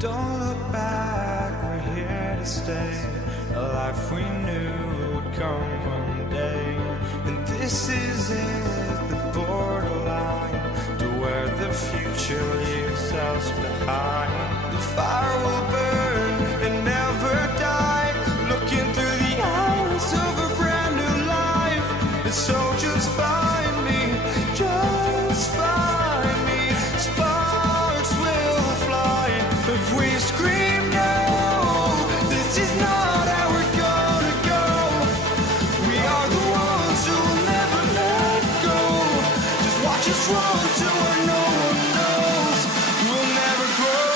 Don't look back, we're here to stay. A life we knew would come one day. And this is it, the borderline to where the future leaves us behind. The fire will burn and never die, looking through the eyes of a brand new life. And so just find me, just find me. Sparks will fly if we scream no. This is not how we're gonna go. We are the ones who will never let go. Just watch us run to where no one knows. We'll never grow.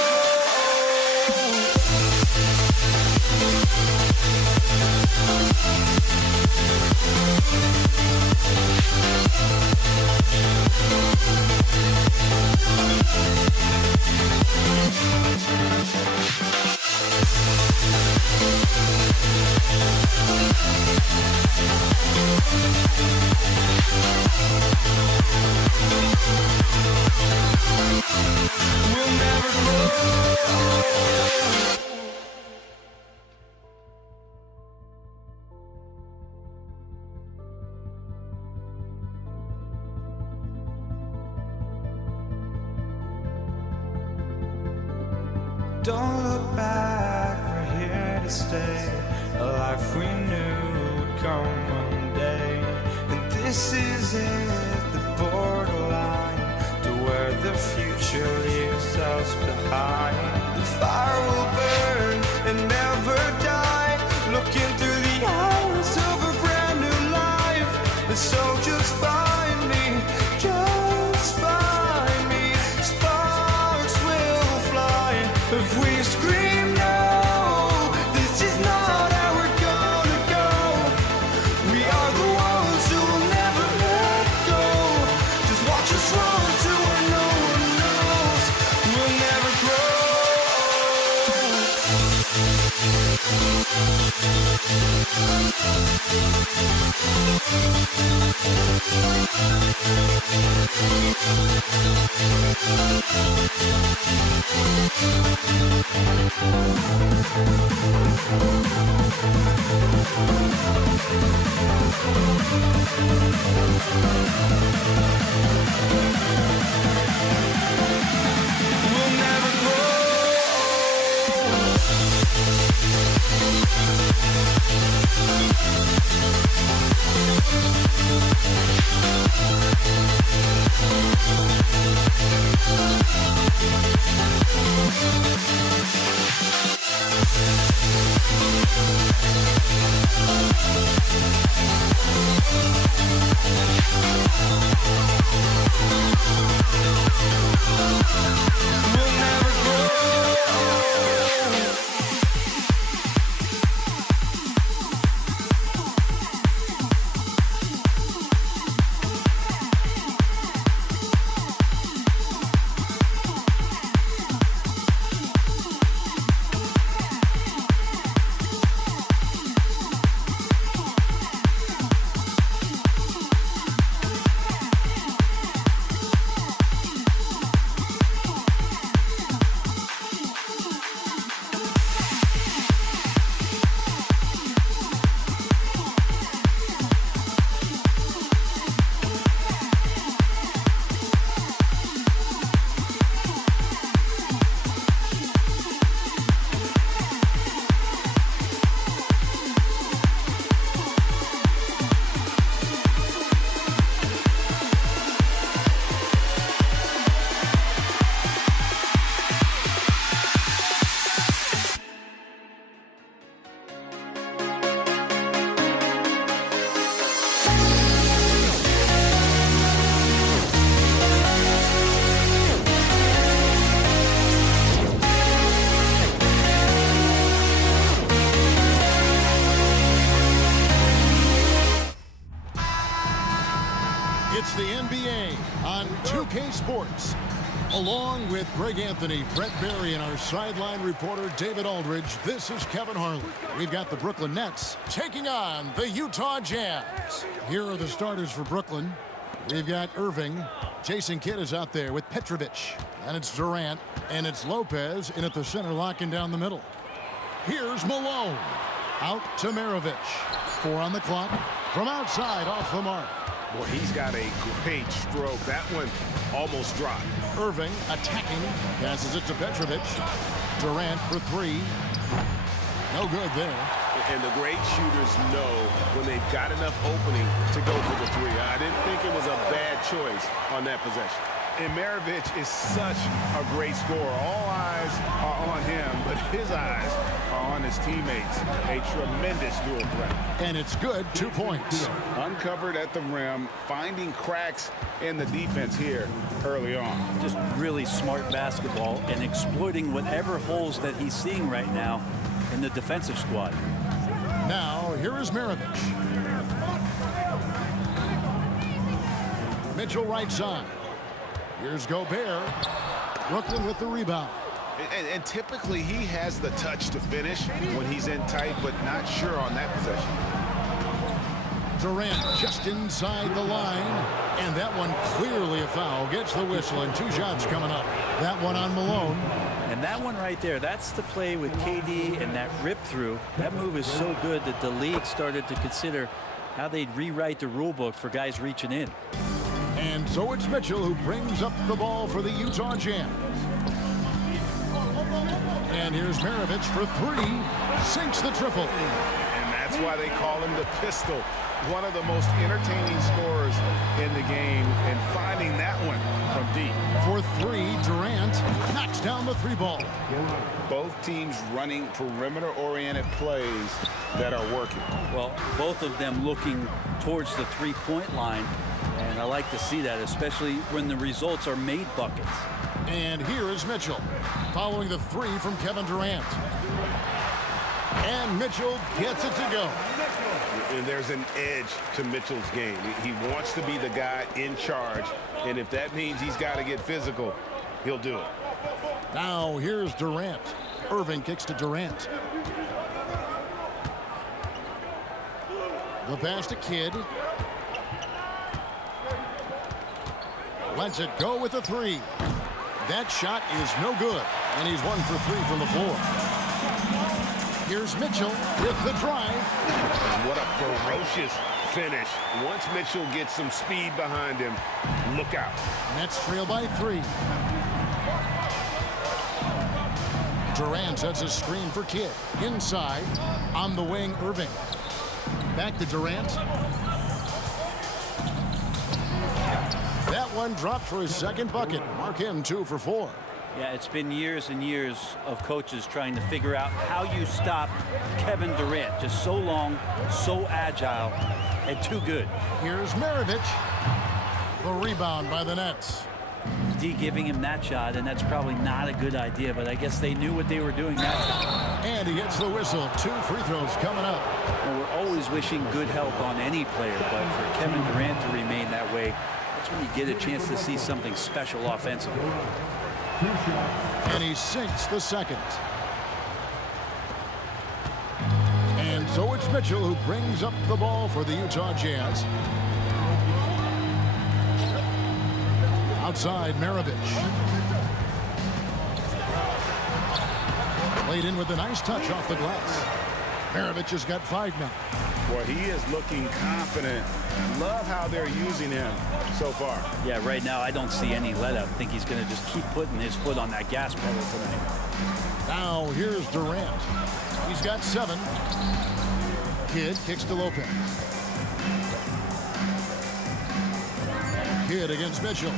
We'll never grow. Don't look back, we're here to stay. A life we knew would come one day. And this is it, the borderline to where the future leaves us behind. The fire will burn and never die, looking through the eyes of a brand new life. And so just find me, just find me. Sparks will fly if we scream no. This is not how we're gonna go. We are the ones who will never let go. Just watch us run to where no one knows. We'll never grow. We'll never grow. We'll never grow. It's the NBA on 2K Sports. Along with Greg Anthony, Brett Berry, and our sideline reporter, David Aldridge, this is Kevin Harlan. We've got the Brooklyn Nets taking on the Utah Jazz. Here are the starters for Brooklyn. We've got Irving. Jason Kidd is out there with Petrovic. And it's Durant. And it's Lopez in at the center, locking down the middle. Here's Malone. Out to Maravich. 4 on the clock. From outside, off the mark. Well, he's got a great stroke. That one almost dropped. Irving attacking. Passes it to Petrovic. Durant for 3. No good there. And the great shooters know when they've got enough opening to go for the 3. I didn't think it was a bad choice on that possession. And Maravich is such a great scorer. All eyes are on him, but his eyes are on his teammates. A tremendous dual threat. And it's good. 2 points. Uncovered at the rim, finding cracks in the defense here early on. Just really smart basketball and exploiting whatever holes that he's seeing right now in the defensive squad. Now, here is Maravich. Mitchell right side. Here's Gobert. Brooklyn with the rebound. And typically he has the touch to finish when he's in tight, but not sure on that possession. Durant just inside the line. And that one clearly a foul. Gets the whistle and 2 shots coming up. That one on Malone. And that one right there, that's the play with KD and that rip through. That move is so good that the league started to consider how they'd rewrite the rule book for guys reaching in. And so it's Mitchell who brings up the ball for the Utah Jazz. And here's Maravich for 3. Sinks the triple. And that's why they call him the pistol. One of the most entertaining scorers in the game, and finding that one from deep. For 3, Durant knocks down the 3 ball. Both teams running perimeter-oriented plays that are working. Well, both of them looking towards the 3-point line, and I like to see that, especially when the results are made buckets. And here is Mitchell, following the 3 from Kevin Durant. And Mitchell gets it to go. And there's an edge to Mitchell's game. He wants to be the guy in charge, and if that means he's got to get physical, he'll do it. Now here's Durant. Irving kicks to Durant. The pass to Kidd. Lets it go with the 3. That shot is no good, and he's 1 for 3 from the floor. Here's Mitchell with the drive. And what a ferocious finish. Once Mitchell gets some speed behind him, look out. Nets trail by 3. Durant sets a screen for Kidd. Inside, on the wing, Irving. Back to Durant. That one dropped for his 2nd bucket. Mark him 2 for 4. Yeah, it's been years and years of coaches trying to figure out how you stop Kevin Durant. Just so long, so agile, and too good. Here's Maravich. The rebound by the Nets. D giving him that shot, and that's probably not a good idea, but I guess they knew what they were doing that time. And he gets the whistle. 2 free throws coming up. Well, we're always wishing good health on any player, but for Kevin Durant to remain that way, that's when you get a chance to see something special offensively. And he sinks the 2nd. And so it's Mitchell who brings up the ball for the Utah Jazz. Outside, Maravich. Played in with a nice touch off the glass. Maravich has got 5 now. Boy, he is looking confident. Love how they're using him so far. Yeah, right now I don't see any let up. I think he's going to just keep putting his foot on that gas pedal tonight. Now here's Durant. He's got 7. Kidd kicks to Lopez. Kidd against Mitchell.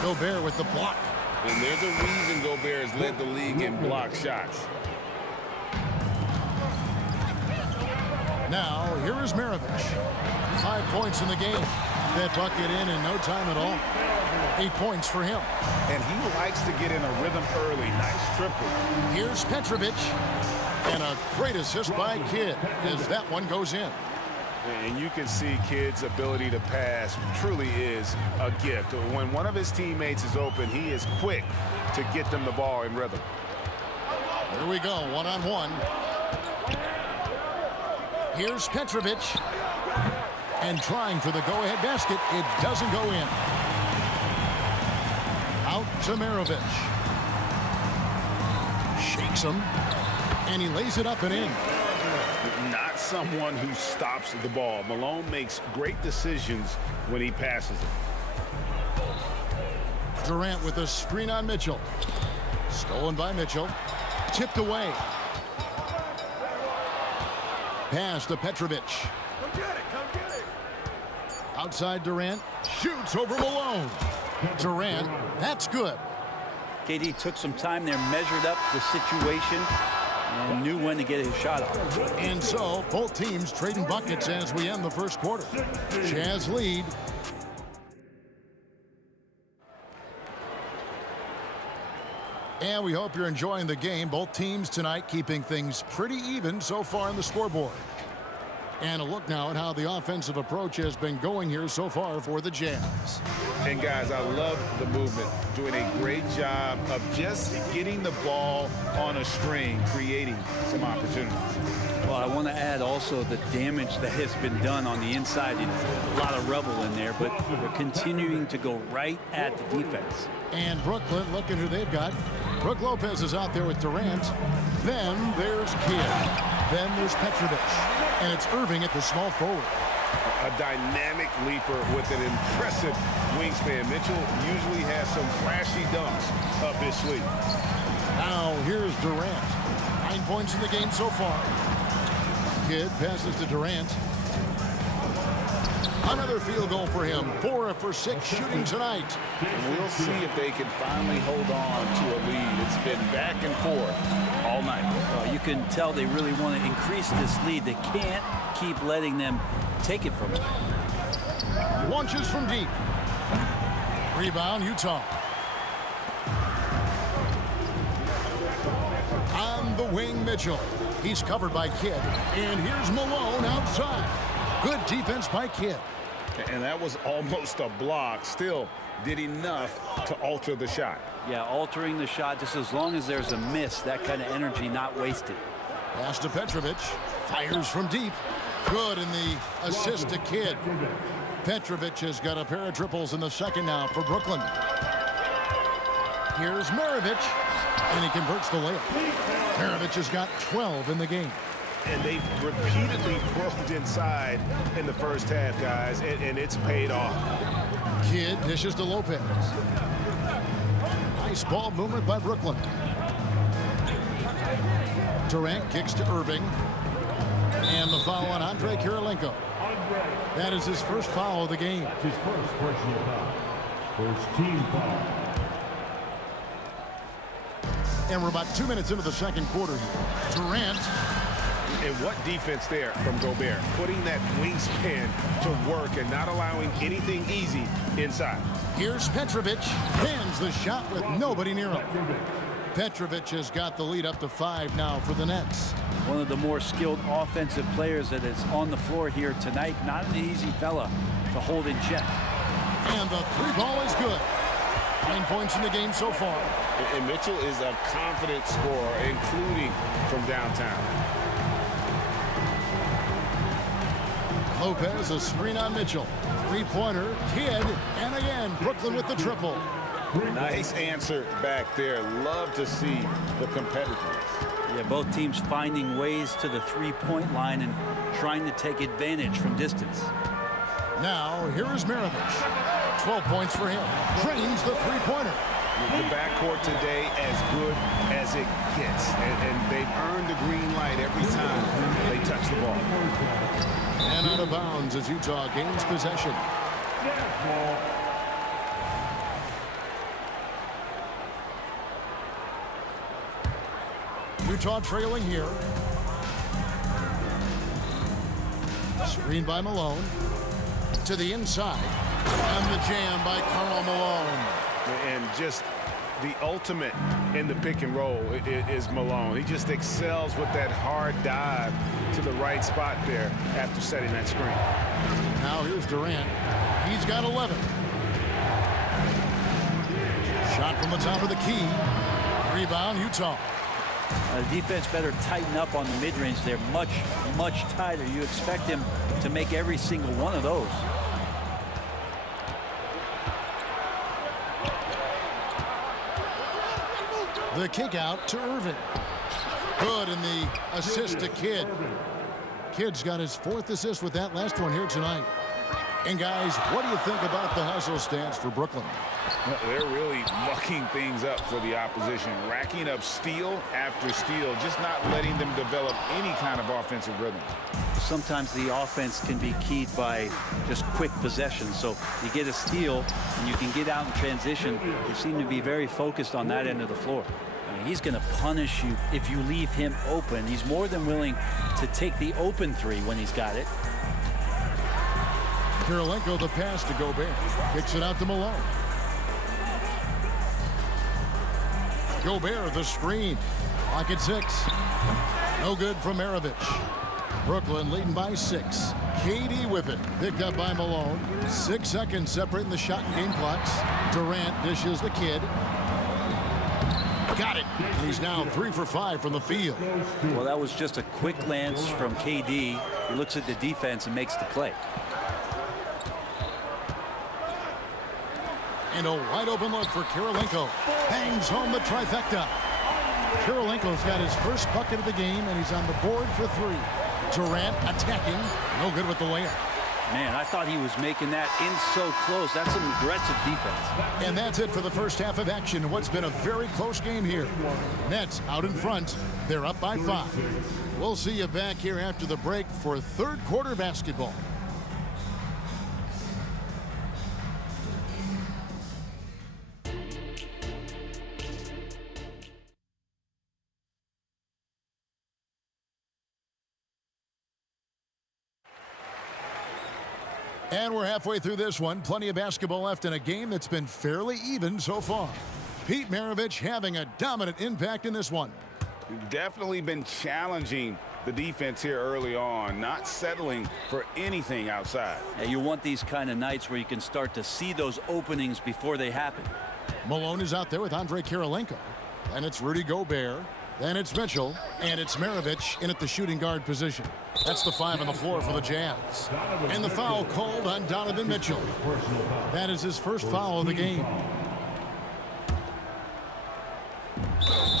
Gobert with the block. And there's a reason Gobert has led the league in block shots. Now, here is Maravich. 5 points in the game. That bucket in no time at all. 8 points for him. And he likes to get in a rhythm early. Nice triple. Here's Petrovic. And a great assist by Kidd as that one goes in. And you can see Kidd's ability to pass truly is a gift. When one of his teammates is open, he is quick to get them the ball in rhythm. Here we go, 1-on-1. Here's Petrovic. And trying for the go-ahead basket. It doesn't go in. Out to Maravich. Shakes him. And he lays it up and in. Not someone who stops the ball. Malone makes great decisions when he passes it. Durant with a screen on Mitchell. Stolen by Mitchell. Tipped away. Pass to Petrovic. Come get it. Outside Durant. Shoots over Malone. Durant. That's good. KD took some time there, measured up the situation, and knew when to get his shot off. And so, both teams trading buckets as we end the first quarter. Jazz lead. And we hope you're enjoying the game. Both teams tonight keeping things pretty even so far on the scoreboard. And a look now at how the offensive approach has been going here so far for the Jazz. And guys, I love the movement. Doing a great job of just getting the ball on a string, creating some opportunities. Well, I want to add also the damage that has been done on the inside. A lot of rubble in there, but they're continuing to go right at the defense. And Brooklyn, looking who they've got. Brook Lopez is out there with Durant. Then there's Kidd. Then there's Petrovic. And it's Irving at the small forward. A dynamic leaper with an impressive wingspan. Mitchell usually has some flashy dunks up his sleeve. Now here's Durant. 9 points in the game so far. Kidd passes to Durant. Another field goal for him. 4 for 6 shooting tonight. We'll see if they can finally hold on to a lead. It's been back and forth all night. You can tell they really want to increase this lead. They can't keep letting them take it from them. Launches from deep. Rebound, Utah. On the wing, Mitchell. He's covered by Kidd. And here's Malone outside. Good defense by Kidd. And that was almost a block. Still did enough to alter the shot. Yeah, altering the shot just as long as there's a miss. That kind of energy not wasted. Pass to Petrovic. Fires from deep. Good in the assist to Kidd. Petrovic has got a pair of triples in the second now for Brooklyn. Here's Maravich. And he converts the layup. Maravich has got 12 in the game. And they've repeatedly probed inside in the first half, guys, and it's paid off. Kidd dishes to Lopez. Nice ball movement by Brooklyn. Durant kicks to Irving. And the foul on Andre Kirilenko. That is his first foul of the game. His first personal foul. First team foul. And we're about 2 minutes into the second quarter here. Durant. And what defense there from Gobert. Putting that wingspan to work and not allowing anything easy inside. Here's Petrovic. Hands the shot with nobody near him. Petrovic has got the lead up to 5 now for the Nets. One of the more skilled offensive players that is on the floor here tonight. Not an easy fella to hold in check. And the three ball is good. 9 points in the game so far. And Mitchell is a confident scorer, including from downtown. Lopez, a screen on Mitchell. Three-pointer, Kidd, and again, Brooklyn with the triple. Nice answer back there. Love to see the competitiveness. Yeah, both teams finding ways to the three-point line and trying to take advantage from distance. Now, here is Maravich. 12 points for him. Drains the three-pointer. The backcourt today as good as it gets. And they've earned the green light every time they touch the ball. And out of bounds as Utah gains possession. Utah trailing here. Screen by Malone. To the inside. And the jam by Karl Malone. And just the ultimate in the pick and roll is Malone. He just excels with that hard dive to the right spot there after setting that screen. Now here's Durant. He's got 11. Shot from the top of the key. Rebound, Utah. Defense better tighten up on the mid-range. They're much, much tighter. You expect him to make every single one of those. The kick out to Irvin. Good, and the assist to Kidd. Kidd's got his 4th assist with that last one here tonight. And guys, what do you think about the hustle stance for Brooklyn? They're really mucking things up for the opposition, racking up steal after steal, just not letting them develop any kind of offensive rhythm. Sometimes the offense can be keyed by just quick possession. So you get a steal and you can get out in transition. They seem to be very focused on that end of the floor. I mean, he's going to punish you if you leave him open. He's more than willing to take the open three when he's got it. Kirilenko the pass to Gobert. Kicks it out to Malone. Gobert the screen. Clock at 6. No good from Maravich. Brooklyn leading by 6. KD with it. Picked up by Malone. 6 seconds separating the shot and game clocks. Durant dishes the Kidd. Got it. And he's now 3 for 5 from the field. Well, that was just a quick glance from KD. He looks at the defense and makes the play. And a wide open look for Kirilenko. Bangs home the trifecta. Kirilenko's got his first bucket of the game, and he's on the board for 3. Durant attacking. No good with the layup. Man, I thought he was making that in so close. That's some aggressive defense. And that's it for the first half of action in what's been a very close game here. Nets out in front. They're up by 5. We'll see you back here after the break for 3rd quarter basketball. And we're halfway through this one. Plenty of basketball left in a game that's been fairly even so far. Pete Maravich having a dominant impact in this one. Definitely been challenging the defense here early on, not settling for anything outside. Yeah, you want these kind of nights where you can start to see those openings before they happen. Malone is out there with Andre Kirilenko. And it's Rudy Gobert. Then it's Mitchell. And it's Maravich in at the shooting guard position. That's the 5 on the floor for the Jazz. And the foul called on Donovan Mitchell. That is his first foul of the game.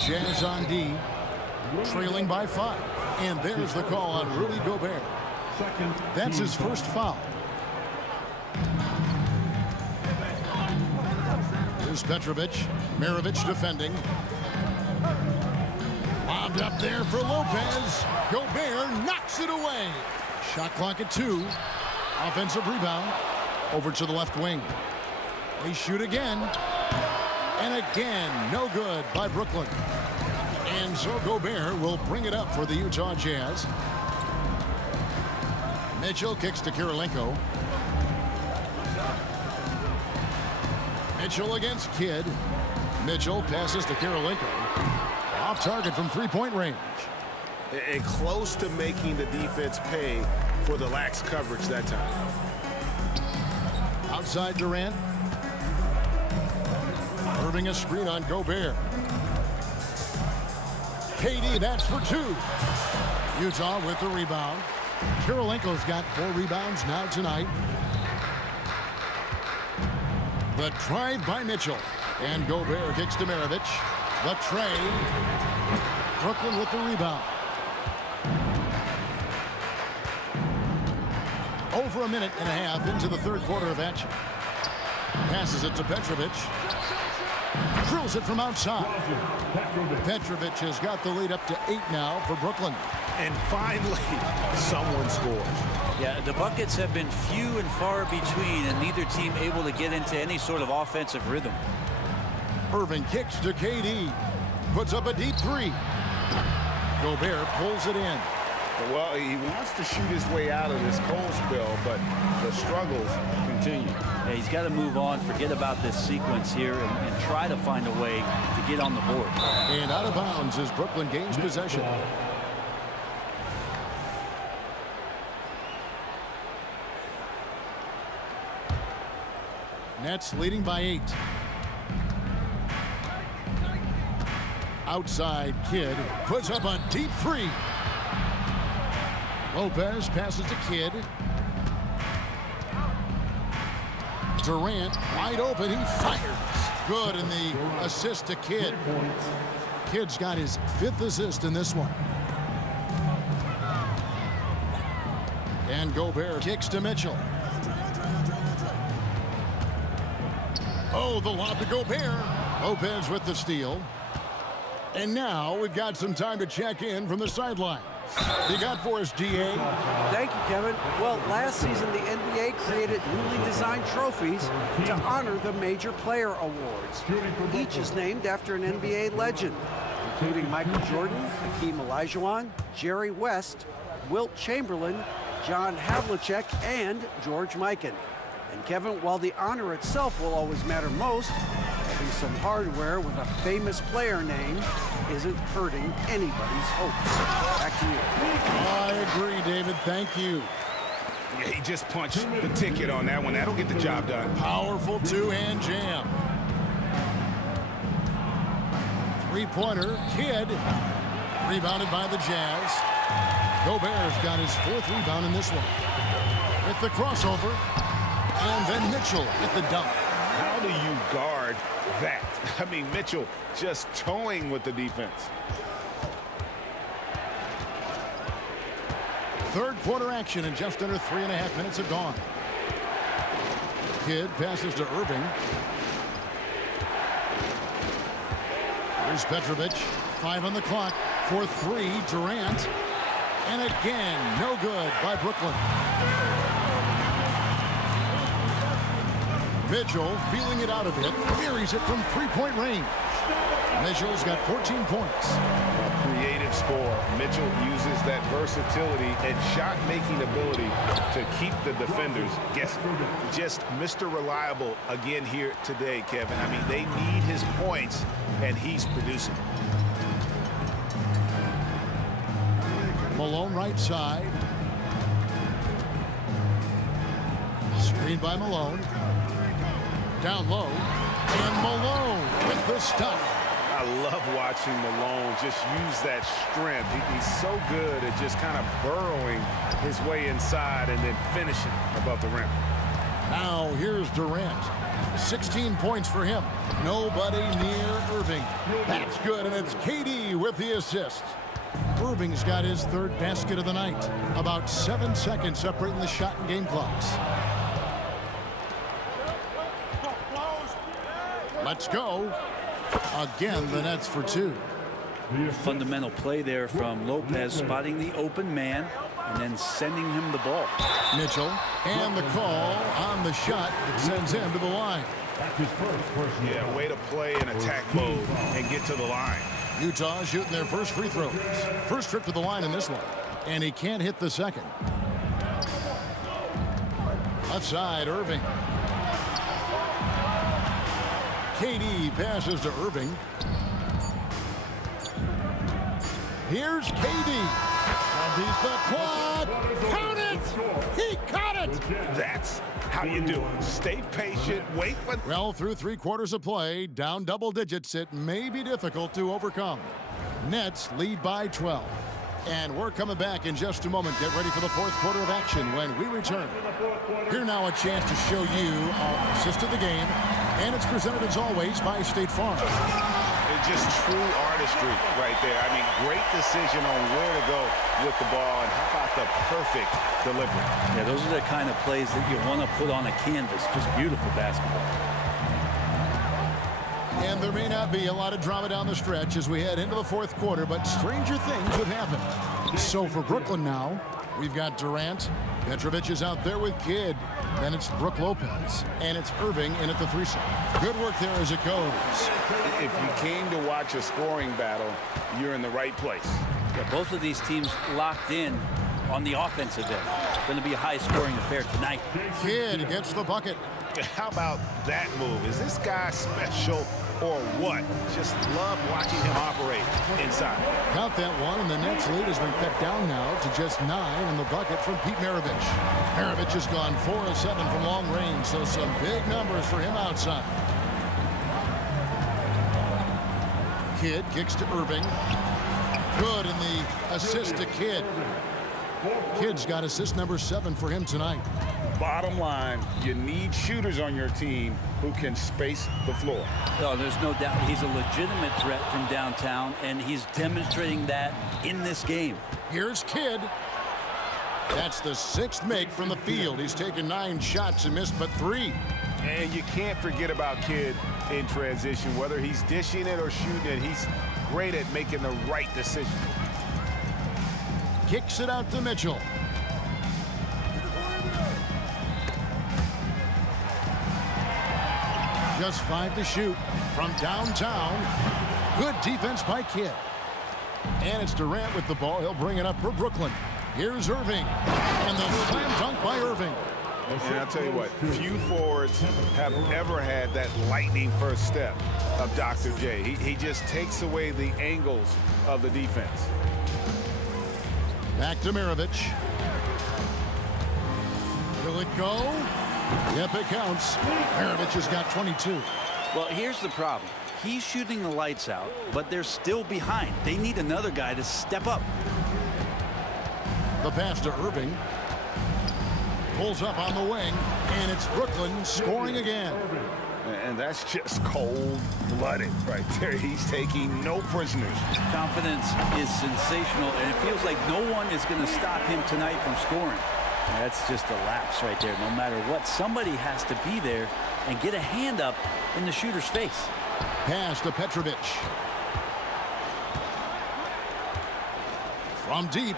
Jazz on D, trailing by 5. And there's the call on Rudy Gobert. That's his first foul. Here's Petrovic. Maravich defending. Lobbed up there for Lopez. Gobert knocks it away. Shot clock at 2. Offensive rebound. Over to the left wing. They shoot again. And again, no good by Brooklyn. And so Gobert will bring it up for the Utah Jazz. Mitchell kicks to Kirilenko. Mitchell against Kidd. Mitchell passes to Kirilenko. Off target from 3-point range. And close to making the defense pay for the lax coverage that time. Outside Durant. Irving a screen on Gobert. KD, that's for 2. Utah with the rebound. Kirilenko's got 4 rebounds now tonight. The drive by Mitchell. And Gobert kicks to Maravich. The tray. Brooklyn with the rebound. Over a minute and a half into the 3rd quarter of action. Passes it to Petrovic. Drills it from outside. Petrovic has got the lead up to 8 now for Brooklyn. And finally, someone scores. Yeah, the buckets have been few and far between, and neither team able to get into any sort of offensive rhythm. Irving kicks to KD. Puts up a deep 3. Gobert pulls it in. Well, he wants to shoot his way out of this cold spell, but the struggles continue. Yeah, he's got to move on, forget about this sequence here, and try to find a way to get on the board. And out of bounds as Brooklyn gains possession. Nets leading by 8. Outside Kidd puts up a deep three. Lopez passes to Kidd. Durant wide open. He fires. Good, and the assist to Kidd. Kidd's got his 5th assist in this one. And Gobert kicks to Mitchell. Oh, the lob to Gobert. Lopez with the steal. And now we've got some time to check in from the sideline. You got for us, DA? Thank you, Kevin. Well, last season, the NBA created newly designed trophies to honor the major player awards. Each is named after an NBA legend, including Michael Jordan, Hakeem Olajuwon, Jerry West, Wilt Chamberlain, John Havlicek, and George Mikan. And Kevin, while the honor itself will always matter most, having some hardware with a famous player name isn't hurting anybody's hopes. Back to you. I agree, David. Thank you. Yeah, he just punched the ticket on that one. That'll get the job done. Powerful two-hand jam. Three-pointer, Kidd. Rebounded by the Jazz. Gobert's got his 4th rebound in this one. With the crossover. And then Mitchell with the dunk. How do you guard that? I mean, Mitchell just towing with the defense. Third quarter action in just under 3.5 minutes have gone. Kidd passes to Irving. Here's Petrovic. 5 on the clock. For 3, Durant. And again, no good by Brooklyn. Mitchell feeling it out a bit. Buries it from 3-point range. Mitchell's got 14 points. A creative score. Mitchell uses that versatility and shot-making ability to keep the defenders guessing. Just Mr. Reliable again here today, Kevin. I mean, they need his points, and he's producing. Malone right side. Screen by Malone. Down low. And Malone with the stuff. I love watching Malone just use that strength. He's so good at just kind of burrowing his way inside and then finishing above the rim. Now here's Durant. 16 points for him. Nobody near Irving. That's good, and it's KD with the assist. Irving's got his 3rd basket of the night. About 7 seconds separating the shot and game clocks. Let's go. Again, the Nets for 2. Fundamental play there from Lopez, spotting the open man and then sending him the ball. Mitchell, and the call on the shot that sends him to the line. Yeah, way to play in attack mode and get to the line. Utah shooting their first free throws. First trip to the line in this one. And he can't hit the second. Left side, Irving. KD passes to Irving. Here's KD. Beat the clock. Count it. He caught it. That's how you do it. Stay patient. Wait for... Well, through 3 quarters of play, down double digits, it may be difficult to overcome. Nets lead by 12. And we're coming back in just a moment. Get ready for the 4th quarter of action when we return. Here now a chance to show you our assist of the game. And it's presented as always by State Farm. It's just true artistry right there. I mean, great decision on where to go with the ball. And how about the perfect delivery? Yeah, those are the kind of plays that you want to put on a canvas. Just beautiful basketball. And there may not be a lot of drama down the stretch as we head into the 4th quarter, but stranger things have happened. So for Brooklyn now, we've got Durant. Petrovic is out there with Kidd. Then it's Brook Lopez. And it's Irving in at the 3-side. Good work there as it goes. If you came to watch a scoring battle, you're in the right place. Yeah, both of these teams locked in on the offensive end. It's going to be a high-scoring affair tonight. Kidd gets the bucket. How about that move? Is this guy special or what? Just love watching him operate inside. Count that one, and the Nets lead has been cut down now to just 9 on the bucket from Pete Maravich. Maravich has gone 4 of 7 from long range, so some big numbers for him outside. Kidd kicks to Irving. Good, and the assist to Kidd. Kidd's got assist number 7 for him tonight. Bottom line, you need shooters on your team who can space the floor. Oh, there's no doubt he's a legitimate threat from downtown, and he's demonstrating that in this game. Here's Kidd. That's the 6th make from the field. He's taken 9 shots and missed but 3. And you can't forget about Kidd in transition. Whether he's dishing it or shooting it, he's great at making the right decision. Kicks it out to Mitchell. Just 5 to shoot from downtown. Good defense by Kidd. And it's Durant with the ball. He'll bring it up for Brooklyn. Here's Irving. And the slam dunk by Irving. And I'll tell you what, few forwards have ever had that lightning first step of Dr. J. He just takes away the angles of the defense. Back to Maravich. Will it go? Yep, it counts. Maravich has got 22. Well, here's the problem. He's shooting the lights out, but they're still behind. They need another guy to step up. The pass to Irving. Pulls up on the wing, and it's Brooklyn scoring again. And that's just cold-blooded right there. He's taking no prisoners. Confidence is sensational, and it feels like no one is going to stop him tonight from scoring. That's just a lapse right there. No matter what, somebody has to be there and get a hand up in the shooter's face. Pass to Petrovic. From deep.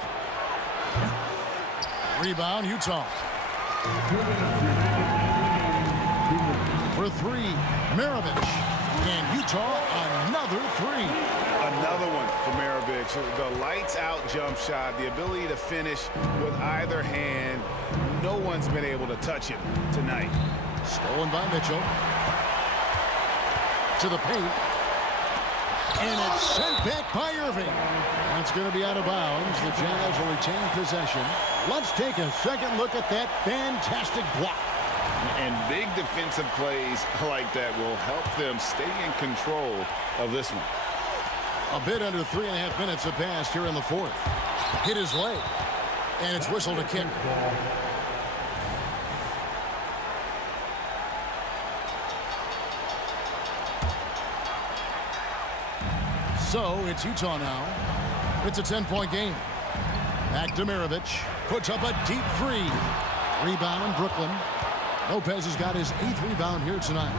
Rebound, Utah. For 3, Maravich. And Utah, another 3. Another one for Maravich. The lights-out jump shot, the ability to finish with either hand. No one's been able to touch him tonight. Stolen by Mitchell. To the paint. And it's sent back by Irving. That's going to be out of bounds. The Jazz will retain possession. Let's take a second look at that fantastic block. And big defensive plays like that will help them stay in control of this one. A bit under 3.5 minutes have passed here in the 4th. Hit his leg. And it's whistled a kick. So it's Utah now. It's a 10-point game. Back to Maravich. Puts up a deep 3. Rebound, Brooklyn. Lopez has got his 8th rebound here tonight.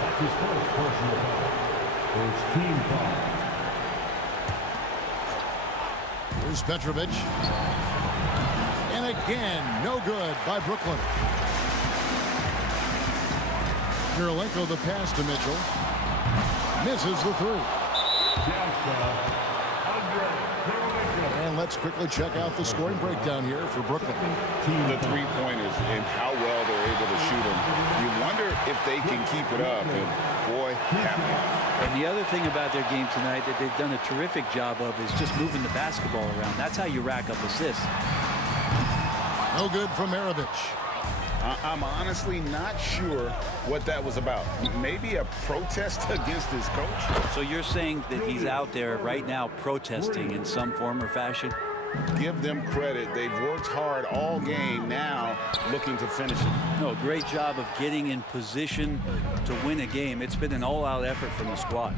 That's his first personal foul. First team foul. Here's Petrovic. And again, no good by Brooklyn. Kirilenko the pass to Mitchell. Misses the 3. And let's quickly check out the scoring breakdown here for Brooklyn. The three-pointers and how well they're able to shoot them. You wonder if they can keep it up, and boy, happy. And the other thing about their game tonight that they've done a terrific job of is just moving the basketball around. That's how you rack up assists. No good from Maravich. I'm honestly not sure what that was about. Maybe a protest against his coach? So you're saying that he's out there right now protesting in some form or fashion? Give them credit. They've worked hard all game, now looking to finish it. No, great job of getting in position to win a game. It's been an all-out effort from the squad.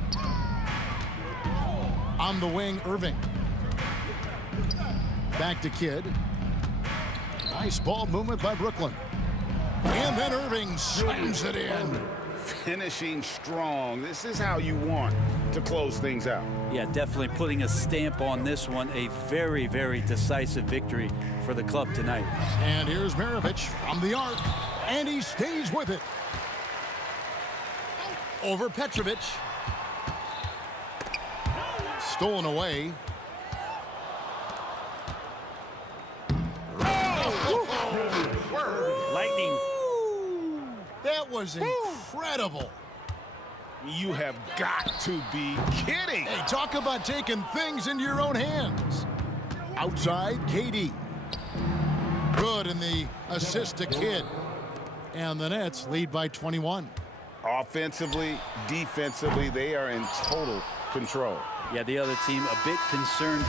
On the wing, Irving. Back to Kidd. Nice ball movement by Brooklyn. And then Irving slams it in. Finishing strong. This is how you want to close things out. Yeah, definitely putting a stamp on this one. A very, very decisive victory for the club tonight. And here's Maravich from the arc. And he stays with it. Over Petrovic. Stolen away. Lightning. That was incredible. You have got to be kidding. Hey, talk about taking things into your own hands. Outside, KD. Good in the assist to Kidd. and the Nets lead by 21. Offensively, defensively, they are in total control. Yeah, the other team a bit concerned.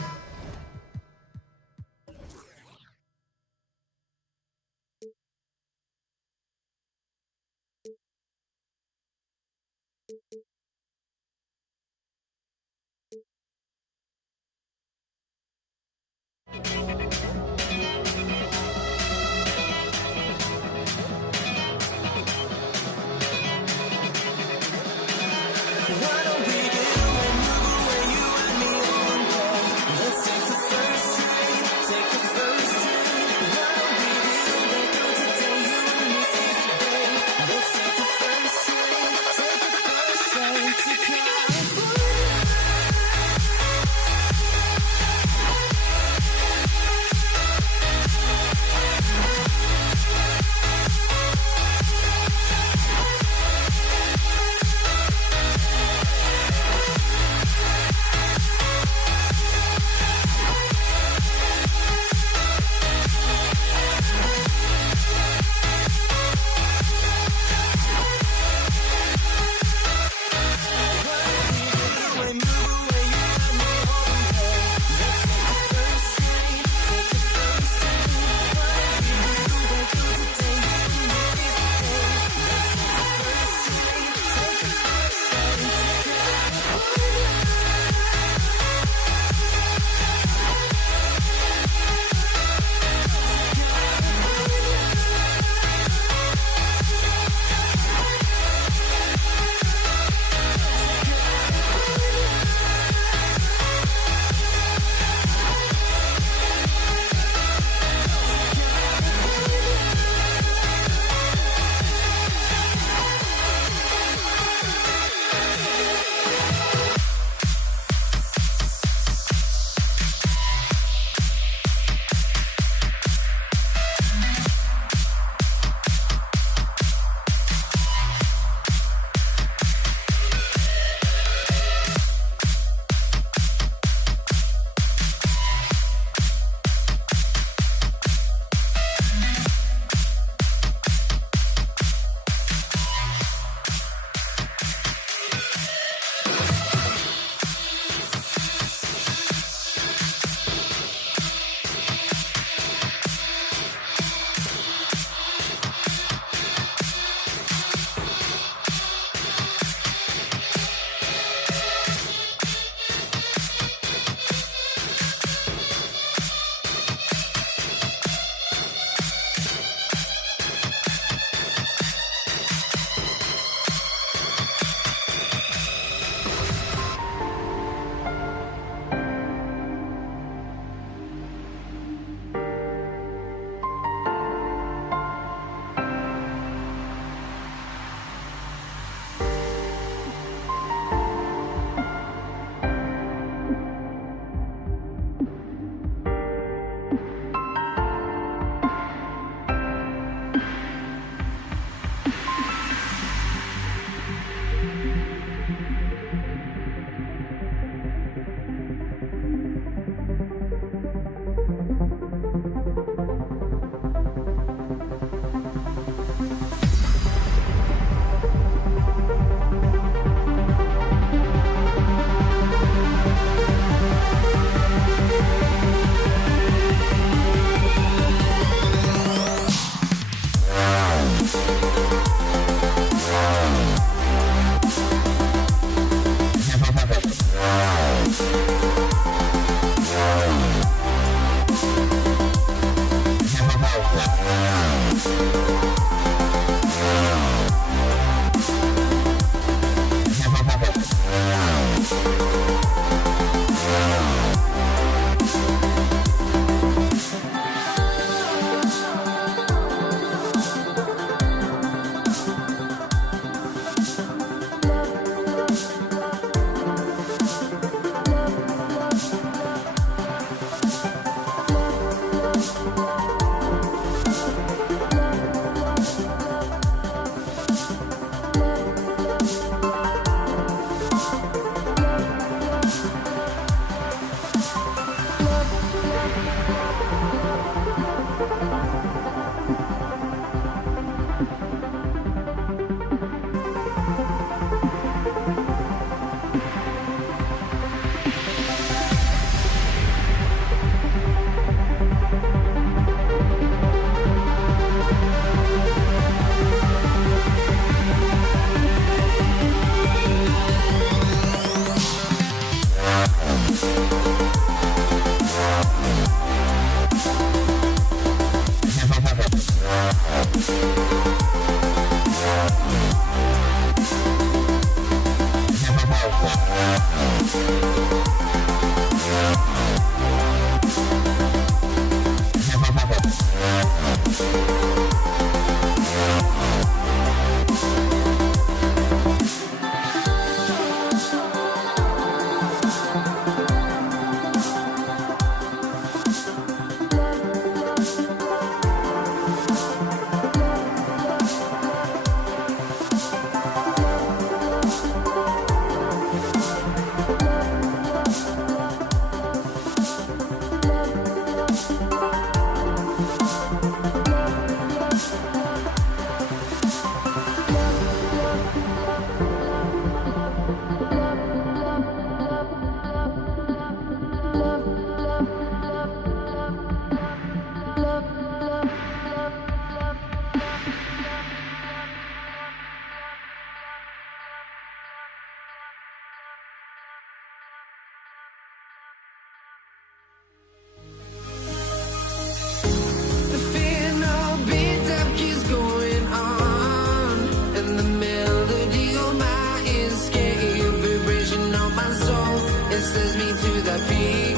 races me to the peak.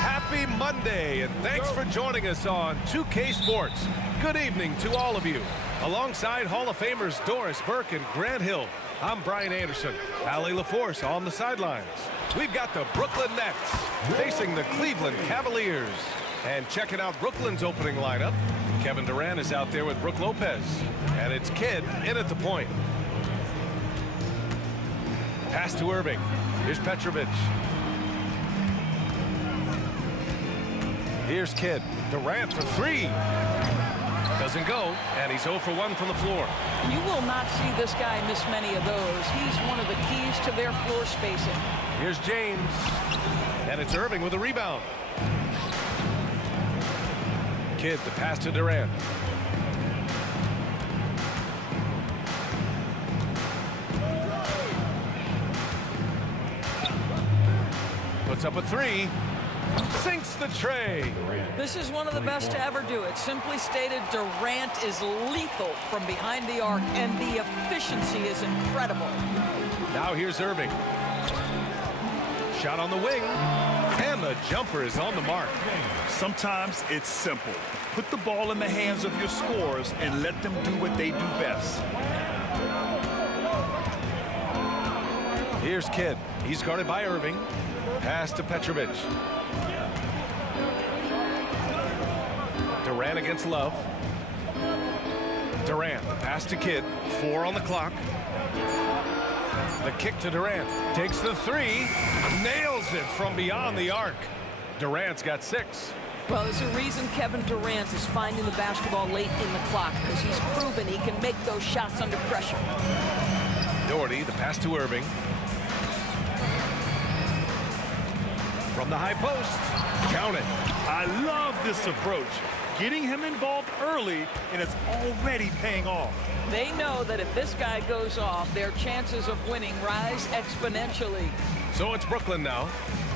Happy Monday, and thanks for joining us on 2K Sports. Good evening to all of you. Alongside Hall of Famers Doris Burke and Grant Hill, I'm Brian Anderson. Allie LaForce on the sidelines. We've got the Brooklyn Nets facing the Cleveland Cavaliers. And checking out Brooklyn's opening lineup, Kevin Durant is out there with Brook Lopez. And it's Kidd in at the point. Pass to Irving. Here's Petrovic. Here's Kidd. Durant for three. Doesn't go, and he's 0 for 1 from the floor. You will not see this guy miss many of those. He's one of the keys to their floor spacing. Here's James, and it's Irving with a rebound. Kidd, the pass to Durant. Puts up a three. Sinks the tray. This is one of the best to ever do it. Simply stated, Durant is lethal from behind the arc, and the efficiency is incredible. Now here's Irving. Shot on the wing, and the jumper is on the mark. Sometimes it's simple. Put the ball in the hands of your scorers and let them do what they do best. Here's Kidd. He's guarded by Irving. Pass to Petrovic. Durant against Love. Durant, the pass to Kidd. 4 on the clock. The kick to Durant. Takes the three. Nails it from beyond the arc. Durant's got 6. Well, there's a reason Kevin Durant is finding the basketball late in the clock, because he's proven he can make those shots under pressure. Doherty, the pass to Irving. From the high post. Count it. I love this approach. Getting him involved early, and it's already paying off. They know that if this guy goes off, their chances of winning rise exponentially. So it's Brooklyn now.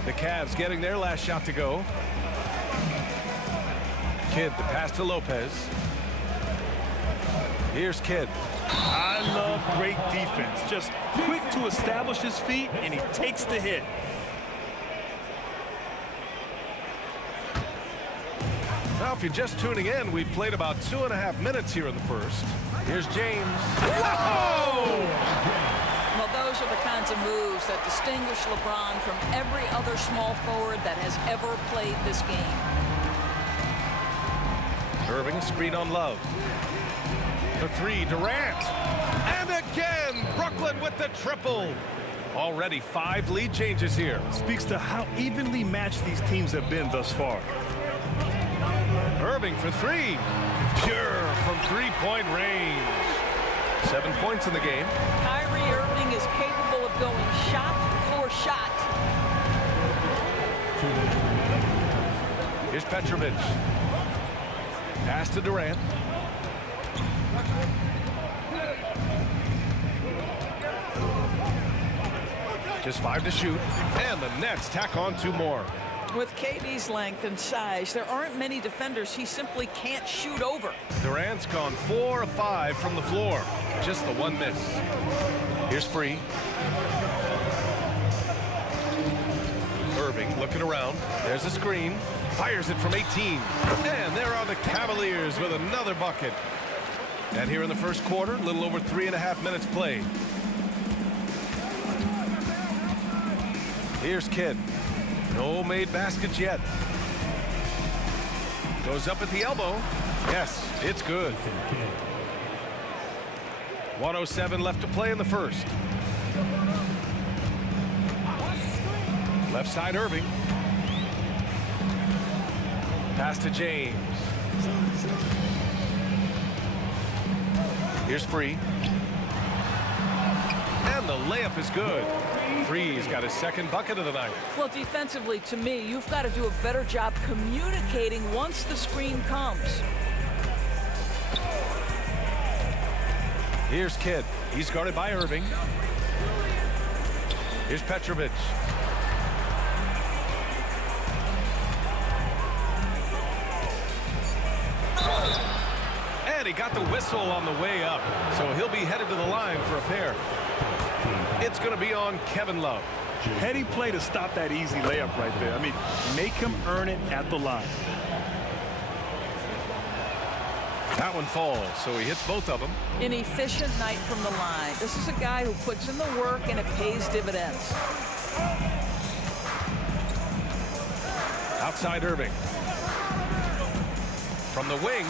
The Cavs getting their last shot to go. Kidd, the pass to Lopez. Here's Kidd. I love great defense. Just quick to establish his feet, and he takes the hit. Now, if you're just tuning in, we've played about 2.5 minutes here in the first. Here's James. Whoa! Well, those are the kinds of moves that distinguish LeBron from every other small forward that has ever played this game. Irving, screen on Love. For three, Durant. And again, Brooklyn with the triple. Already 5 lead changes here. Speaks to how evenly matched these teams have been thus far. Irving for three. Pure from three-point range. 7 points in the game. Kyrie Irving is capable of going shot for shot. Here's Petrovic. Pass to Durant. Just 5 to shoot. And the Nets tack on 2 more. With KD's length and size, there aren't many defenders he simply can't shoot over. Durant's gone 4 of 5 from the floor. Just the 1 miss. Here's Free. Irving looking around. There's a screen. Fires it from 18. And there are the Cavaliers with another bucket. And here in the first quarter, a little over 3.5 minutes played. Here's Kidd. No made baskets yet. Goes up at the elbow. Yes, it's good. 1:07 left to play in the first. Left side Irving. Pass to James. Here's Free. And the layup is good. Free's got his second bucket of the night. Well, defensively, to me, you've got to do a better job communicating once the screen comes. Here's Kidd. He's guarded by Irving. Here's Petrovic. And he got the whistle on the way up, so he'll be headed to the line for a pair. It's going to be on Kevin Love. Heady play to stop that easy layup right there. I mean, make him earn it at the line. That one falls, so he hits both of them. An efficient night from the line. This is a guy who puts in the work and it pays dividends. Outside Irving. From the wing.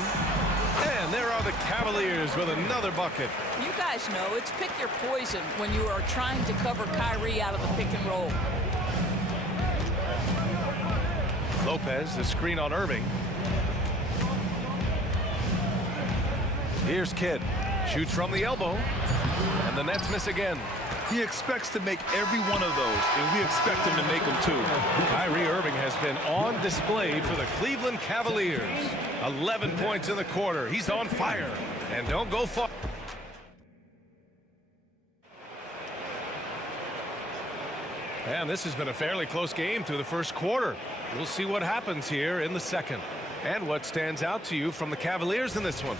And there are the Cavaliers with another bucket. You guys know it's pick your poison when you are trying to cover Kyrie out of the pick and roll. Lopez, the screen on Irving. Here's Kidd. Shoots from the elbow. And the Nets miss again. He expects to make every one of those, and we expect him to make them too. Kyrie Irving has been on display for the Cleveland Cavaliers. 11 points in the quarter. He's on fire. And don't go far. And this has been a fairly close game through the first quarter. We'll see what happens here in the second. And what stands out to you from the Cavaliers in this one?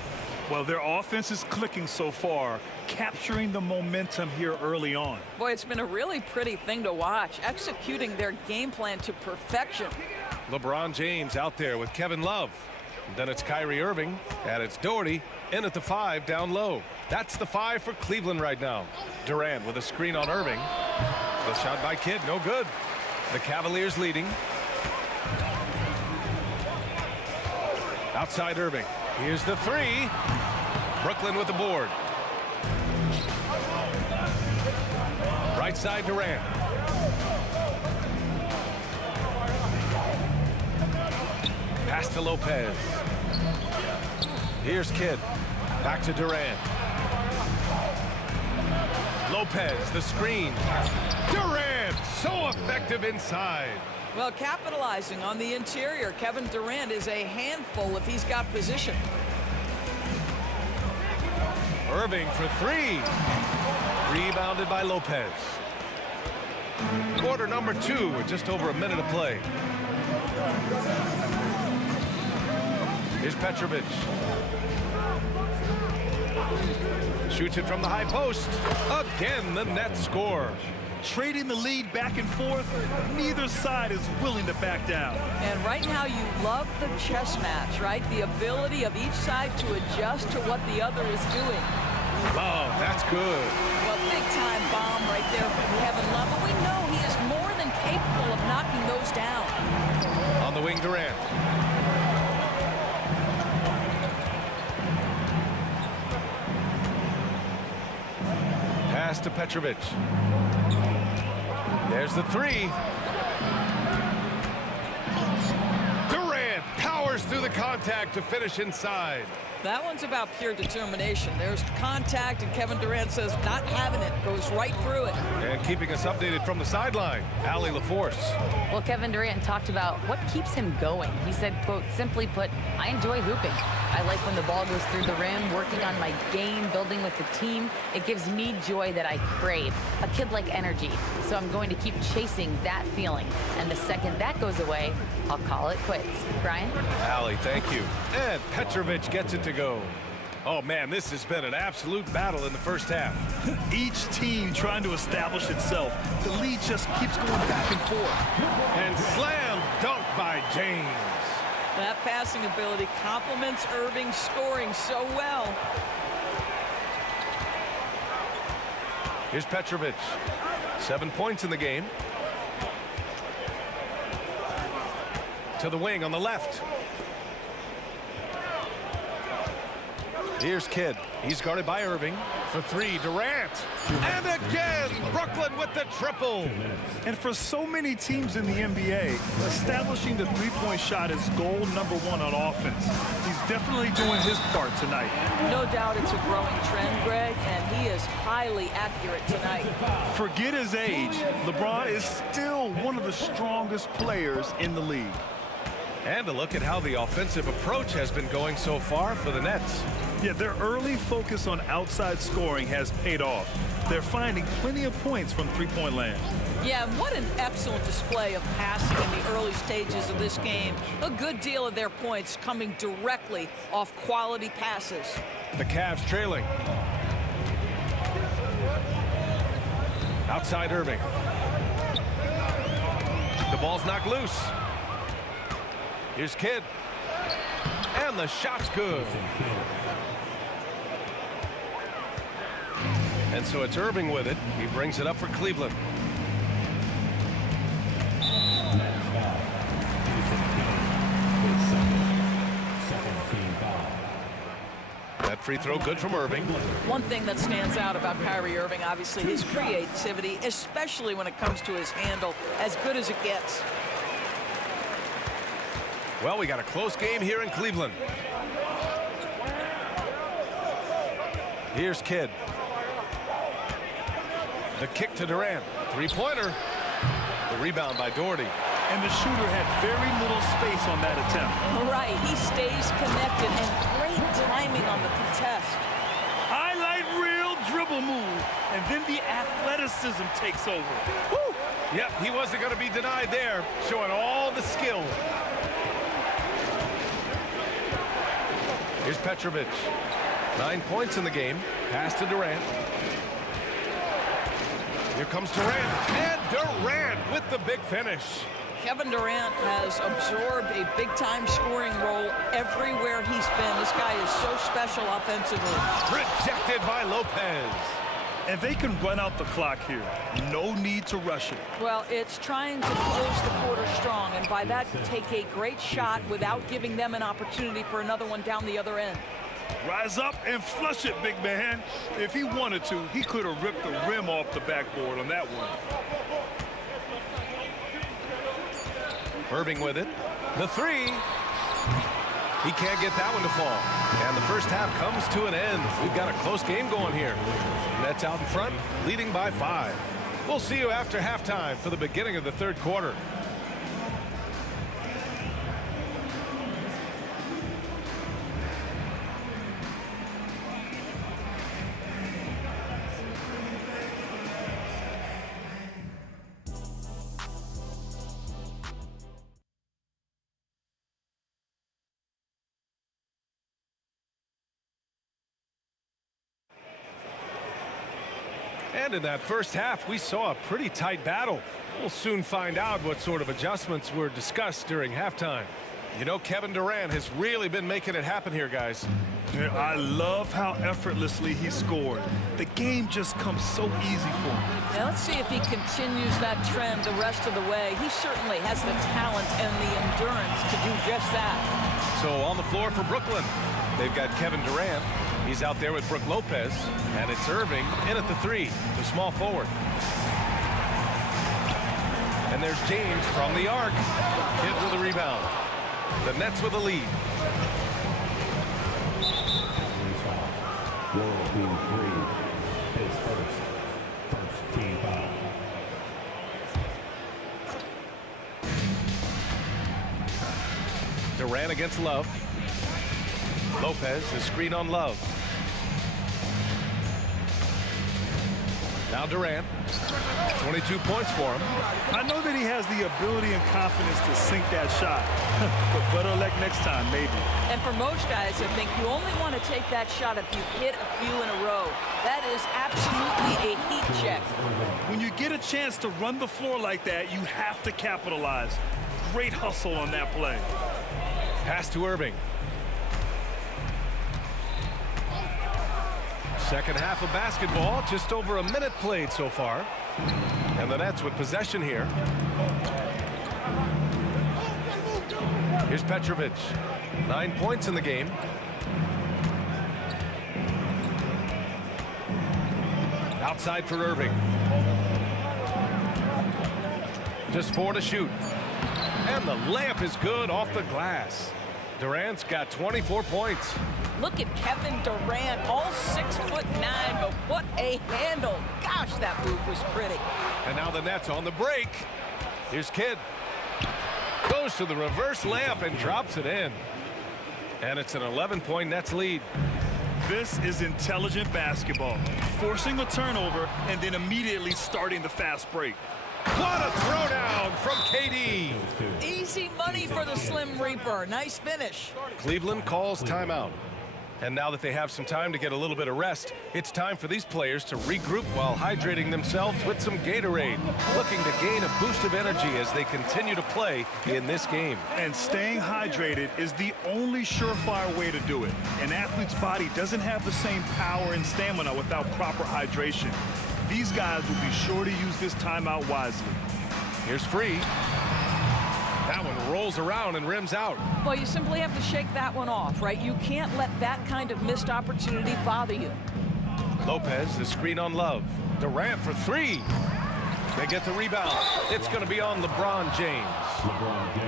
Well, their offense is clicking so far, capturing the momentum here early on. Boy, it's been a really pretty thing to watch, executing their game plan to perfection. LeBron James out there with Kevin Love. Then it's Kyrie Irving, and it's Doherty in at the 5 down low. That's the 5 for Cleveland right now. Durant with a screen on Irving. The shot by Kidd, no good. The Cavaliers leading. Outside Irving. Here's the 3. Brooklyn with the board. Right side Durant. Pass to Lopez. Here's Kidd. Back to Durant. Lopez, the screen. Durant, so effective inside. Well, capitalizing on the interior, Kevin Durant is a handful if he's got position. Irving for 3. Rebounded by Lopez. Quarter number 2 with just over a minute of play. Here's Petrovic. Shoots it from the high post. Again, the Nets score. Trading the lead back and forth, neither side is willing to back down. And right now you love the chess match, right? The ability of each side to adjust to what the other is doing. Oh, that's good. Well, big time bomb right there from Kevin Love, but we know he is more than capable of knocking those down. On the wing, Durant. Pass to Petrovic. There's the 3. Durant powers through the contact to finish inside. That one's about pure determination. There's contact, and Kevin Durant says not having it, goes right through it. And keeping us updated from the sideline, Allie LaForce. Well, Kevin Durant talked about what keeps him going. He said, quote, simply put, I enjoy hooping. I like when the ball goes through the rim, working on my game, building with the team. It gives me joy that I crave, a kid-like energy. So I'm going to keep chasing that feeling. And the second that goes away, I'll call it quits. Brian? Allie, thank you. And Petrovic gets it to go. Oh, man, this has been an absolute battle in the first half. Each team trying to establish itself. The lead just keeps going back and forth. And slam dunk by James. That passing ability complements Irving scoring so well. Here's Petrovic. 7 points in the game. To the wing on the left. Here's Kidd. He's guarded by Irving. For 3, Durant. And again, Brooklyn with the triple. And for so many teams in the NBA, establishing the three-point shot is goal number 1 on offense. He's definitely doing his part tonight. No doubt it's a growing trend, Greg, and he is highly accurate tonight. Forget his age. LeBron is still one of the strongest players in the league. And a look at how the offensive approach has been going so far for the Nets. Yeah, their early focus on outside scoring has paid off. They're finding plenty of points from three-point land. Yeah, and what an excellent display of passing in the early stages of this game. A good deal of their points coming directly off quality passes. The Cavs trailing. Outside Irving. The ball's knocked loose. Here's Kidd. And the shot's good. And so it's Irving with it. He brings it up for Cleveland. That free throw good from Irving. One thing that stands out about Kyrie Irving, obviously, his creativity, especially when it comes to his handle, as good as it gets. Well, we got a close game here in Cleveland. Here's Kidd. The kick to Durant. Three-pointer. The rebound by Doherty. And the shooter had very little space on that attempt. Right, he stays connected, and great timing on the contest. Highlight reel dribble move, and then the athleticism takes over. Woo! Yep, he wasn't going to be denied there, showing all the skill. Here's Petrovic. 9 points in the game. Pass to Durant. Here comes Durant, and Durant with the big finish. Kevin Durant has absorbed a big-time scoring role everywhere he's been. This guy is so special offensively. Rejected by Lopez. And they can run out the clock here. No need to rush it. Well, it's trying to close the quarter strong, and by that, take a great shot without giving them an opportunity for another one down the other end. Rise up and flush it, big man. If he wanted to, he could have ripped the rim off the backboard on that one. Irving with it. The three. He can't get that one to fall. And the first half comes to an end. We've got a close game going here. Nets out in front, leading by 5. We'll see you after halftime for the beginning of the third quarter. And in that first half, we saw a pretty tight battle. We'll soon find out what sort of adjustments were discussed during halftime. You know, Kevin Durant has really been making it happen here, guys. Yeah, I love how effortlessly he scored. The game just comes so easy for him. Now let's see if he continues that trend the rest of the way. He certainly has the talent and the endurance to do just that. So on the floor for Brooklyn, they've got Kevin Durant. He's out there with Brook Lopez, and it's Irving in at the 3, the small forward. And there's James from the arc. Kidd with a rebound. The Nets with a lead. World Team 3 is first team foul. Durant against Love. Lopez, the screen on Love. Now Durant, 22 points for him. I know that he has the ability and confidence to sink that shot, but better luck next time, maybe. And for most guys, I think you only want to take that shot if you've hit a few in a row. That is absolutely a heat check. When you get a chance to run the floor like that, you have to capitalize. Great hustle on that play. Pass to Irving. Second half of basketball, just over a minute played so far. And the Nets with possession here. Here's Petrovic. 9 points in the game. Outside for Irving. Just 4 to shoot. And the layup is good off the glass. Durant's got 24 points. Look at Kevin Durant, all 6'9", but what a handle. Gosh, that move was pretty. And now the Nets on the break. Here's Kidd. Goes to the reverse layup and drops it in. And it's an 11-point Nets lead. This is intelligent basketball. Forcing a turnover and then immediately starting the fast break. What a throwdown from KD. Easy money for the Slim Reaper. Nice finish. Cleveland calls timeout. And now that they have some time to get a little bit of rest, it's time for these players to regroup while hydrating themselves with some Gatorade, looking to gain a boost of energy as they continue to play in this game. And staying hydrated is the only surefire way to do it. An athlete's body doesn't have the same power and stamina without proper hydration. These guys will be sure to use this timeout wisely. Here's Free. That one rolls around and rims out. Well, you simply have to shake that one off, right? You can't let that kind of missed opportunity bother you. Lopez, the screen on Love. Durant for three. They get the rebound. It's going to be on LeBron James.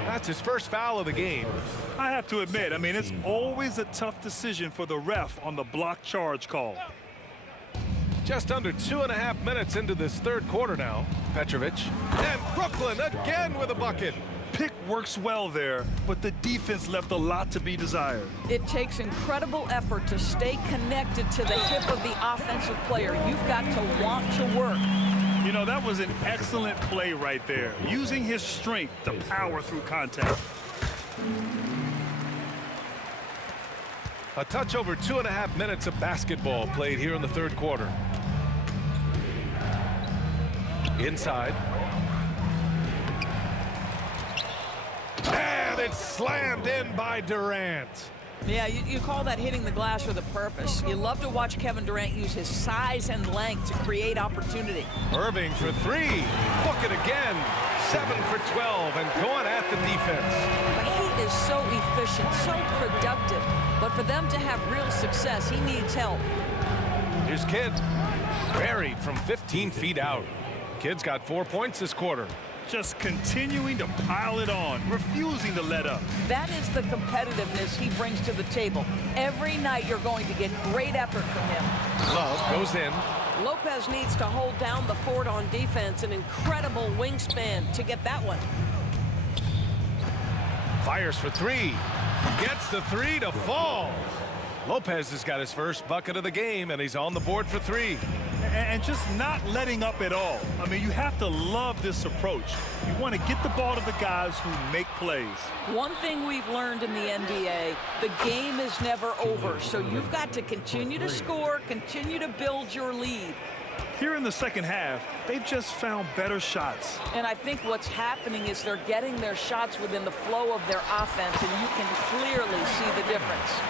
That's his first foul of the game. I have to admit, I mean, it's always a tough decision for the ref on the block charge call. Just under 2.5 minutes into this third quarter now. Petrovic. And Brooklyn again with a bucket. Pick works well there, but the defense left a lot to be desired. It takes incredible effort to stay connected to the hip of the offensive player. You've got to want to work. You know, that was an excellent play right there, using his strength to power through contact. A touch over 2.5 minutes of basketball played here in the third quarter. Inside. And it's slammed in by Durant. Yeah, you call that hitting the glass with a purpose. You love to watch Kevin Durant use his size and length to create opportunity. Irving for three. Book it again. 7 for 12 and going at the defense. He is so efficient, so productive. But for them to have real success, he needs help. Here's Kidd. Buried from 15 feet out. Kidd's got 4 points this quarter. Just continuing to pile it on, refusing to let up. That is the competitiveness he brings to the table. Every night you're going to get great effort from him. Love goes in. Lopez needs to hold down the fort on defense. An incredible wingspan to get that one. Fires for three. Gets the three to fall. Lopez has got his first bucket of the game, and he's on the board for three. And just not letting up at all. I mean, you have to love this approach. You want to get the ball to the guys who make plays. One thing we've learned in the NBA, the game is never over. So you've got to continue to score, continue to build your lead. Here in the second half, they've just found better shots. And I think what's happening is they're getting their shots within the flow of their offense, and you can clearly see the difference.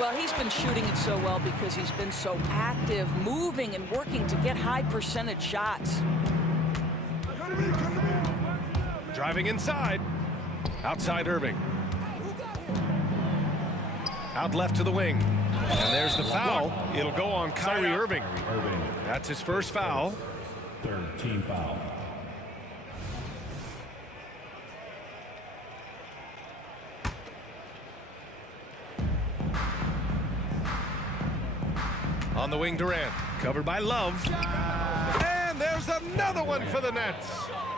Well, he's been shooting it so well because he's been so active, moving and working to get high percentage shots. Driving inside. Outside Irving. Out left to the wing. And there's the foul. It'll go on Kyrie Irving. That's his first foul. Third team foul. On the wing, Durant. Covered by Love. And there's another one for the Nets.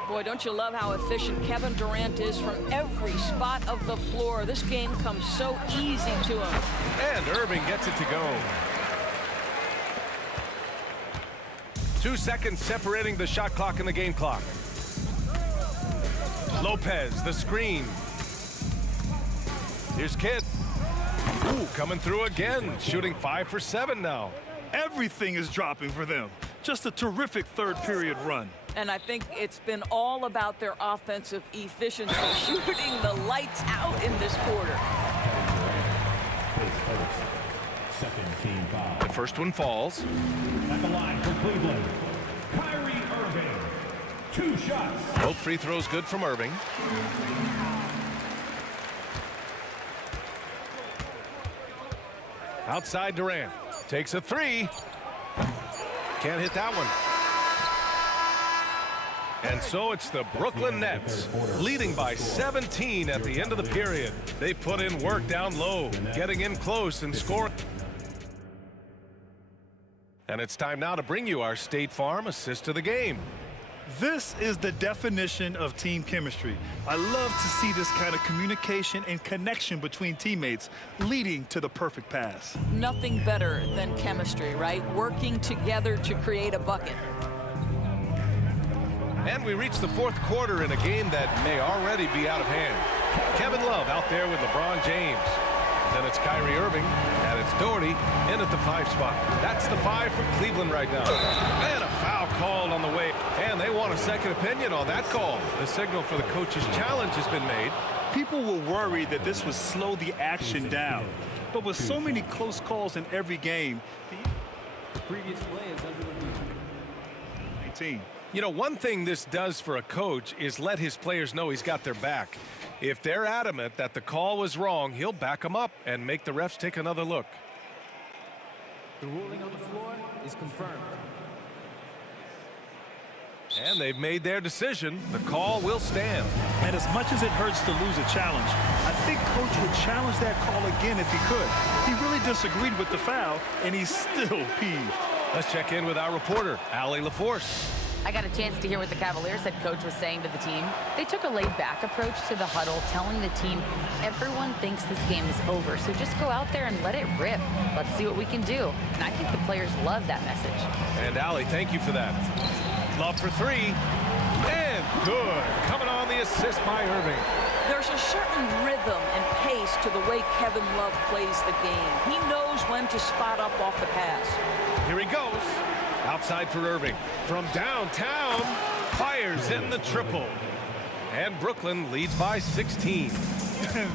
Boy, don't you love how efficient Kevin Durant is from every spot of the floor. This game comes so easy to him. And Irving gets it to go. 2 seconds separating the shot clock and the game clock. Lopez, the screen. Here's Kidd. Ooh, coming through again. Shooting 5 for 7 now. Everything is dropping for them. Just a terrific third period run. And I think it's been all about their offensive efficiency, shooting the lights out in this quarter. Second team foul. The first one falls. At the line for Cleveland, Kyrie Irving. 2 shots. Both free throws good from Irving. Outside Durant. Takes a three. Can't hit that one. And so it's the Brooklyn Nets leading by 17 at the end of the period. They put in work down low, getting in close and scoring. And it's time now to bring you our State Farm assist of the game. This is the definition of team chemistry. I love to see this kind of communication and connection between teammates leading to the perfect pass. Nothing better than chemistry, right? Working together to create a bucket. And we reach the fourth quarter in a game that may already be out of hand. Kevin Love out there with LeBron James. Then it's Kyrie Irving, and it's Doherty in at the 5 spot. That's the 5 for Cleveland right now. And a foul called on the way. And they want a second opinion on that call. The signal for the coach's challenge has been made. People were worried that this would slow the action down. But with so many close calls in every game, the previous play is under the 19. You know, one thing this does for a coach is let his players know he's got their back. If they're adamant that the call was wrong, he'll back them up and make the refs take another look. The ruling on the floor is confirmed. And they've made their decision. The call will stand. And as much as it hurts to lose a challenge, I think Coach would challenge that call again if he could. He really disagreed with the foul, and he's still peeved. Let's check in with our reporter, Allie LaForce. I got a chance to hear what the Cavaliers head coach was saying to the team. They took a laid-back approach to the huddle, telling the team, everyone thinks this game is over, so just go out there and let it rip. Let's see what we can do. And I think the players love that message. And Allie, thank you for that. Love for 3. And good. Coming on the assist by Irving. There's a certain rhythm and pace to the way Kevin Love plays the game. He knows when to spot up off the pass. Here he goes. Outside for Irving. From downtown, fires in the triple. And Brooklyn leads by 16.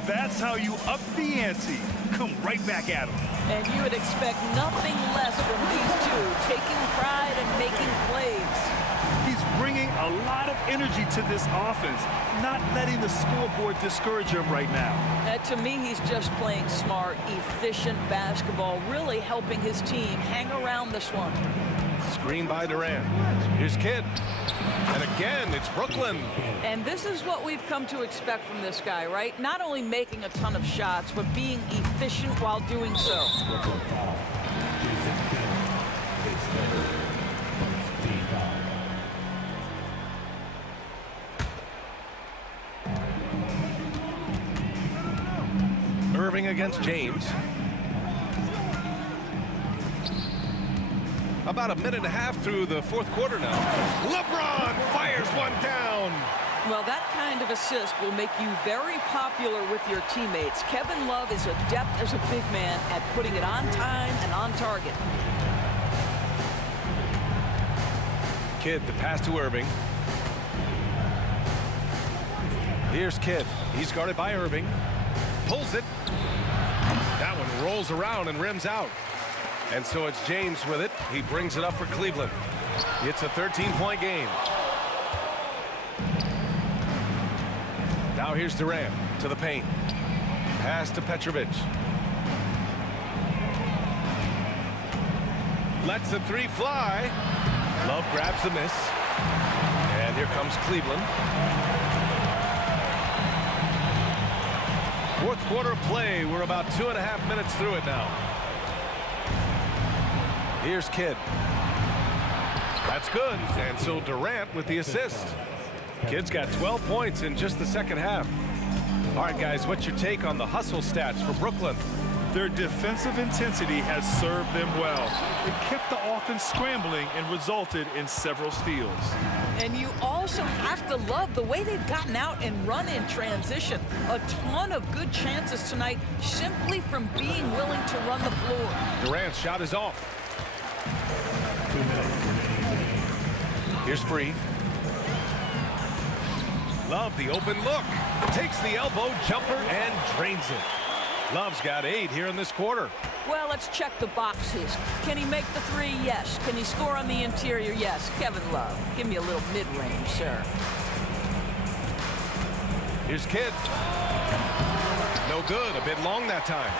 That's how you up the ante. Come right back at him. And you would expect nothing less from these two, taking pride and making plays. He's bringing a lot of energy to this offense, not letting the scoreboard discourage him right now. To me, he's just playing smart, efficient basketball, really helping his team hang around this one. Screen by Durant. Here's Kidd. And again, it's Brooklyn. And this is what we've come to expect from this guy, right? Not only making a ton of shots, but being efficient while doing so. Irving against James. About a minute and a half through the fourth quarter now. LeBron fires one down. Well, that kind of assist will make you very popular with your teammates. Kevin Love is adept as a big man at putting it on time and on target. Kidd, the pass to Irving. Here's Kidd. He's guarded by Irving. Pulls it. That one rolls around and rims out. And so it's James with it. He brings it up for Cleveland. It's a 13-point game. Now here's Durant to the paint. Pass to Petrovic. Lets the 3 fly. Love grabs the miss. And here comes Cleveland. Fourth quarter play. We're about 2.5 minutes through it now. Here's Kidd. That's good. And so Durant with the assist. Kidd's got 12 points in just the second half. All right, guys, what's your take on the hustle stats for Brooklyn? Their defensive intensity has served them well. It kept the offense scrambling and resulted in several steals. And you also have to love the way they've gotten out and run in transition. A ton of good chances tonight simply from being willing to run the floor. Durant's shot is off. Here's Free. Love the open look. Takes the elbow jumper and drains it. Love's got 8 here in this quarter. Well, let's check the boxes. Can he make the 3? Yes. Can he score on the interior? Yes. Kevin Love. Give me a little mid-range, sir. Here's Kidd. No good. A bit long that time.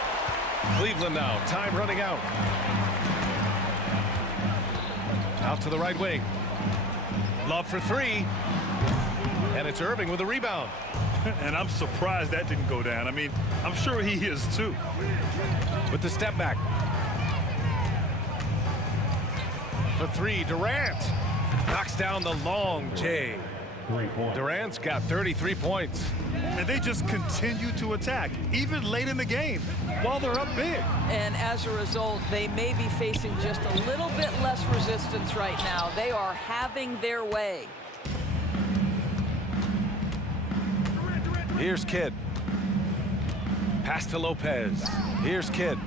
Cleveland now. Time running out. Out to the right wing. Love for 3. And it's Irving with a rebound. And I'm surprised that didn't go down. I mean, I'm sure he is too. With the step back. For 3, Durant. Knocks down the long J. Durant's got 33 points. And they just continue to attack, even late in the game, while they're up big. And as a result, they may be facing just a little bit less resistance right now. They are having their way. Here's Kidd. Pass to Lopez. Here's Kidd.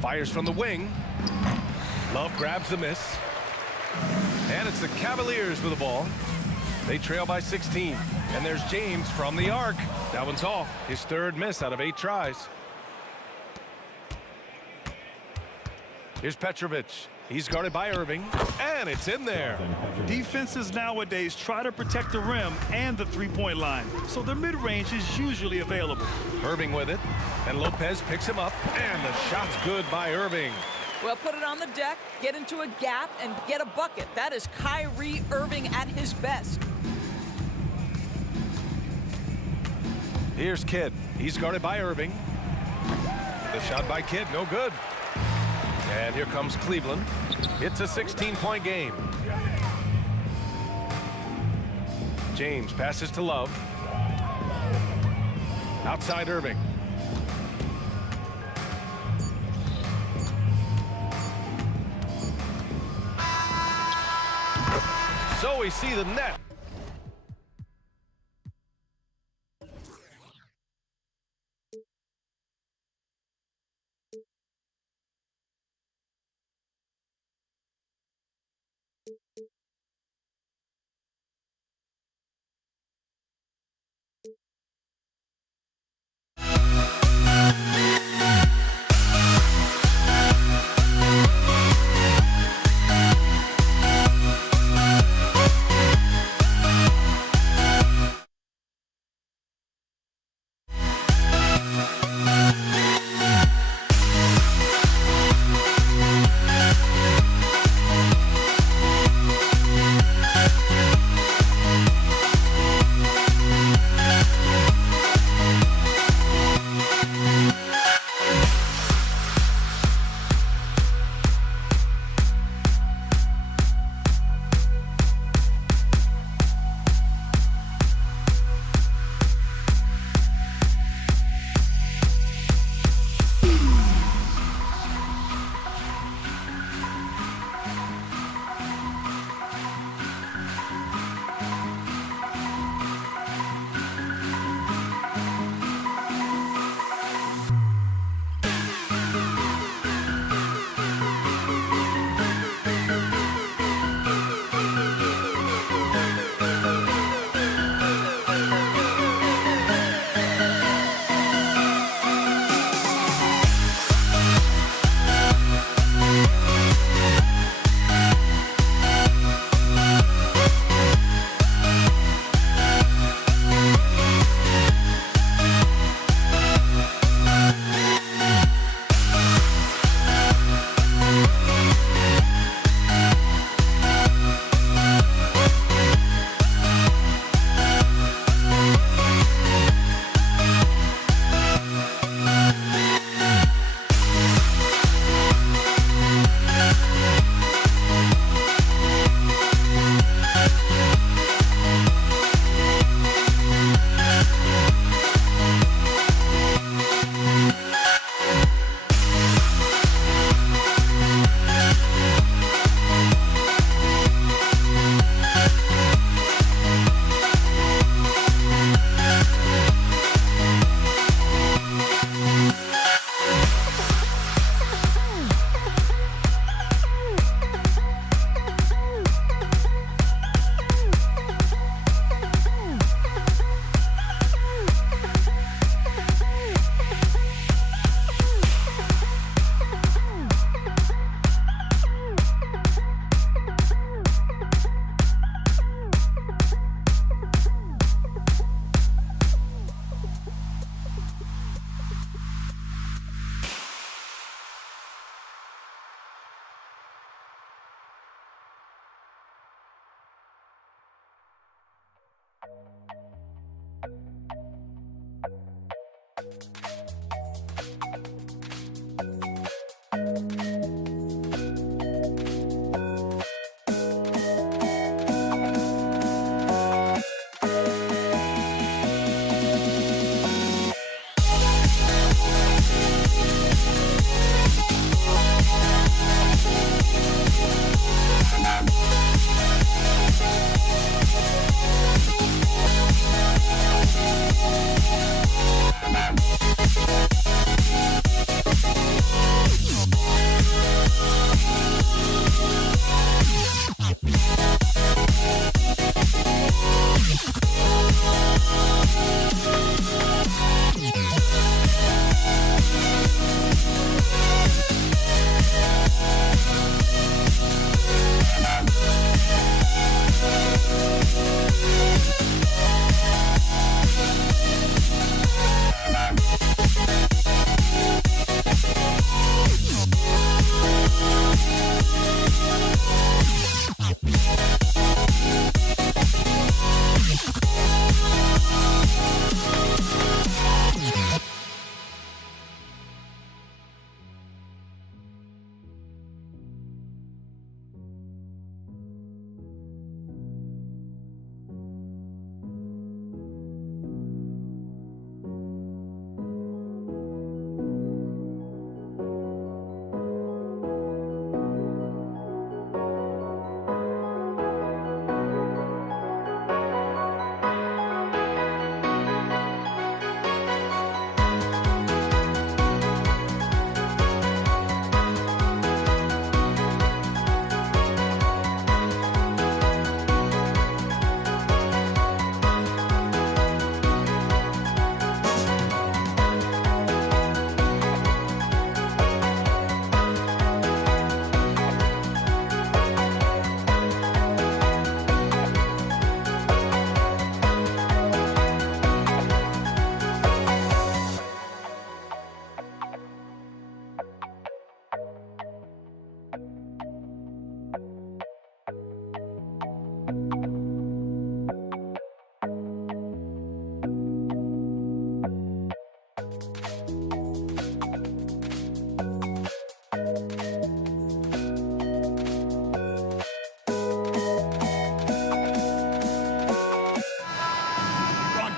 Fires from the wing. Love grabs the miss. And it's the Cavaliers with the ball. They trail by 16. And there's James from the arc. That one's off. His third miss out of 8 tries. Here's Petrovic. He's guarded by Irving. And it's in there. Defenses nowadays try to protect the rim and the three-point line, so their mid-range is usually available. Irving with it. And Lopez picks him up. And the shot's good by Irving. Well, put it on the deck, get into a gap, and get a bucket. That is Kyrie Irving at his best. Here's Kidd. He's guarded by Irving. The shot by Kidd, no good. And here comes Cleveland. It's a 16-point game. James passes to Love. Outside Irving. So we see the net.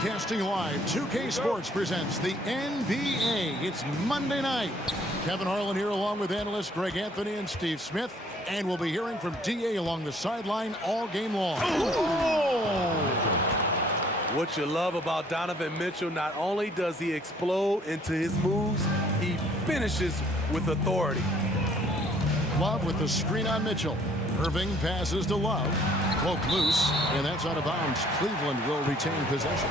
Broadcasting live, 2K Sports presents the NBA. It's Monday night. Kevin Harlan here along with analysts Greg Anthony and Steve Smith. And we'll be hearing from D.A. along the sideline all game long. Oh! What you love about Donovan Mitchell, not only does he explode into his moves, he finishes with authority. Love with the screen on Mitchell. Irving passes to Love. Cloak loose, and that's out of bounds. Cleveland will retain possession.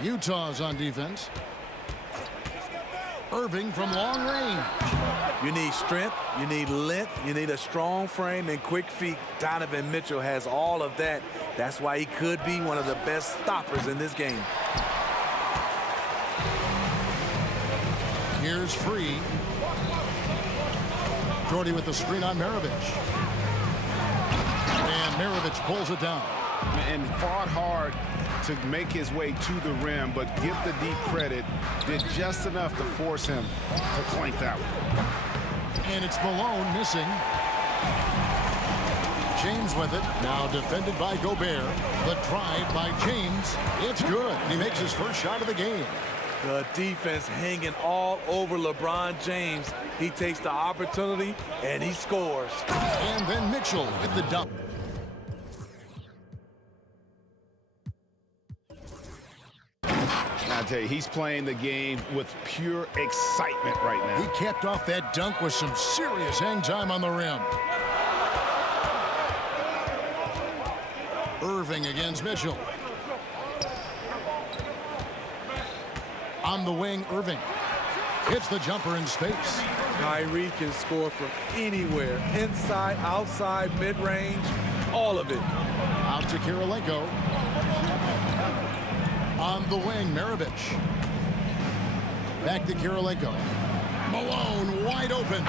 Utah's on defense. Irving from long range. You need strength, you need length, you need a strong frame and quick feet. Donovan Mitchell has all of that. That's why he could be one of the best stoppers in this game. Here's Free. Jordy with the screen on Maravich. And Maravich pulls it down. And fought hard to make his way to the rim, but give the D credit. Did just enough to force him to clank that one. And it's Malone missing. James with it. Now defended by Gobert. The drive by James. It's good. And he makes his first shot of the game. The defense hanging all over LeBron James. He takes the opportunity and he scores. And then Mitchell with the dump. I tell you, he's playing the game with pure excitement right now. He capped off that dunk with some serious hang time on the rim. Irving against Mitchell. On the wing, Irving hits the jumper in space. Kyrie can score from anywhere, inside, outside, mid-range, all of it. Out to Kirilenko. On the wing, Maravich. Back to Kirilenko. Malone wide open.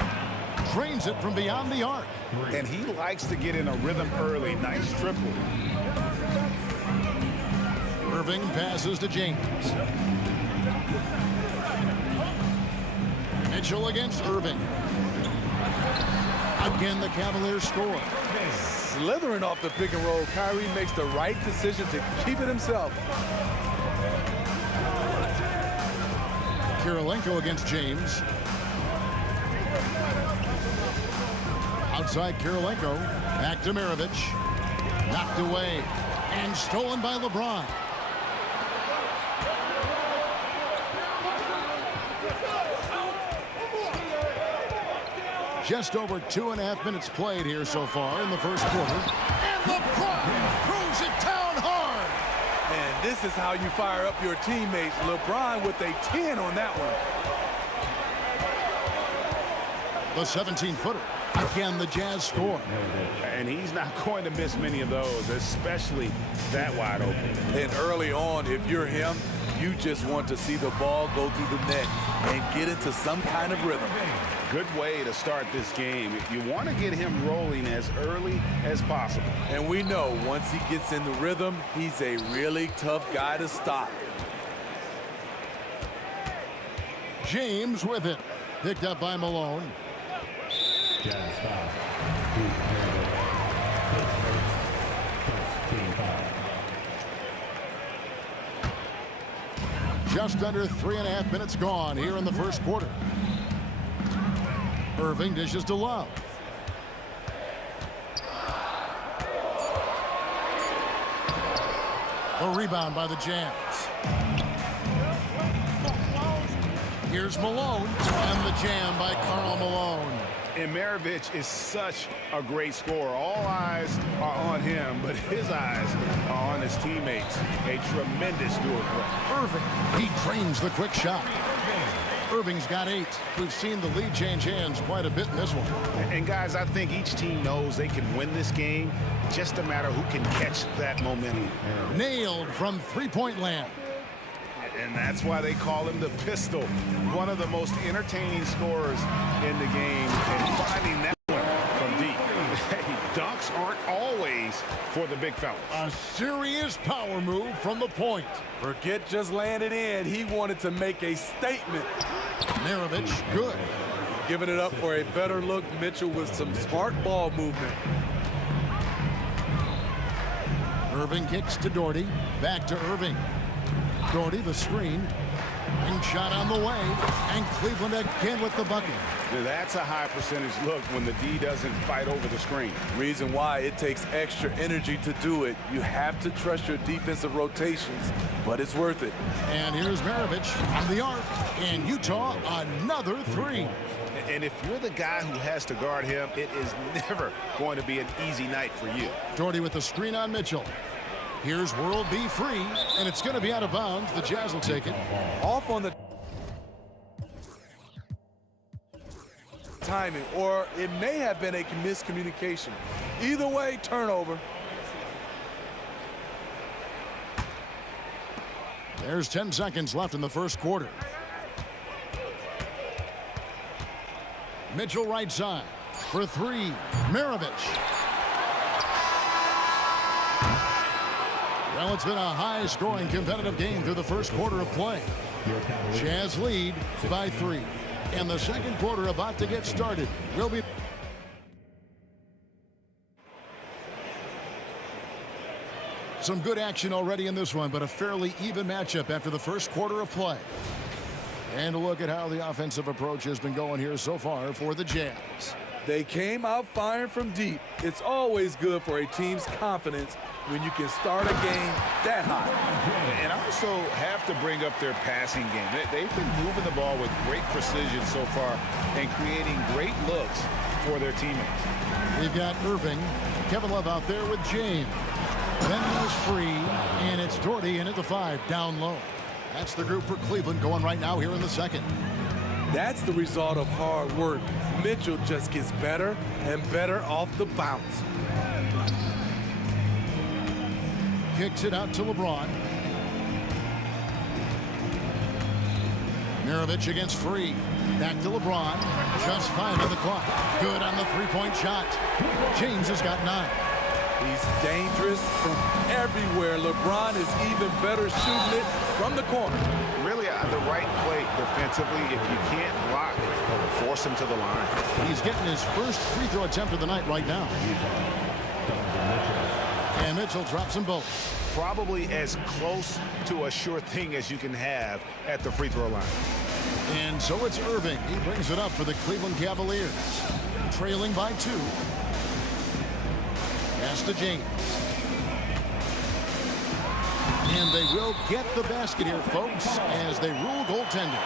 Drains it from beyond the arc. And he likes to get in a rhythm early. Nice triple. Irving passes to James. Mitchell against Irving. Again, the Cavaliers score. Slithering off the pick and roll, Kyrie makes the right decision to keep it himself. Kirilenko against James. Outside Kirilenko. Back to Maravich. Knocked away. And stolen by LeBron. Just over 2.5 minutes played here so far in the first quarter. And LeBron throws it down hard. And this is how you fire up your teammates. LeBron with a 10 on that one. The 17-footer. Again, the Jazz score. And he's not going to miss many of those, especially that wide open. And early on, if you're him, you just want to see the ball go through the net and get into some kind of rhythm. Good way to start this game. You want to get him rolling as early as possible. And we know once he gets in the rhythm, he's a really tough guy to stop. James with it. Picked up by Malone. Jazz foul. Just under 3.5 minutes gone here in the first quarter. Irving dishes to Love. A rebound by the Jazz. Here's Malone, and the jam by Karl Malone. And Maravich is such a great scorer. All eyes are on him, but his eyes are on his teammates. A tremendous dual threat. Irving, he drains the quick shot. Irving's got 8. We've seen the lead change hands quite a bit in this one. And guys, I think each team knows they can win this game. Just a matter who can catch that momentum. Nailed from three-point land. And that's why they call him the Pistol. One of the most entertaining scorers in the game. And finding that one from deep. Hey, dunks aren't always for the big fellas. A serious power move from the point. Forget just laying it in. He wanted to make a statement. Maravich, good. Giving it up for a better look. Mitchell with some smart ball movement. Irving kicks to Doherty. Back to Irving. Doherty, the screen. And shot on the way. And Cleveland again with the bucket. Now that's a high percentage look when the D doesn't fight over the screen. Reason why it takes extra energy to do it. You have to trust your defensive rotations, but it's worth it. And here's Maravich from the arc. And Utah, another three. And if you're the guy who has to guard him, it is never going to be an easy night for you. Doherty with the screen on Mitchell. Here's World B free, and it's going to be out of bounds. The Jazz will take it. Off on the timing, or it may have been a miscommunication. Either way, turnover. There's 10 seconds left in the first quarter. Mitchell right side for three. Maravich. Well, it's been a high-scoring competitive game through the first quarter of play. Jazz lead by 3. And the second quarter about to get started. Will be some good action already in this one, but a fairly even matchup after the first quarter of play. And a look at how the offensive approach has been going here so far for the Jazz. They came out firing from deep. It's always good for a team's confidence when you can start a game that high. And also have to bring up their passing game. They've been moving the ball with great precision so far and creating great looks for their teammates. We've got Irving, Kevin Love out there with James. Then there's free, and it's Doherty in at the 5, down low. That's the group for Cleveland going right now here in the second. That's the result of hard work. Mitchell just gets better and better off the bounce. Kicks it out to LeBron. Maravich against free. Back to LeBron. Just 5 on the clock. Good on the three-point shot. James has got 9. He's dangerous from everywhere. LeBron is even better shooting it from the corner. Really, the right play defensively. If you can't block, force him to the line. He's getting his first free throw attempt of the night right now. And Mitchell drops them both. Probably as close to a sure thing as you can have at the free throw line. And so it's Irving. He brings it up for the Cleveland Cavaliers. Trailing by 2. Pass to James. And they will get the basket here, folks, as they rule goaltending.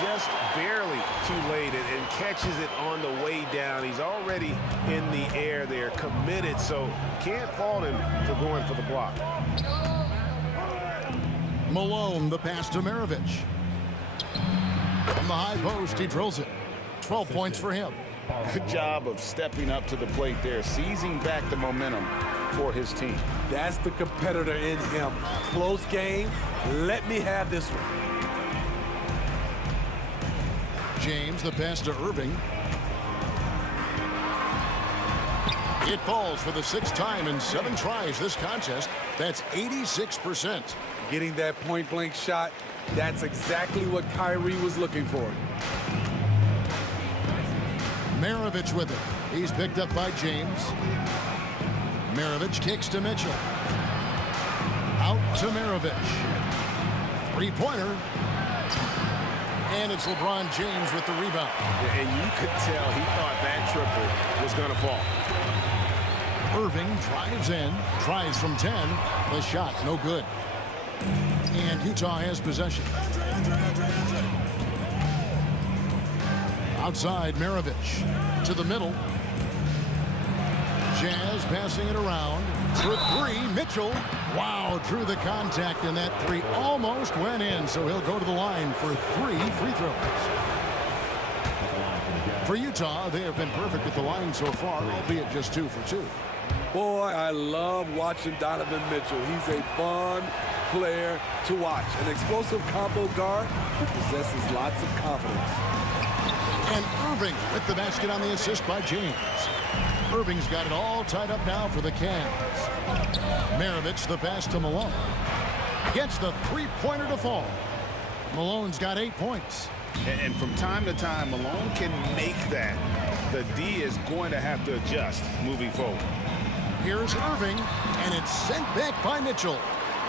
Just barely too late and catches it on the way down. He's already in the air there, committed, so can't fault him for going for the block. Malone, the pass to Maravich. From the high post, he drills it. 12 points for him. Good job of stepping up to the plate there, seizing back the momentum for his team. That's the competitor in him. Close game. Let me have this one. James, the pass to Irving. It falls for the 6th time in 7 tries this contest. That's 86%. Getting that point-blank shot, that's exactly what Kyrie was looking for. Maravich with it. He's picked up by James. Maravich kicks to Mitchell. Out to Maravich. Three-pointer. And it's LeBron James with the rebound. And you could tell he thought that triple was going to fall. Irving drives in, tries from 10. The shot, no good. And Utah has possession. Outside, Maravich to the middle. Jazz passing it around for 3. Mitchell, wow, drew the contact, and that 3 almost went in, so he'll go to the line for 3 free throws. For Utah, they have been perfect at the line so far, albeit just 2 for 2. Boy, I love watching Donovan Mitchell. He's a fun player to watch. An explosive combo guard who possesses lots of confidence. And Irving with the basket on the assist by James. Irving's got it all tied up now for the Cavs. Maravich, the pass to Malone. Gets the three-pointer to fall. Malone's got 8 points. And from time to time, Malone can make that. The D is going to have to adjust moving forward. Here's Irving, and it's sent back by Mitchell.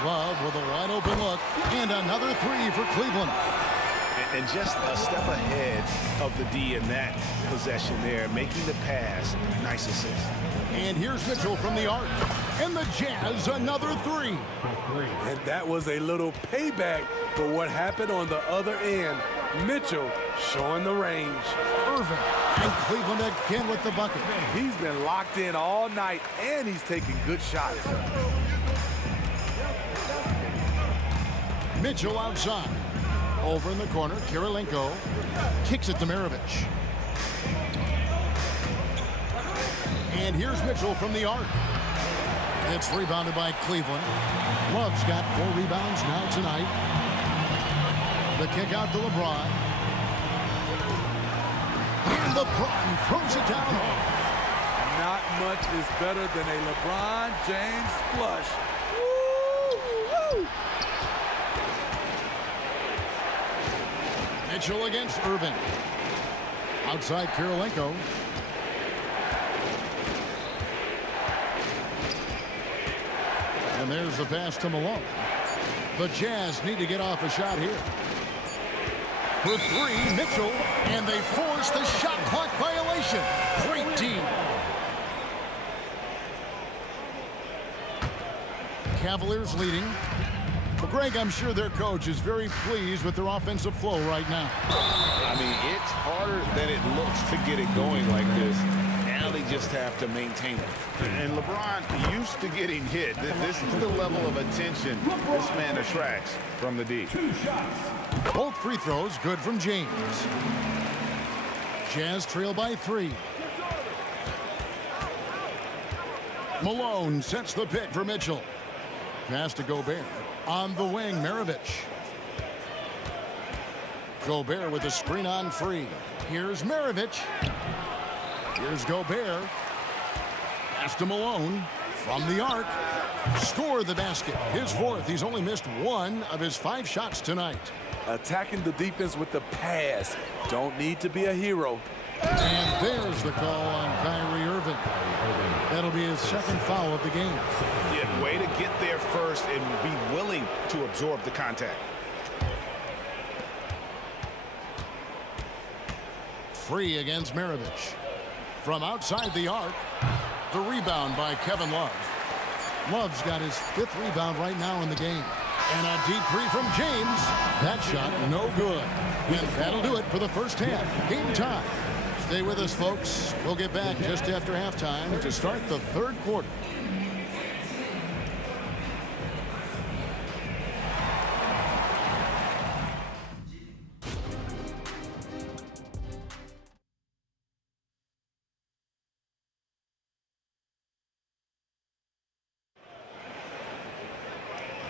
Love with a wide open look, and another three for Cleveland. And just a step ahead of the D in that possession there, making the pass. Nice assist. And here's Mitchell from the arc. And the Jazz, another three. And that was a little payback for what happened on the other end. Mitchell showing the range. Irving and Cleveland again with the bucket. He's been locked in all night, and he's taking good shots. Mitchell outside. Over in the corner, Kirilenko kicks it to Maravich. And here's Mitchell from the arc. It's rebounded by Cleveland. Love's got 4 rebounds now tonight. The kick out to LeBron. And LeBron throws it down hard. Not much is better than a LeBron James flush. Woo! Mitchell against Irving. Outside Kirilenko. And there's the pass to Malone. The Jazz need to get off a shot here. For 3, Mitchell, and they force the shot clock violation. Great team. Cavaliers leading. Well, Greg, I'm sure their coach is very pleased with their offensive flow right now. I mean, it's harder than it looks to get it going like this. Now they just have to maintain it. And LeBron used to getting hit. This is the level of attention this man attracts from the D. Both free throws good from James. Jazz trail by 3. Malone sets the pick for Mitchell. Pass to Gobert. On the wing, Maravich. Gobert with a screen on free. Here's Maravich. Here's Gobert. Pass to Malone. From the arc. Score the basket. His 4th. He's only missed 1 of his 5 shots tonight. Attacking the defense with the pass. Don't need to be a hero. And there's the call on Kyrie Irving. That'll be his 2nd foul of the game. Yeah, way to get there first and be willing to absorb the contact. Free against Maravich. From outside the arc, the rebound by Kevin Love. Love's got his 5th rebound right now in the game. And a deep 3 from James. That shot no good. And that'll do it for the first half. Game time. Stay with us, folks. We'll get back just after halftime to start the 3rd quarter.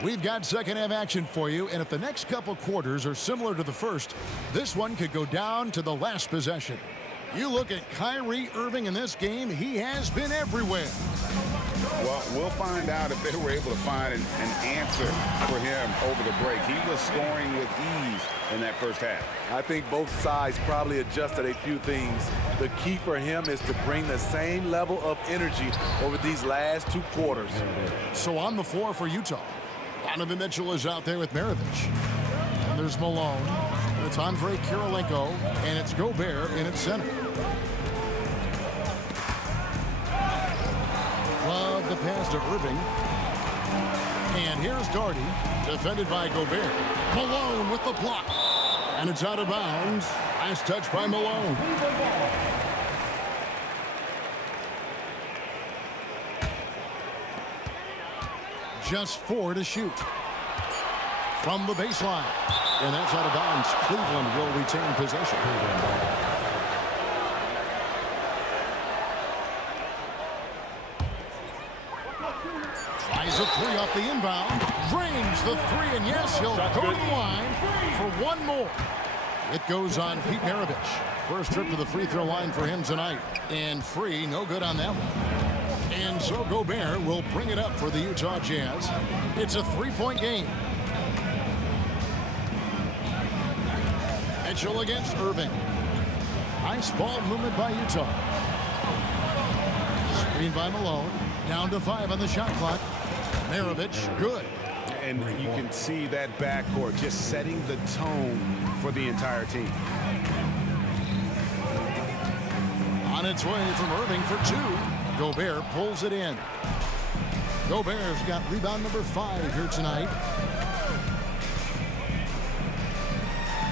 We've got second half action for you, and if the next couple quarters are similar to the first, this one could go down to the last possession. You look at Kyrie Irving in this game, he has been everywhere. Well, we'll find out if they were able to find an answer for him over the break. He was scoring with ease in that first half. I think both sides probably adjusted a few things. The key for him is to bring the same level of energy over these last 2 quarters. So on the floor for Utah, Donovan Mitchell is out there with Maravich. And there's Malone. It's Andre Kirilenko, and it's Gobert in its center. Love the pass to Irving. And here's Doherty, defended by Gobert. Malone with the block. And it's out of bounds. Nice touch by Malone. Just 4 to shoot. From the baseline. And that's out of bounds. Cleveland will retain possession. Tries a 3 off the inbound. Drains the 3, and yes, he'll go to the line for 1 more. It goes on Pete Maravich. First trip to the free throw line for him tonight. And free, no good on that one. And so Gobert will bring it up for the Utah Jazz. It's a 3-point game. Mitchell against Irving. Nice ball movement by Utah. Screen by Malone. Down to 5 on the shot clock. Maravich, good. And you can see that backcourt just setting the tone for the entire team. On its way from Irving for 2. Gobert pulls it in. Gobert's got rebound number 5 here tonight.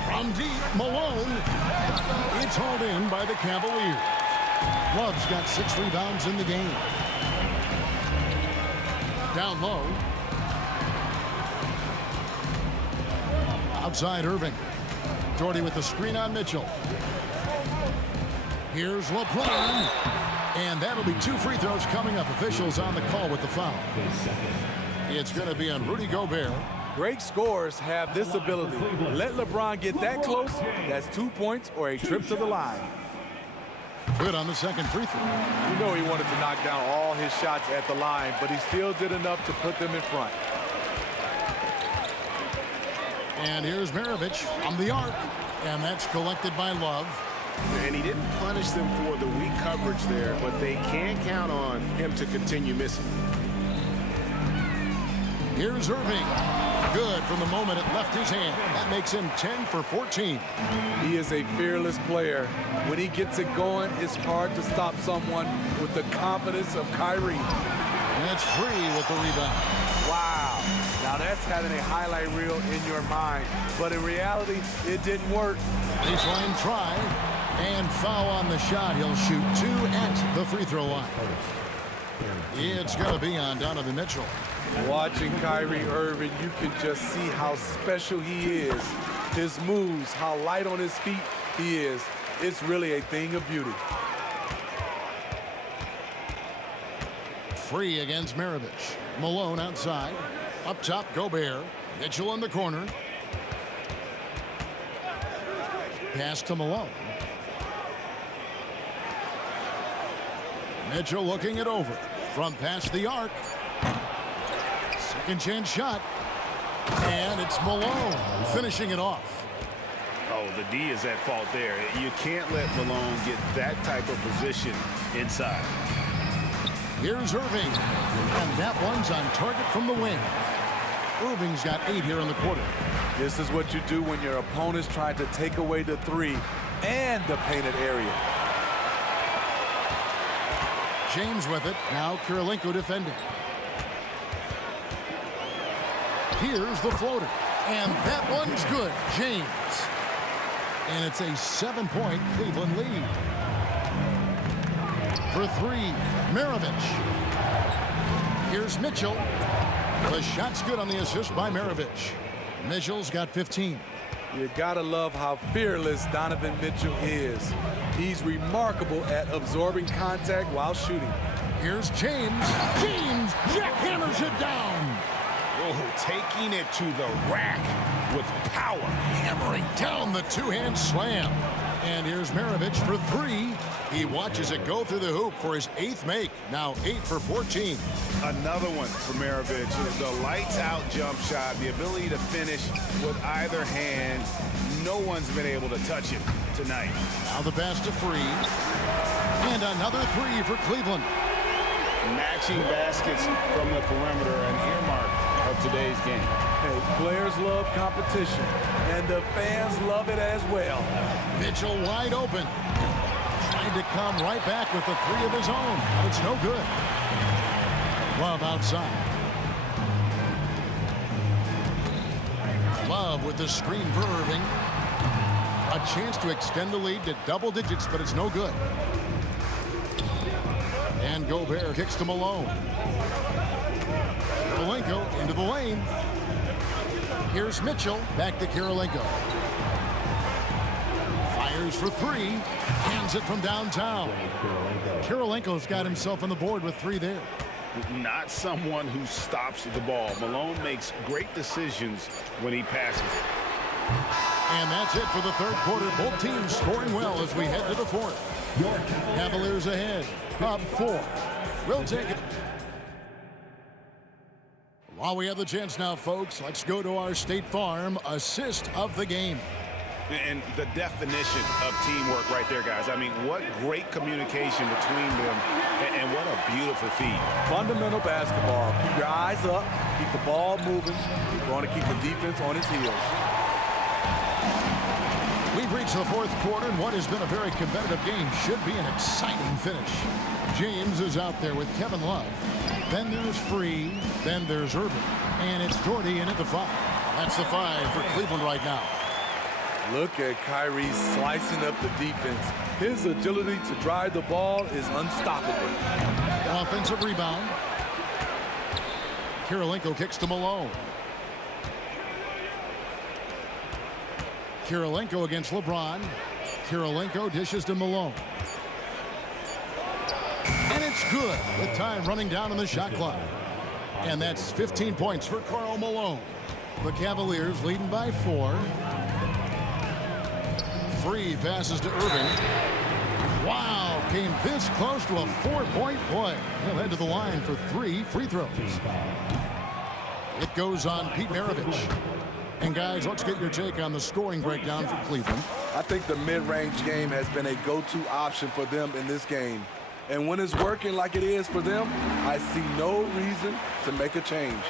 From deep, Malone. It's hauled in by the Cavaliers. Love's got 6 rebounds in the game. Down low. Outside Irving. Jordy with the screen on Mitchell. Here's LeBron. And that'll be 2 free throws coming up. Officials on the call with the foul. It's going to be on Rudy Gobert. Great scorers have this ability. Let LeBron get that close. That's 2 points or a trip to the line. Good on the second free throw. You know he wanted to knock down all his shots at the line, but he still did enough to put them in front. And here's Maravich on the arc. And that's collected by Love. And he didn't punish them for the weak coverage there, but they can't count on him to continue missing. Here's Irving. Good from the moment it left his hand. That makes him 10 for 14. He is a fearless player. When he gets it going, it's hard to stop someone with the confidence of Kyrie. And it's Free with the rebound. Wow. Now that's having a highlight reel in your mind. But in reality, it didn't work. Baseline try. And foul on the shot. He'll shoot 2 at the free throw line. It's going to be on Donovan Mitchell. Watching Kyrie Irving, you can just see how special he is. His moves, how light on his feet he is. It's really a thing of beauty. Free against Maravich. Malone outside. Up top, Gobert. Mitchell in the corner. Pass to Malone. Mitchell looking it over. From past the arc. Second chance shot. And it's Malone finishing it off. Oh, the D is at fault there. You can't let Malone get that type of position inside. Here's Irving. And that one's on target from the wing. Irving's got 8 here in the quarter. This is what you do when your opponent's trying to take away the 3 and the painted area. James with it. Now Kirilenko defending. Here's the floater. And that one's good. James. And it's a 7-point Cleveland lead. For 3, Maravich. Here's Mitchell. The shot's good on the assist by Maravich. Mitchell's got 15. You gotta love how fearless Donovan Mitchell is. He's remarkable at absorbing contact while shooting. Here's James. James jackhammers it down. Oh, taking it to the rack with power. Hammering down the 2-hand slam. And here's Maravich for 3. He watches it go through the hoop for his 8th make. Now 8 for 14. Another one for Maravich. The lights-out jump shot, the ability to finish with either hand. No one's been able to touch it tonight. Now the pass to Free. And another 3 for Cleveland. Matching baskets from the perimeter, an earmark of today's game. Hey, players love competition, and the fans love it as well. Mitchell wide open. Trying to come right back with the 3 of his own, but it's no good. Love outside. Love with the screen for Irving. A chance to extend the lead to double digits, but it's no good. And Gobert kicks to Malone. Kirilenko into the lane. Here's Mitchell, back to Kirilenko. Fires for 3, hands it from downtown. Kirilenko's got himself on the board with 3 there. Not someone who stops the ball. Malone makes great decisions when he passes it. And that's it for the third quarter. Both teams scoring well as we head to the fourth. Cavaliers ahead, up 4. We'll take it. While we have the chance now, folks, let's go to our State Farm assist of the game. And the definition of teamwork right there, guys. I mean, what great communication between them, and what a beautiful feed. Fundamental basketball. Keep your eyes up, keep the ball moving. You're going to keep the defense on its heels. We've reached the fourth quarter, and what has been a very competitive game should be an exciting finish. James is out there with Kevin Love. Then there's Free. Then there's Irving. And it's Doherty in at the 5. That's the 5 for Cleveland right now. Look at Kyrie slicing up the defense. His agility to drive the ball is unstoppable. Offensive rebound. Kirilenko kicks to Malone. Kirilenko against LeBron. Kirilenko dishes to Malone. And it's good with time running down on the shot clock. And that's 15 points for Karl Malone. The Cavaliers leading by 4. Free passes to Irving. Wow, came this close to a 4-point play. He'll head to the line for 3 free throws. It goes on Pete Maravich. And guys, let's get your take on the scoring breakdown for Cleveland. I think the mid-range game has been a go-to option for them in this game. And when it's working like it is for them, I see no reason to make a change.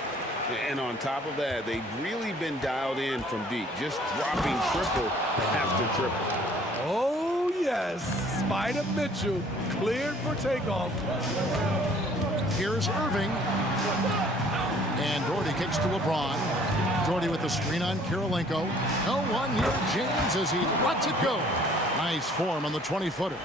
And on top of that, they've really been dialed in from deep, just dropping triple after triple. Oh, yes. Spider Mitchell cleared for takeoff. Here's Irving. And Doherty kicks to LeBron. Doherty with the screen on Kirilenko. No one near James as he lets it go. Nice form on the 20-footer.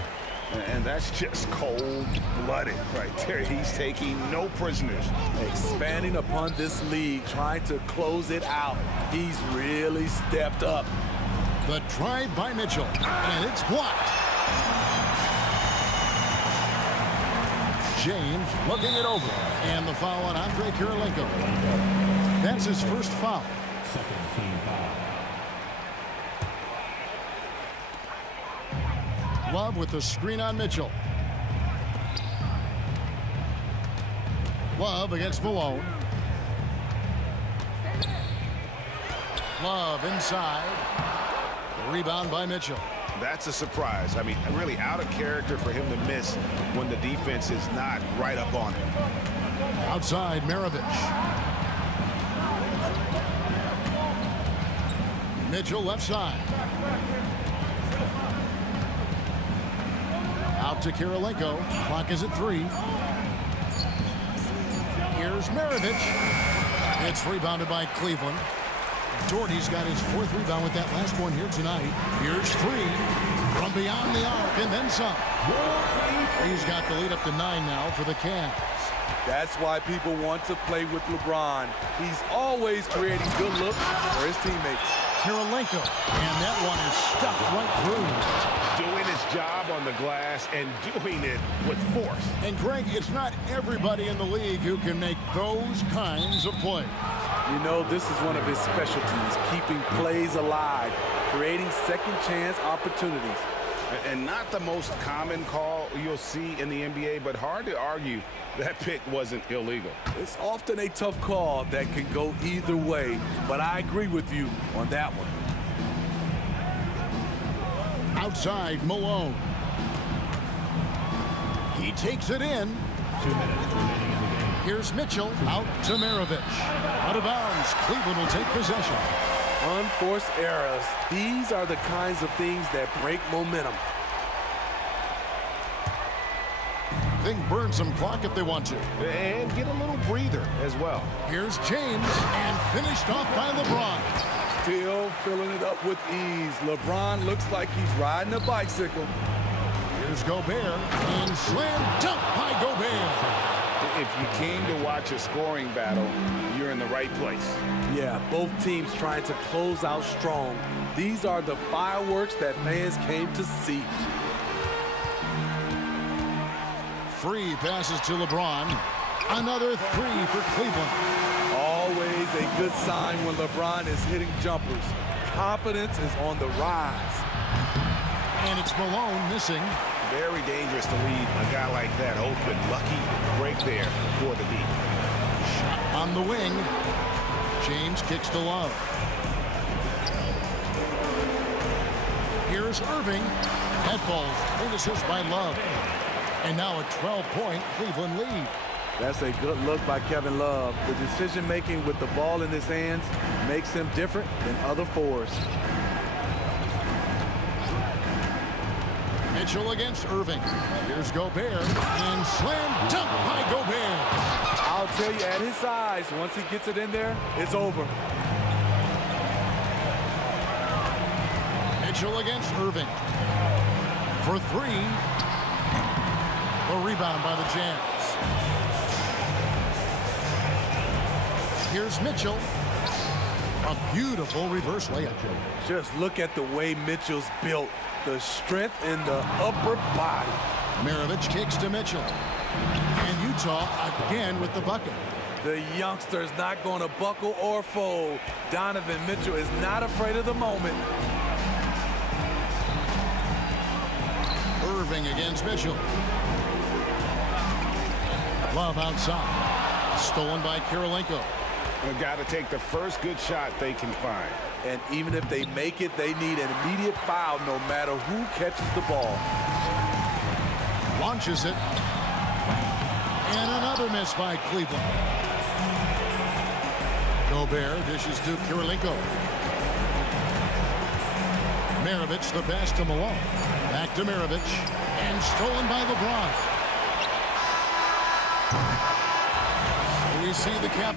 And that's just cold-blooded right there. He's taking no prisoners. Expanding upon this lead, trying to close it out. He's really stepped up. The drive by Mitchell, and it's blocked. James looking it over, and the foul on Andre Kirilenko. That's his first foul. Second team foul. Love with the screen on Mitchell. Love against Malone. Love inside. The rebound by Mitchell. That's a surprise. I mean, really out of character for him to miss when the defense is not right up on him. Outside, Maravich. Mitchell left side. Out to Kirilenko. Clock is at 3. Here's Maravich. It's rebounded by Cleveland. Doherty's got his 4th rebound with that last one here tonight. Here's Free from beyond the arc and then some. He's got the lead up to 9 now for the Cavs. That's why people want to play with LeBron. He's always creating good looks for his teammates. Kirilenko, and that one is stuffed right through. Doing his job on the glass and doing it with force. And Greg, it's not everybody in the league who can make those kinds of plays. You know, this is one of his specialties, keeping plays alive, creating second chance opportunities. And not the most common call you'll see in the NBA, but hard to argue that pick wasn't illegal. It's often a tough call that can go either way, but I agree with you on that one. Outside, Malone. He takes it in. 2 minutes remaining in the game. Here's Mitchell out to Maravich. Out of bounds. Cleveland will take possession. Unforced errors. These are the kinds of things that break momentum. They can burn some clock if they want to. And get a little breather as well. Here's James, and finished off by LeBron. Still filling it up with ease. LeBron looks like he's riding a bicycle. Here's Gobert, and slam dunk by Gobert. If you came to watch a scoring battle, you're in the right place. Yeah, both teams trying to close out strong. These are the fireworks that fans came to see. Free passes to LeBron. Another 3 for Cleveland. Always a good sign when LeBron is hitting jumpers. Confidence is on the rise. And it's Malone missing. Very dangerous to leave a guy like that open. Lucky break there for the deep. Shot on the wing. James kicks to Love. Here's Irving. That ball finishes by Love. And now a 12-point Cleveland lead. That's a good look by Kevin Love. The decision-making with the ball in his hands makes him different than other fours. Mitchell against Irving. Here's Gobert. And slam dunk by Gobert. I'll tell you, at his size, once he gets it in there, it's over. Mitchell against Irving. For three. A rebound by the Jazz. Here's Mitchell. A beautiful reverse layup. Just look at the way Mitchell's built. The strength in the upper body. Maravich kicks to Mitchell. And Utah again with the bucket. The youngster's not going to buckle or fold. Donovan Mitchell is not afraid of the moment. Irving against Mitchell. Love outside. Stolen by Kirilenko. They've got to take the first good shot they can find. And even if they make it, they need an immediate foul no matter who catches the ball. Launches it. And another miss by Cleveland. Gobert dishes to Kirilenko. Maravich the pass to Malone. Back to Maravich. And stolen by LeBron. We see the cap.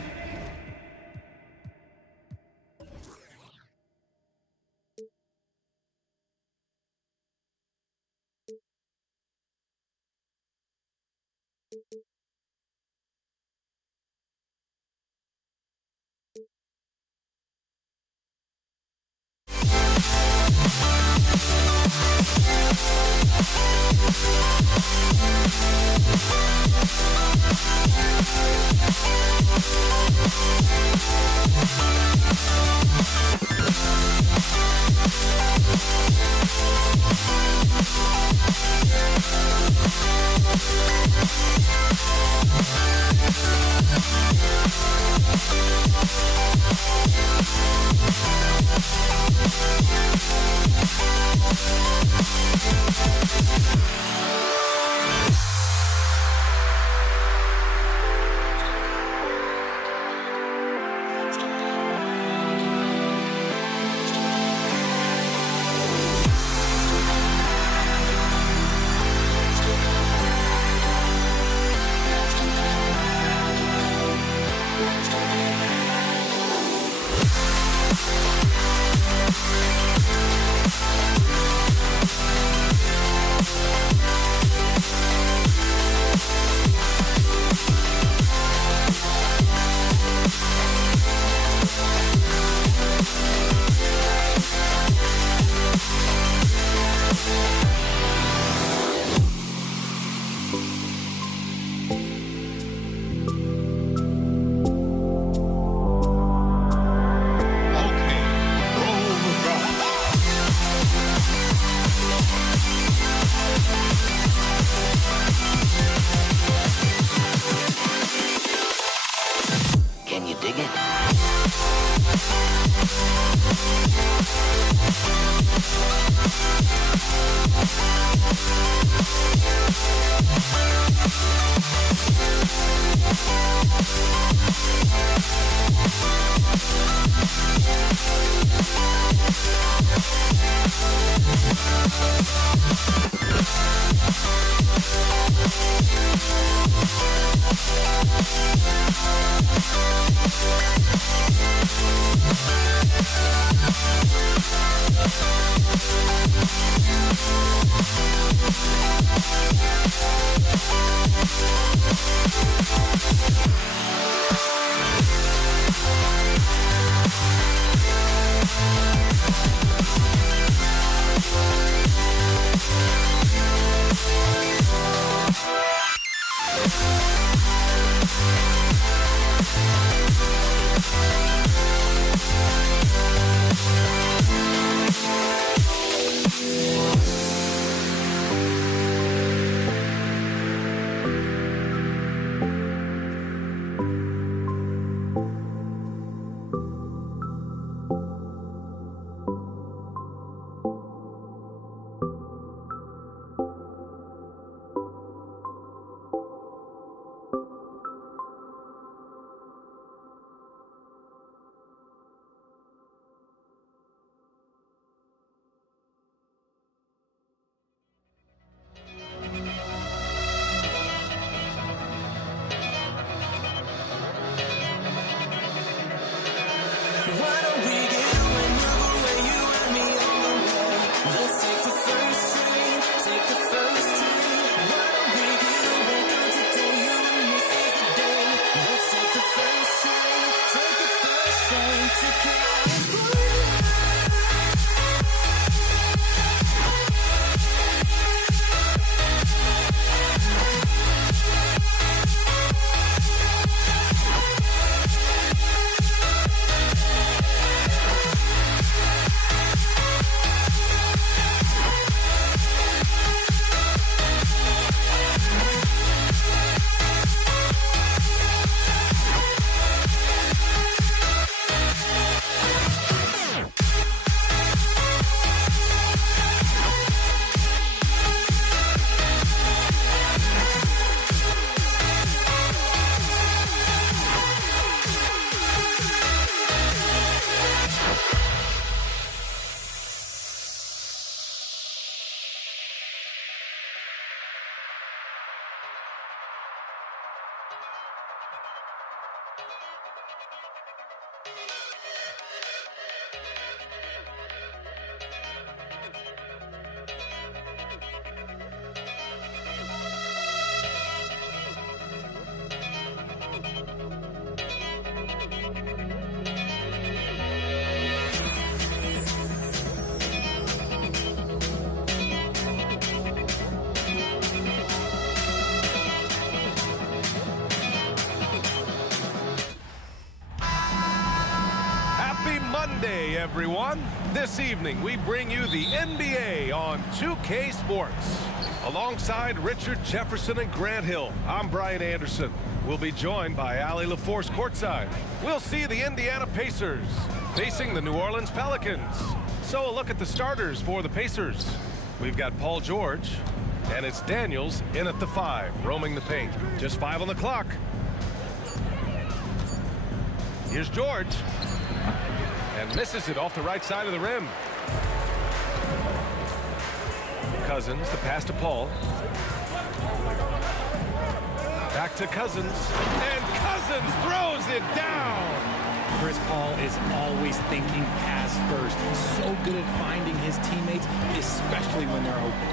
Monday, everyone. This evening, we bring you the NBA on 2K Sports. Alongside Richard Jefferson and Grant Hill, I'm Brian Anderson. We'll be joined by Allie LaForce courtside. We'll see the Indiana Pacers facing the New Orleans Pelicans. So a look at the starters for the Pacers. We've got Paul George, and it's Daniels in at the 5, roaming the paint. Just 5 on the clock. Here's George. And misses it off the right side of the rim. Cousins, the pass to Paul. Back to Cousins. And Cousins throws it down. Chris Paul is always thinking pass first. He's so good at finding his teammates, especially when they're open.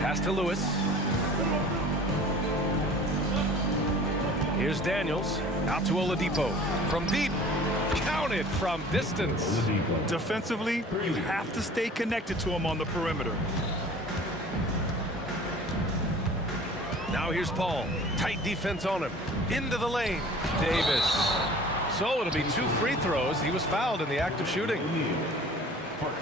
Pass to Lewis. Here's Daniels, out to Oladipo. From deep, counted from distance. Defensively, you have to stay connected to him on the perimeter. Now here's Paul. Tight defense on him. Into the lane. Davis. So it'll be 2 free throws. He was fouled in the act of shooting.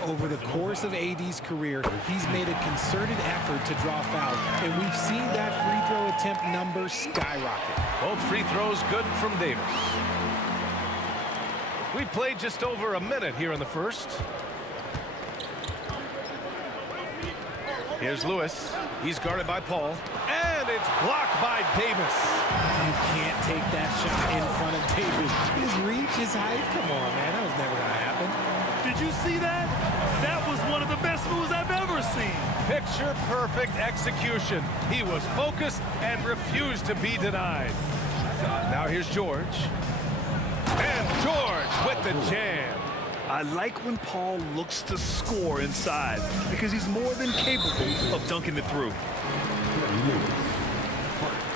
Over the course of AD's career, he's made a concerted effort to draw fouls, and we've seen that free throw attempt number skyrocket. Both free throws good from Davis. We played just over a minute here in the first. Here's Lewis. He's guarded by Paul. And it's blocked by Davis. You can't take that shot in front of Davis. His reach, his height, come on, man. That was never going to happen. Did you see that? That was one of the best moves I've ever seen. Picture perfect execution. He was focused and refused to be denied. Now here's George. And George with the jam. I like when Paul looks to score inside because he's more than capable of dunking it through.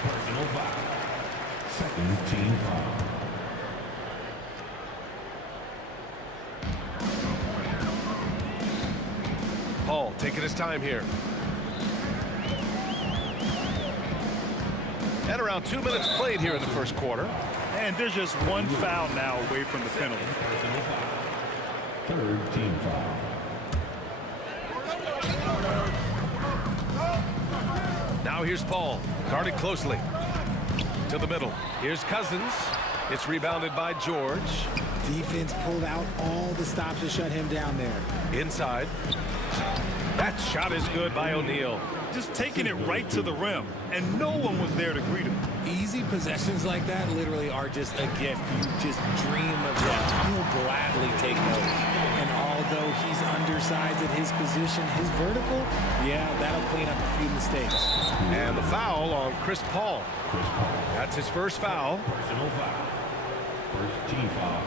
Personal foul. Second team foul. Paul taking his time here. And around 2 minutes played here in the first quarter. And there's just one foul now away from the penalty. Third team foul. Now here's Paul, guarded closely. To the middle. Here's Cousins. It's rebounded by George. Defense pulled out all the stops to shut him down there. Inside. That shot is good by O'Neal. Just taking it right to the rim, and no one was there to greet him. Easy possessions like that literally are just a gift. You just dream of that. He'll gladly take those. And although he's undersized at his position, his vertical, yeah, that'll clean up a few mistakes. And the foul on Chris Paul. That's his first foul. Personal foul. First team foul.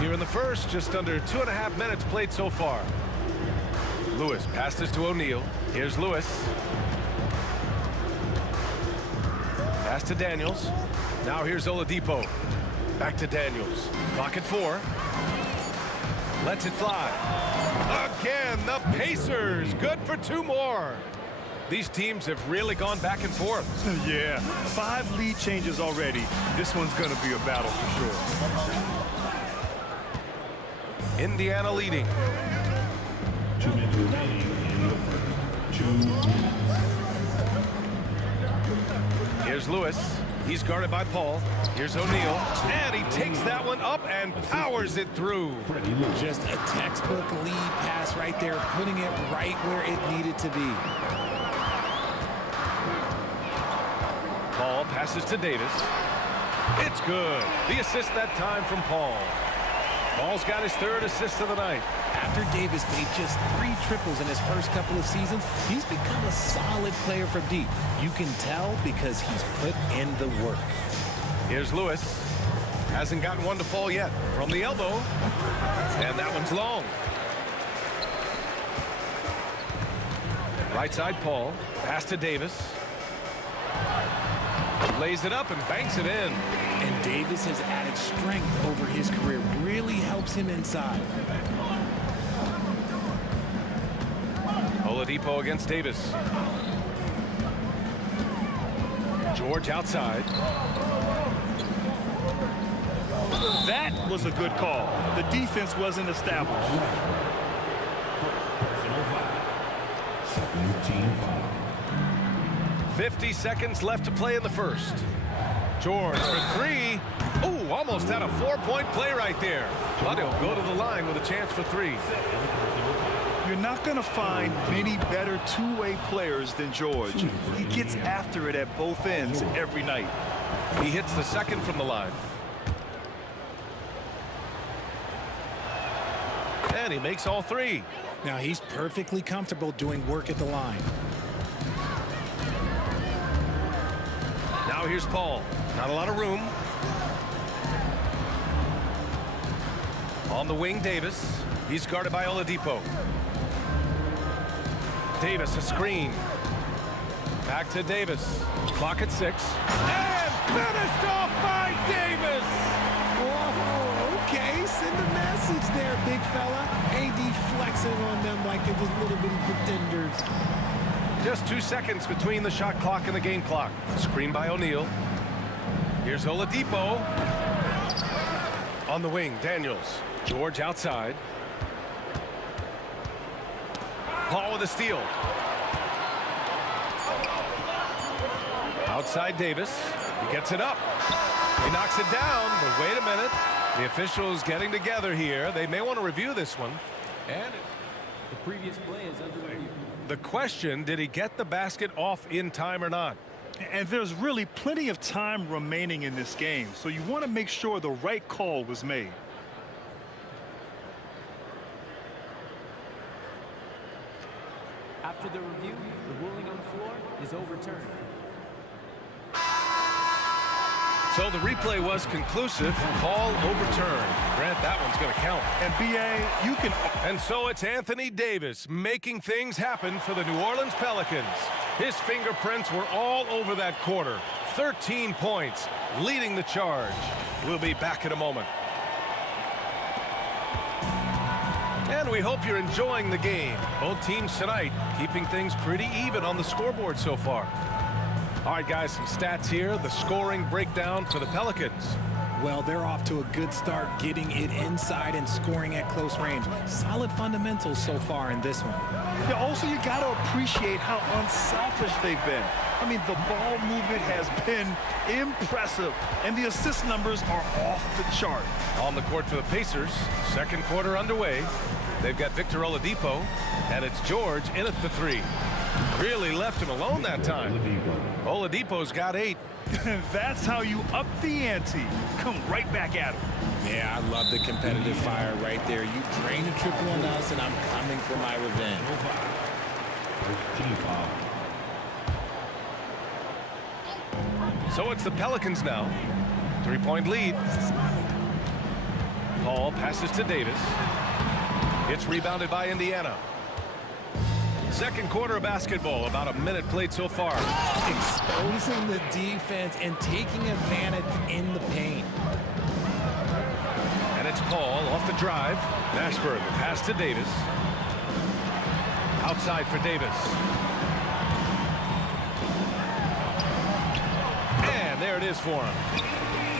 Here in the first, just under 2.5 minutes played so far. Lewis passes to O'Neal. Here's Lewis. Pass to Daniels. Now here's Oladipo. Back to Daniels. Clock at 4. Lets it fly. Again, the Pacers. Good for 2 more. These teams have really gone back and forth. Yeah, 5 lead changes already. This one's going to be a battle for sure. Indiana leading. 2 minutes remaining in the first. 2 minutes. Here's Lewis. He's guarded by Paul. Here's O'Neal. And he takes that one up and powers it through. Just a textbook lead pass right there, putting it right where it needed to be. Paul passes to Davis. It's good. The assist that time from Paul. Paul's got his 3rd assist of the night. After Davis made just 3 triples in his first couple of seasons, he's become a solid player from deep. You can tell because he's put in the work. Here's Lewis. Hasn't gotten one to fall yet. From the elbow. And that one's long. Right side, Paul. Pass to Davis. Lays it up and banks it in. And Davis has added strength over his career. Really helps him inside. Oladipo against Davis. George outside. That was a good call. The defense wasn't established. 50 seconds left to play in the first. George for 3. Ooh, almost had a 4-point play right there. But he'll go to the line with a chance for 3. You're not going to find many better two-way players than George. He gets after it at both ends every night. He hits the second from the line. And he makes all 3. Now he's perfectly comfortable doing work at the line. Now here's Paul. Not a lot of room. On the wing, Davis. He's guarded by Oladipo. Davis, a screen. Back to Davis. Clock at 6. And finished off by Davis! Whoa, okay, send a message there, big fella. AD flexing on them like they're just little bitty pretenders. Just 2 seconds between the shot clock and the game clock. Screen by O'Neal. Here's Oladipo. On the wing, Daniels. George outside. Paul with a steal. Outside Davis. He gets it up. He knocks it down, but wait a minute. The officials getting together here. They may want to review this one. And the previous play is under review. The question, did he get the basket off in time or not? And there's really plenty of time remaining in this game, so you want to make sure the right call was made. After the review, the ruling on the floor is overturned. So the replay was conclusive. Call overturned. Grant, that one's going to count. And B.A., you can... And so it's Anthony Davis making things happen for the New Orleans Pelicans. His fingerprints were all over that quarter. 13 points, leading the charge. We'll be back in a moment. And we hope you're enjoying the game. Both teams tonight keeping things pretty even on the scoreboard so far. All right, guys, some stats here. The scoring breakdown for the Pelicans. Well, they're off to a good start getting it inside and scoring at close range. Solid fundamentals so far in this one. Yeah, also, you got to appreciate how unselfish they've been. I mean, the ball movement has been impressive, and the assist numbers are off the chart. On the court for the Pacers, second quarter underway. They've got Victor Oladipo, and it's George in at the 3. Really left him alone that time. Oladipo's got 8. That's how you up the ante. Come right back at him. Yeah, I love the competitive fire right there. You drain a triple on us, and I'm coming for my revenge. So it's the Pelicans now. 3-point lead. Paul passes to Davis. It's rebounded by Indiana. Second quarter of basketball, about a minute played so far. Exposing the defense and taking advantage in the paint. And it's Paul off the drive. Mashburn, the pass to Davis. Outside for Davis. And there it is for him.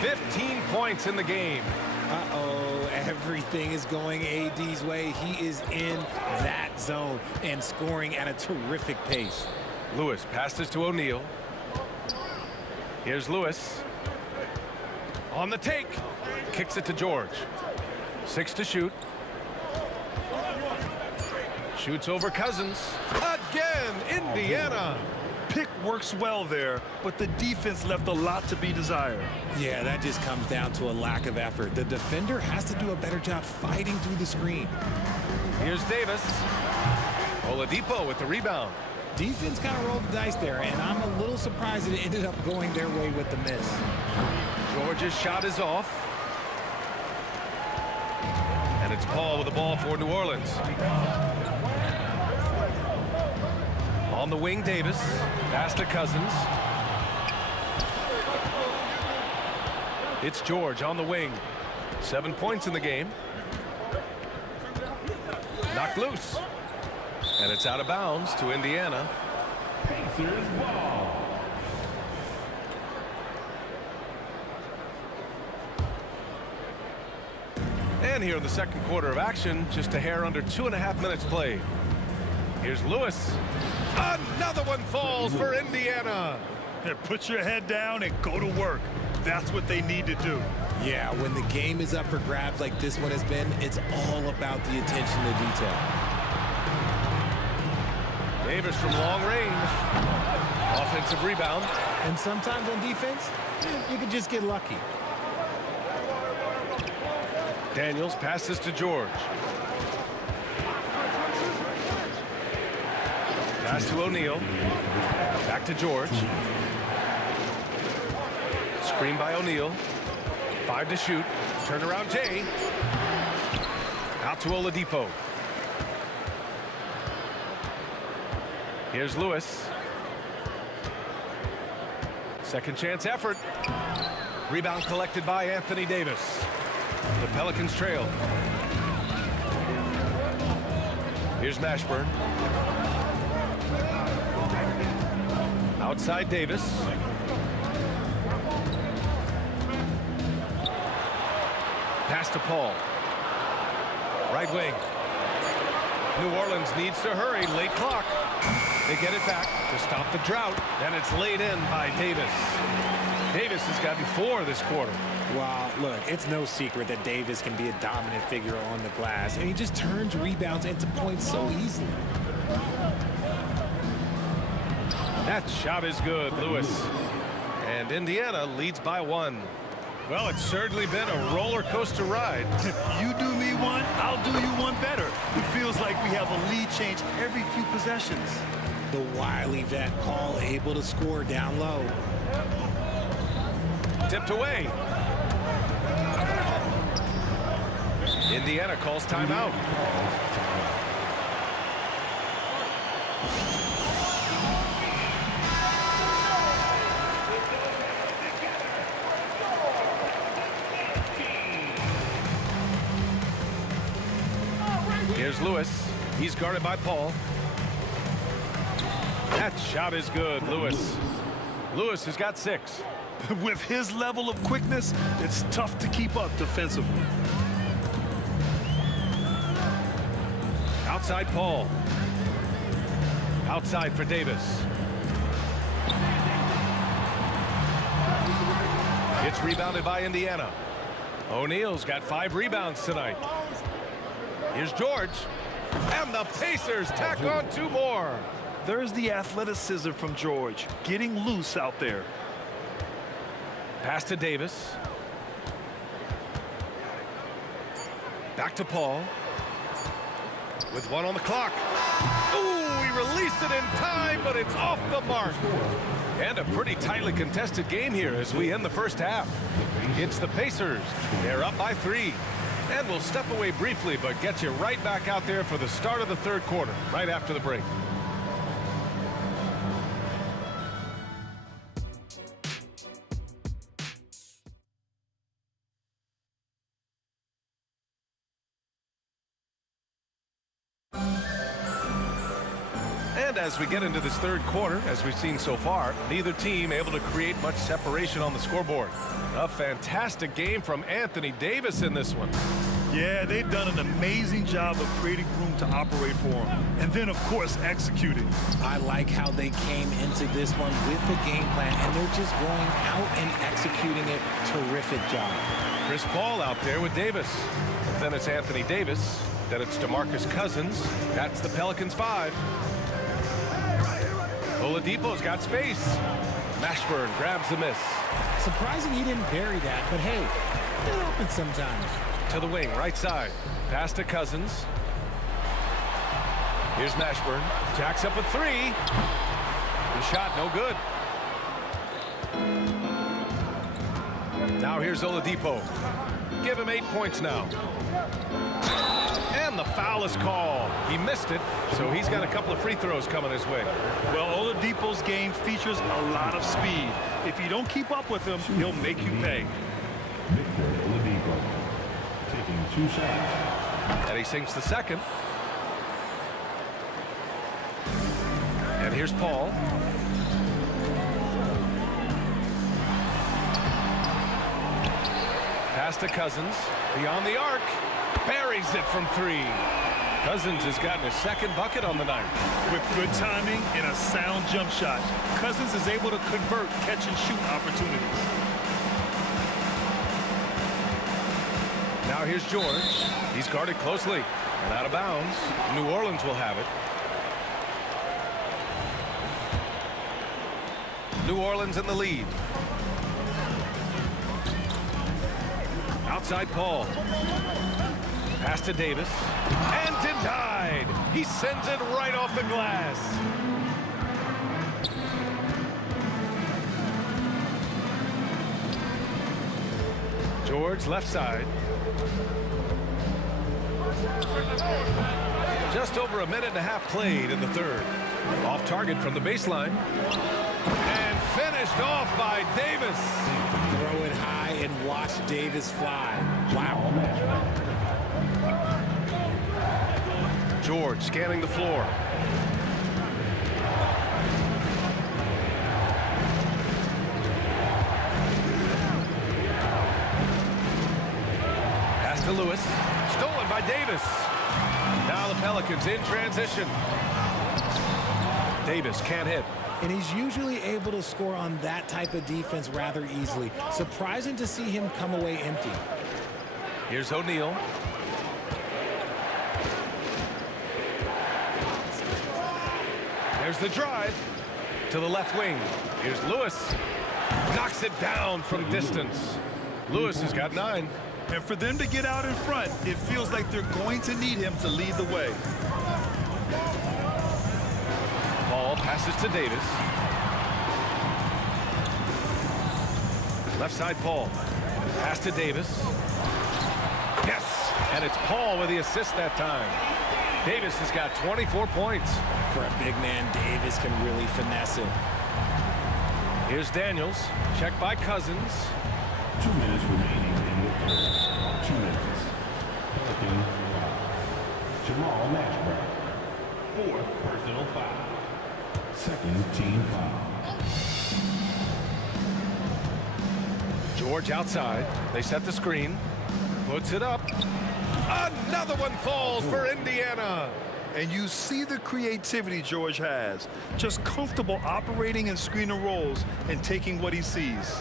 15 points in the game. Uh-oh, everything is going AD's way. He is in that zone and scoring at a terrific pace. Lewis passes to O'Neal. Here's Lewis. On the take. Kicks it to George. 6 to shoot. Shoots over Cousins. Again, Indiana. Pick works well there, but the defense left a lot to be desired. Yeah, that just comes down to a lack of effort. The defender has to do a better job fighting through the screen. Here's Davis. Oladipo with the rebound. Defense kind of rolled the dice there, and I'm a little surprised it ended up going their way with the miss. George's shot is off. And it's Paul with the ball for New Orleans. On the wing, Davis. Pass to Cousins. It's George on the wing. 7 points in the game. Knocked loose. And it's out of bounds to Indiana. Pacers ball. And here in the second quarter of action, just a hair under 2.5 minutes played. Here's Lewis. Another one falls for Indiana. Put your head down and go to work. That's what they need to do. Yeah, when the game is up for grabs like this one has been, it's all about the attention to detail. Davis from long range. Offensive rebound. And sometimes on defense, you can just get lucky. Daniels passes to George. Pass to O'Neal. Back to George. Screen by O'Neal. 5 to shoot. Turnaround Jay. Out to Oladipo. Here's Lewis. Second chance effort. Rebound collected by Anthony Davis. The Pelicans trail. Here's Mashburn. Outside Davis. Pass to Paul. Right wing. New Orleans needs to hurry. Late clock. They get it back to stop the drought. And it's laid in by Davis. Davis has gotten 4 this quarter. Well, look, it's no secret that Davis can be a dominant figure on the glass, and he just turns rebounds into points so easily. That shot is good, Lewis. And Indiana leads by 1. Well, it's certainly been a roller coaster ride. You do me one, I'll do you one better. It feels like we have a lead change every few possessions. The wily vet Paul able to score down low. Tipped away. Indiana calls timeout. Here's Lewis. He's guarded by Paul. That shot is good, Lewis. Lewis has got 6. With his level of quickness, it's tough to keep up defensively. Outside Paul. Outside for Davis. It's rebounded by Indiana. O'Neal's got 5 rebounds tonight. Here's George. And the Pacers tack on 2 more. There's the athleticism from George, getting loose out there. Pass to Davis. Back to Paul. With 1 on the clock. Ooh, he released it in time, but it's off the mark. And a pretty tightly contested game here as we end the first half. It's the Pacers. They're up by 3. And we'll step away briefly, but get you right back out there for the start of the third quarter, right after the break. And as we get into this third quarter, as we've seen so far, neither team able to create much separation on the scoreboard. A fantastic game from Anthony Davis in this one. Yeah, they've done an amazing job of creating room to operate for him. And then, of course, executing. I like how they came into this one with the game plan, and they're just going out and executing it. Terrific job. Chris Paul out there with Davis. Then it's Anthony Davis. Then it's DeMarcus Cousins. That's the Pelicans 5. Oladipo's got space. Mashburn grabs the miss. Surprising he didn't bury that, but hey, it happens sometimes. To the wing, right side. Pass to Cousins. Here's Mashburn. Jacks up a three. The shot no good. Now here's Oladipo. Give him 8 points now. And the foul is called. He missed it, so he's got a couple of free throws coming his way. Well, Oladipo's game features a lot of speed. If you don't keep up with him, he'll make you pay. Victor Oladipo taking 2 shots. And he sinks the second. And here's Paul. Pass to Cousins. Beyond the arc. Buries it from 3. Cousins has gotten his second bucket on the night. With good timing and a sound jump shot, Cousins is able to convert catch-and-shoot opportunities. Now here's George. He's guarded closely and out of bounds. New Orleans will have it. New Orleans in the lead. Outside Paul. Pass to Davis. And denied. He sends it right off the glass. George left side. Just over a minute and a half played in the third. Off target from the baseline. And finished off by Davis. Throw it high and watch Davis fly. Wow. George scanning the floor. Pass to Lewis. Stolen by Davis. Now the Pelicans in transition. Davis can't hit. And he's usually able to score on that type of defense rather easily. Surprising to see him come away empty. Here's O'Neal. There's the drive to the left wing. Here's Lewis. Knocks it down from distance. Lewis has got 9. And for them to get out in front, it feels like they're going to need him to lead the way. Paul passes to Davis. Left side Paul. Pass to Davis. Yes! And it's Paul with the assist that time. Davis has got 24 points. For a big man, Davis can really finesse it. Here's Daniels. Checked by Cousins. 2 minutes remaining in the third. 2 minutes. Pelican foul. Jamal Mashburn. 4th personal foul. 2nd team foul. George outside. They set the screen. Puts it up. Another one falls for Indiana. And you see the creativity George has. Just comfortable operating in screen and rolls and taking what he sees.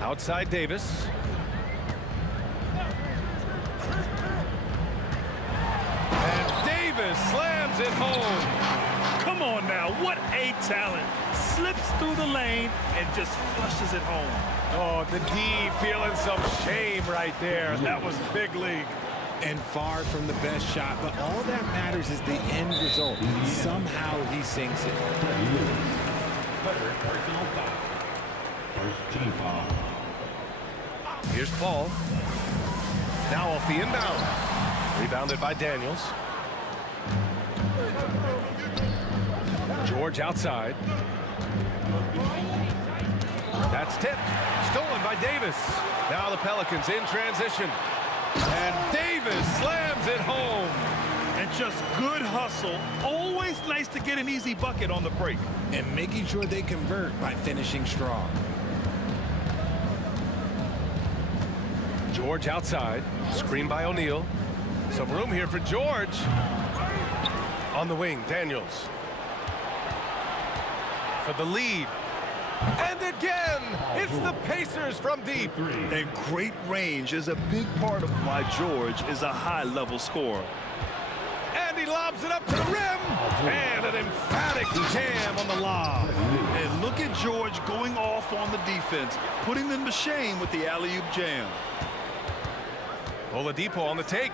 Outside Davis. And Davis slams it home. Come on now, what a talent. Slips through the lane and just flushes it home. Oh, the D feeling some shame right there. That was big league. And far from the best shot, but all that matters is the end result. Somehow he sinks it. 3rd personal foul. 1st team foul. Here's Paul. Now off the inbound. Rebounded by Daniels. George outside. That's tipped. Stolen by Davis. Now the Pelicans in transition. And Davis slams it home. And just good hustle. Always nice to get an easy bucket on the break. And making sure they convert by finishing strong. George outside. Screen by O'Neal. Some room here for George. On the wing, Daniels. For the lead. And again, it's the Pacers from deep. And great range is a big part of why George is a high-level scorer. And he lobs it up to the rim. And an emphatic jam on the lob. And look at George going off on the defense, putting them to shame with the alley-oop jam. Oladipo on the take.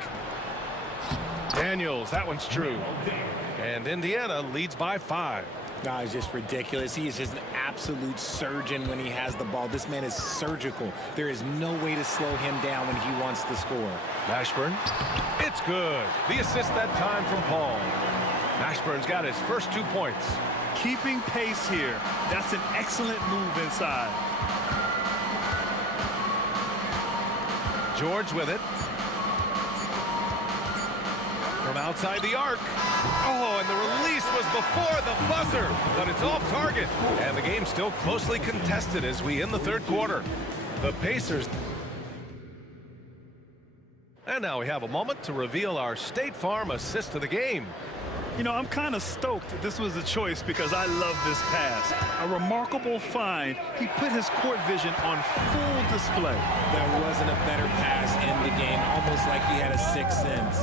Daniels, that one's true. And Indiana leads by 5. No, it's just ridiculous. He is just an absolute surgeon when he has the ball. This man is surgical. There is no way to slow him down when he wants to score. Mashburn, it's good. The assist that time from Paul. Mashburn's got his first 2 points. Keeping pace here. That's an excellent move inside. George with it. From outside the arc. Oh, and the release was before the buzzer, but it's off target. And the game's still closely contested as we end the 3rd quarter. The Pacers. And now we have a moment to reveal our State Farm assist of the game. You know, I'm kind of stoked this was a choice because I love this pass. A remarkable find. He put his court vision on full display. There wasn't a better pass in the game, almost like he had a 6th sense.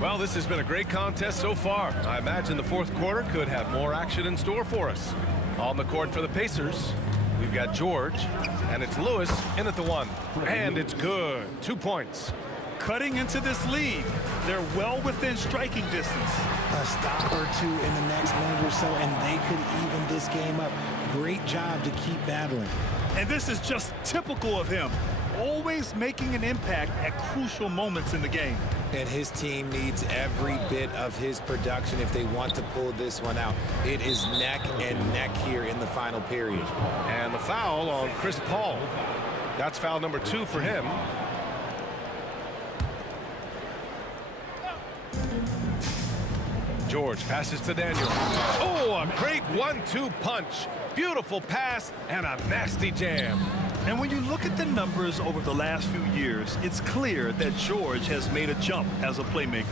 Well, this has been a great contest so far. I imagine the 4th quarter could have more action in store for us. On the court for the Pacers, we've got George, and it's Lewis in at the 1. And it's good. 2 points. Cutting into this lead. They're well within striking distance. A stop or 2 in the next minute or so, and they could even this game up. Great job to keep battling. And this is just typical of him. Always making an impact at crucial moments in the game. And his team needs every bit of his production if they want to pull this one out. It is neck and neck here in the final period. And the foul on Chris Paul. That's foul number 2 for him. George passes to Daniel. Oh, a great 1-2 punch. Beautiful pass and a nasty jam. And when you look at the numbers over the last few years, it's clear that George has made a jump as a playmaker.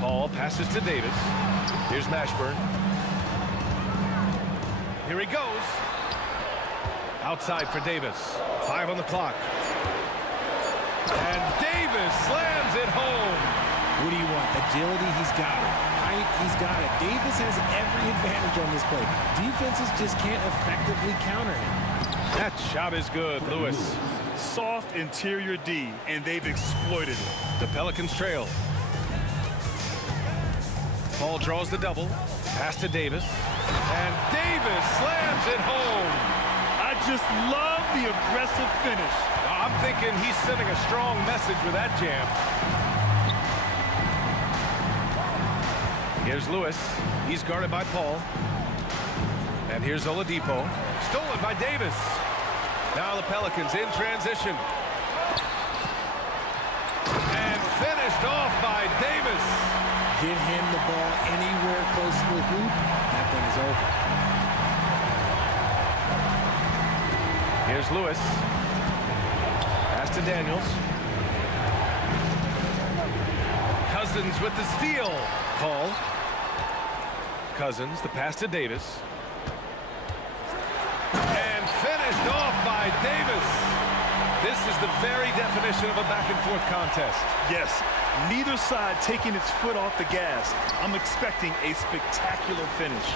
Paul passes to Davis. Here's Mashburn. Here he goes. Outside for Davis. 5 on the clock. And Davis slams it home. What do you want? Agility, he's got it. Height, he's got it. Davis has every advantage on this play. Defenses just can't effectively counter him. That shot is good, Lewis. Soft interior D, and they've exploited it. The Pelicans trail. Paul draws the double. Pass to Davis. And Davis slams it home. I just love the aggressive finish. I'm thinking he's sending a strong message with that jam. Here's Lewis. He's guarded by Paul. And here's Oladipo. Stolen by Davis. Now the Pelicans in transition. And finished off by Davis. Get him the ball anywhere close to the hoop. That thing is over. Here's Lewis. Pass to Daniels. Cousins with the steal. Paul. Cousins, the pass to Davis. And finished off by Davis. This is the very definition of a back-and-forth contest. Yes, neither side taking its foot off the gas. I'm expecting a spectacular finish.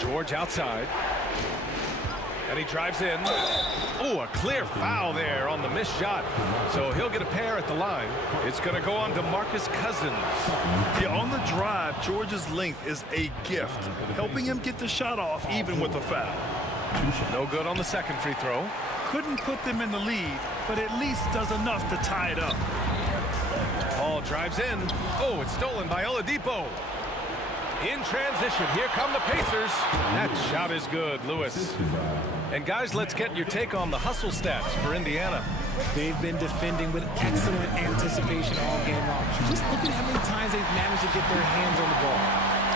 George outside. And he drives in. Oh, a clear foul there on the missed shot. So he'll get a pair at the line. It's going to go on to DeMarcus Cousins. Yeah, on the drive, George's length is a gift, helping him get the shot off even with a foul. No good on the second free throw. Couldn't put them in the lead, but at least does enough to tie it up. Paul drives in. Oh, it's stolen by Oladipo. In transition, here come the Pacers. That shot is good, Lewis. And guys, let's get your take on the hustle stats for Indiana. They've been defending with excellent anticipation all game long. Just look at how many times they've managed to get their hands on the ball.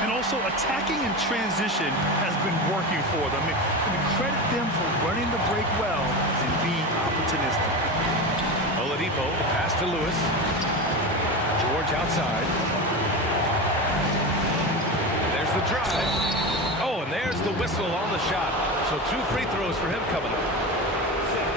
And also attacking in transition has been working for them. And credit them for running the break well and being opportunistic. Oladipo, the pass to Lewis. George outside. There's the drive. Oh, and there's the whistle on the shot. So 2 free throws for him coming up.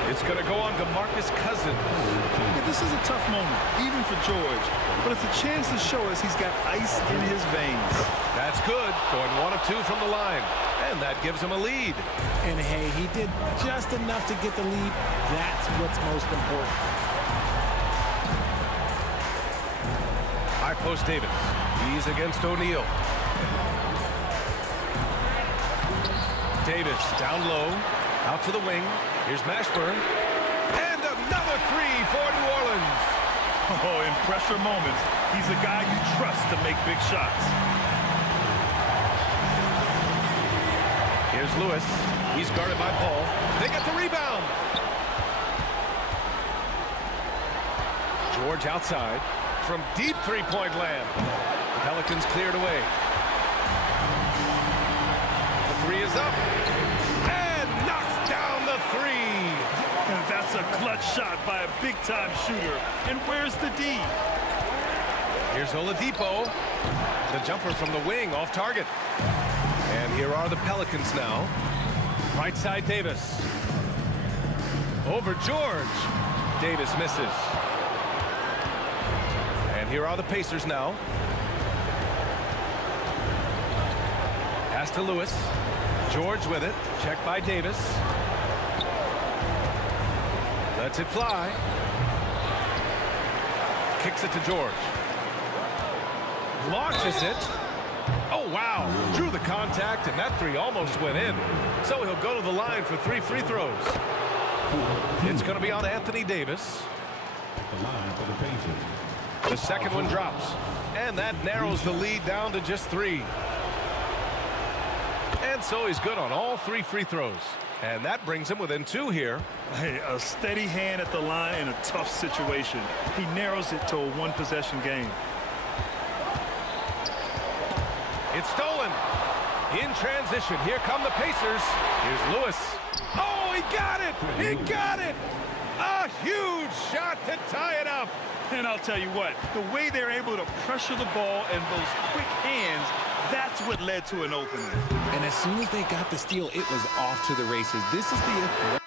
It's going to go on to Marcus Cousins. Yeah, this is a tough moment, even for George, but it's a chance to show us he's got ice in his veins. That's good, going 1 of 2 from the line, and that gives him a lead. And hey, he did just enough to get the lead. That's what's most important. High post Davis. He's against O'Neal. Davis down low, out to the wing. Here's Mashburn. And another 3 for New Orleans. Oh, in pressure moments, he's a guy you trust to make big shots. Here's Lewis. He's guarded by Paul. They get the rebound. George outside from deep three-point land. Pelicans cleared away. The 3 is up. And knocks down the 3. And that's a clutch shot by a big-time shooter. And where's the D? Here's Oladipo. The jumper from the wing off target. And here are the Pelicans now. Right side Davis. Over George. Davis misses. And here are the Pacers now. Pass to Lewis. George with it. Checked by Davis. Lets it fly. Kicks it to George. Launches it. Oh, wow. Drew the contact, and that 3 almost went in. So he'll go to the line for 3 free throws. It's going to be on Anthony Davis. The line for the Pacers. The second one drops. And that narrows the lead down to just 3. And so he's good on all 3 free throws. And that brings him within 2 here. Hey, a steady hand at the line in a tough situation. He narrows it to a 1-possession game. It's stolen. In transition, here come the Pacers. Here's Lewis. Oh, he got it! He got it! A huge shot to tie it up. And I'll tell you what, the way they're able to pressure the ball and those quick hands, that's what led to an opening. And as soon as they got the steal, it was off to the races. This is the...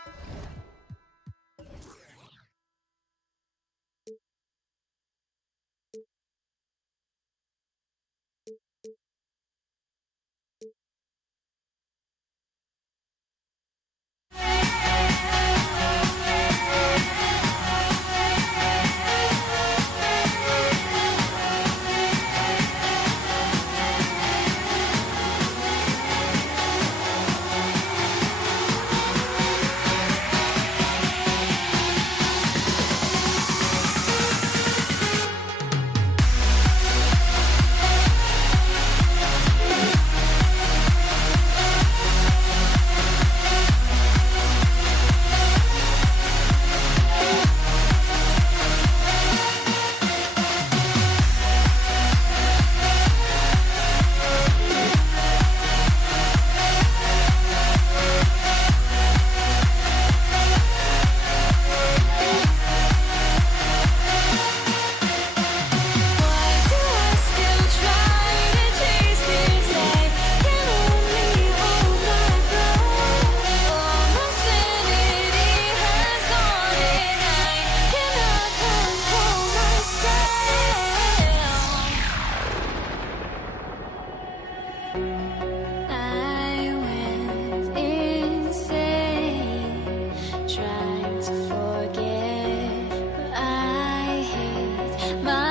My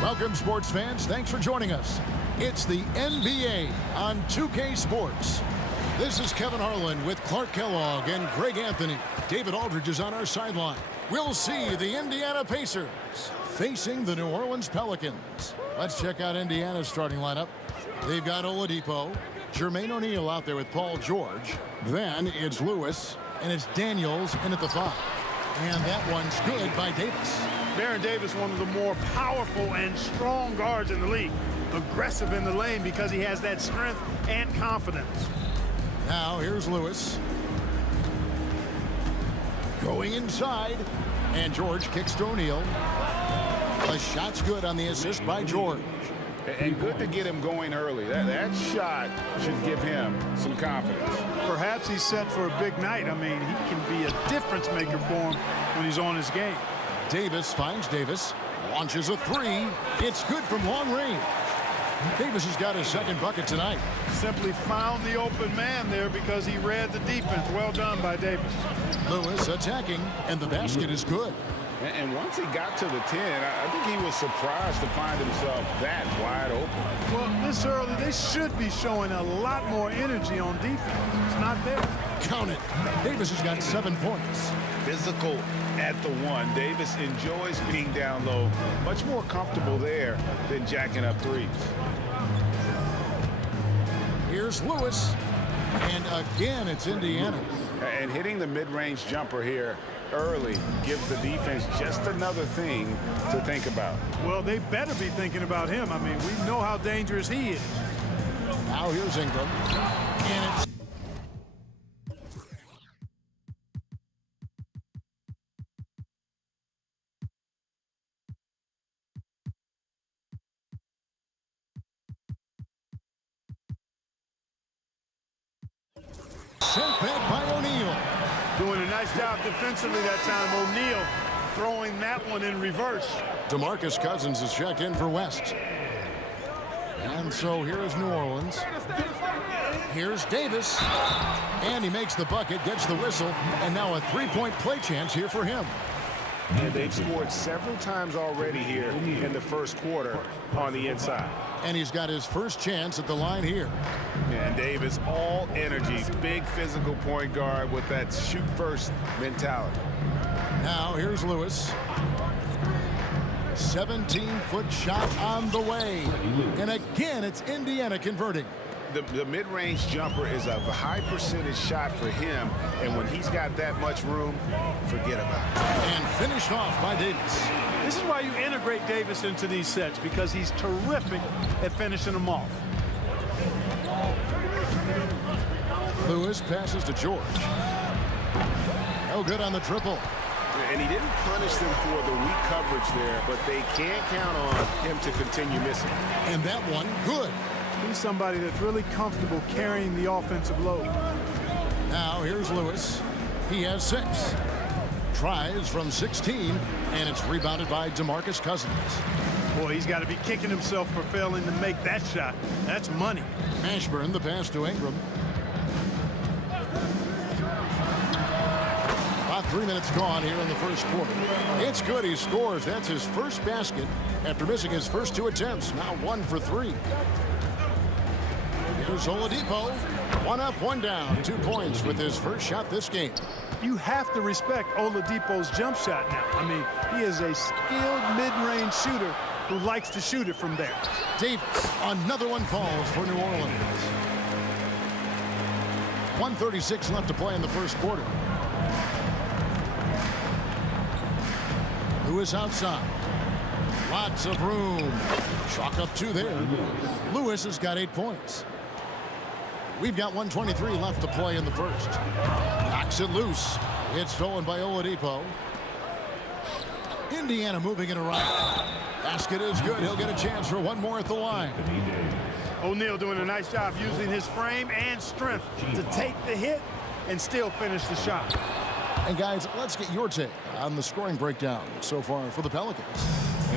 Welcome, sports fans. Thanks for joining us. It's the NBA on 2K Sports. This is Kevin Harlan with Clark Kellogg and Greg Anthony. David Aldridge is on our sideline. We'll see the Indiana Pacers facing the New Orleans Pelicans. Let's check out Indiana's starting lineup. They've got Oladipo, Jermaine O'Neal out there with Paul George. Then it's Lewis, and it's Daniels in at the 5. And that one's good by Davis. Baron Davis, one of the more powerful and strong guards in the league. Aggressive in the lane because he has that strength and confidence. Now here's Lewis. Going inside. And George kicks to O'Neal. The shot's good on the assist by George. And good to get him going early. That shot should give him some confidence. Perhaps he's set for a big night. I mean, he can be a difference maker for him when he's on his game. Davis finds Davis. Launches a 3. It's good from long range. Davis has got his second bucket tonight. Simply found the open man there because he read the defense. Well done by Davis. Lewis attacking, and the basket is good. And once he got to the 10, I think he was surprised to find himself that wide open. Well, this early, they should be showing a lot more energy on defense. It's not there. Count it. Davis has got 7 points. Physical at the 1. Davis enjoys being down low. Much more comfortable there than jacking up threes. Here's Lewis. And again, it's Indiana. And hitting the mid-range jumper here early gives the defense just another thing to think about. Well, they better be thinking about him. I mean, we know how dangerous he is. Now here's Ingram. And it's sent back by O'Neal. Doing a nice job defensively that time. O'Neal throwing that one in reverse. DeMarcus Cousins is checked in for West. And so here is New Orleans. Here's Davis. And he makes the bucket, gets the whistle, and now a 3-point play chance here for him. And they've scored several times already here in the first quarter on the inside. And he's got his first chance at the line here. And Davis, all energy, big physical point guard with that shoot-first mentality. Now here's Lewis. 17-foot shot on the way. And again, it's Indiana converting. The mid-range jumper is a high percentage shot for him, and when he's got that much room, forget about it. And finished off by Davis. This is why you integrate Davis into these sets, because he's terrific at finishing them off. Lewis passes to George. No good on the triple. And he didn't punish them for the weak coverage there, but they can't count on him to continue missing. And that one, good. He's somebody that's really comfortable carrying the offensive load. Now here's Lewis. He has 6. Tries from 16, and it's rebounded by DeMarcus Cousins. Boy, he's got to be kicking himself for failing to make that shot. That's money. Ashburn, the pass to Ingram. About 3 minutes gone here in the first quarter. It's good. He scores. That's his first basket after missing his first 2 attempts. Now 1 for 3. Here's Oladipo. 1 up, 1 down. 2 points with his first shot this game. You have to respect Oladipo's jump shot now. I mean, he is a skilled mid-range shooter who likes to shoot it from there. Davis, another one falls for New Orleans. 1:36 left to play in the first quarter. Lewis outside. Lots of room. Chalk up 2 there. Lewis has got 8 points. We've got 1:23 left to play in the first. Knocks it loose. It's stolen by Oladipo. Indiana moving it around. Basket is good. He'll get a chance for one more at the line. O'Neal doing a nice job using his frame and strength to take the hit and still finish the shot. And guys, let's get your take on the scoring breakdown so far for the Pelicans.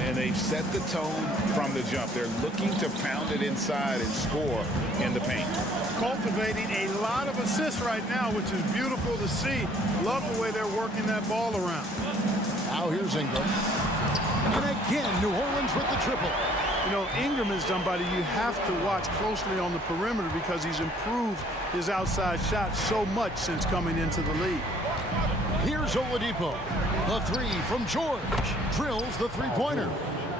And they've set the tone from the jump. They're looking to pound it inside and score in the paint. Cultivating a lot of assists right now, which is beautiful to see. Love the way they're working that ball around. Now here's Ingram. And again, New Orleans with the triple. You know, Ingram is somebody you have to watch closely on the perimeter because he's improved his outside shot so much since coming into the league. Here's Oladipo. The three from George. Drills the three-pointer.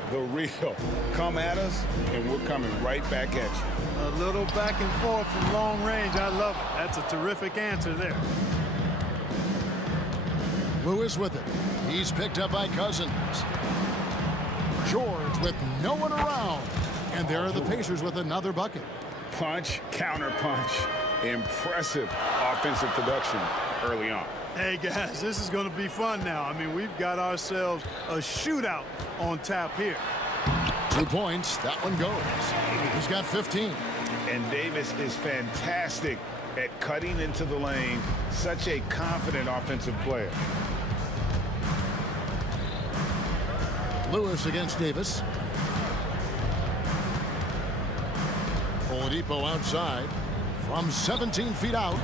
The real. Come at us, and we're coming right back at you. A little back and forth from long range. I love it. That's a terrific answer there. Lewis with it. He's picked up by Cousins. George with no one around. And there are the Pacers with another bucket. Punch, counter punch. Impressive offensive production early on. Hey, guys, this is going to be fun now. I mean, we've got ourselves a shootout on tap here. 2 points. That one goes. He's got 15. And Davis is fantastic at cutting into the lane. Such a confident offensive player. Lewis against Davis. Oladipo outside from 17 feet out.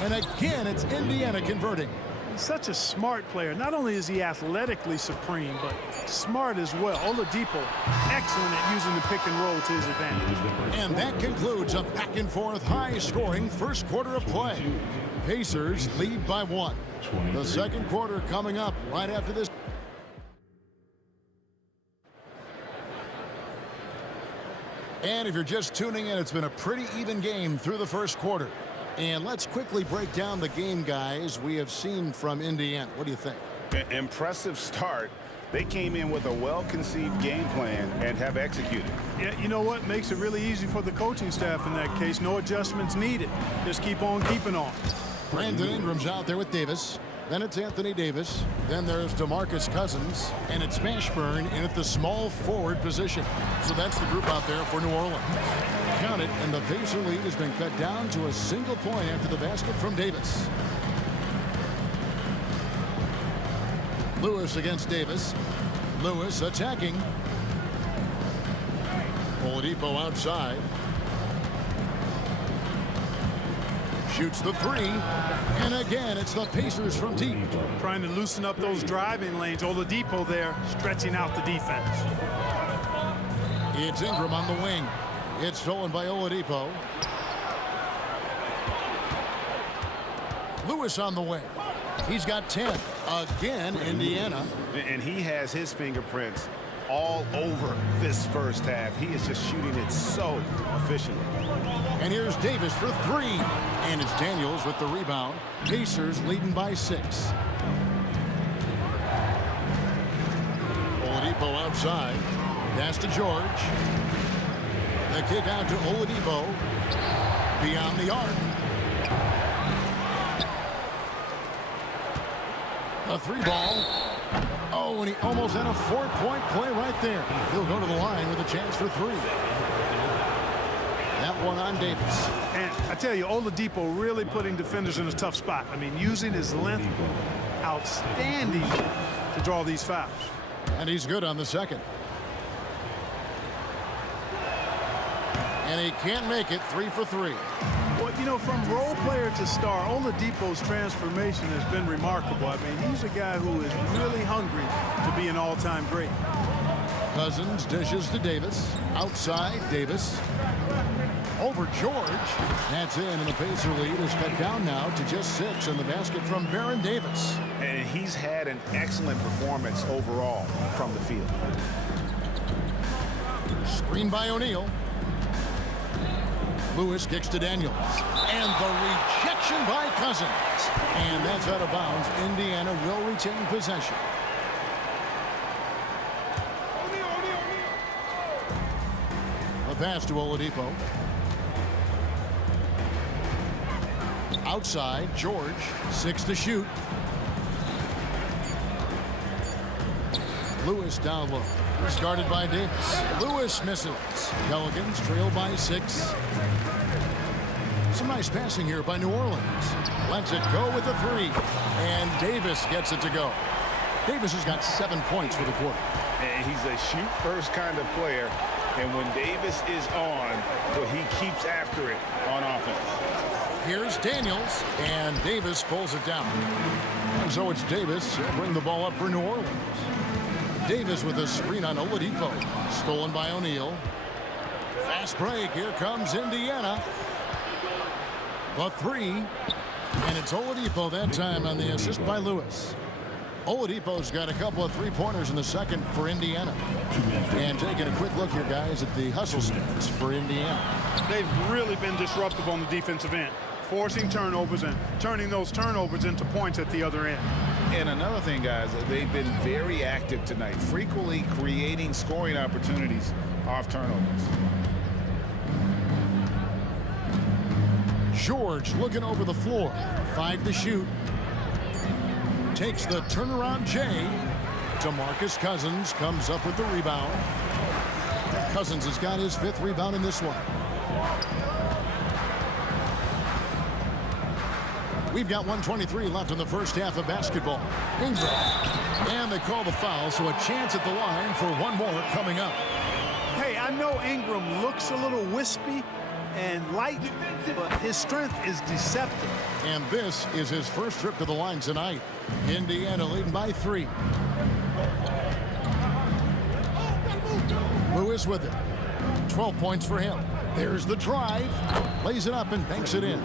And again, it's Indiana converting. He's such a smart player. Not only is he athletically supreme, but smart as well. Oladipo, excellent at using the pick and roll to his advantage. And that concludes a back-and-forth, high-scoring first quarter of play. Pacers lead by 1. The second quarter coming up right after this. And if you're just tuning in, it's been a pretty even game through the first quarter. And let's quickly break down the game, guys, we have seen from Indiana. What do you think? Impressive start. They came in with a well-conceived game plan and have executed. Yeah, you know what? Makes it really easy for the coaching staff in that case. No adjustments needed. Just keep on keeping on. Brandon Ingram's out there with Davis. Then it's Anthony Davis. Then there's DeMarcus Cousins. And it's Mashburn in at the small forward position. So that's the group out there for New Orleans. Count it, and the Pacer lead has been cut down to a single point after the basket from Davis. Lewis against Davis. Lewis attacking. Oladipo outside. Shoots the three. And again, it's the Pacers from deep. Trying to loosen up those driving lanes. Oladipo there, stretching out the defense. It's Ingram on the wing. It's stolen by Oladipo. Lewis on the wing. He's got 10. Again, Indiana. And he has his fingerprints all over this first half. He is just shooting it so efficiently. And here's Davis for three. And it's Daniels with the rebound. Pacers leading by 6. Oladipo outside. Pass to George. The kick out to Oladipo. Beyond the arc. A 3-ball. Oh, and he almost had a 4-point play right there. He'll go to the line with a chance for 3. That one on Davis. And I tell you, Oladipo really putting defenders in a tough spot. I mean, using his length, outstanding to draw these fouls. And he's good on the second. And he can't make it. 3 for 3. Well, you know, from role player to star, Oladipo's transformation has been remarkable. I mean, he's a guy who is really hungry to be an all-time great. Cousins dishes to Davis. Outside, Davis. Over George. That's in, and the Pacer lead is cut down now to just 6 in the basket from Baron Davis. And he's had an excellent performance overall from the field. Screen by O'Neal. Lewis kicks to Daniels. And the rejection by Cousins. And that's out of bounds. Indiana will retain possession. The pass to Oladipo. Outside, George. 6 to shoot. Lewis down low. Started by Davis. Lewis misses. Pelicans trail by 6. Some nice passing here by New Orleans. Lets it go with a 3. And Davis gets it to go. Davis has got 7 points for the quarter. And he's a shoot-first kind of player. And when Davis is on, well, he keeps after it on offense. Here's Daniels. And Davis pulls it down. And so it's Davis. He'll bring the ball up for New Orleans. Davis with a screen on Oladipo. Stolen by O'Neal. Fast break. Here comes Indiana. The three. And it's Oladipo that time on the assist by Lewis. Oladipo's got a couple of three-pointers in the second for Indiana. And taking a quick look here, guys, at the hustle stats for Indiana. They've really been disruptive on the defensive end, forcing turnovers and turning those turnovers into points at the other end. And another thing, guys, they've been very active tonight, frequently creating scoring opportunities off turnovers. George looking over the floor. 5 to shoot. Takes the turnaround Jay. DeMarcus Cousins comes up with the rebound. Cousins has got his 5th rebound in this one. We've got 1:23 left in the first half of basketball. Ingram. And they call the foul, so a chance at the line for one more coming up. Hey, I know Ingram looks a little wispy and light, but his strength is deceptive. And this is his first trip to the line tonight. Indiana leading by 3. Lewis with it. 12 points for him. There's the drive. Lays it up and banks it in.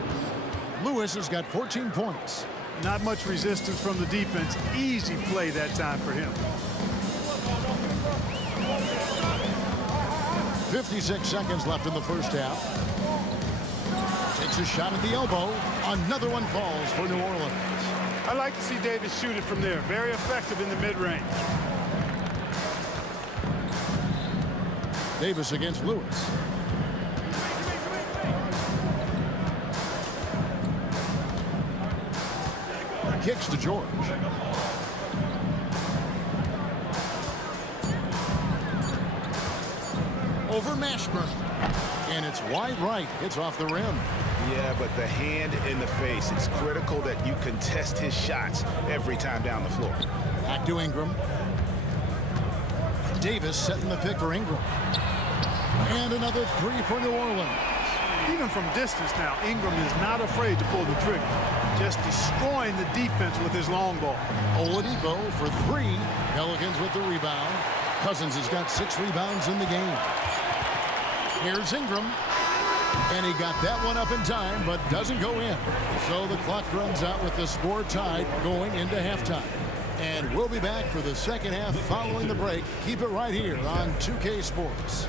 Lewis has got 14 points. Not much resistance from the defense. Easy play that time for him. 56 seconds left in the first half. Takes a shot at the elbow. Another one falls for New Orleans. I like to see Davis shoot it from there. Very effective in the mid-range. Davis against Lewis. Kicks to George. Over Mashburn. And it's wide right. It's off the rim. Yeah, but the hand in the face. It's critical that you contest his shots every time down the floor. Back to Ingram. Davis setting the pick for Ingram. And another 3 for New Orleans. Even from distance now, Ingram is not afraid to pull the trigger. Just destroying the defense with his long ball. Oladipo for 3. Pelicans with the rebound. Cousins has got 6 rebounds in the game. Here's Ingram. And he got that one up in time, but doesn't go in. So the clock runs out with the score tied going into halftime. And we'll be back for the second half following the break. Keep it right here on 2K Sports.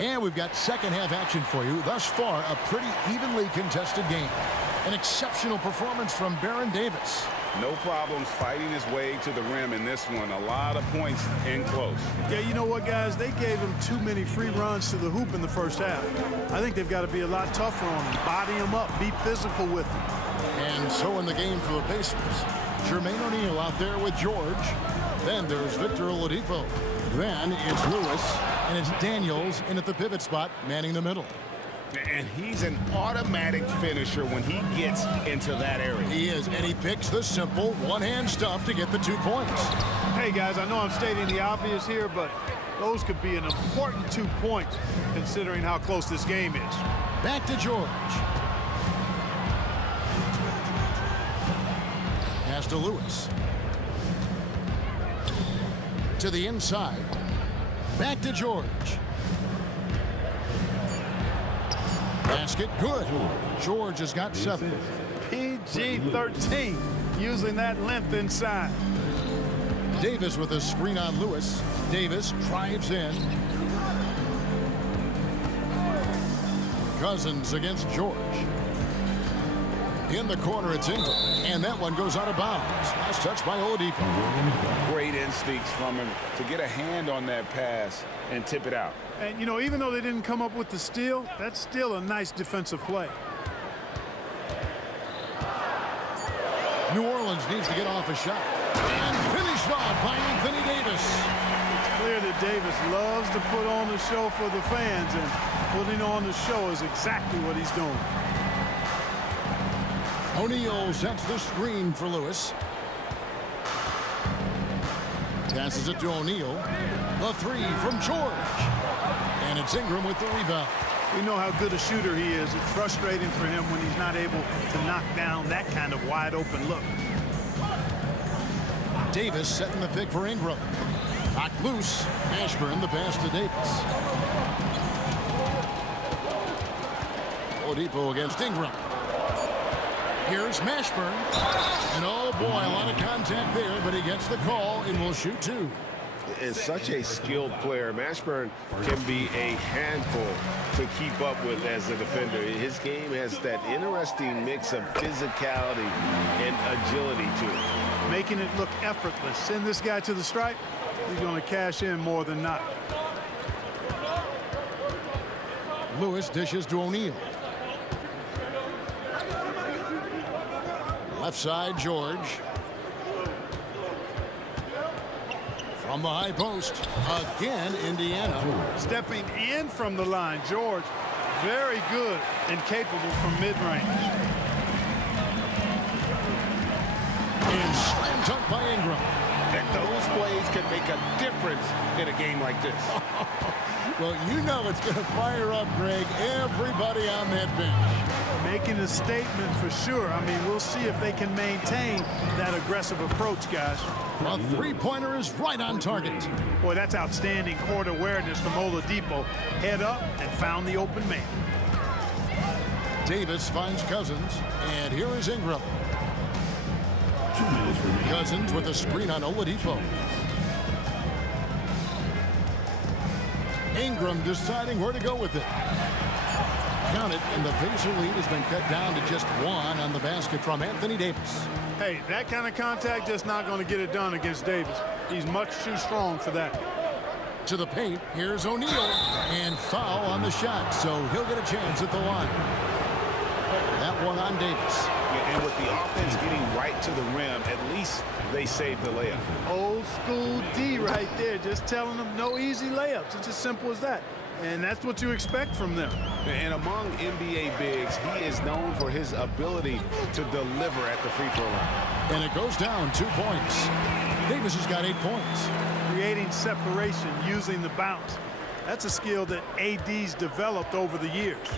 And we've got second half action for you. Thus far, a pretty evenly contested game. An exceptional performance from Baron Davis. No problems fighting his way to the rim in this one. A lot of points in close. Yeah, you know what, guys? They gave him too many free runs to the hoop in the first half. I think they've got to be a lot tougher on him. Body him up. Be physical with him. And so in the game for the Pacers. Jermaine O'Neal out there with George. Then there's Victor Oladipo. Then it's Lewis. And it's Daniels in at the pivot spot, manning the middle. And he's an automatic finisher when he gets into that area. He is, and he picks the simple one-hand stuff to get the 2 points. Hey, guys, I know I'm stating the obvious here, but those could be an important 2 points considering how close this game is. Back to George. Pass to Lewis. To the inside. Back to George. Basket good. George has got 7. PG-13, using that length inside. Davis with a screen on Lewis. Davis drives in. Cousins against George. In the corner, it's Ingram. And that one goes out of bounds. Last touch by Oladipo. Great instincts from him to get a hand on that pass and tip it out. And, you know, even though they didn't come up with the steal, that's still a nice defensive play. New Orleans needs to get off a shot. And finished off by Anthony Davis. It's clear that Davis loves to put on the show for the fans, and putting on the show is exactly what he's doing. O'Neal sets the screen for Lewis. Passes it to O'Neal. The three from George. And it's Ingram with the rebound. We know how good a shooter he is. It's frustrating for him when he's not able to knock down that kind of wide open look. Davis setting the pick for Ingram. Knocked loose. Mashburn the pass to Davis. Oladipo against Ingram. Here's Mashburn. And oh boy, a lot of contact there, but he gets the call and will shoot two. Is such a skilled player. Mashburn can be a handful to keep up with as a defender. His game has that interesting mix of physicality and agility to it. Making it look effortless. Send this guy to the stripe, he's going to cash in more than not. Lewis dishes to O'Neal. Left side, George. From the high post, again, Indiana. Stepping in from the line, George, very good and capable from mid-range. And slam dunk by Ingram. And those plays can make a difference in a game like this. Well, you know it's going to fire up, Greg, everybody on that bench. Making a statement for sure. I mean, we'll see if they can maintain that aggressive approach, guys. A three-pointer is right on target. Boy, that's outstanding court awareness from Oladipo. Head up and found the open man. Davis finds Cousins, and here is Ingram. Cousins with a screen on Oladipo. Ingram deciding where to go with it. Count it, and the Pacer lead has been cut down to just one on the basket from Anthony Davis. Hey, that kind of contact just not going to get it done against Davis. He's much too strong for that. To the paint, here's O'Neal, and foul on the shot, so he'll get a chance at the line. That one on Davis. Yeah, and with the offense getting right to the rim, at least they saved the layup. Old school D right there, just telling them no easy layups. It's as simple as that. And that's what you expect from them. And among NBA bigs, he is known for his ability to deliver at the free throw line. And it goes down 2 points. Davis has got 8 points. Creating separation using the bounce. That's a skill that AD's developed over the years.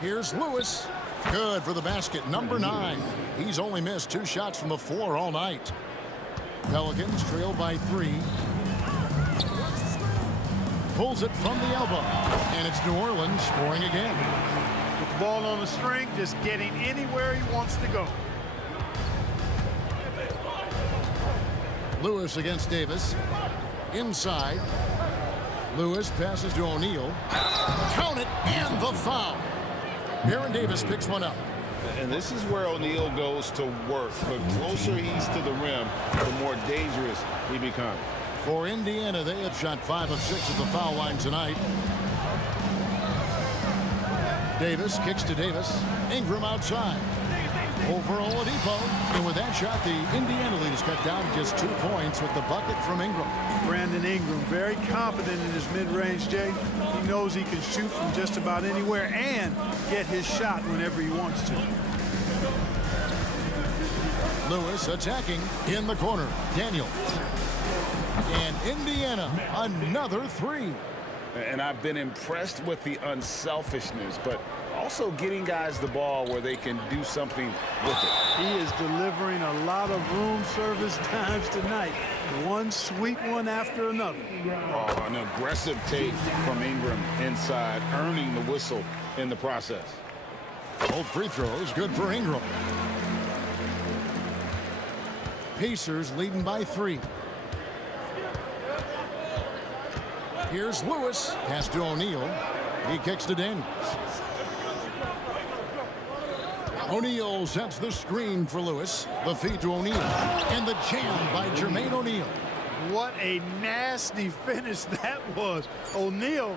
Here's Lewis. Good for the basket, number 9. He's only missed 2 shots from the floor all night. Pelicans trail by 3. Pulls it from the elbow. And it's New Orleans scoring again. With the ball on the string, just getting anywhere he wants to go. Lewis against Davis. Inside. Lewis passes to O'Neal. Count it, and the foul. Aaron Davis picks one up. And this is where O'Neal goes to work. The closer he's to the rim, the more dangerous he becomes. For Indiana, they have shot 5 of 6 at the foul line tonight. Davis kicks to Davis. Ingram outside. Over Oladipo. And with that shot, the Indiana lead is cut down to just 2 points with the bucket from Ingram. Brandon Ingram, very confident in his mid-range, Jay. He knows he can shoot from just about anywhere and get his shot whenever he wants to. Lewis attacking in the corner. Daniels. And Indiana, another 3. And I've been impressed with the unselfishness, but also getting guys the ball where they can do something with it. He is delivering a lot of room service times tonight. One sweet one after another. Oh, an aggressive take from Ingram inside, earning the whistle in the process. Both free throws good for Ingram. Pacers leading by 3. Here's Lewis. Pass to O'Neal. He kicks to Daniels. O'Neal sets the screen for Lewis. The feed to O'Neal. And the jam by Jermaine O'Neal. What a nasty finish that was. O'Neal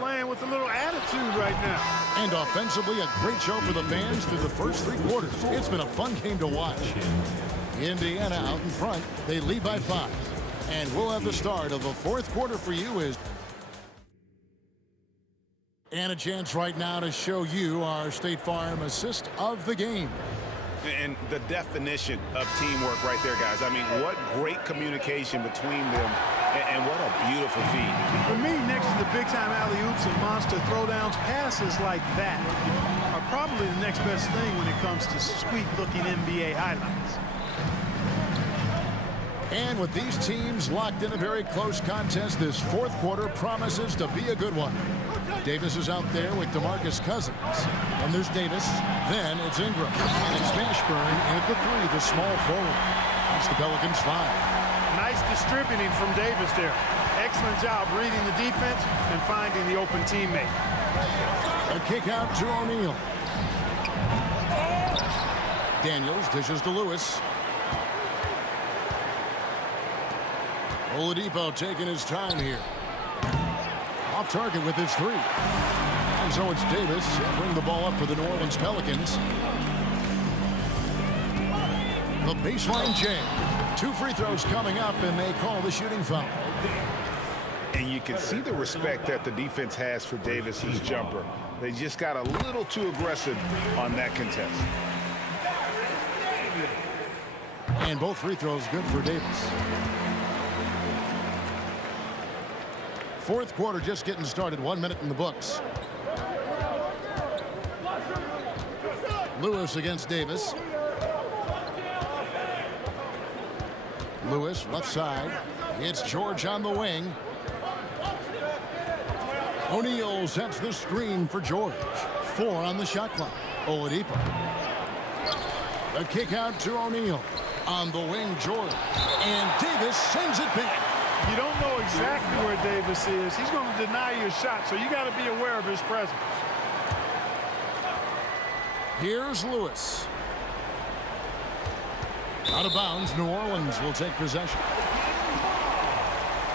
playing with a little attitude right now. And offensively, a great show for the fans through the first 3 quarters. It's been a fun game to watch. Indiana out in front. They lead by 5. And we'll have the start of the 4th quarter for you as... And a chance right now to show you our State Farm assist of the game. And the definition of teamwork right there, guys. I mean, what great communication between them, and what a beautiful feed. For me, next to the big-time alley-oops and monster throwdowns, passes like that are probably the next best thing when it comes to sweet-looking NBA highlights. And with these teams locked in a very close contest, this fourth quarter promises to be a good one. Davis is out there with DeMarcus Cousins. And there's Davis. Then it's Ingram. And it's Mashburn in at the 3, the small forward. That's the Pelicans 5. Nice distributing from Davis there. Excellent job reading the defense and finding the open teammate. A kick out to O'Neal. Daniels dishes to Lewis. Oladipo taking his time here. Off target with his 3. And so it's Davis. He'll bring the ball up for the New Orleans Pelicans. The baseline jam. 2 free throws coming up, and they call the shooting foul. And you can see the respect that the defense has for Davis's jumper. They just got a little too aggressive on that contest. And both free throws good for Davis. Fourth quarter just getting started. 1 minute in the books. Lewis against Davis. Lewis left side. It's George on the wing. O'Neal sets the screen for George. 4 on the shot clock. Oladipo. A kick out to O'Neal. On the wing, George. And Davis sends it back. You don't know exactly where Davis is. He's going to deny you a shot, so you got to be aware of his presence. Here's Lewis. Out of bounds, New Orleans will take possession.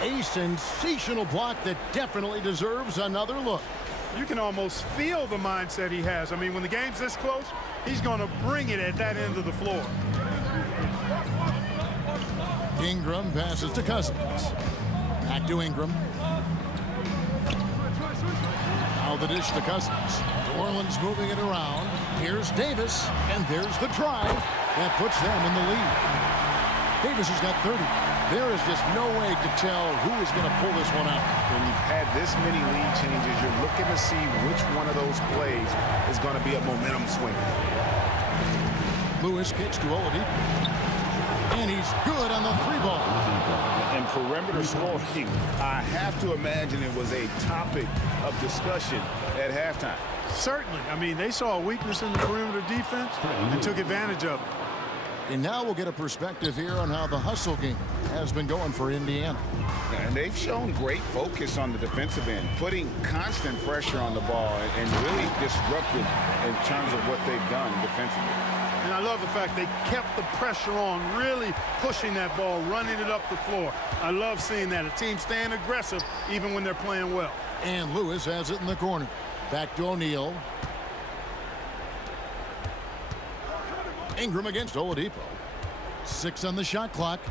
A sensational block that definitely deserves another look. You can almost feel the mindset he has. I mean, when the game's this close, he's going to bring it at that end of the floor. Ingram passes to Cousins. Back to Ingram. Now the dish to Cousins. New Orleans moving it around. Here's Davis, and there's the drive that puts them in the lead. Davis has got 30. There is just no way to tell who is going to pull this one out. When you've had this many lead changes, you're looking to see which one of those plays is going to be a momentum swinger. Lewis kicks to Oladipo. And he's good on the 3-ball. And perimeter scoring, I have to imagine it was a topic of discussion at halftime. Certainly. I mean, they saw a weakness in the perimeter defense and took advantage of it. And now we'll get a perspective here on how the hustle game has been going for Indiana. And they've shown great focus on the defensive end, putting constant pressure on the ball and really disruptive in terms of what they've done defensively. And I love the fact they kept the pressure on, really pushing that ball, running it up the floor. I love seeing that. A team staying aggressive even when they're playing well. And Lewis has it in the corner. Back to O'Neal. Ingram against Oladipo. 6 on the shot clock.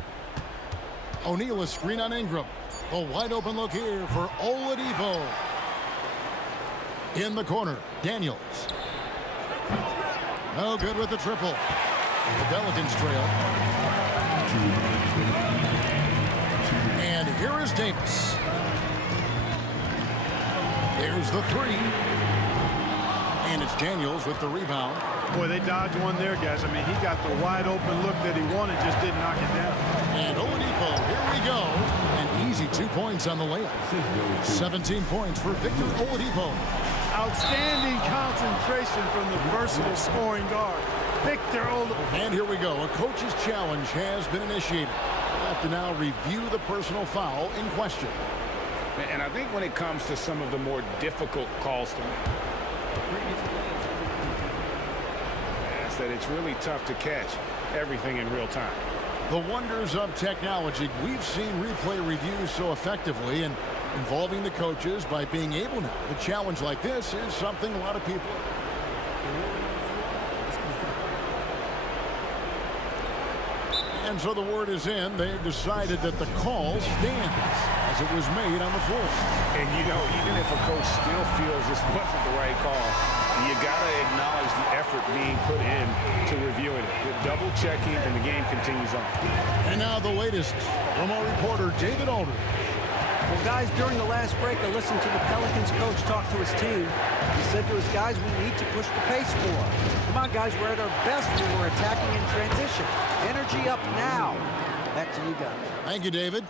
O'Neal a screen on Ingram. A wide open look here for Oladipo. In the corner, Daniels. No good with the triple. The Pelicans trail. And here is Davis. There's the 3. And it's Daniels with the rebound. Boy, they dodged one there, guys. I mean, he got the wide open look that he wanted, just didn't knock it down. And Oladipo, here we go. An easy 2 points on the layup. 17 points for Victor Oladipo. Outstanding concentration from the versatile scoring guard, Victor Oladipo. And here we go. A coach's challenge has been initiated. We'll have to now review the personal foul in question. And I think when it comes to some of the more difficult calls to make, that it's really tough to catch everything in real time. The wonders of technology. We've seen replay reviews so effectively, and involving the coaches by being able now. The challenge like this is something a lot of people. And so the word is in. They've decided that the call stands as it was made on the floor. And you know, even if a coach still feels this wasn't the right call, you got to acknowledge the effort being put in to reviewing it. The double checking, and the game continues on. And now the latest from our reporter, David Aldridge. Well, guys, during the last break, I listened to the Pelicans coach talk to his team. He said to his guys, we need to push the pace more. Come on, guys, we're at our best when we're attacking in transition. Energy up now. Back to you guys. Thank you, David.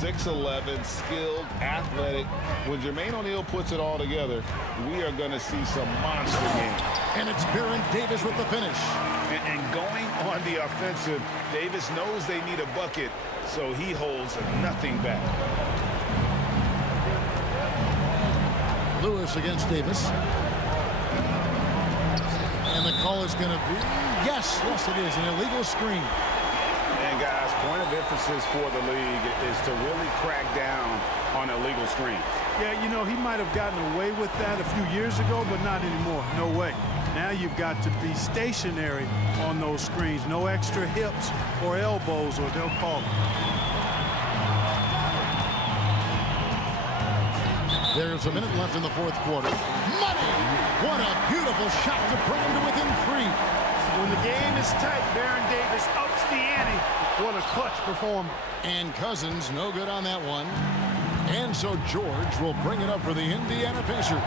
6'11", skilled, athletic. When Jermaine O'Neal puts it all together, we are going to see some monster games. And it's Baron Davis with the finish. And going on the offensive, Davis knows they need a bucket, so he holds nothing back. Lewis against Davis. And the call is going to be, yes, it is, an illegal screen. And guys, point of emphasis for the league is to really crack down on illegal screens. Yeah, you know, he might have gotten away with that a few years ago, but not anymore. No way. Now you've got to be stationary on those screens. No extra hips or elbows, or they'll call it. There's a minute left in the fourth quarter. Money! What a beautiful shot to bring him to within 3. When the game is tight, Baron Davis ups the ante. What a clutch performance. And Cousins no good on that one. And so George will bring it up for the Indiana Pacers.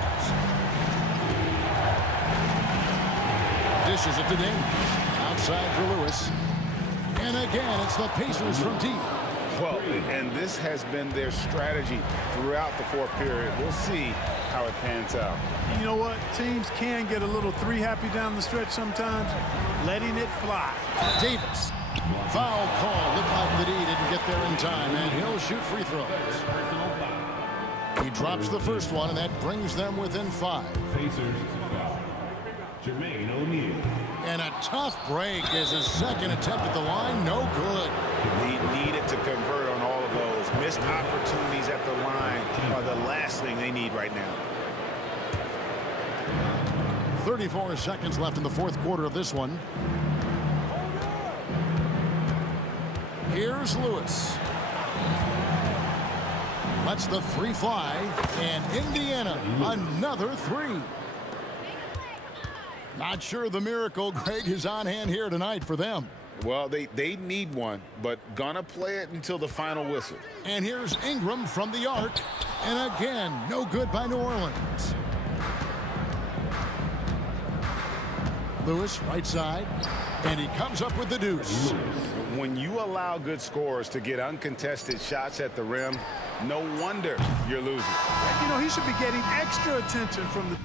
Dishes it to Daniels. Outside for Lewis. And again, it's the Pacers from deep. Well, and this has been their strategy throughout the fourth period. We'll see how it pans out. You know what? Teams can get a little three-happy down the stretch sometimes. Letting it fly. Davis. Foul call. Looked like that he didn't get there in time, and he'll shoot free throws. He drops the first one, and that brings them within 5. Pacers foul. Jermaine O'Neal. And a tough break as his second attempt at the line. No good. He needed to convert on all of those. Missed opportunities at the line are the last thing they need right now. 34 seconds left in the fourth quarter of this one. Here's Lewis. Lets the 3 fly, and Indiana another 3. Not sure the miracle, Greg, is on hand here tonight for them. Well, they need one, but gonna play it until the final whistle. And here's Ingram from the arc, and again, no good by New Orleans. Lewis, right side, and he comes up with the deuce. When you allow good scorers to get uncontested shots at the rim, no wonder you're losing. You know, he should be getting extra attention from the...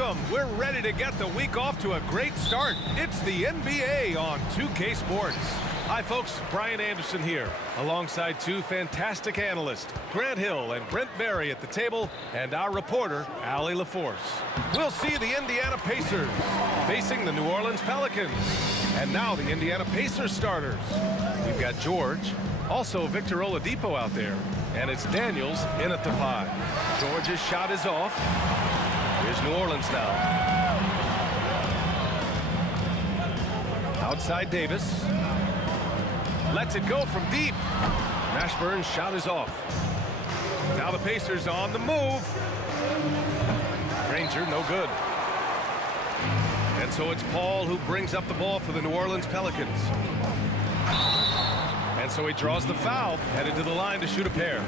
Welcome. We're ready to get the week off to a great start. It's the NBA on 2K Sports. Hi, folks. Brian Anderson here, alongside two fantastic analysts, Grant Hill and Brent Barry at the table, and our reporter, Allie LaForce. We'll see the Indiana Pacers facing the New Orleans Pelicans. And now the Indiana Pacers starters. We've got George, also Victor Oladipo out there, and it's Daniels in at the 5. George's shot is off. Here's New Orleans now. Outside Davis. Lets it go from deep. Mashburn's shot is off. Now the Pacers on the move. Granger, no good. And so it's Paul who brings up the ball for the New Orleans Pelicans. And so he draws the foul, headed to the line to shoot a pair.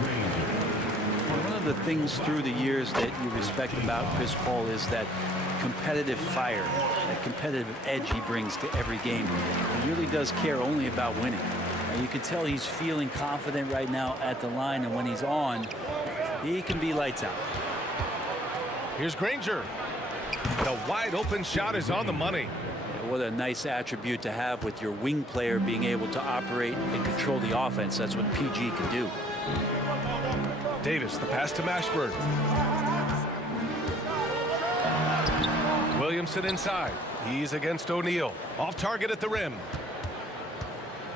One of the things through the years that you respect about Chris Paul is that competitive fire, that competitive edge he brings to every game. He really does care only about winning. And you can tell he's feeling confident right now at the line, and when he's on, he can be lights out. Here's Granger. The wide open shot is on the money. What a nice attribute to have with your wing player being able to operate and control the offense. That's what PG can do. Davis, the pass to Mashburn. Williamson inside. He's against O'Neal. Off target at the rim.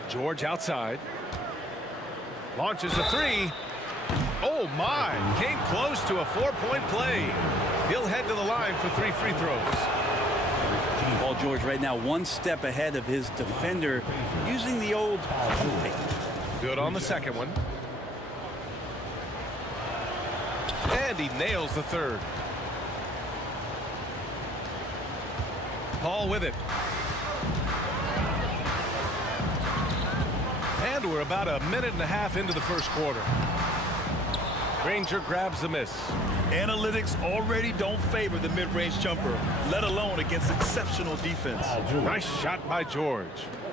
George outside. Launches a 3. Oh my! Came close to a 4-point play. He'll head to the line for 3 free throws. Paul George right now 1 step ahead of his defender, using the old pump. Good on the second one. And he nails the third. Paul with it. And we're about a minute and a half into the first quarter. Granger grabs the miss. Analytics already don't favor the mid-range jumper, let alone against exceptional defense. Nice shot by George.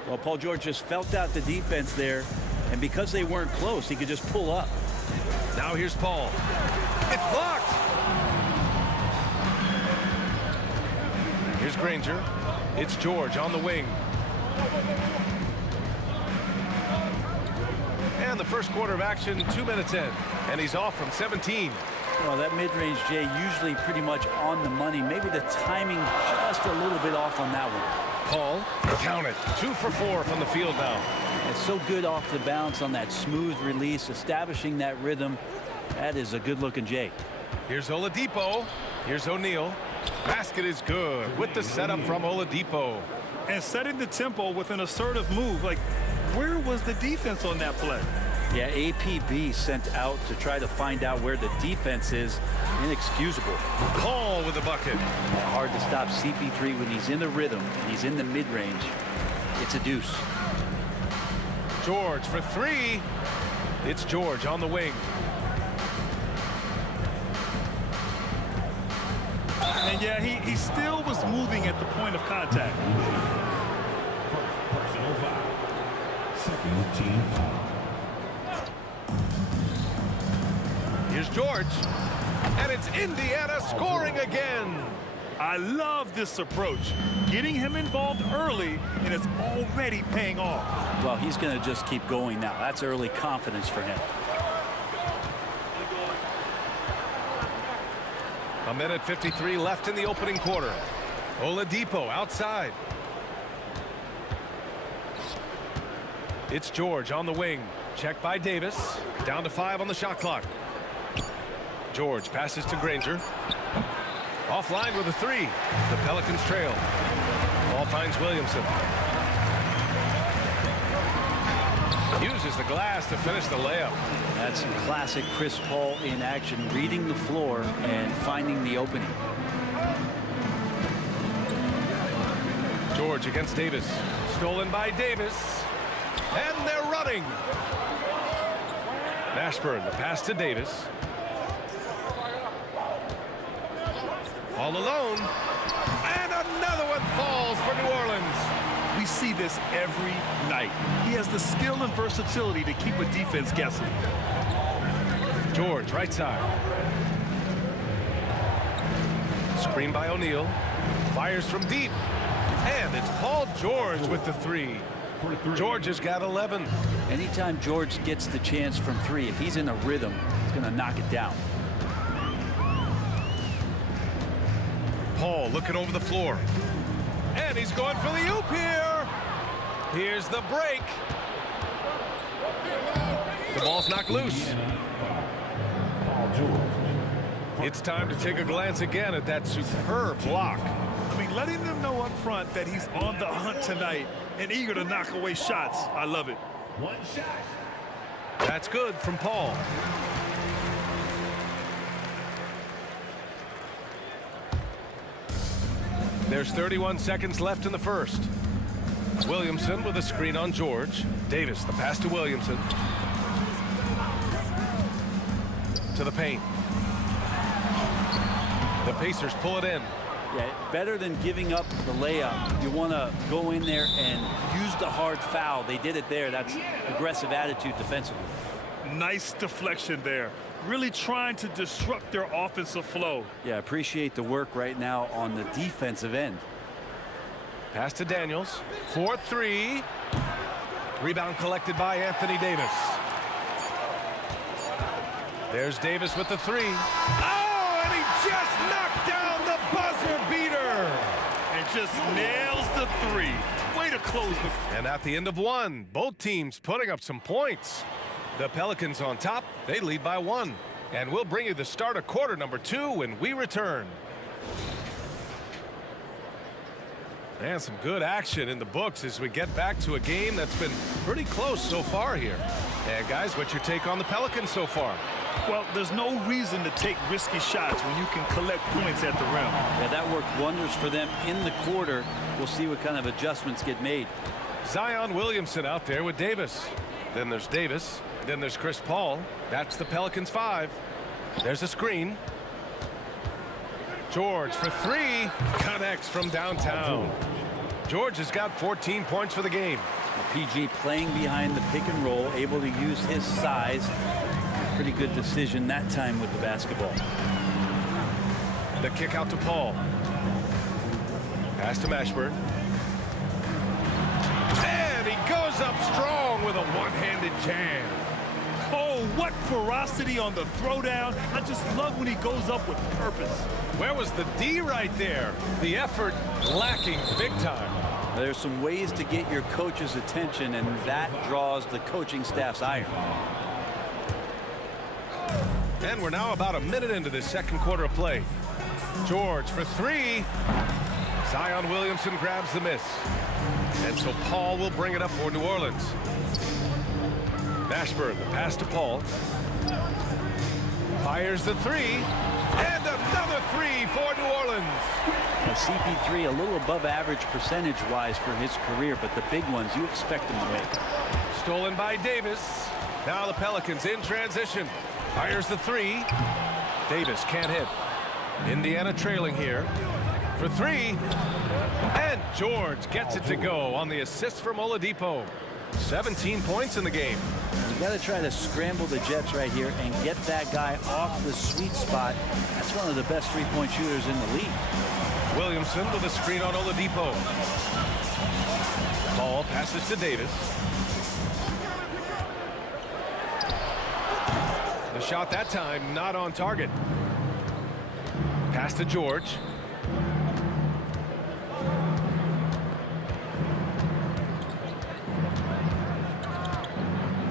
Well, Paul George just felt out the defense there, and because they weren't close, he could just pull up. Now here's Paul. It's blocked. Here's Granger. It's George on the wing. And the first quarter of action, 2 minutes in, and he's off from 17. Well, that mid-range, Jay, usually pretty much on the money. Maybe the timing just a little bit off on that one. Paul, count it. 2 for 4 from the field now. It's so good off the bounce on that smooth release, establishing that rhythm. That is a good-looking Jay. Here's Oladipo. Here's O'Neal. Basket is good with the setup from Oladipo. And setting the tempo with an assertive move. Like, where was the defense on that play? Yeah, APB sent out to try to find out where the defense is. Inexcusable. Paul with the bucket. Hard to stop CP3 when he's in the rhythm. He's in the mid-range. It's a deuce. George for 3. It's George on the wing. And yeah, he still was moving at the point of contact. Personal foul. Second team foul. Here's George. And it's Indiana scoring again. I love this approach. Getting him involved early, and it's already paying off. Well, he's going to just keep going now. That's early confidence for him. A minute 53 left in the opening quarter. Oladipo outside. It's George on the wing. Check by Davis. Down to 5 on the shot clock. George passes to Granger. Offline with a 3. The Pelicans trail. Ball finds Williamson. Uses the glass to finish the layup. That's some classic Chris Paul in action, reading the floor and finding the opening. George against Davis. Stolen by Davis. And they're running. Mashburn, the pass to Davis. All alone. And another one falls for New Orleans. We see this every night. He has the skill and versatility to keep a defense guessing. George, right side. Screen by O'Neal. Fires from deep. And it's Paul George with the 3. George has got 11. Anytime George gets the chance from 3, if he's in a rhythm, he's going to knock it down. Paul looking over the floor. And he's going for the oop here. Here's the break. The ball's knocked loose. It's time to take a glance again at that superb block. I mean, letting them know up front that he's on the hunt tonight and eager to knock away shots. I love it. One shot. That's good from Paul. There's 31 seconds left in the first. Williamson with a screen on George. Davis, the pass to Williamson. To the paint. The Pacers pull it in. Yeah, better than giving up the layup. You want to go in there and use the hard foul. They did it there. That's aggressive attitude defensively. Nice deflection there. Really trying to disrupt their offensive flow. Yeah, appreciate the work right now on the defensive end. Pass to Daniels. 4-3. Rebound collected by Anthony Davis. There's Davis with the 3. Oh, and he just knocked down the buzzer beater. And just nails the 3. Way to close the. And at the end of 1, both teams putting up some points. The Pelicans on top. They lead by 1. And we'll bring you the start of quarter number 2 when we return. And some good action in the books as we get back to a game that's been pretty close so far here. And guys, what's your take on the Pelicans so far? Well, there's no reason to take risky shots when you can collect points at the rim. Yeah, that worked wonders for them in the quarter. We'll see what kind of adjustments get made. Zion Williamson out there with Davis. Then there's Davis. Then there's Chris Paul. That's the Pelicans 5. There's a screen. George for 3. Connects from downtown. George has got 14 points for the game. PG playing behind the pick and roll, able to use his size. Pretty good decision that time with the basketball. The kick out to Paul. Pass to Mashburn. And he goes up strong with a one-handed jam. Oh, what ferocity on the throwdown. I just love when he goes up with purpose. Where was the D right there? The effort lacking big time. There's some ways to get your coach's attention, and that draws the coaching staff's ire. And we're now about a minute into this second quarter of play. George for 3. Zion Williamson grabs the miss. And so Paul will bring it up for New Orleans. Mashburn, the pass to Paul. Fires the 3. And another 3 for New Orleans. Now, CP3 a little above average percentage-wise for his career, but the big ones you expect him to make. Stolen by Davis. Now the Pelicans in transition. Fires the 3. Davis can't hit. Indiana trailing here for 3. And George gets it to go on the assist from Oladipo. 17 points in the game. You got to try to scramble the Jets right here and get that guy off the sweet spot. That's one of the best three-point shooters in the league. Williamson with a screen on Oladipo. Ball passes to Davis. The shot that time not on target. Pass to George.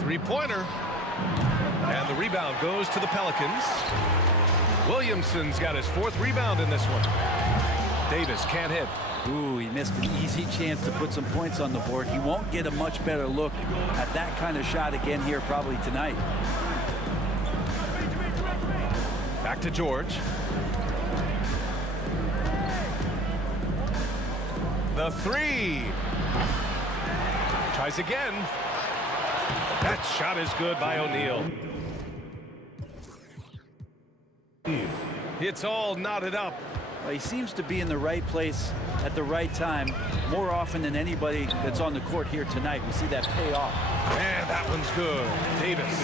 Three-pointer. And the rebound goes to the Pelicans. Williamson's got his 4th rebound in this one. Davis can't hit. Ooh, he missed an easy chance to put some points on the board. He won't get a much better look at that kind of shot again here probably tonight. Back to George. The 3. Tries again. That shot is good by O'Neal. It's all knotted up. Well, he seems to be in the right place at the right time more often than anybody that's on the court here tonight. We see that pay off. And that one's good. Davis.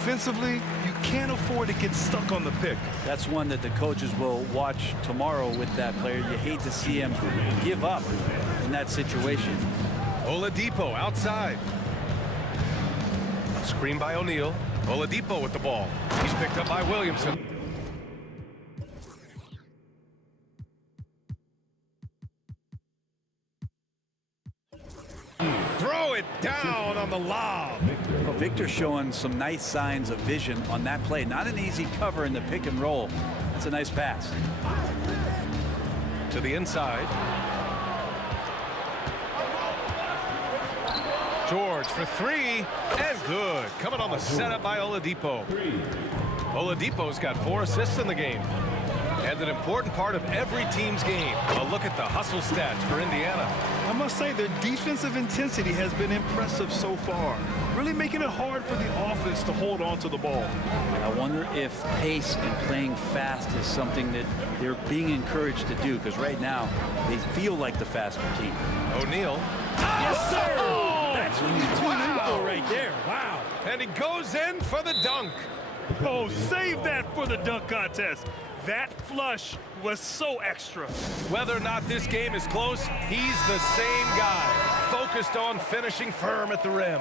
Defensively, you can't afford to get stuck on the pick. That's one that the coaches will watch tomorrow with that player. You hate to see him give up in that situation. Oladipo outside. Screen by O'Neal. Oladipo with the ball. He's picked up by Williamson. Throw it down on the lob. Well, Victor's showing some nice signs of vision on that play. Not an easy cover in the pick and roll. That's a nice pass. To the inside. George for three, and good. Coming on the setup by Oladipo. Oladipo's got 4 assists in the game. And an important part of every team's game. A look at the hustle stats for Indiana. I must say their defensive intensity has been impressive so far, really making it hard for the offense to hold on to the ball. I wonder if pace and playing fast is something that they're being encouraged to do, because right now they feel like the faster team. O'Neal. Yes, sir! Oh, that's what you tune in for right there. Wow. And he goes in for the dunk. Oh, save that for the dunk contest. That flush was so extra. Whether or not this game is close, he's the same guy, focused on finishing firm at the rim.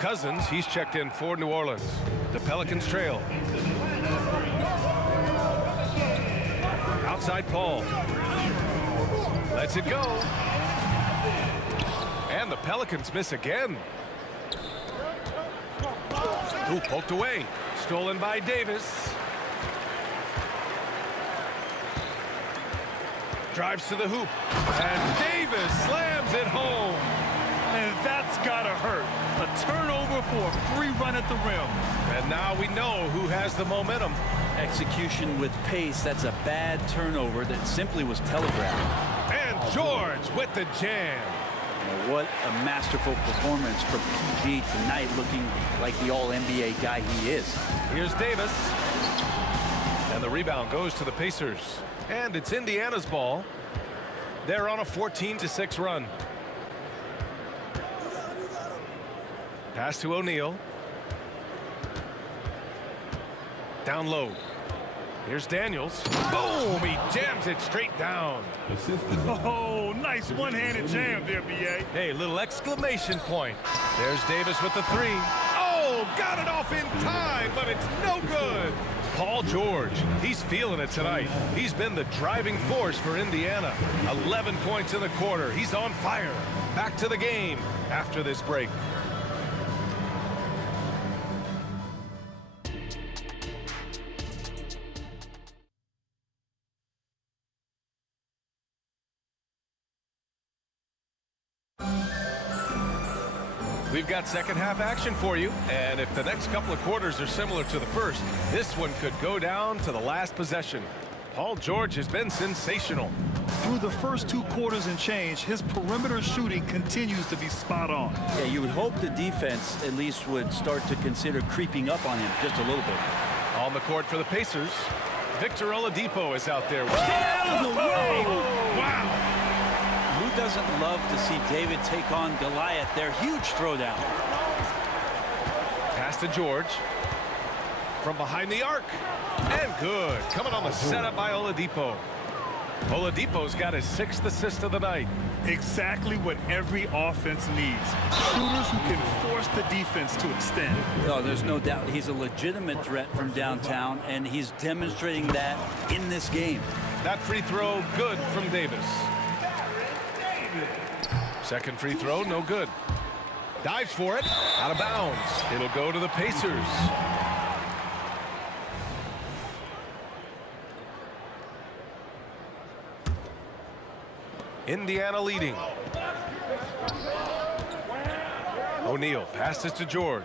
Cousins, he's checked in for New Orleans. The Pelicans trail. Outside Paul. Lets it go. And the Pelicans miss again. Ooh, poked away. Stolen by Davis. Drives to the hoop. And Davis slams it home. And that's gotta hurt. A turnover for a free run at the rim. And now we know who has the momentum. Execution with pace. That's a bad turnover that simply was telegraphed. And George with the jam. What a masterful performance from PG tonight, looking like the all-NBA guy he is. Here's Davis. And the rebound goes to the Pacers. And it's Indiana's ball. They're on a 14-6 run. Pass to O'Neal. Down low. Here's Daniels. Boom! He jams it straight down. Oh, nice one-handed jam there, B.A. Hey, little exclamation point. There's Davis with the three. Oh, got it off in time, but it's no good. Paul George, he's feeling it tonight. He's been the driving force for Indiana. 11 points in the quarter. He's on fire. Back to the game after this break. We've got second half action for you, and if the next couple of quarters are similar to the first, this one could go down to the last possession. Paul George has been sensational. Through the first 2 quarters and change, his perimeter shooting continues to be spot on. Yeah, you would hope the defense at least would start to consider creeping up on him just a little bit. On the court for the Pacers, Victor Oladipo is out there. Get out of the way! Wow! Who doesn't love to see David take on Goliath? Their huge throwdown. Pass to George. From behind the arc. And good. Coming on the setup by Oladipo. Oladipo's got his 6th assist of the night. Exactly what every offense needs. Shooters who can force the defense to extend. No, there's no doubt he's a legitimate threat from downtown, and he's demonstrating that in this game. That free throw, good from Davis. Second free throw, no good. Dives for it, out of bounds. It'll go to the Pacers. Indiana leading. O'Neal passes to George.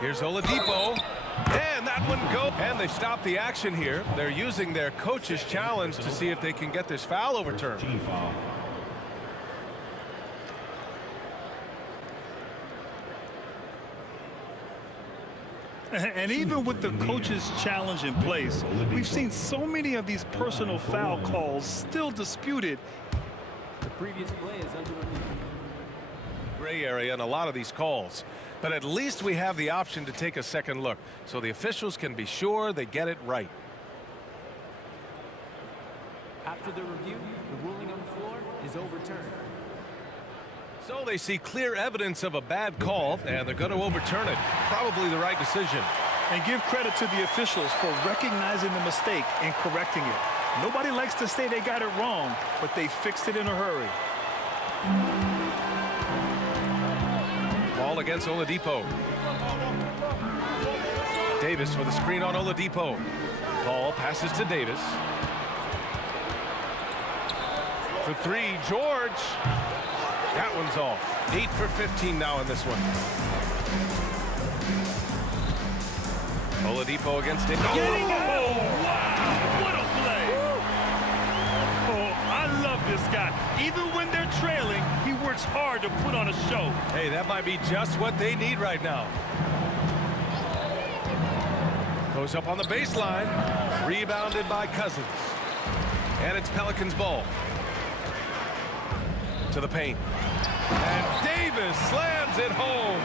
Here's Oladipo. And that one goes. And they stop the action here. They're using their coach's challenge to see if they can get this foul overturned. And even with the coach's challenge in place, we've seen so many of these personal foul calls still disputed. The previous play is under gray area in a lot of these calls. But at least we have the option to take a second look, so the officials can be sure they get it right. After the review, the ruling on the floor is overturned. So they see clear evidence of a bad call, and they're going to overturn it. Probably the right decision. And give credit to the officials for recognizing the mistake and correcting it. Nobody likes to say they got it wrong, but they fixed it in a hurry. Ball against Oladipo. Davis with a screen on Oladipo. Ball passes to Davis. For three, George. That one's off. 8 for 15 now in this one. Oladipo against Davis. Oh, wow! What a play! Oh, I love this guy. Even when they're trailing, he works hard to put on a show. Hey, that might be just what they need right now. Goes up on the baseline. Rebounded by Cousins. And it's Pelicans ball. To the paint. And Davis slams it home.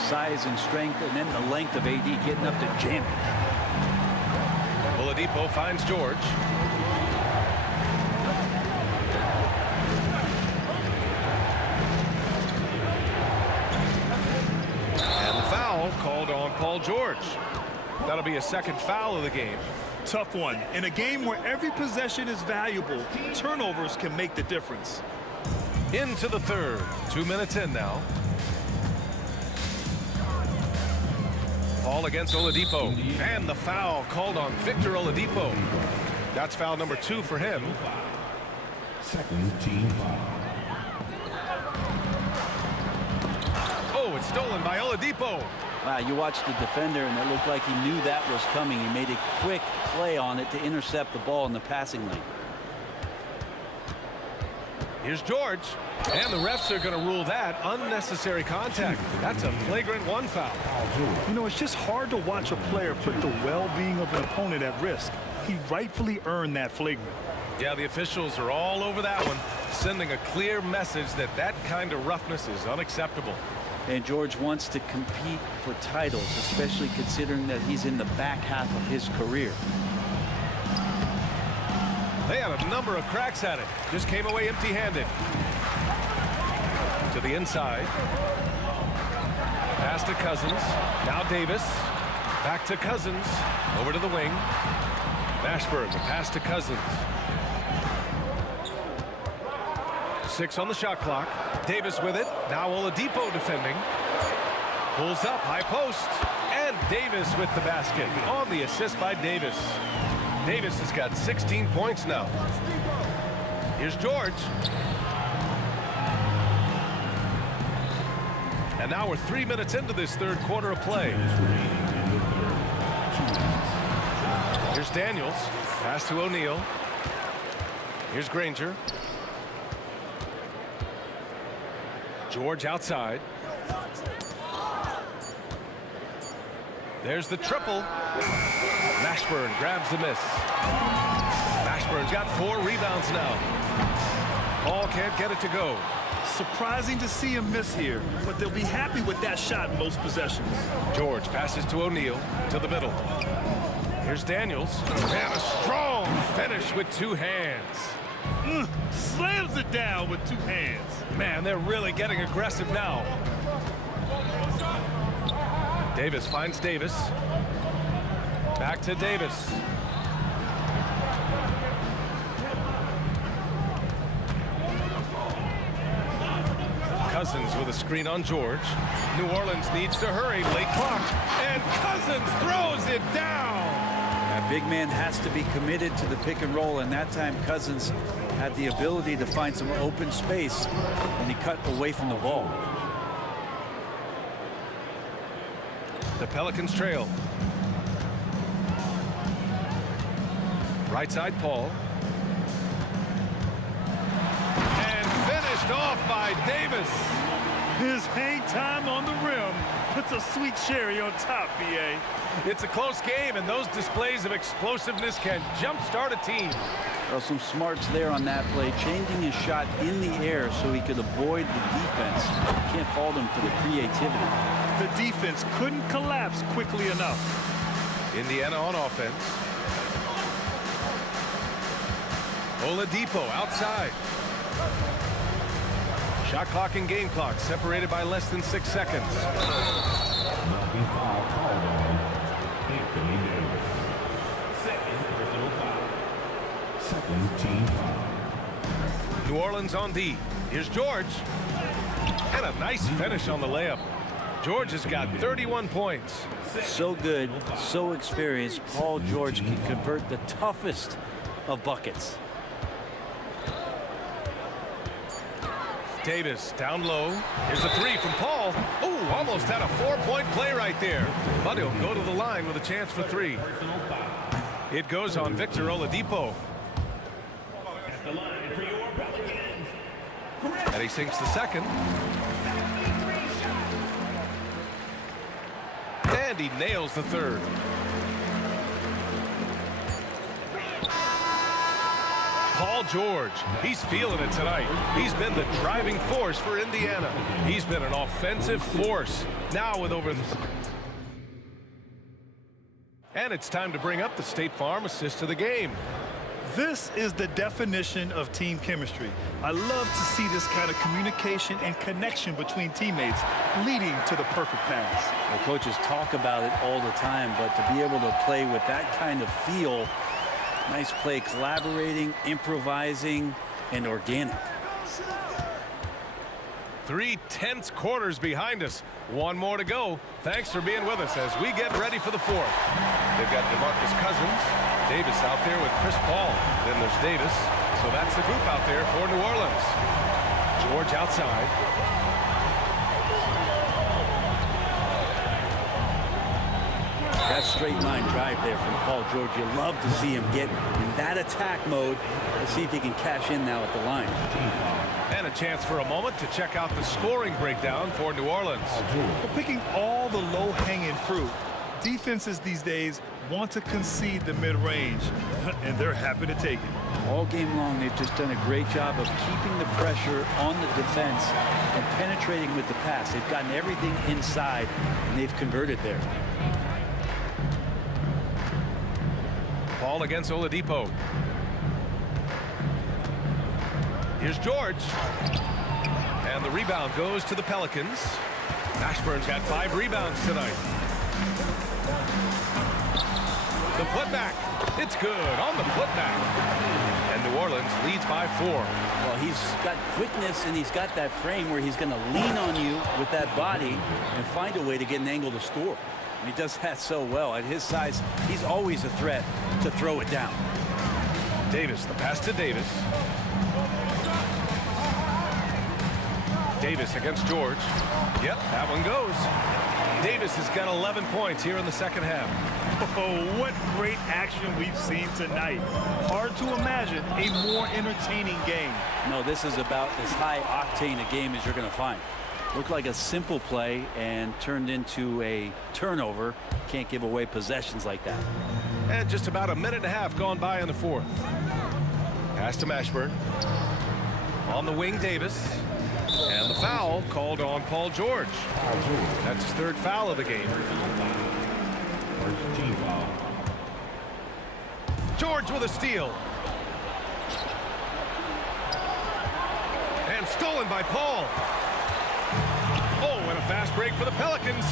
Size and strength, and then the length of AD getting up to jam it. Oladipo finds George. And the foul called on Paul George. That'll be a second foul of the game. Tough one. In a game where every possession is valuable, turnovers can make the difference. Into the third. 2 minutes in now. Ball against Oladipo. And the foul called on Victor Oladipo. That's foul number 2 for him. Second team foul. Oh, it's stolen by Oladipo. Wow, you watched the defender, and it looked like he knew that was coming. He made a quick play on it to intercept the ball in the passing lane. Here's George. And the refs are going to rule that unnecessary contact. That's a flagrant 1 foul. You know, it's just hard to watch a player put the well-being of an opponent at risk. He rightfully earned that flagrant. Yeah, the officials are all over that one, sending a clear message that that kind of roughness is unacceptable. And George wants to compete for titles, especially considering that he's in the back half of his career. They had a number of cracks at it. Just came away empty-handed. To the inside. Pass to Cousins. Now Davis. Back to Cousins. Over to the wing. Mashburn, the pass to Cousins. 6 on the shot clock. Davis with it. Now Oladipo defending. Pulls up, high post. And Davis with the basket. On the assist by Davis. Davis has got 16 points now. Here's George. And now we're 3 minutes into this third quarter of play. Here's Daniels. Pass to O'Neal. Here's Granger. George outside. There's the triple. Mashburn grabs the miss. Mashburn's got 4 rebounds now. Paul can't get it to go. Surprising to see him miss here, but they'll be happy with that shot in most possessions. George passes to O'Neal to the middle. Here's Daniels. And a strong finish with 2 hands. Slams it down with 2 hands. Man, they're really getting aggressive now. Davis finds Davis. Back to Davis. Cousins with a screen on George. New Orleans needs to hurry. Late clock. And Cousins throws it down. That big man has to be committed to the pick and roll, and that time Cousins had the ability to find some open space, and he cut away from the ball. The Pelicans trail. Right side, Paul. And finished off by Davis. His hang time on the rim puts a sweet cherry on top, B.A. It's a close game, and those displays of explosiveness can jumpstart a team. Well, some smarts there on that play, changing his shot in the air so he could avoid the defense. Can't fault him for the creativity. The defense couldn't collapse quickly enough. Indiana on offense. Oladipo outside. Shot clock and game clock separated by less than 6 seconds. Knocking foul called on Anthony Davis. Second personal foul. Second team foul. New Orleans on D. Here's George. And a nice finish on the layup. George has got 31 points. So good, so experienced. Paul George can convert the toughest of buckets. Davis down low. Here's a three from Paul. Ooh, almost had a 4-point play right there. But he'll go to the line with a chance for 3. It goes on Victor Oladipo. And he sinks the second. And he nails the third. Paul George, he's feeling it tonight. He's been the driving force for Indiana. He's been an offensive force. Now with over... And it's time to bring up the State Farm assist of the game. This is the definition of team chemistry. I love to see this kind of communication and connection between teammates leading to the perfect pass. Well, coaches talk about it all the time, but to be able to play with that kind of feel, nice play, collaborating, improvising, and organic. 3 tense quarters behind us. One more to go. Thanks for being with us as we get ready for the 4th. They've got DeMarcus Cousins, Davis out there with Chris Paul. Then there's Davis. So that's the group out there for New Orleans. George outside. That straight line drive there from Paul George. You love to see him get in that attack mode. Let's see if he can cash in now at the line. And a chance for a moment to check out the scoring breakdown for New Orleans. We're picking all the low-hanging fruit. Defenses these days want to concede the mid-range, and they're happy to take it. All game long, they've just done a great job of keeping the pressure on the defense and penetrating with the pass. They've gotten everything inside, and they've converted there. Paul against Oladipo. Here's George. And the rebound goes to the Pelicans. Mashburn's got 5 rebounds tonight. The putback. It's good on the putback. And New Orleans leads by 4. Well, he's got quickness and he's got that frame where he's going to lean on you with that body and find a way to get an angle to score. And he does that so well. At his size, he's always a threat to throw it down. Davis, the pass to Davis. Davis against George. Yep, that one goes. Davis has got 11 points here in the second half. Oh, what great action we've seen tonight. Hard to imagine a more entertaining game. No, this is about as high-octane a game as you're going to find. Looked like a simple play and turned into a turnover. Can't give away possessions like that. And just about a minute and a half gone by in the 4th. Pass to Mashburn. On the wing, Davis. And the foul called on Paul George. That's his 3rd foul of the game. First team foul. George with a steal. And stolen by Paul. Oh, and a fast break for the Pelicans.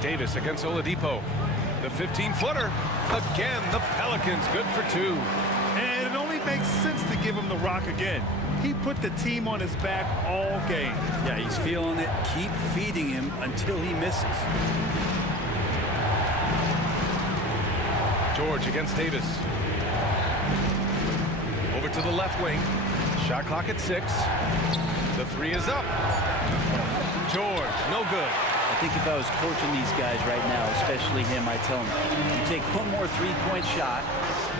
Davis against Oladipo. The 15-footer. Again, the Pelicans good for 2. And it only makes sense to give him the rock again. He put the team on his back all game. Yeah, he's feeling it. Keep feeding him until he misses. George against Davis. Over to the left wing. Shot clock at 6. The 3 is up. George, no good. I think if I was coaching these guys right now, especially him, I tell him, you take one more 3-point shot,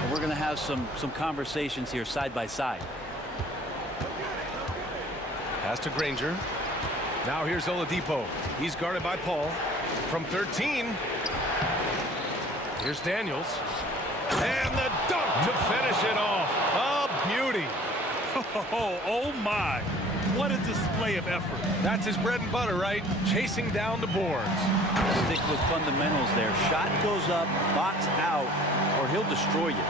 and we're going to have some conversations here side by side. Pass to Granger. Now here's Oladipo. He's guarded by Paul. From 13. Here's Daniels. And the dunk to finish it off. A beauty. Oh my. What a display of effort. That's his bread and butter, right? Chasing down the boards. Stick with fundamentals there. Shot goes up, box out, or he'll destroy you.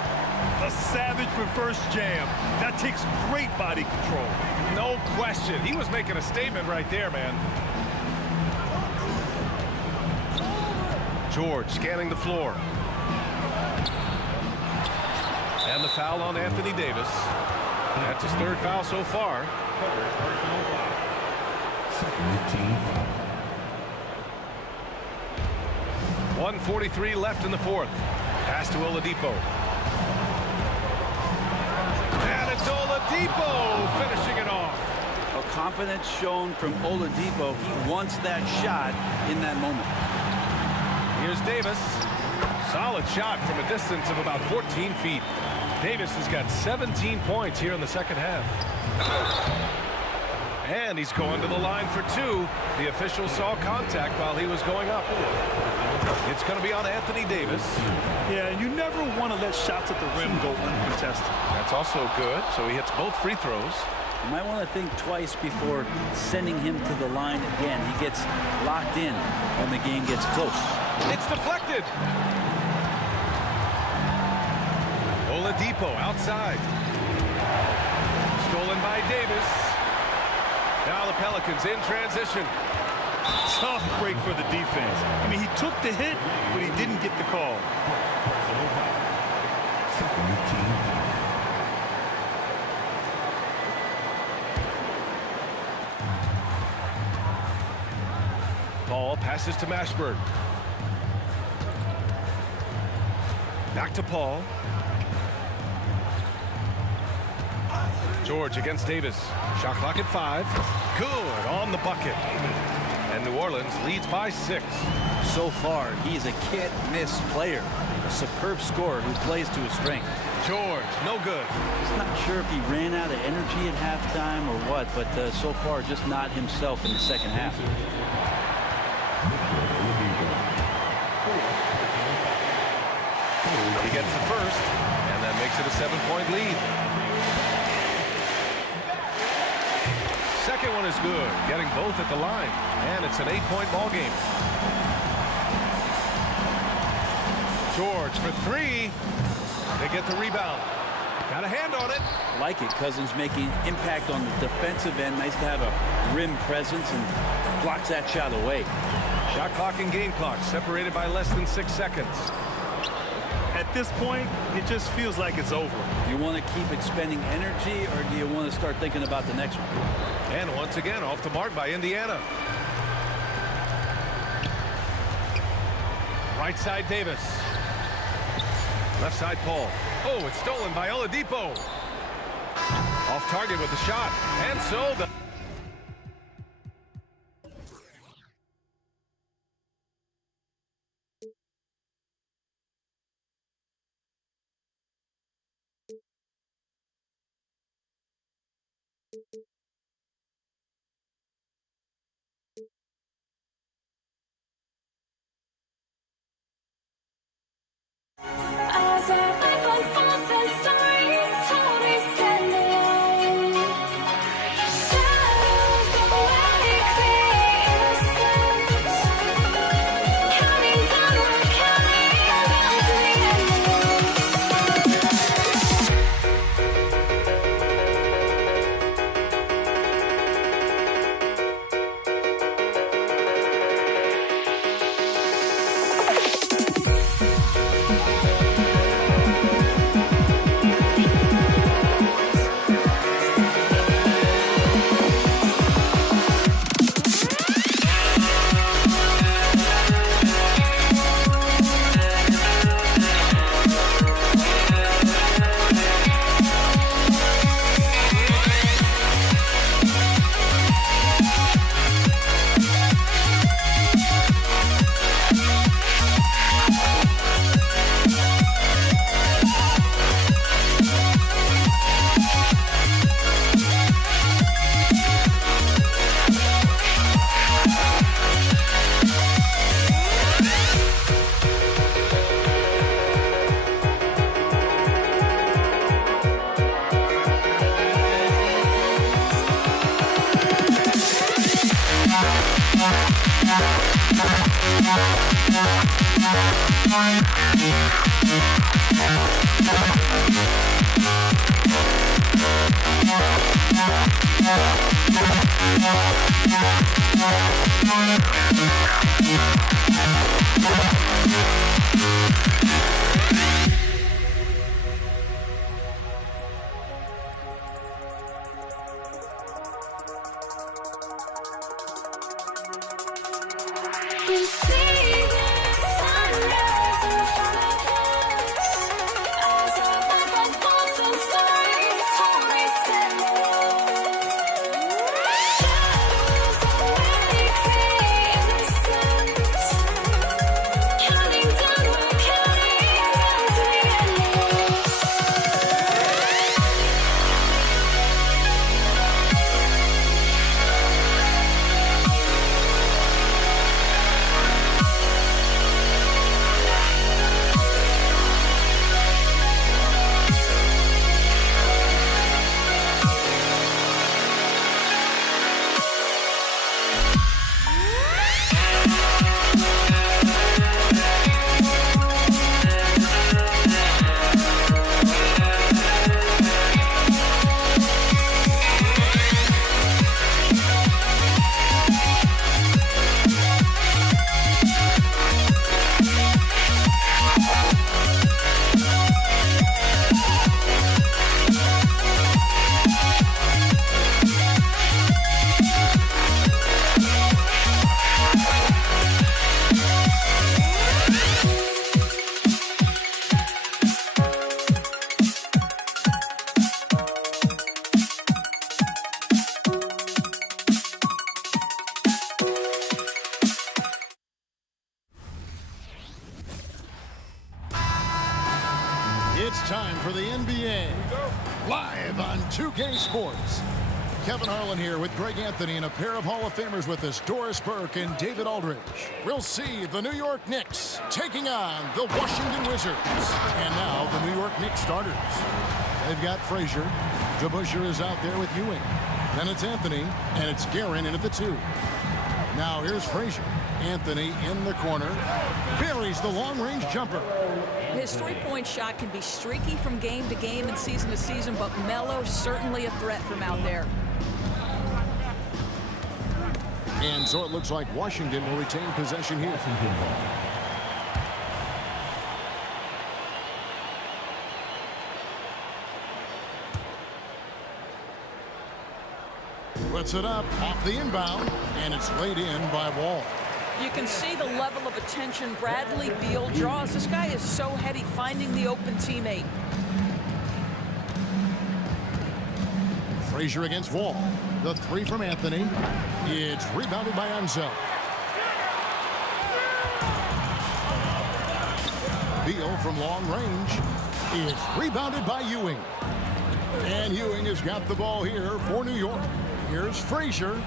A savage reverse jam. That takes great body control. No question. He was making a statement right there, man. George scanning the floor. And the foul on Anthony Davis. That's his third foul so far. Second team foul. 1:43 left in the fourth. Pass to Oladipo. And it's Oladipo finishing it off. A confidence shown from Oladipo. He wants that shot in that moment. Here's Davis. Solid shot from a distance of about 14 feet. Davis has got 17 points here in the second half. And he's going to the line for two. The official saw contact while he was going up. It's going to be on Anthony Davis. Yeah, you never want to let shots at the rim go uncontested. That's also good. So he hits both free throws. You might want to think twice before sending him to the line again. He gets locked in when the game gets close. It's deflected. Oladipo outside. Stolen by Davis. Now the Pelicans in transition. Tough break for the defense. I mean, he took the hit, but he didn't get the call. Second team foul. Paul passes to Mashburn. Back to Paul. George against Davis. Shot clock at 5. Good on the bucket. And New Orleans leads by 6. So far, he's a can't-miss player. A superb scorer who plays to his strength. George, no good. Just not sure if he ran out of energy at halftime or what, but so far just not himself in the second half. He gets the first, and that makes it a 7-point lead. Second one is good, getting both at the line, and it's an 8-point ball game. George for 3. They get the rebound. Got a hand on it. Like it. Cousins making impact on the defensive end. Nice to have a rim presence and blocks that shot away. Shot clock and game clock separated by less than 6 seconds. At this point, it just feels like it's over. You want to keep expending energy, or do you want to start thinking about the next one? And once again, off the mark by Indiana. Right side, Davis. Left side, Paul. Oh, it's stolen by Oladipo. Off target with the shot. And so the... It's time for the NBA. Live on 2K Sports. Kevin Harlan here with Greg Anthony and a pair of Hall of Famers with us, Doris Burke and David Aldridge. We'll see the New York Knicks taking on the Washington Wizards. And now the New York Knicks starters. They've got Frazier. DeBusschere is out there with Ewing. Then it's Anthony, and it's Guerin in at the 2. Now here's Frazier. Anthony in the corner. Buries the long-range jumper. His three-point shot can be streaky from game to game and season to season, but Melo's certainly a threat from out there. And so it looks like Washington will retain possession here. Puts it up off the inbound, and it's laid in by Wall. You can see the level of attention Bradley Beal draws. This guy is so heady finding the open teammate. Frazier against Wall. The 3 from Anthony. It's rebounded by Enzo. Beal from long range. It's rebounded by Ewing. And Ewing has got the ball here for New York. Here's Frazier,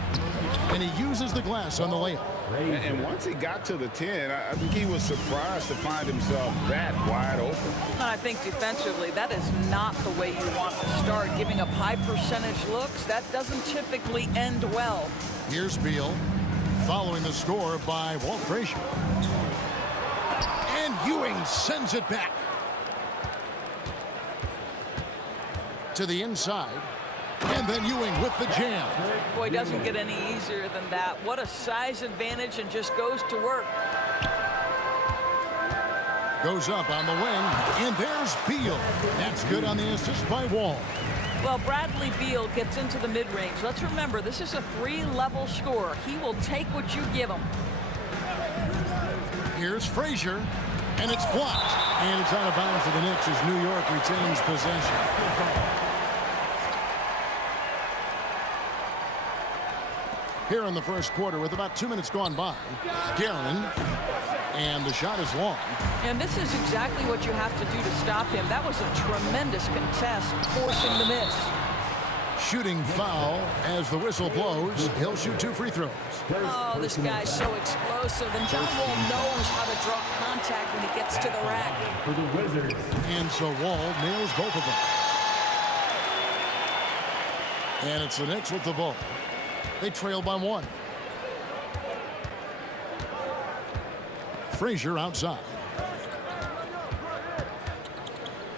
and he uses the glass on the layup. And once he got to the 10, I think he was surprised to find himself that wide open. And I think defensively, that is not the way you want to start. Giving up high percentage looks, that doesn't typically end well. Here's Beal, following the score by Walt Frazier. And Ewing sends it back to the inside. And then Ewing with the jam. Boy, doesn't get any easier than that. What a size advantage, and just goes to work. Goes up on the wing, and there's Beal. That's good on the assist by Wall. Well, Bradley Beal gets into the mid-range. Let's remember, this is a 3-level scorer. He will take what you give him. Here's Frazier, and it's blocked. And it's out of bounds for the Knicks as New York retains possession. Here in the first quarter with about 2 minutes gone by. Guerin, and the shot is long. And this is exactly what you have to do to stop him. That was a tremendous contest, forcing the miss. Shooting foul as the whistle blows. He'll shoot 2 free throws. Oh, this guy's so explosive, and John Wall knows how to draw contact when he gets to the rack. For the Wizards. And so Wall nails both of them. And it's the Knicks with the ball. They trail by 1. Frazier outside.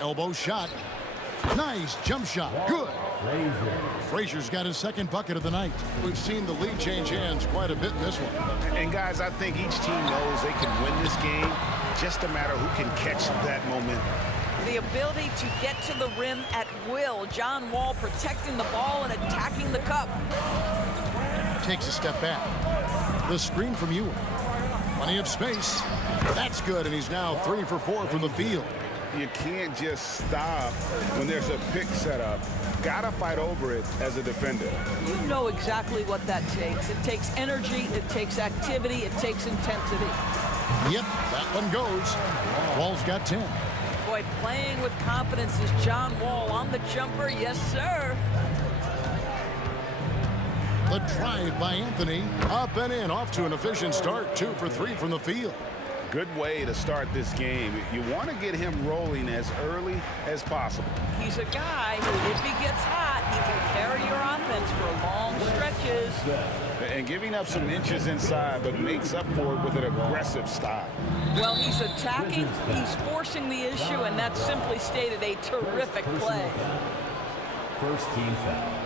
Elbow shot. Nice jump shot. Good. Frazier's got his second bucket of the night. We've seen the lead change hands quite a bit in this one. And guys, I think each team knows they can win this game. Just a matter who can catch that momentum. The ability to get to the rim at will. John Wall protecting the ball and attacking the cup. Takes a step back. The screen from Ewing. Plenty of space. That's good, and he's now 3 for 4 from the field. You can't just stop when there's a pick set up. Gotta fight over it as a defender. You know exactly what that takes. It takes energy, it takes activity, it takes intensity. Yep, that one goes. Wall's got 10. Boy, playing with confidence is John Wall on the jumper. Yes, sir. The drive by Anthony. Up and in, off to an efficient start. 2 for 3 from the field. Good way to start this game. You want to get him rolling as early as possible. He's a guy who, if he gets hot, he can carry your offense for long stretches. And giving up some inches inside, but makes up for it with an aggressive stop. Well, he's attacking, he's forcing the issue, and that's simply stated a terrific play. First team foul.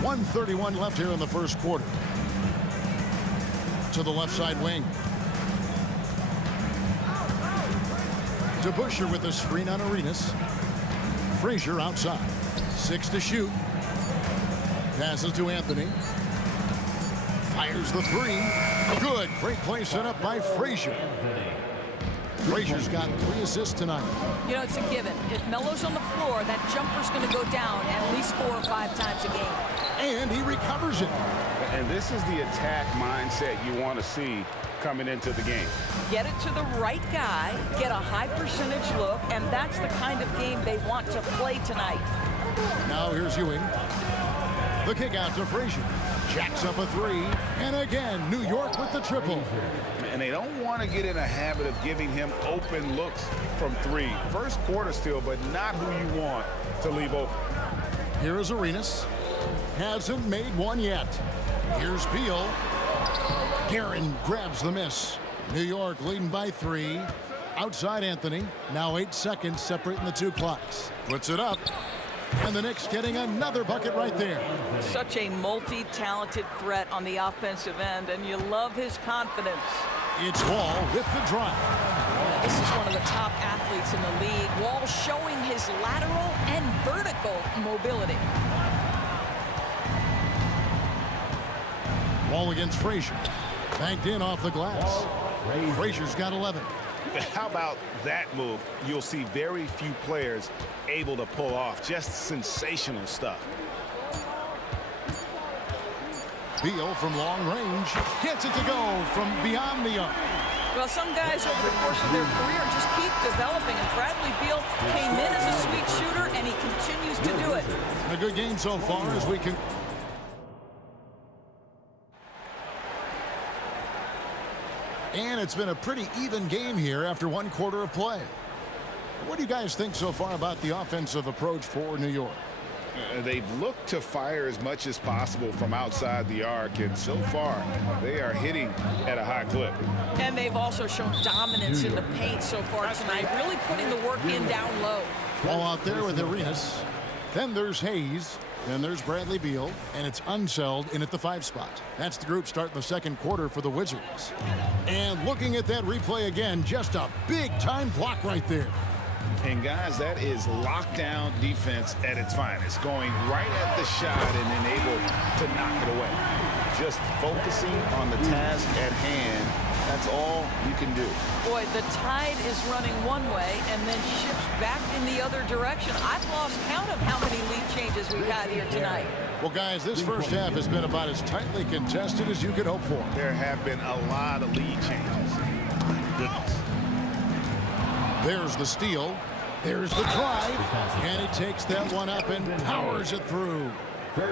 1:31 left here in the first quarter. To the left side wing. To Busher with the screen on Arenas. Frazier outside. 6 to shoot. Passes to Anthony. Fires the 3. Good. Great play set up by Frazier. Frazier's got 3 assists tonight. You know, it's a given. If Melo's on the floor, that jumper's going to go down at least 4 or 5 times a game. And he recovers it. And this is the attack mindset you want to see coming into the game. Get it to the right guy, get a high percentage look, and that's the kind of game they want to play tonight. Now here's Ewing. The kick out to Frazier. Jacks up a 3. And again, New York with the triple. And they don't want to get in a habit of giving him open looks from 3. First quarter still, but not who you want to leave open. Here is Arenas. Hasn't made one yet. Here's Beal. Guerin grabs the miss. New York leading by 3. Outside Anthony. Now 8 seconds separating the 2 clocks. Puts it up. And the Knicks getting another bucket right there. Such a multi-talented threat on the offensive end, and you love his confidence. It's Wall with the drive. This is one of the top athletes in the league. Wall showing his lateral and vertical mobility. Wall against Frazier. Banked in off the glass. Frazier's got 11. How about that move? You'll see very few players able to pull off. Just sensational stuff. Beal from long range gets it to go from beyond the arc. Well, some guys over the course of their career just keep developing, and Bradley Beal came in as a sweet shooter, and he continues to do it. A good game so far as we can. And it's been a pretty even game here after 1 quarter of play. What do you guys think so far about the offensive approach for New York? They've looked to fire as much as possible from outside the arc, and so far they are hitting at a high clip. And they've also shown dominance in the paint so far tonight, really putting the work in down low. Ball out there with Arenas. Then there's Hayes. Then there's Bradley Beal, and it's Unseld in at the 5 spot. That's the group starting the second quarter for the Wizards. And looking at that replay again, just a big-time block right there. And guys, that is lockdown defense at its finest, going right at the shot and then able to knock it away. Just focusing on the task at hand, that's all you can do. Boy, the tide is running one way and then shifts back in the other direction. I've lost count of how many lead changes we've had here tonight. Well, guys, this first half has been about as tightly contested as you could hope for. There have been a lot of lead changes. My goodness. There's the steal. There's the drive. And he takes that one up and powers it through.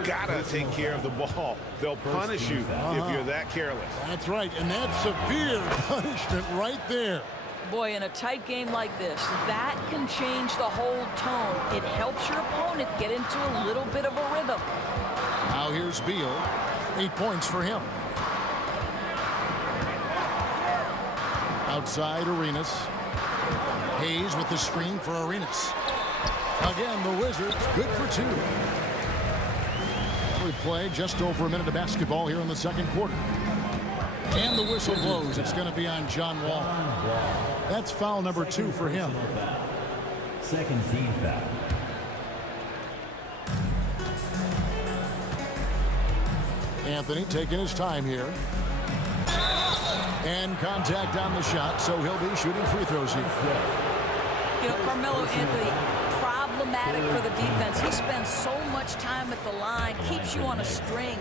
Gotta take care of the ball. They'll punish you if you're that careless. That's right, and that's severe punishment right there. Boy, in a tight game like this, that can change the whole tone. It helps your opponent get into a little bit of a rhythm. Now here's Beal. 8 points for him. Outside Arenas. Hayes with the screen for Arenas. Again, the Wizards good for 2. We played just over a minute of basketball here in the second quarter. And the whistle blows. It's going to be on John Wall. That's foul number 2 for him. Second team foul. Anthony taking his time here. And contact on the shot, so he'll be shooting free throws here. You know, Carmelo Anthony, problematic for the defense. He spends so much time at the line, keeps you on a string.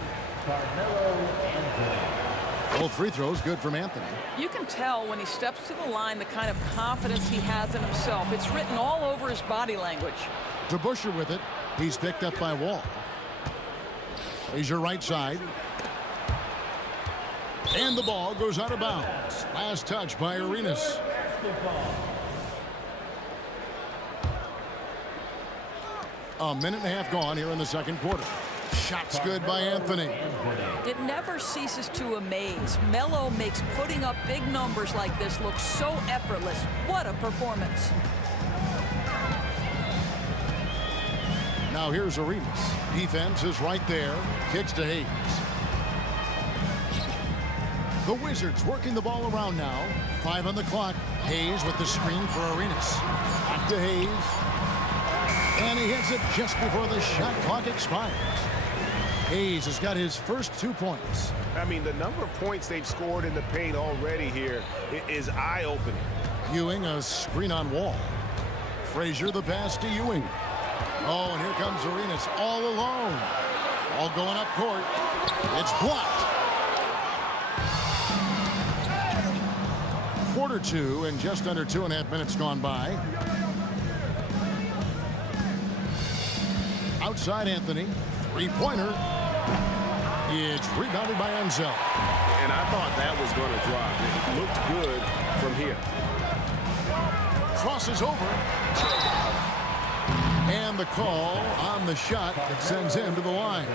Both free throws good from Anthony. You can tell when he steps to the line the kind of confidence he has in himself. It's written all over his body language. DeBusschere with it. He's picked up by Wall. Frazier right side. And the ball goes out of bounds. Last touch by Arenas. A minute and a half gone here in the second quarter. Shots good by Anthony. It never ceases to amaze. Melo makes putting up big numbers like this look so effortless. What a performance. Now here's Arenas. Defense is right there. Kicks to Hayes. The Wizards working the ball around now. 5 on the clock. Hayes with the screen for Arenas. Back to Hayes. And he hits it just before the shot clock expires. Hayes has got his first 2 points. I mean, the number of points they've scored in the paint already here is eye-opening. Ewing a screen on Wall. Frazier the pass to Ewing. Oh, and here comes Arenas all alone. All going up court. It's blocked. Quarter 2 and just under 2.5 minutes gone by. Outside Anthony. Three-pointer. It's rebounded by Enzel. And I thought that was going to drop. It looked good from here. Crosses over. And the call on the shot that sends him to the line.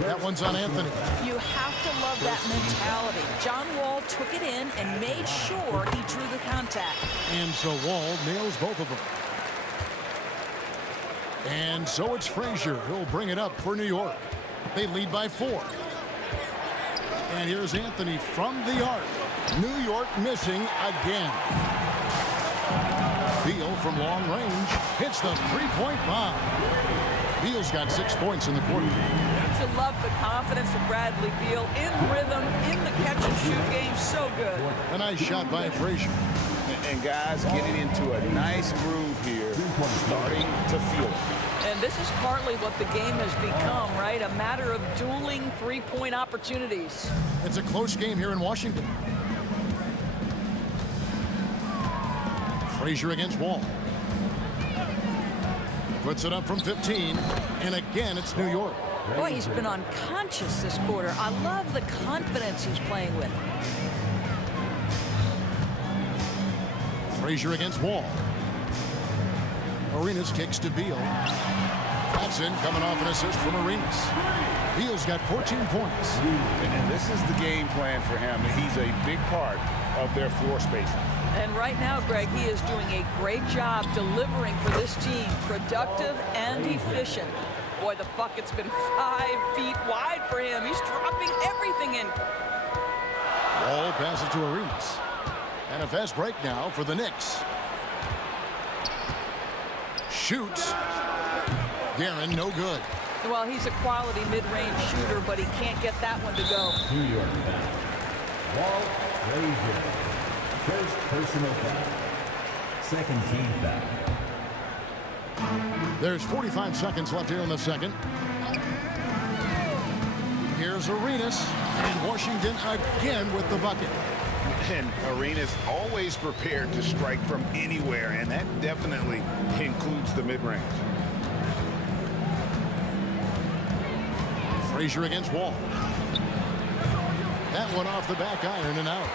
That one's on Anthony. You have to love that mentality. John Wall took it in and made sure he drew the contact. And so Wall nails both of them. And so it's Frazier who'll bring it up for New York. They lead by 4. And here's Anthony from the arc. New York missing again. Beal from long range hits the three-point bomb. Beal's got 6 points in the quarter. To love the confidence of Bradley Beal in rhythm, in the catch-and-shoot game. So good. A nice shot by Frazier. And guys getting into a nice groove here, starting to feel it. And this is partly what the game has become, right? A matter of dueling three-point opportunities. It's a close game here in Washington. Frazier against Wall. Puts it up from 15. And again, it's New York. Boy, he's been unconscious this quarter. I love the confidence he's playing with. Frazier against Wall. Arenas kicks to Beal. That's in, coming off an assist from Arenas. Beal's got 14 points. And this is the game plan for him. He's a big part of their floor spacing. And right now, Greg, he is doing a great job delivering for this team. Productive and efficient. Boy, the bucket's been 5 feet wide for him. He's dropping everything in. Ball passes to Arenas. And a fast break now for the Knicks. Shoots. Guerin, no good. Well, he's a quality mid-range shooter, but he can't get that one to go. New York foul. Wall, Frazier. First personal foul. Second team foul. There's 45 seconds left here in the second. Here's Arenas, and Washington again with the bucket. And Arenas always prepared to strike from anywhere, and that definitely includes the mid-range. Frazier against Wall. That one off the back iron and out.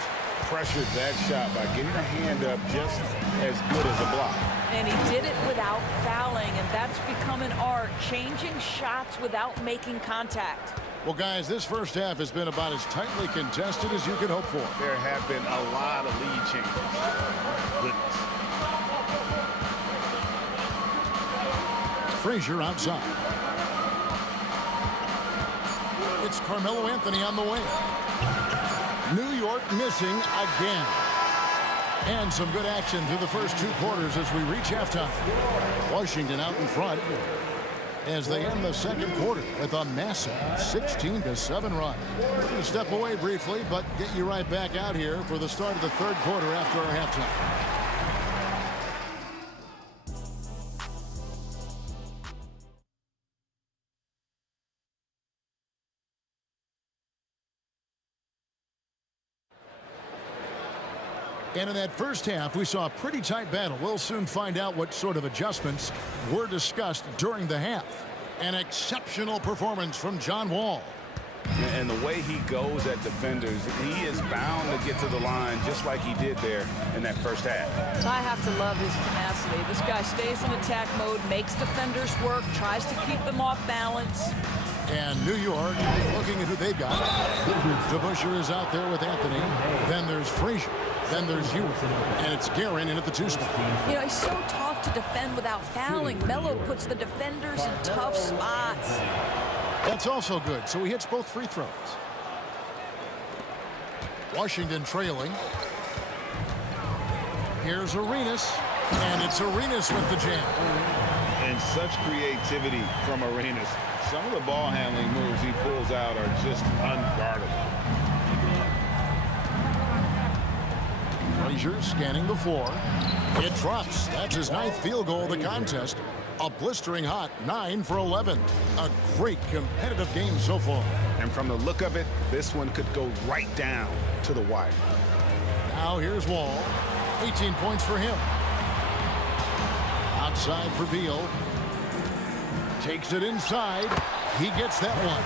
Pressured that shot by getting a hand up just as good as a block. And he did it without fouling, and that's become an art, changing shots without making contact. Well, guys, this first half has been about as tightly contested as you could hope for. There have been a lot of lead changes. Goodness. Frazier outside. It's Carmelo Anthony on the wing. New York missing again. And some good action through the first 2 quarters as we reach halftime. Washington out in front as they end the second quarter with a massive 16-7 run. We're going to step away briefly, but get you right back out here for the start of the third quarter after our halftime. And in that first half, we saw a pretty tight battle. We'll soon find out what sort of adjustments were discussed during the half. An exceptional performance from John Wall. And the way he goes at defenders, he is bound to get to the line just like he did there in that first half. I have to love his tenacity. This guy stays in attack mode, makes defenders work, tries to keep them off balance. And New York, looking at who they've got. DeBusschere is out there with Anthony. Then there's Frazier. Then there's Ewing. And it's Guerin in at the 2 spot. You know, he's so tough to defend without fouling. Melo puts the defenders in tough spots. That's also good. So he hits both free throws. Washington trailing. Here's Arenas. And it's Arenas with the jam. And such creativity from Arenas. Some of the ball handling moves he pulls out are just unguardable. Frazier scanning the floor. It drops. That's his 9th field goal of the contest. A blistering hot 9 for 11. A great competitive game so far. And from the look of it, this one could go right down to the wire. Now here's Wall. 18 points for him. Outside for Beal. Takes it inside. He gets that one.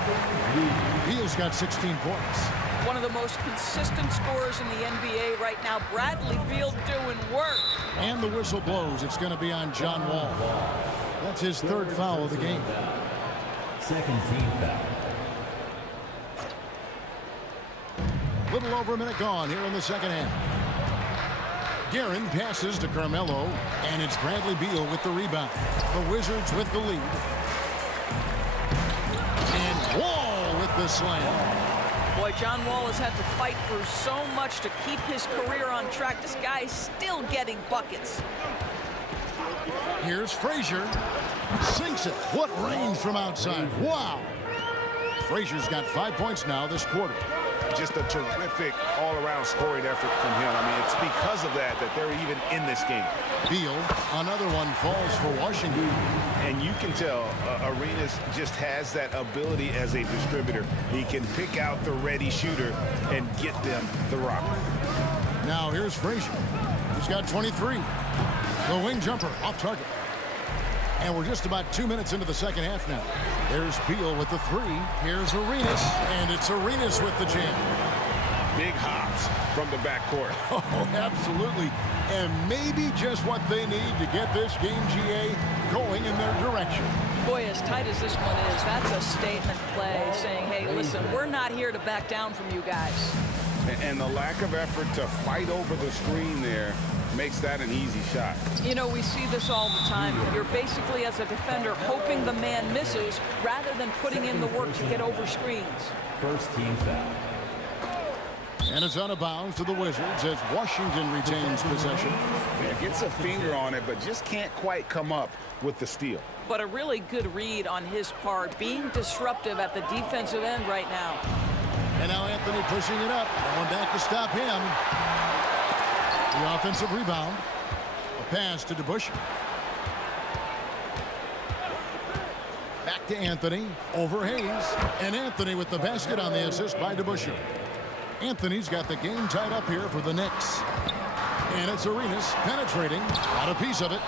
Beal's got 16 points. One of the most consistent scorers in the NBA right now. Bradley Beal doing work. And the whistle blows. It's going to be on John Wall. That's his 3rd foul of the game. Second team foul. A little over a minute gone here in the second half. Guerin passes to Carmelo, and it's Bradley Beal with the rebound. The Wizards with the lead. And Wall with the slam. Boy, John Wall has had to fight for so much to keep his career on track. This guy is still getting buckets. Here's Frazier. Sinks it. What range from outside. Wow. Frazier's got 5 points now this quarter. Just a terrific all-around scoring effort from him. I mean, it's because of that they're even in this game. Beal, another one falls for Washington. And you can tell Arenas just has that ability as a distributor. He can pick out the ready shooter and get them the rock. Now here's Frazier. He's got 23. The wing jumper off target. And we're just about 2 minutes into the second half now. There's Beal with the 3. Here's Arenas. And it's Arenas with the jam. Big hops from the backcourt. Oh, absolutely. And maybe just what they need to get this game, GA, going in their direction. Boy, as tight as this one is, that's a statement play saying, hey, listen, we're not here to back down from you guys. And the lack of effort to fight over the screen there makes that an easy shot. You know, we see this all the time. You're basically, as a defender, hoping the man misses rather than putting in the work to get over screens. First team foul. And it's out of bounds to the Wizards as Washington retains possession. Yeah, gets a finger on it, but just can't quite come up with the steal. But a really good read on his part, being disruptive at the defensive end right now. And now Anthony pushing it up. No one back to stop him. The offensive rebound. A pass to DeBusschere. Back to Anthony. Over Hayes. And Anthony with the basket on the assist by DeBusschere. Anthony's got the game tied up here for the Knicks. And it's Arenas penetrating. Got a piece of it.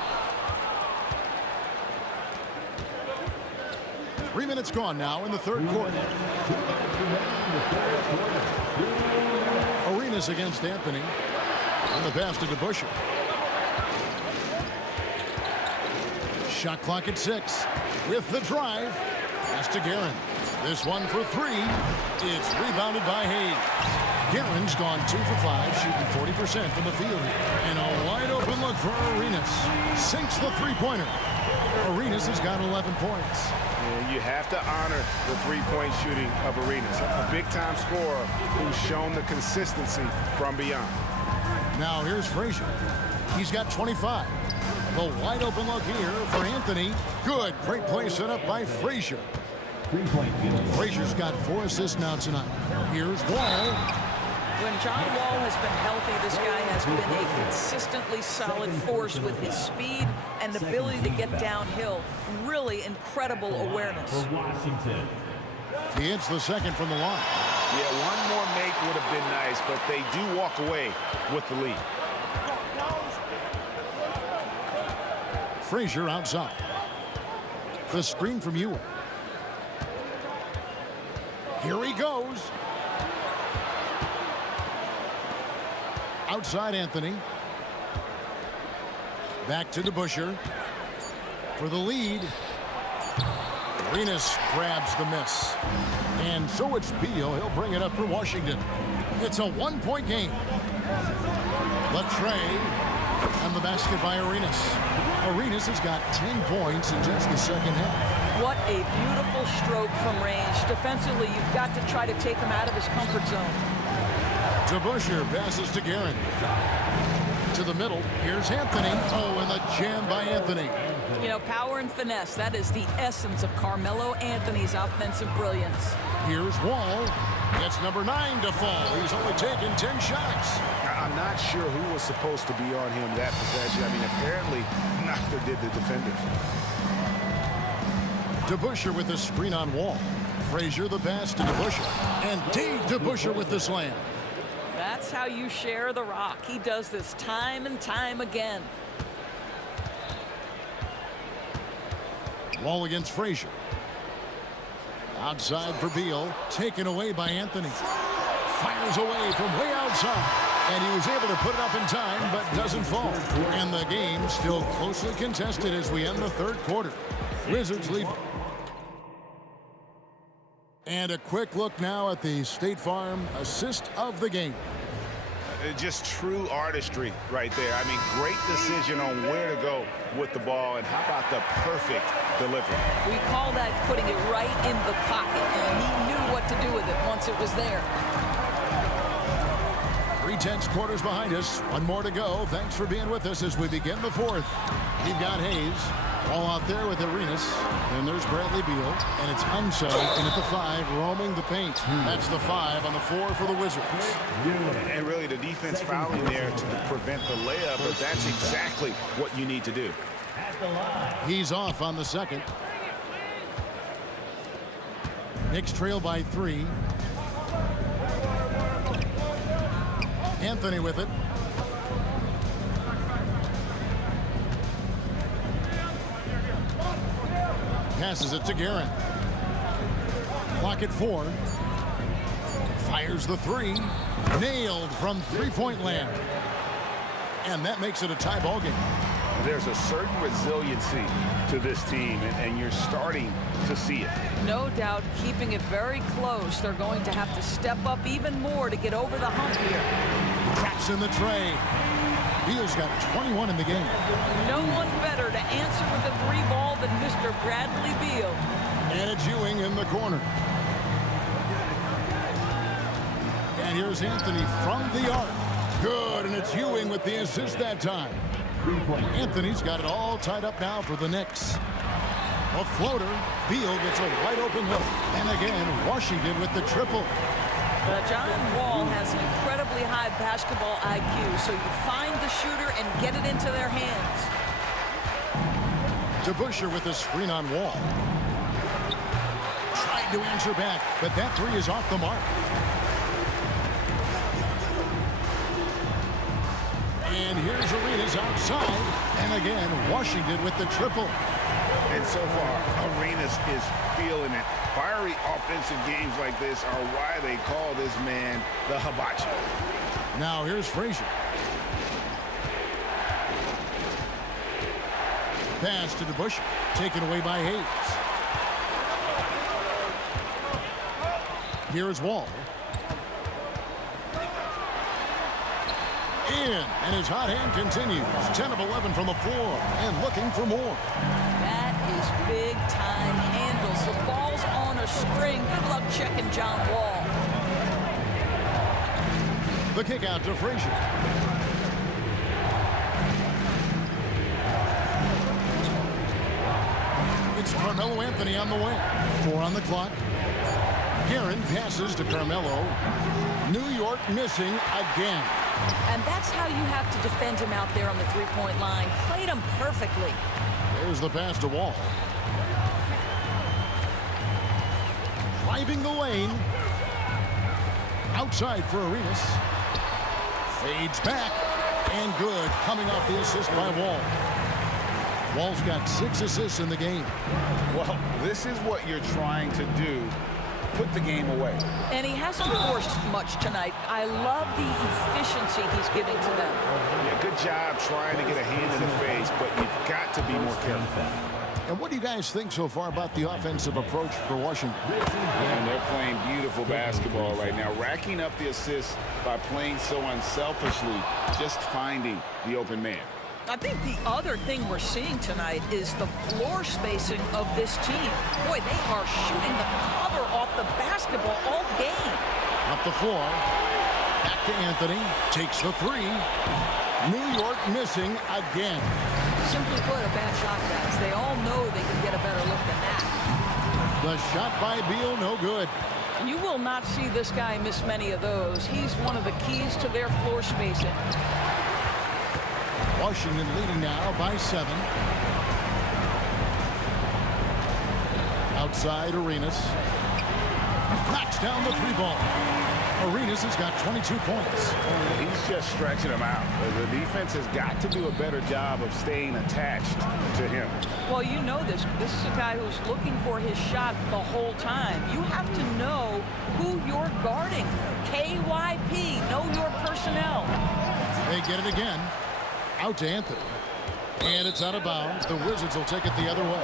3 minutes gone now in the third quarter. Arenas against Anthony. And the pass to DeBusschere. Shot clock at 6. With the drive. Pass to Guerin. This one for three. It's rebounded by Hayes. Guerin's gone 2 for 5, shooting 40% from the field here. And a wide open look for Arenas. Sinks the three-pointer. Arenas has got 11 points. And you have to honor the three-point shooting of Arenas. A big-time scorer who's shown the consistency from beyond. Now here's Frazier. He's got 25. The wide open look here for Anthony. Good. Great play set up by Frazier. Frazier's got 4 assists now tonight. Here's Wall. When John Wall has been healthy, this guy has been a consistently solid force with his speed and ability to get downhill. Really incredible awareness. He hits the second from the line. Yeah, one more make would have been nice, but they do walk away with the lead. Frazier outside. The screen from Ewing. Here he goes. Outside Anthony. Back to DeBusschere. For the lead. Arenas grabs the miss. And so it's Beal. He'll bring it up for Washington. It's a 1-point game. Latrey. And the basket by Arenas. Arenas has got 10 points in just the second half. What a beautiful stroke from range. Defensively, you've got to try to take him out of his comfort zone. DeBusschere passes to Guerin. To the middle. Here's Anthony. Oh, and the jam by Anthony. You know, power and finesse. That is the essence of Carmelo Anthony's offensive brilliance. Here's Wall. That's number 9 to fall. He's only taken 10 shots. I'm not sure who was supposed to be on him that possession. I mean, apparently, neither did the defenders. DeBusschere with the screen on Wall. Frazier the pass to DeBusschere. And DeBusschere with the slam. That's how you share the rock. He does this time and time again. Wall against Frazier. Outside for Beal. Taken away by Anthony. Fires away from way outside. And he was able to put it up in time, but doesn't fall. And the game still closely contested as we end the third quarter. Wizards lead. And a quick look now at the State Farm assist of the game. Just true artistry right there. I mean, great decision on where to go with the ball, and how about the perfect delivery? We call that putting it right in the pocket, and he knew what to do with it once it was there. 3/10 quarters behind us. One more to go. Thanks for being with us as we begin the fourth. We've got Hayes all out there with Arenas. And there's Bradley Beal. And it's Unseld in at the 5, roaming the paint. That's the 5 on the 4 for the Wizards. And really the defense fouling there to prevent the layup, but that's exactly what you need to do. He's off on the second. Knicks trail by 3. Anthony with it. Passes it to Guerin. Clock at 4. Fires the 3. Nailed from three-point land. And that makes it a tie ball game. There's a certain resiliency to this team, and you're starting to see it. No doubt, keeping it very close. They're going to have to step up even more to get over the hump here. Traps in the tray. Beal's got 21 in the game. No one better to answer with a 3 ball than Mr. Bradley Beal. And it's Ewing in the corner. And here's Anthony from the arc. Good, and it's Ewing with the assist that time. Anthony's got it all tied up now for the Knicks. A floater. Beal gets a wide open look. And again, Washington with the triple. John Wall has an incredibly high basketball IQ, so you find the shooter and get it into their hands. DeBusschere with the screen on Wall. Tried to answer back, but that 3 is off the mark. And here's Arenas outside. And again, Washington with the triple. And so far, Arenas is feeling it. Fiery offensive games like this are why they call this man the hibachi. Now here's Frazier. Pass to DeBusschere. Taken away by Hayes. Here's Wall. And his hot hand continues. 10 of 11 from the floor and looking for more. That is big-time handles. The ball's on a string. Good luck checking John Wall. The kick out to Frazier. It's Carmelo Anthony on the wing. 4 on the clock. Guerin passes to Carmelo. New York missing again. And that's how you have to defend him out there on the three-point line. Played him perfectly. There's the pass to Wall. Driving the lane. Outside for Arenas. Fades back. And good. Coming off the assist by Wall. Wall's got 6 assists in the game. Well, this is what you're trying to do. Put the game away. And he hasn't forced much tonight. I love the efficiency he's giving to them. Yeah, good job trying to get a hand in the face, but you've got to be more careful. And what do you guys think so far about the offensive approach for Washington? And they're playing beautiful basketball right now, racking up the assists by playing so unselfishly, just finding the open man. I think the other thing we're seeing tonight is the floor spacing of this team. Boy, they are shooting the cover off the basketball all game. Up the floor. Back to Anthony. Takes the 3. New York missing again. Simply put, a bad shot, guys. They all know they can get a better look than that. The shot by Beal, no good. You will not see this guy miss many of those. He's one of the keys to their floor spacing. Washington leading now by 7. Outside Arenas. Knocks down the 3-ball. Arenas has got 22 points. He's just stretching them out. The defense has got to do a better job of staying attached to him. Well, you know this. This is a guy who's looking for his shot the whole time. You have to know who you're guarding. KYP, know your personnel. They get it again. Out to Anthony. And it's out of bounds. The Wizards will take it the other way.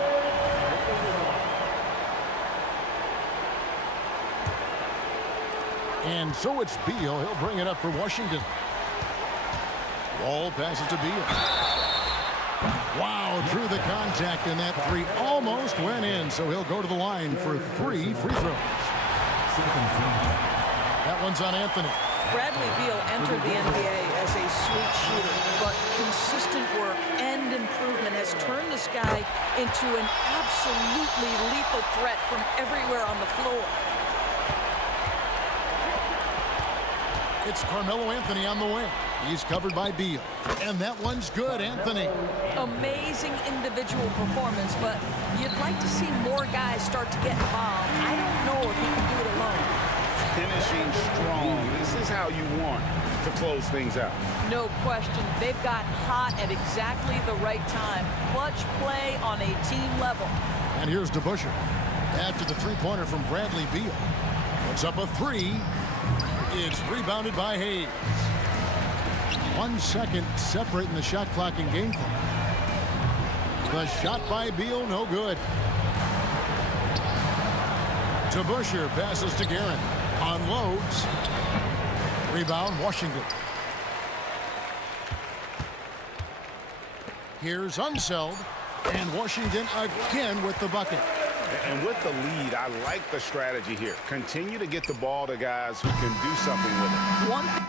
And so it's Beal. He'll bring it up for Washington. Wall passes to Beal. Wow, drew the contact, and that 3 almost went in. So he'll go to the line for 3 free throws. That one's on Anthony. Bradley Beal entered the NBA as a sweet shooter, but consistent work and improvement has turned this guy into an absolutely lethal threat from everywhere on the floor. It's Carmelo Anthony on the wing. He's covered by Beal. And that one's good, Anthony. Amazing individual performance, but you'd like to see more guys start to get involved. I don't know if he can do it alone. Finishing strong. This is how you want to close things out. No question. They've got hot at exactly the right time. Clutch play on a team level. And here's DeBusschere. After the 3-pointer from Bradley Beal. Puts up a 3. It's rebounded by Hayes. 1 second separating the shot clock and game clock. The shot by Beal, no good. DeBusschere passes to Guerin. Unloads. Rebound, Washington. Here's Unseld. And Washington again with the bucket. And with the lead, I like the strategy here. Continue to get the ball to guys who can do something with it.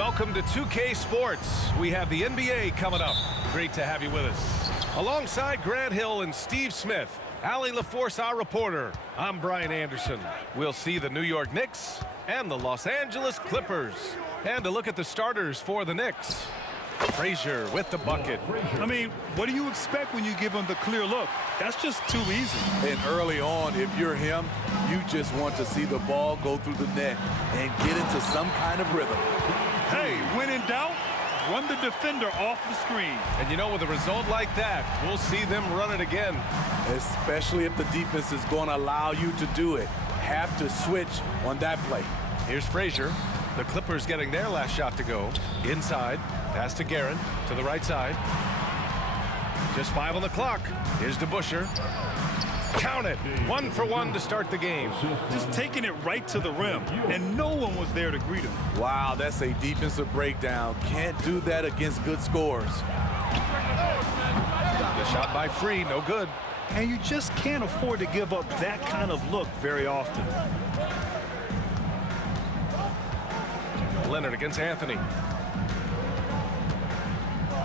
Welcome to 2K Sports. We have the NBA coming up. Great to have you with us. Alongside Grant Hill and Steve Smith, Allie LaForce, our reporter. I'm Brian Anderson. We'll see the New York Knicks and the Los Angeles Clippers. And a look at the starters for the Knicks. Frazier with the bucket. I mean, what do you expect when you give him the clear look? That's just too easy. And early on, if you're him, you just want to see the ball go through the net and get into some kind of rhythm. Hey, when in doubt, run the defender off the screen. And you know, with a result like that, we'll see them run it again. Especially if the defense is going to allow you to do it. Have to switch on that play. Here's Frazier. The Clippers getting their last shot to go. Inside. Pass to Guerin to the right side. Just 5 on the clock. Here's DeBusschere. Count it. 1 for 1 to start the game. Just taking it right to the rim, and no one was there to greet him. Wow, that's a defensive breakdown. Can't do that against good scores. The shot by Free, no good. And you just can't afford to give up that kind of look very often. Leonard against Anthony.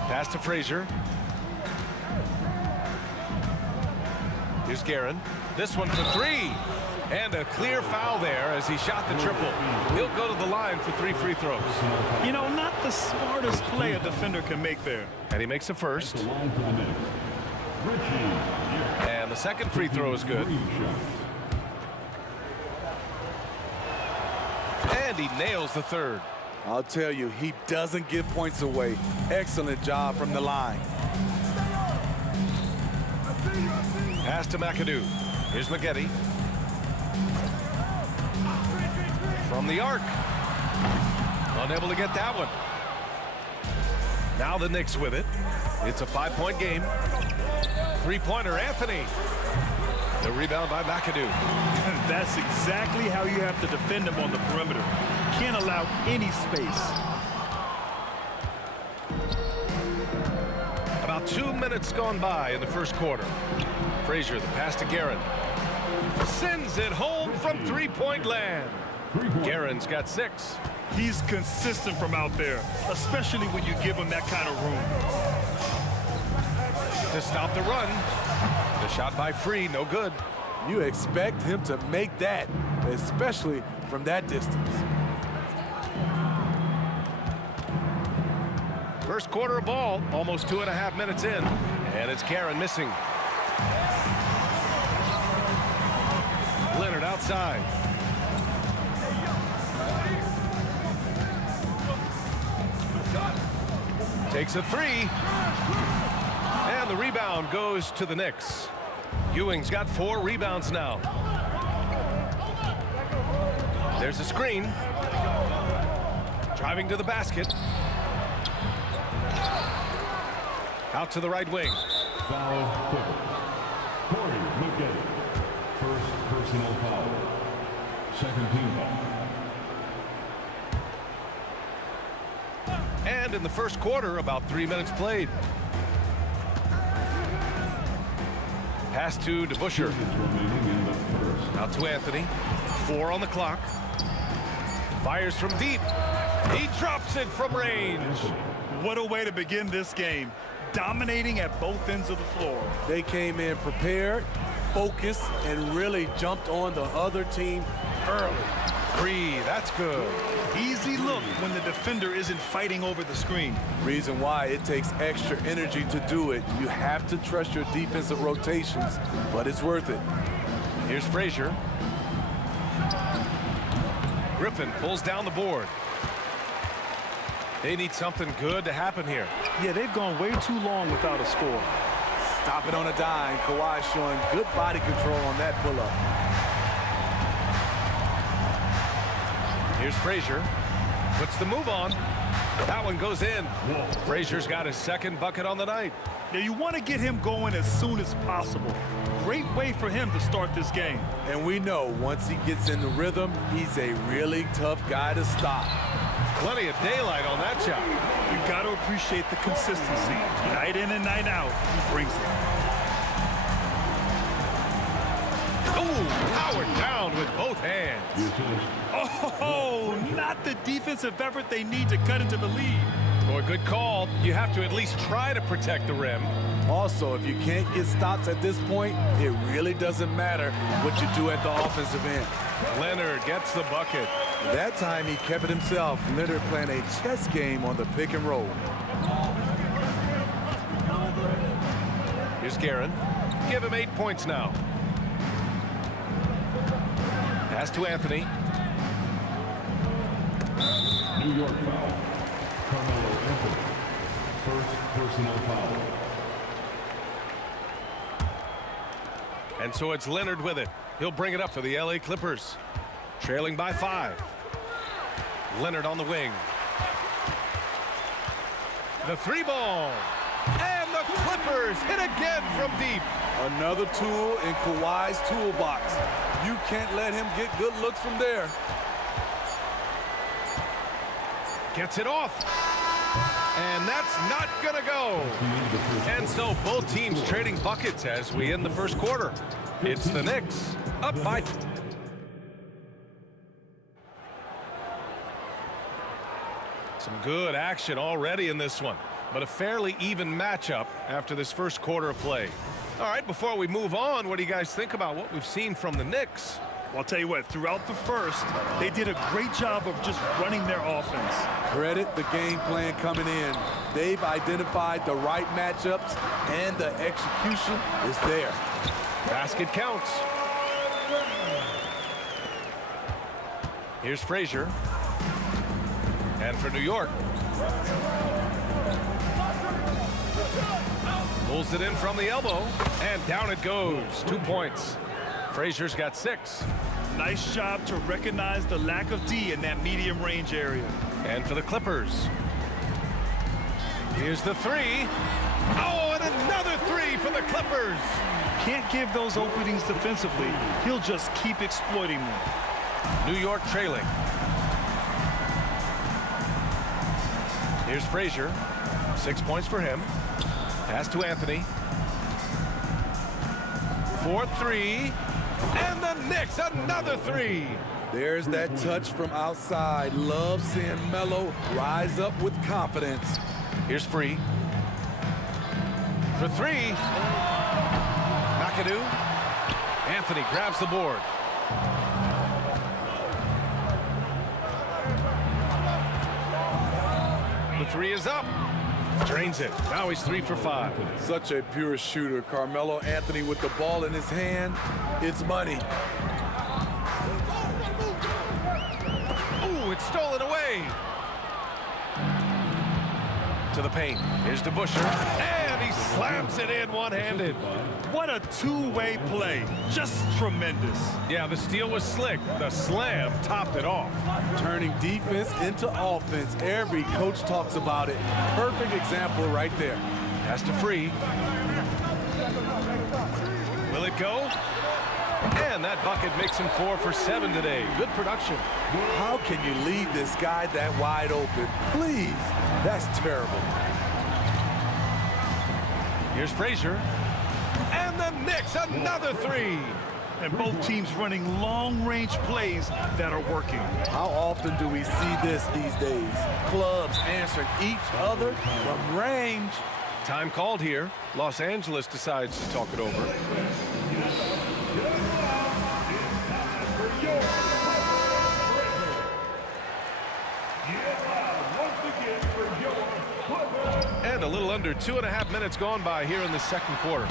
Pass to Frazier. Here's Guerin. This one for 3. And a clear foul there as he shot the triple. He'll go to the line for 3 free throws. You know, not the smartest play a defender can make there. And he makes the first. And the second free throw is good. And he nails the third. I'll tell you, he doesn't give points away. Excellent job from the line. Pass to McAdoo. Here's Maggette. From the arc. Unable to get that one. Now the Knicks with it. It's a 5-point game. 3-pointer, Anthony. The rebound by McAdoo. And that's exactly how you have to defend him on the perimeter. Can't allow any space. About 2 minutes gone by in the first quarter. Frazier, the pass to Guerin. Sends it home from 3-point land. Guerin's got 6. He's consistent from out there, especially when you give him that kind of room. To stop the run. The shot by Free, no good. You expect him to make that, especially from that distance. First quarter of ball, almost 2.5 minutes in. And it's Guerin missing. Leonard outside. Takes a 3. And the rebound goes to the Knicks. Ewing's got 4 rebounds now. There's a screen. Driving to the basket. Out to the right wing. Foul Clippers. Corey Maggette. First personal foul. Second team foul. And in the first quarter, about 3 minutes played. Pass to DeBusschere. Out to Anthony. 4 on the clock. Fires from deep. He drops it from range. What a way to begin this game. Dominating at both ends of the floor. They came in prepared, focused, and really jumped on the other team early. Free, that's good. Easy look when the defender isn't fighting over the screen. Reason why it takes extra energy to do it. You have to trust your defensive rotations, but it's worth it. Here's Frazier. Griffin pulls down the board. They need something good to happen here. Yeah, they've gone way too long without a score. Stop it on a dime. Kawhi showing good body control on that pull-up. Here's Frazier. Puts the move on. That one goes in. Frazier's got his second bucket on the night. Now you want to get him going as soon as possible. Great way for him to start this game. And we know once he gets in the rhythm, he's a really tough guy to stop. Plenty of daylight on that shot. You got to appreciate the consistency. Night in and night out, he brings it. Ooh, powered down with both hands. Oh, not the defensive effort they need to cut into the lead. Boy, good call. You have to at least try to protect the rim. Also, if you can't get stops at this point, it really doesn't matter what you do at the offensive end. Leonard gets the bucket. That time he kept it himself. Leonard playing a chess game on the pick and roll. Here's Guerin. Give him 8 points now. Pass to Anthony. New York foul. Carmelo Anthony. First personal foul. And so it's Leonard with it. He'll bring it up for the LA Clippers. Trailing by 5. Leonard on the wing. The 3 ball. And the Clippers hit again from deep. Another tool in Kawhi's toolbox. You can't let him get good looks from there. Gets it off. And that's not going to go. And so both teams trading buckets as we end the first quarter. It's the Knicks up by... Some good action already in this one, but a fairly even matchup after this first quarter of play. All right, before we move on, what do you guys think about what we've seen from the Knicks? Well, I'll tell you what, throughout the first, they did a great job of just running their offense. Credit the game plan coming in. They've identified the right matchups, and the execution is there. Basket counts. Here's Frazier. And for New York. Pulls it in from the elbow, and down it goes. 2 points. Frazier's got 6. Nice job to recognize the lack of D in that medium range area. And for the Clippers. Here's the 3. Oh, and another 3 for the Clippers. Can't give those openings defensively. He'll just keep exploiting them. New York trailing. Here's Frazier. 6 points for him. Pass to Anthony. 4-3. And the Knicks, another 3. There's that touch from outside. Love seeing Melo rise up with confidence. Here's Free. For 3. McAdoo. Anthony grabs the board. The 3 is up. Drains it. Now he's 3 for 5. Such a pure shooter. Carmelo Anthony with the ball in his hand. It's money. Ooh, it's stolen away. To the paint. Here's DeBusschere. And he slams it in one-handed. What a two-way play. Just tremendous. Yeah, the steal was slick. The slam topped it off. Turning defense into offense. Every coach talks about it. Perfect example right there. Pass to Free. Will it go? And that bucket makes him 4 for 7 today. Good production. How can you leave this guy that wide open? Please. That's terrible. Here's Frazier. And the Knicks, another 3. And both teams running long-range plays that are working. How often do we see this these days? Clubs answering each other from range. Time called here. Los Angeles decides to talk it over. And a little under 2.5 minutes gone by here in the second quarter.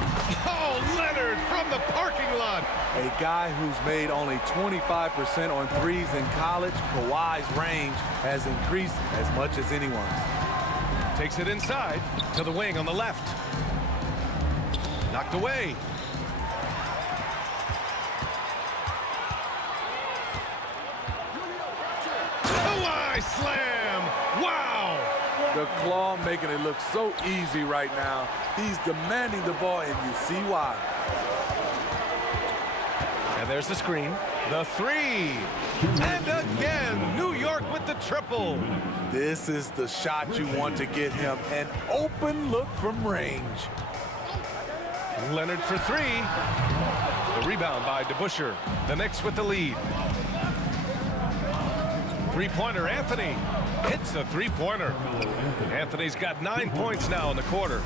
Oh, Leonard from the parking lot. A guy who's made only 25% on threes in college. Kawhi's range has increased as much as anyone's. Takes it inside to the wing on the left. Knocked away. Kawhi slam. Wow. The claw making it look so easy right now. He's demanding the ball, and you see why. And there's the screen. The 3. And again, New York with the triple. This is the shot you want to get him. An open look from range. Leonard for 3. The rebound by DeBusschere. The Knicks with the lead. Three-pointer, Anthony hits the three-pointer. Anthony's got 9 points now in the quarter.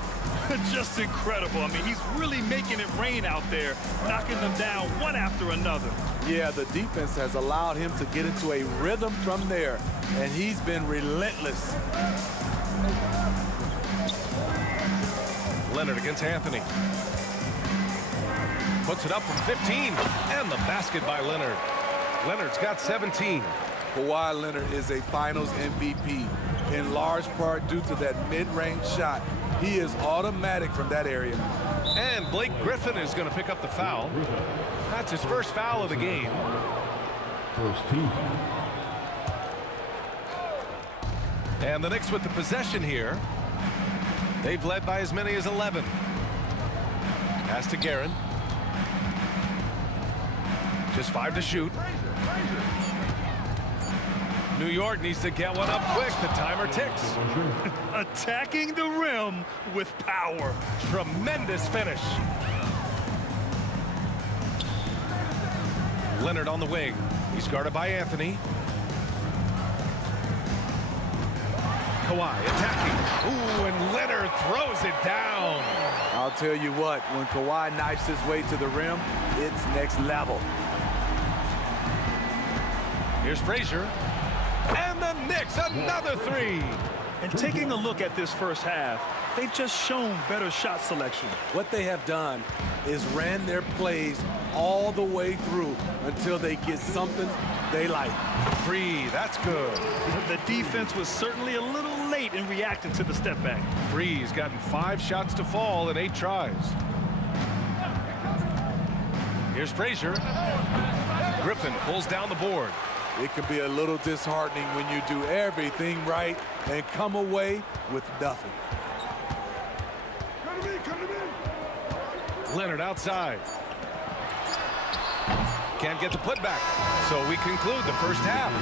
Just incredible. I mean, he's really making it rain out there, knocking them down one after another. Yeah, the defense has allowed him to get into a rhythm from there, and he's been relentless. Leonard against Anthony. Puts it up from 15, and the basket by Leonard. Leonard's got 17. Kawhi Leonard is a Finals MVP, in large part due to that mid-range shot. He is automatic from that area. And Blake Griffin is going to pick up the foul. That's his first foul of the game. First team. And the Knicks with the possession here. They've led by as many as 11. Pass to Guerin. Just 5 to shoot. New York needs to get one up quick. The timer ticks. Attacking the rim with power. Tremendous finish. Leonard on the wing. He's guarded by Anthony. Kawhi attacking. Ooh, and Leonard throws it down. I'll tell you what, when Kawhi knifes his way to the rim, it's next level. Here's Frazier. And the Knicks, another three. And taking a look at this first half, they've just shown better shot selection. What they have done is ran their plays all the way through until they get something they like. Free, that's good. The defense was certainly a little late in reacting to the step back. Free's gotten 5 shots to fall in 8 tries. Here's Frazier. Griffin pulls down the board. It can be a little disheartening when you do everything right and come away with nothing. Leonard outside. Can't get the putback. So we conclude the first half.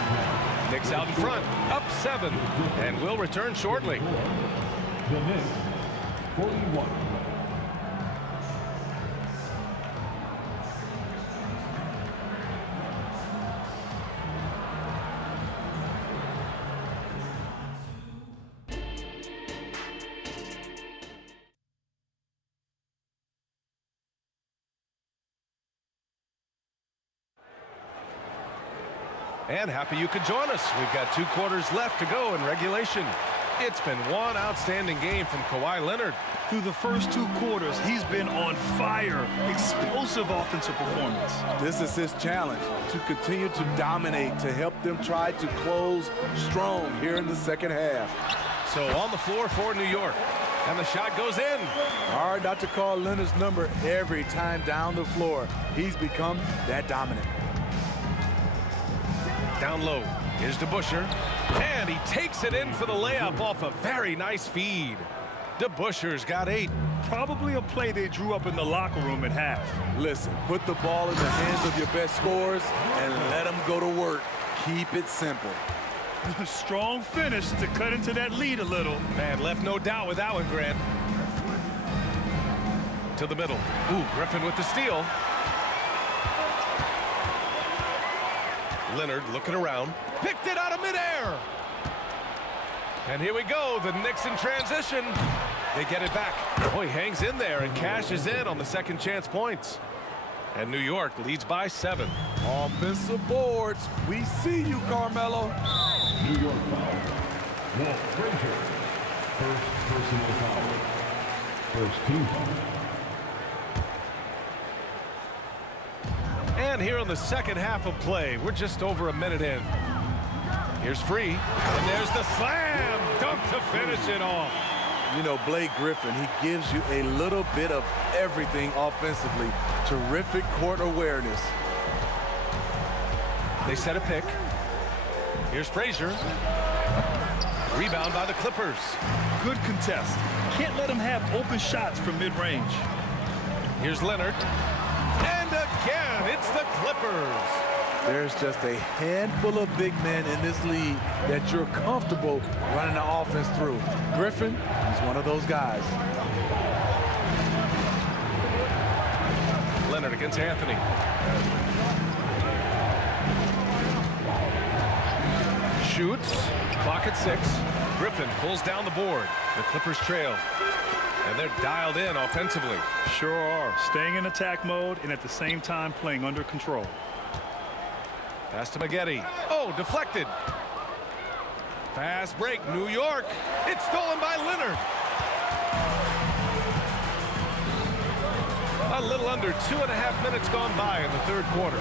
Knicks out in front, up 7, and we'll return shortly. The Knicks, 41. And happy you could join us. We've got 2 quarters left to go in regulation. It's been one outstanding game from Kawhi Leonard. Through the first 2 quarters, he's been on fire. Explosive offensive performance. This is his challenge, to continue to dominate, to help them try to close strong here in the second half. So on the floor for New York. And the shot goes in. Hard not to call Leonard's number every time down the floor. He's become that dominant. Down low is DeBusschere, and he takes it in for the layup off a very nice feed. DeBusschere's got 8. Probably a play they drew up in the locker room at half. Listen, put the ball in the hands of your best scorers and let them go to work. Keep it simple. Strong finish to cut into that lead a little. Man, left no doubt with that one, Grant. To the middle. Ooh, Griffin with the steal. Leonard looking around, picked it out of midair. And here we go, the Knicks in transition. They get it back. Oh, he hangs in there and cashes in on the second chance points. And New York leads by 7. Offensive boards. We see you, Carmelo. New York foul. Walt Frazier. First personal foul. First team foul. And here in the second half of play, we're just over a minute in. Here's Free, and there's the slam dunk to finish it off. You know, Blake Griffin, he gives you a little bit of everything offensively. Terrific court awareness. They set a pick. Here's Frazier. Rebound by the Clippers. Good contest. Can't let him have open shots from mid-range. Here's Leonard. And again, it's the Clippers. There's just a handful of big men in this league that you're comfortable running the offense through. Griffin is one of those guys. Leonard against Anthony. Shoots. Clock at 6. Griffin pulls down the board. The Clippers trail. And they're dialed in offensively. Sure are. Staying in attack mode and at the same time playing under control. Pass to Maggette. Oh, deflected. Fast break, New York. It's stolen by Leonard. A little under 2.5 minutes gone by in the third quarter.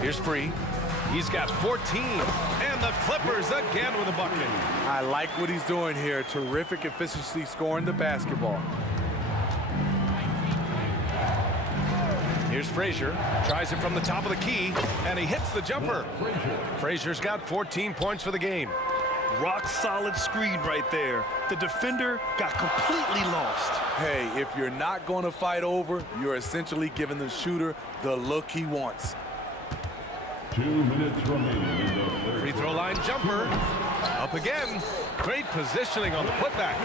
Here's Free. He's got 14. And the Clippers again with a bucket. I like what he's doing here. Terrific efficiency scoring the basketball. Here's Frazier. Tries it from the top of the key. And he hits the jumper. Frazier's got 14 points for the game. Rock solid screen right there. The defender got completely lost. Hey, if you're not going to fight over, you're essentially giving the shooter the look he wants. 2 minutes remaining in the third. Free throw line jumper. Up again. Great positioning on the putback.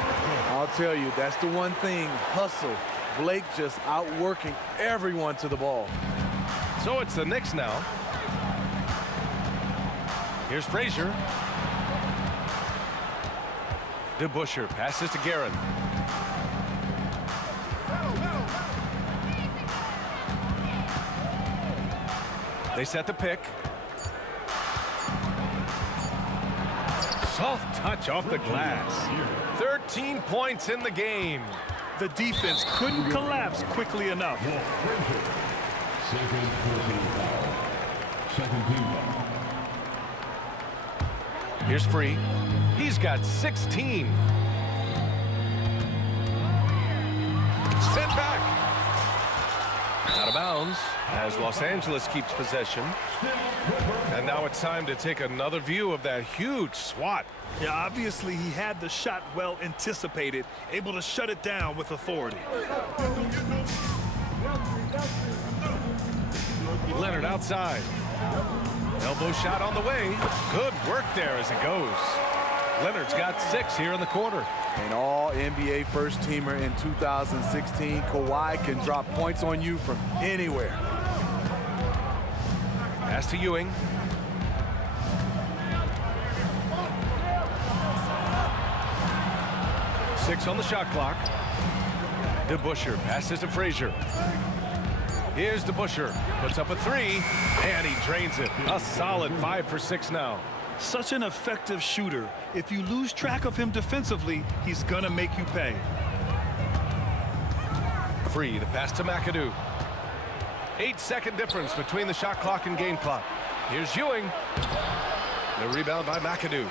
I'll tell you, that's the one thing. Hustle. Blake just outworking everyone to the ball. So it's the Knicks now. Here's Frazier. DeBusschere passes to Guerin. They set the pick. Soft touch off the glass. 13 points in the game. The defense couldn't collapse quickly enough. Second personal foul. Second team foul. Here's Free. He's got 16. Sent back. Out of bounds as Los Angeles keeps possession. And now it's time to take another view of that huge swat. Yeah, obviously he had the shot well anticipated, able to shut it down with authority. Leonard outside. Elbow shot on the way. Good work there as it goes. Leonard's got 6 here in the quarter. An all-NBA first-teamer in 2016, Kawhi can drop points on you from anywhere. Pass to Ewing. Six on the shot clock. DeBusschere passes to Frazier. Here's DeBusschere. Puts up a 3, and he drains it. A solid 5 for 6 now. Such an effective shooter. If you lose track of him defensively, he's gonna make you pay. Free, the pass to McAdoo. 8-second difference between the shot clock and game clock. Here's Ewing. The rebound by McAdoo.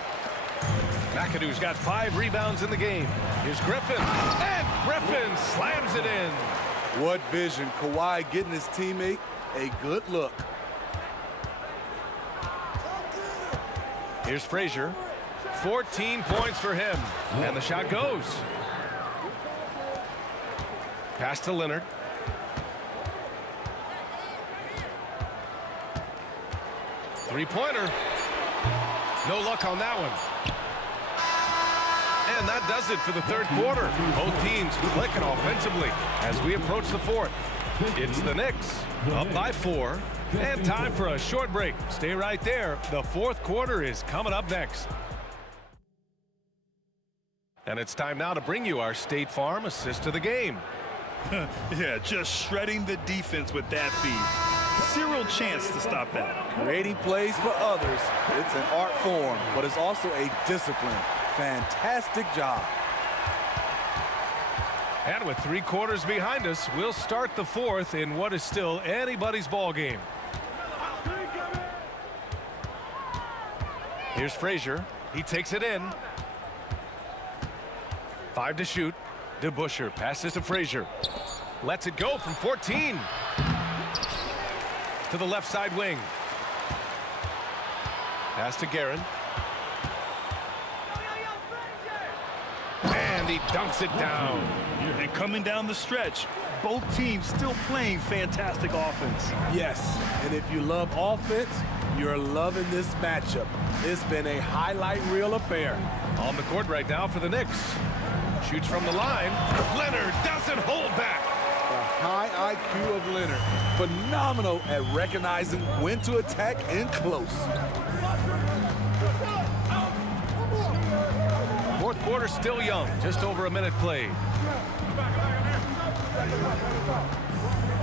McAdoo's got 5 rebounds in the game. Here's Griffin, and Griffin slams it in. What vision. Kawhi getting his teammate a good look. Here's Frazier. 14 points for him. And the shot goes. Pass to Leonard. Three-pointer. No luck on that one. And that does it for the third quarter. Both teams clicking offensively as we approach the fourth. It's the Knicks up by 4. And time for a short break. Stay right there. The fourth quarter is coming up next. And it's time now to bring you our State Farm assist of the game. Yeah, just shredding the defense with that feed. Zero chance to stop that. Creating plays for others, it's an art form, but it's also a discipline. Fantastic job. And with 3 quarters behind us, we'll start the fourth in what is still anybody's ball game. Here's Frazier. He takes it in. 5 to shoot. DeBusschere passes to Frazier. Lets it go from 14. To the left side wing. Pass to Guerin. And he dunks it down. And coming down the stretch, both teams still playing fantastic offense. Yes, and if you love offense, you're loving this matchup. It's been a highlight reel affair. On the court right now for the Knicks. Shoots from the line. Leonard doesn't hold back. The high IQ of Leonard. Phenomenal at recognizing when to attack in close. Fourth quarter still young. Just over a minute played.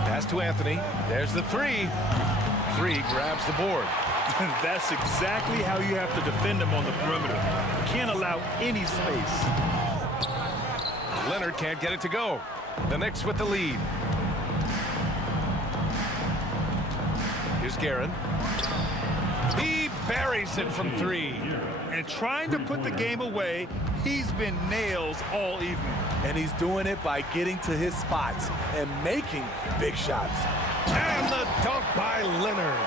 Pass to Anthony. There's the three. Three grabs the board. That's exactly how you have to defend him on the perimeter. Can't allow any space. Leonard can't get it to go. The Knicks with the lead. Here's Guerin. He buries it from three. And trying to put the game away, he's been nails all evening. And he's doing it by getting to his spots and making big shots. And the dunk by Leonard.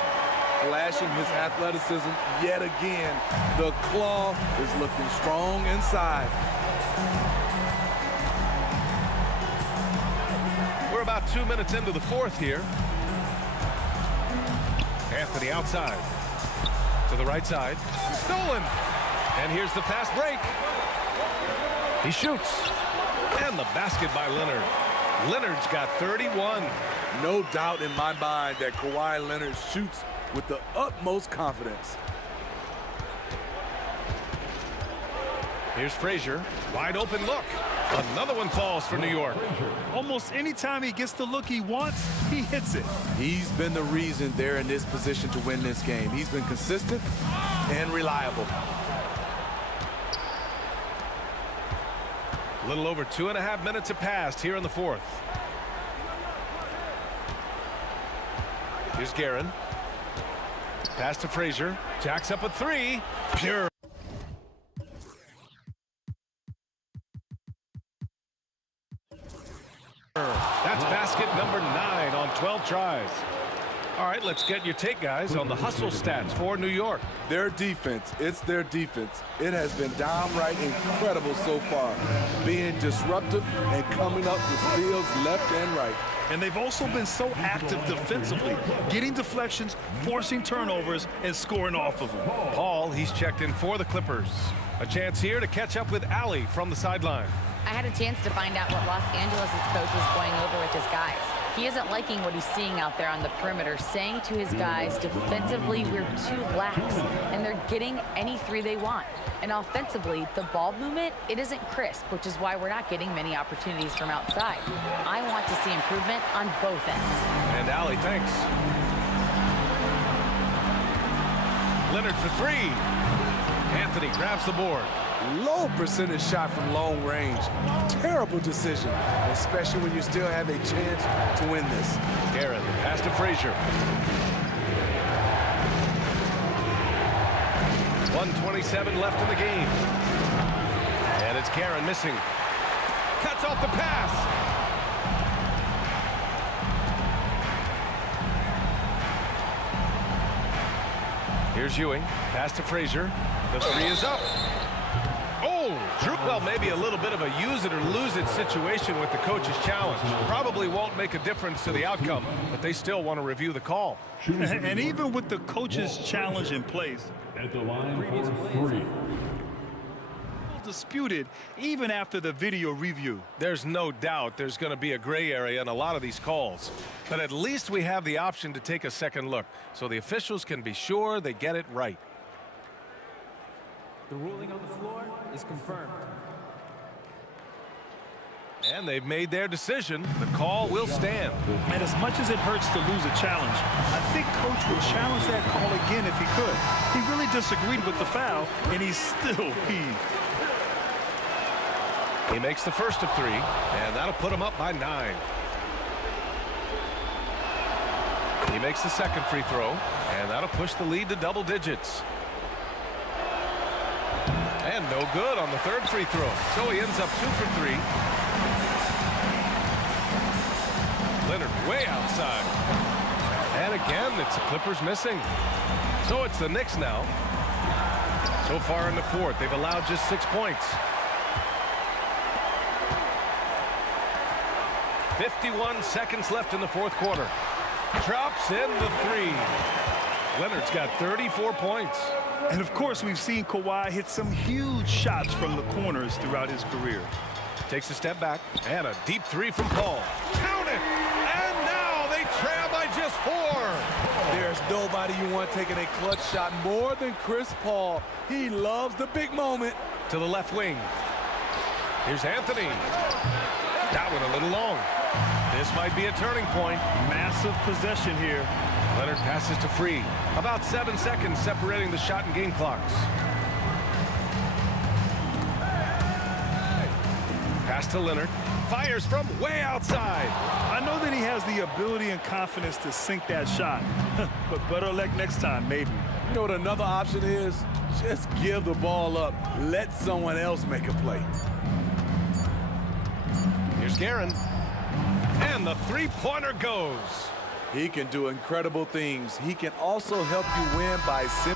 Flashing his athleticism yet again. The claw is looking strong inside. We're about 2 minutes into the fourth here. Anthony outside. To the right side. Stolen. And here's the fast break. He shoots. And the basket by Leonard. Leonard's got 31. No doubt in my mind that Kawhi Leonard shoots with the utmost confidence. Here's Frazier. Wide open look. Another one falls for New York. Almost any time he gets the look he wants, he hits it. He's been the reason they're in this position to win this game. He's been consistent and reliable. A little over 2.5 minutes have passed here in the fourth. Here's Guerin. Pass to Frazier. Jacks up a three. Pure. That's basket number 9 on 12 tries. All right, let's get your take, guys, on the hustle stats for New York. Their defense, it's their defense. It has been downright incredible so far, being disruptive and coming up with steals left and right. And they've also been so active defensively, getting deflections, forcing turnovers, and scoring off of them. Paul, he's checked in for the Clippers. A chance here to catch up with Allie from the sideline. I had a chance to find out what Los Angeles' coach was going over with his guys. He isn't liking what he's seeing out there on the perimeter, saying to his guys, defensively, we're too lax, and they're getting any three they want. And offensively, the ball movement, it isn't crisp, which is why we're not getting many opportunities from outside. I want to see improvement on both ends. And Allie, thanks. Leonard for three. Anthony grabs the board. Low percentage shot from long range. Terrible decision, especially when you still have a chance to win this. Guerin, pass to Frazier. 1:27 left in the game. And it's Guerin missing. Cuts off the pass. Here's Ewing. Pass to Frazier. The three is up. Oh, well, maybe a little bit of a use it or lose it situation with the coach's challenge. Probably won't make a difference to the outcome, but they still want to review the call. And even with the coach's challenge in place, at the line for three. Disputed even after the video review. There's no doubt there's going to be a gray area in a lot of these calls, but at least we have the option to take a second look so the officials can be sure they get it right. The ruling on the floor is confirmed. And they've made their decision. The call will stand. And as much as it hurts to lose a challenge, I think Coach would challenge that call again if he could. He really disagreed with the foul, and he's still heaved. He makes the first of three, and that'll put him up by 9. He makes the second free throw, and that'll push the lead to double digits. And no good on the third free throw. So he ends up 2 for 3. Leonard way outside. And again, it's the Clippers missing. So it's the Knicks now. So far in the fourth, they've allowed just 6 points. 51 seconds left in the fourth quarter. Drops in the three. Leonard's got 34 points. And of course, we've seen Kawhi hit some huge shots from the corners throughout his career. Takes a step back, and a deep three from Paul. Count it! And now they trail by just 4. There's nobody you want taking a clutch shot more than Chris Paul. He loves the big moment. To the left wing. Here's Anthony. That one a little long. This might be a turning point. Massive possession here. Leonard passes to Free. About 7 seconds separating the shot and game clocks. Pass to Leonard. Fires from way outside. I know that he has the ability and confidence to sink that shot. But better luck next time, maybe. You know what another option is? Just give the ball up. Let someone else make a play. Here's Guerin. And the three-pointer goes. He can do incredible things. He can also help you win by simply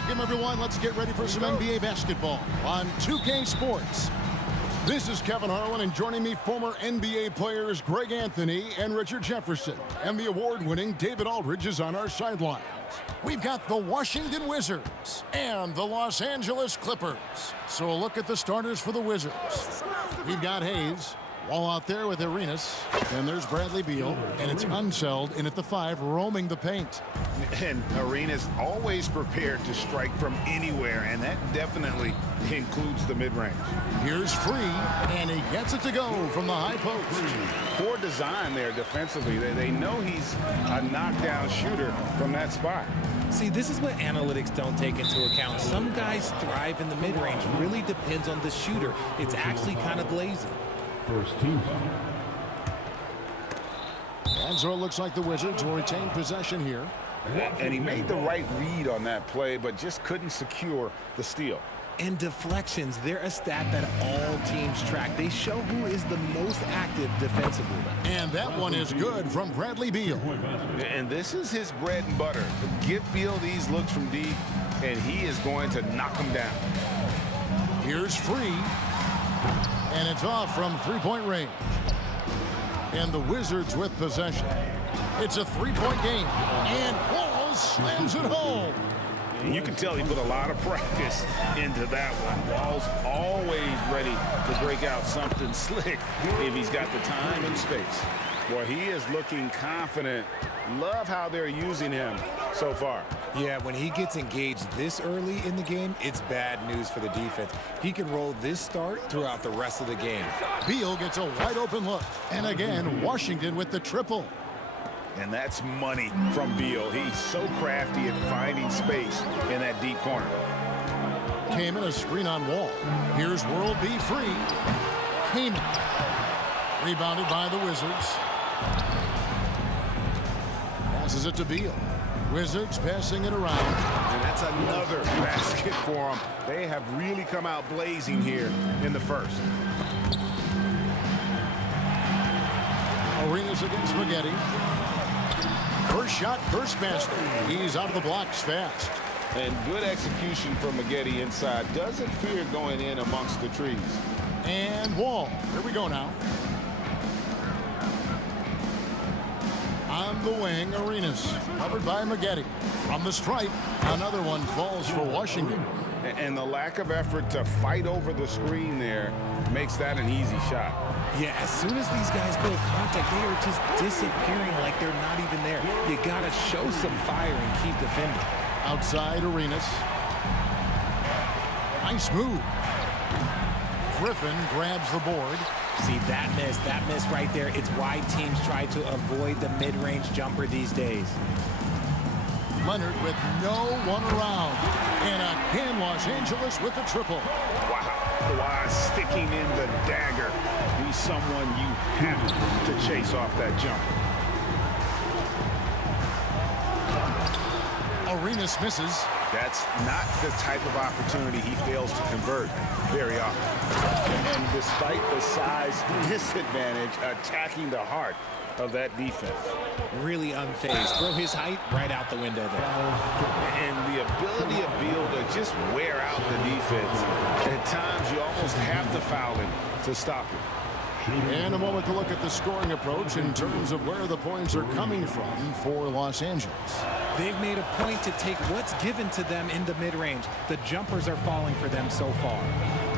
Welcome, everyone. Let's get ready for some NBA basketball on 2K Sports. This is Kevin Harlan, and joining me, former NBA players Greg Anthony and Richard Jefferson. And the award-winning David Aldridge is on our sidelines. We've got the Washington Wizards and the Los Angeles Clippers. So a look at the starters for the Wizards. We've got Hayes. Wall out there with Arenas. And there's Bradley Beal. And it's Unseld in at the 5, roaming the paint. And Arenas always prepared to strike from anywhere, and that definitely includes the mid-range. Here's Free, and he gets it to go from the high post. Poor design there defensively. They know he's a knockdown shooter from that spot. See, this is what analytics don't take into account. Some guys thrive in the mid-range. Really depends on the shooter. It's actually kind of lazy. First team foul. And so it looks like the Wizards will retain possession here. And he made the right read on that play, but just couldn't secure the steal. And deflections, they're a stat that all teams track. They show who is the most active defensively. And that one is good from Bradley Beal. And this is his bread and butter. Give Beal these looks from deep, and he is going to knock them down. Here's Free. And it's off from three-point range. And the Wizards with possession. It's a three-point game. And Wall slams it home. And you can tell he put a lot of practice into that one. Wall's always ready to break out something slick if he's got the time and space. Well, he is looking confident. Love how they're using him so far. Yeah, when he gets engaged this early in the game, it's bad news for the defense. He can roll this start throughout the rest of the game. Beal gets a wide open look. And again, Washington with the triple. And that's money from Beal. He's so crafty at finding space in that deep corner. Came in a screen on Wall. Here's World B Free. Kaman. Rebounded by the Wizards. Passes it to Beal. Wizards passing it around. And that's another basket for them. They have really come out blazing here in the first. Arenas against Maggette. First shot, first basket. He's out of the blocks fast. And good execution from Maggette inside. Doesn't fear going in amongst the trees. And Wall. Here we go now. On the wing, Arenas. Covered by Maggette. From the stripe, another one falls for Washington. And the lack of effort to fight over the screen there makes that an easy shot. Yeah, as soon as these guys build contact, they are just disappearing like they're not even there. You got to show some fire and keep defending. Outside Arenas. Nice move. Griffin grabs the board. See, that miss right there. It's why teams try to avoid the mid-range jumper these days. Leonard with no one around. And again, Los Angeles with the triple. Wow. Kawhi sticking in the dagger. He's someone you have to chase off that jumper. Arenas misses. That's not the type of opportunity he fails to convert very often. And despite the size disadvantage, attacking the heart of that defense. Really unfazed. Throw his height right out the window there. And the ability of Beal to just wear out the defense. At times, you almost have to foul him to stop him. And a moment to look at the scoring approach in terms of where the points are coming from for Los Angeles. They've made a point to take what's given to them in the mid-range. The jumpers are falling for them so far.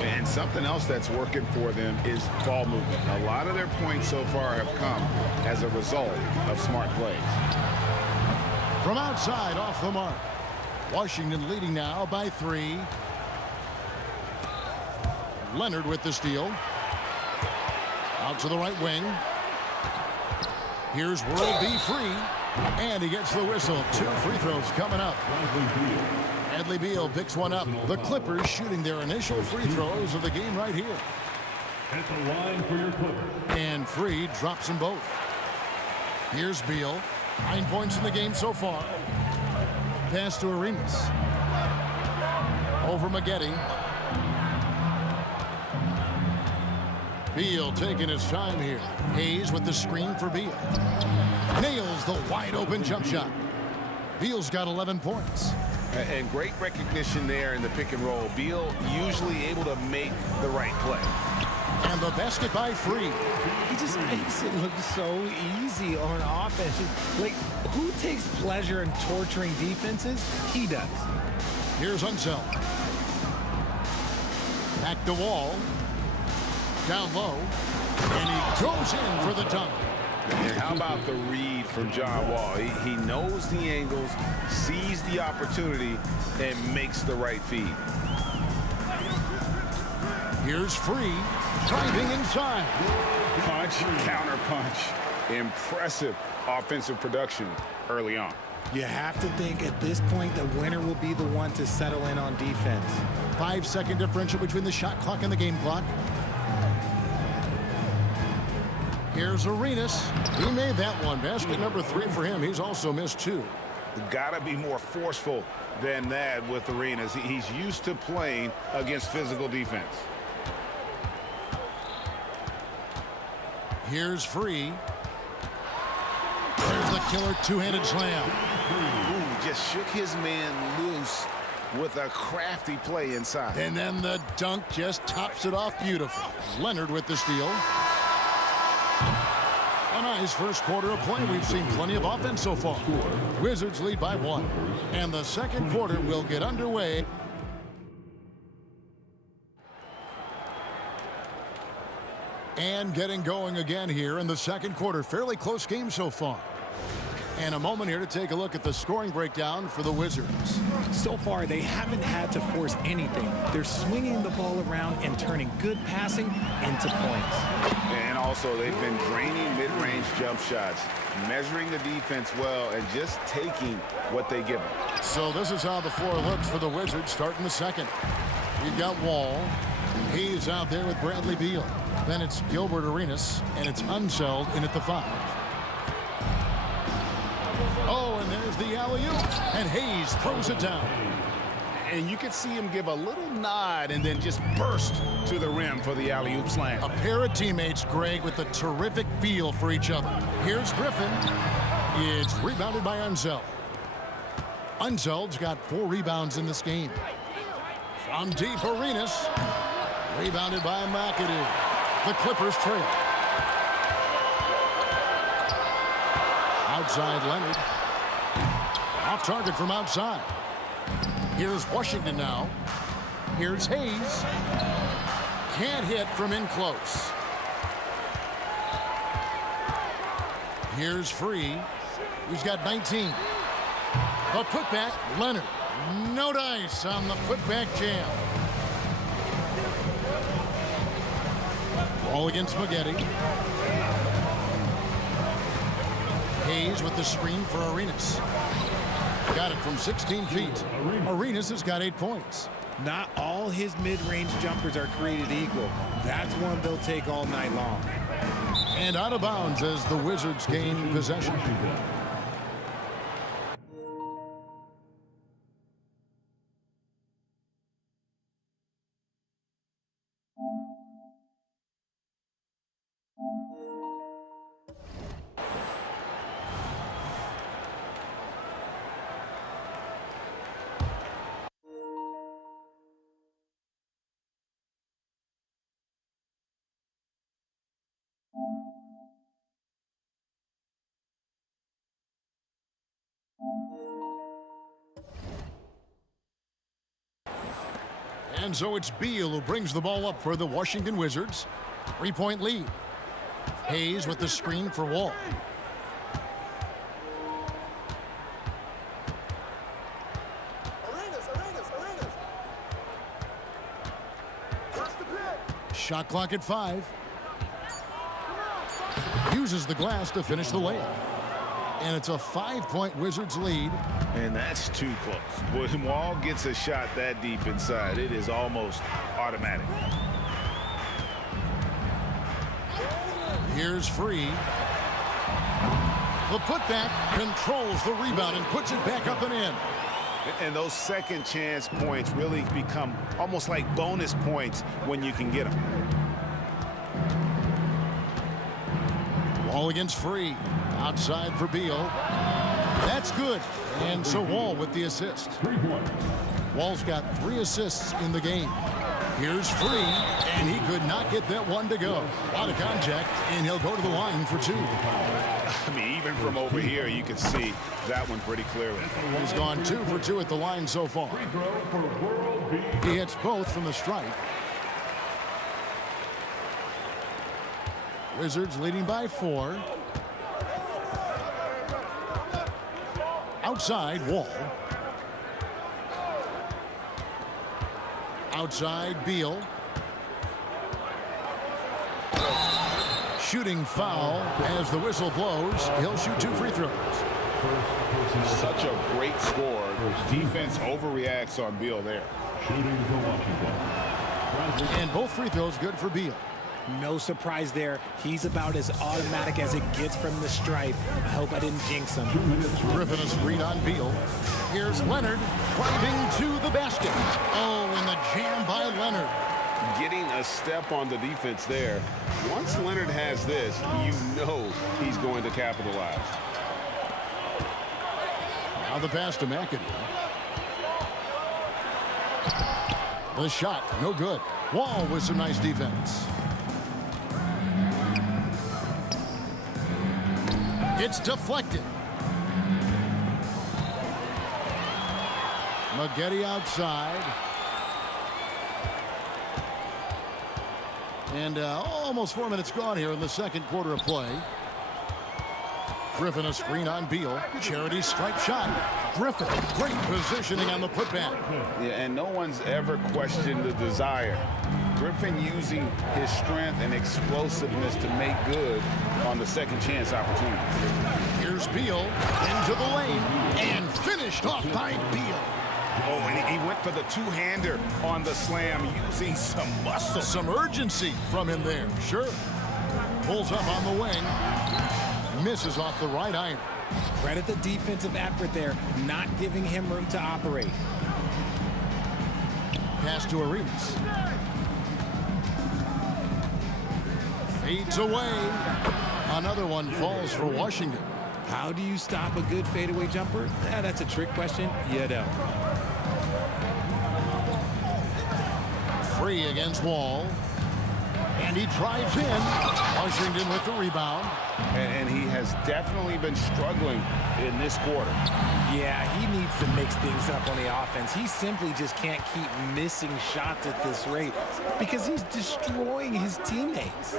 And something else that's working for them is ball movement. A lot of their points so far have come as a result of smart plays. From outside, off the mark. Washington leading now by 3. Leonard with the steal. Out to the right wing. Here's World B Free. And he gets the whistle. 2 free throws coming up. Bradley Beal picks one up. The Clippers shooting their initial free throws of the game right here. At the line for your Clippers. And Free drops them both. Here's Beal. 9 points in the game so far. Pass to Arenas. Over Maggette. Beal taking his time here. Hayes with the screen for Beal. Nails the wide open jump shot. Beal's got 11 points. And great recognition there in the pick and roll. Beal usually able to make the right play. And the basket by Free. He just makes it look so easy on offense. Like, who takes pleasure in torturing defenses? He does. Here's Unseld. Back to Wall. Down low. And he goes in for the dunk. And how about the read from John Wall? He knows the angles, sees the opportunity, and makes the right feed. Here's Free, driving inside. Punch, counter punch. Impressive offensive production early on. You have to think at this point the winner will be the one to settle in on defense. 5-second differential between the shot clock and the game clock. Here's Arenas. He made that one. Basket number 3 for him. He's also missed 2. Gotta be more forceful than that with Arenas. He's used to playing against physical defense. Here's Free. There's the killer two-handed slam. Ooh, just shook his man loose with a crafty play inside. And then the dunk just tops it off beautiful. Leonard with the steal. A nice first quarter of play. We've seen plenty of offense so far. Wizards lead by 1. And the second quarter will get underway. And getting going again here in the second quarter. Fairly close game so far. And a moment here to take a look at the scoring breakdown for the Wizards. So far, they haven't had to force anything. They're swinging the ball around and turning good passing into points. And also, they've been draining mid-range jump shots, measuring the defense well, and just taking what they give them. So this is how the floor looks for the Wizards starting the second. You've got Wall. He's out there with Bradley Beal. Then it's Gilbert Arenas, and it's Unseld in at the 5. Oh, and there's the alley-oop, and Hayes throws it down. And you can see him give a little nod and then just burst to the rim for the alley-oop slam. A pair of teammates, Greg, with a terrific feel for each other. Here's Griffin. It's rebounded by Unseld. Unseld's got 4 rebounds in this game. From deep, Arenas. Rebounded by McAdoo. The Clippers trail. Outside Leonard. Off target from outside. Here's Washington now. Here's Hayes. Can't hit from in close. Here's Free. He's got 19. The putback, Leonard. No dice on the putback jam. Ball against Maggette. Hayes with the screen for Arenas. Got it from 16 feet. Arenas has got 8 points. Not all his mid-range jumpers are created equal. That's one they'll take all night long. And out of bounds as the Wizards gain possession. And so it's Beal who brings the ball up for the Washington Wizards. 3-point lead. Hayes with the screen for Wall. Shot clock at 5. Uses the glass to finish the layup. And it's a 5-point Wizards lead. And that's too close. When Wall gets a shot that deep inside, it is almost automatic. Here's Free. The putback controls the rebound and puts it back up and in. And those second chance points really become almost like bonus points when you can get them. Wall against Free. Outside for Beal. That's good. And so Wall with the assist. Wall's got 3 assists in the game. Here's Free, and he could not get that one to go. Out of contact, and he'll go to the line for 2. I mean, even from over here, you can see that one pretty clearly. He's gone 2 for 2 at the line so far. He hits both from the stripe. Wizards leading by 4. Outside, Wall. Outside, Beal. Shooting foul as the whistle blows. He'll shoot 2 free throws. Such a great score. Defense overreacts on Beal there. Shooting for Washington. And both free throws good for Beal. No surprise there. He's about as automatic as it gets from the stripe. I hope I didn't jinx him. Griffin a screen on Beal. Here's Leonard driving to the basket. Oh, and the jam by Leonard. Getting a step on the defense there. Once Leonard has this, you know he's going to capitalize. Now the pass to McAdoo. The shot, no good. Wall with some nice defense. It's deflected. Maggette outside. And almost 4 minutes gone here in the second quarter of play. Griffin a screen on Beal. Charity stripe shot. Griffin, great positioning on the putback. Yeah, and no one's ever questioned the desire. Griffin using his strength and explosiveness to make good on the second chance opportunity. Here's Beal into the lane and finished off by Beal. Oh, and he went for the two-hander on the slam using some muscle. Some urgency from him there, sure. Pulls up on the wing. Misses off the right iron. Credit the defensive effort there, not giving him room to operate. Pass to Arenas. Fades away. Another one falls for Washington. How do you stop a good fadeaway jumper? That's a trick question. You don't. Free against Wall. And he drives in. Washington with the rebound. And he has definitely been struggling in this quarter. Yeah, he needs to mix things up on the offense. He simply just can't keep missing shots at this rate because he's destroying his teammates.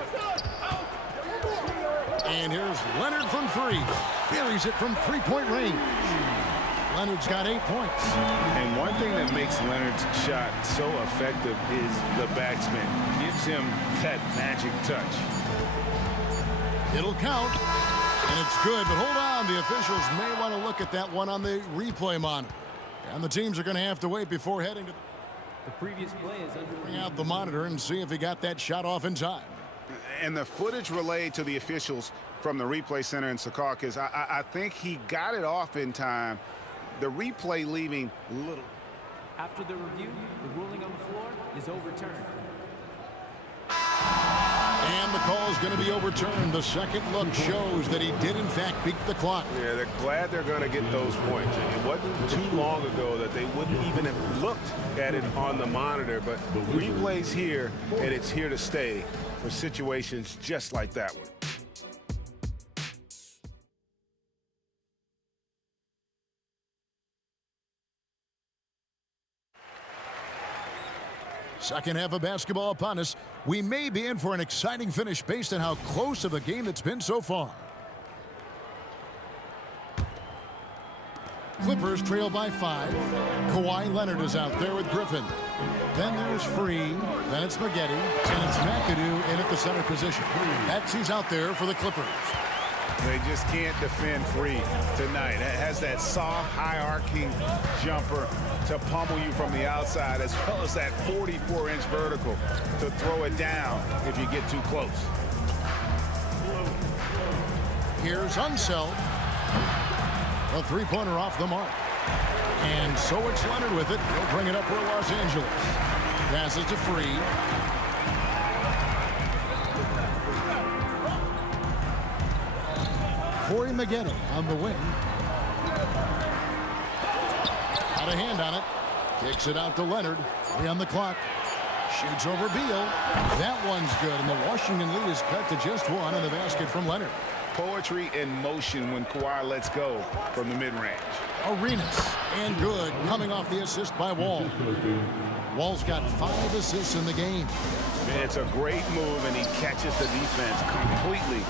And here's Leonard from 3. Buries it from 3-point range. Leonard's got 8 points. And one thing that makes Leonard's shot so effective is the backspin. Gives him that magic touch. It'll count. And it's good, but hold on. The officials may want to look at that one on the replay monitor. And the teams are going to have to wait before heading to the previous play is under. Bring out the monitor and see if he got that shot off in time. And the footage relayed to the officials from the replay center in Secaucus, I think he got it off in time. The replay leaving little. After the review, the ruling on the floor is overturned. And the call is going to be overturned. The second look shows that he did, in fact, beat the clock. Yeah, they're glad they're going to get those points. It wasn't too long ago that they wouldn't even have looked at it on the monitor, but the replay's here, and it's here to stay for situations just like that one. Second half of basketball upon us. We may be in for an exciting finish based on how close of a game it's been so far. Clippers trail by 5. Kawhi Leonard is out there with Griffin. Then there's Free. Then it's Maggette. And it's McAdoo in at the center position. That's who's out there for the Clippers. They just can't defend Free tonight. It has that soft, high-arcing jumper to pummel you from the outside, as well as that 44-inch vertical to throw it down if you get too close. Here's Unseld. A three-pointer off the mark. And so it's Leonard with it. He'll bring it up for Los Angeles. Passes to Free. Corey Maggette on the wing. Got a hand on it. Kicks it out to Leonard. 3 on the clock. Shoots over Beal. That one's good, and the Washington lead is cut to just 1 on the basket from Leonard. Poetry in motion when Kawhi lets go from the mid-range. Arenas, and good, coming off the assist by Wall. Wall's got 5 assists in the game. It's a great move, and he catches the defense completely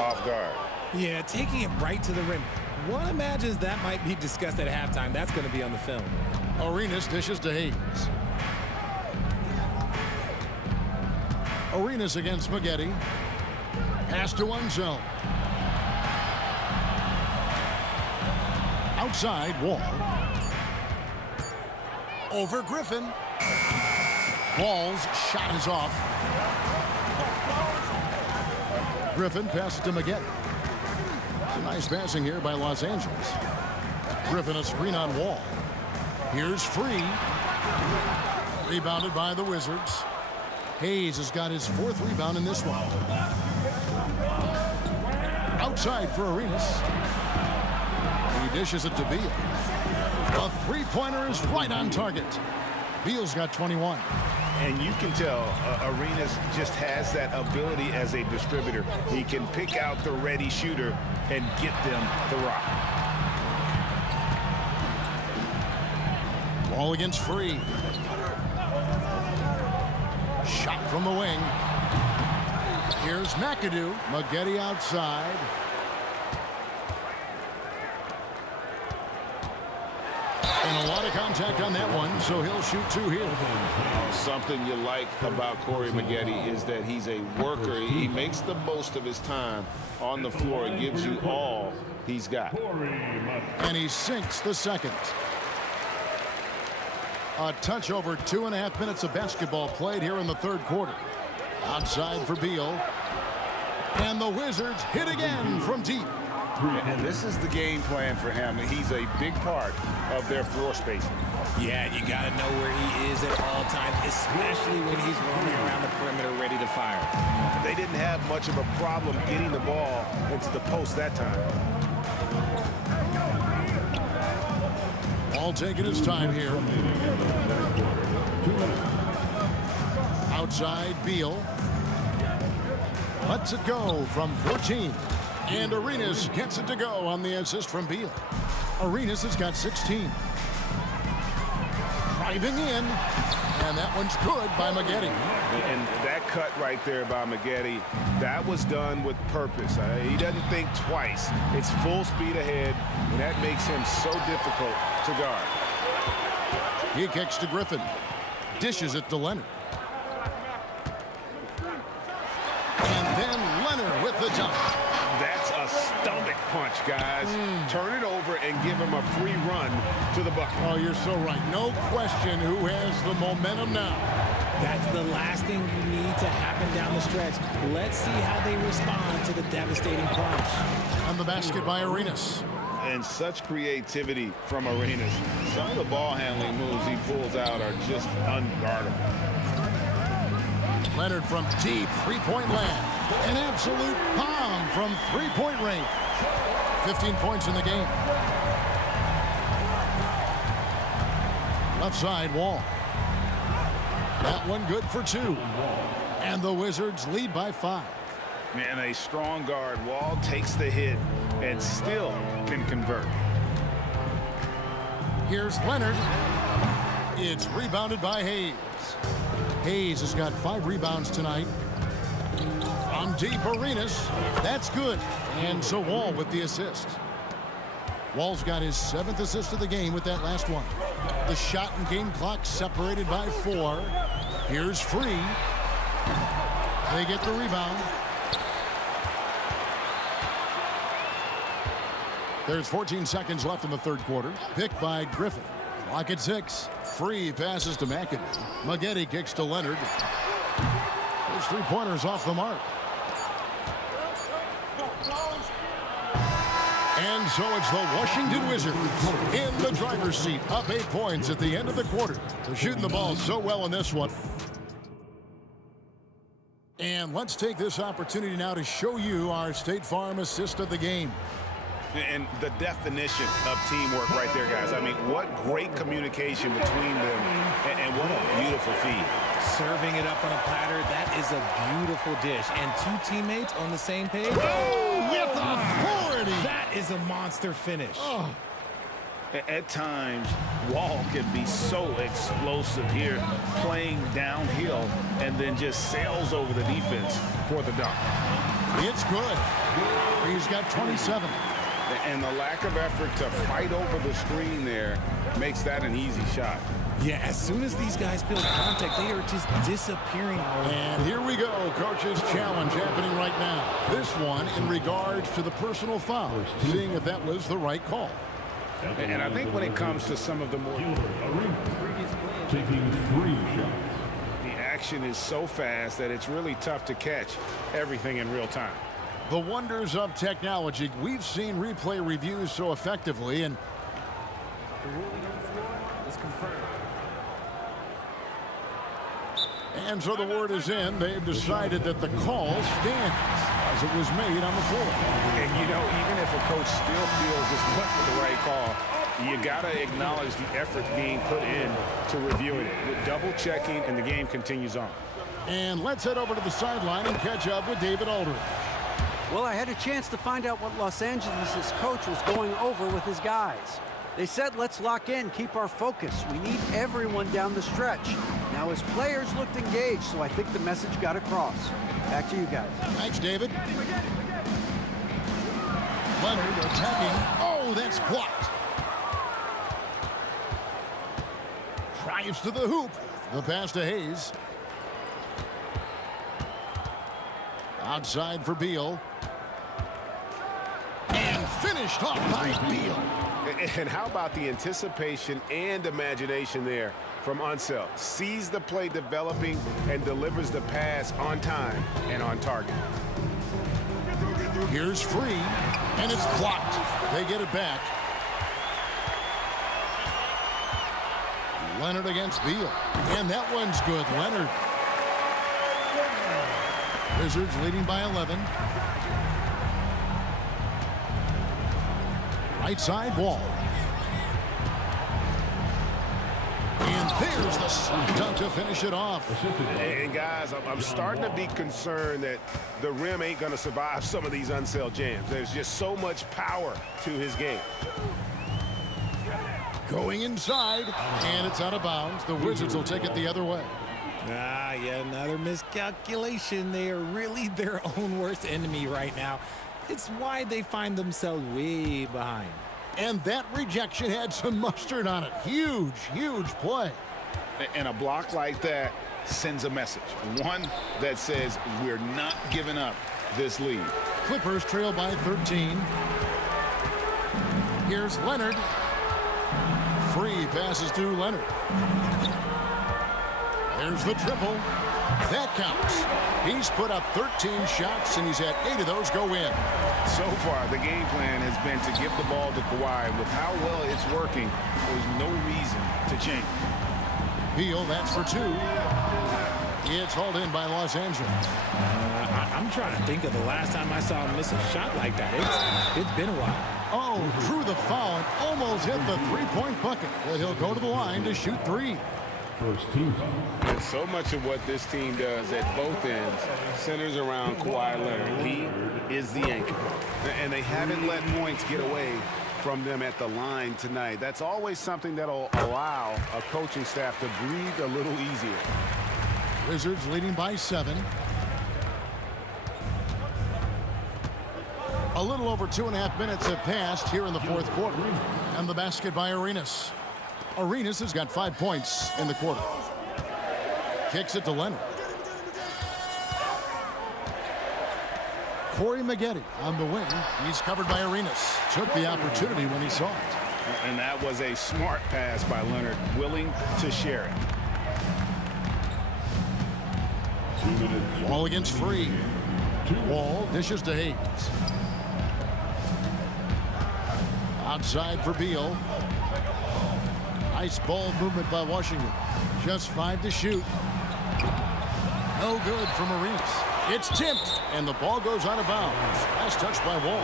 off guard. Yeah, taking it right to the rim. One imagines that might be discussed at halftime. That's going to be on the film. Arenas dishes to Hayes. Arenas against Maggette. Pass to Unzel. Outside, Wall. Over Griffin. Wall's shot is off. Griffin passes to Maggette. Some nice passing here by Los Angeles. Griffin a screen on Wall. Here's Free. Rebounded by the Wizards. Hayes has got his 4th rebound in this one. Outside for Arenas. He dishes it to Beal. A 3-pointer is right on target. Beal's got 21. And you can tell Arenas just has that ability as a distributor. He can pick out the ready shooter and get them the rock. Wall against Free. Shot from the wing. Here's McAdoo. Maggette outside. And a lot of contact on that one, so he'll shoot 2 here. Something you like about Corey Maggette is that he's a worker. He makes the most of his time on the floor and gives you all he's got. And he sinks the second. A touch over 2.5 minutes of basketball played here in the 3rd quarter. Outside for Beal. And the Wizards hit again from deep. And this is the game plan for him. He's a big part of their floor spacing. Yeah, you got to know where he is at all times, especially when he's roaming around the perimeter ready to fire. They didn't have much of a problem getting the ball into the post that time. All taking his time here. Outside Beal. Lets it go from 14. And Arenas gets it to go on the assist from Beal. Arenas has got 16. Driving in. And that one's good by Maggette. And that cut right there by Maggette, that was done with purpose. He doesn't think twice. It's full speed ahead, and that makes him so difficult to guard. He kicks to Griffin. Dishes it to Leonard. And then Leonard with the jump. That's a stomach punch, guys. Turn it over and give him a free run to the bucket. Oh, you're so right. No question who has the momentum now. That's the last thing you need to happen down the stretch. Let's see how they respond to the devastating punch. On the basket by Arenas. And such creativity from Arenas. Some of the ball handling moves he pulls out are just unguardable. Leonard from deep, 3-point land. An absolute bomb from 3-point range. 15 points in the game. Left side, Wall. That one good for 2. And the Wizards lead by 5. And a strong guard. Wall takes the hit and still can convert. Here's Leonard. It's rebounded by Hayes. Hayes has got 5 rebounds tonight. From deep, Arenas. That's good. And so Wall with the assist. Wall's got his 7th assist of the game with that last one. The shot and game clock separated by 4. Here's Free. They get the rebound. There's 14 seconds left in the 3rd quarter. Picked by Griffin. Clock at 6. Free passes to McAdoo. Maggette kicks to Leonard. His 3-pointers off the mark. And so it's the Washington Wizards in the driver's seat, up 8 points at the end of the quarter. They're shooting the ball so well in this one. And let's take this opportunity now to show you our State Farm assist of the game. And the definition of teamwork right there, guys. I mean, what great communication between them, and what a beautiful feed. Serving it up on a platter, that is a beautiful dish. And two teammates on the same page. Oh, with authority! That is a monster finish. Oh. At times, Wall can be so explosive here, playing downhill, and then just sails over the defense for the dunk. It's good. He's got 27. And the lack of effort to fight over the screen there makes that an easy shot. Yeah, as soon as these guys build contact, they are just disappearing. And here we go, coach's challenge happening right now. This one in regards to the personal foul, seeing if that was the right call. And I think when it comes to some of the more taking 3 shots. the action is so fast that it's really tough to catch everything in real time. The wonders of technology. We've seen replay reviews so effectively, and The ruling on the floor is confirmed. And so the word is in. They've decided that the call stands as it was made on the floor. And, you know, even if a coach still feels this wasn't the right call, you got to acknowledge the effort being put in to reviewing it. With double checking, and the game continues on. And let's head over to the sideline and catch up with David Aldridge. Well, I had a chance to find out what Los Angeles' coach was going over with his guys. They said, let's lock in, keep our focus. We need everyone down the stretch. Now, his players looked engaged, so I think the message got across. Back to you guys. Thanks, David. Leonard attacking. Oh, that's blocked. Drives to the hoop. The pass to Hayes. Outside for Beal. And finished off by Beal. And how about the anticipation and imagination there from Unseld? Sees the play developing and delivers the pass on time and on target. Here's Free, and it's blocked. They get it back. Leonard against Beal. And that one's good. Leonard. Wizards leading by 11. Right side, Wall. And there's the slam dunk to finish it off. And guys, I'm starting to be concerned that the rim ain't going to survive some of these Unseld jams. There's just so much power to his game. Going inside, and it's out of bounds. The Wizards will take it the other way. Yeah, another miscalculation. They are really their own worst enemy right now. It's why they find themselves way behind. And that rejection had some mustard on it. Huge, huge play. And a block like that sends a message. One that says we're not giving up this lead. Clippers trail by 13. Here's Leonard. Free passes to Leonard. There's the triple. That counts. He's put up 13 shots, and he's had 8 of those go in. So far, the game plan has been to give the ball to Kawhi. With how well it's working, there's no reason to change. Beal, that's for 2. It's hauled in by Los Angeles. I'm trying to think of the last time I saw him miss a shot like that. It's been a while. Oh, drew the foul and almost hit the three-point bucket. But he'll go to the line to shoot 3. First team foul. And so much of what this team does at both ends centers around Kawhi Leonard. He is the anchor. And they haven't let points get away from them at the line tonight. That's always something that'll allow a coaching staff to breathe a little easier. Wizards leading by 7. A little over 2.5 minutes have passed here in the fourth quarter. And the basket by Arenas. Arenas has got 5 points in the quarter. Kicks it to Leonard. Corey Maggette on the wing. He's covered by Arenas. Took the opportunity when he saw it. And that was a smart pass by Leonard, willing to share it. 2 minutes. Wall against Free. Wall dishes to Hayes. Outside for Beal. Nice ball movement by Washington. Just 5 to shoot. No good from Arenas. It's tipped, and the ball goes out of bounds. Last touch by Wall.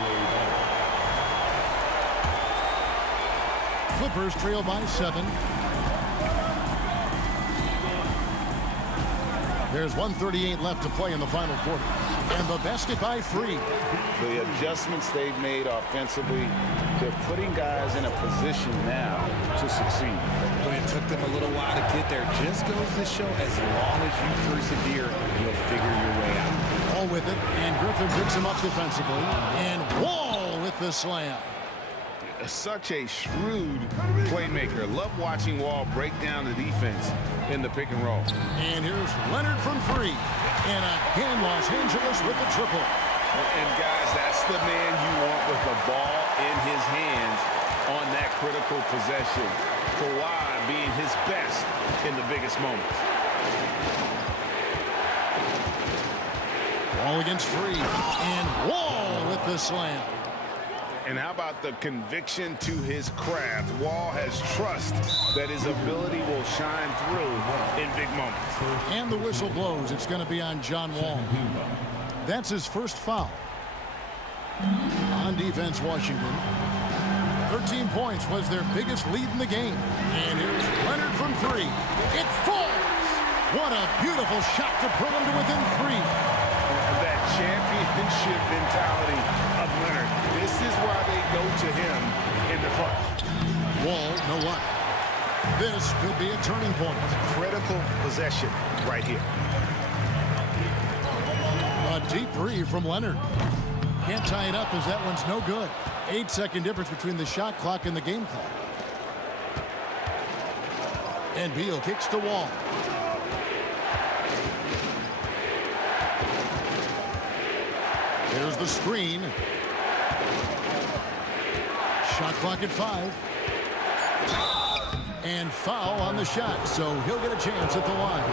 Clippers trail by 7. There's 1:38 left to play in the final quarter. And the basket by Free. The adjustments they've made offensively, they're putting guys in a position now to succeed. But it took them a little while to get there. Just goes to show, as long as you persevere, you'll figure your way out. All with it, and Griffin picks him up defensively. And Wall with the slam. Such a shrewd playmaker. Love watching Wall break down the defense in the pick and roll. And here's Leonard from 3. And again, Los Angeles with the triple. And guys, that's the man you want with the ball in his hands on that critical possession. Kawhi being his best in the biggest moments. Wall against Free. And Wall with the slam. And how about the conviction to his craft? Wall has trust that his ability will shine through in big moments. And the whistle blows. It's going to be on John Wall. That's his first foul. On defense, Washington. 13 points was their biggest lead in the game. And here's Leonard from 3. It falls! What a beautiful shot to pull him to within 3. That championship mentality of Leonard. This is why they go to him in the clutch. Wall, no luck. This could be a turning point. Critical possession right here. A deep 3 from Leonard. Can't tie it up as that one's no good. 8-second difference between the shot clock and the game clock. And Beal kicks to Wall. There's the screen. Shot clock at 5. And foul on the shot, so he'll get a chance at the line.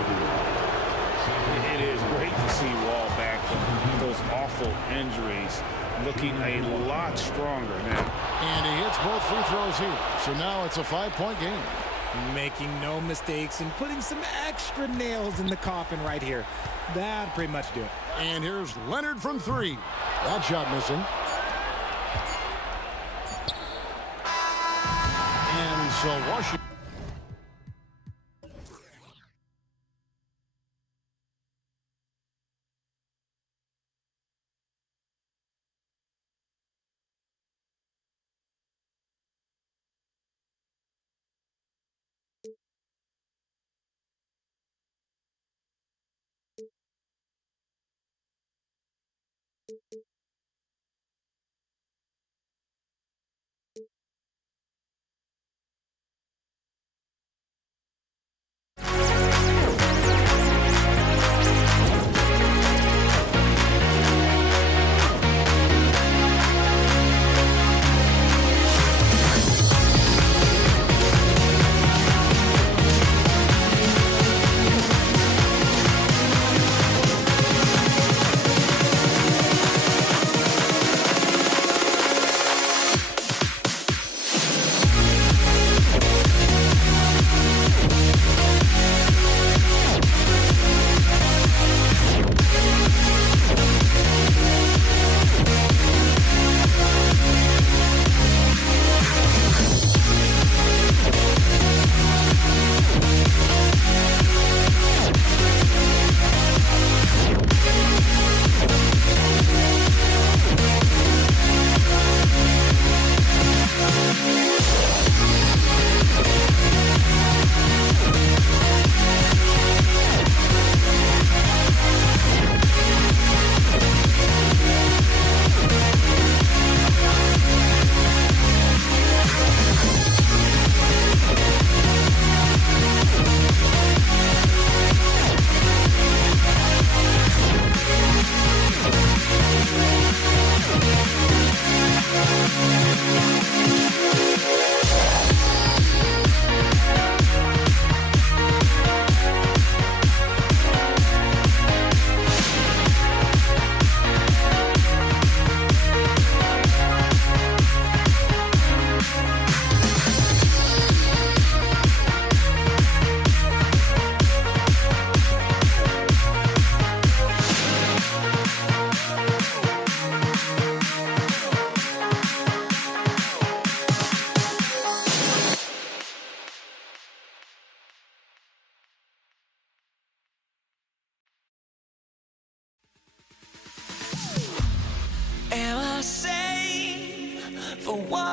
It is great to see Wall back from those awful injuries, looking a lot stronger now. And he hits both free throws here, so now it's a 5-point game. Making no mistakes and putting some extra nails in the coffin right here. That'd pretty much do it. And here's Leonard from 3. That shot missing. And so Washington.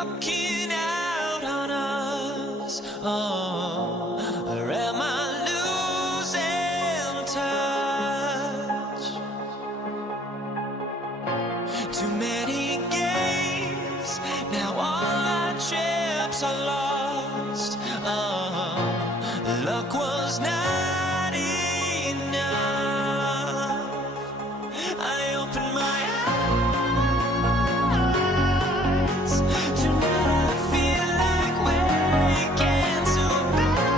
walking out on us? Oh, or am I losing touch? Too many games, now all our chips are lost. Oh, luck was not enough. I opened my eyes. Tonight I feel like waking to life.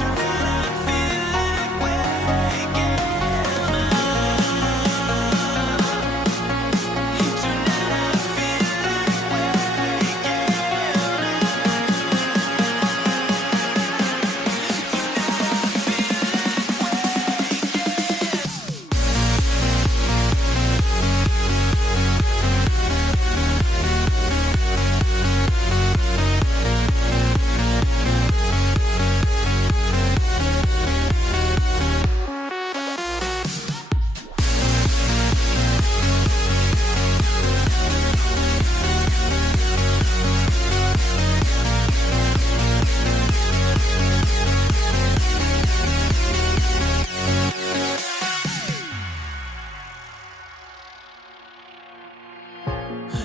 Tonight I feel like waking up. Tonight I feel like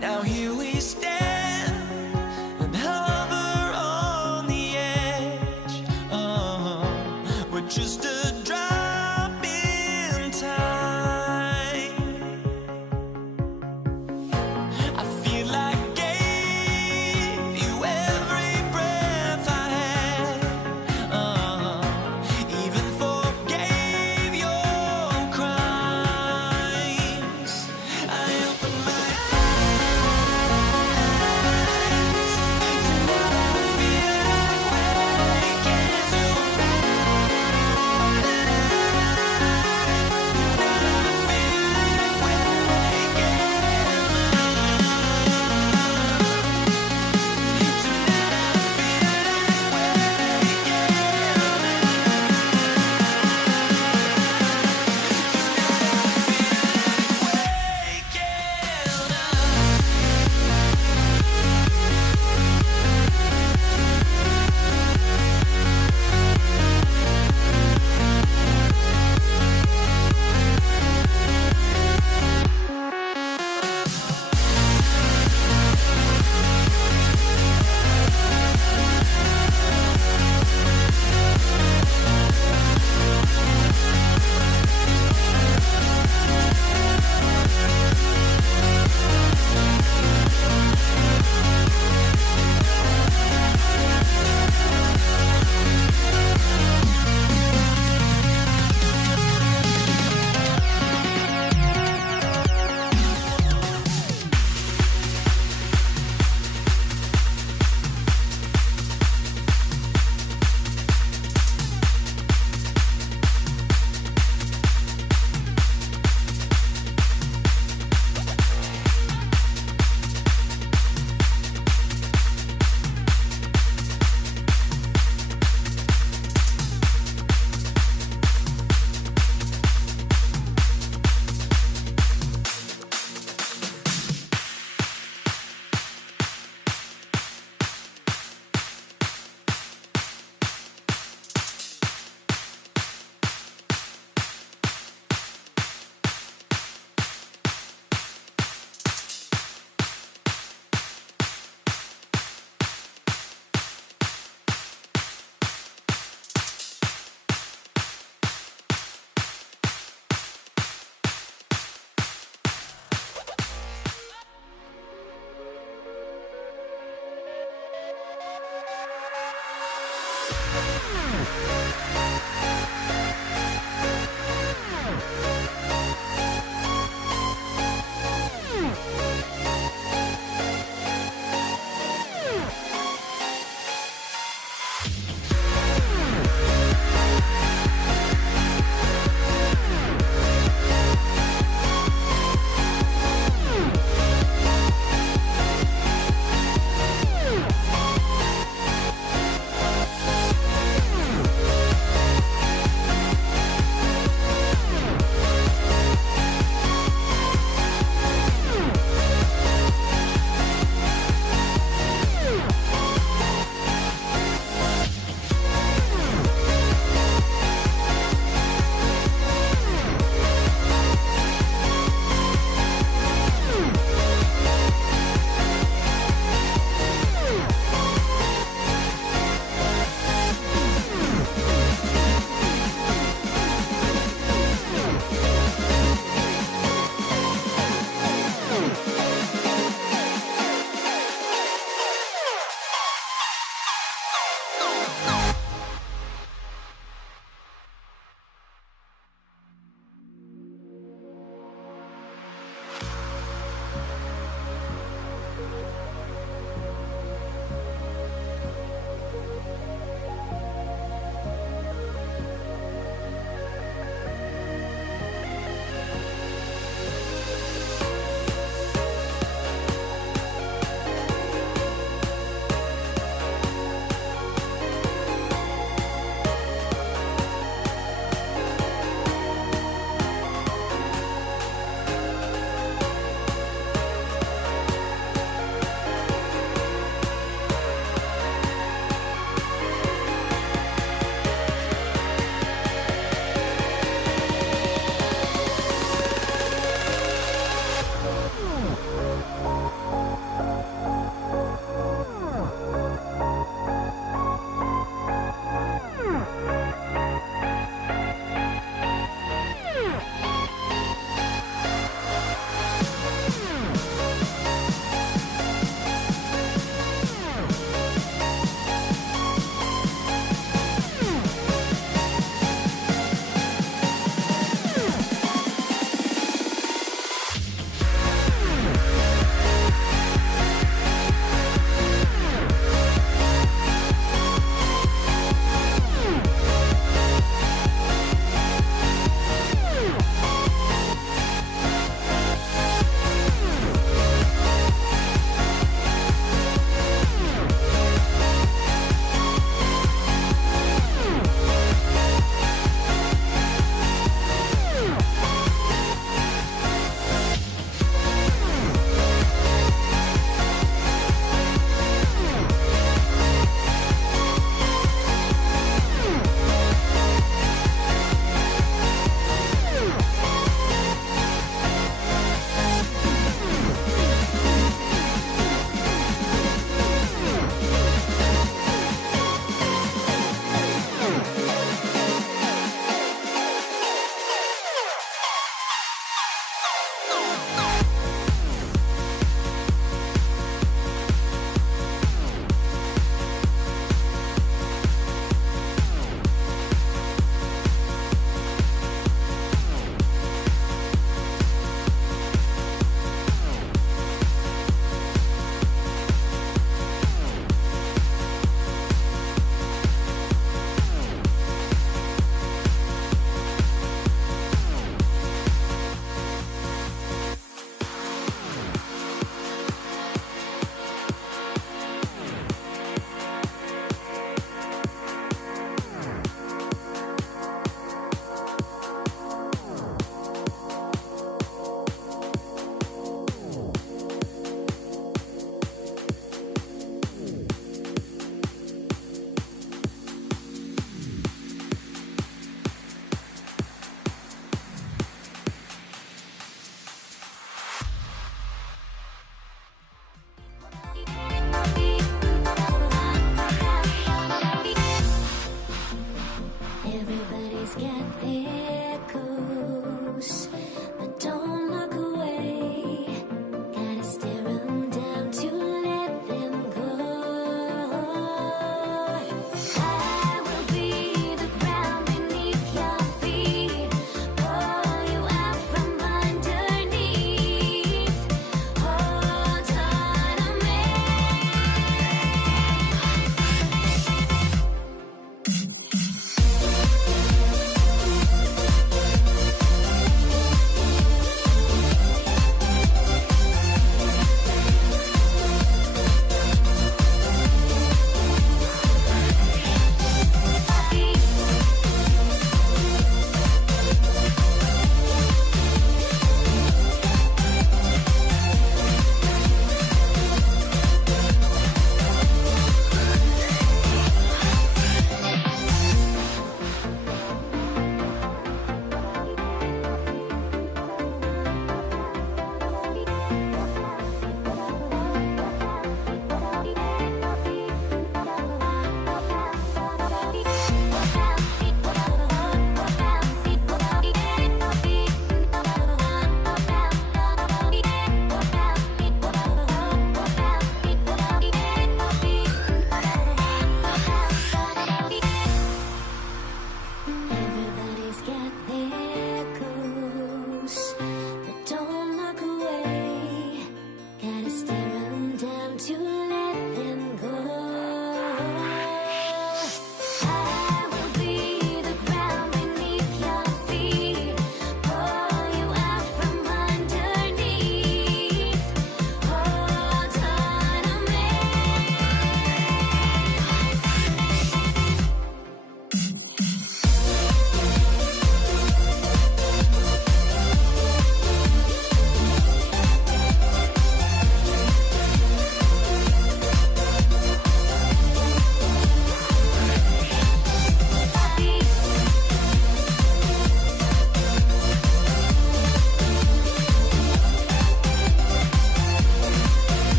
now here we stand and hover on the edge. Oh, we're just a drop in time. I feel like I gave you every breath I had. Even forgave your crimes. I opened my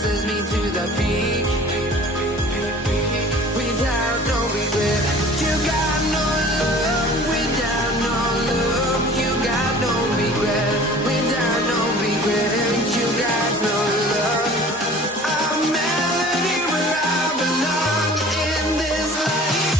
sends me to the peak. Without no regret, you got no love. Without no love, you got no regret. Without no regret, you got no love. A melody where I belong in this life.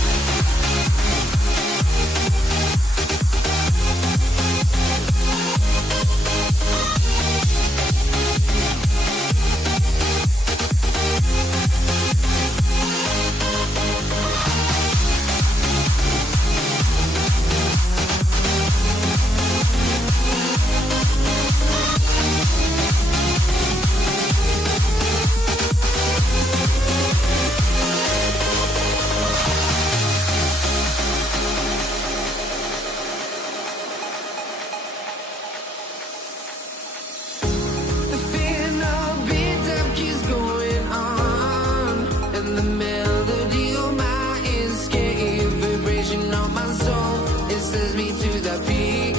The final beat up keeps going on, and the melody on my escape, vibration on my soul, it sends me to the peak.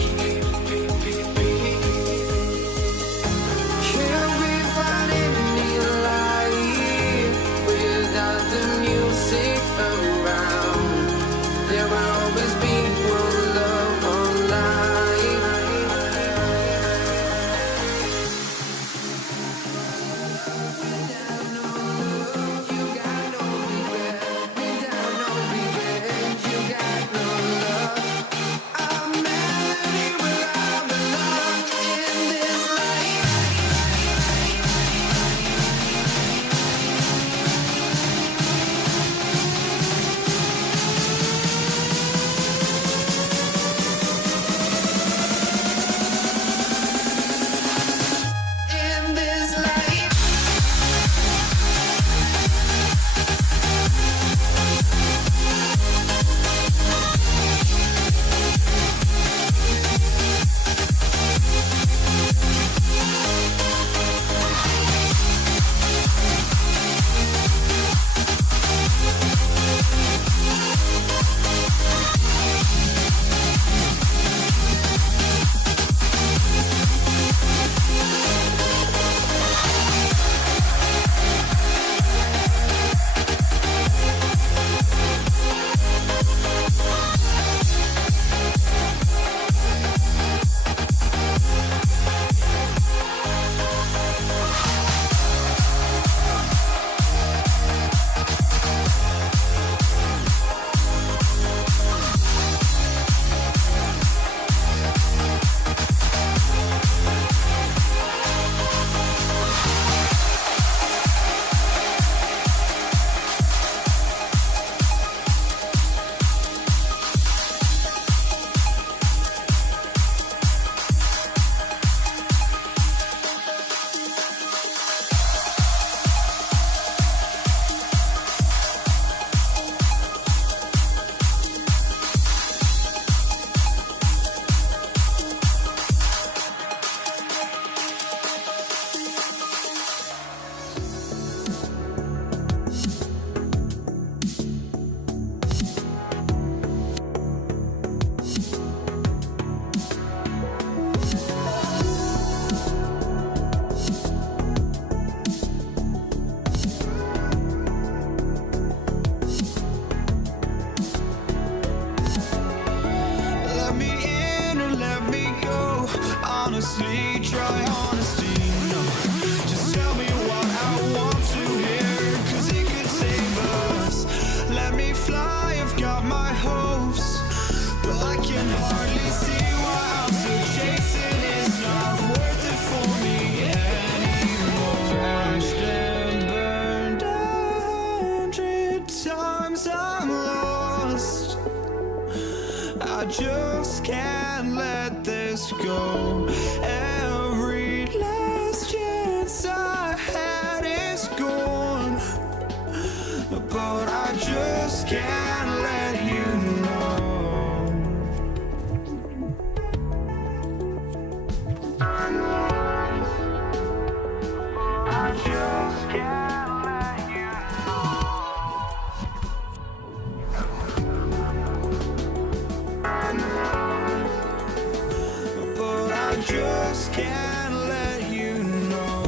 Can't we find any light without the music around? There will always be one love on life. In this life. Let me in or let me go. Honestly, try honesty. No, just tell me what I want to hear, 'cause it could save us. Let me fly, I've got my hopes, but I can hardly see why I'm still chasing. It's not worth it for me anymore. Crashed and burned 100 times, I'm lost. I just can't let this go. Every last chance I had is gone, but I just can't let you know. I just can't let you but I just can't let you know.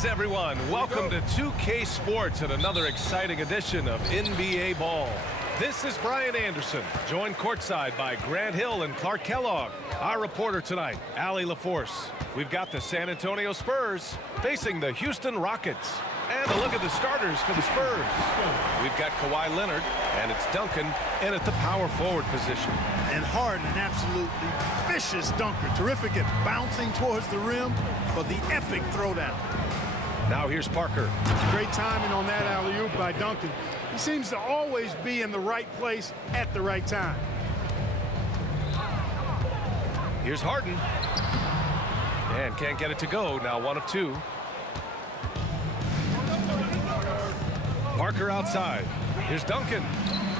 Greetings, everyone. Welcome to 2K Sports and another exciting edition of NBA Ball. This is Brian Anderson, joined courtside by Grant Hill and Clark Kellogg. Our reporter tonight, Allie LaForce. We've got the San Antonio Spurs facing the Houston Rockets. And a look at the starters for the Spurs. We've got Kawhi Leonard, and it's Duncan in at the power forward position. And Harden, an absolutely vicious dunker. Terrific at bouncing towards the rim for the epic throwdown. Now here's Parker. Great timing on that alley-oop by Duncan. He seems to always be in the right place at the right time. Here's Harden. And can't get it to go. Now 1 of 2. Parker outside. Here's Duncan.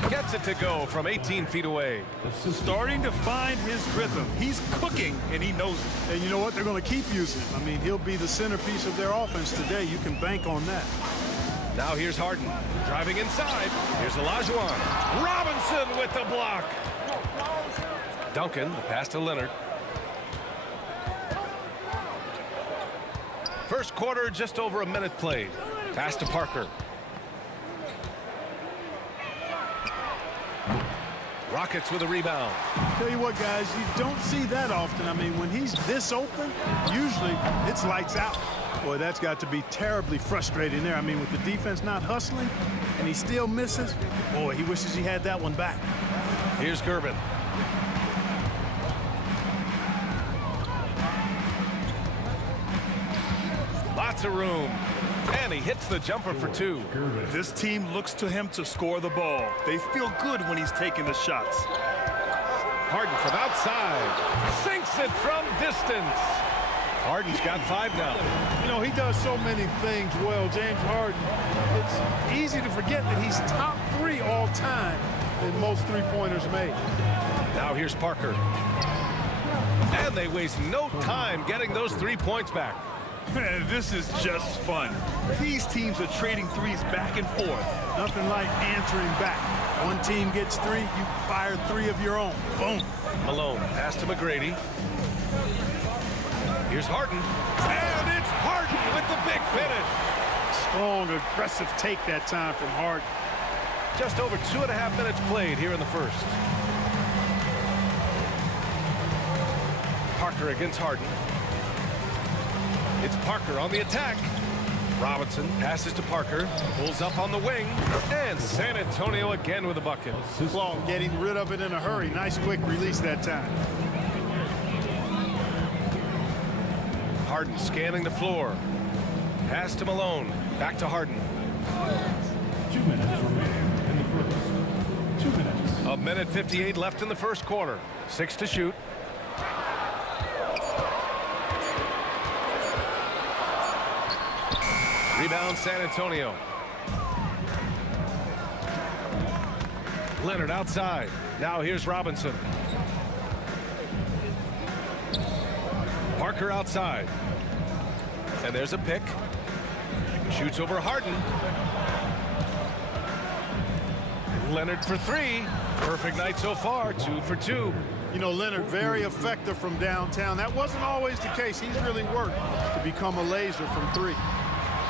Gets it to go from 18 feet away. Starting to find his rhythm. He's cooking, and he knows it. And you know what? They're going to keep using him. I mean, he'll be the centerpiece of their offense today. You can bank on that. Now here's Harden. Driving inside. Here's Olajuwon. Robinson with the block. Duncan, the pass to Leonard. First quarter, just over a minute played. Pass to Parker. Rockets with a rebound. Tell you what, guys, you don't see that often. I mean, when he's this open, usually it's lights out. Boy, that's got to be terribly frustrating there. I mean, with the defense not hustling and he still misses, boy, he wishes he had that one back. Here's Gervin. Lots of room. And he hits the jumper for 2. This team looks to him to score the ball. They feel good when he's taking the shots. Harden from outside. Sinks it from distance. Harden's got 5 now. You know, he does so many things well, James Harden. It's easy to forget that he's top 3 all time in most three-pointers made. Now here's Parker. And they waste no time getting those 3 points back. Man, this is just fun. These teams are trading threes back and forth. Nothing like answering back. One team gets 3, you fire 3 of your own. Boom. Malone, pass to McGrady. Here's Harden. And it's Harden with the big finish. Strong, aggressive take that time from Harden. Just over 2.5 minutes played here in the first. Parker against Harden. It's Parker on the attack. Robinson passes to Parker, pulls up on the wing, and San Antonio again with a bucket. Claw getting rid of it in a hurry. Nice quick release that time. Harden scanning the floor. Pass to Malone. Back to Harden. 2 minutes remaining in the first. 2 minutes. 1:58 left in the first quarter. 6 to shoot. Rebound San Antonio. Leonard outside. Now here's Robinson. Parker outside. And there's a pick. Shoots over Harden. Leonard for 3. Perfect night so far. 2 for 2. You know, Leonard very effective from downtown. That wasn't always the case. He's really worked to become a laser from 3.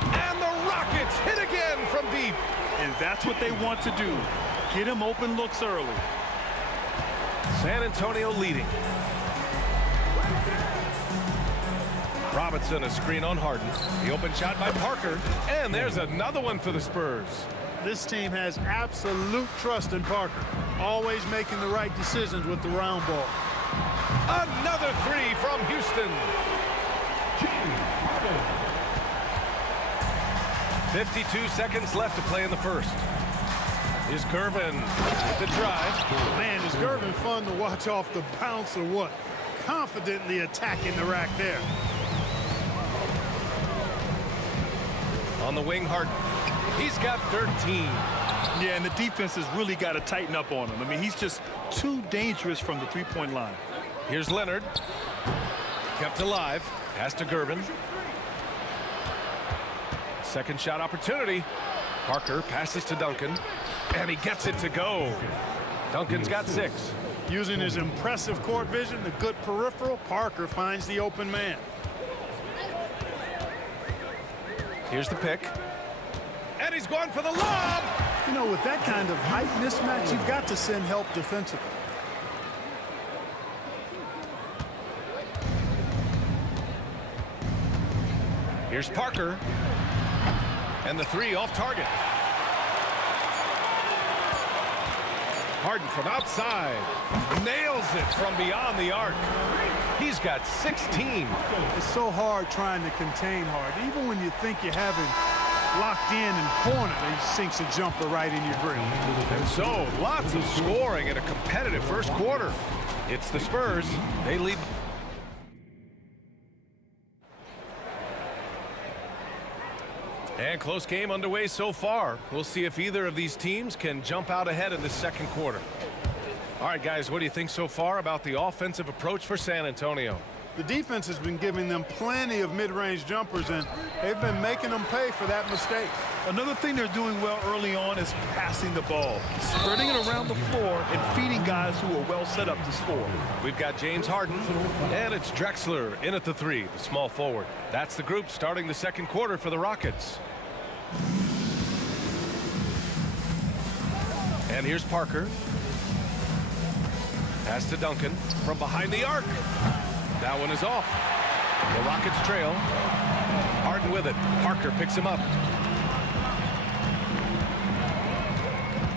And the Rockets hit again from deep. And that's what they want to do. Get him open looks early. San Antonio leading. Robinson, a screen on Harden. The open shot by Parker. And there's another one for the Spurs. This team has absolute trust in Parker. Always making the right decisions with the round ball. Another 3 from Houston. 52 seconds left to play in the first. Here's Gervin with the drive. Man, is Gervin fun to watch off the bounce or what? Confidently attacking the rack there. On the wing, Harden. He's got 13. Yeah, and the defense has really got to tighten up on him. I mean, he's just too dangerous from the three-point line. Here's Leonard. Kept alive. Pass to Gervin. Second shot opportunity. Parker passes to Duncan. And he gets it to go. Duncan's got 6. Using his impressive court vision, the good peripheral, Parker finds the open man. Here's the pick. And he's going for the lob. You know, with that kind of height mismatch, you've got to send help defensively. Here's Parker. And the three off target. Harden from outside. Nails it from beyond the arc. He's got 16. It's so hard trying to contain Harden. Even when you think you have him locked in and cornered, he sinks a jumper right in your grill. And so, lots of scoring in a competitive first quarter. It's the Spurs. They lead. And close game underway so far. We'll see if either of these teams can jump out ahead in the second quarter. All right, guys, what do you think so far about the offensive approach for San Antonio? The defense has been giving them plenty of mid-range jumpers, and they've been making them pay for that mistake. Another thing they're doing well early on is passing the ball, spreading it around the floor and feeding guys who are well set up to score. We've got James Harden, and it's Drexler in at the three, the small forward. That's the group starting the second quarter for the Rockets. And here's Parker. Pass to Duncan from behind the arc. That one is off. The Rockets trail. Harden with it. Parker picks him up.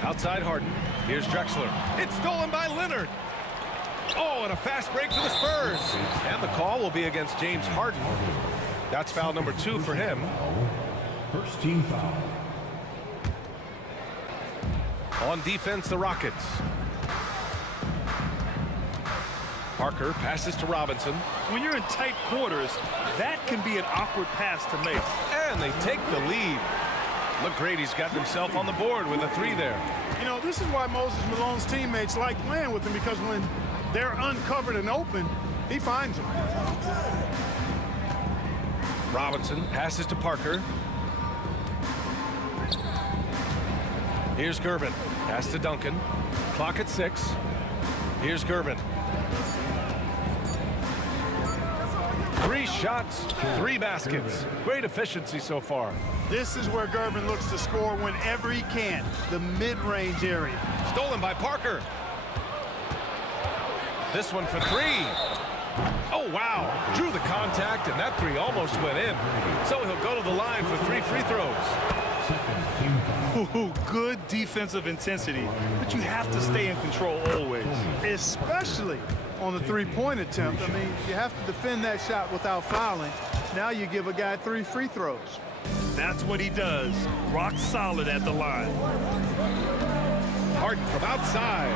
Outside Harden. Here's Drexler. It's stolen by Leonard. Oh, and a fast break for the Spurs. And the call will be against James Harden. That's foul number 2 for him. First team foul. On defense, the Rockets. Parker passes to Robinson. When you're in tight quarters, that can be an awkward pass to make. And they take the lead. Look, Grady's gotten himself on the board with a 3 there. You know, this is why Moses Malone's teammates like playing with him, because when they're uncovered and open, he finds them. Robinson passes to Parker. Here's Gervin. Pass to Duncan. Clock at 6. Here's Gervin. 3 shots, 3 baskets. Great efficiency so far. This is where Gervin looks to score whenever he can. The mid-range area. Stolen by Parker. This one for 3. Oh, wow. Drew the contact, and that 3 almost went in. So he'll go to the line for 3 free throws. Ooh, good defensive intensity, but you have to stay in control always. Especially on the three-point attempt. I mean, you have to defend that shot without fouling. Now you give a guy 3 free throws. That's what he does. Rock solid at the line. Harden from outside.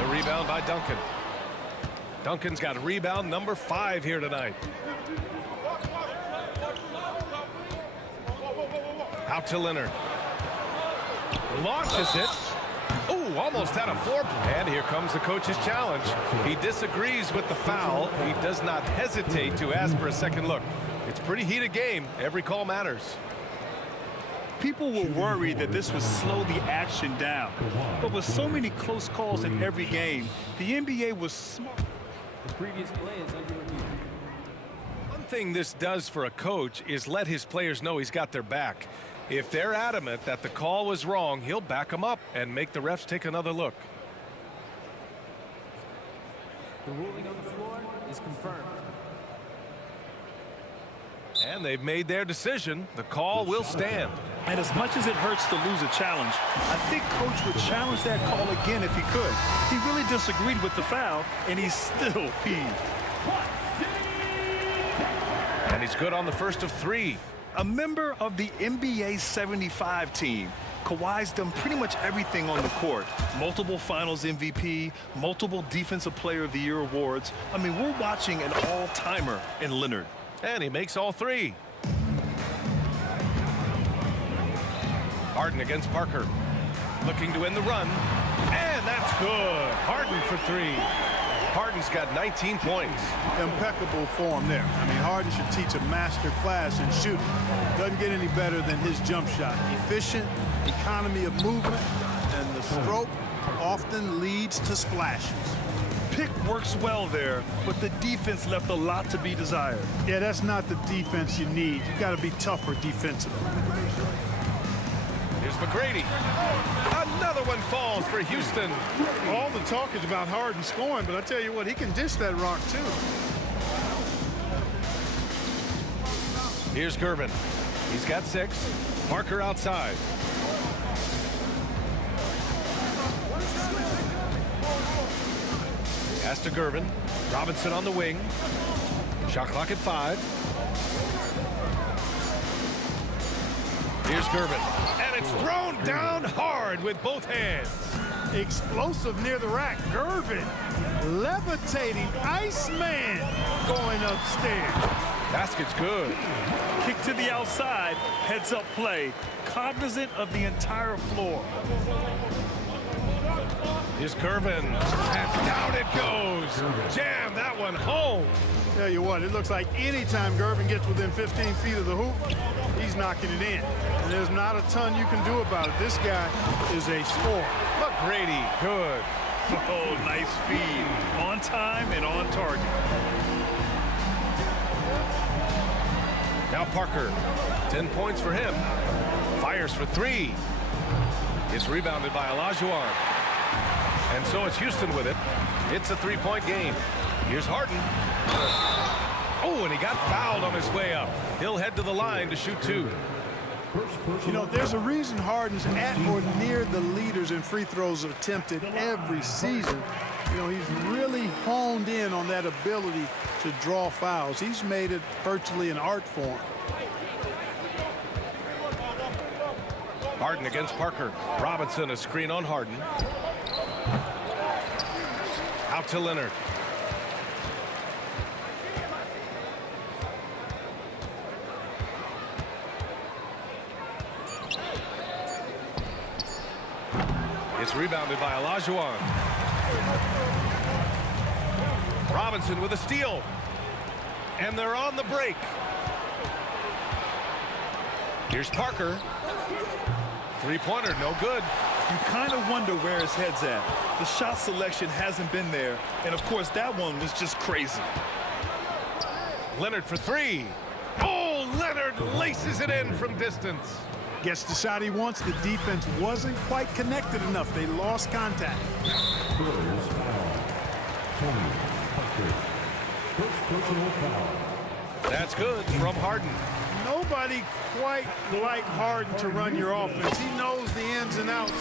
The rebound by Duncan. Duncan's got rebound number 5 here tonight. Out to Leonard. Launches it. Ooh, almost had a 4. And here comes the coach's challenge. He disagrees with the foul. He does not hesitate to ask for a second look. It's a pretty heated game. Every call matters. People were worried that this would slow the action down. But with so many close calls in every game, the NBA was smart. The previous play is under review. One thing this does for a coach is let his players know he's got their back. If they're adamant that the call was wrong, he'll back them up and make the refs take another look. The ruling on the floor is confirmed. And they've made their decision. The call will stand. And as much as it hurts to lose a challenge, I think Coach would challenge that call again if he could. He really disagreed with the foul, and he's still peeved. And he's good on the first of 3. A member of the NBA 75 team. Kawhi's done pretty much everything on the court. Multiple Finals MVP, multiple Defensive Player of the Year awards. I mean, we're watching an all-timer in Leonard. And he makes all 3. Harden against Parker. Looking to win the run. And that's good. Harden for 3. Harden's got 19 points. Impeccable form there. I mean, Harden should teach a master class in shooting. Doesn't get any better than his jump shot. Efficient, economy of movement, and the stroke often leads to splashes. pick works well there, but the defense left a lot to be desired. Yeah, that's not the defense you need. You got to be tougher defensively. Here's McGrady. Another one falls for Houston. All the talk is about Harden scoring, but I tell you what, he can dish that rock too. Here's Gervin. He's got 6. Parker outside. Pass to Gervin. Robinson on the wing. Shot clock at 5. Here's Gervin. And it's thrown down hard with both hands. Explosive near the rack. Gervin levitating. Iceman going upstairs. Basket's good. Kick to the outside. Heads up play. Cognizant of the entire floor. Here's Gervin. And down it goes. Jam that one home. Tell you what, it looks like anytime Gervin gets within 15 feet of the hoop, he's knocking it in. And there's not a ton you can do about it. This guy is a scorer. McGrady, good. Oh, nice feed. On time and on target. Now Parker. 10 points for him. Fires for 3. It's rebounded by Olajuwon. And so it's Houston with it. It's a 3-point game. Here's Harden. Oh, and he got fouled on his way up. He'll head to the line to shoot 2. You know, there's a reason Harden's at or near the leaders in free throws attempted every season. You know, he's really honed in on that ability to draw fouls. He's made it virtually an art form. Harden against Parker. Robinson, a screen on Harden. Out to Leonard. It's rebounded by Olajuwon. Robinson with a steal. And they're on the break. Here's Parker. Three-pointer, no good. You kind of wonder where his head's at. The shot selection hasn't been there. And, of course, that one was just crazy. Leonard for 3. Oh, Leonard laces it in from distance. Gets the shot he wants. The defense wasn't quite connected enough. They lost contact. Spurs foul. Tony Parker. First personal foul. That's good from Harden. Nobody quite like Harden to run your offense. He knows the ins and outs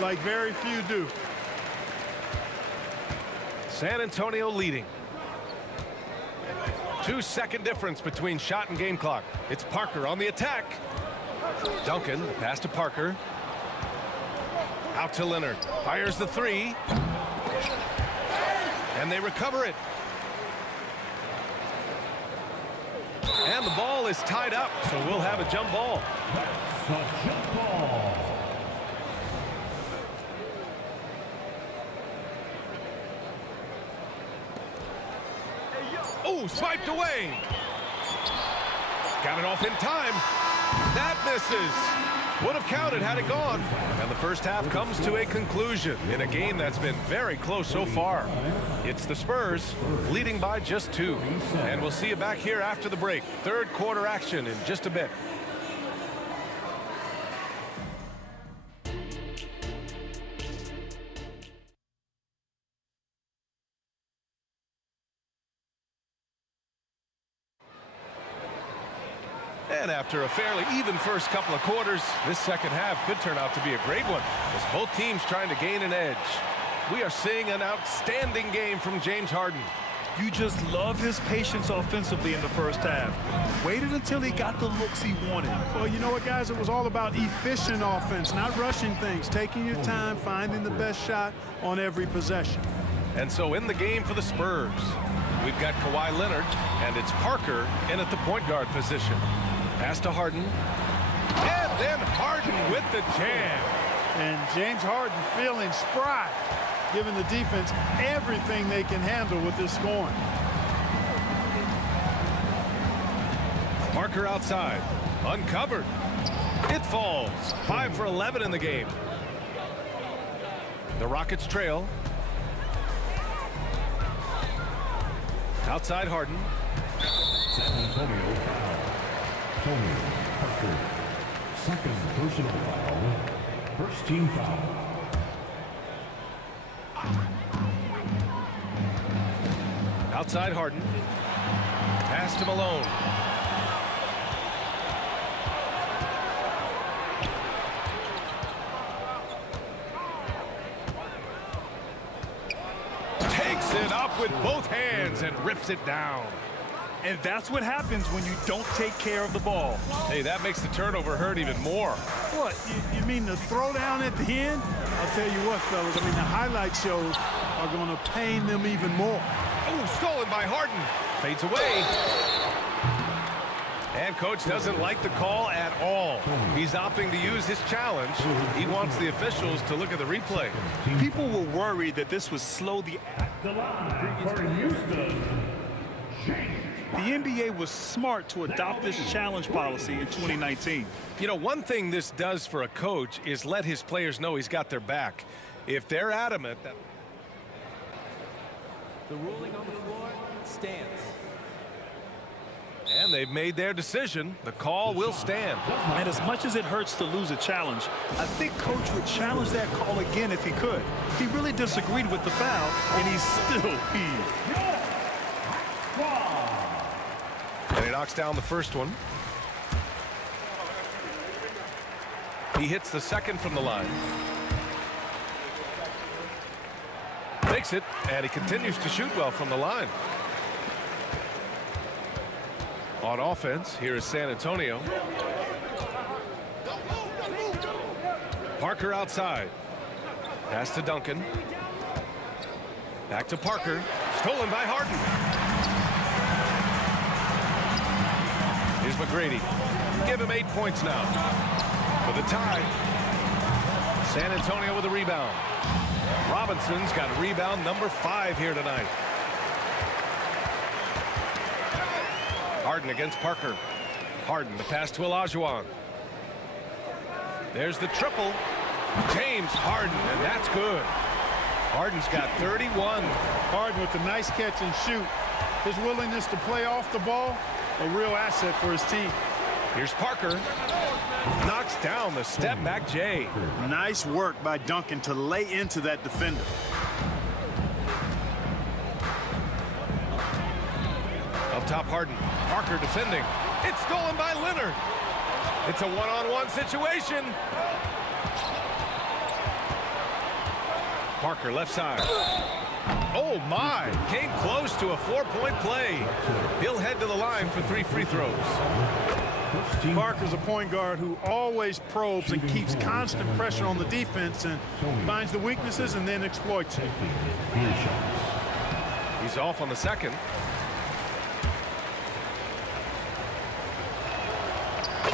like very few do. San Antonio leading. 2-second difference between shot and game clock. It's Parker on the attack. Duncan, the pass to Parker. Out to Leonard. Fires the 3. And they recover it. And the ball is tied up, so we'll have a jump ball. That's a jump ball. Oh, swiped away. Got it off in time. That misses. Would have counted had it gone. And the first half comes to a conclusion in a game that's been very close so far. It's the Spurs leading by just 2. And we'll see you back here after the break. Third quarter action in just a bit. And after a fairly even first couple of quarters, this second half could turn out to be a great one as both teams trying to gain an edge. We are seeing an outstanding game from James Harden. You just love his patience offensively in the first half. Waited until he got the looks he wanted. Well, you know what, guys? It was all about efficient offense, not rushing things, taking your time, finding the best shot on every possession. And so in the game for the Spurs, we've got Kawhi Leonard, and it's Parker in at the point guard position. Pass to Harden. And then Harden with the jam. And James Harden feeling spry, giving the defense everything they can handle with this scoring. Parker outside. Uncovered. It falls. 5 for 11 in the game. The Rockets trail. Outside Harden. San Antonio foul. Tony Parker. Second personal foul. First team foul. Outside Harden. Pass to Malone. Takes it up with both hands and rips it down. And that's what happens when you don't take care of the ball. Hey, that makes the turnover hurt even more. What, you mean the throwdown at the end? I'll tell you what, fellas, I mean, the highlight shows are going to pain them even more. Oh, stolen by Harden. Fades away. And coach doesn't like the call at all. He's opting to use his challenge. He wants the officials to look at the replay. People were worried that this would slow the NBA was smart to adopt this challenge policy in 2019. You know, one thing this does for a coach is let his players know he's got their back. If they're adamant that The ruling on the floor stands. and they've made their decision, the call will stand. And as much as it hurts to lose a challenge, I think coach would challenge that call again if he could. He really disagreed with the foul, and he's still heaved. And he knocks down the first one. He hits the second from the line. Makes it, and he continues to shoot well from the line. On offense, here is San Antonio. Parker outside. Pass to Duncan. Back to Parker. Stolen by Harden. Here's McGrady. Give him 8 points now. For the tie. San Antonio with a rebound. Robinson's got rebound number 5 here tonight. Harden against Parker. Harden, the pass to Olajuwon. There's the triple. James Harden, and that's good. Harden's got 31. Harden with the nice catch and shoot. His willingness to play off the ball, a real asset for his team. Here's Parker. Knocks down the step back Jay. Nice work by Duncan to lay into that defender. Up top, Harden. Parker defending. It's stolen by Leonard. It's a one-on-one situation. Parker left side. Oh my, came close to a 4-point play. He'll head to the line for 3 free throws. Parker's a point guard who always probes and keeps constant pressure on the defense and finds the weaknesses and then exploits it. He's off on the second.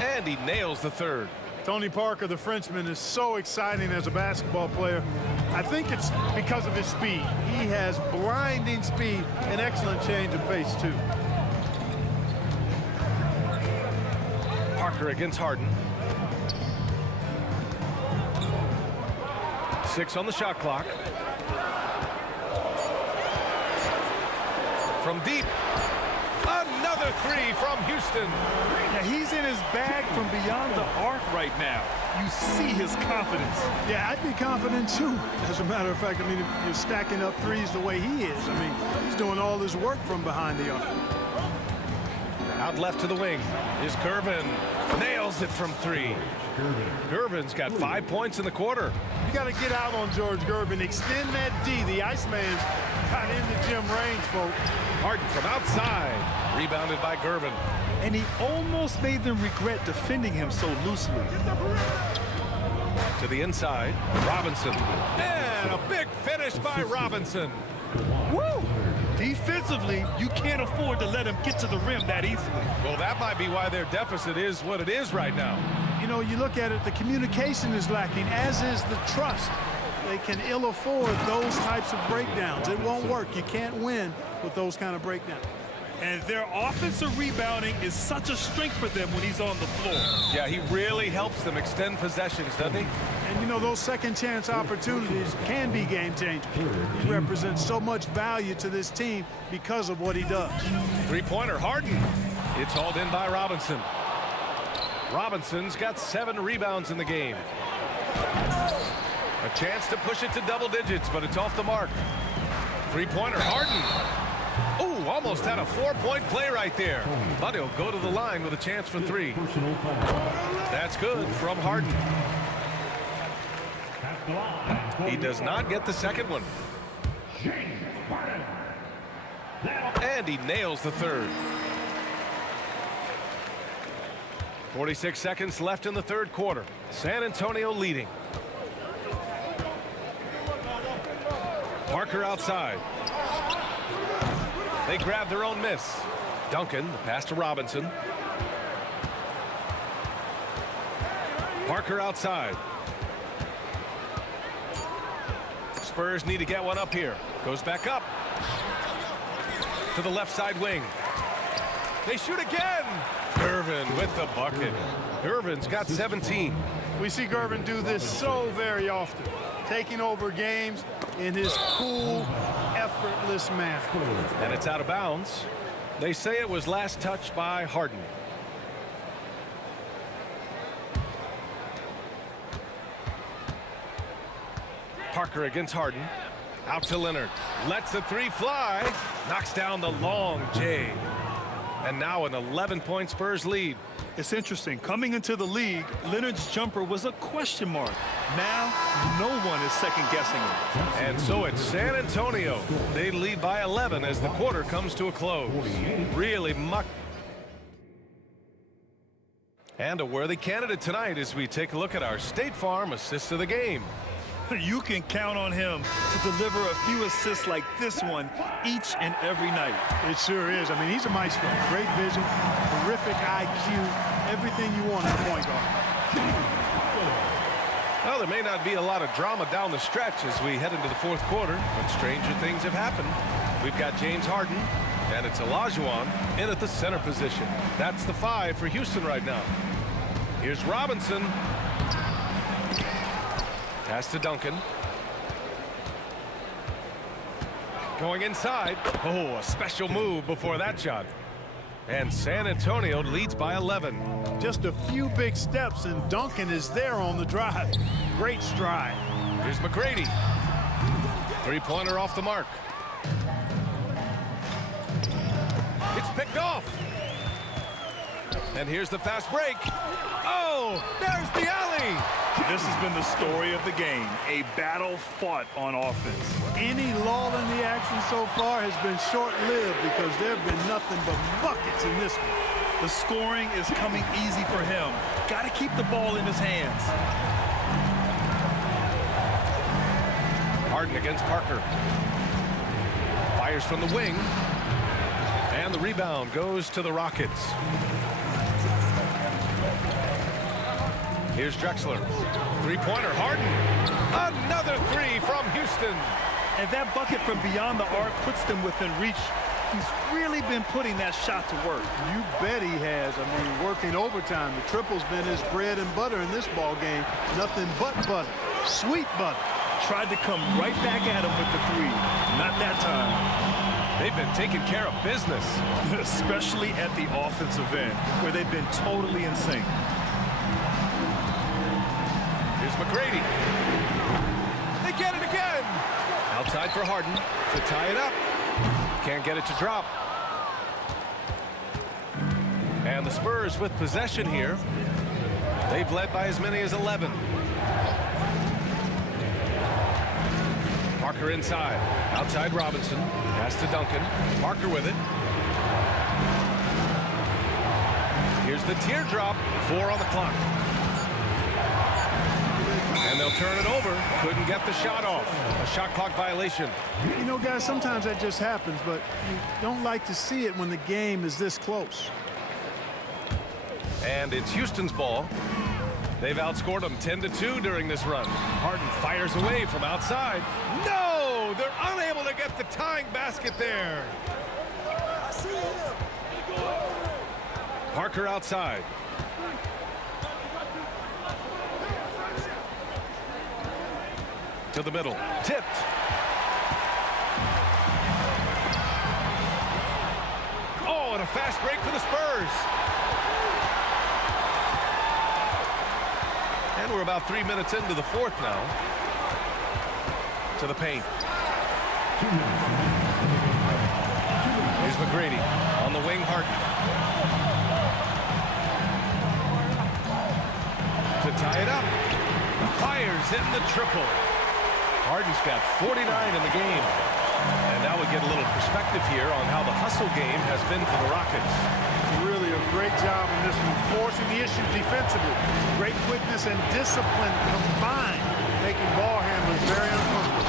And he nails the third. Tony Parker, the Frenchman, is so exciting as a basketball player. I think it's because of his speed. He has blinding speed and excellent change of pace, too. Parker against Harden. 6 on the shot clock. From deep. Another 3 from Houston. Yeah, he's in his bag from beyond the arc right now. You see his confidence. Yeah, I'd be confident too. As a matter of fact, I mean, if you're stacking up threes the way he is, I mean, he's doing all his work from behind the arc. Out left to the wing is Gervin. Nails it from 3. Gervin's got 5 points in the quarter. You got to get out on George Gervin. Extend that D. The Iceman's got into gym range, folks. Harden from outside. Rebounded by Gervin. And he almost made them regret defending him so loosely. To the inside, Robinson. And a big finish by Robinson. Woo! Defensively, you can't afford to let him get to the rim that easily. Well, that might be why their deficit is what it is right now. You know, you look at it, the communication is lacking, as is the trust. They can ill afford those types of breakdowns. It won't work. You can't win with those kind of breakdowns. And their offensive rebounding is such a strength for them when he's on the floor. Yeah, he really helps them extend possessions, doesn't he? And And, you know, those second-chance opportunities can be game-changers. He represents so much value to this team because of what he does. Three-pointer, Harden. It's hauled in by Robinson. Robinson's got 7 rebounds in the game. A chance to push it to double digits, but it's off the mark. Three-pointer, Harden. Ooh, almost had a 4-point play right there. But he'll go to the line with a chance for 3. That's good from Harden. He does not get the second one. And he nails the third. 46 seconds left in the third quarter. San Antonio leading. Parker outside. They grab their own miss. Duncan, the pass to Robinson. Parker outside. Spurs need to get one up here. Goes back up to the left side wing. They shoot again. Gervin with the bucket. Gervin's got 17. We see Gervin do this so very often, taking over games in his cool, effortless manner. And it's out of bounds. They say it was last touched by Harden. Parker against Harden. Out to Leonard. Lets the 3 fly. Knocks down the long J. And now an 11-point Spurs lead. It's interesting. Coming into the league, Leonard's jumper was a question mark. Now, no one is second-guessing it. And so it's San Antonio. They lead by 11 as the quarter comes to a close. Really muck. And a worthy candidate tonight as we take a look at our State Farm assist of the game. You can count on him to deliver a few assists like this one each and every night. It sure is. I mean, he's a maestro. Great vision, terrific IQ, everything you want in a point guard. Well, there may not be a lot of drama down the stretch as we head into the fourth quarter, but stranger things have happened. We've got James Harden, and it's Olajuwon in at the center position. That's the 5 for Houston right now. Here's Robinson. Pass to Duncan. Going inside. Oh, a special move before that shot. And San Antonio leads by 11. Just a few big steps, and Duncan is there on the drive. Great stride. Here's McGrady. Three-pointer off the mark. It's picked off. And here's the fast break. Oh, there's the alley. This has been the story of the game, a battle fought on offense. Any lull in the action so far has been short-lived because there have been nothing but buckets in this one. The scoring is coming easy for him. Got to keep the ball in his hands. Harden against Parker. Fires from the wing. And the rebound goes to the Rockets. Here's Drexler. Three-pointer, Harden. Another 3 from Houston. And that bucket from beyond the arc puts them within reach. He's really been putting that shot to work. You bet he has. I mean, working overtime. The triple's been his bread and butter in this ball game. Nothing but butter. Sweet butter. Tried to come right back at him with the 3. Not that time. They've been taking care of business. Especially at the offensive end, where they've been totally in sync. Here's McGrady. They get it again. Outside for Harden to tie it up. Can't get it to drop. And the Spurs with possession here. They've led by as many as 11. Parker inside. Outside Robinson. Pass to Duncan. Parker with it. Here's the teardrop. 4 on the clock. And they'll turn it over. Couldn't get the shot off. A shot clock violation. You know, guys, sometimes that just happens, but you don't like to see it when the game is this close. And it's Houston's ball. They've outscored them 10-2 during this run. Harden fires away from outside. No! They're unable to get the tying basket there. Parker outside. To the middle. Tipped. Oh, and a fast break for the Spurs. And we're about 3 minutes into the fourth now. To the paint. Here's McGrady on the wing. Harden. To tie it up. Fires in the triple. Harden's got 49 in the game. And now we get a little perspective here on how the hustle game has been for the Rockets. Really a great job in this one, forcing the issue defensively. Great quickness and discipline combined, making ball handlers very uncomfortable.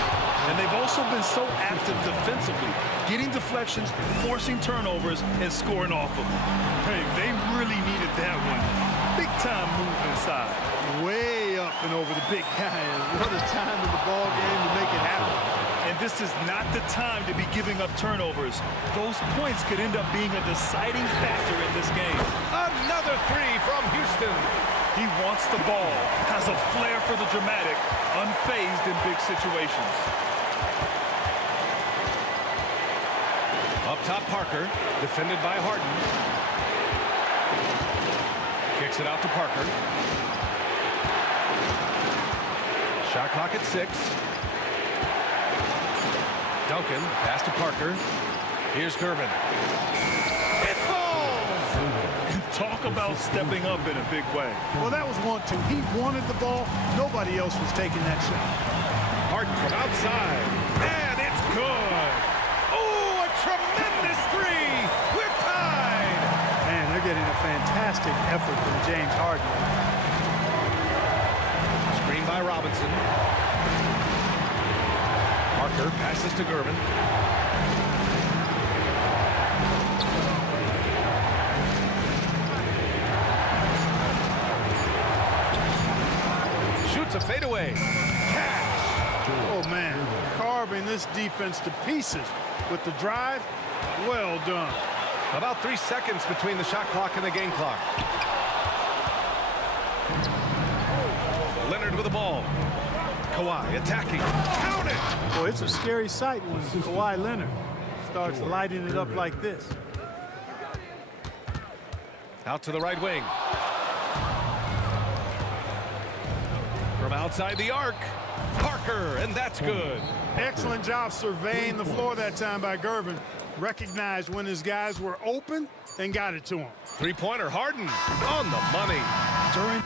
And they've also been so active defensively, getting deflections, forcing turnovers, and scoring off of them. Hey, they really needed that one. Big time move inside. Way up and over the big guy. And what a time in the ball game to make it happen. And this is not the time to be giving up turnovers. Those points could end up being a deciding factor in this game. Another three from Houston. He wants the ball, has a flair for the dramatic, unfazed in big situations. Up top, Parker, defended by Harden. Kicks it out to Parker. Shot clock at 6. Duncan, pass to Parker. Here's Gervin. It falls! And talk about stepping up in a big way. Well, that was 1-2. He wanted the ball. Nobody else was taking that shot. Harden from outside. And it's good. Oh, a tremendous three. We're tied. Man, they're getting a fantastic effort from James Harden. Screen by Robinson. Parker passes to Gervin. Shoots a fadeaway. Oh, man, carving this defense to pieces with the drive. Well done. About 3 seconds between the shot clock and the game clock. Leonard with the ball. Kawhi attacking. Count it! Boy, it's a scary sight when Kawhi Leonard starts lighting it up like this. Out to the right wing. From outside the arc, Parker, and that's good. Excellent job surveying the floor that time by Gervin. Recognized when his guys were open and got it to him. Three-pointer, Harden on the money. During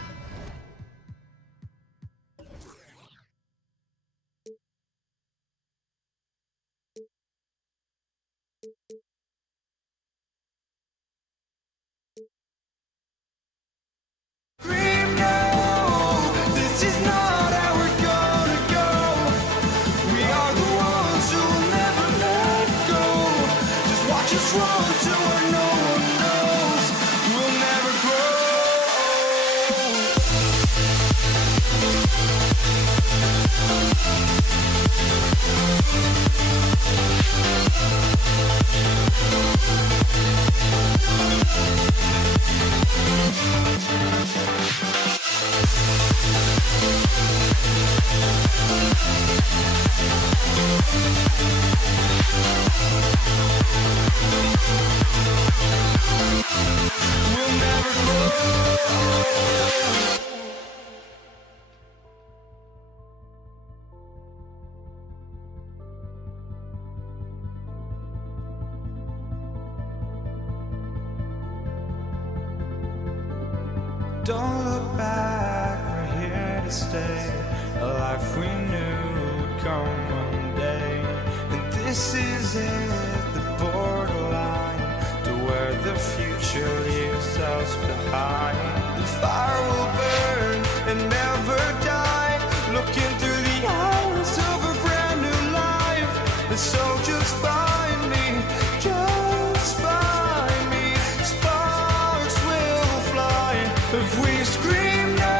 Don't look back, we're here to stay. A life we knew would come one day. And this is it, the borderline to where the future leaves us behind. The fire will burn and never die, looking through the eyes of a brand new life. And so just find me, just find me. Sparks will fly if we scream no.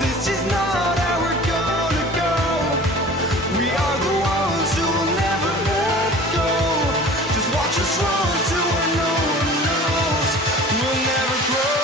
This is not how we're gonna go. We are the ones who will never let go. Just watch us run to where no one knows. We'll never grow.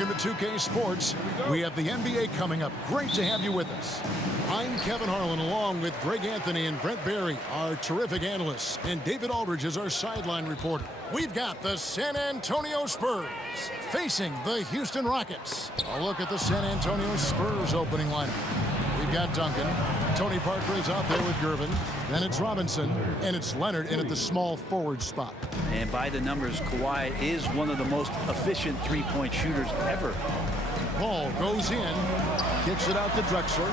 Welcome to 2K Sports. We have the NBA coming up. Great to have you with us. I'm Kevin Harlan, along with Greg Anthony and Brent Barry, our terrific analysts, and David Aldridge is our sideline reporter. We've got the San Antonio Spurs facing the Houston Rockets. A look at the San Antonio Spurs opening lineup. We've got Duncan. Tony Parker is out there with Gervin. Then it's Robinson, and it's Leonard in at the small forward spot. And by the numbers, Kawhi is one of the most efficient three-point shooters ever. Ball goes in, kicks it out to Drexler.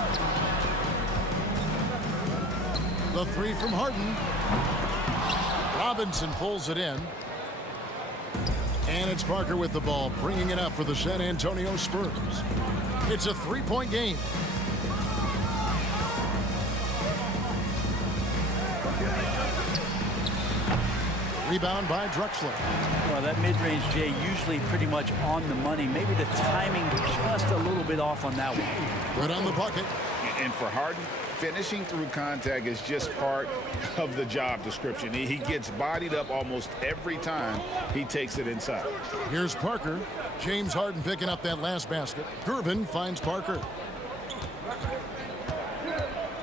The three from Harden. Robinson pulls it in. And it's Parker with the ball, bringing it up for the San Antonio Spurs. It's a three-point game. Rebound by Drexler. Well, that mid-range, Jay, usually pretty much on the money. Maybe the timing just a little bit off on that one. Good on the bucket. And for Harden, finishing through contact is just part of the job description. He gets bodied up almost every time he takes it inside. Here's Parker. James Harden picking up that last basket. Gervin finds Parker.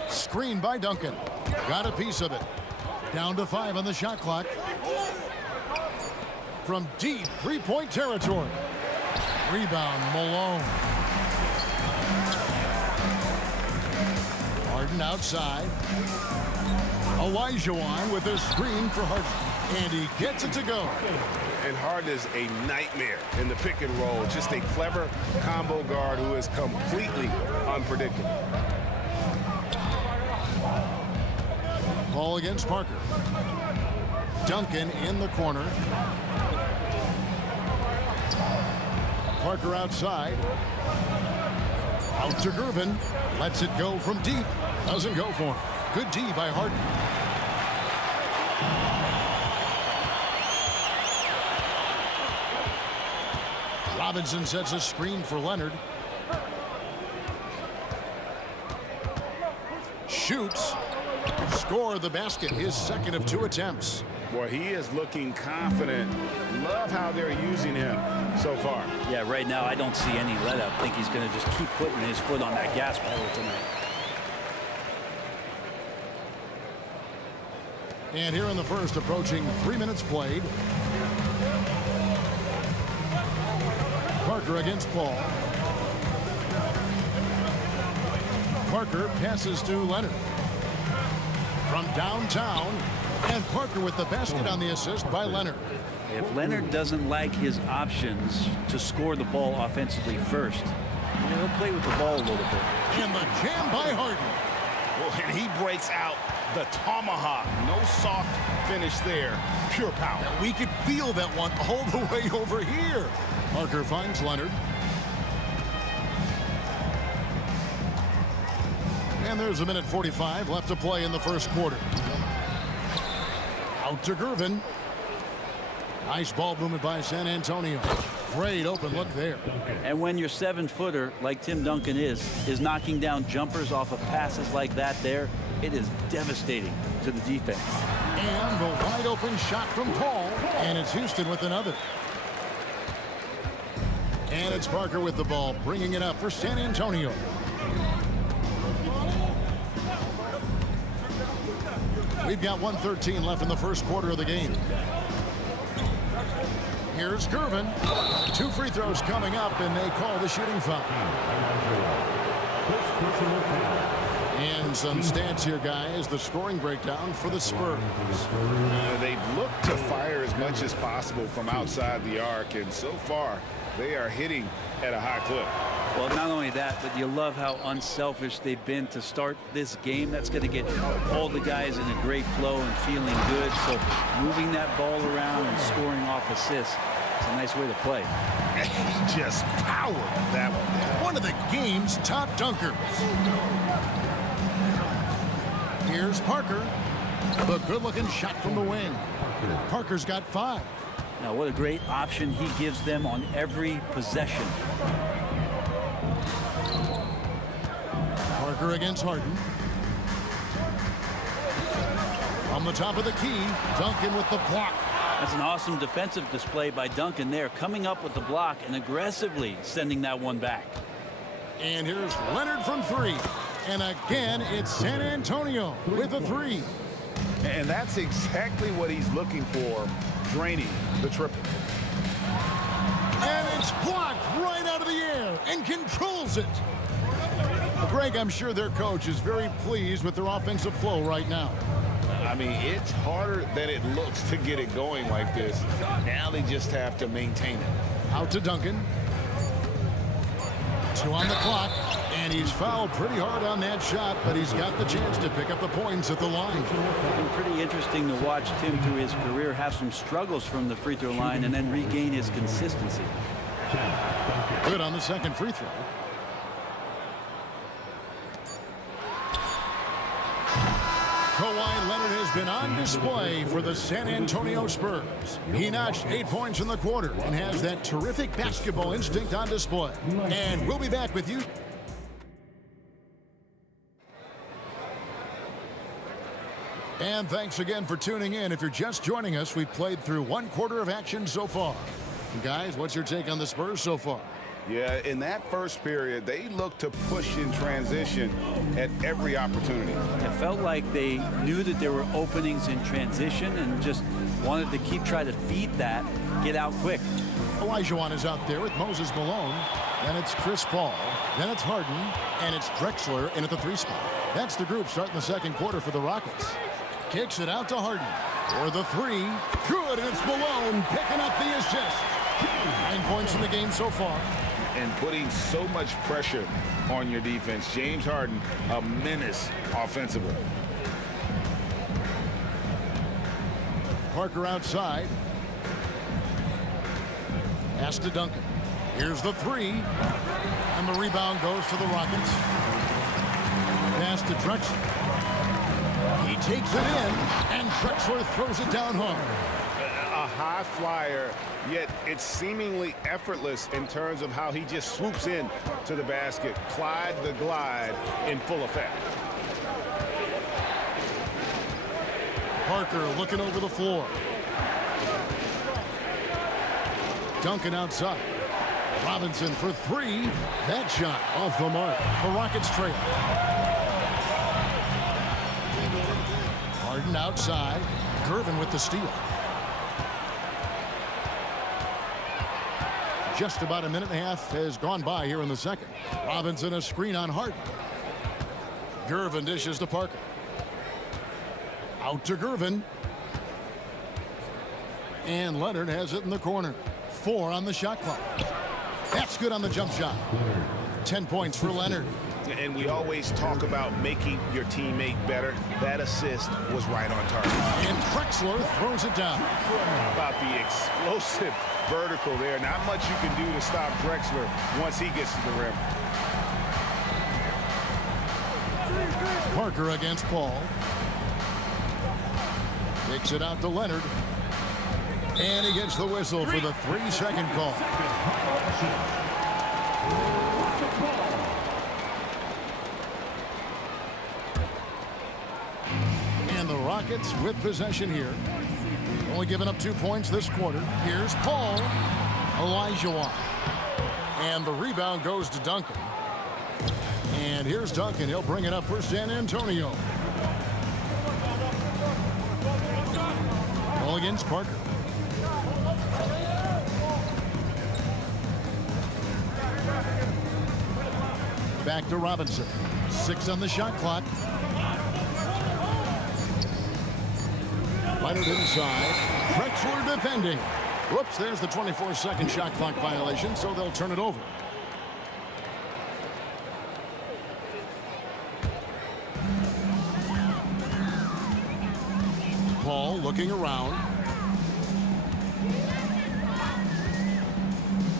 Screen by Duncan. Got a piece of it. Down to 5 on the shot clock. From deep three-point territory. Rebound, Malone. Harden outside. Olajuwon with a screen for Harden. And he gets it to go. And Harden is a nightmare in the pick and roll. Just a clever combo guard who is completely unpredictable. Ball against Parker. Duncan in the corner. Parker outside. Out to Gervin. Lets it go from deep. Doesn't go for him. Good D by Harden. Robinson sets a screen for Leonard. Shoots. Score the basket, his second of 2 attempts. Boy, he is looking confident. Love how they're using him so far. Yeah, right now I don't see any let up. I think he's going to just keep putting his foot on that gas pedal tonight. And here in the first, approaching 3 minutes played. Parker against Paul. Parker passes to Leonard. From downtown, and Parker with the basket on the assist by Leonard. If Leonard doesn't like his options to score the ball offensively first, he'll play with the ball a little bit. And the jam by Harden. Well, and he breaks out the tomahawk. No soft finish there. Pure power. And we could feel that one all the way over here. Parker finds Leonard. And there's a minute 45 left to play in the first quarter. Out to Gervin. Nice ball movement by San Antonio. Great open look there. And when your 7-footer, like Tim Duncan is knocking down jumpers off of passes like that there, it is devastating to the defense. And the wide open shot from Paul. And it's Houston with another. And it's Parker with the ball, bringing it up for San Antonio. We've got 1:13 left in the first quarter of the game. Here's Gervin. 2 free throws coming up, and they call the shooting foul. And some stats here, guys. The scoring breakdown for the Spurs. They've looked to fire as much as possible from outside the arc, and so far they are hitting at a high clip. Well, not only that, but you love how unselfish they've been to start this game. That's going to get all the guys in a great flow and feeling good. So moving that ball around and scoring off assists, it's a nice way to play. He just powered that one. One of the game's top dunkers. Here's Parker. The good-looking shot from the wing. Parker's got 5. Now, what a great option he gives them on every possession. Parker against Harden. From the top of the key, Duncan with the block. That's an awesome defensive display by Duncan there, coming up with the block and aggressively sending that one back. And here's Leonard from 3. And again, it's San Antonio with a 3. And that's exactly what he's looking for, draining the triple. And it's blocked right out of the air and controls it. Well, Greg, I'm sure their coach is very pleased with their offensive flow right now. I mean, it's harder than it looks to get it going like this. Now they just have to maintain it. Out to Duncan. 2 on the clock, and he's fouled pretty hard on that shot, but he's got the chance to pick up the points at the line. It's been pretty interesting to watch Tim through his career have some struggles from the free throw line and then regain his consistency. Good on the second free throw. Kawhi Leonard has been on display for the San Antonio Spurs. He notched 8 points in the quarter and has that terrific basketball instinct on display. And we'll be back with you. And thanks again for tuning in. If you're just joining us, we've played through 1 quarter of action so far. Guys, what's your take on the Spurs so far? Yeah, in that first period, they looked to push in transition at every opportunity. It felt like they knew that there were openings in transition and just wanted to keep trying to feed that, get out quick. Olajuwon is out there with Moses Malone. Then it's Chris Paul. Then it's Harden. And it's Drexler in at the 3 spot. That's the group starting the second quarter for the Rockets. Kicks it out to Harden. For the 3. Good, and it's Malone picking up the assist. 9 points in the game so far. And putting so much pressure on your defense. James Harden, a menace offensively. Parker outside. Pass to Duncan. Here's the 3. And the rebound goes to the Rockets. Pass to Drexler. He takes it in, and Drexler throws it down hard. A high flyer, yet it's seemingly effortless in terms of how he just swoops in to the basket. Clyde the Glide in full effect. Parker looking over the floor. Duncan outside. Robinson for 3. That shot off the mark. The Rockets trail. Harden outside. Gervin with the steal. Just about a minute and a half has gone by here in the second. Robinson a screen on Harden. Gervin dishes to Parker. Out to Gervin. And Leonard has it in the corner. 4 on the shot clock. That's good on the jump shot. 10 points for Leonard. And we always talk about making your teammate better. That assist was right on target. And Drexler throws it down. How about the explosive vertical there? Not much you can do to stop Drexler once he gets to the rim. Parker against Paul. Kicks it out to Leonard. And he gets the whistle for the 3-second call. And the Rockets with possession here. Only giving up 2 points this quarter. Here's Paul. Olajuwon. And the rebound goes to Duncan. And here's Duncan. He'll bring it up for San Antonio. Ball against Parker. Back to Robinson. 6 on the shot clock. Leonard inside. Drexler defending. Whoops, there's the 24-second shot clock violation, so they'll turn it over. Paul looking around.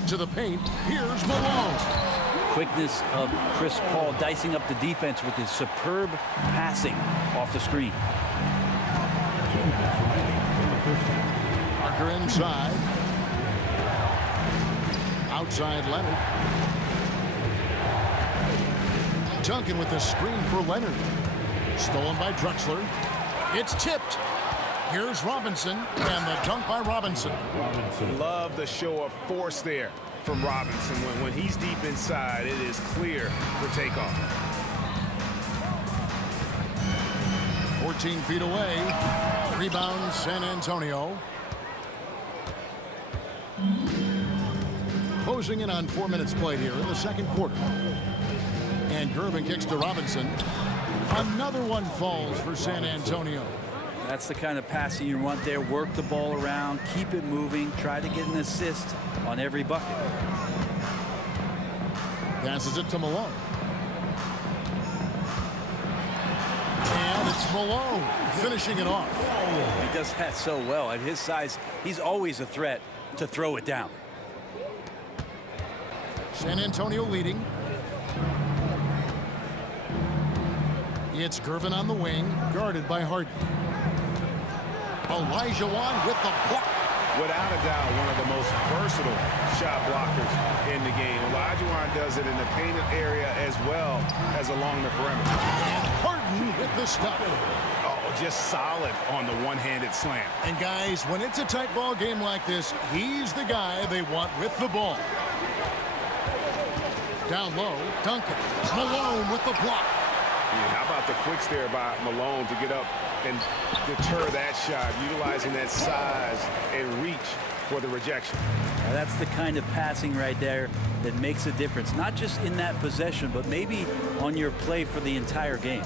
To the paint. Here's Malone. Quickness of Chris Paul dicing up the defense with his superb passing off the screen. Parker inside. Outside Leonard. Duncan with the screen for Leonard. Stolen by Drexler. It's tipped. Here's Robinson, and the dunk by Robinson. Love the show of force there from Robinson. When he's deep inside, it is clear for takeoff. 14 feet away. Rebound San Antonio. Closing in on 4 minutes played here in the second quarter. And Gervin kicks to Robinson. Another one falls for San Antonio. That's the kind of passing you want there. Work the ball around, keep it moving, try to get an assist on every bucket. Passes it to Malone. And it's Malone finishing it off. He does that so well. At his size, he's always a threat to throw it down. San Antonio leading. It's Gervin on the wing, guarded by Harden. Olajuwon with the block. Without a doubt, one of the most versatile shot blockers in the game. Olajuwon does it in the painted area as well as along the perimeter. And Harden with the stuff. Oh, just solid on the one-handed slam. And guys, when it's a tight ball game like this, he's the guy they want with the ball. Down low, Duncan. Malone with the block. Yeah, how about the quicks there by Malone to get up and deter that shot, utilizing that size and reach for the rejection. Now that's the kind of passing right there that makes a difference, not just in that possession, but maybe on your play for the entire game.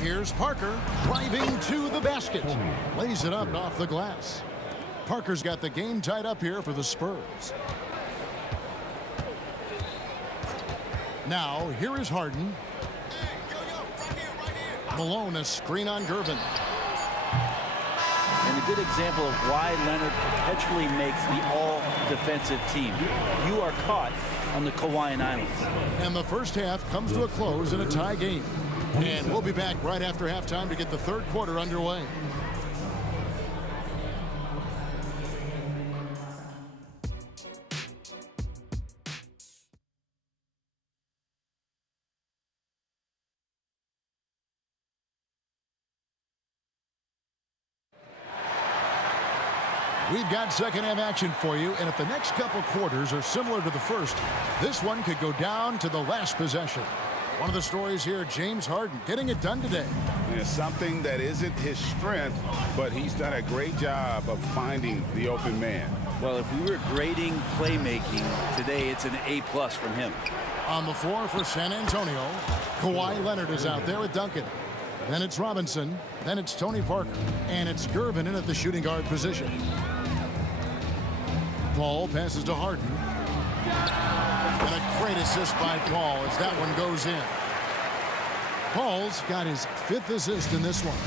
Here's Parker driving to the basket. Lays it up off the glass. Parker's got the game tied up here for the Spurs. Now, here is Harden. Malone, a screen on Gervin. And a good example of why Leonard perpetually makes the all-defensive team. You are caught on the Hawaiian Islands. And the first half comes to a close in a tie game. And we'll be back right after halftime to get the third quarter underway. We've got second half action for you, and if the next couple quarters are similar to the first, this one could go down to the last possession. One of the stories here, James Harden getting it done today. Yeah, something that isn't his strength, but he's done a great job of finding the open man. Well, if we were grading playmaking today, it's an A+ from him. On the floor for San Antonio, Kawhi Leonard is out there with Duncan. Then it's Robinson. Then it's Tony Parker. And it's Gervin in at the shooting guard position. Paul passes to Harden. And a great assist by Paul as that one goes in. Paul's got his 5th assist in this one.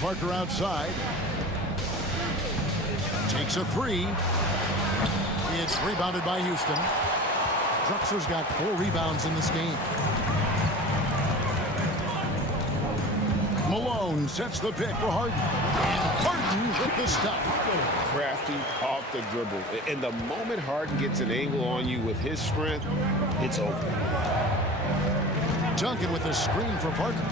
Parker outside. Takes a 3. It's rebounded by Houston. Drexler's got 4 rebounds in this game. Malone sets the pick for Harden. And Harden with the stuff. Crafty off the dribble. And the moment Harden gets an angle on you with his strength, it's over. Duncan with the screen for Parker.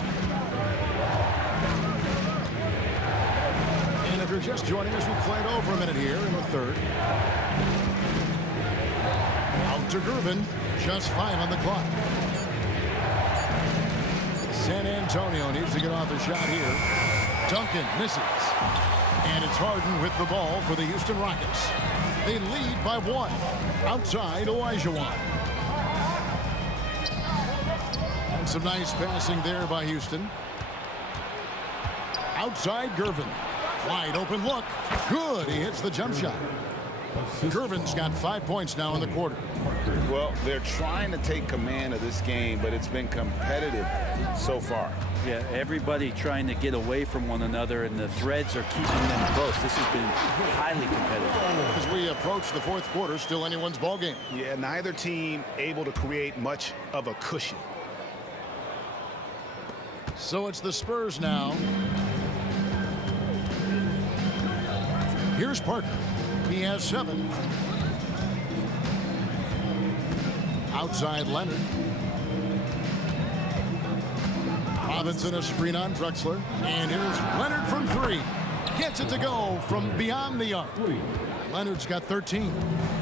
And if you're just joining us, we've played over a minute here in the 3rd. Out to Gervin. Just 5 on the clock. San Antonio needs to get off a shot here. Duncan misses. And it's Harden with the ball for the Houston Rockets. They lead by 1. Outside, Olajuwon. And some nice passing there by Houston. Outside, Gervin. Wide open look. Good. He hits the jump shot. Gervin's got 5 points now in the quarter. Well, they're trying to take command of this game, but it's been competitive so far. Yeah, everybody trying to get away from one another, and the threads are keeping them close. This has been highly competitive. As we approach the 4th quarter, still anyone's ball game. Yeah, neither team able to create much of a cushion. So it's the Spurs now. Here's Parker. He has 7. Outside Leonard. Robinson a screen on Drexler. And here's Leonard from 3. Gets it to go from beyond the arc. Leonard's got 13.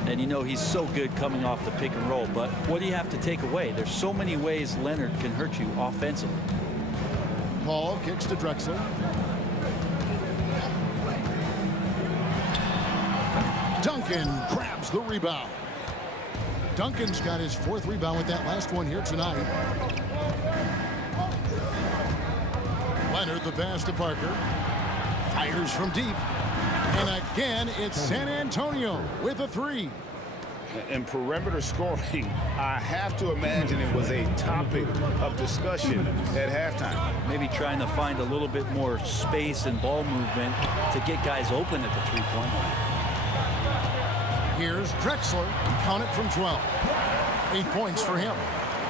And you know he's so good coming off the pick and roll, but what do you have to take away? There's so many ways Leonard can hurt you offensively. Paul kicks to Drexler. Duncan grabs the rebound. Duncan's got his 4th rebound with that last one here tonight. Leonard the pass to Parker. Fires from deep. And again, it's San Antonio with a 3. In perimeter scoring, I have to imagine it was a topic of discussion at halftime. Maybe trying to find a little bit more space and ball movement to get guys open at the 3-point line. Here's Drexler. Count it from 12. 8 points for him.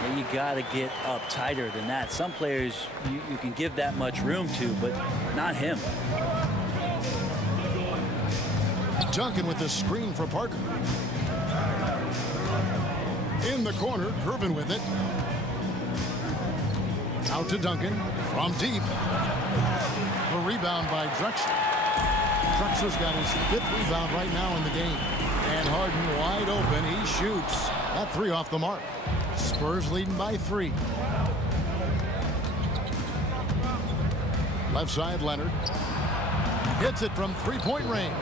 And you got to get up tighter than that. Some players you can give that much room to, but not him. Duncan with the screen for Parker. In the corner, Gervin with it. Out to Duncan from deep. The rebound by Drexler. Drexler's got his 5th rebound right now in the game. And Harden wide open. He shoots. That 3 off the mark. Spurs leading by 3. Left side, Leonard. Hits it from 3-point range.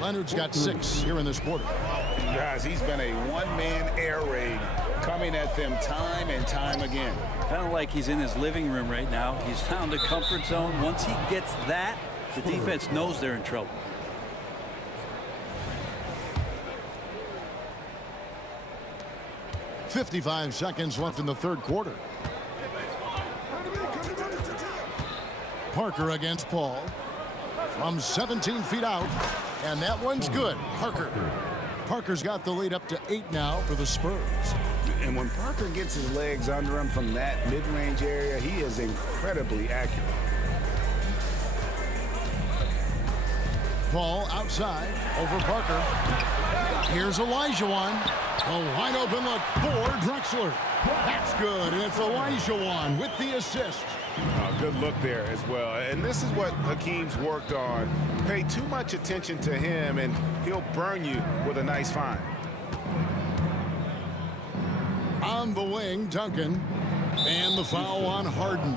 Leonard's got 6 here in this quarter. Guys, he's been a one-man air raid coming at them time and time again. Kind of like he's in his living room right now. He's found a comfort zone. Once he gets that, the defense knows they're in trouble. .55 seconds left in the 3rd quarter. Parker against Paul. From 17 feet out. And that one's good. Parker's got the lead up to 8 now for the Spurs. And when Parker gets his legs under him from that mid-range area, he is incredibly accurate. Paul outside over Parker. Here's Olajuwon. A wide open look for Drexler. That's good. And it's Olajuwon with the assist. Good look there as well. And this is what Hakeem's worked on. Pay too much attention to him, and he'll burn you with a nice find. On the wing, Duncan. And the foul on Harden.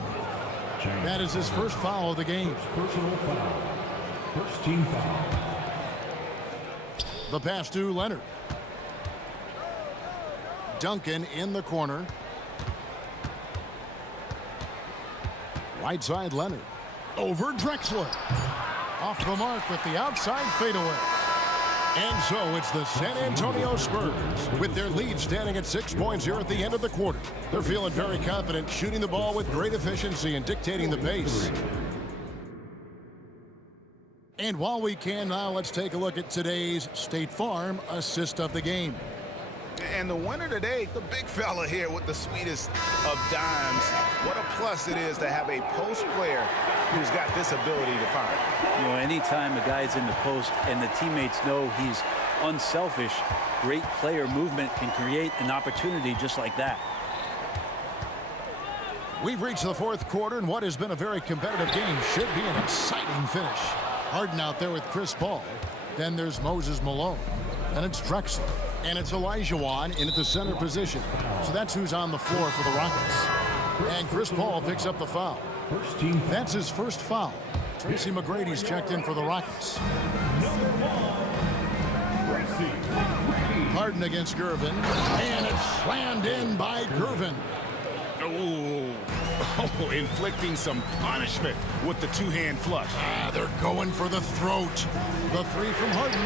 That is his first foul of the game. Personal foul. First team foul. The pass to Leonard. Duncan in the corner. Right side Leonard. Over Drexler. Off the mark with the outside fadeaway. And so it's the San Antonio Spurs with their lead standing at 6 points here at the end of the quarter. They're feeling very confident, shooting the ball with great efficiency and dictating the pace. And while we can now, let's take a look at today's State Farm assist of the game. And the winner today, the big fella here with the sweetest of dimes. What a plus it is to have a post player who's got this ability to find. You know, anytime a guy's in the post and the teammates know he's unselfish, great player movement can create an opportunity just like that. We've reached the fourth quarter, and what has been a very competitive game should be an exciting finish. Harden out there with Chris Paul. Then there's Moses Malone. And it's Drexler. And it's Olajuwon in at the center position. So that's who's on the floor for the Rockets. And Chris Paul picks up the foul. That's his first foul. Tracy McGrady's checked in for the Rockets. Harden against Gervin. And it's slammed in by Gervin. Oh, inflicting some punishment with the two-hand flush. They're going for the throat. The three from Harden.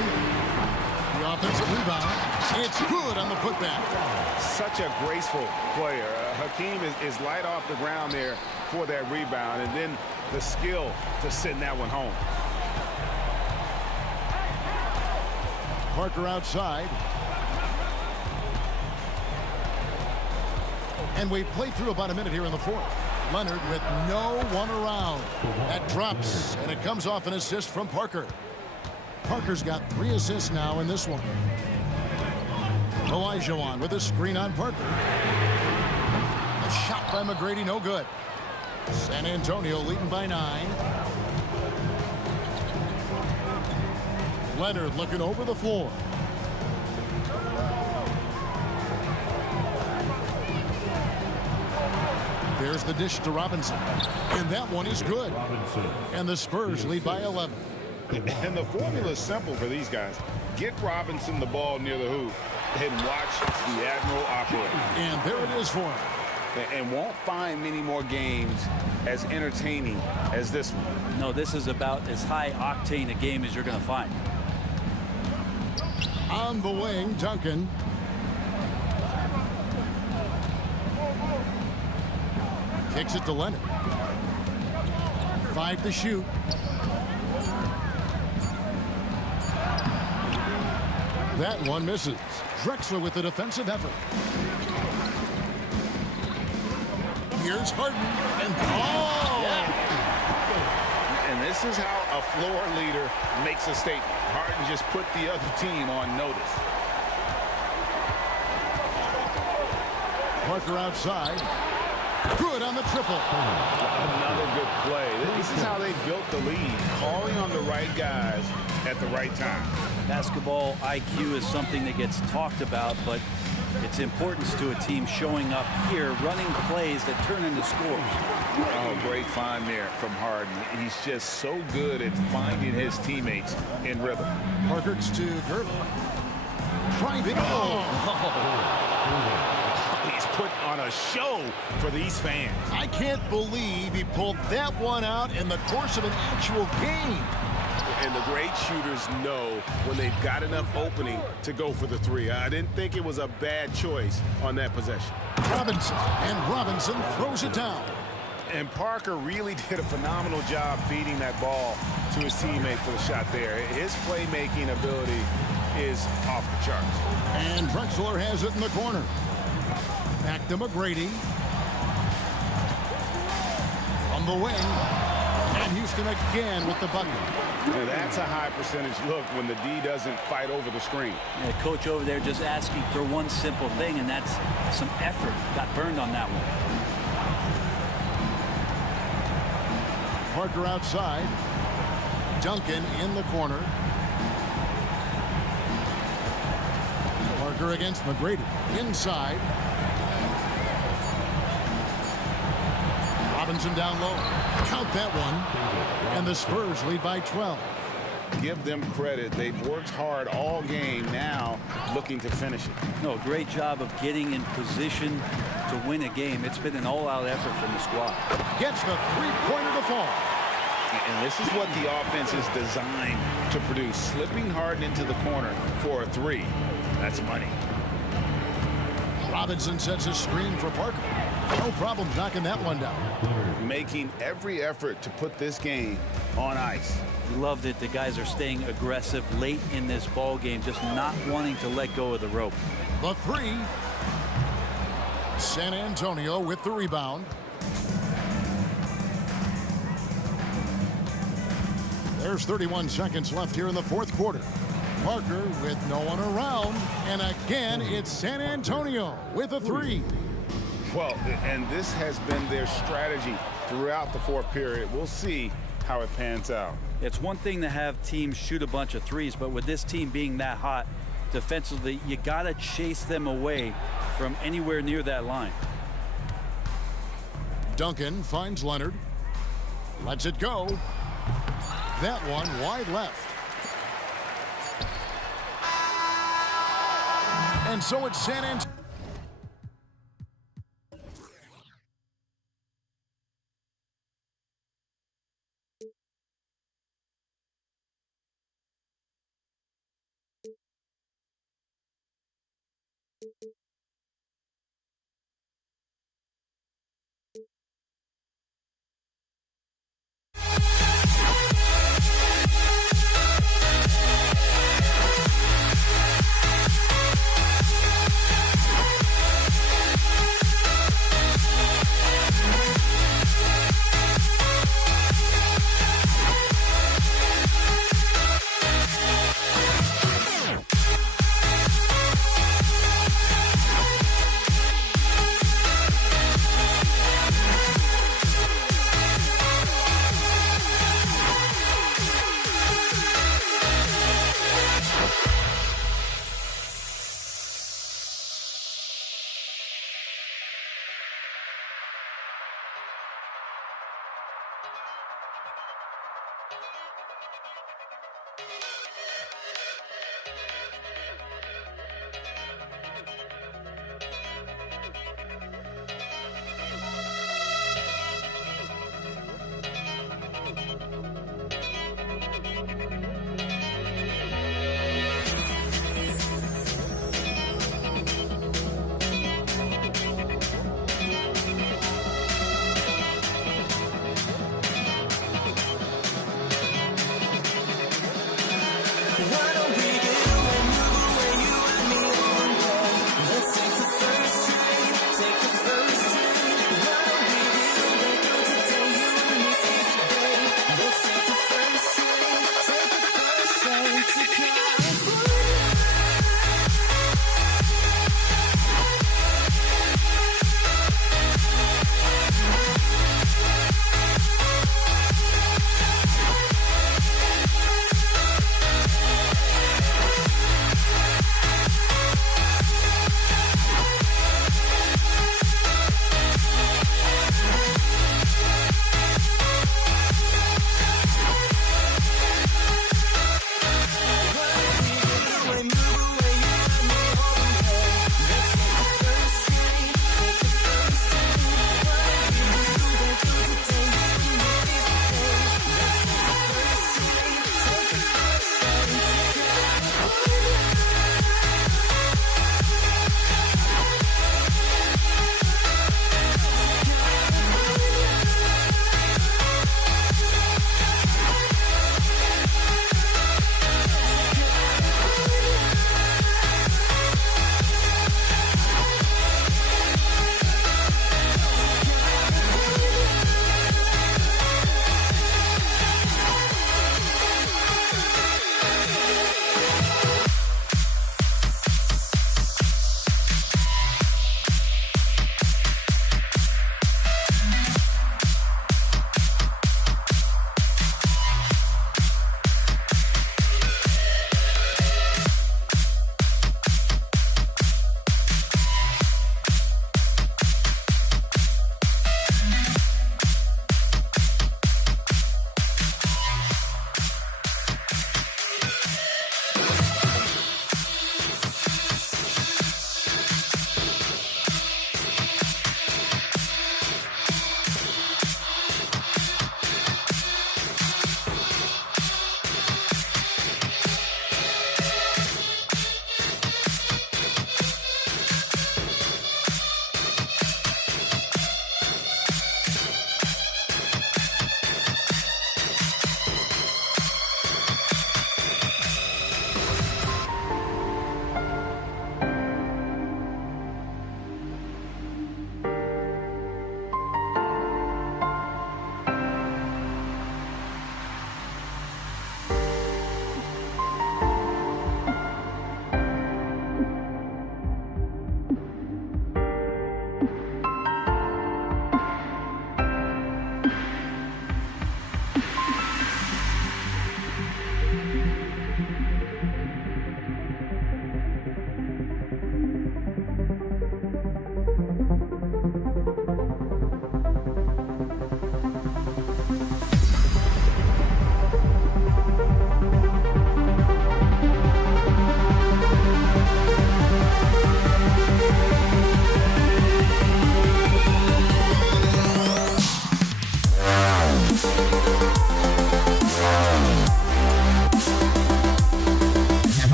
The offensive rebound. It's good on the putback. Such a graceful player. Hakeem is light off the ground there for that rebound, and then the skill to send that one home. Parker outside. And we've played through about a minute here in the fourth. Leonard with no one around. That drops, and it comes off an assist from Parker. Parker's got 3 assists now in this one. Olajuwon with a screen on Parker. A shot by McGrady, no good. San Antonio leading by 9. Leonard looking over the floor. There's the dish to Robinson. And that one is good. And the Spurs lead by 11. And the formula is simple for these guys. Get Robinson the ball near the hoop and watch the Admiral operate. And there it is for him. And won't find many more games as entertaining as this one. No, this is about as high octane a game as you're going to find. On the wing, Duncan. Kicks it to Leonard. 5 to shoot. That one misses. Drexler with the defensive effort. Here's Harden. And And this is how a floor leader makes a statement. Harden just put the other team on notice. Parker outside. Good on the triple. Another good play. This is how they built the lead, calling on the right guys at the right time. Basketball IQ is something that gets talked about, but its importance to a team showing up here, running plays that turn into scores. Oh, great find there from Harden. He's just so good at finding his teammates in rhythm. Parker's to Gervin. Driving. He's put on a show for these fans. I can't believe he pulled that one out in the course of an actual game. And the great shooters know when they've got enough opening to go for the three. I didn't think it was a bad choice on that possession. Robinson throws it down. And Parker really did a phenomenal job feeding that ball to his teammate for the shot there. His playmaking ability is off the charts. And Drexler has it in the corner. Back to McGrady. From the wing. And Houston again with the bucket. Now that's a high percentage look when the D doesn't fight over the screen. Yeah, coach over there just asking for one simple thing, and that's some effort. Got burned on that one. Parker outside. Duncan in the corner. Parker against McGrady. Inside. Robinson down low. Count that one. And the Spurs lead by 12. give them credit. They've worked hard all game, now looking to finish it. No, great job of getting in position to win a game. It's been an all-out effort from the squad. Gets the three-pointer to fall. And this is what the offense is designed to produce. Slipping Harden into the corner for a three. That's money. Robinson sets a screen for Parker. No problem knocking that one down. Making every effort to put this game on ice. Loved it. The guys are staying aggressive late in this ball game, just not wanting to let go of the rope. The three. San Antonio with the rebound. There's 31 seconds left here in the fourth quarter. Parker with no one around. And again, it's San Antonio with a three. Well, and this has been their strategy throughout the fourth period. We'll see how it pans out. It's one thing to have teams shoot a bunch of threes, but with this team being that hot defensively, you got to chase them away from anywhere near that line. Duncan finds Leonard. Lets it go. That one wide left. And so it's San Antonio.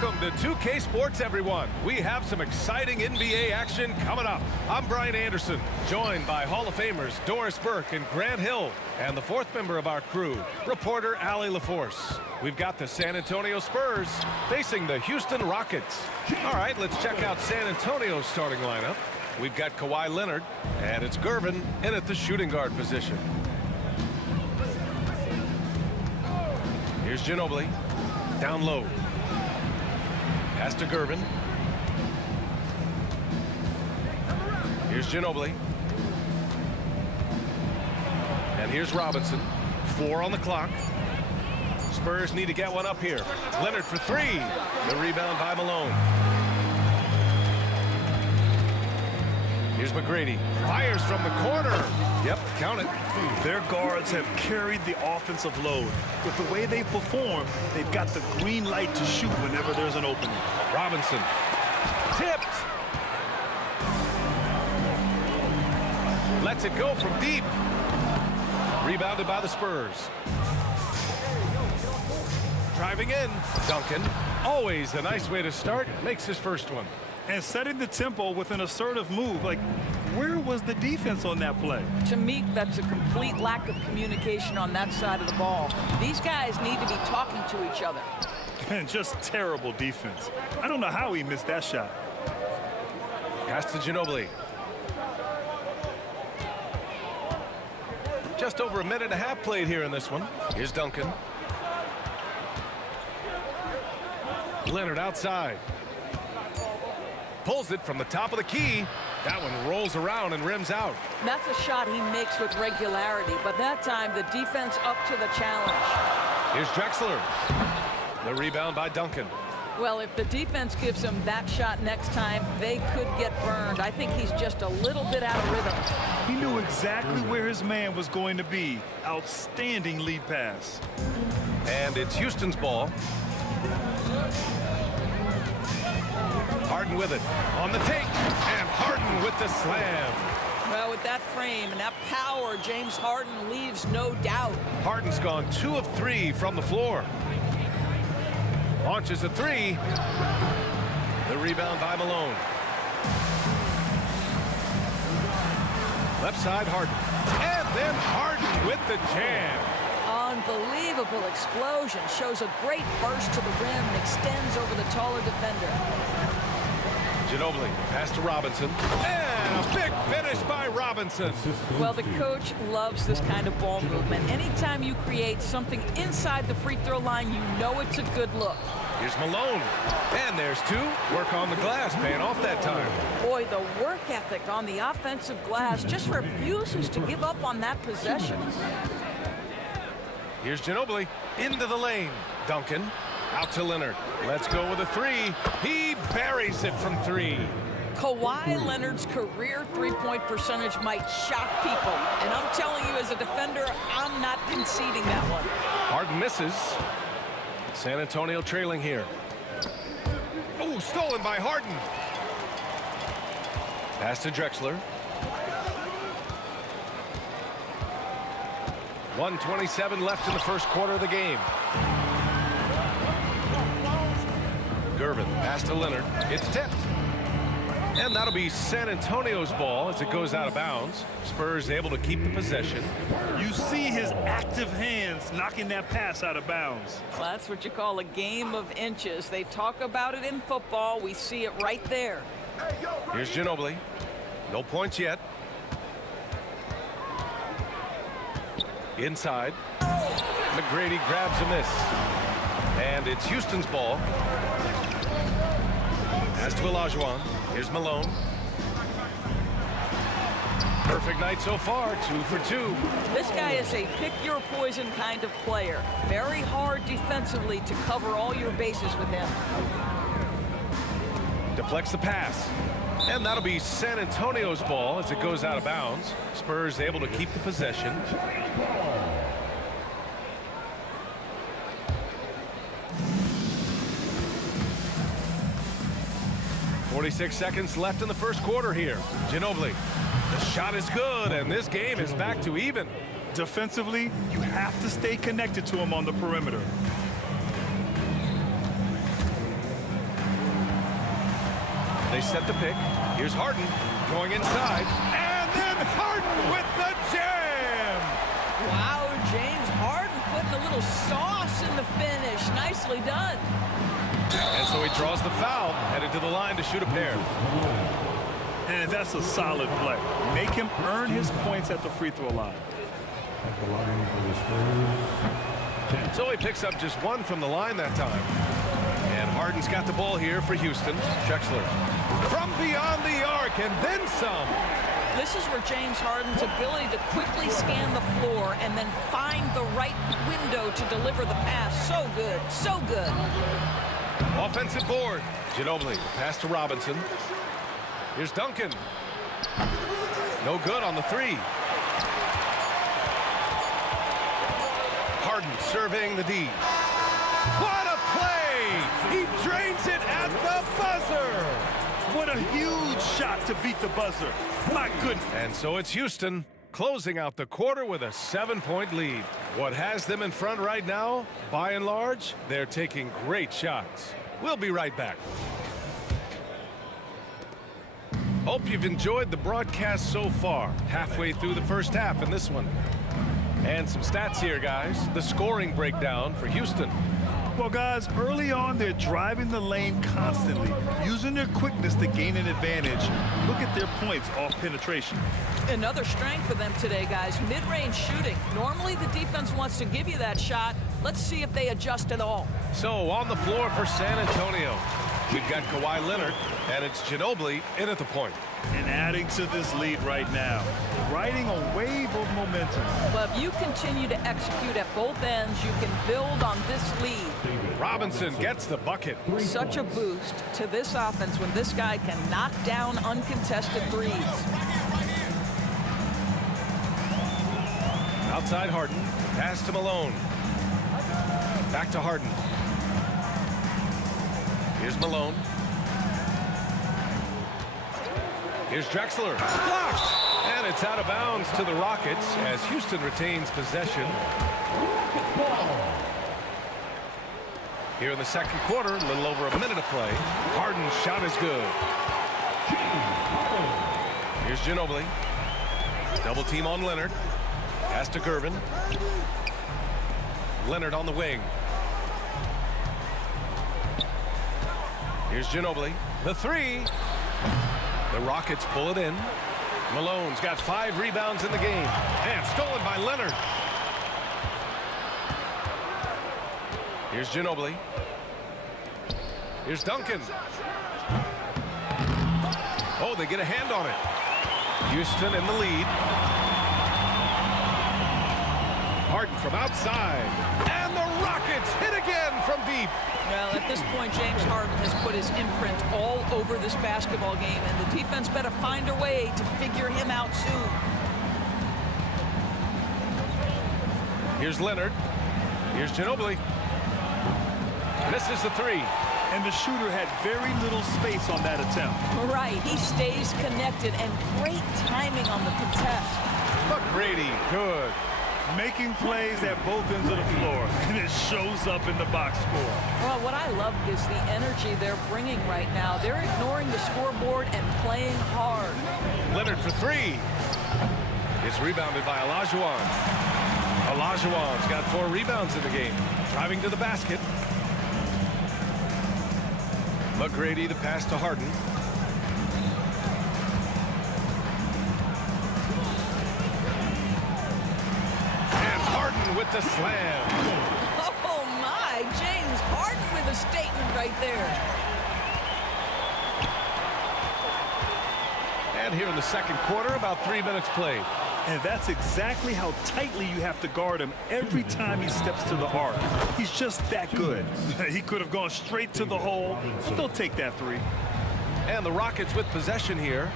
Welcome to 2K Sports, everyone. We have some exciting NBA action coming up. I'm Brian Anderson, joined by Hall of Famers Doris Burke and Grant Hill, and the fourth member of our crew, reporter Allie LaForce. We've got the San Antonio Spurs facing the Houston Rockets. All right, let's check out San Antonio's starting lineup. We've got Kawhi Leonard, and it's Gervin in at the shooting guard position. Here's Ginobili, down low. Pass to Gervin. Here's Ginobili. And here's Robinson. 4 on the clock. Spurs need to get one up here. Leonard for 3. The rebound by Malone. Here's McGrady. Fires from the corner. Yep, count it. Their guards have carried the offensive load. With the way they perform, they've got the green light to shoot whenever there's an opening. Robinson. Tipped. Lets it go from deep. Rebounded by the Spurs. Driving in. Duncan. Always a nice way to start. Makes his first one. And setting the tempo with an assertive move. Like, where was the defense on that play? To me, that's a complete lack of communication on that side of the ball. These guys need to be talking to each other. And just terrible defense. I don't know how he missed that shot. Pass to Ginobili. Just over a minute and a half played here in this one. Here's Duncan. Leonard outside. Pulls it from the top of the key. That one rolls around and rims out. That's a shot he makes with regularity, but that time the defense up to the challenge. Here's Drexler. The rebound by Duncan. Well, if the defense gives him that shot next time, they could get burned. I think he's just a little bit out of rhythm. He knew exactly where his man was going to be. Outstanding lead pass. And it's Houston's ball. Harden with it. On the take. And Harden with the slam. Well, with that frame and that power, James Harden leaves no doubt. Harden's gone 2 of 3 from the floor. Launches a 3. The rebound by Malone. Left side, Harden. And then Harden with the jam. Unbelievable explosion. Shows a great burst to the rim and extends over the taller defender. Ginobili, pass to Robinson. And a big finish by Robinson. Well, the coach loves this kind of ball movement. Anytime you create something inside the free throw line, you know it's a good look. Here's Malone. And there's 2. Work on the glass, paying off that time. Boy, the work ethic on the offensive glass just refuses to give up on that possession. Here's Ginobili. Into the lane. Duncan. Out to Leonard. Let's go with a 3. He buries it from 3. Kawhi Leonard's career three-point percentage might shock people. And I'm telling you, as a defender, I'm not conceding that one. Harden misses. San Antonio trailing here. Oh, stolen by Harden. Pass to Drexler. 1:27 left in the first quarter of the game. Gervin, pass to Leonard. It's tipped. And that'll be San Antonio's ball as it goes out of bounds. Spurs able to keep the possession. You see his active hands knocking that pass out of bounds. Well, that's what you call a game of inches. They talk about it in football. We see it right there. Here's Ginobili. No points yet. Inside. McGrady grabs a miss. And it's Houston's ball. Pass to Olajuwon. Here's Malone. Perfect night so far, 2 for 2. This guy is a pick-your-poison kind of player. Very hard defensively to cover all your bases with him. Deflects the pass. And that'll be San Antonio's ball as it goes out of bounds. Spurs able to keep the possession. 46 seconds left in the first quarter here. Ginobili. The shot is good, and this game is back to even. Defensively, you have to stay connected to him on the perimeter. They set the pick. Here's Harden going inside. And then Harden with the jam! Wow, James Harden putting a little sauce in the finish. Nicely done. And so he draws the foul, headed to the line to shoot a pair. And that's a solid play. Make him earn his points at the free throw line. At the line for the Spurs, 10. So he picks up just one from the line that time. And Harden's got the ball here for Houston. Drexler from beyond the arc and then some. This is where James Harden's ability to quickly scan the floor and then find the right window to deliver the pass. So good, so good. Offensive board. Ginobili, pass to Robinson. Here's Duncan. No good on the three. Harden surveying the D. What a play! He drains it at the buzzer! What a huge shot to beat the buzzer. My goodness. And so it's Houston closing out the quarter with a 7-point lead. What has them in front right now, by and large, they're taking great shots. We'll be right back. Hope you've enjoyed the broadcast so far. Halfway through the first half in this one. And some stats here, guys. The scoring breakdown for Houston. Well, guys, early on, they're driving the lane constantly, using their quickness to gain an advantage. Look at their points off penetration. Another strength for them today, guys. Mid-range shooting. Normally, the defense wants to give you that shot. Let's see if they adjust at all. So, on the floor for San Antonio, we've got Kawhi Leonard, and it's Ginobili in at the point. And adding to this lead right now, riding a wave of momentum. But if you continue to execute at both ends, you can build on this lead. Robinson gets the bucket. Such a boost to this offense when this guy can knock down uncontested threes. Outside Harden, pass to Malone. Back to Harden. Here's Malone. Here's Drexler. Blocked! And it's out of bounds to the Rockets as Houston retains possession. Here in the second quarter, a little over a minute of play. Harden's shot is good. Here's Ginobili. Double team on Leonard. Pass to Gervin. Leonard on the wing. Here's Ginobili. The three. The Rockets pull it in. Malone's got 5 rebounds in the game. And stolen by Leonard. Here's Ginobili. Here's Duncan. Oh, they get a hand on it. Houston in the lead. Harden from outside. And the Rockets hit again from deep. Well, at this point, James Harden has put his imprint all over this basketball game, and the defense better find a way to figure him out soon. Here's Leonard. Here's Ginobili. Misses the three. And the shooter had very little space on that attempt. Right, he stays connected, and great timing on the contest. McGrady, good. Making plays at both ends of the floor, and it shows up in the box score. Well, what I love is the energy they're bringing right now. They're ignoring the scoreboard and playing hard. Leonard for three. It's rebounded by Olajuwon. Olajuwon's got 4 rebounds in the game. Driving to the basket. McGrady, the pass to Harden. With the slam. Oh my, James Harden with a statement right there. And here in the second quarter, about 3 minutes played. And that's exactly how tightly you have to guard him every time he steps to the arc. He's just that good. He could have gone straight to the hole, but they'll take that three. And the Rockets with possession here.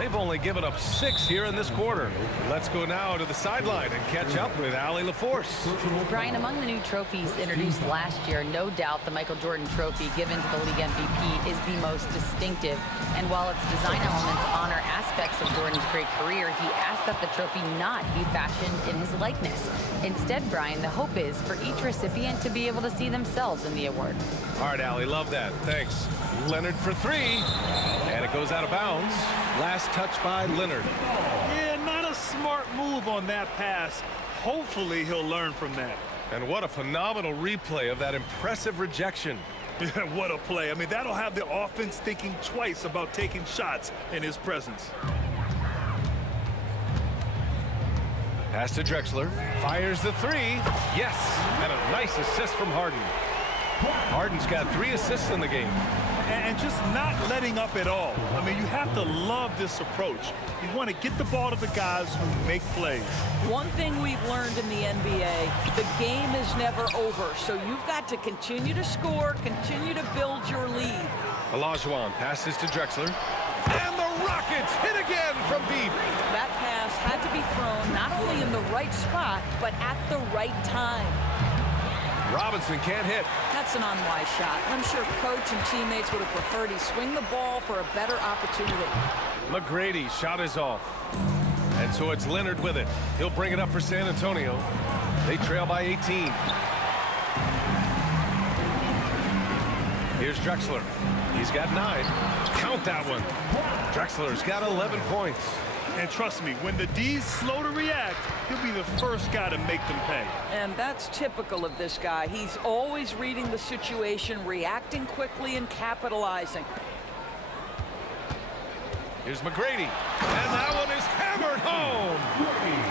They've only given up 6 here in this quarter. Let's go now to the sideline and catch up with Allie LaForce. Brian, among the new trophies introduced last year, no doubt the Michael Jordan Trophy given to the league MVP is the most distinctive. And while its design elements honor aspects of Jordan's great career, he asked that the trophy not be fashioned in his likeness. Instead, Brian, the hope is for each recipient to be able to see themselves in the award. All right, Allie, love that. Thanks. Leonard for 3, and it goes out of bounds. Last touch by Leonard. Yeah, not a smart move on that pass. Hopefully he'll learn from that. And what a phenomenal replay of that impressive rejection. Yeah, what a play. I mean, that'll have the offense thinking twice about taking shots in his presence. Pass to Drexler. Fires the 3. Yes, and a nice assist from Harden. Harden's got 3 assists in the game. And just not letting up at all. I mean, you have to love this approach. You want to get the ball to the guys who make plays. One thing we've learned in the NBA, the game is never over. So you've got to continue to score, continue to build your lead. Olajuwon passes to Drexler. And the Rockets hit again from deep. That pass had to be thrown not only in the right spot, but at the right time. Robinson can't hit. That's an unwise shot. I'm sure coach and teammates would have preferred he swing the ball for a better opportunity. McGrady's shot is off. And so it's Leonard with it. He'll bring it up for San Antonio. They trail by 18. Here's Drexler. He's got 9. Count that one. Drexler's got 11 points. And trust me, when the D's slow to react, he'll be the first guy to make them pay. And that's typical of this guy. He's always reading the situation, reacting quickly, and capitalizing. Here's McGrady. And that one is hammered home.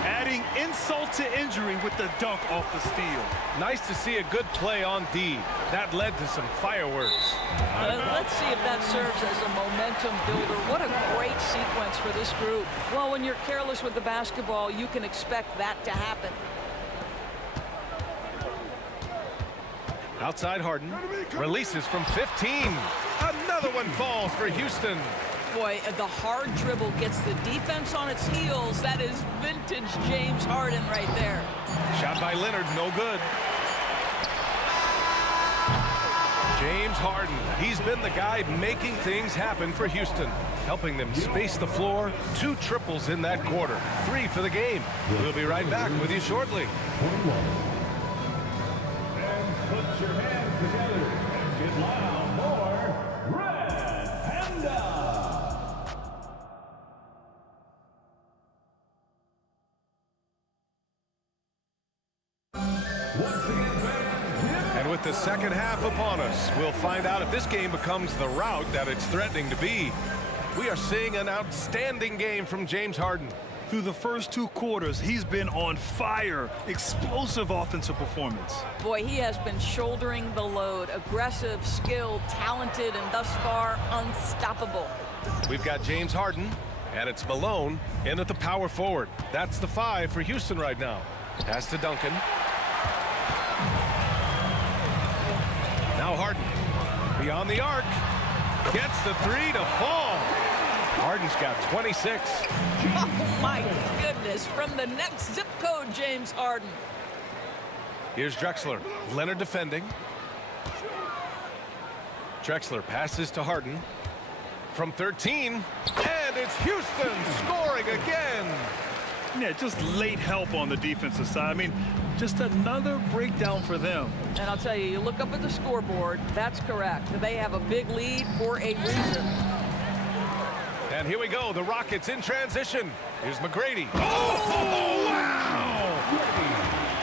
Adding insult to injury with the dunk off the steal. Nice to see a good play on D. That led to some fireworks. Let's see if that serves as a momentum builder. What a great sequence for this group. Well, when you're careless with the basketball, you can expect that to happen. Outside Harden. Releases from 15. Another one falls for Houston. Boy, the hard dribble gets the defense on its heels. That is vintage James Harden right there. Shot by Leonard, no good. James Harden, he's been the guy making things happen for Houston, helping them space the floor. 2 triples in that quarter, 3 for the game. We'll be right back with you shortly. Fans, put your hands together and get loud for Red Panda. And with the second half upon us, we'll find out if this game becomes the rout that it's threatening to be. We are seeing an outstanding game from James Harden. Through the first 2 quarters, he's been on fire. Explosive offensive performance. Boy, he has been shouldering the load. Aggressive, skilled, talented, and thus far unstoppable. We've got James Harden, and it's Malone in at the power forward. That's the 5 for Houston right now. Pass to Duncan. Now Harden, beyond the arc, gets the 3 to fall. Harden's got 26. Oh, my goodness. From the next zip code, James Harden. Here's Drexler. Leonard defending. Drexler passes to Harden. From 13, and it's Houston scoring again. Yeah, just late help on the defensive side. I mean, just another breakdown for them. And I'll tell you, you look up at the scoreboard, that's correct. They have a big lead for a reason. And here we go, the Rockets in transition. Here's McGrady. Oh, wow!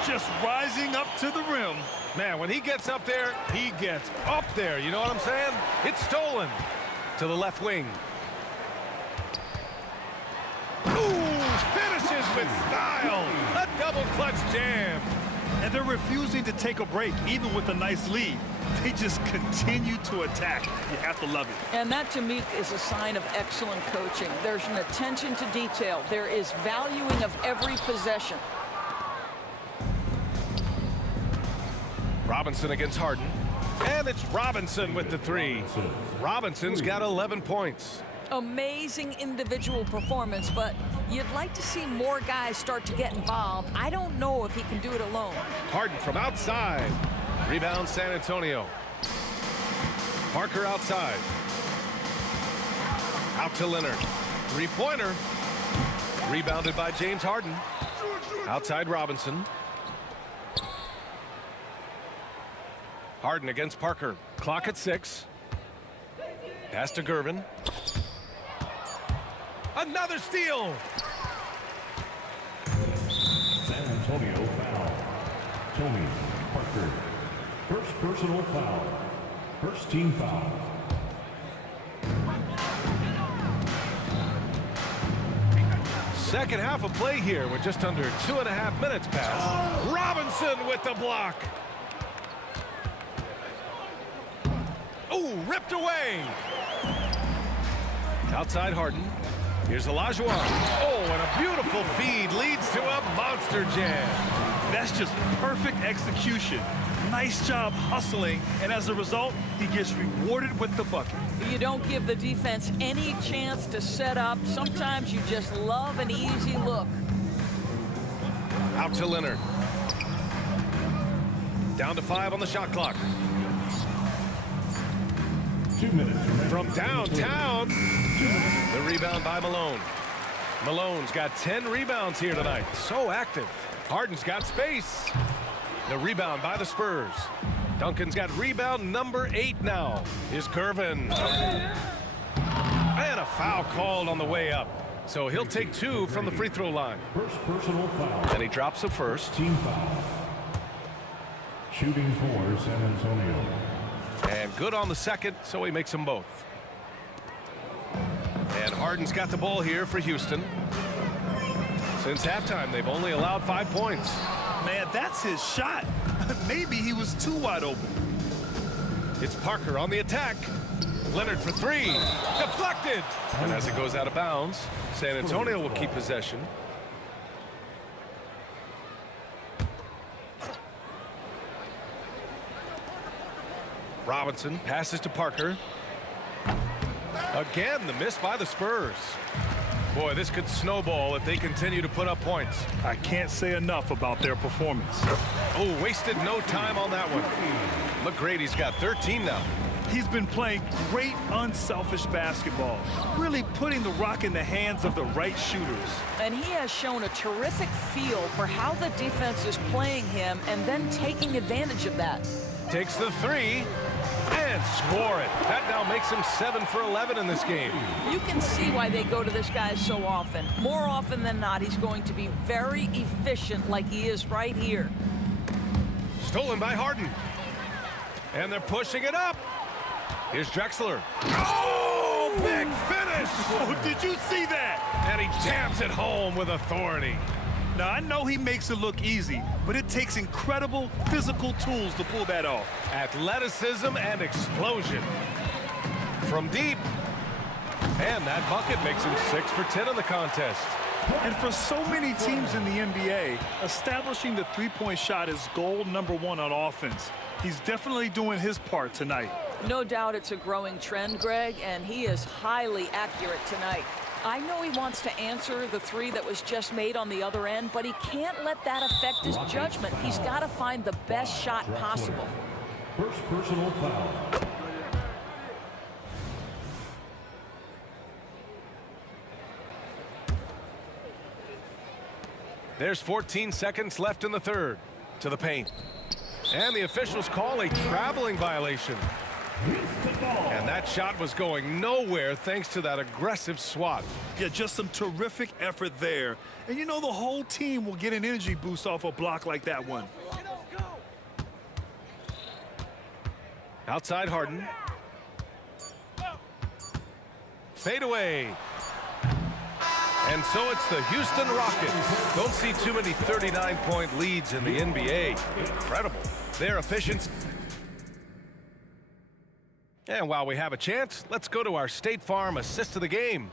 Just rising up to the rim. Man, when he gets up there, he gets up there. You know what I'm saying? It's stolen to the left wing. Finishes with style. A double clutch jam. And they're refusing to take a break, even with a nice lead. They just continue to attack. You have to love it. And that, to me, is a sign of excellent coaching. There's an attention to detail. There is valuing of every possession. Robinson against Harden. And it's Robinson with the 3. Robinson's got 11 points. Amazing individual performance, but you'd like to see more guys start to get involved. I don't know if he can do it alone. Harden from outside. Rebound San Antonio. Parker outside. Out to Leonard. Three-pointer. Rebounded by James Harden. Outside Robinson. Harden against Parker. Clock at 6. Pass to Gervin. Another steal. San Antonio foul. Tony Parker. First personal foul. First team foul. Second half of play here with just under 2.5 minutes passed. Robinson with the block. Oh, ripped away. Outside Harden. Here's Olajuwon. Oh, and a beautiful feed leads to a monster jam. That's just perfect execution. Nice job hustling, and as a result, he gets rewarded with the bucket. You don't give the defense any chance to set up. Sometimes you just love an easy look. Out to Leonard. Down to 5 on the shot clock. 2 minutes remaining. From downtown. The rebound by Malone. Malone's got 10 rebounds here tonight. So active. Harden's got space. The rebound by the Spurs. Duncan's got rebound number 8 now. Is Gervin. And a foul called on the way up. So he'll take 2 from the free throw line. First personal foul. And he drops the first. Team foul. Shooting for San Antonio. And good on the second, so he makes them both. And Harden's got the ball here for Houston. Since halftime, they've only allowed 5 points. Man, that's his shot. Maybe he was too wide open. It's Parker on the attack. Leonard for 3. Deflected. And as it goes out of bounds, San Antonio will keep possession. Robinson passes to Parker. Again, the miss by the Spurs. Boy, this could snowball if they continue to put up points. I can't say enough about their performance. Oh, wasted no time on that one. McGrady's got 13 now. He's been playing great, unselfish basketball, really putting the rock in the hands of the right shooters. And he has shown a terrific feel for how the defense is playing him and then taking advantage of that. Takes the 3 and score it. That now makes him 7 for 11 in this game. You can see why they go to this guy so often. More often than not, he's going to be very efficient like he is right here. Stolen by Harden. And they're pushing it up. Here's Drexler. Oh, big finish. Oh, did you see that? And he jams it home with authority. Now, I know he makes it look easy, but it takes incredible physical tools to pull that off. Athleticism and explosion. From deep. And that bucket makes him 6 for 10 in the contest. And for so many teams in the NBA, establishing the three-point shot is goal number 1 on offense. He's definitely doing his part tonight. No doubt it's a growing trend, Greg, and he is highly accurate tonight. I know he wants to answer the 3 that was just made on the other end, but he can't let that affect his judgment. He's got to find the best shot possible. First personal foul. There's 14 seconds left in the third. To the paint. And the officials call a traveling violation. And that shot was going nowhere thanks to that aggressive swat. Yeah, just some terrific effort there. And you know the whole team will get an energy boost off a block like that one. Outside Harden. Fade away. And so it's the Houston Rockets. Don't see too many 39-point leads in the NBA. Incredible. Their efficiency. And while we have a chance, let's go to our State Farm assist of the game.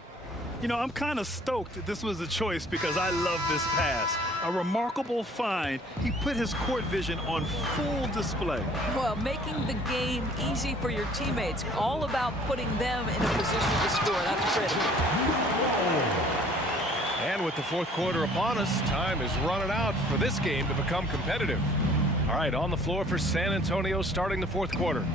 You know, I'm kind of stoked that this was a choice because I love this pass. A remarkable find. He put his court vision on full display. Well, making the game easy for your teammates, all about putting them in a position to score. That's pretty. And with the fourth quarter upon us, time is running out for this game to become competitive. All right, on the floor for San Antonio starting the fourth quarter.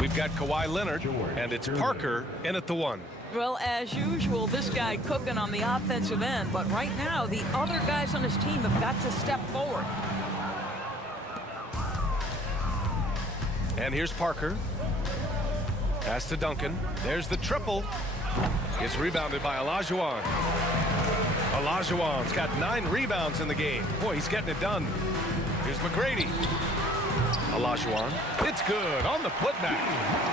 We've got Kawhi Leonard, and it's Parker in at the one. Well, as usual, this guy cooking on the offensive end, but right now the other guys on his team have got to step forward. And here's Parker. Pass to Duncan. There's the triple. Gets rebounded by Olajuwon. Olajuwon's got 9 rebounds in the game. Boy, he's getting it done. Here's McGrady. Olajuwon. It's good on the putback.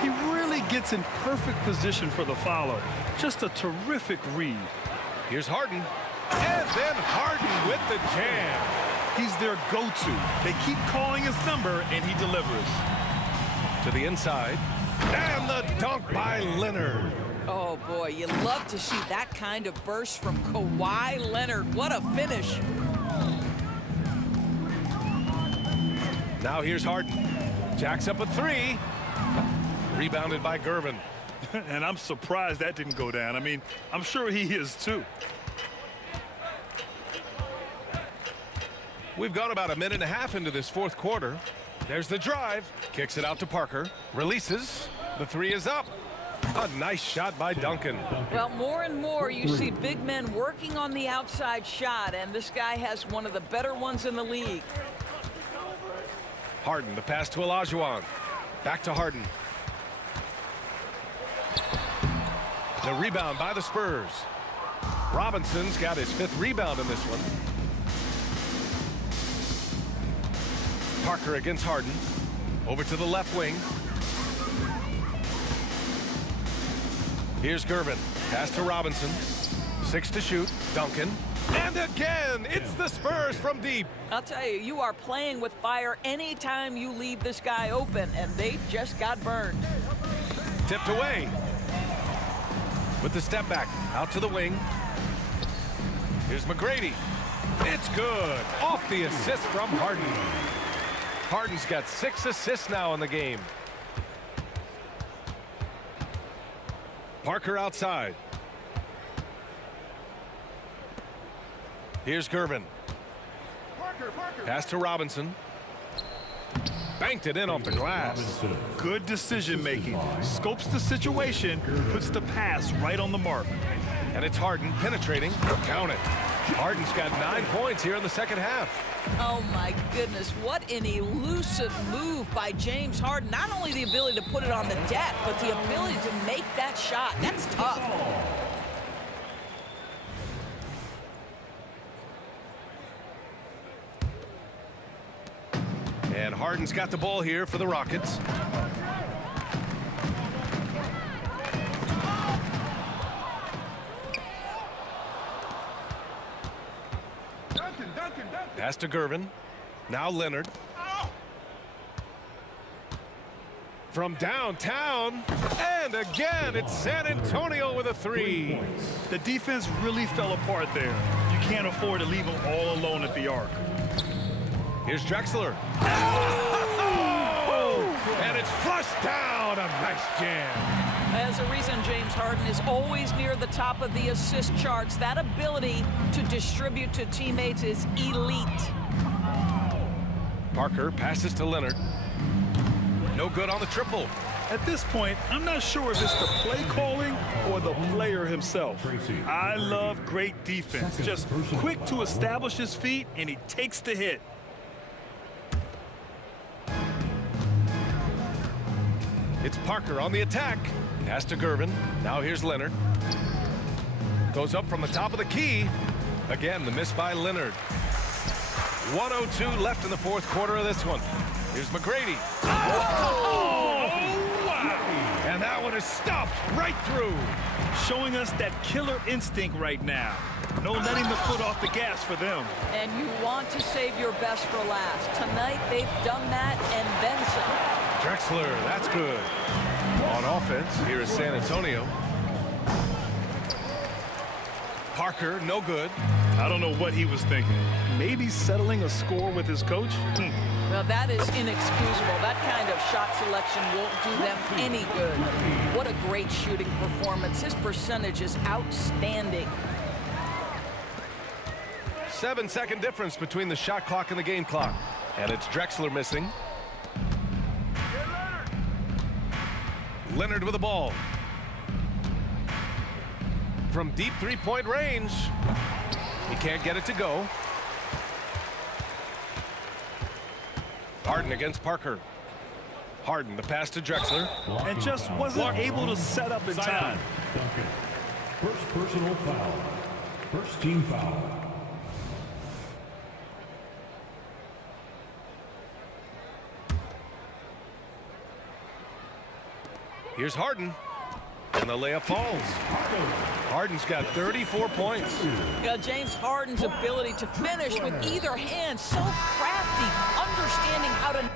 He really gets in perfect position for the follow. Just a terrific read. Here's Harden. And then Harden with the jam. He's their go-to. They keep calling his number, and he delivers. To the inside. And the dunk by Leonard. Oh, boy, you love to see that kind of burst from Kawhi Leonard. What a finish. Now here's Harden. Jacks up a 3. Rebounded by Gervin. And I'm surprised that didn't go down. I mean, I'm sure he is too. We've gone about a minute and a half into this fourth quarter. There's the drive. Kicks it out to Parker. Releases. The 3 is up. A nice shot by Duncan. Well, more and more you see big men working on the outside shot, and this guy has one of the better ones in the league. Harden, the pass to Olajuwon. Back to Harden. The rebound by the Spurs. Robinson's got his 5th rebound in this one. Parker against Harden. Over to the left wing. Here's Gervin. Pass to Robinson. 6 to shoot. Duncan. And again, it's the Spurs from deep. I'll tell you, you are playing with fire anytime you leave this guy open, and they just got burned. Tipped away. With the step back. Out to the wing. Here's McGrady. It's good. Off the assist from Harden. Harden's got 6 assists now in the game. Parker outside. Here's Gervin. Pass to Robinson. Banked it in off the glass. Good decision making. Scopes the situation, puts the pass right on the mark. And it's Harden penetrating. Count it. Harden's got 9 points here in the second half. Oh my goodness, what an elusive move by James Harden. Not only the ability to put it on the deck, but the ability to make that shot. That's tough. And Harden's got the ball here for the Rockets. Pass to Gervin. Now Leonard. From downtown. And again, it's San Antonio with a 3. The defense really fell apart there. You can't afford to leave them all alone at the arc. Here's Drexler. Oh! And it's flushed down. A nice jam. There's a reason James Harden is always near the top of the assist charts. That ability to distribute to teammates is elite. Parker passes to Leonard. No good on the triple. At this point, I'm not sure if it's the play calling or the player himself. I love great defense. Just quick to establish his feet, and he takes the hit. It's Parker on the attack. Pass to Gervin. Now here's Leonard. Goes up from the top of the key. Again, the miss by Leonard. 1:02 left in the fourth quarter of this one. Here's McGrady. Oh! Wow! And that one is stuffed right through. Showing us that killer instinct right now. No letting the foot off the gas for them. And you want to save your best for last. Tonight, they've done that and then some. Drexler, that's good. On offense, here is San Antonio. Parker, no good. I don't know what he was thinking. Maybe settling a score with his coach? Well, that is inexcusable. That kind of shot selection won't do them any good. What a great shooting performance. His percentage is outstanding. 7-second difference between the shot clock and the game clock. And it's Drexler missing. Leonard with the ball. From deep three-point range. He can't get it to go. Harden against Parker. Harden, the pass to Drexler. And just wasn't able to set up in time. Duncan. First personal foul. First team foul. Here's Harden. And the layup falls. Harden's got 34 points. Yeah, James Harden's ability to finish with either hand, so crafty, understanding how to...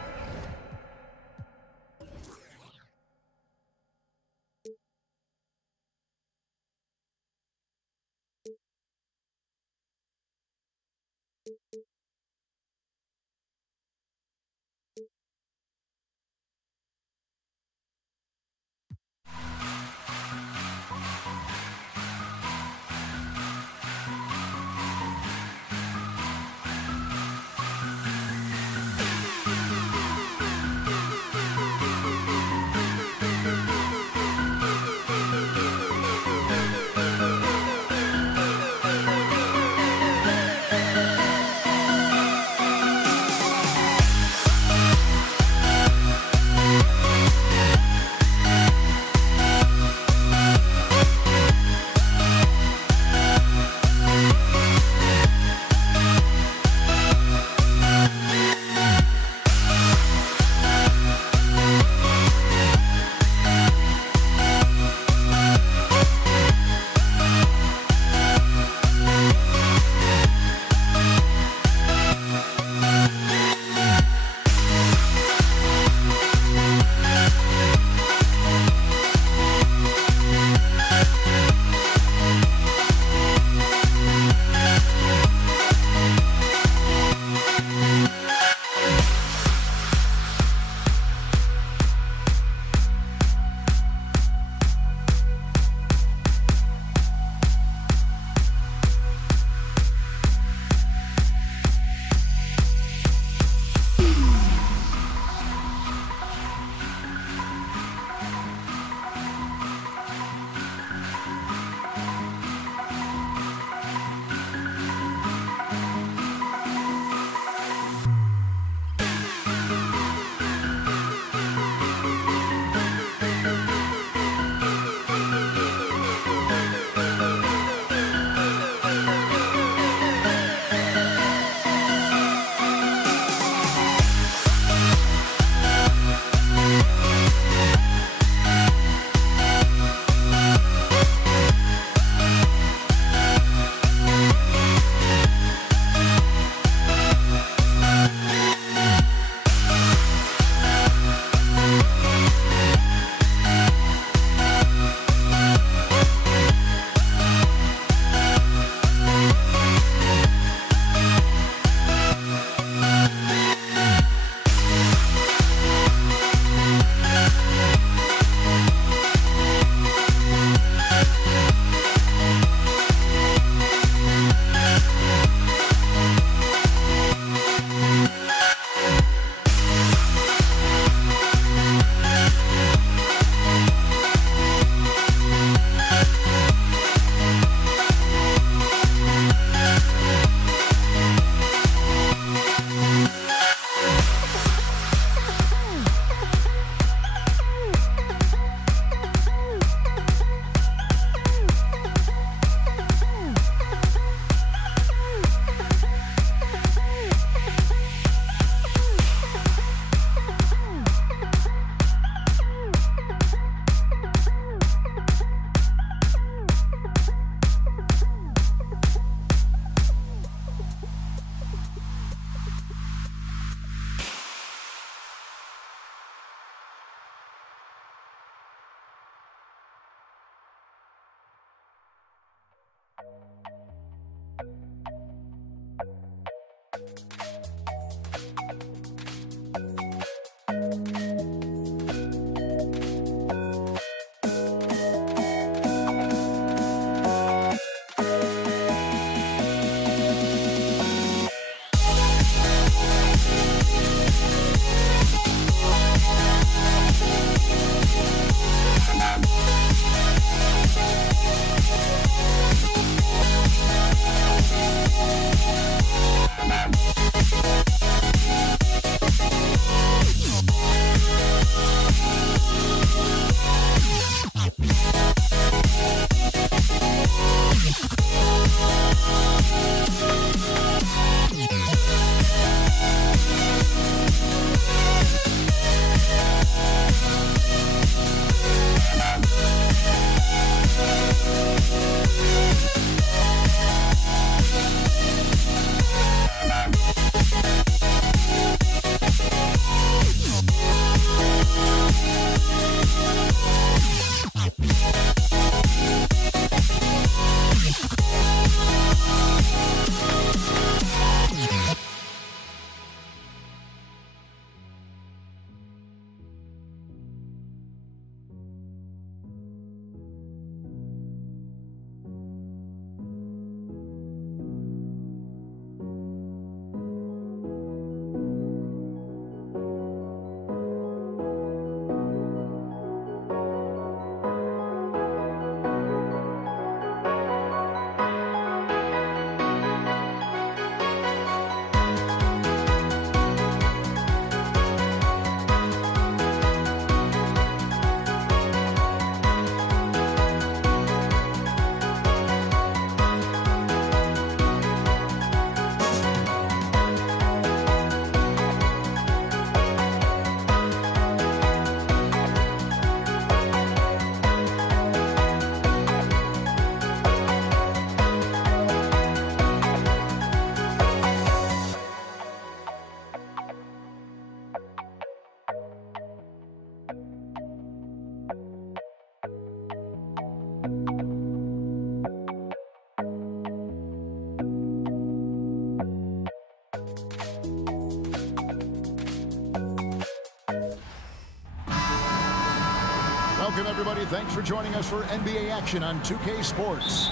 Welcome, everybody. Thanks for joining us for NBA action on 2K Sports.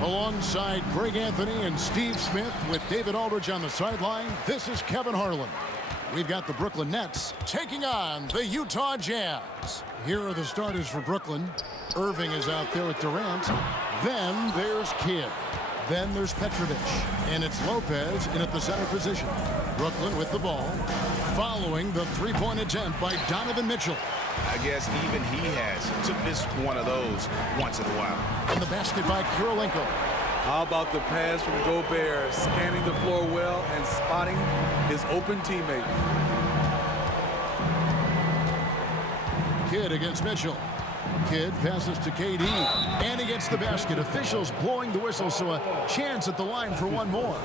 Alongside Greg Anthony and Steve Smith with David Aldridge on the sideline, this is Kevin Harlan. We've got the Brooklyn Nets taking on the Utah Jazz. Here are the starters for Brooklyn. Irving is out there with Durant. Then there's Kidd. Then there's Petrovic. And it's Lopez in at the center position. Brooklyn with the ball. Following the three-point attempt by Donovan Mitchell. I guess even he has to miss one of those once in a while. And the basket by Kirilenko. How about the pass from Gobert, scanning the floor well and spotting his open teammate. Kidd against Mitchell. Kidd passes to KD, and he gets the basket. Officials blowing the whistle, so a chance at the line for one more.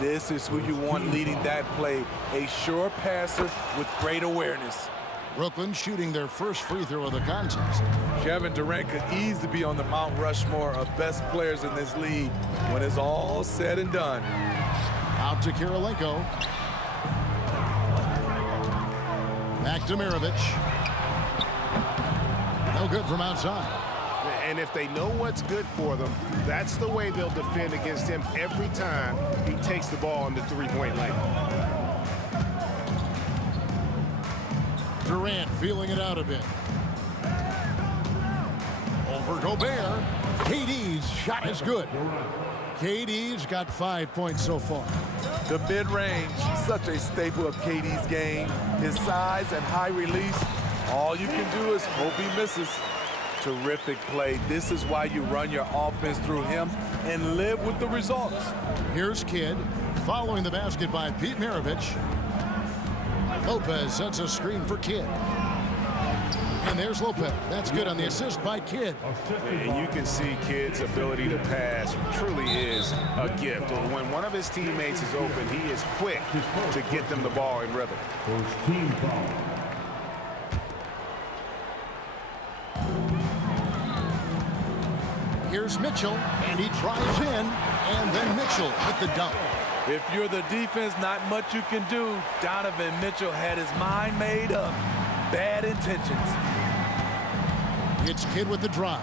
This is who you want leading that play, a sure passer with great awareness. Brooklyn shooting their first free throw of the contest. Kevin Durant could easily be on the Mount Rushmore of best players in this league when it's all said and done. Out to Kirilenko. Back to Maravich. No good from outside. And if they know what's good for them, that's the way they'll defend against him every time he takes the ball in the three-point lane. Durant feeling it out a bit. Over Gobert. KD's shot is good. KD's got 5 points so far. The mid-range, such a staple of KD's game. His size and high release, all you can do is hope he misses. Terrific play. This is why you run your offense through him and live with the results. Here's Kidd, following the basket by Pete Maravich. Lopez sets a screen for Kidd. And there's Lopez. That's good on the assist by Kidd. And you can see Kidd's ability to pass truly is a gift. And when one of his teammates is open, he is quick to get them the ball in rhythm. Team foul. Here's Mitchell, and he drives in, and then Mitchell with the dunk. If you're the defense, not much you can do. Donovan Mitchell had his mind made up. Bad intentions. It's Kidd with the drive.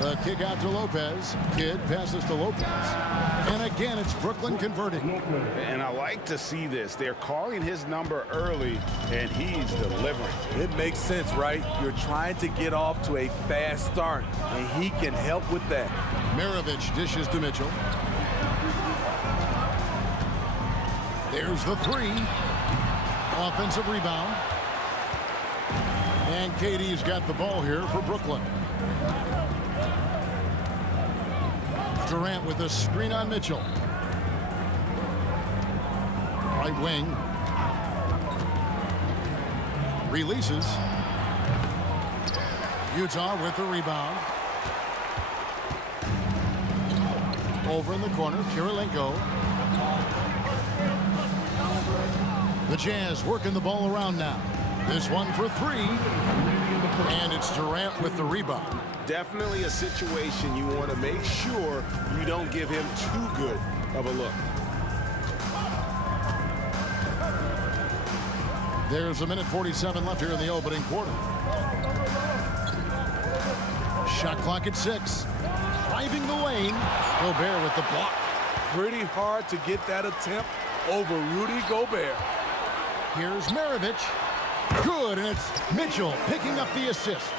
The kick out to Lopez. Kidd passes to Lopez. And again, it's Brooklyn converting. And I like to see this. They're calling his number early, and he's delivering. It makes sense, right? You're trying to get off to a fast start, and he can help with that. Maravich dishes to Mitchell. There's the three. Offensive rebound. And KD's got the ball here for Brooklyn. Durant with a screen on Mitchell. Right wing. Releases. Utah with the rebound. Over in the corner, Kirilenko. The Jazz working the ball around now. This one for three. And it's Durant with the rebound. Definitely a situation you want to make sure you don't give him too good of a look. There's a minute 47 left here in the opening quarter. Shot clock at 6. Driving the lane. Gobert with the block. Pretty hard to get that attempt over Rudy Gobert. Here's Maravich. Good, and it's Mitchell picking up the assist.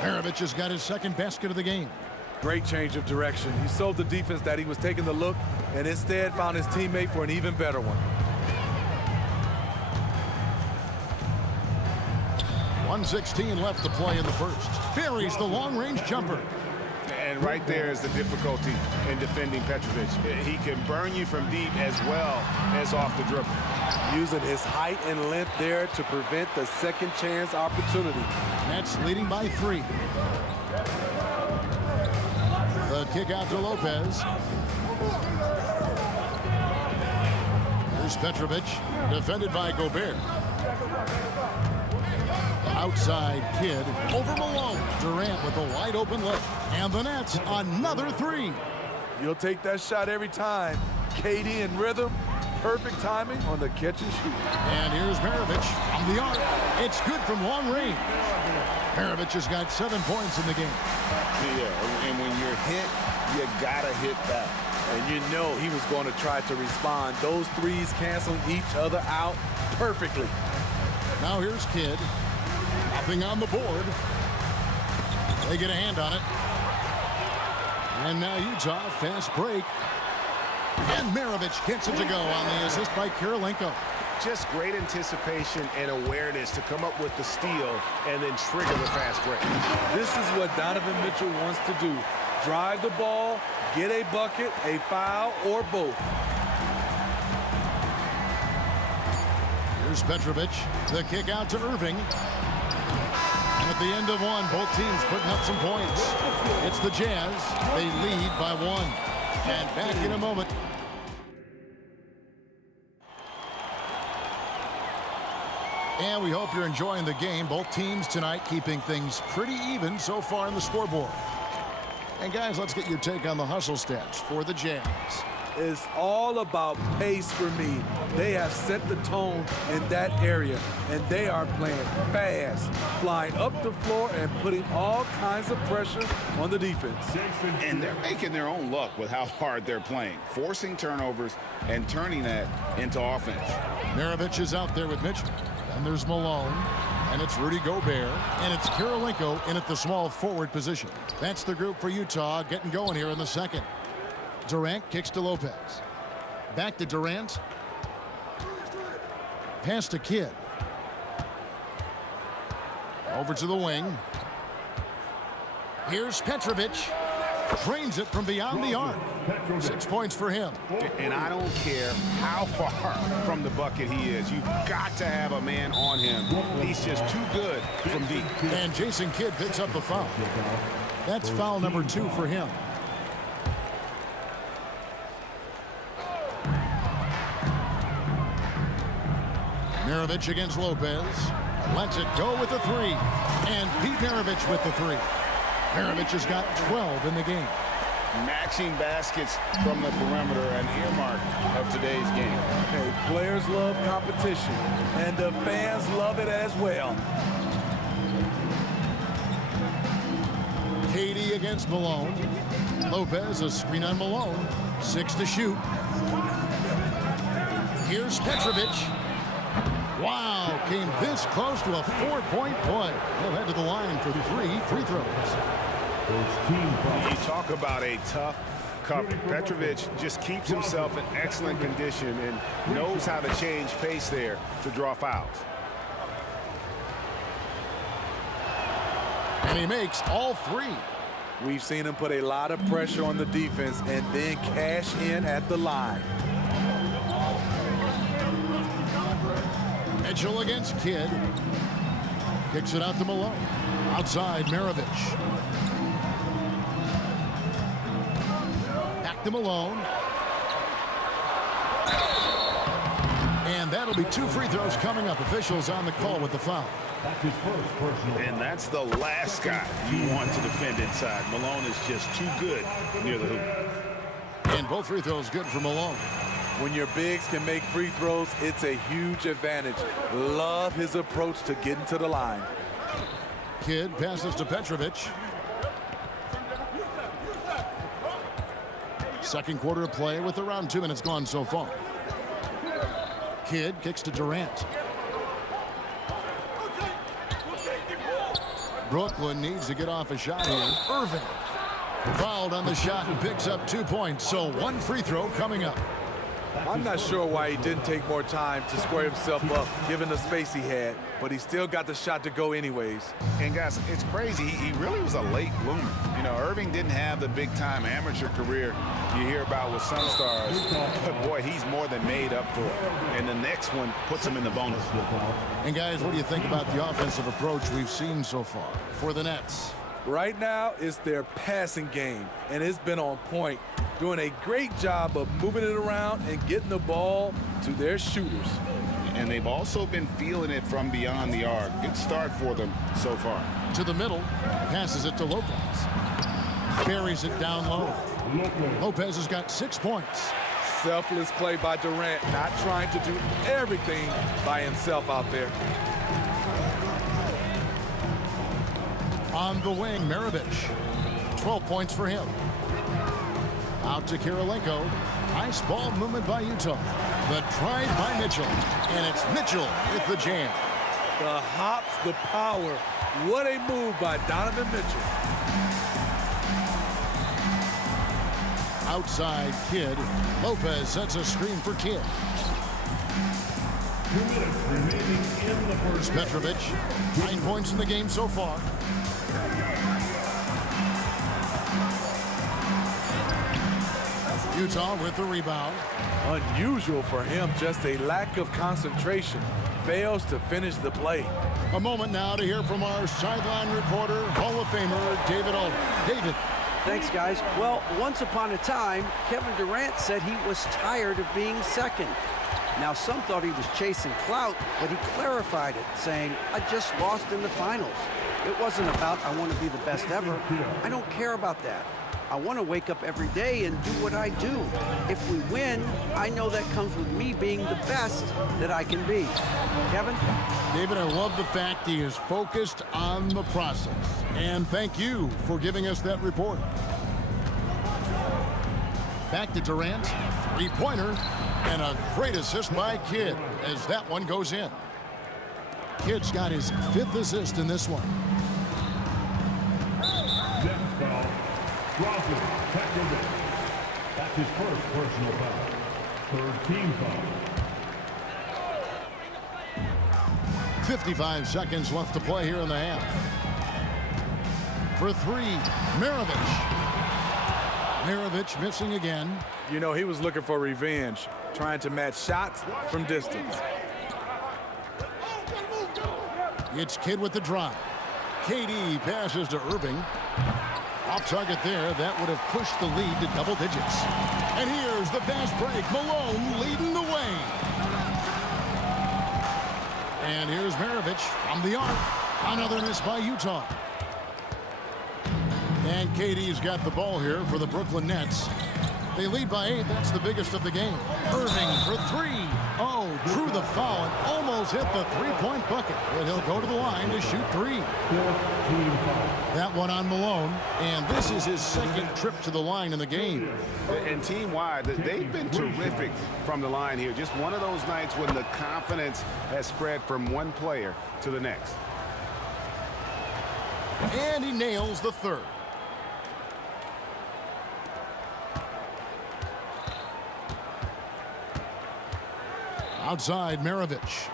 Maravich has got his second basket of the game. Great change of direction. He showed the defense that he was taking the look and instead found his teammate for an even better one. 1:16 left to play in the first. Buries the long-range jumper. And right there is the difficulty in defending Petrovic. He can burn you from deep as well as off the dribble. Using his height and length there to prevent the second chance opportunity. Nets leading by 3. The kick out to Lopez. Here's Petrovic, defended by Gobert. Outside Kidd, over Malone. Durant with a wide open look. And the Nets, another 3. You'll take that shot every time. KD in rhythm, perfect timing on the catch and shoot. And here's Maravich from the arc. It's good from long range. Maravich has got 7 points in the game. Yeah, and when you're hit, you gotta hit back. And you know he was going to try to respond. Those threes canceling each other out perfectly. Now here's Kidd. Nothing on the board. They get a hand on it. And now Utah, fast break. And Maravich gets it to go on the assist by Kirilenko. Just great anticipation and awareness to come up with the steal and then trigger the fast break. This is what Donovan Mitchell wants to do. Drive the ball, get a bucket, a foul, or both. Here's Petrovic. The kick out to Irving. And at the end of one, both teams putting up some points. It's the Jazz. They lead by 1. And back in a moment. And we hope you're enjoying the game. Both teams tonight keeping things pretty even so far in the scoreboard. And guys, let's get your take on the hustle stats for the Jazz. It's all about pace for me. They have set the tone in that area, and they are playing fast, flying up the floor and putting all kinds of pressure on the defense. And they're making their own luck with how hard they're playing, forcing turnovers and turning that into offense. Maravich is out there with Mitchell. And there's Malone. And it's Rudy Gobert. And it's Kirilenko in at the small forward position. That's the group for Utah getting going here in the second. Durant kicks to Lopez. Back to Durant. Pass to Kidd. Over to the wing. Here's Petrovic. Drains it from beyond the arc. 6 points for him. And I don't care how far from the bucket he is. You've got to have a man on him. He's just too good from deep. And Jason Kidd picks up the foul. That's foul number 2 for him. Maravich against Lopez. Lets it go with the 3. And Pete Maravich with the 3. Maravich has got 12 in the game. Matching baskets from the perimeter, an earmark of today's game. Hey, players love competition, and the fans love it as well. KD against Malone. Lopez, a screen on Malone. 6 to shoot. Here's Petrovic. Wow, came this close to a 4-point play. He'll head to the line for 3 free throws. You talk about a tough cover. Petrovic just keeps himself in excellent condition and knows how to change pace there to draw fouls. And he makes all 3. We've seen him put a lot of pressure on the defense and then cash in at the line. Mitchell against Kidd. Kicks it out to Malone. Outside, Maravich. Back to Malone. And that'll be 2 free throws coming up. Officials on the call with the foul. And that's the last guy you want to defend inside. Malone is just too good near the hoop. And both free throws good for Malone. When your bigs can make free throws, it's a huge advantage. Love his approach to getting to the line. Kidd passes to Petrovic. Second quarter of play with around 2 minutes gone so far. Kidd kicks to Durant. Brooklyn needs to get off a shot here. Irving fouled on the shot and picks up 2 points. So 1 free throw coming up. I'm not sure why he didn't take more time to square himself up, given the space he had, but he still got the shot to go anyways. And guys, it's crazy. He really was a late bloomer. You know, Irving didn't have the big-time amateur career you hear about with some stars, but boy, he's more than made up for it. And the next one puts him in the bonus. And guys, what do you think about the offensive approach we've seen so far for the Nets? Right now, it's their passing game, and it's been on point, doing a great job of moving it around and getting the ball to their shooters. And they've also been feeling it from beyond the arc. Good start for them so far. To the middle, passes it to Lopez. Buries it down low. Lopez has got 6 points. Selfless play by Durant, not trying to do everything by himself out there. On the wing, Maravich. 12 points for him. Out to Kirilenko. Nice ball movement by Utah. The drive by Mitchell. And it's Mitchell with the jam. The hops, the power. What a move by Donovan Mitchell. Outside Kidd. Lopez sets a screen for Kidd. 2 minutes remaining in the first. Petrovic. 9 points in the game so far. Utah with the rebound. Unusual for him, just a lack of concentration. Fails to finish the play. A moment now to hear from our sideline reporter, Hall of Famer David Aldridge. David. Thanks, guys. Well, once upon a time, Kevin Durant said he was tired of being second. Now, some thought he was chasing clout, but he clarified it, saying, I just lost in the finals. It wasn't about I want to be the best ever. I don't care about that. I want to wake up every day and do what I do. If we win, I know that comes with me being the best that I can be. Kevin? David, I love the fact he is focused on the process. And thank you for giving us that report. Back to Durant. Three-pointer. And a great assist by Kidd as that one goes in. Kidd's got his 5th assist in this one. Next foul. Crawford, Petrovic. That's his first personal foul. 3rd team foul. 55 seconds left to play here in the half. For 3, Maravich. Maravich missing again. You know, he was looking for revenge, trying to match shots from distance. It's Kidd with the drive. KD passes to Irving. Off target there. That would have pushed the lead to double digits. And here's the fast break. Malone leading the way. And here's Maravich from the arc. Another miss by Utah. And KD's got the ball here for the Brooklyn Nets. They lead by 8. That's the biggest of the game. Irving for 3. Oh, drew the foul and almost hit the three-point bucket. But he'll go to the line to shoot 3. That one on Malone. And this is his 2nd trip to the line in the game. And team-wide, they've been terrific from the line here. Just one of those nights when the confidence has spread from one player to the next. And he nails the 3rd. Outside, Maravich.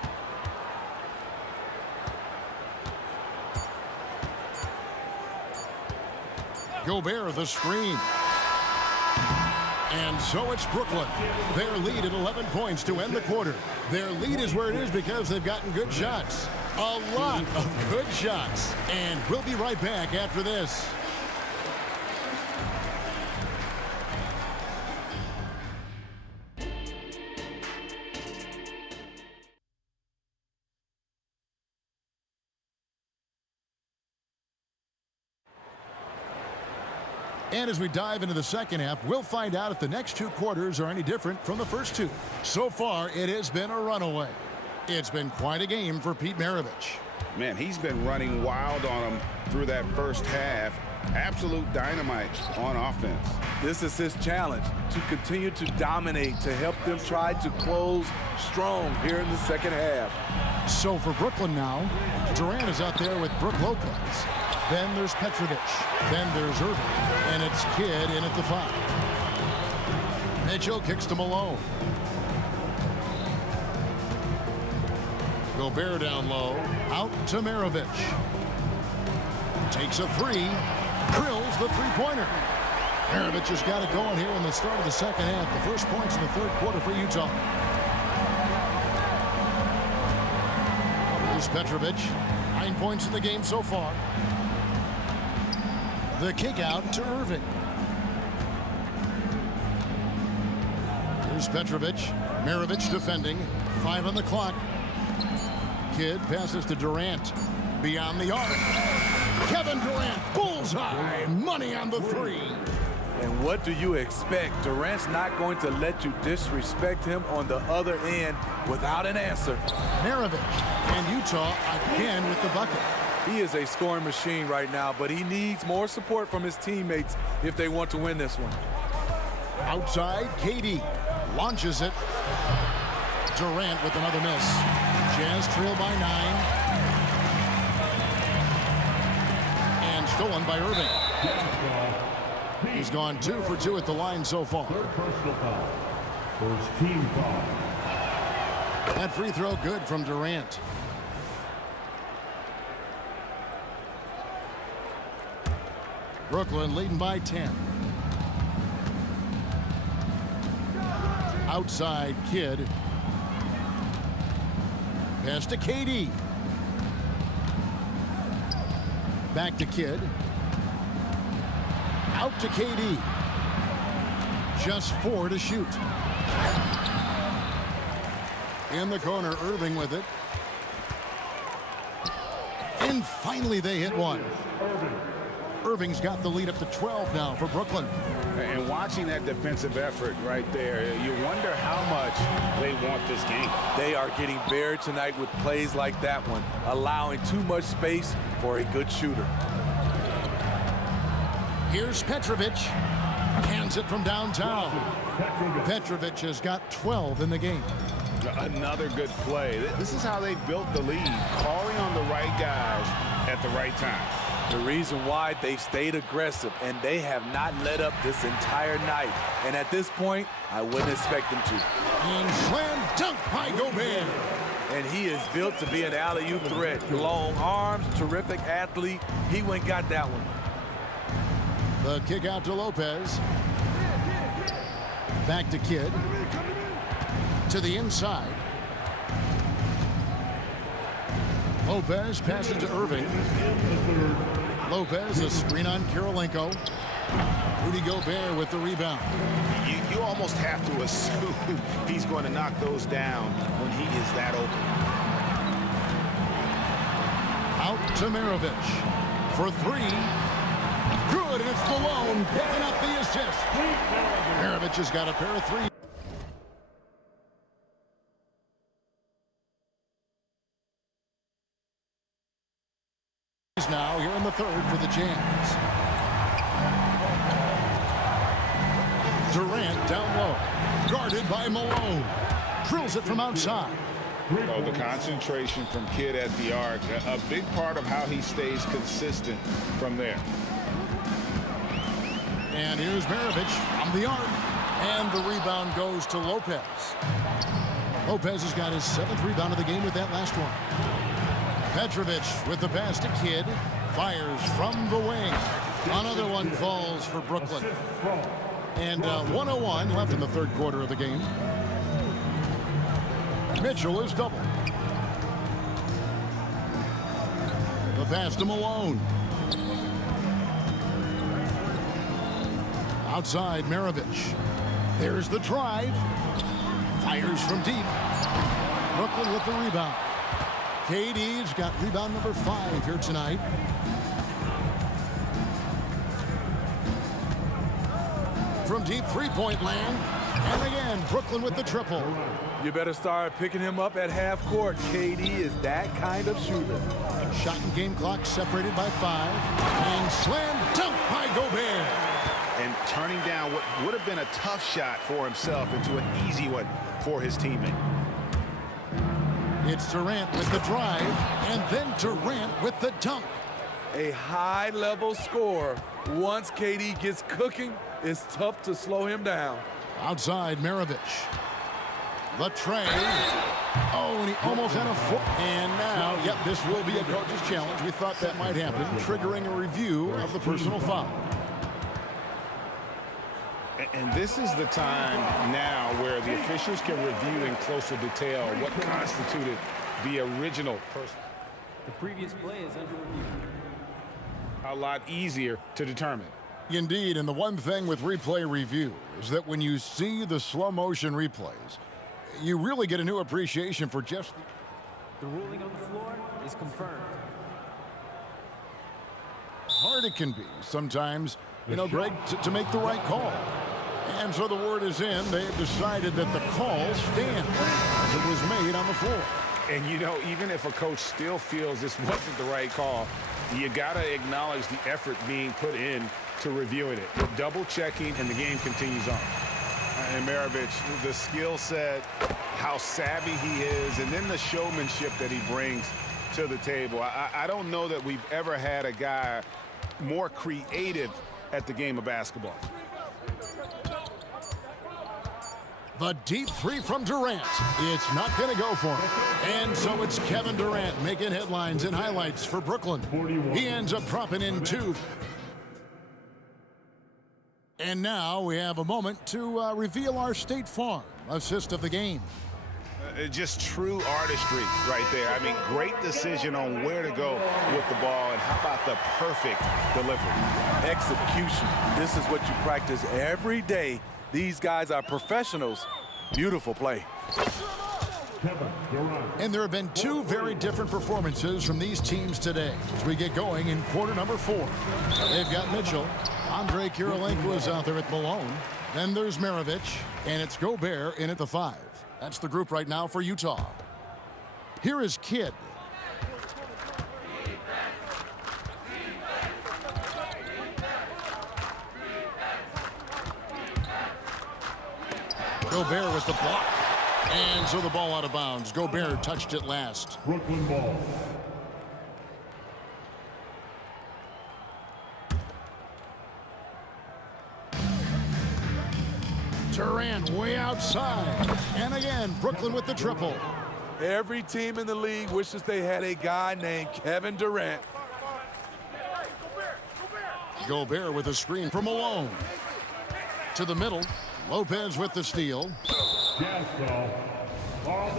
Gobert, the screen. And so it's Brooklyn. Their lead at 11 points to end the quarter. Their lead is where it is because they've gotten good shots. A lot of good shots. And we'll be right back after this. And as we dive into the second half, we'll find out if the next 2 quarters are any different from the first 2. So far, it has been a runaway. It's been quite a game for Pete Maravich. Man, he's been running wild on him through that first half. Absolute dynamite on offense. This is his challenge, to continue to dominate, to help them try to close strong here in the second half. So for Brooklyn now, Durant is out there with Brook Lopez. Then there's Petrovic. Then there's Irving. And it's Kidd in at the 5. Mitchell kicks to Malone. Gobert down low. Out to Maravich. Takes a 3. Drills the three-pointer. Maravich has got it going here in the start of the second half. The first points in the 3rd quarter for Utah. Here's Petrovic. 9 points in the game so far. The kick out to Irving. Here's Petrovic. Maravich defending. 5 on the clock. Kidd passes to Durant. Beyond the arc. Kevin Durant. Bullseye. Money on the 3. And what do you expect? Durant's not going to let you disrespect him on the other end without an answer. Maravich and Utah again with the bucket. He is a scoring machine right now, but he needs more support from his teammates if they want to win this one. Outside, KD launches it. Durant with another miss. Jazz trail by 9. And stolen by Irving. He's gone 2 for 2 at the line so far. Personal foul. First team foul. That free throw good from Durant. Brooklyn leading by 10. Outside, Kidd. Pass to KD. Back to Kidd. Out to KD. Just 4 to shoot. In the corner, Irving with it. And finally they hit one. Irving's got the lead up to 12 now for Brooklyn. And watching that defensive effort right there, you wonder how much they want this game. They are getting buried tonight with plays like that one, allowing too much space for a good shooter. Here's Petrovic. Hands it from downtown. Petrovic has got 12 in the game. Another good play. This is how they built the lead, calling on the right guys at the right time. The reason why they've stayed aggressive, and they have not let up this entire night. And at this point, I wouldn't expect them to. And slam dunk by Gobert. And he is built to be an alley-oop threat. Long arms, terrific athlete. He went and got that one. The kick out to Lopez. Back to Kidd. To the inside. Lopez passes to Irving. Lopez, a screen on Kirilenko. Rudy Gobert with the rebound. You almost have to assume he's going to knock those down when he is that open. Out to Maravich for 3. Good, and it's Malone picking up the assist. Maravich has got a pair of 3. Now here in the 3rd for the Jazz. Durant down low, guarded by Malone. Drills it from outside. Oh, the concentration from Kidd at the arc, a big part of how he stays consistent from there. And here's Maravich from the arc, and the rebound goes to Lopez. Lopez has got his 7th rebound of the game with that last one. Petrovic with the pass to Kidd. Fires from the wing. Another one falls for Brooklyn. And 1:01 left in the 3rd quarter of the game. Mitchell is doubled. The pass to Malone. Outside, Maravich. There's the drive. Fires from deep. Brooklyn with the rebound. KD's got rebound number 5 here tonight. From deep three-point land. And again, Brooklyn with the triple. You better start picking him up at half court. KD is that kind of shooter. Shot and game clock separated by 5. And slam dunk by Gobert. And turning down what would have been a tough shot for himself into an easy one for his teammate. It's Durant with the drive, and then Durant with the dunk. A high-level scorer. Once KD gets cooking, it's tough to slow him down. Outside, Maravich. The tray. Oh, and he almost had a foot. And now, yep, this will be a coach's challenge. We thought that might happen, triggering a review of the personal foul. And this is the time now where the officials can review in closer detail what constituted the original person. The previous play is under review. A lot easier to determine. Indeed, and the one thing with replay review is that when you see the slow motion replays, you really get a new appreciation for just the ruling on the floor is confirmed. hard it can be sometimes you know, Greg, to make the right call. And so the word is in. They've decided that the call stands as it was made on the floor. And, you know, even if a coach still feels this wasn't the right call, you got to acknowledge the effort being put in to reviewing it. You're double-checking, and the game continues on. And Maravich, the skill set, how savvy he is, and then the showmanship that he brings to the table. I don't know that we've ever had a guy more creative at the game of basketball. The deep three from Durant. It's not going to go for him. And so it's Kevin Durant making headlines and highlights for Brooklyn. He ends up dropping in 2. And now we have a moment to reveal our State Farm assist of the game. Just true artistry right there. I mean, great decision on where to go with the ball, and how about the perfect delivery? Execution. This is what you practice every day. These guys are professionals. Beautiful play. And there have been 2 very different performances from these teams today as we get going in quarter number 4. They've got Mitchell. Andre Kirilenko is out there at Malone. Then there's Maravich, and it's Gobert in at the 5. That's the group right now for Utah. Here is Kidd. Gobert with the block. And so the ball out of bounds. Gobert touched it last. Brooklyn ball. Durant way outside. And again, Brooklyn with the triple. Every team in the league wishes they had a guy named Kevin Durant. Gobert with a screen from Malone. To the middle. Lopez with the steal.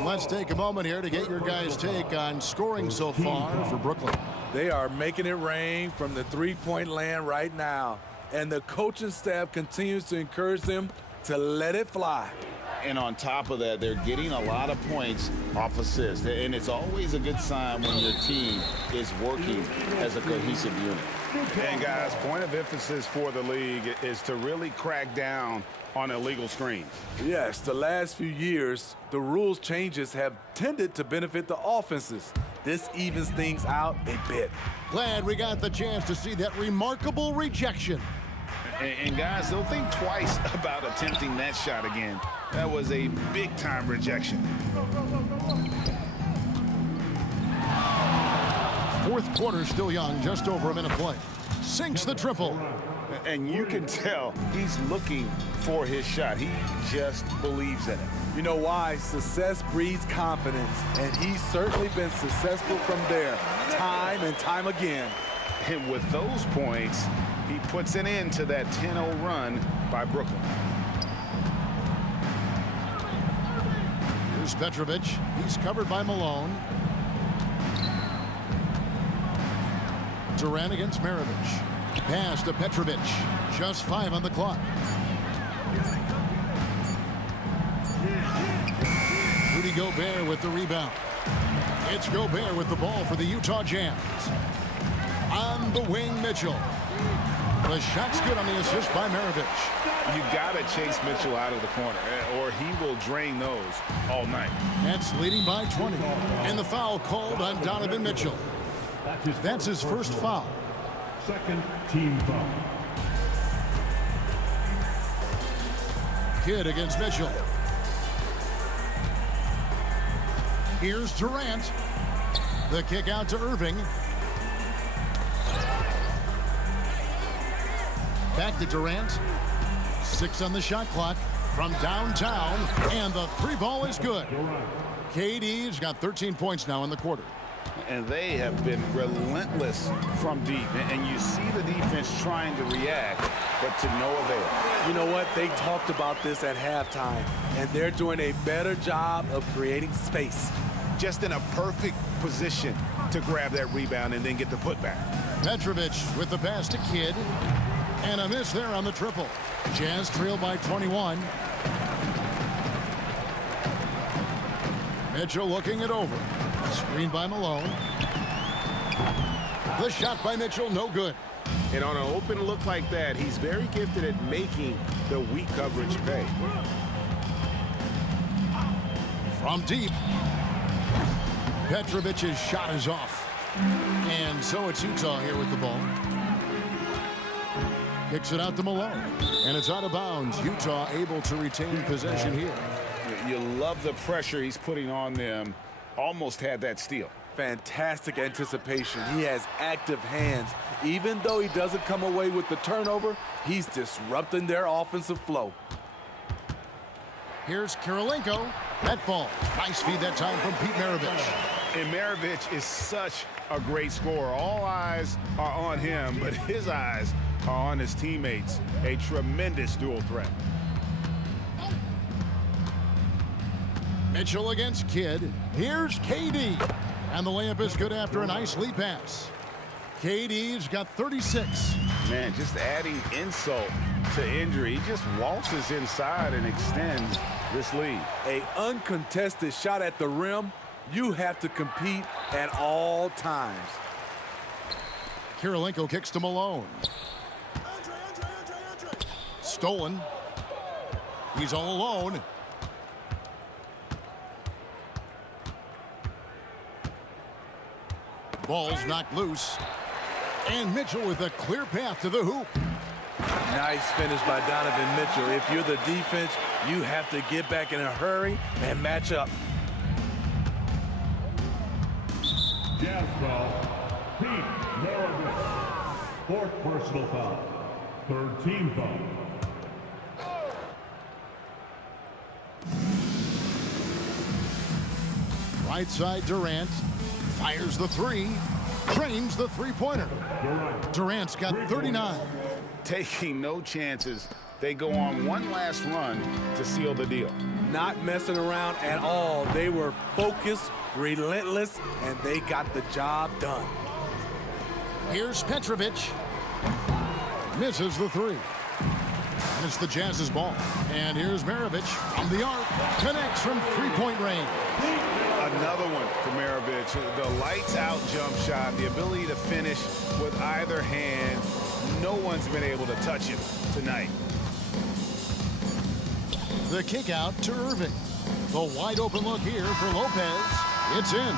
Let's take a moment here to get your guys' take on scoring so far for Brooklyn. They are making it rain from the three-point land right now. And the coaching staff continues to encourage them to let it fly. And on top of that, they're getting a lot of points off assists. And it's always a good sign when your team is working as a cohesive unit. And guys, point of emphasis for the league is to really crack down on illegal screens. Yes, the last few years, the rules changes have tended to benefit the offenses. This evens things out a bit. Glad we got the chance to see that remarkable rejection. And guys, don't think twice about attempting that shot again. That was a big-time rejection. Fourth quarter still young, just over a minute play. Sinks the triple. And you can tell he's looking for his shot. He just believes in it. You know why? Success breeds confidence, and he's certainly been successful from there, time and time again. And with those points, he puts an end to that 10-0 run by Brooklyn. Here's Petrovic. He's covered by Malone. Durant against Maravich. Pass to Petrovic. Just 5 on the clock. Rudy Gobert with the rebound. It's Gobert with the ball for the Utah Jazz. On the wing, Mitchell. The shot's good on the assist by Maravich. You got to chase Mitchell out of the corner, or he will drain those all night. That's leading by 20. And the foul called on Donovan Mitchell. That's his first foul. Second team foul. Kidd against Mitchell. Here's Durant. The kick out to Irving. Back to Durant. 6 on the shot clock from downtown. And the 3 ball is good. KD's got 13 points now in the quarter. And they have been relentless from deep. And you see the defense trying to react, but to no avail. You know what? They talked about this at halftime, and they're doing a better job of creating space. Just in a perfect position to grab that rebound and then get the putback. Petrovic with the pass to Kidd. And a miss there on the triple. Jazz trail by 21. Mitchell looking it over. Screen by Malone. The shot by Mitchell, no good. And on an open look like that, he's very gifted at making the weak coverage pay. From deep, Petrovic's shot is off. And so it's Utah here with the ball. Kicks it out to Malone. And it's out of bounds. Utah able to retain possession here. You love the pressure he's putting on them. Almost had that steal. Fantastic anticipation. He has active hands. Even though he doesn't come away with the turnover, he's disrupting their offensive flow. Here's Kirilenko. That ball. Nice feed that time from Pete Maravich. And Maravich is such a great scorer. All eyes are on him, but his eyes are on his teammates. A tremendous dual threat. Mitchell against Kidd. Here's KD. And the layup is good after a nice lead pass. KD's got 36. Man, just adding insult to injury. He just waltzes inside and extends this lead. An uncontested shot at the rim. You have to compete at all times. Kirilenko kicks to Malone. Stolen. He's all alone. Ball's knocked loose. And Mitchell with a clear path to the hoop. Nice finish by Donovan Mitchell. If you're the defense, you have to get back in a hurry and match up. Jazz foul. Pete Maravich. Fourth personal foul. Third team foul. Right side Durant. Fires the three. Drains the three-pointer. Durant's got 39. Taking no chances. They go on one last run to seal the deal. Not messing around at all. They were focused, relentless, and they got the job done. Here's Petrovic. Misses the three. And it's the Jazz's ball. And here's Maravich from the arc. Connects from three-point range. Another one for Maravich. The lights-out jump shot, the ability to finish with either hand. No one's been able to touch him tonight. The kick out to Irving. The wide open look here for Lopez. It's in.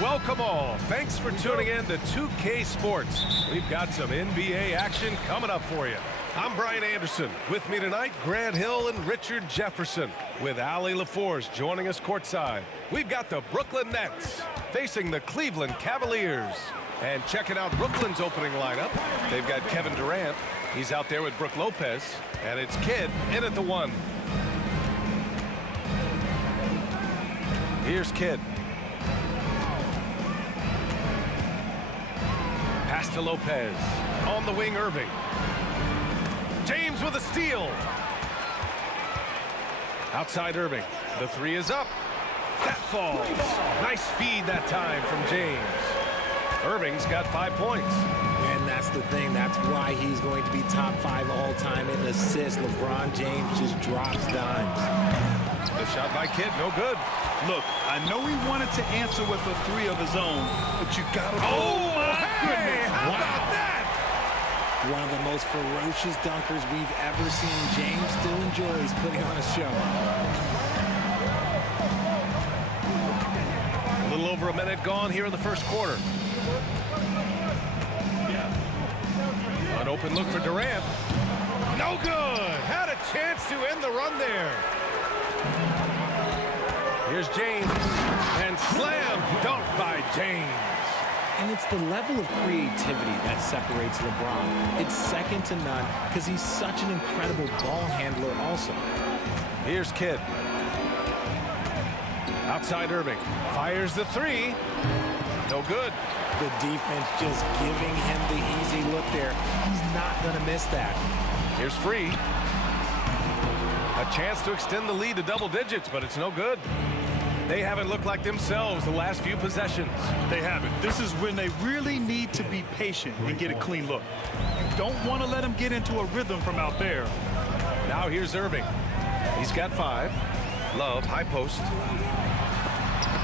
Welcome all. Thanks for tuning in to 2K Sports. We've got some NBA action coming up for you. I'm Brian Anderson. With me tonight, Grant Hill and Richard Jefferson. With Allie LaForce joining us courtside. We've got the Brooklyn Nets facing the Cleveland Cavaliers. And checking out Brooklyn's opening lineup, they've got Kevin Durant. He's out there with Brook Lopez. And it's Kidd in at the 1. Here's Kidd. Pass to Lopez. On the wing, Irving. James with a steal. Outside Irving. The 3 is up. That falls. Nice feed that time from James. Irving's got 5 points. And that's the thing. That's why he's going to be top 5 all-time in assists. LeBron James just drops dimes. The shot by Kidd, no good. Look, I know he wanted to answer with a 3 of his own, but you gotta. Oh my goodness! How Wow. about that? One of the most ferocious dunkers we've ever seen. James still enjoys putting on a show. A little over a minute gone here in the first quarter. An open look for Durant. No good. Had a chance to end the run there. Here's James. And slam dunk by James. And it's the level of creativity that separates LeBron. It's second to none because he's such an incredible ball handler also. Here's Kidd. Outside Irving. Fires the 3. No good. The defense just giving him the easy look there. He's not going to miss that. Here's Free. A chance to extend the lead to double digits, but it's no good. They haven't looked like themselves the last few possessions. They haven't. This is when they really need to be patient and get a clean look. You don't want to let them get into a rhythm from out there. Now here's Irving. He's got 5. Love, high post.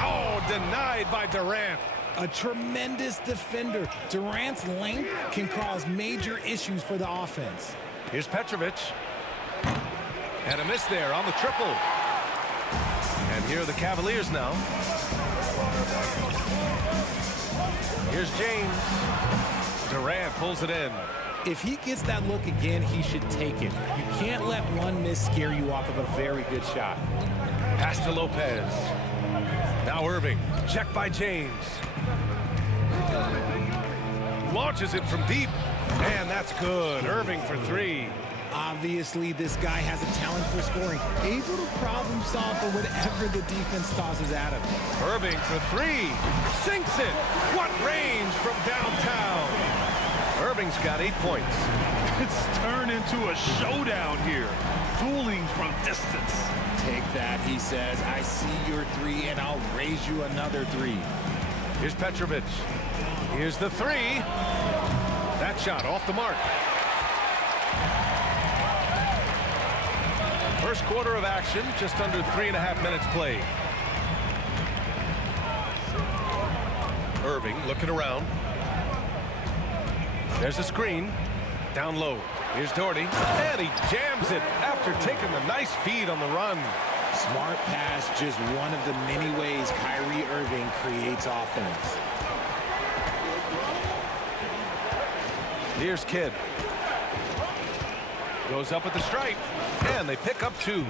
Oh, denied by Durant. A tremendous defender. Durant's length can cause major issues for the offense. Here's Petrovic. And a miss there on the triple. And here are the Cavaliers now. Here's James. Durant pulls it in. If he gets that look again, he should take it. You can't let one miss scare you off of a very good shot. Pass to Lopez. Now Irving. Check by James. Launches it from deep. And that's good. Irving for 3. Obviously, this guy has a talent for scoring, able to problem solve for whatever the defense tosses at him. Irving for 3. Sinks it. What range from downtown. Irving's got 8 points. It's turned into a showdown here. Dueling from distance. Take that, he says. I see your 3, and I'll raise you another 3. Here's Petrovic. Here's the 3. That shot off the mark. First quarter of action, just under 3.5 minutes played. Irving looking around. There's a screen. Down low. Here's Doherty. And he jams it after taking the nice feed on the run. Smart pass, just one of the many ways Kyrie Irving creates offense. Here's Kidd. Goes up at the stripe. And they pick up 2.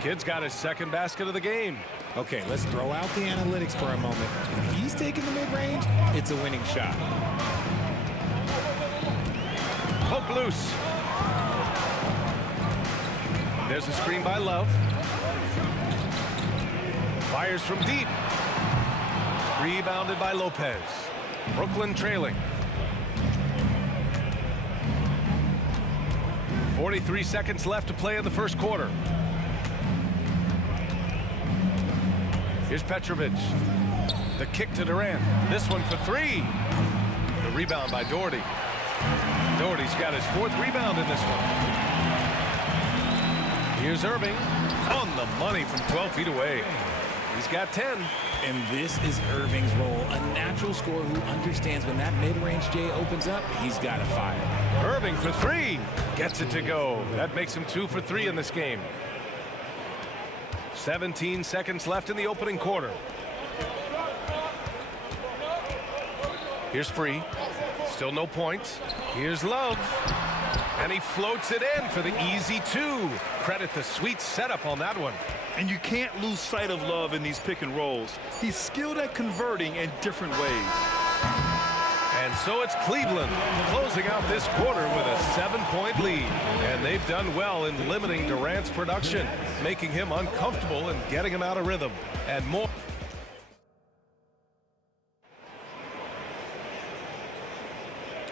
Kidd's got his second basket of the game. Okay, let's throw out the analytics for a moment. If he's taking the mid-range, it's a winning shot. Poke loose. There's a screen by Love. Fires from deep. Rebounded by Lopez. Brooklyn trailing. 43 seconds left to play in the first quarter. Here's Petrovic. The kick to Durant. This one for 3. The rebound by Doherty. Doherty's got his 4th rebound in this one. Here's Irving. On the money from 12 feet away. He's got 10. And this is Irving's role, a natural scorer who understands when that mid-range J opens up, he's got to fire. Irving for 3. Gets it to go. That makes him 2 for 3 in this game. 17 seconds left in the opening quarter. Here's Free. Still no points. Here's Love. And he floats it in for the easy 2. Credit the sweet setup on that one. And you can't lose sight of Love in these pick and rolls. He's skilled at converting in different ways. And so it's Cleveland closing out this quarter with a 7-point lead. And they've done well in limiting Durant's production, making him uncomfortable and getting him out of rhythm. And more.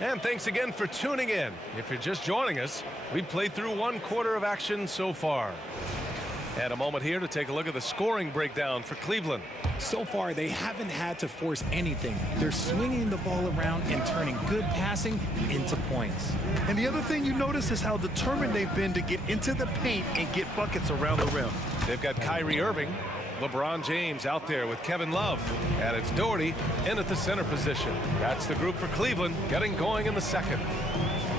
And thanks again for tuning in. If you're just joining us, we've played through 1 quarter of action so far. And a moment here to take a look at the scoring breakdown for Cleveland. So far, they haven't had to force anything. They're swinging the ball around and turning good passing into points. And the other thing you notice is how determined they've been to get into the paint and get buckets around the rim. They've got Kyrie Irving, LeBron James out there with Kevin Love. And it's Doherty in at the center position. That's the group for Cleveland getting going in the second.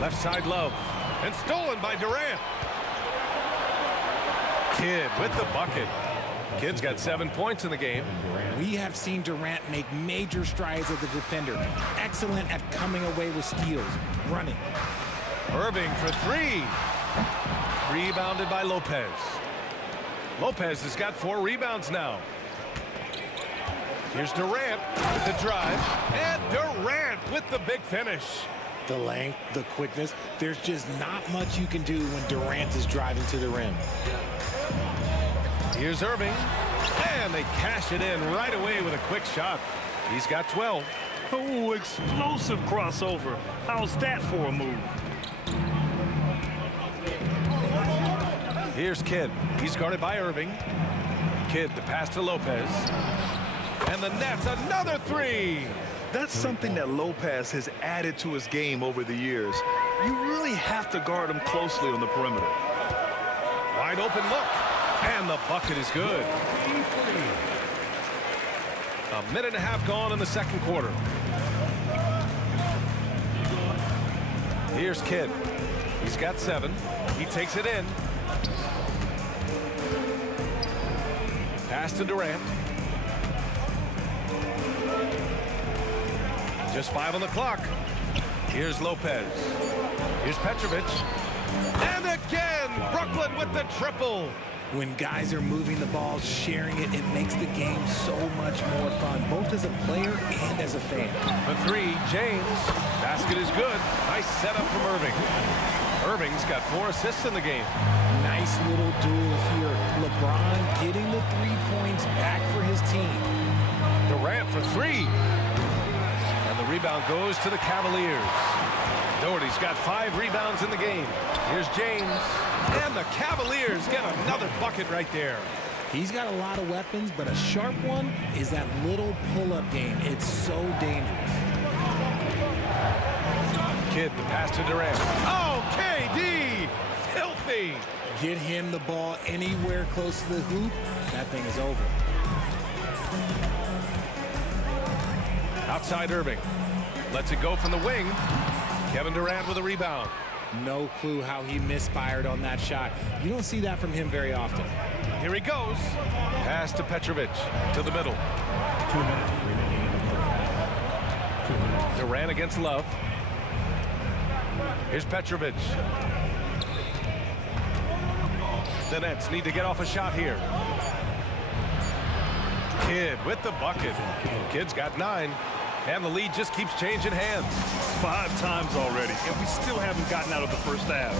Left side Love. And stolen by Durant. Kidd with the bucket. Kidd's got 7 points in the game. We have seen Durant make major strides as a defender. Excellent at coming away with steals. Running. Irving for 3. Rebounded by Lopez. Lopez has got 4 rebounds now. Here's Durant with the drive. And Durant with the big finish. The length, the quickness. There's just not much you can do when Durant is driving to the rim. Here's Irving. And they cash it in right away with a quick shot. He's got 12. Oh, explosive crossover. How's that for a move? Here's Kidd. He's guarded by Irving. Kidd, the pass to Lopez. And the net's another 3. That's something that Lopez has added to his game over the years. You really have to guard him closely on the perimeter. Wide open look. And the bucket is good. A minute and a half gone in the second quarter. Here's Kidd. He's got 7. He takes it in. Pass to Durant. Just 5 on the clock. Here's Lopez. Here's Petrovic. And again, Brooklyn with the triple. When guys are moving the ball, sharing it, it makes the game so much more fun, both as a player and as a fan. For 3, James. Basket is good. Nice setup from Irving. Irving's got 4 assists in the game. Nice little duel here. LeBron getting the 3 points back for his team. Durant for 3. And the rebound goes to the Cavaliers. Doherty's got 5 rebounds in the game. Here's James. And the Cavaliers get another bucket right there. He's got a lot of weapons, but a sharp one is that little pull-up game. It's so dangerous. Kidd, the pass to Durant. Oh, KD! Filthy! Get him the ball anywhere close to the hoop, that thing is over. Outside Irving. Lets it go from the wing. Kevin Durant with a rebound. No clue how he misfired on that shot. You don't see that from him very often. Here he goes. Pass to Petrovic to the middle. 2 minutes remaining. 2 minutes. Durant against Love. Here's Petrovic. The Nets need to get off a shot here. Kidd with the bucket. Kidd's got 9. And the lead just keeps changing hands. 5 times already, and we still haven't gotten out of the first half.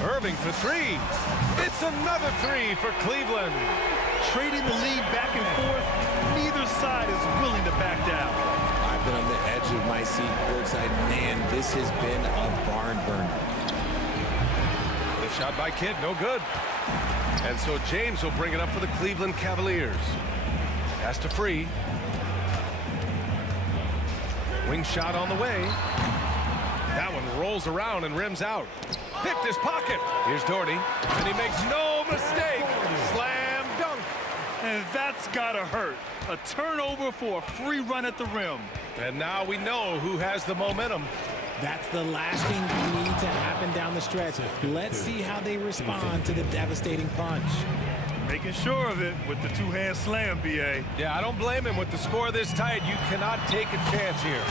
Irving for 3. It's another 3 for Cleveland. Trading the lead back and forth, neither side is willing to back down. I've been on the edge of my seat courtside. Man, this has been a barn burner. The shot by Kidd, no good. And so James will bring it up for the Cleveland Cavaliers. Pass to Free. Wing shot on the way. That one rolls around and rims out. Picked his pocket. Here's Doherty, and he makes no mistake. Slam dunk. And that's gotta hurt. A turnover for a free run at the rim. And now we know who has the momentum. That's the last thing we need to happen down the stretch. Let's see how they respond to the devastating punch. Making sure of it with the two-hand slam, B.A. Yeah, I don't blame him. With the score this tight, you cannot take a chance here.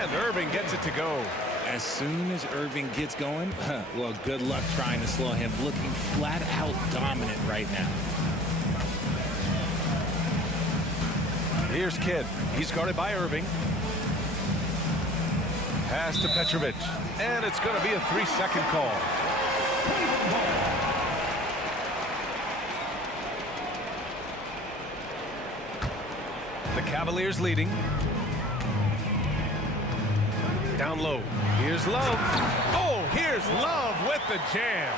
And Irving gets it to go. As soon as Irving gets going, well, good luck trying to slow him. Looking flat out dominant right now. Here's Kidd. He's guarded by Irving. Pass to Petrovic. And it's going to be a 3-second call. The Cavaliers leading. Down low. Here's Love. Oh, here's Love with the jam.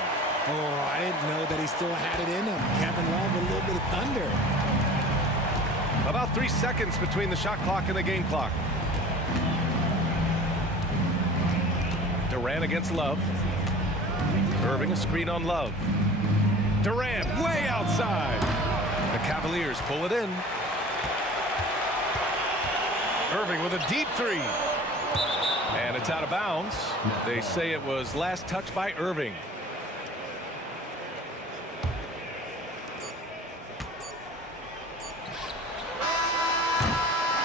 Oh, I didn't know that he still had it in him. Kevin Love, a little bit of thunder. About 3 seconds between the shot clock and the game clock. Durant against Love. Irving a screen on Love. Durant way outside. The Cavaliers pull it in. Irving with a deep three. And it's out of bounds. They say it was last touched by Irving.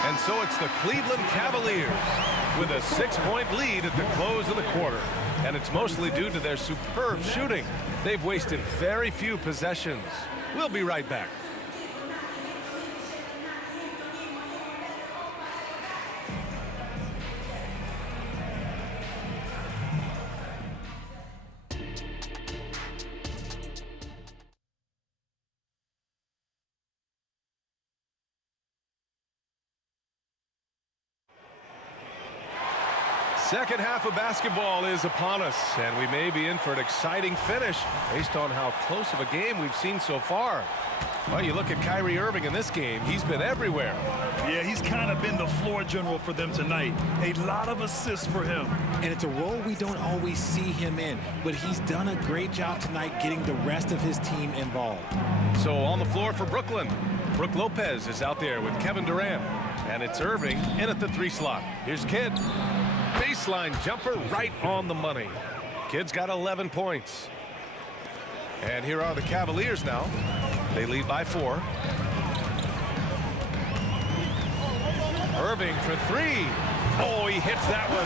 And so it's the Cleveland Cavaliers with a 6-point lead at the close of the quarter. And it's mostly due to their superb shooting. They've wasted very few possessions. We'll be right back. Second half of basketball is upon us, and we may be in for an exciting finish based on how close of a game we've seen so far. Well, you look at Kyrie Irving in this game, he's been everywhere. Yeah, he's kind of been the floor general for them tonight. A lot of assists for him. And it's a role we don't always see him in, but he's done a great job tonight getting the rest of his team involved. So on the floor for Brooklyn, Brook Lopez is out there with Kevin Durant, and it's Irving in at the 3 slot. Here's Kidd. Baseline jumper right on the money. Kidd's got 11 points. And here are the Cavaliers now. They lead by 4. Irving for 3. Oh, he hits that one.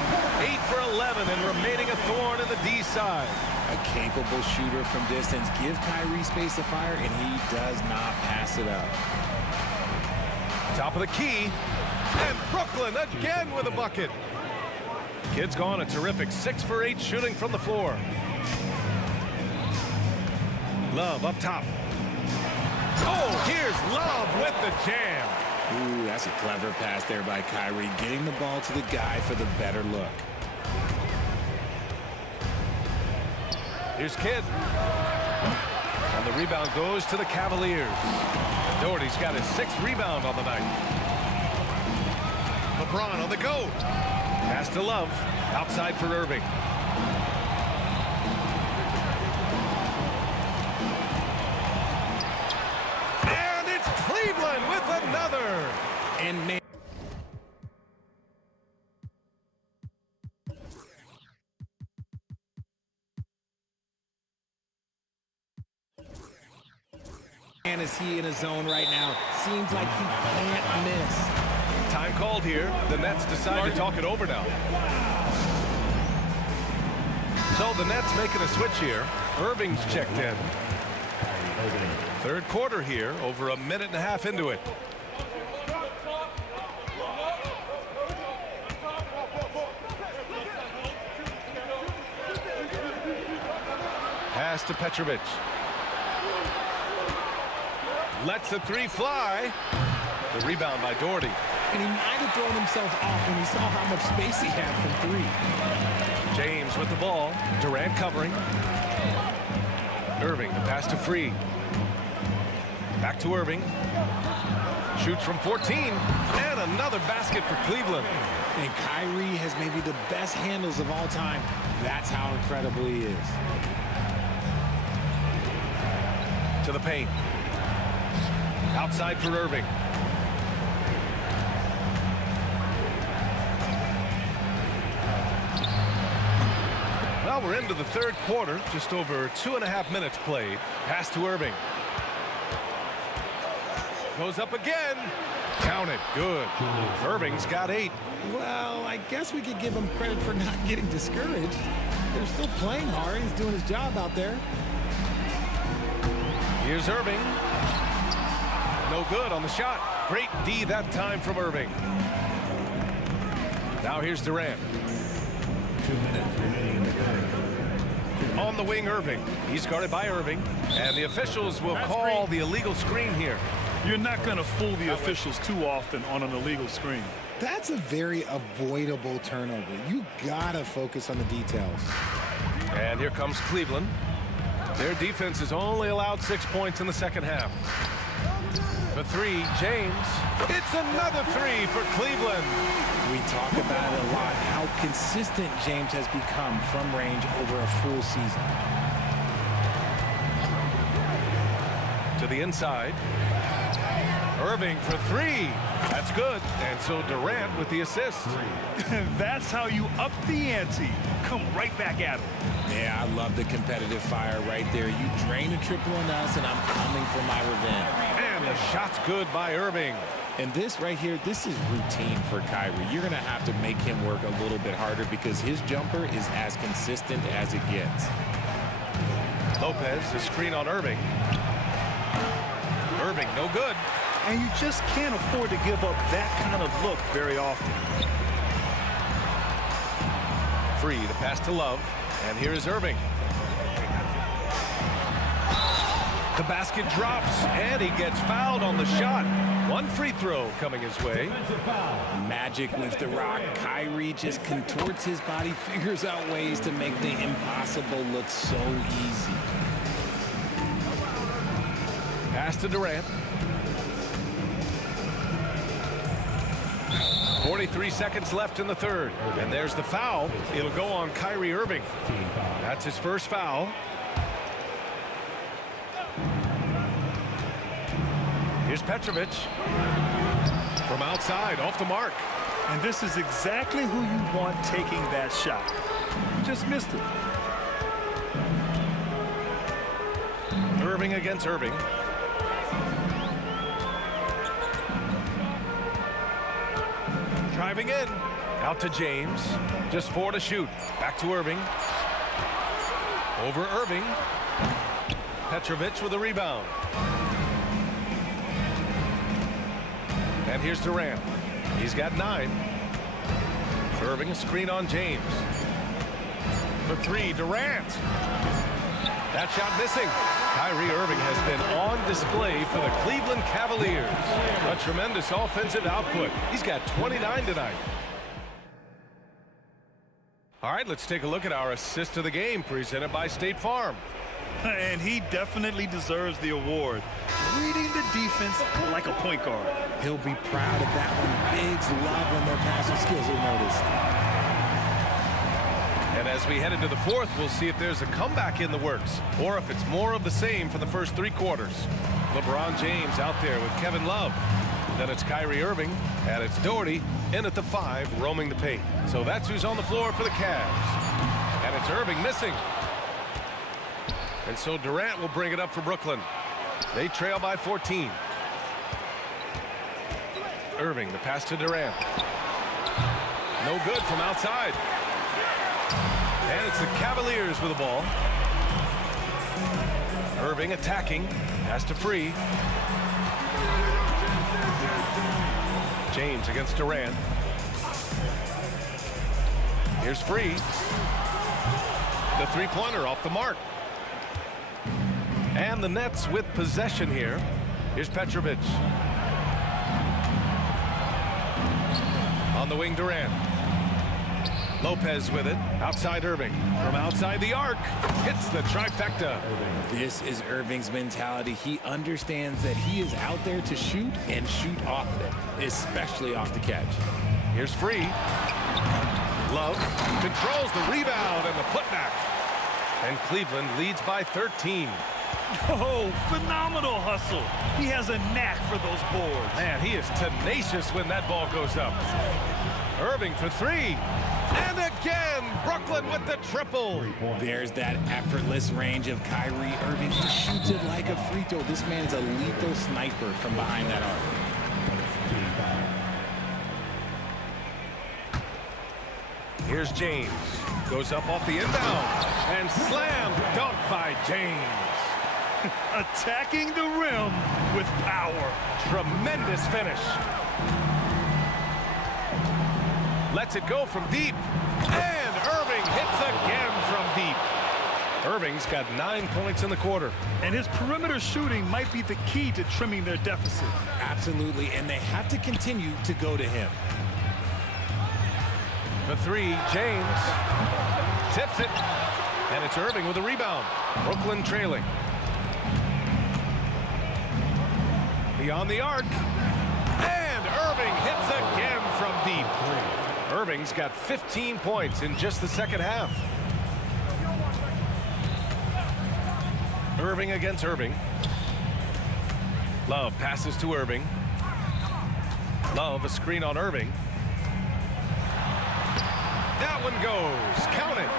8 for 11 and remaining a thorn in the D side. A capable shooter from distance. Give Kyrie space to fire, and he does not pass it up. Top of the key. And Brooklyn again with a bucket. Kidd's gone a terrific 6 for 8 shooting from the floor. Love up top. Oh, here's Love with the jam. Ooh, that's a clever pass there by Kyrie, getting the ball to the guy for the better look. Here's Kidd. And the rebound goes to the Cavaliers. Doherty's got his 6th rebound on the night. LeBron on the go. Pass to Love. Outside for Irving. And it's Cleveland with another. And man. And is he in a zone right now? Seems like he can't miss. Time called here. The Nets decide to talk it over now. So the Nets making a switch here. Irving's checked in. Third quarter here, over a minute and a half into it. Pass to Petrovic. Lets the 3 fly. The rebound by Doherty. And he might have thrown himself off when he saw how much space he had from 3. James with the ball. Durant covering. Irving, the pass to Free. Back to Irving. Shoots from 14, and another basket for Cleveland. And Kyrie has maybe the best handles of all time. That's how incredible he is. To the paint. Outside for Irving. Well, we're into the third quarter. Just over 2.5 minutes played. Pass to Irving. Goes up again. Count it. Good. Irving's got 8. Well, I guess we could give him credit for not getting discouraged. They're still playing hard. He's doing his job out there. Here's Irving. No good on the shot. Great D that time from Irving. Now here's Durant. 2 minutes remaining in the game. On the wing, Irving. He's guarded by Irving. And the officials will call the illegal screen here. You're not going to fool the officials too often on an illegal screen. That's a very avoidable turnover. You gotta focus on the details. And here comes Cleveland. Their defense has only allowed 6 points in the second half. For 3, James. It's another 3 for Cleveland. We talk about it a lot, how consistent James has become from range over a full season. To the inside. Irving for 3. That's good. And so Durant with the assist. That's how you up the ante. Come right back at him. Yeah, I love the competitive fire right there. You drain a triple on us, and I'm coming for my revenge. And the shot's good by Irving. And this right here, this is routine for Kyrie. You're going to have to make him work a little bit harder because his jumper is as consistent as it gets. Lopez, the screen on Irving. Irving, no good. And you just can't afford to give up that kind of look very often. Free, the pass to Love. And here is Irving. The basket drops, and he gets fouled on the shot. 1 free throw coming his way. Magic with the rock. Kyrie just contorts his body, figures out ways to make the impossible look so easy. Pass to Durant. 43 seconds left in the third. And there's the foul. It'll go on Kyrie Irving. That's his first foul. Here's Petrovic. From outside, off the mark. And this is exactly who you want taking that shot. You just missed it. Irving against Irving. Driving in. Out to James. Just 4 to shoot. Back to Irving. Over Irving. Petrovic with a rebound. And here's Durant. He's got 9. Irving, a screen on James. For 3, Durant. That shot missing. Kyrie Irving has been on display for the Cleveland Cavaliers. A tremendous offensive output. He's got 29 tonight. All right, let's take a look at our assist of the game presented by State Farm. And he definitely deserves the award. Reading the defense like a point guard. He'll be proud of that one. Bigs love when their passing skills are noticed. And as we head into the fourth, we'll see if there's a comeback in the works or if it's more of the same for the first 3 quarters. LeBron James out there with Kevin Love. Then it's Kyrie Irving, and it's Doherty in at the 5, roaming the paint. So that's who's on the floor for the Cavs. And it's Irving missing. And so Durant will bring it up for Brooklyn. They trail by 14. Irving, the pass to Durant. No good from outside. And it's the Cavaliers with the ball. Irving attacking. Pass to Free. James against Durant. Here's Free. The 3-pointer off the mark. And the Nets with possession here. Here's Petrovic. On the wing, Durant. Lopez with it. Outside Irving. From outside the arc. Hits the trifecta. This is Irving's mentality. He understands that he is out there to shoot and shoot off of it, especially off the catch. Here's Free. Love controls the rebound and the putback. And Cleveland leads by 13. Oh, phenomenal hustle. He has a knack for those boards. Man, he is tenacious when that ball goes up. Irving for three. And again, Brooklyn with the triple. There's that effortless range of Kyrie Irving. He shoots it like a free throw. This man is a lethal sniper from behind that arc. Here's James. Goes up off the inbound. And slam dunk by James. Attacking the rim with power. Tremendous finish. Lets it go from deep. And Irving hits again from deep. Irving's got 9 points in the quarter. And his perimeter shooting might be the key to trimming their deficit. Absolutely, and they have to continue to go to him. The three, James. Tips it. And it's Irving with a rebound. Brooklyn trailing. Beyond the arc. And Irving hits again from deep. Irving's got 15 points in just the second half. Irving against Irving. Love passes to Irving. Love a screen on Irving. That one goes. Count it.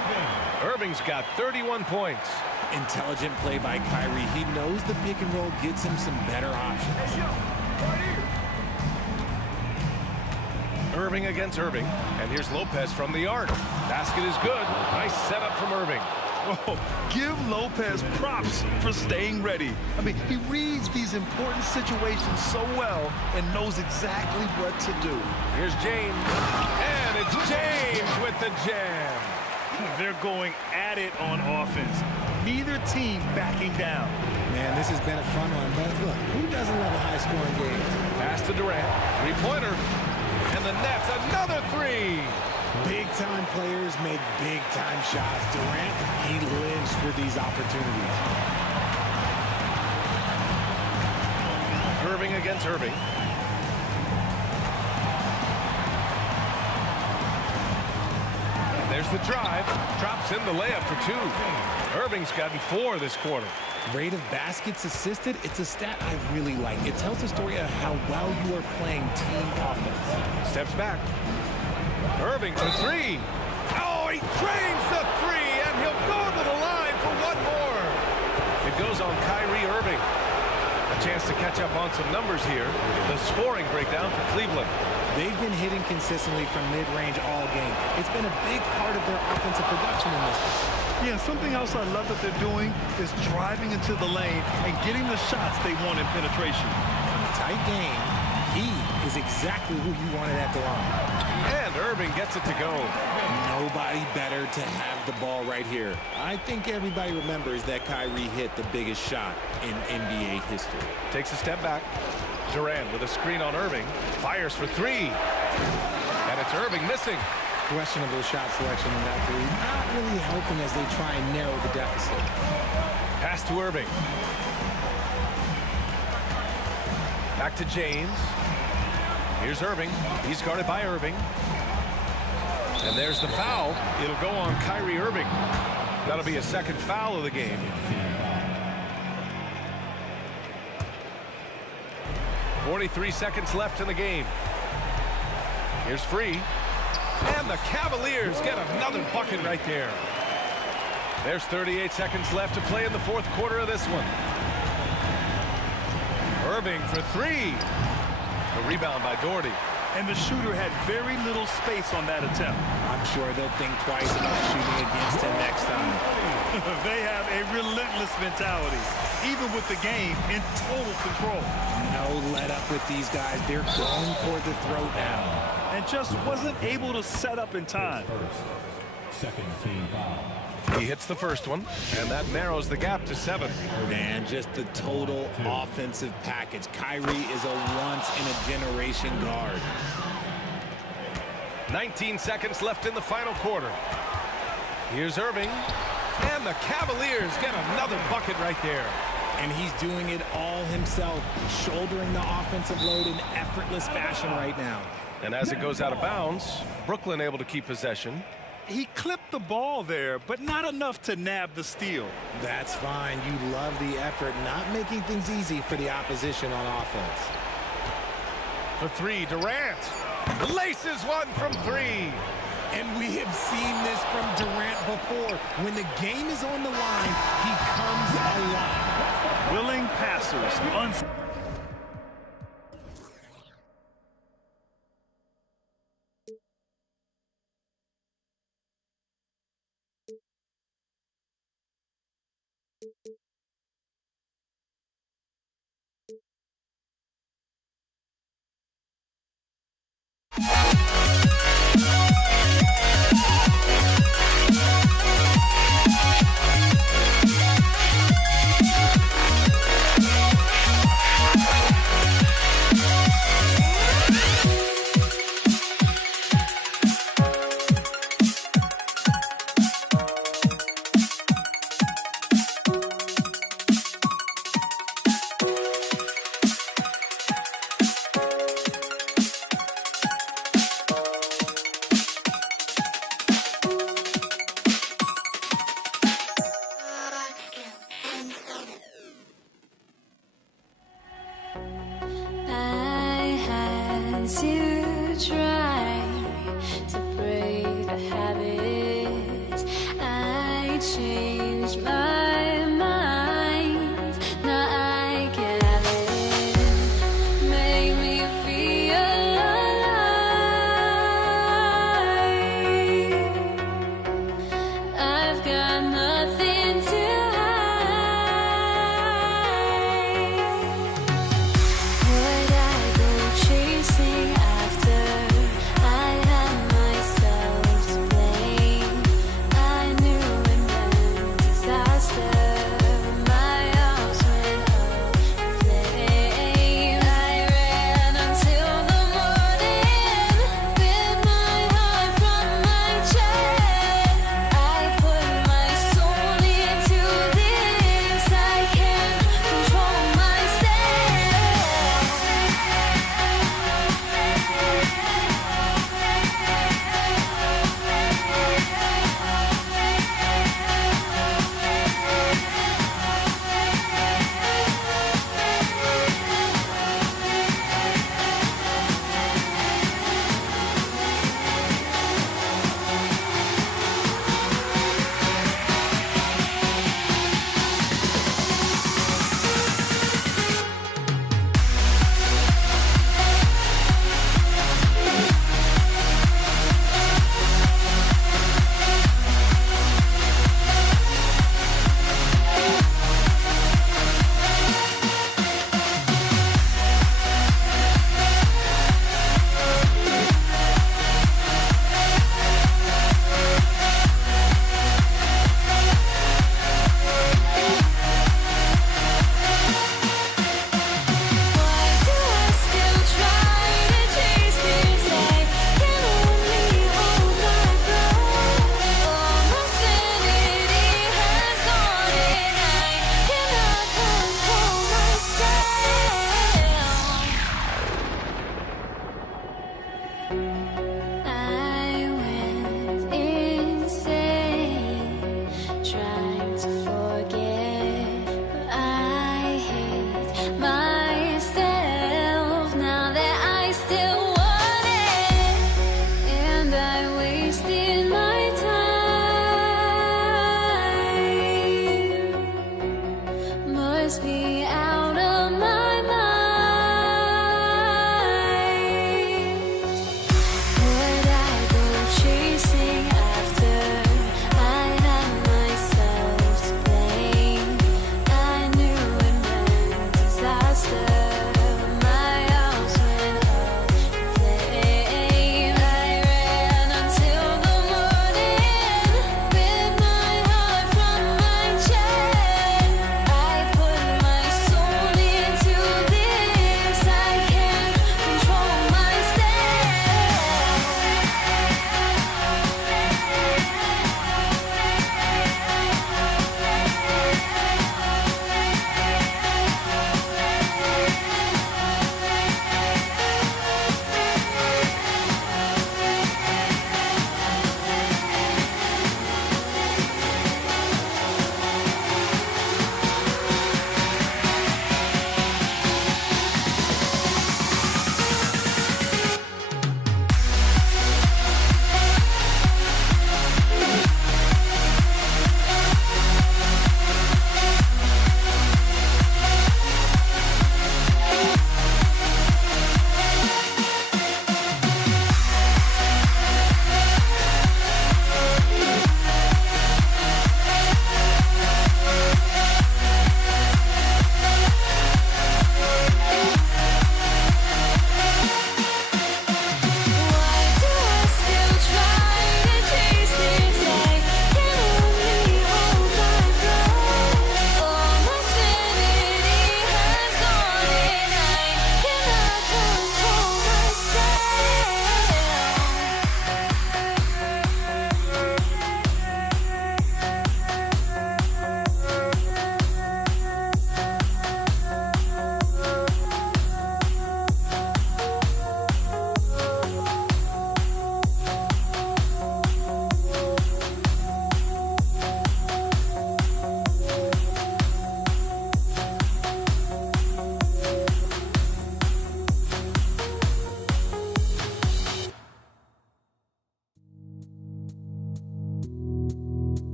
Irving's got 31 points. Intelligent play by Kyrie. He knows the pick and roll gets him some better options. Irving against Irving. And here's Lopez from the arc. Basket is good. Nice setup from Irving. Oh, give Lopez props for staying ready. I mean, he reads these important situations so well and knows exactly what to do. Here's James. And it's James with the jam. They're going at it on offense. Neither team backing down. Man, this has been a fun one, but look, who doesn't love a high-scoring game? Pass to Durant. Three-pointer. And the Nets, another three. Big-time players make big-time shots. Durant, he lives for these opportunities. Irving against Irving. And there's the drive. Drops in the layup for two. Irving's gotten 4 this quarter. Rate of baskets assisted, it's a stat I really like. It tells the story of how well you are playing team offense. Steps back. Irving for three. Oh, he drains the three, and he'll go to the line for one more. It goes on Kyrie Irving. A chance to catch up on some numbers here. The scoring breakdown for Cleveland. They've been hitting consistently from mid-range all game. It's been a big part of their offensive production in this one. Yeah, something else I love that they're doing is driving into the lane and getting the shots they want in penetration. In a tight game, he is exactly who you wanted at the line. And Irving gets it to go. Nobody better to have the ball right here. I think everybody remembers that Kyrie hit the biggest shot in NBA history. Takes a step back. Durant with a screen on Irving. Fires for three. And it's Irving missing. Questionable shot selection in that three. Not really helping as they try and narrow the deficit. Pass to Irving. Back to James. Here's Irving. He's guarded by Irving. And there's the foul. It'll go on Kyrie Irving. That'll be a second foul of the game. .43 seconds left in the game. Here's Free. And the Cavaliers get another bucket right there. There's 38 seconds left to play in the fourth quarter of this one. Irving for three. The rebound by Doherty. And the shooter had very little space on that attempt. I'm sure they'll think twice about shooting against him next time. They have a relentless mentality, even with the game in total control. No let up with these guys. They're going for the throat now. And just wasn't able to set up in time. Second team foul. He hits the first one, and that narrows the gap to 7. Man, just the total offensive package. Kyrie is a once-in-a-generation guard. 19 seconds left in the final quarter. Here's Irving. And the Cavaliers get another bucket right there. And he's doing it all himself, shouldering the offensive load in effortless fashion right now. And as it goes out of bounds, Brooklyn able to keep possession. He clipped the ball there, but not enough to nab the steal. That's fine. You love the effort, not making things easy for the opposition on offense. For three, Durant. Laces one from three. And we have seen this from Durant before. When the game is on the line, he comes alive. Willing passers.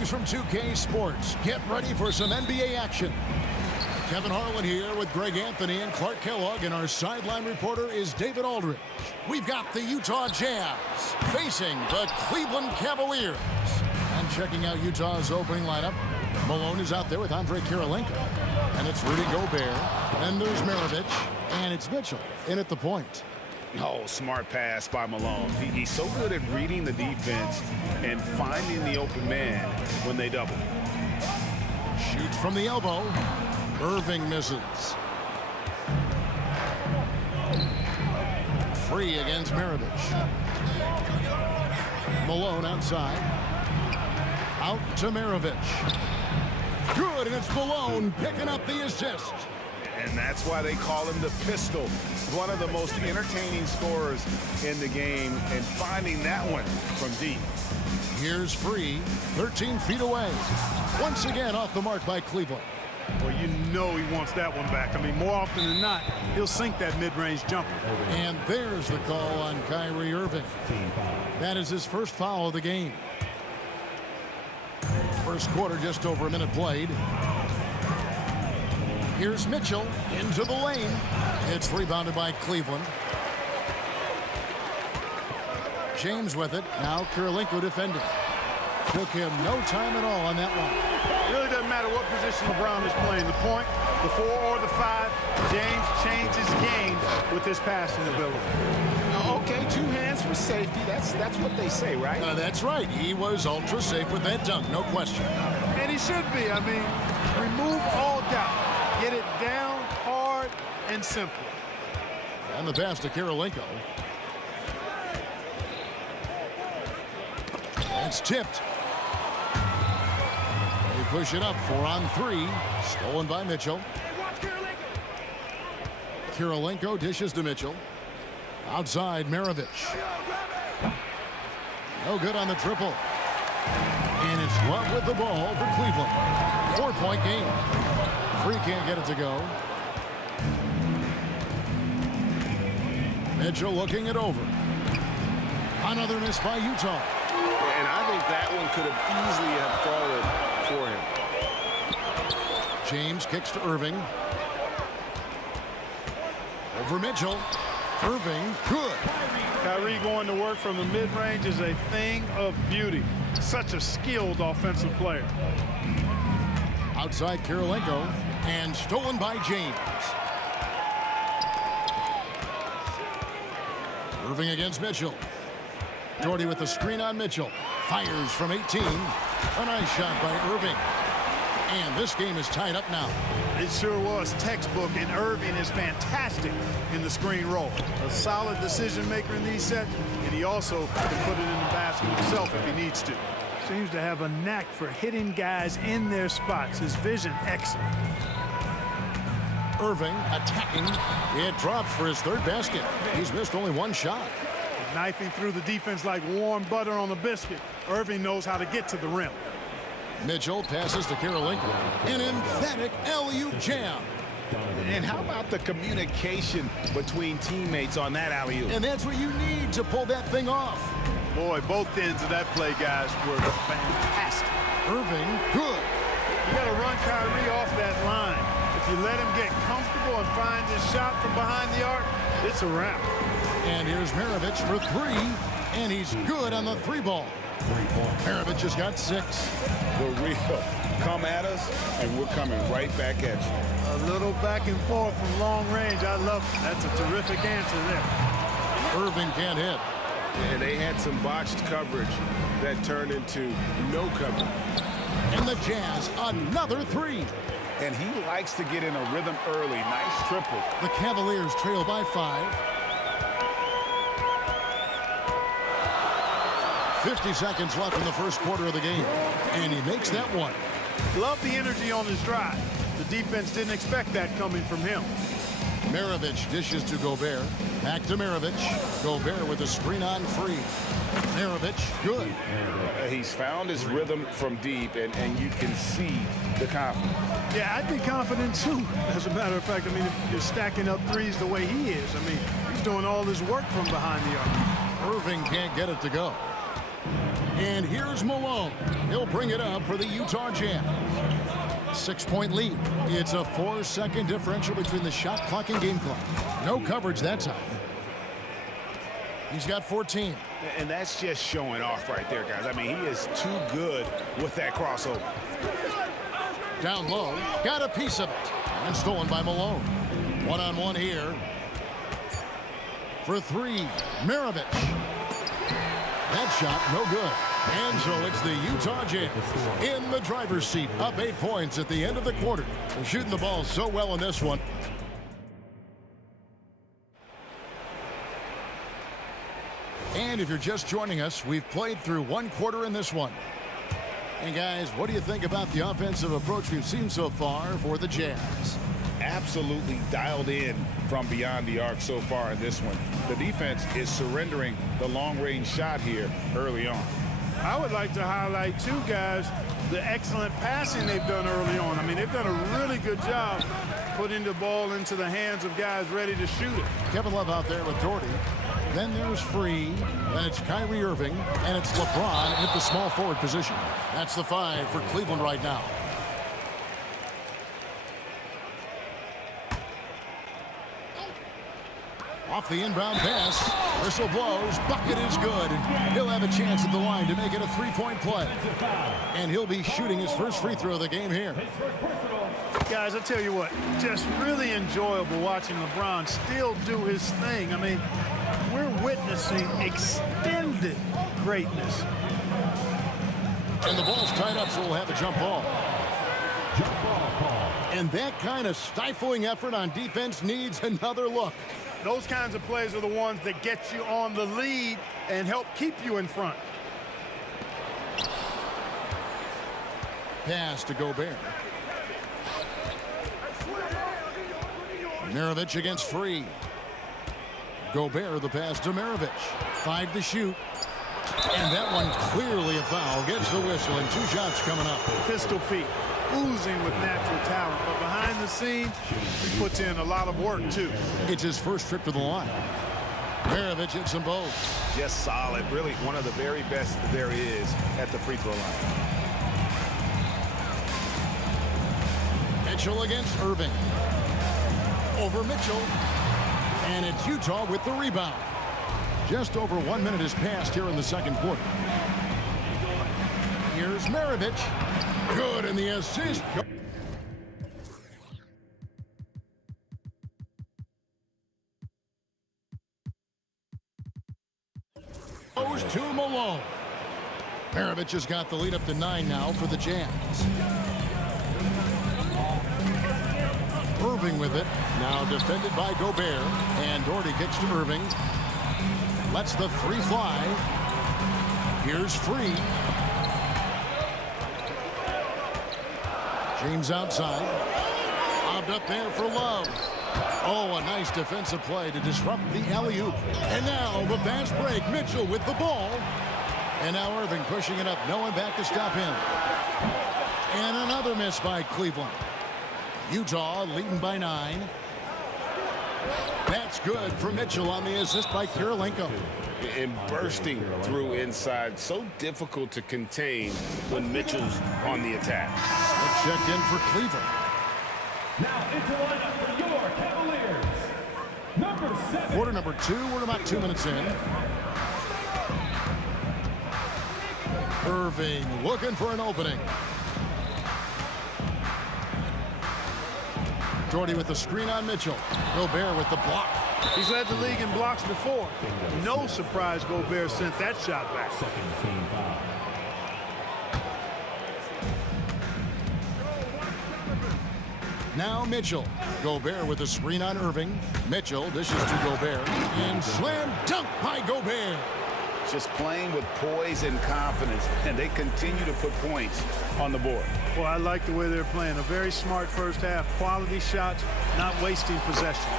Greetings from 2K Sports. Get ready for some NBA action. Kevin Harlan here with Greg Anthony and Clark Kellogg, and our sideline reporter is David Aldridge. We've got the Utah Jazz facing the Cleveland Cavaliers. And checking out Utah's opening lineup, Malone is out there with Andre Kirilenko. And it's Rudy Gobert. And there's Maravich. And it's Mitchell in at the point. Oh, smart pass by Malone. He's so good at reading the defense and finding the open man when they double. Shoots from the elbow. Irving misses. Free against Maravich. Malone outside. Out to Maravich. Good, and it's Malone picking up the assist. And that's why they call him the Pistol. One of the most entertaining scorers in the game, and finding that one from deep. Here's Free, 13 feet away. Once again off the mark by Cleveland. Well, you know he wants that one back. I mean, more often than not, he'll sink that mid-range jumper. And there's the call on Kyrie Irving. That is his first foul of the game. First quarter, just over a minute played. Here's Mitchell into the lane. It's rebounded by Cleveland. James with it. Now Kirilenko defending. Took him no time at all on that one. It really doesn't matter what position LeBron is playing, the point, the 4 or the 5. James changes games with his passing ability. Okay, 2 hands for safety. That's what they say, right? That's right. He was ultra safe with that dunk, no question. And he should be. I mean, remove all doubt. Get it down hard and simple. And the pass to Kirilenko. It's tipped. They push it up 4 on 3. Stolen by Mitchell. Kirilenko dishes to Mitchell. Outside, Maravich. No good on the triple. And it's Love with the ball for Cleveland. 4-point game. Free can't get it to go. Mitchell looking it over. Another miss by Utah. And I think that one could have easily have fallen for him. James kicks to Irving. Over Mitchell. Irving, good. Kyrie going to work from the mid-range is a thing of beauty. Such a skilled offensive player. Outside Kirilenko, and stolen by James. Irving against Mitchell. Jordy with the screen on Mitchell. Fires from 18. A nice shot by Irving. And this game is tied up now. It sure was textbook, and Irving is fantastic in the screen roll. A solid decision maker in these sets, and he also can put it in the basket himself if he needs to. Seems to have a knack for hitting guys in their spots. His vision excellent. Irving attacking. It drops for his 3rd basket. He's missed only 1 shot. Knifing through the defense like warm butter on a biscuit. Irving knows how to get to the rim. Mitchell passes to Kirilenko. An emphatic alley-oop jam. And how about the communication between teammates on that alley-oop? And that's what you need to pull that thing off. Boy, both ends of that play, guys, were fantastic. Irving, good. You got to run Kyrie off that line. If you let him get comfortable and find his shot from behind the arc, it's a wrap. And here's Maravich for 3, and he's good on the 3 ball. Maravich has got 6. The real come at us, and we're coming right back at you. A little back and forth from long range. I love it. That's a terrific answer there. Irving can't hit. And they had some botched coverage that turned into no coverage. And the Jazz, another 3. And he likes to get in a rhythm early. Nice triple. The Cavaliers trail by 5. 50 seconds left in the first quarter of the game. And he makes that one. Love the energy on his drive. The defense didn't expect that coming from him. Maravich dishes to Gobert. Back to Maravich. Gobert with a screen on Free. Maravich, good. He's found his rhythm from deep, and you can see the confidence. Yeah, I'd be confident too. As a matter of fact, I mean, if you're stacking up threes the way he is, I mean, he's doing all his work from behind the arc. Irving can't get it to go. And here's Malone. He'll bring it up for the Utah Jazz. 6-point lead. It's a 4-second differential between the shot clock and game clock. No coverage that time. He's got 14. And that's just showing off right there, guys. I mean, he is too good with that crossover. Down low, got a piece of it. And stolen by Malone. One-on-one here. For three, Maravich. That shot, no good. And so it's the Utah Jazz in the driver's seat, up 8 points at the end of the quarter. They're shooting the ball so well in this one. And if you're just joining us, we've played through 1 quarter in this one. And guys, what do you think about the offensive approach we've seen so far for the Jazz? Absolutely dialed in from beyond the arc so far in this one. The defense is surrendering the long-range shot here early on. I would like to highlight, too, guys, the excellent passing they've done early on. I mean, they've done a really good job putting the ball into the hands of guys ready to shoot it. Kevin Love out there with Doherty. Then there's Free, then it's Kyrie Irving, and it's LeBron at the small forward position. That's the 5 for Cleveland right now. Off the inbound pass, whistle blows, bucket is good, and he'll have a chance at the line to make it a 3-point play. And he'll be shooting his first free throw of the game here. Guys, I tell you what, just really enjoyable watching LeBron still do his thing. I mean, we're witnessing extended greatness. And the ball's tied up, so we'll have a jump ball. And that kind of stifling effort on defense needs another look. Those kinds of plays are the ones that get you on the lead and help keep you in front. Pass to Gobert. Maravich against Free. Gobert the pass to Maravich. 5 to shoot. And that one clearly a foul. Gets the whistle and 2 shots coming up. Pistol Pete, oozing with natural talent, but behind the scenes, he puts in a lot of work too. It's his first trip to the line. Maravich hits them both. Just solid, really one of the very best there is at the free throw line. Mitchell against Irving. Over Mitchell. And it's Utah with the rebound. Just over 1 minute has passed here in the second quarter. Here's Maravich. Good in the assist. Goes to Malone. Maravich has got the lead up to 9 now for the Jazz. Irving with it. Now defended by Gobert. And Doherty kicks to Irving. Lets the 3 fly. Here's Free. James outside. Lobbed up there for Love. Oh, a nice defensive play to disrupt the alley-oop. And now the fast break. Mitchell with the ball. And now Irving pushing it up. No one back to stop him. And another miss by Cleveland. Utah leading by 9. That's good for Mitchell on the assist by Kirilenko. And bursting through inside. So difficult to contain when Mitchell's on the attack. Let's check in for Cleveland. Now into lineup for your Cavaliers. Number 7. Quarter number 2. We're about 2 minutes in. Irving looking for an opening. Doherty with the screen on Mitchell. Gobert with the block. He's led the league in blocks before. No surprise Gobert sent that shot back. Now Mitchell. Gobert with the screen on Irving. Mitchell dishes to Gobert. And slam dunk by Gobert. Just playing with poise and confidence, and they continue to put points on the board. Well, I like the way they're playing. A very smart first half. Quality shots, not wasting possession.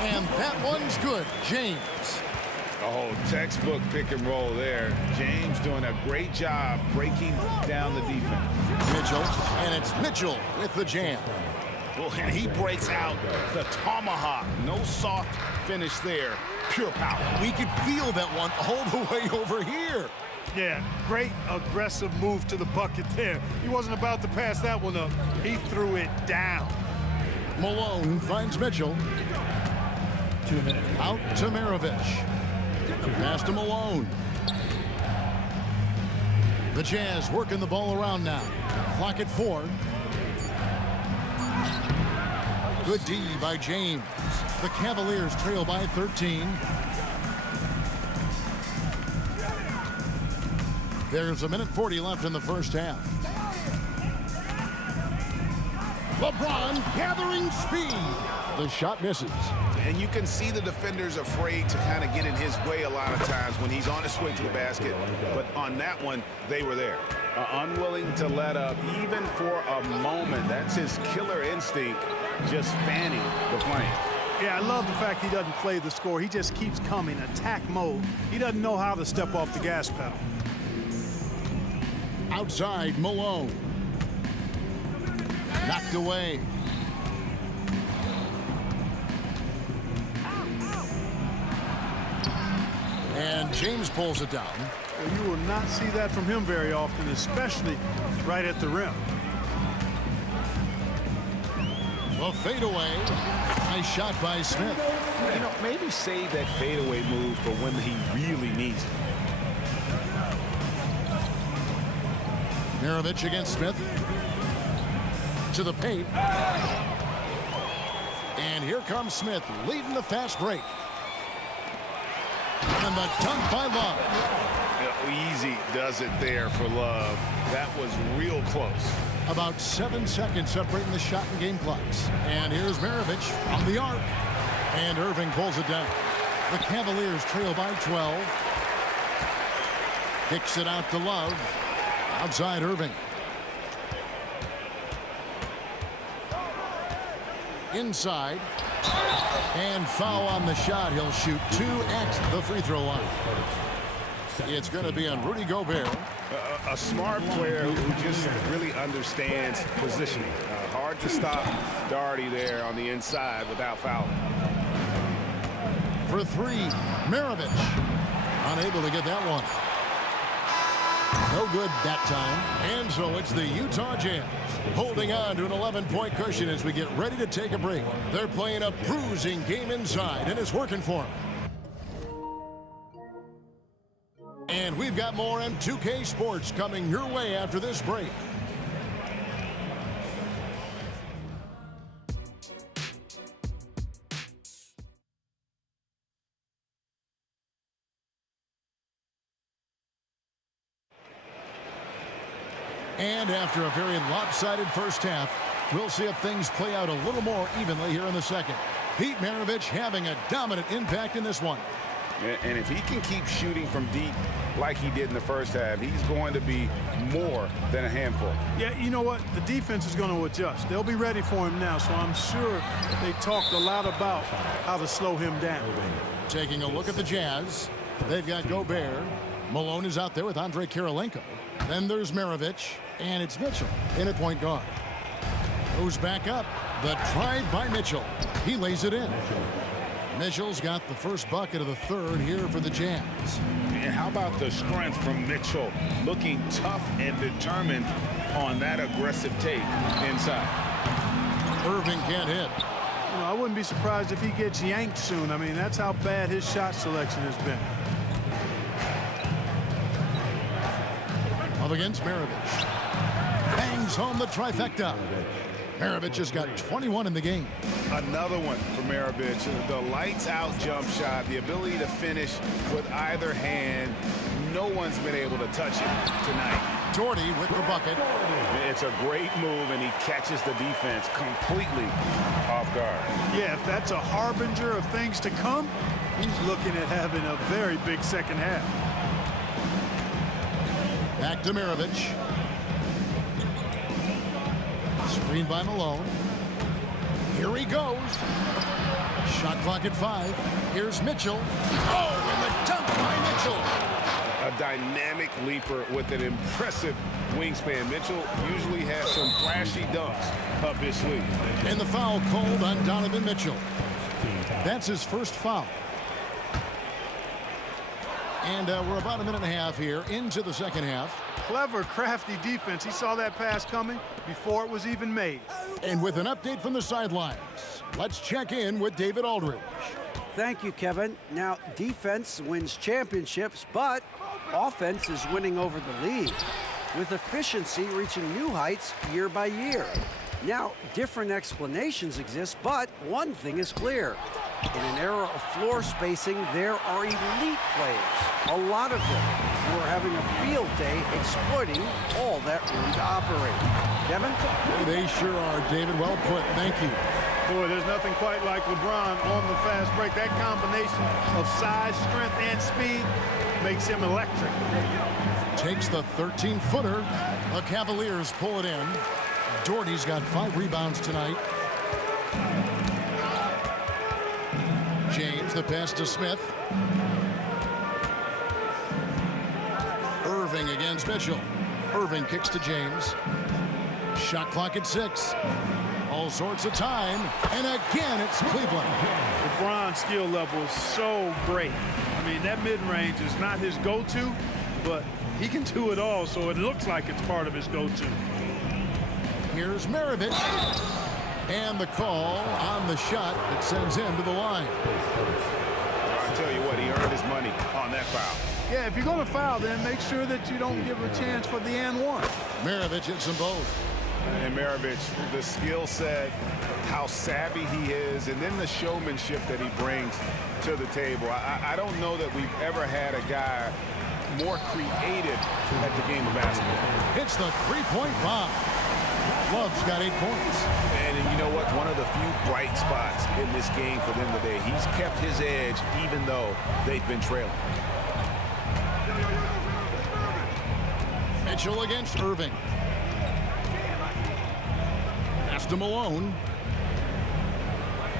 And that one's good. James. Oh, textbook pick and roll there. James doing a great job breaking down the defense. Mitchell, and it's Mitchell with the jam. Well, and he breaks out the tomahawk. No soft finish there. Pure power. We could feel that one all the way over here. Yeah, great aggressive move to the bucket there. He wasn't about to pass that one up. He threw it down. Malone finds Mitchell. 2 minutes. Out to Maravich. Pass to Malone. The Jazz working the ball around now. Clock at 4. Good D by James. The Cavaliers trail by 13. There's 1:40 left in the first half. LeBron gathering speed. The shot misses. And you can see the defenders afraid to kind of get in his way a lot of times when he's on his way to the basket. But on that one, they were there. Unwilling to let up even for a moment. That's his killer instinct, just fanning the flame. Yeah, I love the fact he doesn't play the score. He just keeps coming, attack mode. He doesn't know how to step off the gas pedal. Outside, Malone. Knocked away. And James pulls it down. Well, you will not see that from him very often, especially right at the rim. A fadeaway. Nice shot by Smith. You know, maybe save that fadeaway move for when he really needs it. Maravich against Smith. To the paint. And here comes Smith leading the fast break. And the dunk by Love. Easy does it there for Love. That was real close. About 7 seconds separating the shot and game clocks. And here's Maravich from the arc. And Irving pulls it down. The Cavaliers trail by 12. Kicks it out to Love. Outside Irving. Inside. And foul on the shot. He'll shoot 2 at the free throw line. It's going to be on Rudy Gobert. A smart player who just really understands positioning. Hard to stop Daugherty there on the inside without fouling. For 3, Maravich. Unable to get that one. No good that time. And so it's the Utah Jazz holding on to an 11-point cushion as we get ready to take a break. They're playing a bruising game inside, and it's working for them. And we've got more M2K Sports coming your way after this break. And after a very lopsided first half, we'll see if things play out a little more evenly here in the second. Pete Maravich having a dominant impact in this one. And if he can keep shooting from deep like he did in the first half, he's going to be more than a handful. Yeah, you know what? The defense is going to adjust. They'll be ready for him now, so I'm sure they talked a lot about how to slow him down. Taking a look at the Jazz, they've got Gobert. Malone is out there with Andre Kirilenko. Then there's Maravich, and it's Mitchell in at point guard. Goes back up. The drive by Mitchell. He lays it in. Mitchell's got the first bucket of the third here for the Jazz. And how about the strength from Mitchell, looking tough and determined on that aggressive take inside. Irving can't hit. You know, I wouldn't be surprised if he gets yanked soon. I mean, that's how bad his shot selection has been. Up against Maravich. Bangs home the trifecta. Maravich has got 21 in the game. Another one for Maravich. The lights-out jump shot, the ability to finish with either hand. No one's been able to touch it tonight. Daugherty with the bucket. It's a great move, and he catches the defense completely off guard. Yeah, if that's a harbinger of things to come, he's looking at having a very big second half. Back to Maravich. Screen by Malone. Here he goes. Shot clock at 5. Here's Mitchell. Oh, and the dunk by Mitchell. A dynamic leaper with an impressive wingspan. Mitchell usually has some flashy dunks up his sleeve. And the foul called on Donovan Mitchell. That's his first foul. And we're about a minute and a half here into the second half. Clever, crafty defense. He saw that pass coming before it was even made. And with an update from the sidelines, let's check in with David Aldridge. Thank you, Kevin. Now, defense wins championships, but offense is winning over the league, with efficiency reaching new heights year by year. Now, different explanations exist, but one thing is clear. In an era of floor spacing, there are elite players, a lot of them, who are having a field day exploiting all that room to operate. Kevin? They sure are, David. Well put. Thank you. Boy, there's nothing quite like LeBron on the fast break. That combination of size, strength, and speed makes him electric. Takes the 13-footer. The Cavaliers pull it in. Doherty's got 5 rebounds tonight. James, the pass to Smith. Irving against Mitchell. Irving kicks to James. Shot clock at 6. All sorts of time. And again, it's Cleveland. LeBron's skill level is so great. I mean, that mid-range is not his go-to, but he can do it all, so it looks like it's part of his go-to. Here's Maravich. And the call on the shot that sends him to the line. I tell you what, he earned his money on that foul. Yeah, if you're going to foul, then make sure that you don't give a chance for the and one. Maravich hits them both. And Maravich, the skill set, how savvy he is, and then the showmanship that he brings to the table. I don't know that we've ever had a guy more creative at the game of basketball. Hits the three-point bomb. Love's got 8 points. And you know what? One of the few bright spots in this game for them today. He's kept his edge even though they've been trailing. Mitchell against Irving. Pass to Malone.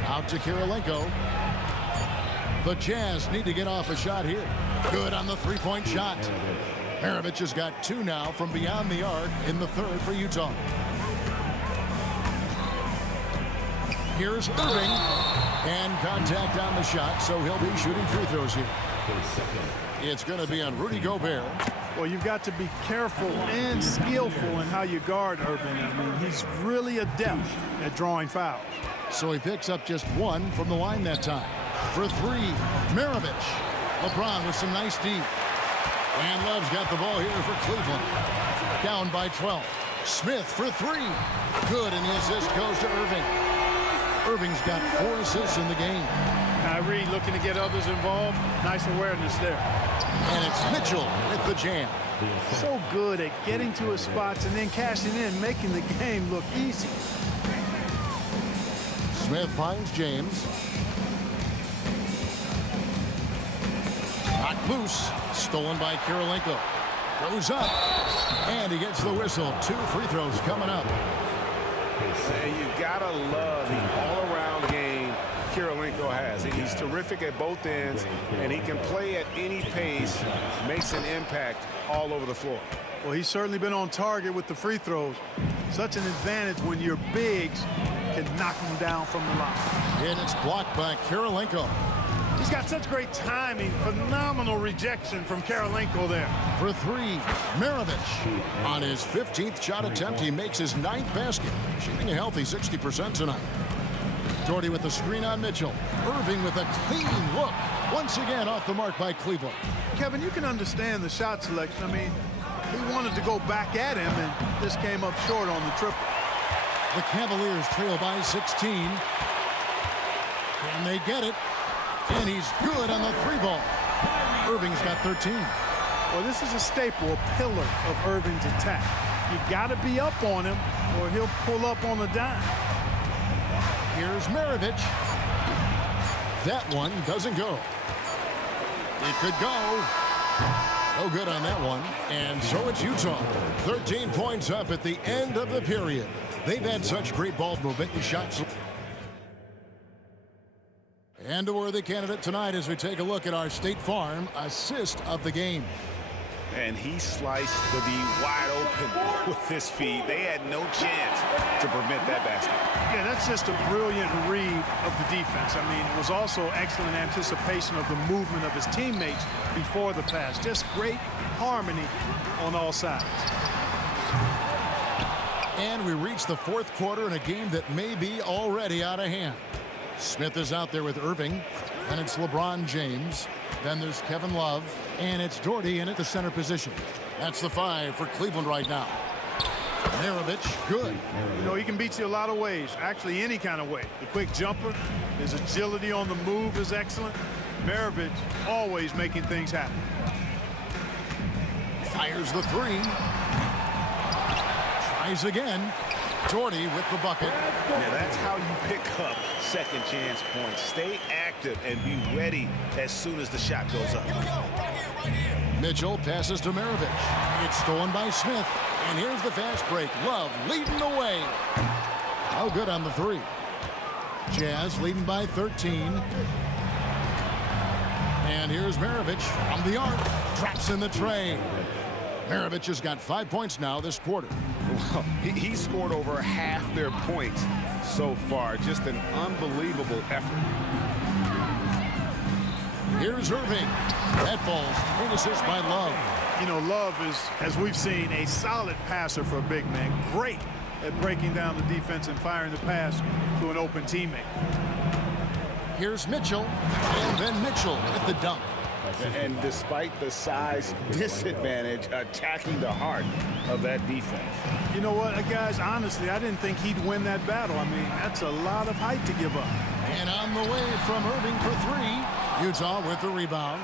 Out to Kirilenko. The Jazz need to get off a shot here. Good on the three-point shot. Maravich has got 2 now from beyond the arc in the third for Utah. Here's Irving, and contact on the shot, so he'll be shooting free throws here. It's going to be on Rudy Gobert. Well, you've got to be careful and skillful in how you guard Irving. I mean, he's really adept at drawing fouls. So he picks up just 1 from the line that time. For 3, Maravich. LeBron with some nice deep. And Love's got the ball here for Cleveland. Down by 12. Smith for 3. Good, and the assist goes to Irving. Irving's got 4 assists in the game. Kyrie looking to get others involved. Nice awareness there. And it's Mitchell with the jam. So good at getting to his spots and then cashing in, making the game look easy. Smith finds James. Knocked loose. Stolen by Kirilenko. Goes up. And he gets the whistle. 2 free throws coming up. And you gotta love the all-around game Kirilenko has. He's terrific at both ends, and he can play at any pace, makes an impact all over the floor. Well, he's certainly been on target with the free throws. Such an advantage when your bigs can knock him down from the line. And it's blocked by Kirilenko. He's got such great timing. Phenomenal rejection from Kirilenko there. For 3, Maravich. On his 15th shot attempt, he makes his 9th basket. Shooting a healthy 60% tonight. Doherty with the screen on Mitchell. Irving with a clean look. Once again off the mark by Cleveland. Kevin, you can understand the shot selection. I mean, he wanted to go back at him, and this came up short on the triple. The Cavaliers trail by 16. Can they get it? And he's good on the 3-ball. Irving's got 13. Well, this is a staple, a pillar of Irving's attack. You got to be up on him, or he'll pull up on the dime. Here's Maravich. That one doesn't go. It could go. No good on that one. And so it's Utah. 13 points up at the end of the period. They've had such great ball movement and shots. And a worthy candidate tonight as we take a look at our State Farm assist of the game. And he sliced the D wide open with his feet. They had no chance to prevent that basket. Yeah, that's just a brilliant read of the defense. I mean, it was also excellent anticipation of the movement of his teammates before the pass. Just great harmony on all sides. And we reach the fourth quarter in a game that may be already out of hand. Smith is out there with Irving, and it's LeBron James. Then there's Kevin Love, and it's Doherty in at the center position. That's the 5 for Cleveland right now. Maravich, good. You know, he can beat you a lot of ways, actually any kind of way. The quick jumper, his agility on the move is excellent. Maravich always making things happen. Fires the 3. Tries again. Doherty with the bucket. Now that's how you pick up second chance points. Stay active and be ready as soon as the shot goes up. Mitchell passes to Maravich. It's stolen by Smith. And here's the fast break. Love leading the way. Oh, good on the 3. Jazz leading by 13. And here's Maravich from the arc. Drops in the tray. Maravich has got 5 points now this quarter. Well, he scored over half their points so far. Just an unbelievable effort. Here's Irving. That falls. Great assist by Love. You know, Love is, as we've seen, a solid passer for a big man. Great at breaking down the defense and firing the pass to an open teammate. Here's Mitchell. And then Mitchell with the dunk. And despite the size disadvantage, attacking the heart of that defense. You know what, guys, honestly, I didn't think he'd win that battle. I mean, that's a lot of height to give up. And on the way from Irving for 3. Utah with the rebound.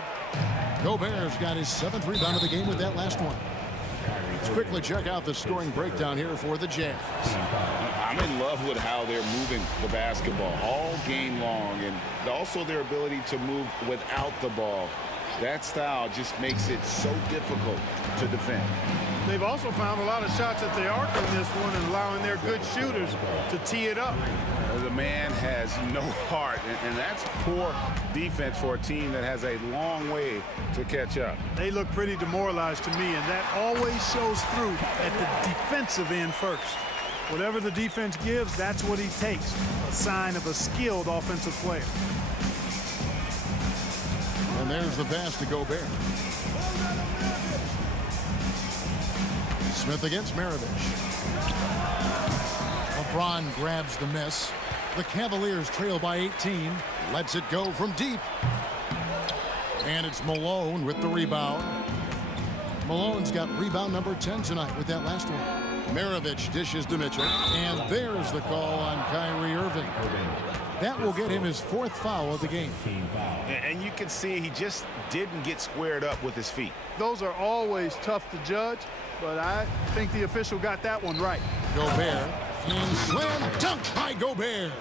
Gobert's got his 7th rebound of the game with that last one. Let's quickly check out the scoring breakdown here for the Jazz. I'm in love with how they're moving the basketball all game long, and also their ability to move without the ball. That style just makes it so difficult to defend. They've also found a lot of shots at the arc in this one and allowing their good shooters to tee it up. The man has no heart, and that's poor defense for a team that has a long way to catch up. They look pretty demoralized to me, and that always shows through at the defensive end first. Whatever the defense gives, that's what he takes. A sign of a skilled offensive player. And there's the pass to Gobert. Smith against Maravich. LeBron grabs the miss. The Cavaliers trail by 18. Lets it go from deep. And it's Malone with the rebound. Malone's got rebound number 10 tonight with that last one. Maravich dishes to Mitchell. And there's the call on Kyrie Irving. That will get him his 4th foul of the game. And you can see he just didn't get squared up with his feet. Those are always tough to judge, but I think the official got that one right. Gobert, and slam dunk by Gobert.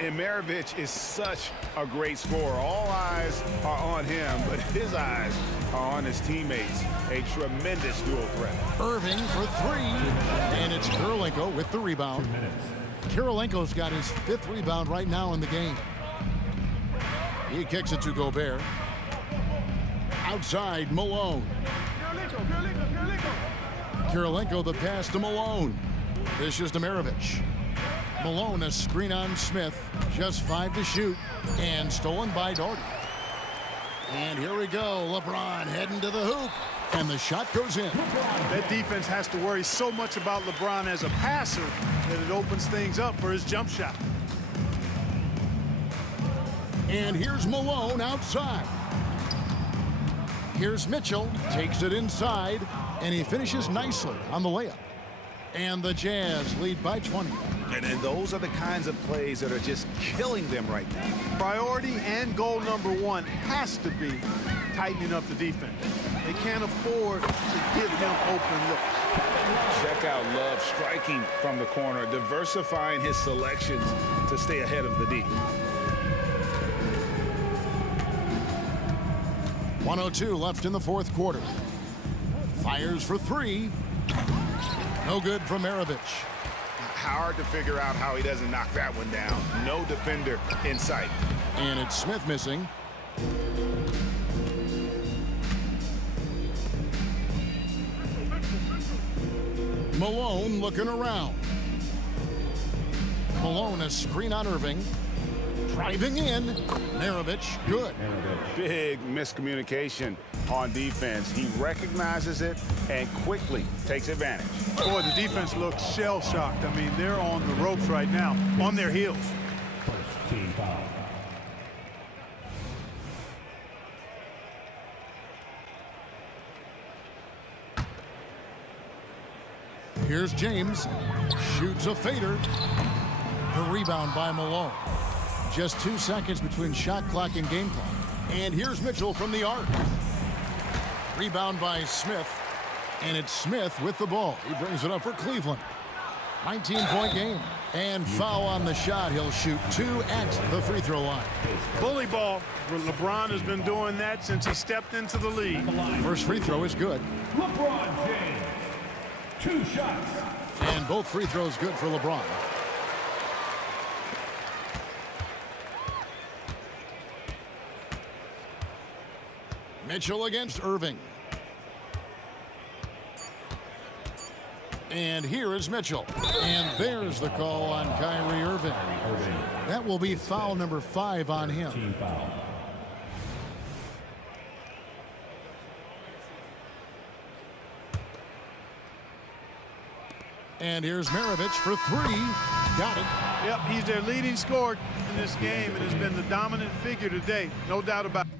And Maravich is such a great scorer. All eyes are on him, but his eyes are on his teammates. A tremendous dual threat. Irving for 3, and it's Kirilenko with the rebound. Kirilenko's got his 5th rebound right now in the game. He kicks it to Gobert. Outside, Malone. Kirilenko the pass to Malone. This is to Maravich. Malone a screen on Smith. Just 5 to shoot. And stolen by Doherty. And here we go. LeBron heading to the hoop. And the shot goes in. That defense has to worry so much about LeBron as a passer that it opens things up for his jump shot. And here's Malone outside. Here's Mitchell. Takes it inside. And he finishes nicely on the layup. And the Jazz lead by 20. And those are the kinds of plays that are just killing them right now. Priority and goal number 1 has to be tightening up the defense. They can't afford to give him open looks. Check out Love striking from the corner, diversifying his selections to stay ahead of the D. 1:02 left in the 4th quarter. Fires for 3. No good from Maravich. Hard to figure out how he doesn't knock that one down. No defender in sight. And it's Smith missing. Malone looking around. Malone, a screen on Irving. Driving in. Maravich, good. Big miscommunication on defense. He recognizes it and quickly takes advantage. Boy, the defense looks shell-shocked. I mean, they're on the ropes right now, on their heels. First team foul. Here's James. Shoots a fader. The rebound by Malone. Just 2 seconds between shot clock and game clock. And here's Mitchell from the arc. Rebound by Smith. And it's Smith with the ball. He brings it up for Cleveland. 19-point game. And foul on the shot. He'll shoot 2 at the free throw line. Bully ball. LeBron has been doing that since he stepped into the league. First free throw is good. LeBron James. 2 shots. And both free throws good for LeBron. Mitchell against Irving. And here is Mitchell. And there's the call on Kyrie Irving. That will be foul number 5 on him. Team foul. And here's Maravich for 3. Got it. Yep, he's their leading scorer in this game and has been the dominant figure today. No doubt about it.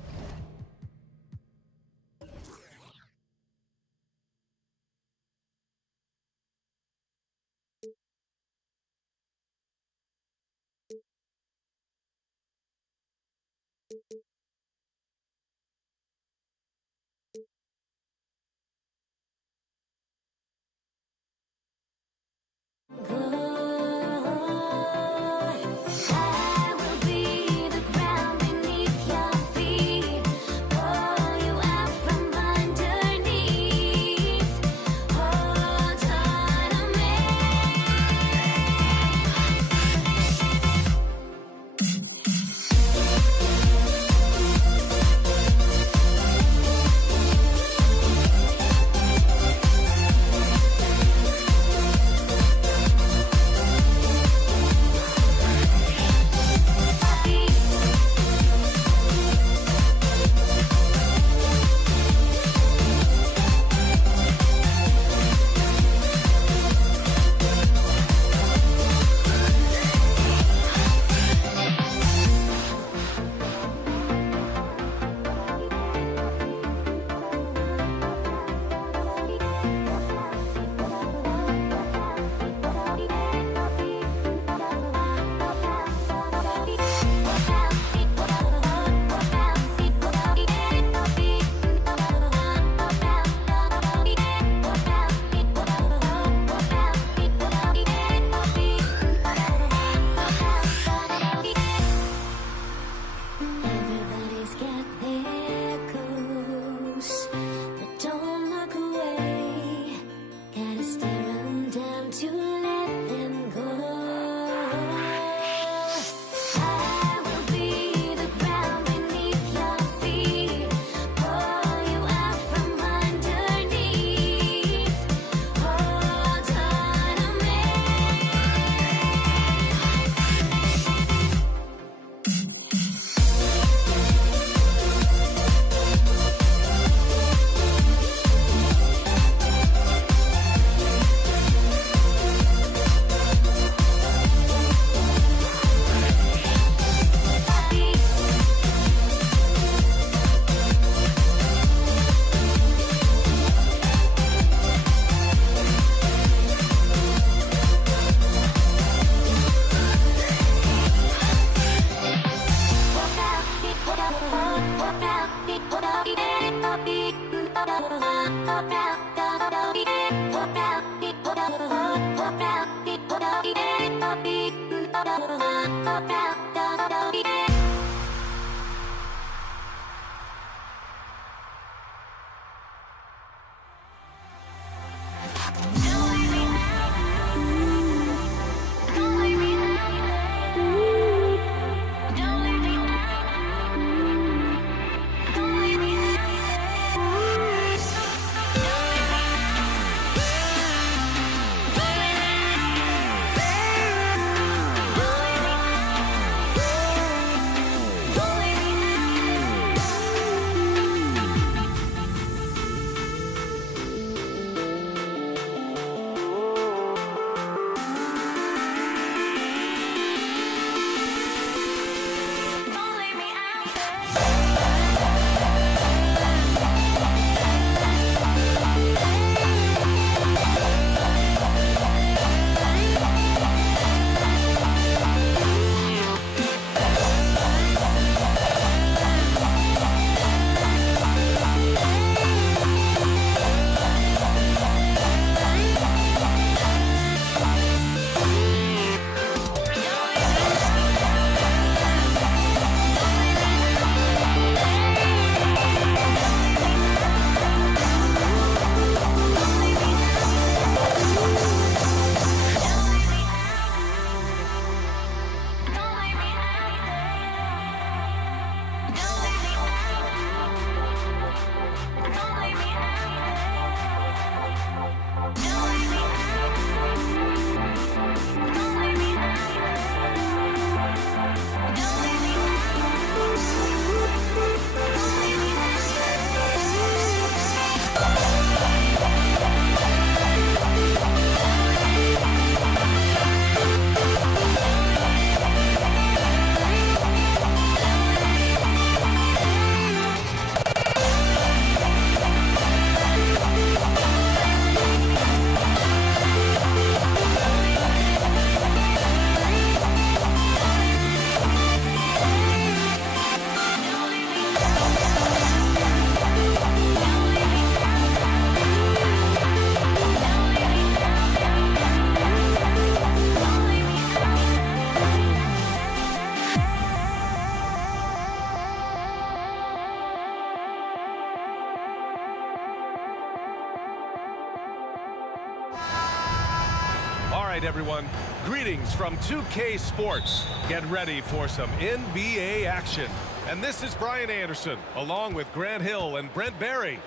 everyone. Greetings from 2K Sports. Get ready for some NBA action. And this is Brian Anderson, along with Grant Hill and Brent Barry.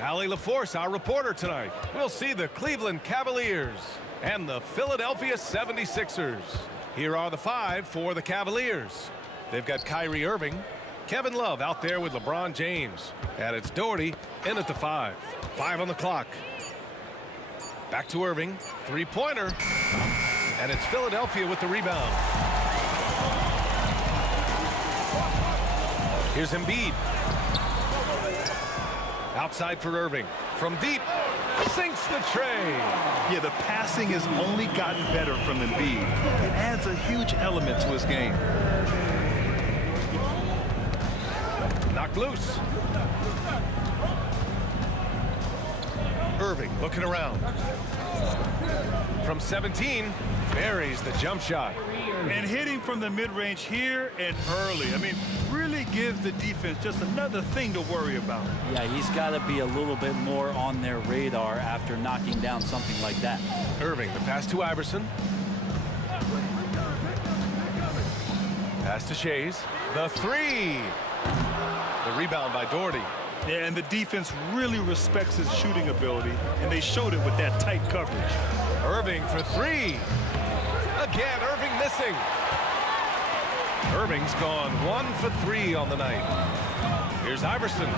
Allie LaForce, our reporter tonight. We'll see the Cleveland Cavaliers and the Philadelphia 76ers. Here are the five for the Cavaliers. They've got Kyrie Irving, Kevin Love out there with LeBron James. And it's Doherty in at the 5. 5 on the clock. Back to Irving, three-pointer. And it's Philadelphia with the rebound. Here's Embiid. Outside for Irving. From deep, sinks the tray. Yeah, the passing has only gotten better from Embiid. It adds a huge element to his game. Knocked loose. Irving looking around. From 17, buries the jump shot. And hitting from the mid-range here and early. I mean, really gives the defense just another thing to worry about. Yeah, he's got to be a little bit more on their radar after knocking down something like that. Irving, the pass to Iverson. Pass to Shays. The three. The rebound by Doherty. Yeah, and the defense really respects his shooting ability, and they showed it with that tight coverage. Irving for three. Again, Irving missing. Irving's gone 1 for 3 on the night. Here's Iverson.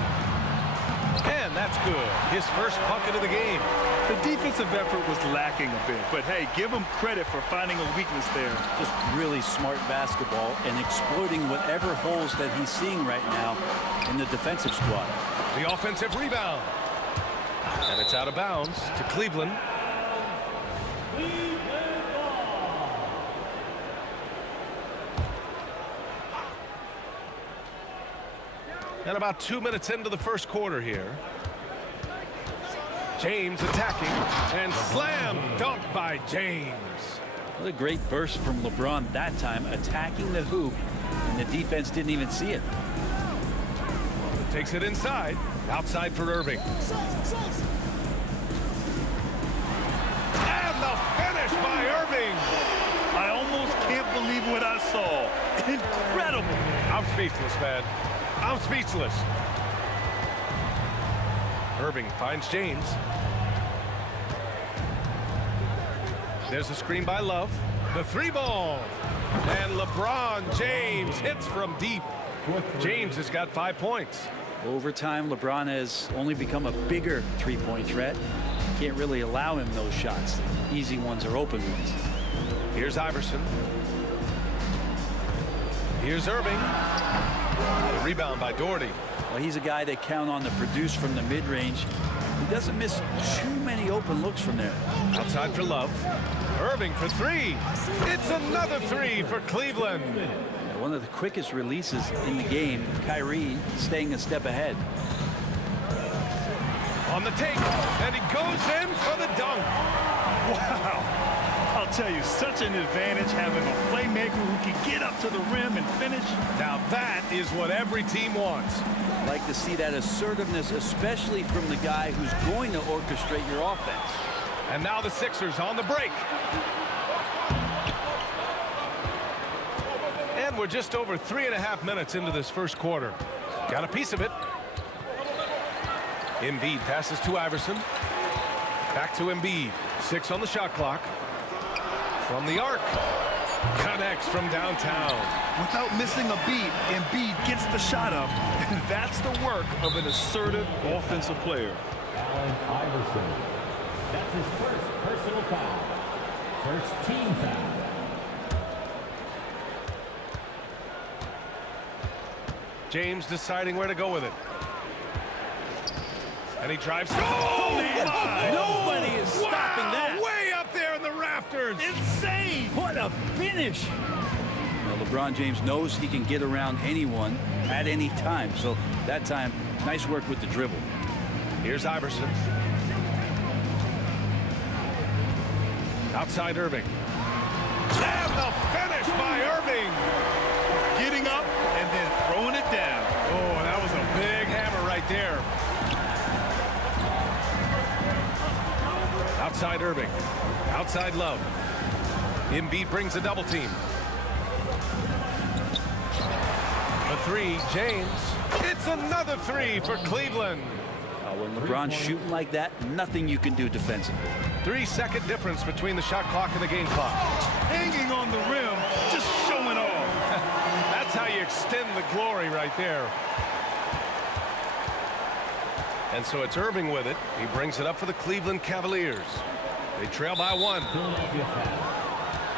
And that's good. His first bucket of the game. The defensive effort was lacking a bit, but hey, give him credit for finding a weakness there. Just really smart basketball and exploiting whatever holes that he's seeing right now in the defensive squad. The offensive rebound. And it's out of bounds to Cleveland. And about 2 minutes into the first quarter here. James attacking and slam dunk by James. What a great burst from LeBron that time, attacking the hoop, and the defense didn't even see it. Takes it inside, outside for Irving. And the finish by Irving. I almost can't believe what I saw. Incredible. I'm speechless, man. I'm speechless. Irving finds James. There's a screen by Love. The three ball. And LeBron James hits from deep. James has got 5 points. Over time, LeBron has only become a bigger three-point threat. Can't really allow him those shots. Easy ones or open ones. Here's Iverson. Here's Irving. The rebound by Doherty. Well, he's a guy they count on to produce from the mid-range. He doesn't miss too many open looks from there. Outside for Love. Irving for three. It's another three for Cleveland. One of the quickest releases in the game. Kyrie staying a step ahead. On the take, and he goes in for the dunk. Wow. I'll tell you, such an advantage having a playmaker who can get up to the rim and finish. Now that is what every team wants. Like to see that assertiveness, especially from the guy who's going to orchestrate your offense. And now the Sixers on the break. And we're just over 3.5 minutes into this first quarter. Got a piece of it. Embiid passes to Iverson. Back to Embiid. 6 on the shot clock. From the arc. Connects from downtown. Without missing a beat, Embiid gets the shot up. And that's the work of an assertive offensive player. Allen Iverson. That's his first personal foul. First team foul. James deciding where to go with it. And he drives. Oh, man. Nobody is stopping that. Way up there in the rafters. Insane. What a finish. Well, LeBron James knows he can get around anyone at any time. So that time, nice work with the dribble. Here's Iverson. Outside Irving. And the finish by Irving. Getting up and then throwing it down. Oh, that was a big hammer right there. Outside Irving. Outside Love. Embiid brings a double team. A three, James. It's another three for Cleveland. When LeBron's shooting like that, nothing you can do defensively. 3-second difference between the shot clock and the game clock. Hanging on the rim, just showing off. That's how you extend the glory right there. And so it's Irving with it. He brings it up for the Cleveland Cavaliers. They trail by 1. Philadelphia foul.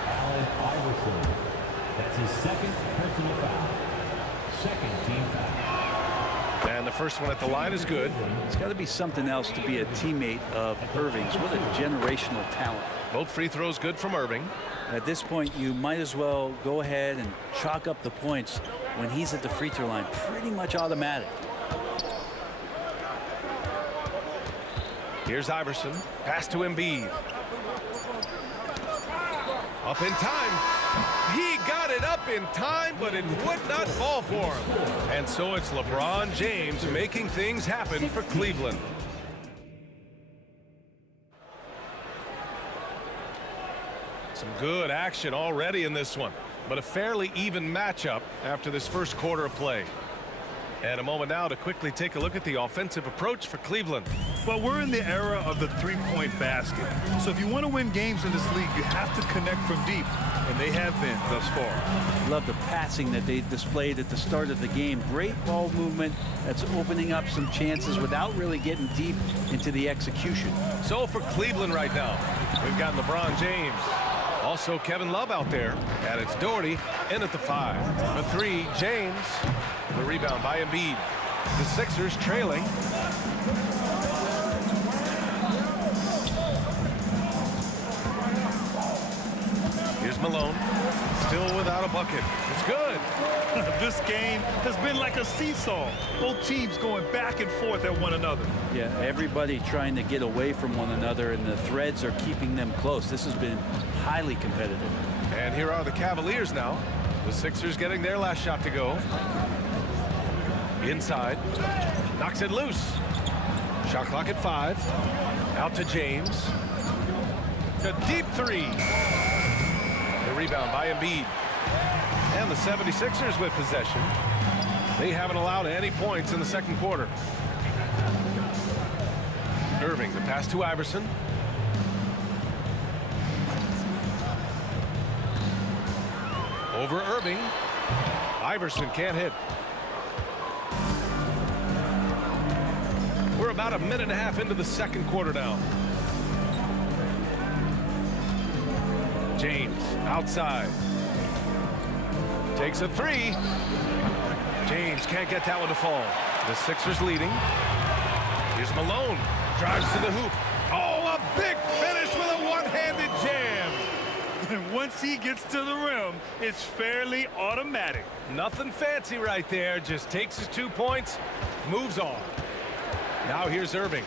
Allen Iverson. That's his second personal foul. Second team foul. And the first one at the line is good. It's got to be something else to be a teammate of Irving's. What a generational talent. Both free throws good from Irving. At this point, you might as well go ahead and chalk up the points when he's at the free throw line. Pretty much automatic. Here's Iverson. Pass to Embiid. Up in time. He got it up in time, but it would not fall for him. And so it's LeBron James making things happen for Cleveland. Some good action already in this one, but a fairly even matchup after this first quarter of play. And a moment now to quickly take a look at the offensive approach for Cleveland. Well, we're in the era of the three-point basket. So if you want to win games in this league, you have to connect from deep. And they have been thus far. Love the passing that they displayed at the start of the game. Great ball movement that's opening up some chances without really getting deep into the execution. So for Cleveland right now, we've got LeBron James. Also Kevin Love out there. And it's Doherty in at the 5. For 3, James. The rebound by Embiid. The Sixers trailing. Here's Malone. Still without a bucket. It's good. This game has been like a seesaw. Both teams going back and forth at one another. Yeah, everybody trying to get away from one another, and the threads are keeping them close. This has been highly competitive. And here are the Cavaliers now. The Sixers getting their last shot to go. Inside. Knocks it loose. Shot clock at 5. Out to James. A deep 3. The rebound by Embiid. And the 76ers with possession. They haven't allowed any points in the second quarter. Irving, the pass to Iverson. Over Irving. Iverson can't hit. We're about a minute and a half into the second quarter now. James outside. Takes a 3. James can't get that one to fall. The Sixers leading. Here's Malone. Drives to the hoop. Oh, a big finish with a one-handed jam. And once he gets to the rim, it's fairly automatic. Nothing fancy right there. Just takes his 2 points, moves on. Now here's Irving.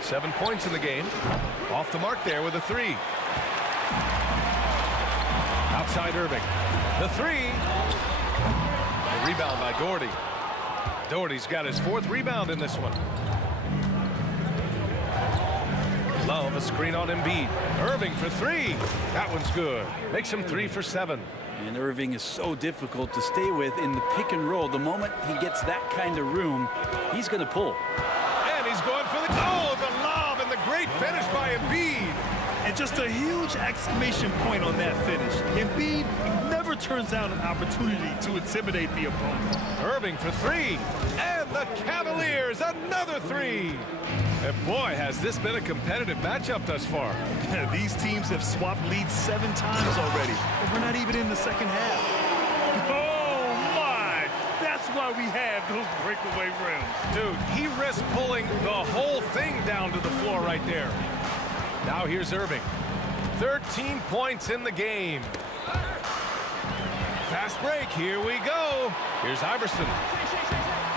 7 points in the game. Off the mark there with a 3. Outside Irving. The 3. The rebound by Doherty. Doherty's got his 4th rebound in this one. Love a screen on Embiid. Irving for 3. That one's good. Makes him 3 for 7. And Irving is so difficult to stay with in the pick and roll. The moment he gets that kind of room, he's going to pull. And he's going for the lob and the great finish by Embiid. And just a huge exclamation point on that finish. Embiid never turns down an opportunity to intimidate the opponent. Irving for 3. And the Cavaliers, another 3. And boy, has this been a competitive matchup thus far. These teams have swapped leads 7 times already. And we're not even in the second half. Oh, my! That's why we have those breakaway rims. Dude, he risks pulling the whole thing down to the floor right there. Now here's Irving. 13 points in the game. Fast break. Here we go. Here's Iverson.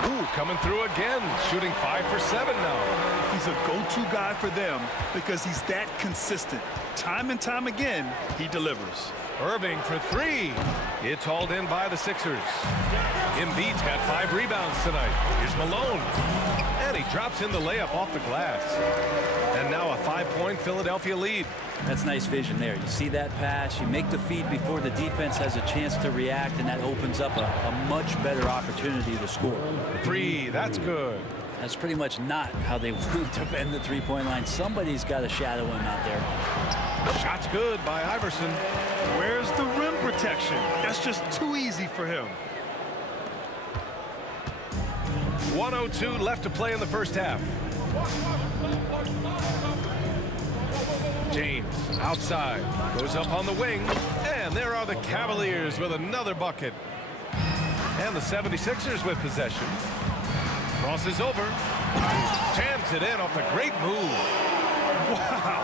Ooh, coming through again. Shooting 5 for 7 now. He's a go-to guy for them because he's that consistent. Time and time again, he delivers. Irving for three. It's hauled in by the Sixers. Embiid's got 5 rebounds tonight. Here's Malone. And he drops in the layup off the glass. And now a 5-point Philadelphia lead. That's nice vision there. You see that pass, you make the feed before the defense has a chance to react, and that opens up a much better opportunity to score. 3, that's good. That's pretty much not how they want to bend the three-point line. Somebody's got to shadow him out there. Shot's good by Iverson. Where's the rim protection? That's just too easy for him. 1:02 left to play in the first half. James outside, goes up on the wing, and there are the Cavaliers with another bucket. And the 76ers with possession. Crosses over, jams it in off the great move. Wow.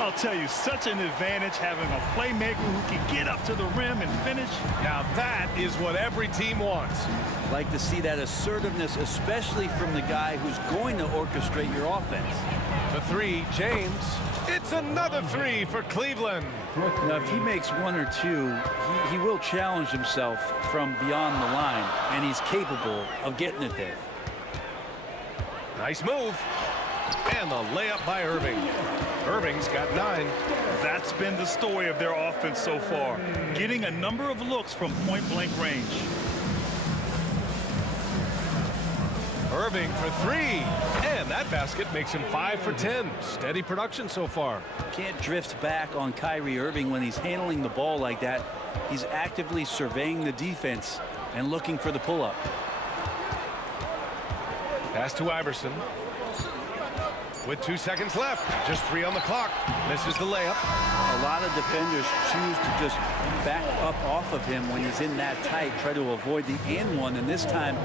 I'll tell you, such an advantage having a playmaker who can get up to the rim and finish. Now that is what every team wants. Like to see that assertiveness, especially from the guy who's going to orchestrate your offense. The 3, James. It's another 3 for Cleveland. Now, if he makes 1 or 2, he will challenge himself from beyond the line, and he's capable of getting it there. Nice move. And the layup by Irving. Irving's got 9. That's been the story of their offense so far, getting a number of looks from point-blank range. Irving for 3. And that basket makes him 5 for 10. Steady production so far. Can't drift back on Kyrie Irving when he's handling the ball like that. He's actively surveying the defense and looking for the pull-up. Pass to Iverson. With 2 seconds left. Just 3 on the clock. Misses the layup. A lot of defenders choose to just back up off of him when he's in that tight, try to avoid the and one, and this time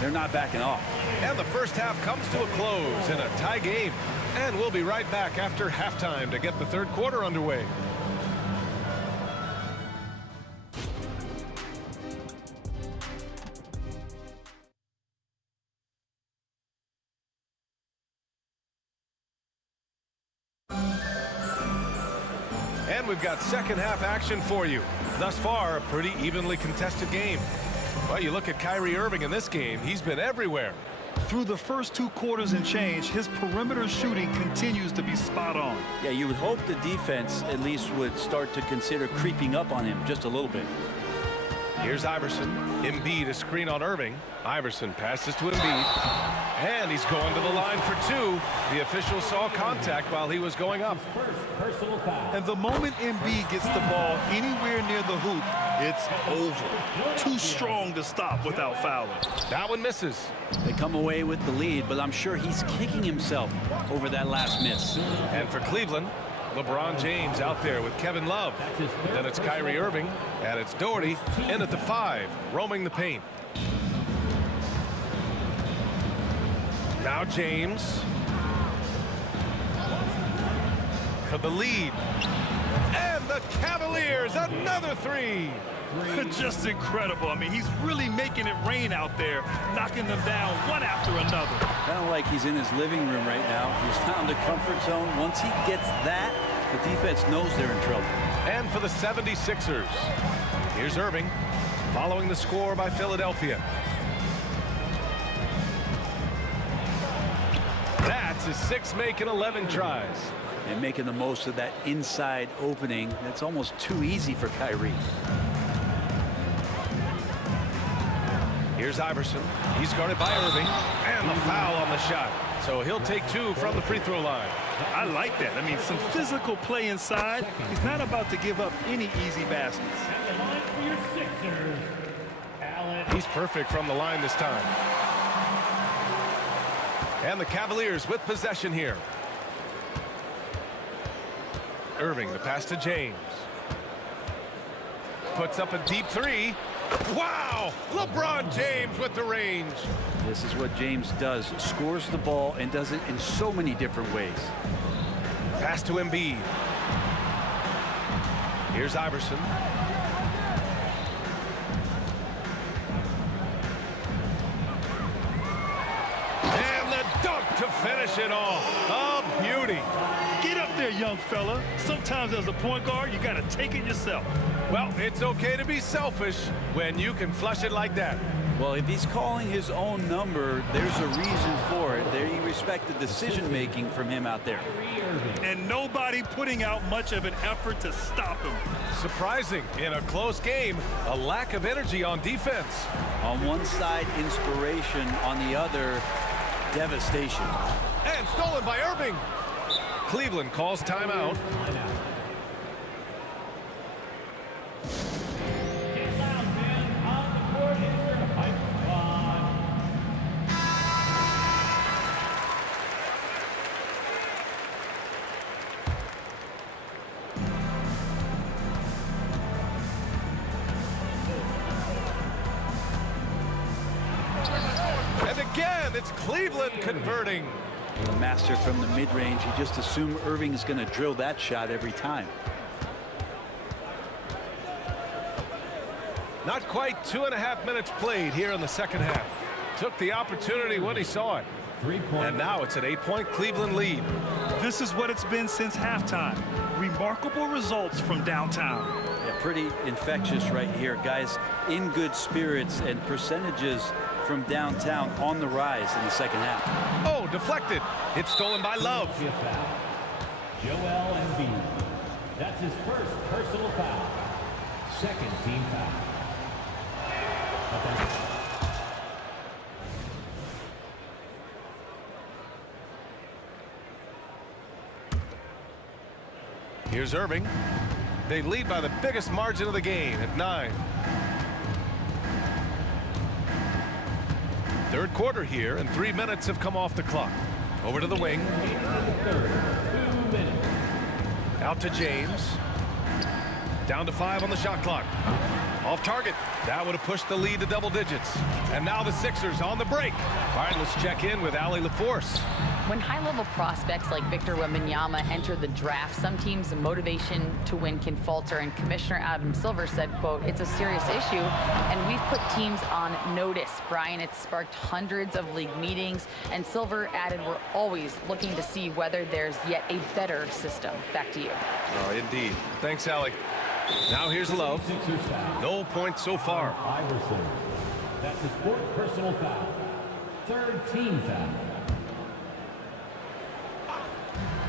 they're not backing off. And the first half comes to a close in a tie game. And we'll be right back after halftime to get the third quarter underway. And we've got second half action for you. Thus far, a pretty evenly contested game. Well, you look at Kyrie Irving in this game, he's been everywhere. Through the first 2 quarters and change, his perimeter shooting continues to be spot on. Yeah, you would hope the defense at least would start to consider creeping up on him just a little bit. Here's Iverson. Embiid, a screen on Irving. Iverson passes to Embiid. And he's going to the line for 2. The official saw contact while he was going up. And the moment Embiid gets the ball anywhere near the hoop, it's over. Too strong to stop without fouling. That one misses. They come away with the lead, but I'm sure he's kicking himself over that last miss. And for Cleveland, LeBron James out there with Kevin Love. Then it's Kyrie Irving, and it's Doherty in at the 5, roaming the paint. Now James for the lead. And the Cavaliers, another 3. Just incredible. I mean, he's really making it rain out there, knocking them down one after another. Kind of like he's in his living room right now. He's found a comfort zone. Once he gets that, the defense knows they're in trouble. And for the 76ers, here's Irving following the score by Philadelphia. That's his 6 make and 11 tries. And making the most of that inside opening. That's almost too easy for Kyrie. Here's Iverson. He's guarded by Irving. And the foul on the shot. So he'll take 2 from the free throw line. I like that. I mean, some physical play inside. He's not about to give up any easy baskets. He's perfect from the line this time. And the Cavaliers with possession here. Irving, the pass to James. Puts up a deep 3. Wow! LeBron James with the range. This is what James does. Scores the ball and does it in so many different ways. Pass to Embiid. Here's Iverson. And the dunk to finish it off. A beauty. Get up there, young fella. Sometimes as a point guard, you got to take it yourself. Well, it's okay to be selfish when you can flush it like that. Well, if he's calling his own number, there's a reason for it. There you respect the decision-making from him out there. And nobody putting out much of an effort to stop him. Surprising, in a close game, a lack of energy on defense. On one side, inspiration. On the other, devastation. And stolen by Irving. Cleveland calls timeout. And again, it's Cleveland converting. The master from the mid-range. You just assume Irving is going to drill that shot every time. Not quite 2.5 minutes played here in the second half. Took the opportunity when he saw it. And now it's an 8-point Cleveland lead. This is what it's been since halftime. Remarkable results from downtown. Yeah, pretty infectious right here. Guys in good spirits, and percentages from downtown on the rise in the second half. Oh, deflected. It's stolen by Love. Joel Embiid. That's his first personal foul. Second team foul. Here's Irving. They lead by the biggest margin of the game at 9. Third quarter here, and 3 minutes have come off the clock. Over to the wing. Out to James. Down to 5 on the shot clock. Off target. That would have pushed the lead to double digits. And now the Sixers on the break. All right, let's check in with Allie LaForce. When high-level prospects like Victor Wembanyama enter the draft, some teams' motivation to win can falter, and Commissioner Adam Silver said, quote, "It's a serious issue, and we've put teams on notice." Brian, it's sparked hundreds of league meetings, and Silver added, "We're always looking to see whether there's yet a better system." Back to you. Oh, indeed. Thanks, Allie. Now here's Love. No points so far. Iverson. That's his fourth personal foul. Third team foul.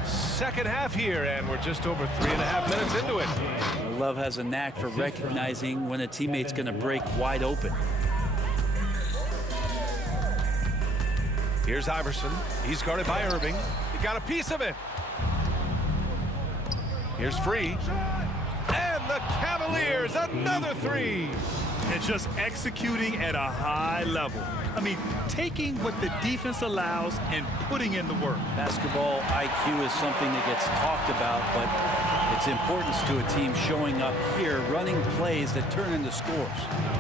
Second half here, and we're just over 3.5 minutes into it. Love has a knack for recognizing when a teammate's going to break wide open. Here's Iverson. He's guarded by Irving. He got a piece of it. Here's Free. And the Cavaliers, another 3. And just executing at a high level. I mean, taking what the defense allows and putting in the work. Basketball IQ is something that gets talked about, but its importance to a team showing up here, running plays that turn into scores.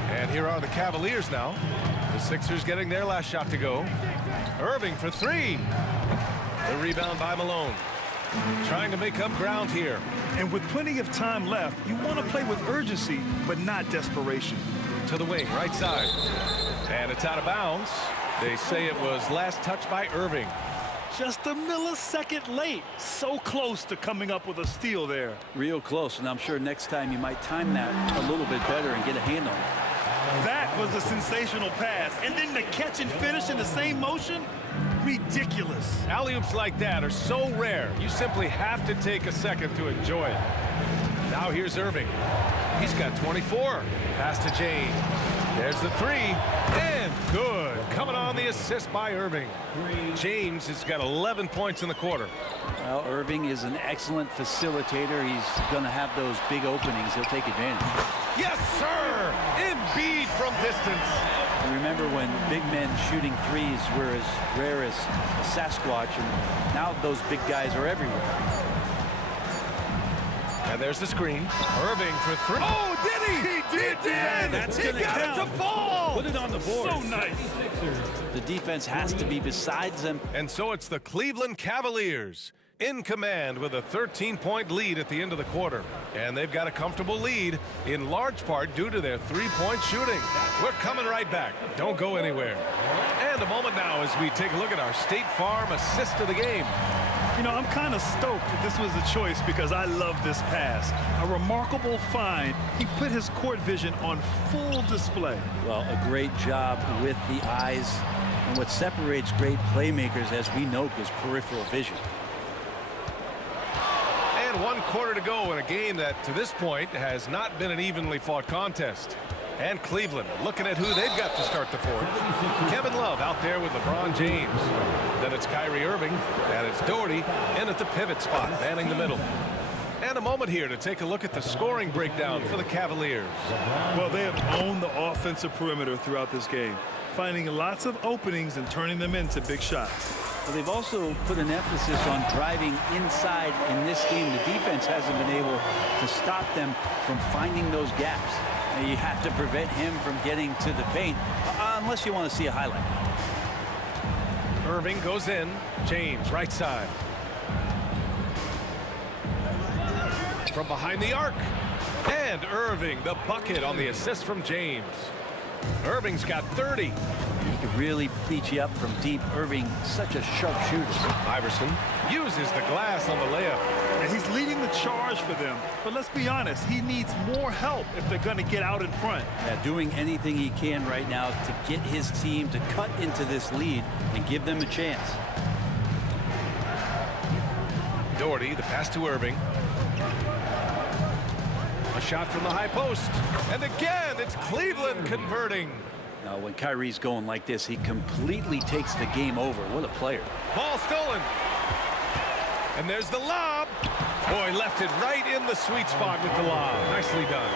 And here are the Cavaliers now. The Sixers getting their last shot to go. Irving for 3. The rebound by Malone. Trying to make up ground here. And with plenty of time left, you want to play with urgency, but not desperation. To the wing, right side. And it's out of bounds. They say it was last touched by Irving. Just a millisecond late. So close to coming up with a steal there. Real close, and I'm sure next time you might time that a little bit better and get a hand on it. That was a sensational pass. And then the catch and finish in the same motion? Ridiculous. Alley-oops like that are so rare, you simply have to take a second to enjoy it. Now here's Irving. He's got 24. Pass to James. There's the 3. And good. Coming on the assist by Irving. James has got 11 points in the quarter. Well, Irving is an excellent facilitator. He's going to have those big openings. He'll take advantage. Yes, sir! Embiid from distance. And remember when big men shooting threes were as rare as a Sasquatch, and now those big guys are everywhere. And there's the screen. Irving for 3. Oh, did he? He did! That's he gonna got count. it to fall! Put it on the board. So nice. The defense has to be besides them. And so it's the Cleveland Cavaliers in command with a 13-point lead at the end of the quarter. And they've got a comfortable lead, in large part due to their three-point shooting. We're coming right back. Don't go anywhere. And a moment now as we take a look at our State Farm assist of the game. You know, I'm kind of stoked that this was a choice because I love this pass. A remarkable find. He put his court vision on full display. Well, a great job with the eyes. And what separates great playmakers, as we know, is peripheral vision. And 1 quarter to go in a game that, to this point, has not been an evenly fought contest. And Cleveland looking at who they've got to start the fourth. Kevin Love out there with LeBron James. Then it's Kyrie Irving, and it's Doherty in at the pivot spot, manning the middle. And a moment here to take a look at the scoring breakdown for the Cavaliers. Well, they have owned the offensive perimeter throughout this game, finding lots of openings and turning them into big shots. Well, they've also put an emphasis on driving inside in this game. The defense hasn't been able to stop them from finding those gaps. And you have to prevent him from getting to the paint, unless you want to see a highlight. Irving goes in. James, right side. From behind the arc. And Irving, the bucket on the assist from James. Irving's got 30. He can really beat you up from deep. Irving, such a sharp shooter. Iverson uses the glass on the layup. And he's leading the charge for them. But let's be honest, he needs more help if they're going to get out in front. Yeah, doing anything he can right now to get his team to cut into this lead and give them a chance. Doherty, the pass to Irving. A shot from the high post. And again, it's Cleveland converting. Now, when Kyrie's going like this, he completely takes the game over. What a player. Ball stolen. And there's the lob. Boy, left it right in the sweet spot with the lob. Nicely done.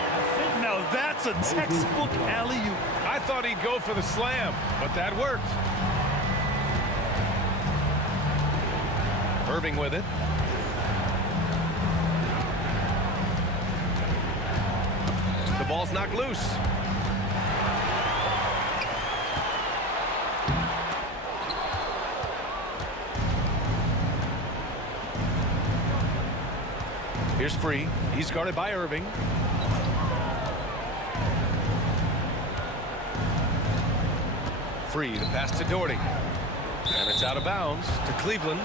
Now that's a textbook alley-oop. I thought he'd go for the slam, but that worked. Irving with it. The ball's knocked loose. Here's Free. He's guarded by Irving. Free, the pass to Doherty. And it's out of bounds to Cleveland.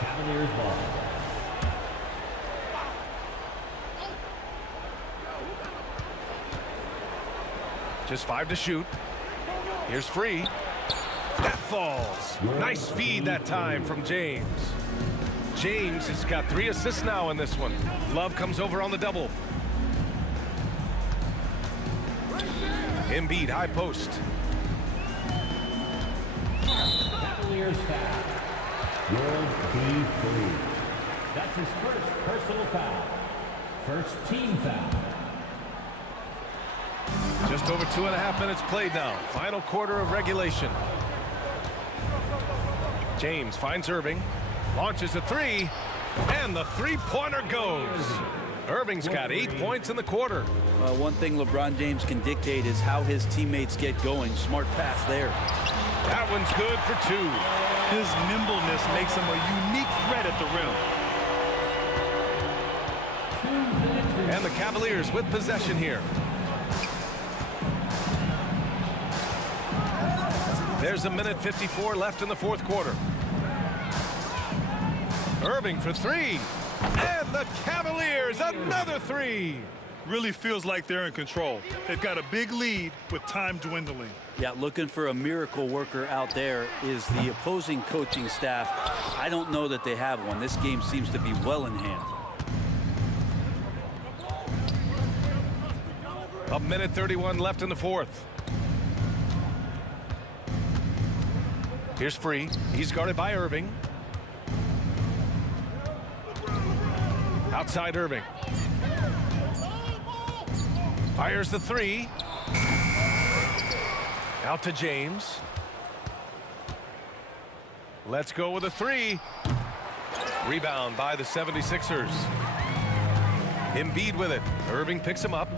Cavaliers ball. Just 5 to shoot. Here's Free. That falls. Nice feed that time from James. James has got 3 assists now in this one. Love comes over on the double. Embiid, high post. Cavaliers foul. World P3. That's his first personal foul. First team foul. Just over 2.5 minutes played now. Final quarter of regulation. James finds Irving. Launches a 3. And the three-pointer goes. Irving's got 8 points in the quarter. One thing LeBron James can dictate is how his teammates get going. Smart pass there. That one's good for 2. His nimbleness makes him a unique threat at the rim. And the Cavaliers with possession here. There's a minute 54 left in the fourth quarter. Irving for 3. And the Cavaliers, another 3. Really feels like they're in control. They've got a big lead with time dwindling. Yeah, looking for a miracle worker out there is the opposing coaching staff. I don't know that they have one. This game seems to be well in hand. A minute 31 left in the fourth. Here's Free. He's guarded by Irving. Outside Irving. Fires the 3. Out to James. Let's go with a 3. Rebound by the 76ers. Embiid with it. Irving picks him up.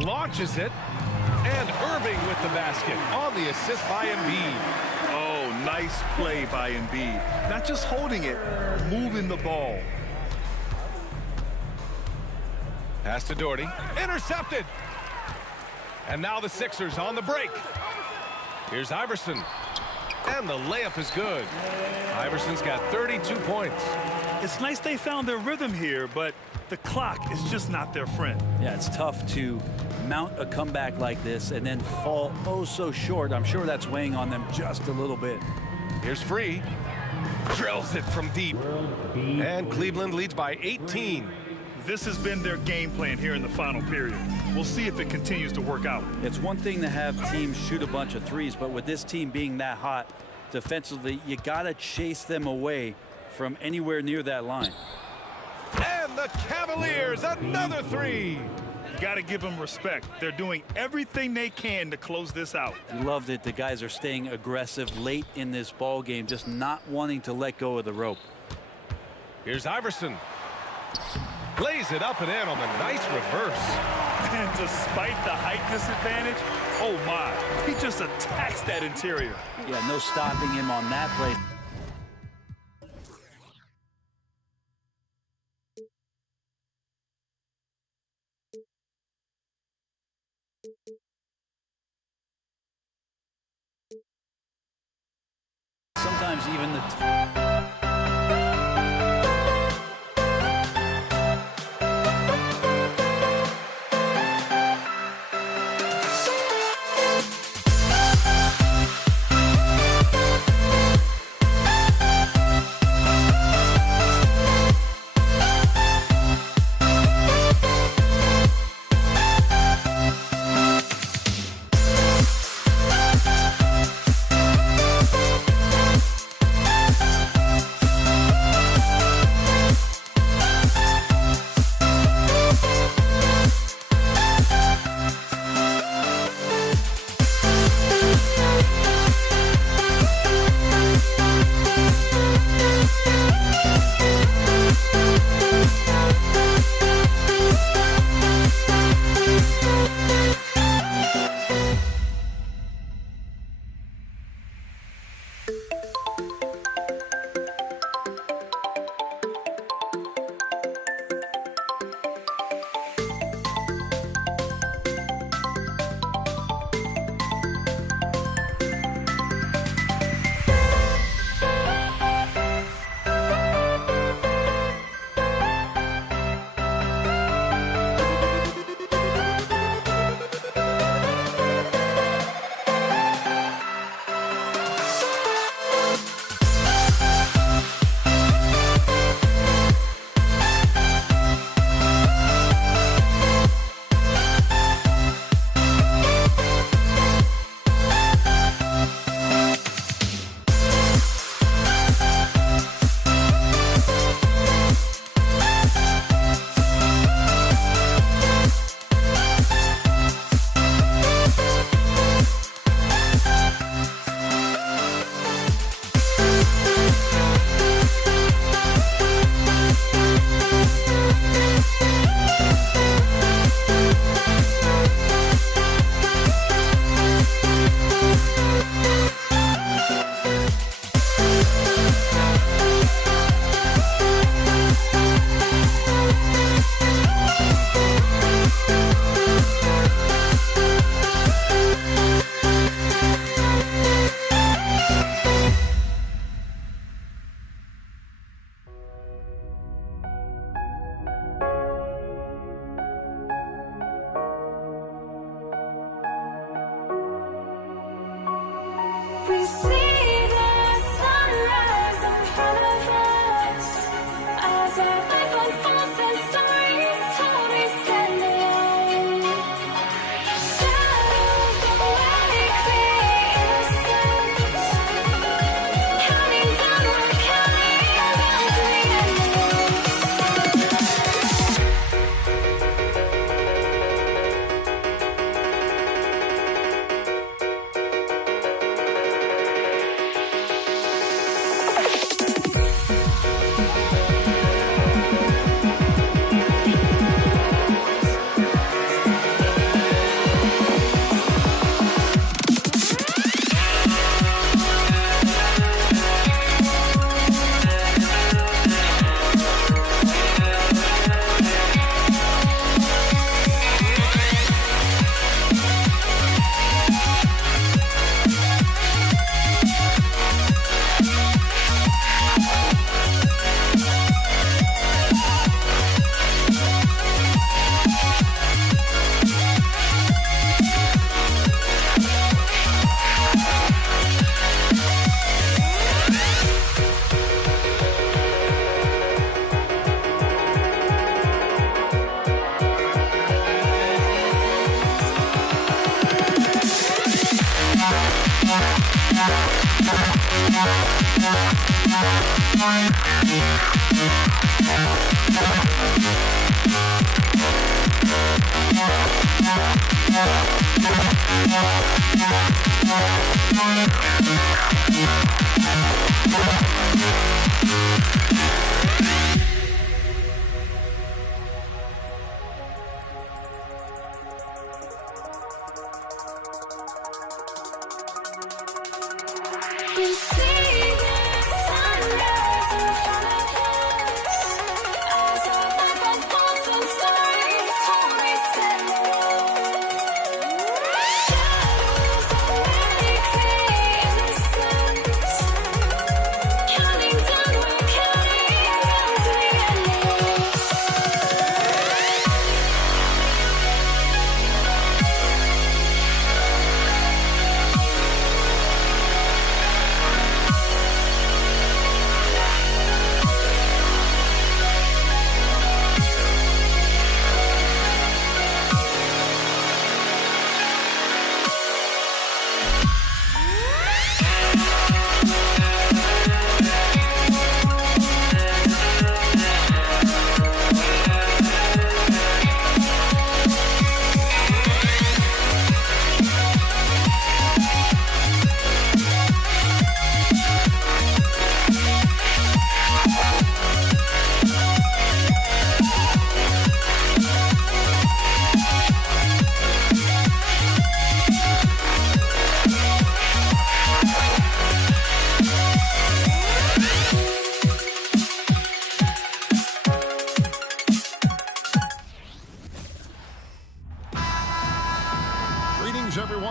Launches it. And Irving with the basket on the assist by Embiid. Oh, nice play by Embiid. Not just holding it, moving the ball. Pass to Doherty. Intercepted. And now the Sixers on the break. Here's Iverson. And the layup is good. Iverson's got 32 points. It's nice they found their rhythm here, but the clock is just not their friend. Yeah, it's tough to mount a comeback like this and then fall oh so short. I'm sure that's weighing on them just a little bit. Here's Free. Drills it from deep. And Cleveland leads by 18. This has been their game plan here in the final period. We'll see if it continues to work out. It's one thing to have teams shoot a bunch of threes, but with this team being that hot defensively, you got to chase them away from anywhere near that line. And the Cavaliers, another three. You got to give them respect. They're doing everything they can to close this out. You love that the guys are staying aggressive late in this ball game, just not wanting to let go of the rope. Here's Iverson. Lays it up and in on the nice reverse. And despite the height disadvantage, oh my, he just attacks that interior. Yeah, no stopping him on that play. Sometimes even the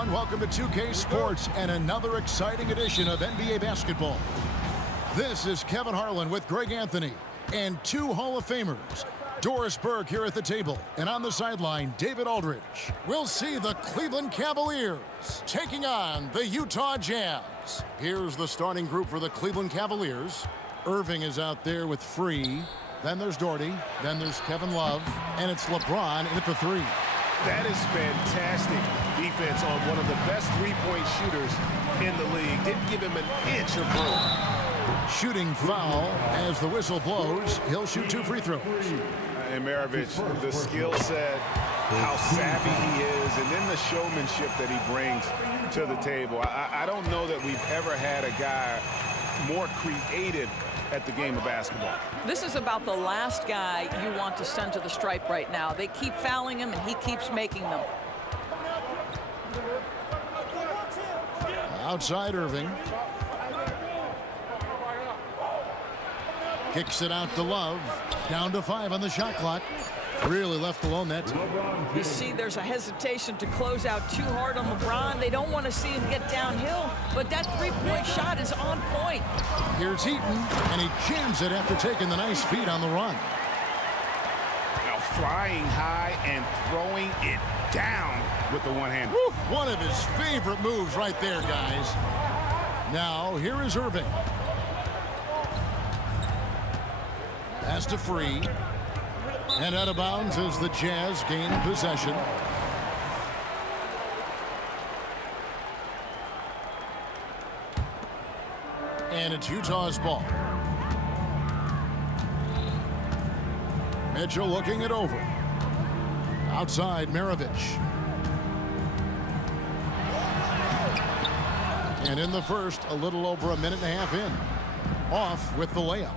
Welcome to 2K Sports and another exciting edition of NBA basketball. This is Kevin Harlan with Greg Anthony and two Hall of Famers. Doris Burke here at the table, and on the sideline, David Aldridge. We'll see the Cleveland Cavaliers taking on the Utah Jazz. Here's the starting group for the Cleveland Cavaliers. Irving is out there with Free. Then there's Doherty. Then there's Kevin Love. And it's LeBron in at the three. That is fantastic defense on one of the best three-point shooters in the league. Didn't give him an inch of room. Shooting foul as the whistle blows. He'll shoot 2 free throws. And Maravich, the skill set, how savvy he is, and then the showmanship that he brings to the table. I don't know that we've ever had a guy more creative at the game of basketball. This is about the last guy you want to send to the stripe right now. They keep fouling him, and he keeps making them. Outside Irving. Kicks it out to Love. Down to 5 on the shot clock. Really left alone that time. You see there's a hesitation to close out too hard on LeBron. They don't want to see him get downhill, but that three-point shot is on point. Here's Heaton, and he jams it after taking the nice feed on the run. Now flying high and throwing it down with the one hand. One of his favorite moves right there, guys. Now, here is Irving. Pass to Free. And out of bounds as the Jazz gain possession. And it's Utah's ball. Mitchell looking it over. Outside, Maravich. And in the first, a little over a minute and a half in. Off with the layup.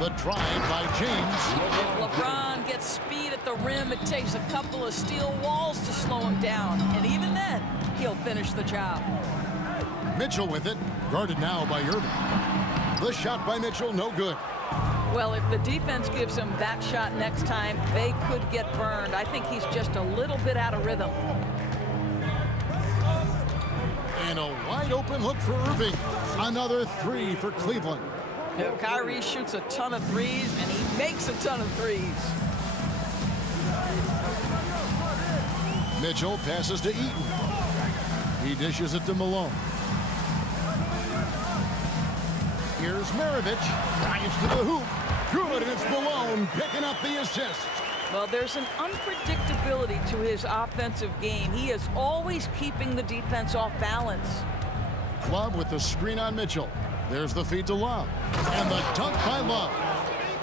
The drive by James. If LeBron gets speed at the rim, it takes a couple of steel walls to slow him down. And even then, he'll finish the job. Mitchell with it, guarded now by Irving. The shot by Mitchell, no good. Well, if the defense gives him that shot next time, they could get burned. I think he's just a little bit out of rhythm. And a wide open look for Irving. Another 3 for Cleveland. You know, Kyrie shoots a ton of threes, and he makes a ton of threes. Mitchell passes to Eaton. He dishes it to Malone. Here's Maravich. Drives to the hoop. Good, and it's Malone picking up the assist. Well, there's an unpredictability to his offensive game. He is always keeping the defense off balance. Love with the screen on Mitchell. There's the feed to Love. And the dunk by Love.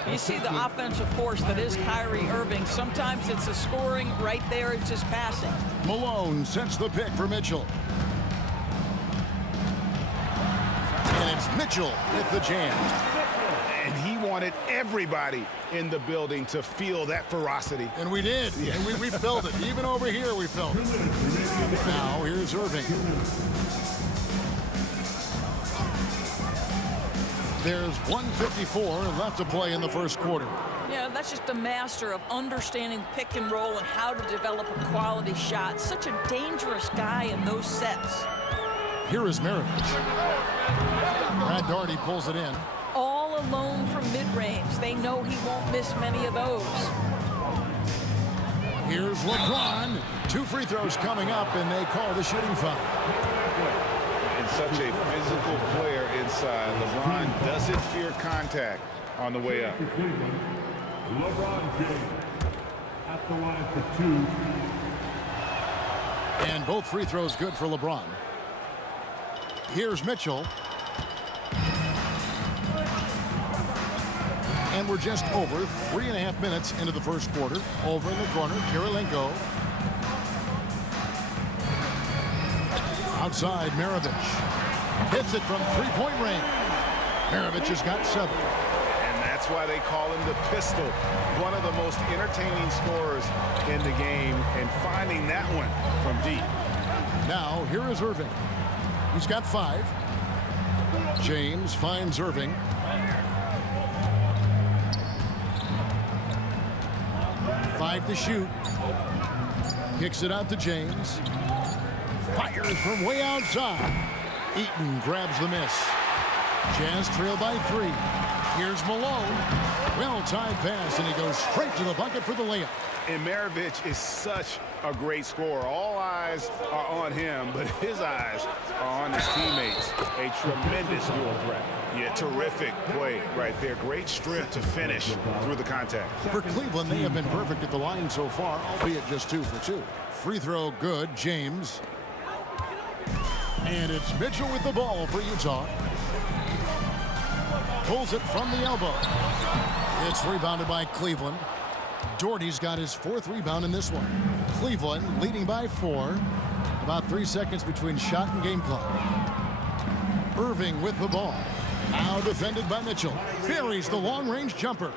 You see the offensive force that is Kyrie Irving. Sometimes it's a scoring. Right there, it's just passing. Malone sets the pick for Mitchell. And it's Mitchell with the jam. And he wanted everybody in the building to feel that ferocity. And we did. Yeah. And we felt it. Even over here, we felt it. Now, here's Irving. There's 1:54 left to play in the first quarter. Yeah, that's just a master of understanding pick and roll and how to develop a quality shot. Such a dangerous guy in those sets. Here is Maravich. Brad Daugherty pulls it in. All alone from mid-range. They know he won't miss many of those. Here's LeBron. 2 free throws coming up, and they call the shooting foul. And such a physical player inside. LeBron doesn't fear contact on the way up. LeBron James at the line for 2. And both free throws good for LeBron. Here's Mitchell. And we're just over 3.5 minutes into the first quarter. Over in the corner, Kirilenko. Outside, Maravich. Hits it from three-point range. Maravich has got 7. And that's why they call him the pistol. One of the most entertaining scorers in the game. And finding that one from deep. Now, here is Irving. He's got 5. James finds Irving. Five to shoot. Kicks it out to James. Fires from way outside. Eaton grabs the miss. Jazz trail by 3. Here's Malone. Well-timed pass, and he goes straight to the bucket for the layup. And Maravich is such a great scorer. All eyes are on him, but his eyes are on his teammates. A tremendous dual threat. Yeah, terrific play right there. Great strength to finish through the contact. For Cleveland, they have been perfect at the line so far, albeit just 2 for 2. Free throw good, James. And it's Mitchell with the ball for Utah. Pulls it from the elbow. It's rebounded by Cleveland. Daugherty's got his 4th rebound in this one. Cleveland leading by 4. About 3 seconds between shot and game clock. Irving with the ball. Now defended by Mitchell. Buries the long-range jumper.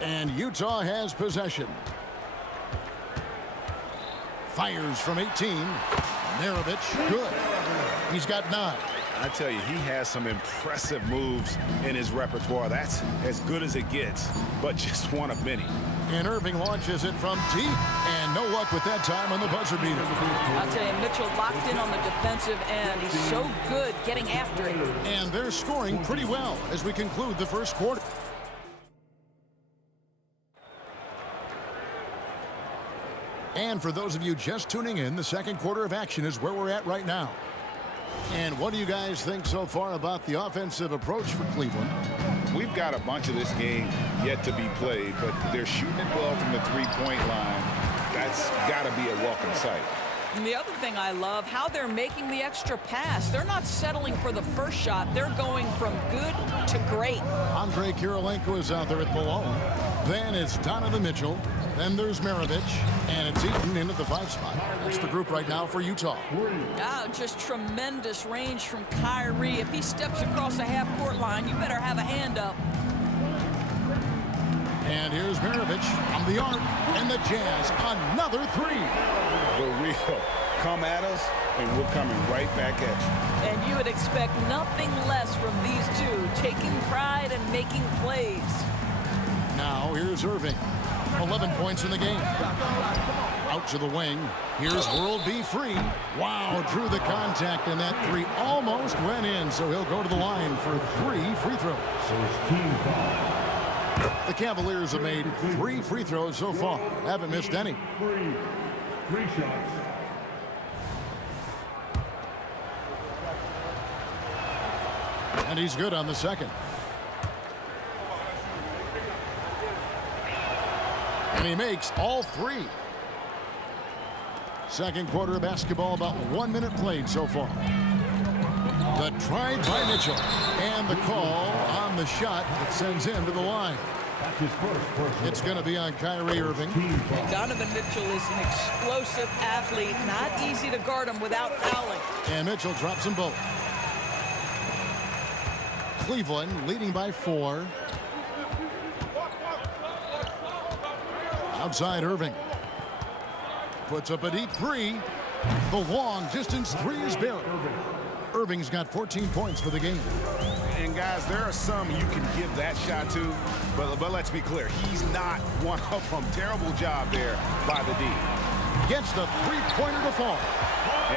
And Utah has possession. Fires from 18. Maravich, good. He's got 9. I tell you, he has some impressive moves in his repertoire. That's as good as it gets, but just one of many. And Irving launches it from deep, and no luck with that time on the buzzer beater. I'll tell you, Mitchell locked in on the defensive end. He's so good getting after it. And they're scoring pretty well as we conclude the first quarter. And for those of you just tuning in, the second quarter of action is where we're at right now. And what do you guys think so far about the offensive approach for Cleveland? We've got a bunch of this game yet to be played, but they're shooting it well from the three-point line. That's got to be a welcome sight. And the other thing I love, how they're making the extra pass. They're not settling for the first shot. They're going from good to great. Andre Kirilenko is out there at Malone. Then it's Donovan Mitchell. Then there's Maravich. And it's Eaton in at the 5 spot. That's the group right now for Utah. Oh, just tremendous range from Kyrie. If he steps across the half-court line, you better have a hand up. And here's Maravich from the arc. And the Jazz, another 3. The real come at us, and we're coming right back at you. And you would expect nothing less from these two, taking pride and making plays. Now here's Irving. 11 points in the game. Out to the wing. Here's World B. Free. Wow, drew the contact, and that 3 almost went in, so he'll go to the line for 3 free throws. The Cavaliers have made 3 free throws so far. Haven't missed any. 3 shots. And he's good on the second. And he makes all 3. Second quarter of basketball, about 1 minute played so far. The try by Mitchell. And the call on the shot that sends him to the line. It's going to be on Kyrie Irving. Donovan Mitchell is an explosive athlete. Not easy to guard him without fouling. And Mitchell drops them both. Cleveland leading by 4. Outside Irving. Puts up a deep 3. The long distance 3 is buried. Irving's got 14 points for the game. And guys, there are some you can give that shot to, but let's be clear, he's not one of them. Terrible job there by the D. Gets the three-pointer to fall.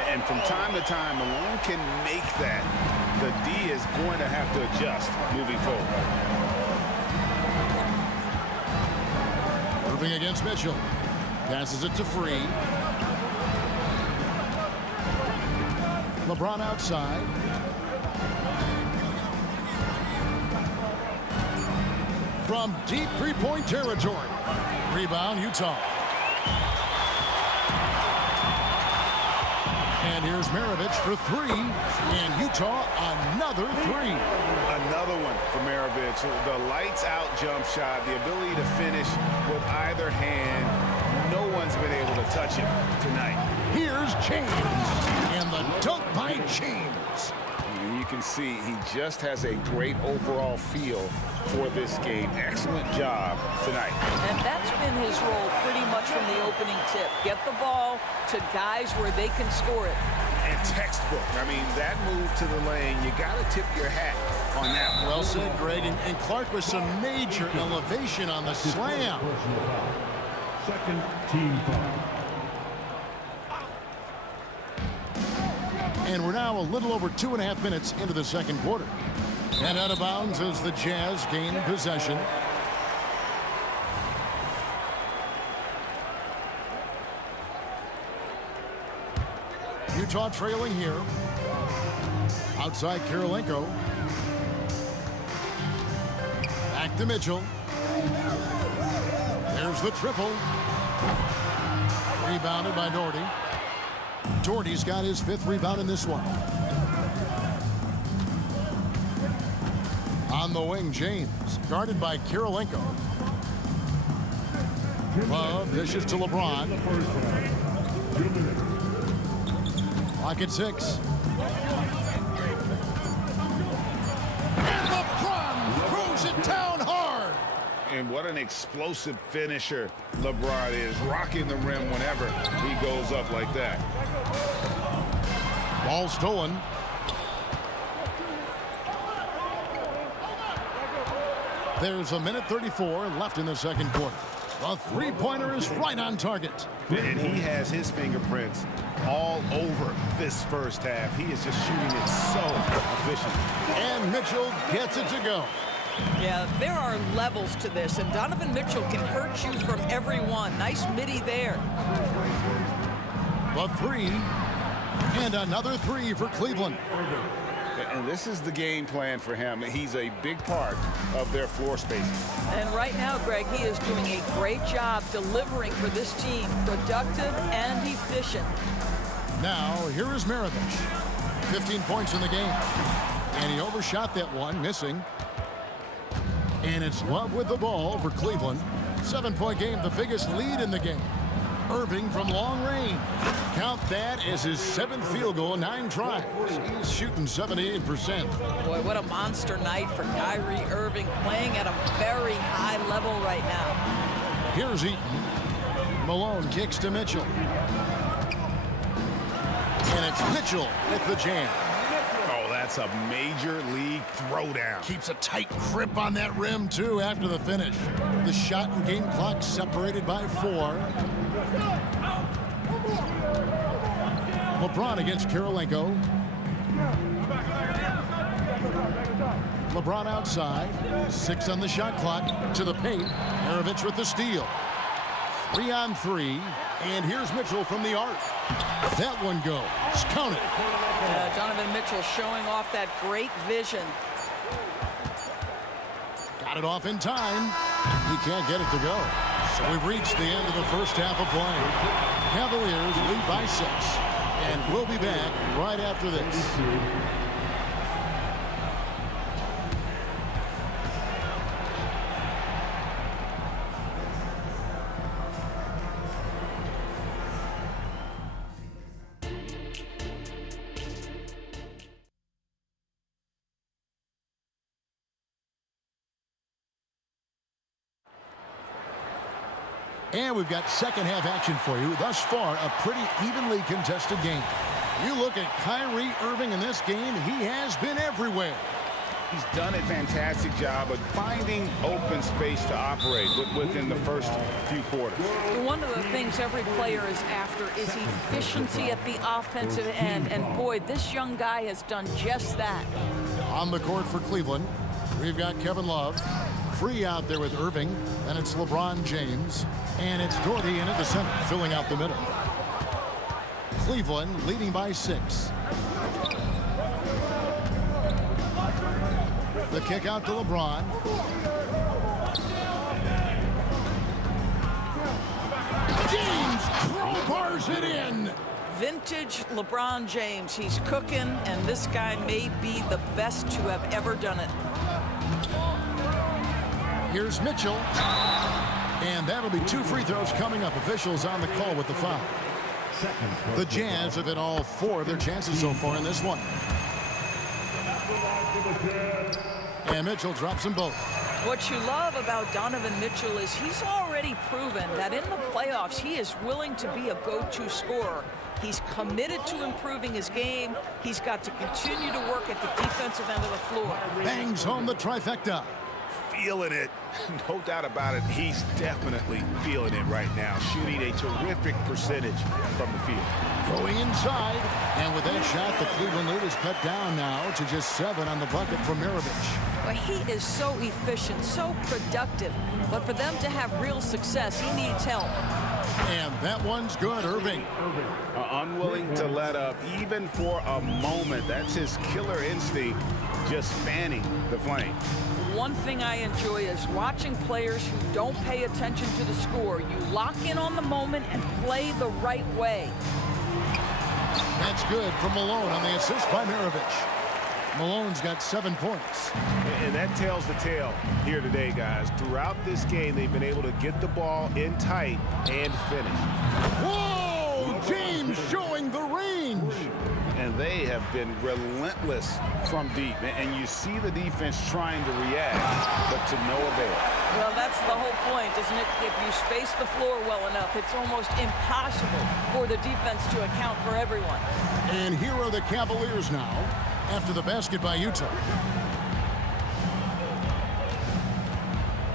And from time to time, Malone can make that. The D is going to have to adjust moving forward. Irving against Mitchell. Passes it to Free. LeBron outside. From deep three-point territory. Rebound, Utah. And here's Maravich for 3. And Utah, another 3. Another one for Maravich. The lights-out jump shot, the ability to finish with either hand. No one's been able to touch him tonight. Here's James. And the dunk by James. You can see he just has a great overall feel for this game. Excellent job tonight. And that's been his role pretty much from the opening tip. Get the ball to guys where they can score it. And textbook. I mean, that move to the lane, you got to tip your hat on that one. Well said, Greg. And Clark with some major elevation on the slam. Second team foul. And we're now a little over 2.5 minutes into the second quarter. And out of bounds as the Jazz gain possession. Utah trailing here. Outside Kirilenko. Back to Mitchell. There's the triple. Rebounded by Doherty. Doherty's got his 5th rebound in this one. On the wing, James, guarded by Kirilenko. Love dishes to LeBron. Clock at 6. And LeBron throws it down hard. And what an explosive finisher LeBron is, rocking the rim whenever he goes up like that. Ball stolen. There's a minute 34 left in the second quarter. The three-pointer is right on target. And he has his fingerprints all over this first half. He is just shooting it so efficient. And Mitchell gets it to go. Yeah, there are levels to this, and Donovan Mitchell can hurt you from every one. Nice midi there. The 3. And another 3 for Cleveland. And this is the game plan for him. He's a big part of their floor spacing. And right now, Greg, he is doing a great job delivering for this team. Productive and efficient. Now, here is Maravich. 15 points in the game. And he overshot that one, missing. And it's Love with the ball for Cleveland. 7-point game, the biggest lead in the game. Irving from long range. Count that as his 7th field goal, 9 tries. He's shooting 78%. Boy, what a monster night for Kyrie Irving, playing at a very high level right now. Here's Eaton. Malone kicks to Mitchell. And it's Mitchell with the jam. Oh, that's a major league throwdown. Keeps a tight grip on that rim, too, after the finish. The shot and game clock separated by 4. LeBron against Kirilenko. LeBron outside. 6 on the shot clock. To the paint. Maravich with the steal. 3 on 3. And here's Mitchell from the arc. That one goes. Count it. Donovan Mitchell showing off that great vision. Got it off in time. He can't get it to go. So we've reached the end of the first half of play. Cavaliers lead by 6. And we'll be back right after this. And we've got second half action for you. Thus far, a pretty evenly contested game. You look at Kyrie Irving in this game, he has been everywhere. He's done a fantastic job of finding open space to operate within the first few quarters. One of the things every player is after is efficiency at the offensive end. And boy, this young guy has done just that. On the court for Cleveland, we've got Kevin Love. Free out there with Irving. And it's LeBron James. And it's Gordy in at the center, filling out the middle. Cleveland leading by 6. The kick out to LeBron. James crowbars it in. Vintage LeBron James. He's cooking, and this guy may be the best to have ever done it. Here's Mitchell. And that'll be 2 free throws coming up. Officials on the call with the foul. The Jazz have hit all 4 of their chances so far in this one. And Mitchell drops them both. What you love about Donovan Mitchell is he's already proven that in the playoffs he is willing to be a go-to scorer. He's committed to improving his game. He's got to continue to work at the defensive end of the floor. Bangs home the trifecta. Feeling it. No doubt about it. He's definitely feeling it right now. Shooting a terrific percentage from the field. Going inside. And with that shot, the Cleveland lead is cut down now to just 7 on the bucket from Maravich. Well, he is so efficient, so productive. But for them to have real success, he needs help. And that one's good, Irving. Unwilling to let up, even for a moment. That's his killer instinct, just fanning the flame. One thing I enjoy is watching players who don't pay attention to the score. You lock in on the moment and play the right way. That's good from Malone on the assist by Maravich. Malone's got 7 points. And that tells the tale here today, guys. Throughout this game, they've been able to get the ball in tight and finish. Whoa! James showing the range. And they have been relentless from deep. And you see the defense trying to react, but to no avail. Well, that's the whole point, isn't it? If you space the floor well enough, it's almost impossible for the defense to account for everyone. And here are the Cavaliers now after the basket by Utah.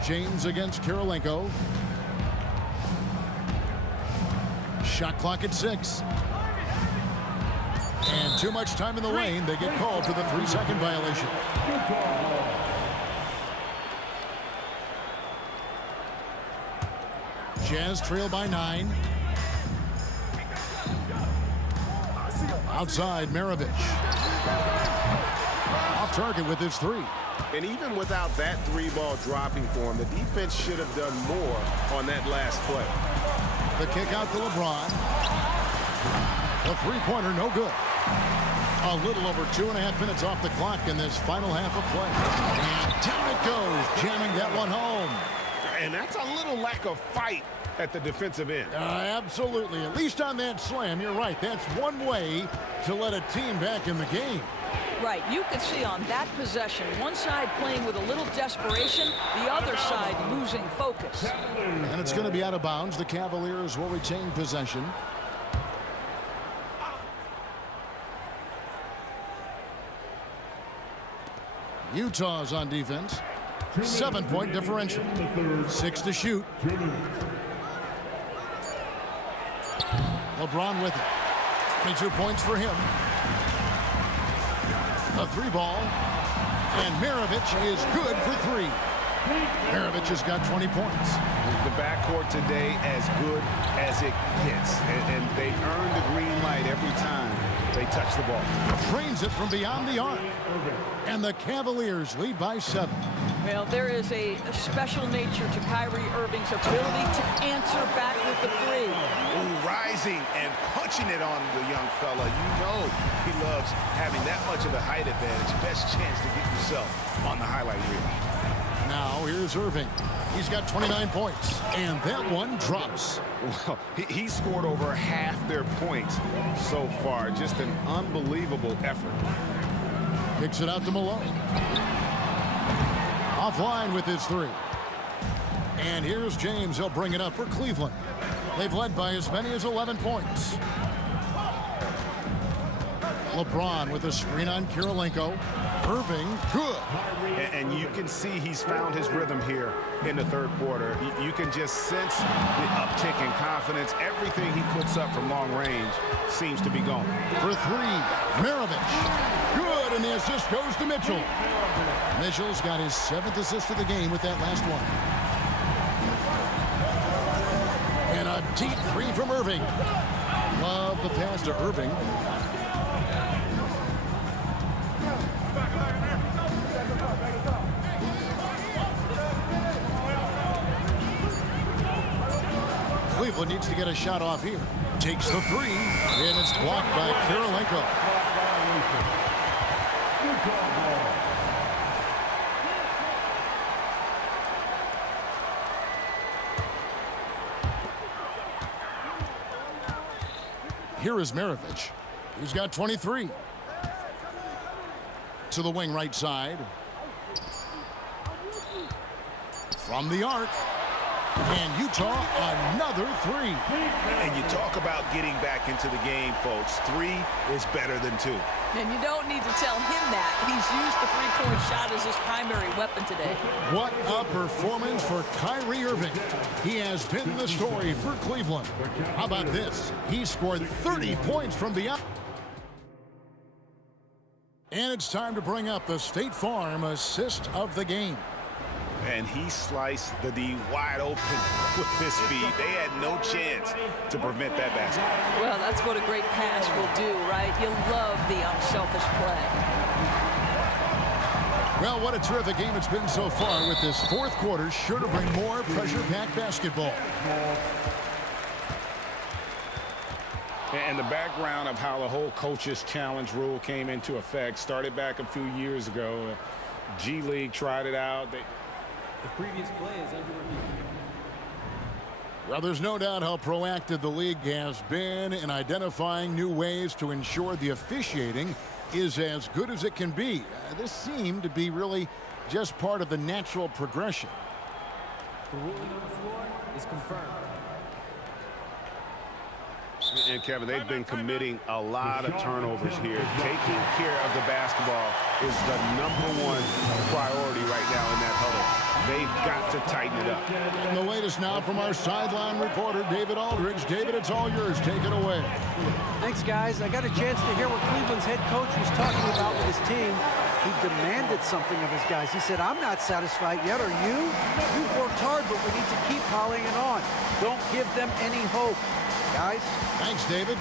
James against Kirilenko. Shot clock at 6. And too much time in the lane. They get called for the 3-second violation. Jazz trail by 9. Outside, Maravich. Off target with his 3. And even without that 3-ball dropping for him, the defense should have done more on that last play. The kick out to LeBron. The 3-pointer, no good. A little over 2.5 minutes off the clock in this final half of play. And down it goes, jamming that one home. And that's a little lack of fight at the defensive end. Absolutely. At least on that slam, you're right. That's one way to let a team back in the game. Right. You could see on that possession, one side playing with a little desperation, the other side losing focus. And it's going to be out of bounds. The Cavaliers will retain possession. Utah's on defense. 7-point differential. 6 to shoot. LeBron with it. 22 points for him. A 3-ball. And Maravich is good for 3. Maravich has got 20 points. The backcourt today as good as it gets. And they've earned the green light every time they touch the ball. Trains it from beyond the arc. And the Cavaliers lead by 7. Well, there is a special nature to Kyrie Irving's ability to answer back with the 3. Ooh, rising and punching it on the young fella. You know he loves having that much of a height advantage. Best chance to get yourself on the highlight reel. Now here's Irving. He's got 29 points. And that one drops. Well, he scored over half their points so far. Just an unbelievable effort. Kicks it out to Malone. Offline with his 3. And here's James. He'll bring it up for Cleveland. They've led by as many as 11 points. LeBron with a screen on Kirilenko. Irving, good. And you can see he's found his rhythm here in the third quarter. You can just sense the uptick in confidence. Everything he puts up from long range seems to be going. For three, Maravich. Good, and the assist goes to Mitchell. Mitchell's got his 7th assist of the game with that last one. And a deep three from Irving. Love the pass to Irving. Cleveland needs to get a shot off here. Takes the three, and it's blocked by Kirilenko. Here is Maravich. He's got 23. To the wing right side. From the arc. And Utah, another three. And you talk about getting back into the game, folks. 3 is better than 2. And you don't need to tell him that. He's used the three-point shot as his primary weapon today. What a performance for Kyrie Irving. He has been the story for Cleveland. How about this? He scored 30 points from beyond. And it's time to bring up the State Farm assist of the game. And he sliced the D wide open with his feet. They had no chance to prevent that basket. Well, that's what a great pass will do, right? You love the unselfish play. Well, what a terrific game it's been so far with this fourth quarter. Sure to bring more pressure-packed basketball. And the background of how the whole coaches challenge rule came into effect started back a few years ago. G League tried it out. The previous play is under review. Well, there's no doubt how proactive the league has been in identifying new ways to ensure the officiating is as good as it can be. This seemed to be really just part of the natural progression. The ruling on the floor is confirmed. And Kevin, they've been committing a lot of turnovers here. Taking care of the basketball is the #1 priority right now in that huddle. They've got to tighten it up. And the latest now from our sideline reporter, David Aldridge. David, it's all yours. Take it away. Thanks, guys. I got a chance to hear what Cleveland's head coach was talking about with his team. He demanded something of his guys. He said, I'm not satisfied yet, are you? You've worked hard, but we need to keep piling it on. Don't give them any hope, guys. Thanks, David.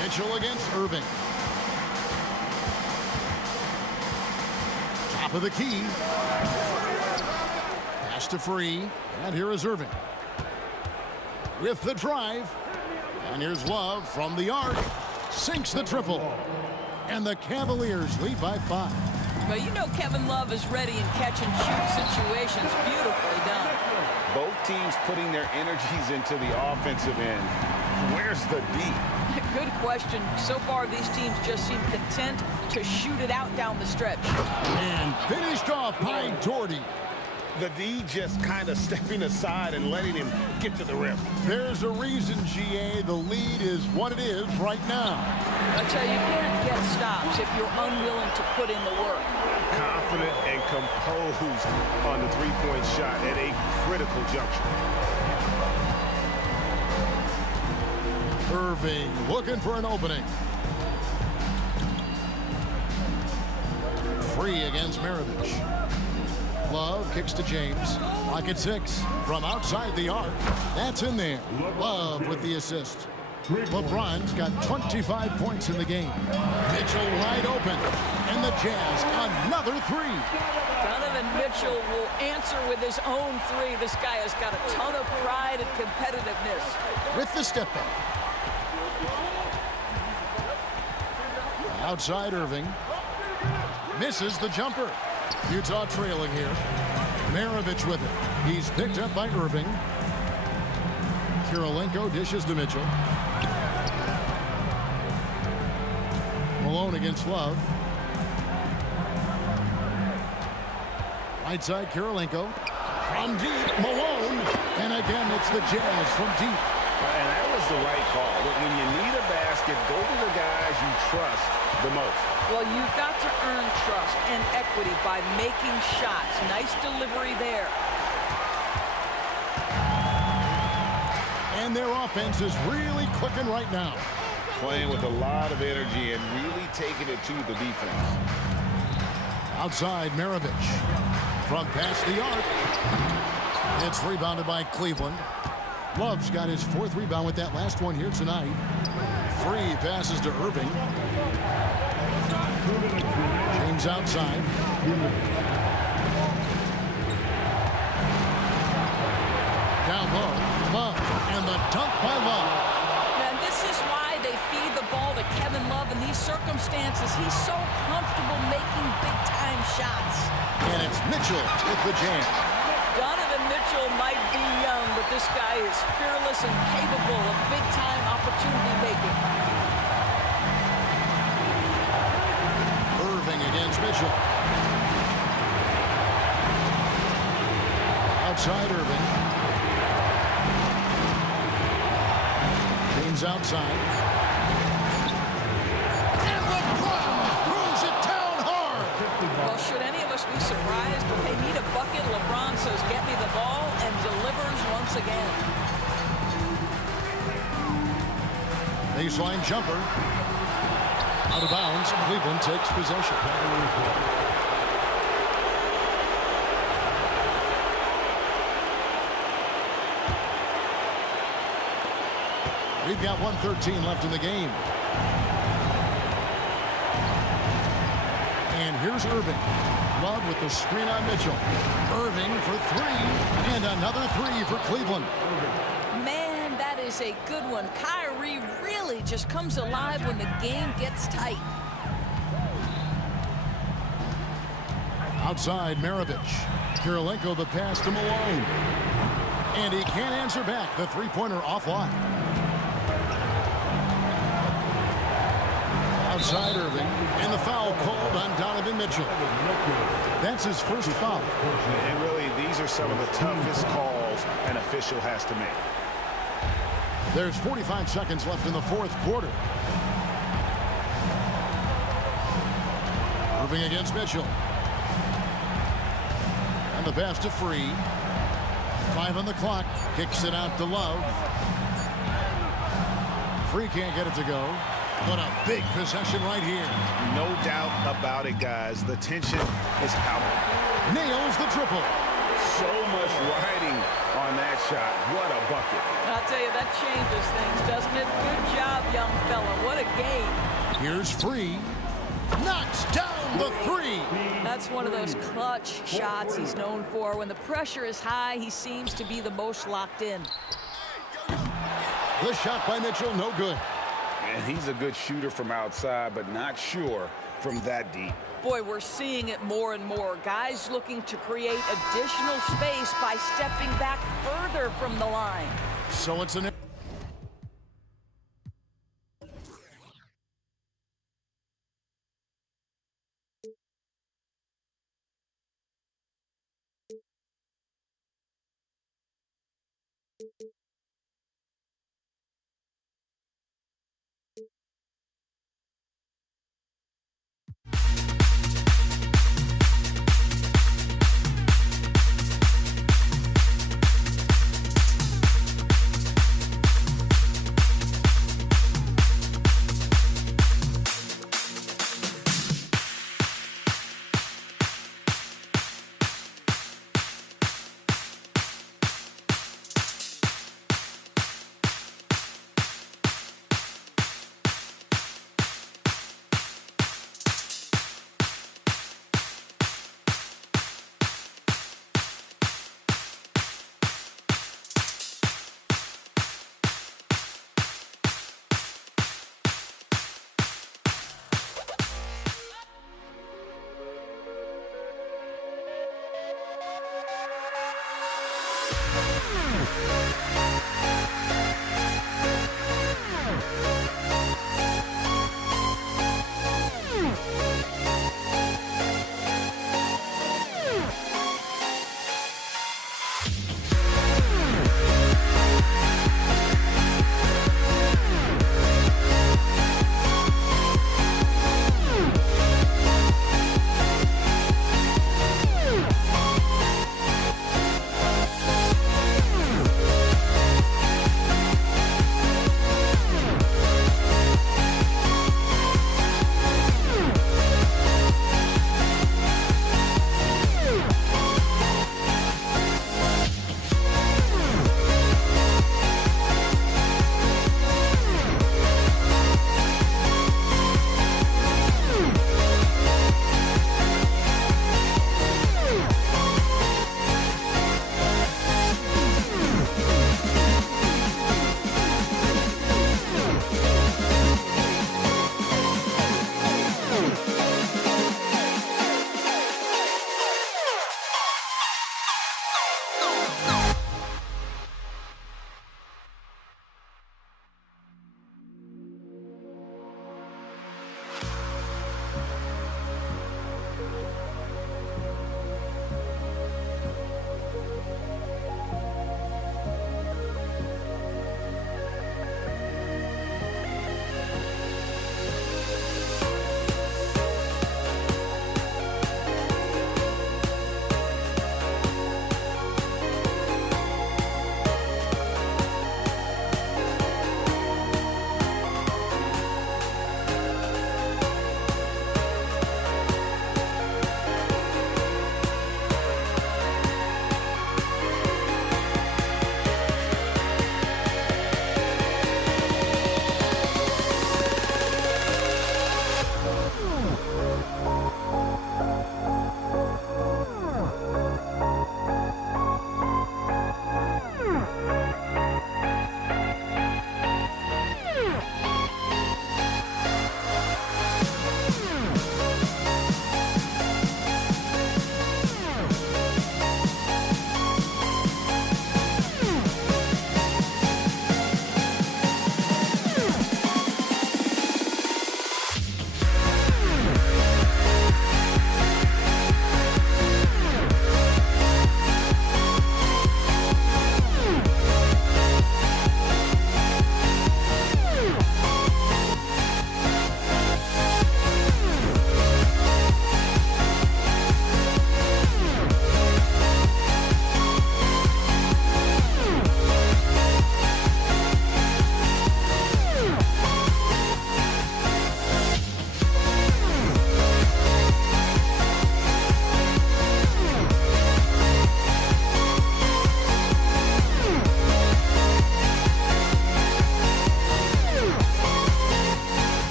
Mitchell against Irving. Top of the key. Pass to Free. And here is Irving. With the drive. And here's Love from the arc. Sinks the triple. And the Cavaliers lead by 5. Well, you know Kevin Love is ready in catch-and-shoot situations. Beautifully done. Both teams putting their energies into the offensive end. Where's the D? Good question. So far, these teams just seem content to shoot it out down the stretch. And finished off by Doherty. The D just kind of stepping aside and letting him get to the rim. There's a reason, GA, the lead is what it is right now. I tell you, you can't get stops if you're unwilling to put in the work. Confident and composed on the three-point shot at a critical juncture. Irving looking for an opening. Free against Maravich. Love kicks to James. Clock at 6 from outside the arc. That's in there. Love with the assist. LeBron's got 25 points in the game. Mitchell wide open. And the Jazz another 3. Donovan Mitchell will answer with his own 3. This guy has got a ton of pride and competitiveness. With the step back. Outside Irving. Misses the jumper. Utah trailing here. Maravich with it. He's picked up by Irving. Kirilenko dishes to Mitchell. Malone against Love. Right side, Kirilenko. From deep, Malone. And again, it's the Jazz from deep. And that was the right call. When you need a basket, go to the guys you trust the most. Well, you've got to earn trust and equity by making shots. Nice delivery there. And their offense is really clicking right now. Playing with a lot of energy and really taking it to the defense. Outside, Maravich. From past the arc. It's rebounded by Cleveland. Love's got his 4th rebound with that last one here tonight. Free passes to Irving. James outside. Down low. Love. And the dunk by Love. And this is why they feed the ball to Kevin Love in these circumstances. He's so comfortable making big-time shots. And it's Mitchell with the jam. Donovan Mitchell might be young, but this guy is fearless and capable of big-time opportunity making. Irving against Mitchell. Outside Irving. James outside. And LeBron throws it down hard. Well, should any of us be surprised when they need a bucket? LeBron says, "Get me the ball," and delivers once again. Baseline jumper. Out of bounds. Cleveland takes possession. We've got 1:13 left in the game. And here's Irving. Love with the screen on Mitchell. Irving for 3. And another 3 for Cleveland. Man, that is a good one. Kyrie really just comes alive when the game gets tight. Outside, Maravich. Kirilenko the pass to Malone. And he can't answer back. The three-pointer offline. Outside Irving. And the foul called on Donovan Mitchell. That's his first foul. And really, these are some of the toughest calls an official has to make. There's 45 seconds left in the 4th quarter. Irving against Mitchell. And the pass to Free. 5 on the clock. Kicks it out to Love. Free can't get it to go. What a big possession right here. No doubt about it, guys. The tension is palpable. Nails the triple. So much riding on that shot. What a bucket. I'll tell you, that changes things, doesn't it? Good job, young fella. What a game. Here's Free. Knocks down the 3. That's one of those clutch shots he's known for. When the pressure is high, he seems to be the most locked in. The shot by Mitchell, no good. And he's a good shooter from outside, but not sure from that deep. Boy, we're seeing it more and more. Guys looking to create additional space by stepping back further from the line. So it's an...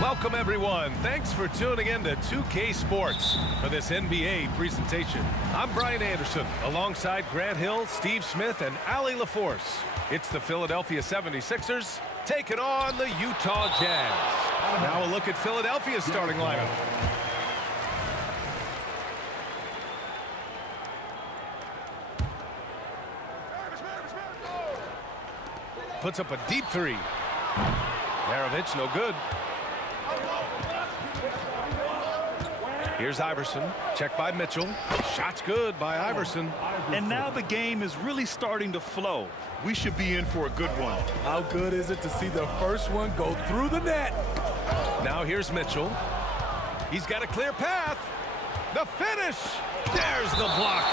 Welcome, everyone. Thanks for tuning in to 2K Sports for this NBA presentation. I'm Brian Anderson, alongside Grant Hill, Steve Smith, and Allie LaForce. It's the Philadelphia 76ers taking on the Utah Jazz. Now a look at Philadelphia's starting lineup. Puts up a deep three. Maravich, no good. Here's Iverson. Check by Mitchell. Shot's good by Iverson. And now the game is really starting to flow. We should be in for a good one. How good is it to see the first one go through the net? Now here's Mitchell. He's got a clear path. The finish. There's the block.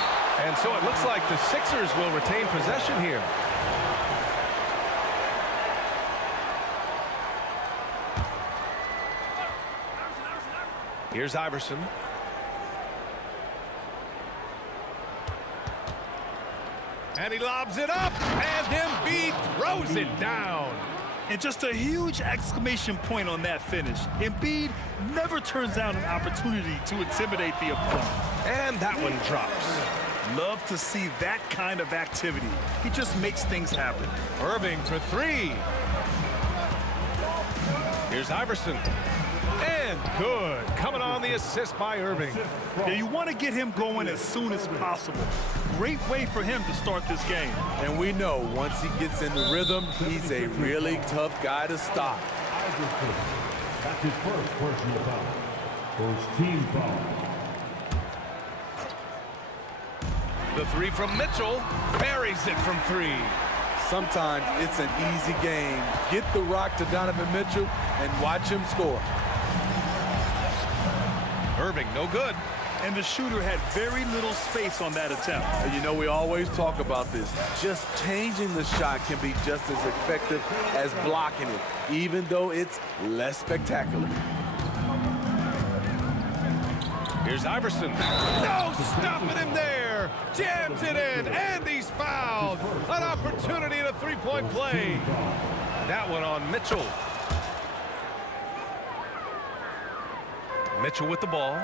And so it looks like the Sixers will retain possession here. Here's Iverson. And he lobs it up, and Embiid throws it down. And just a huge exclamation point on that finish. Embiid never turns down an opportunity to intimidate the opponent. And that one drops. Love to see that kind of activity. He just makes things happen. Irving for three. Here's Iverson. And good. Coming on the assist by Irving. Yeah, you want to get him going as soon as possible. Great way for him to start this game. And we know once he gets in the rhythm, he's a really tough guy to stop. That's his first personal foul. First team foul. The three from Mitchell. Buries it from three. Sometimes it's an easy game. Get the rock to Donovan Mitchell and watch him score. Irving, no good. And the shooter had very little space on that attempt. And you know, we always talk about this. Just changing the shot can be just as effective as blocking it, even though it's less spectacular. Here's Iverson. No stopping him there. Jams it in, and he's fouled. An opportunity at a three-point play. That one on Mitchell. Mitchell with the ball.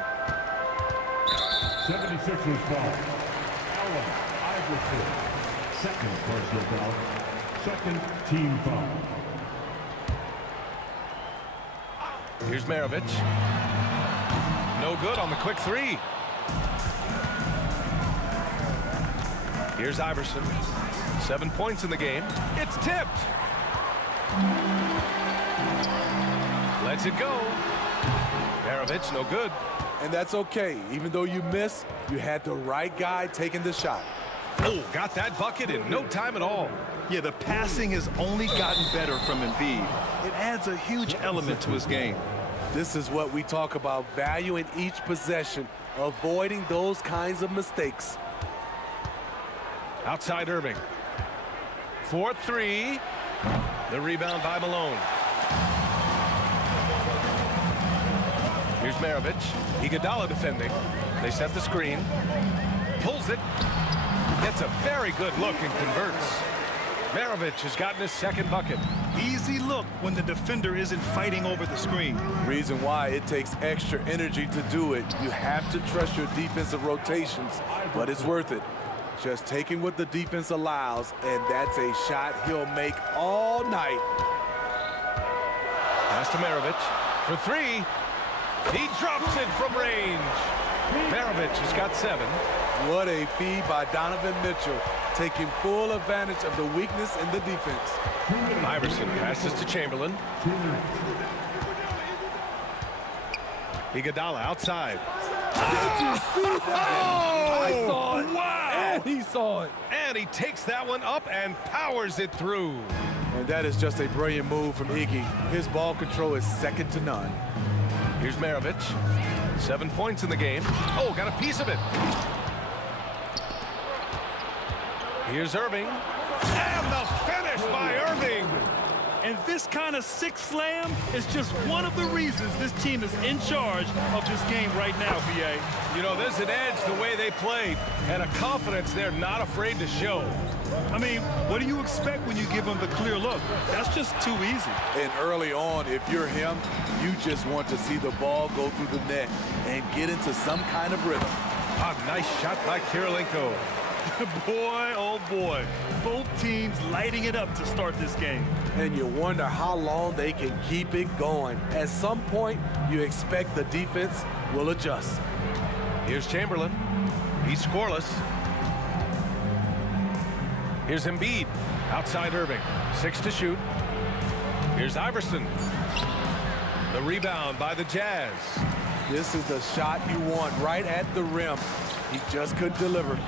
76ers foul. Allen Iverson. Second personal foul. Second team foul. Here's Maravich. No good on the quick three. Here's Iverson. 7 points in the game. It's tipped. Lets it go. Maravich, no good. And that's okay. Even though you miss, you had the right guy taking the shot. Oh, got that bucket in no time at all. Yeah, the passing has only gotten better from Embiid. It adds a huge element to his game. This is what we talk about, valuing each possession, avoiding those kinds of mistakes. Outside Irving. 4-3. The rebound by Malone. Here's Maravich. Iguodala defending. They set the screen. Pulls it. Gets a very good look and converts. Maravich has gotten his second bucket. Easy look when the defender isn't fighting over the screen. Reason why it takes extra energy to do it. You have to trust your defensive rotations, but it's worth it. Just taking what the defense allows, and that's a shot he'll make all night. Pass to Maravich for three. He drops it from range. Maravich has got 7. What a feed by Donovan Mitchell, taking full advantage of the weakness in the defense. Iverson passes to Chamberlain. Iguodala outside. Did you see that? I saw it. Wow! And he saw it. And he takes that one up and powers it through. And that is just a brilliant move from Iggy. His ball control is second to none. Here's Maravich. 7 points in the game. Oh, got a piece of it. Here's Irving. And the finish by Irving. And this kind of six slam is just one of the reasons this team is in charge of this game right now, BA. You know, there's an edge the way they played and a confidence they're not afraid to show. I mean, what do you expect when you give him the clear look? That's just too easy. And early on, if you're him, you just want to see the ball go through the net and get into some kind of rhythm. A nice shot by Kirilenko. Boy, oh boy. Both teams lighting it up to start this game. And you wonder how long they can keep it going. At some point, you expect the defense will adjust. Here's Chamberlain. He's scoreless. Here's Embiid. Outside Irving. 6 to shoot. Here's Iverson. The rebound by the Jazz. This is the shot you want right at the rim. He just couldn't deliver.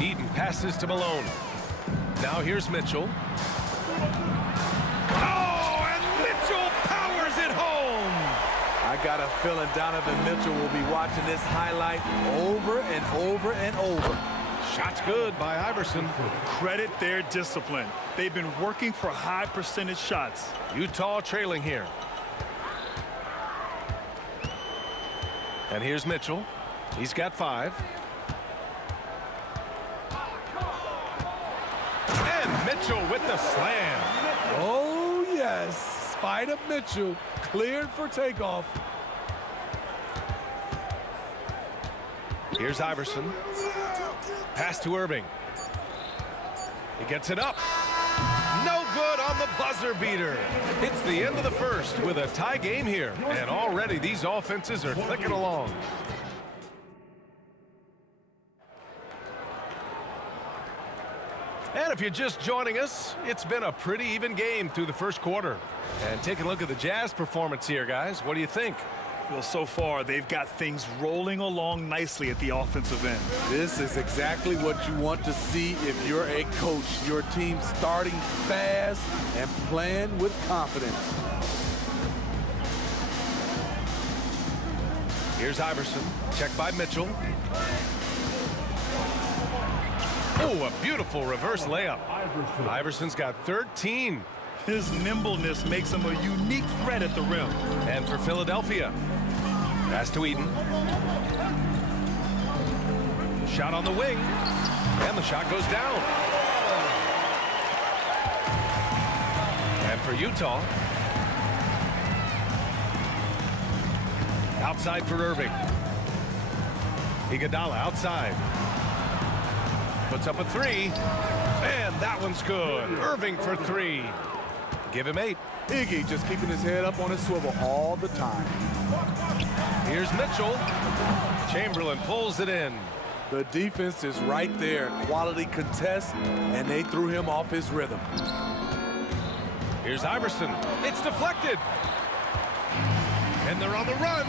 Eaton passes to Malone. Now here's Mitchell. Oh, and Mitchell powers it home. I got a feeling Donovan Mitchell will be watching this highlight over and over and over. Shot's good by Iverson. Credit their discipline. They've been working for high percentage shots. Utah trailing here. And here's Mitchell. He's got 5. And Mitchell with the slam. Oh, yes. Spider Mitchell cleared for takeoff. Here's Iverson. Pass to Irving. He gets it up. No good on the buzzer beater. It's the end of the first with a tie game here. And already these offenses are clicking along. And if you're just joining us, it's been a pretty even game through the first quarter. And take a look at the Jazz performance here, guys. What do you think? Well, so far, they've got things rolling along nicely at the offensive end. This is exactly what you want to see if you're a coach. Your team starting fast and playing with confidence. Here's Iverson. Checked by Mitchell. Oh, a beautiful reverse layup. Iverson's got 13. His nimbleness makes him a unique threat at the rim. And for Philadelphia, pass to Eaton. Shot on the wing, and the shot goes down. And for Utah, outside for Irving. Iguodala outside. Puts up a 3, and that one's good. Irving for 3. Give him 8. Iggy just keeping his head up on his swivel all the time. Here's Mitchell. Chamberlain pulls it in. The defense is right there. Quality contest, and they threw him off his rhythm. Here's Iverson. It's deflected. And they're on the run.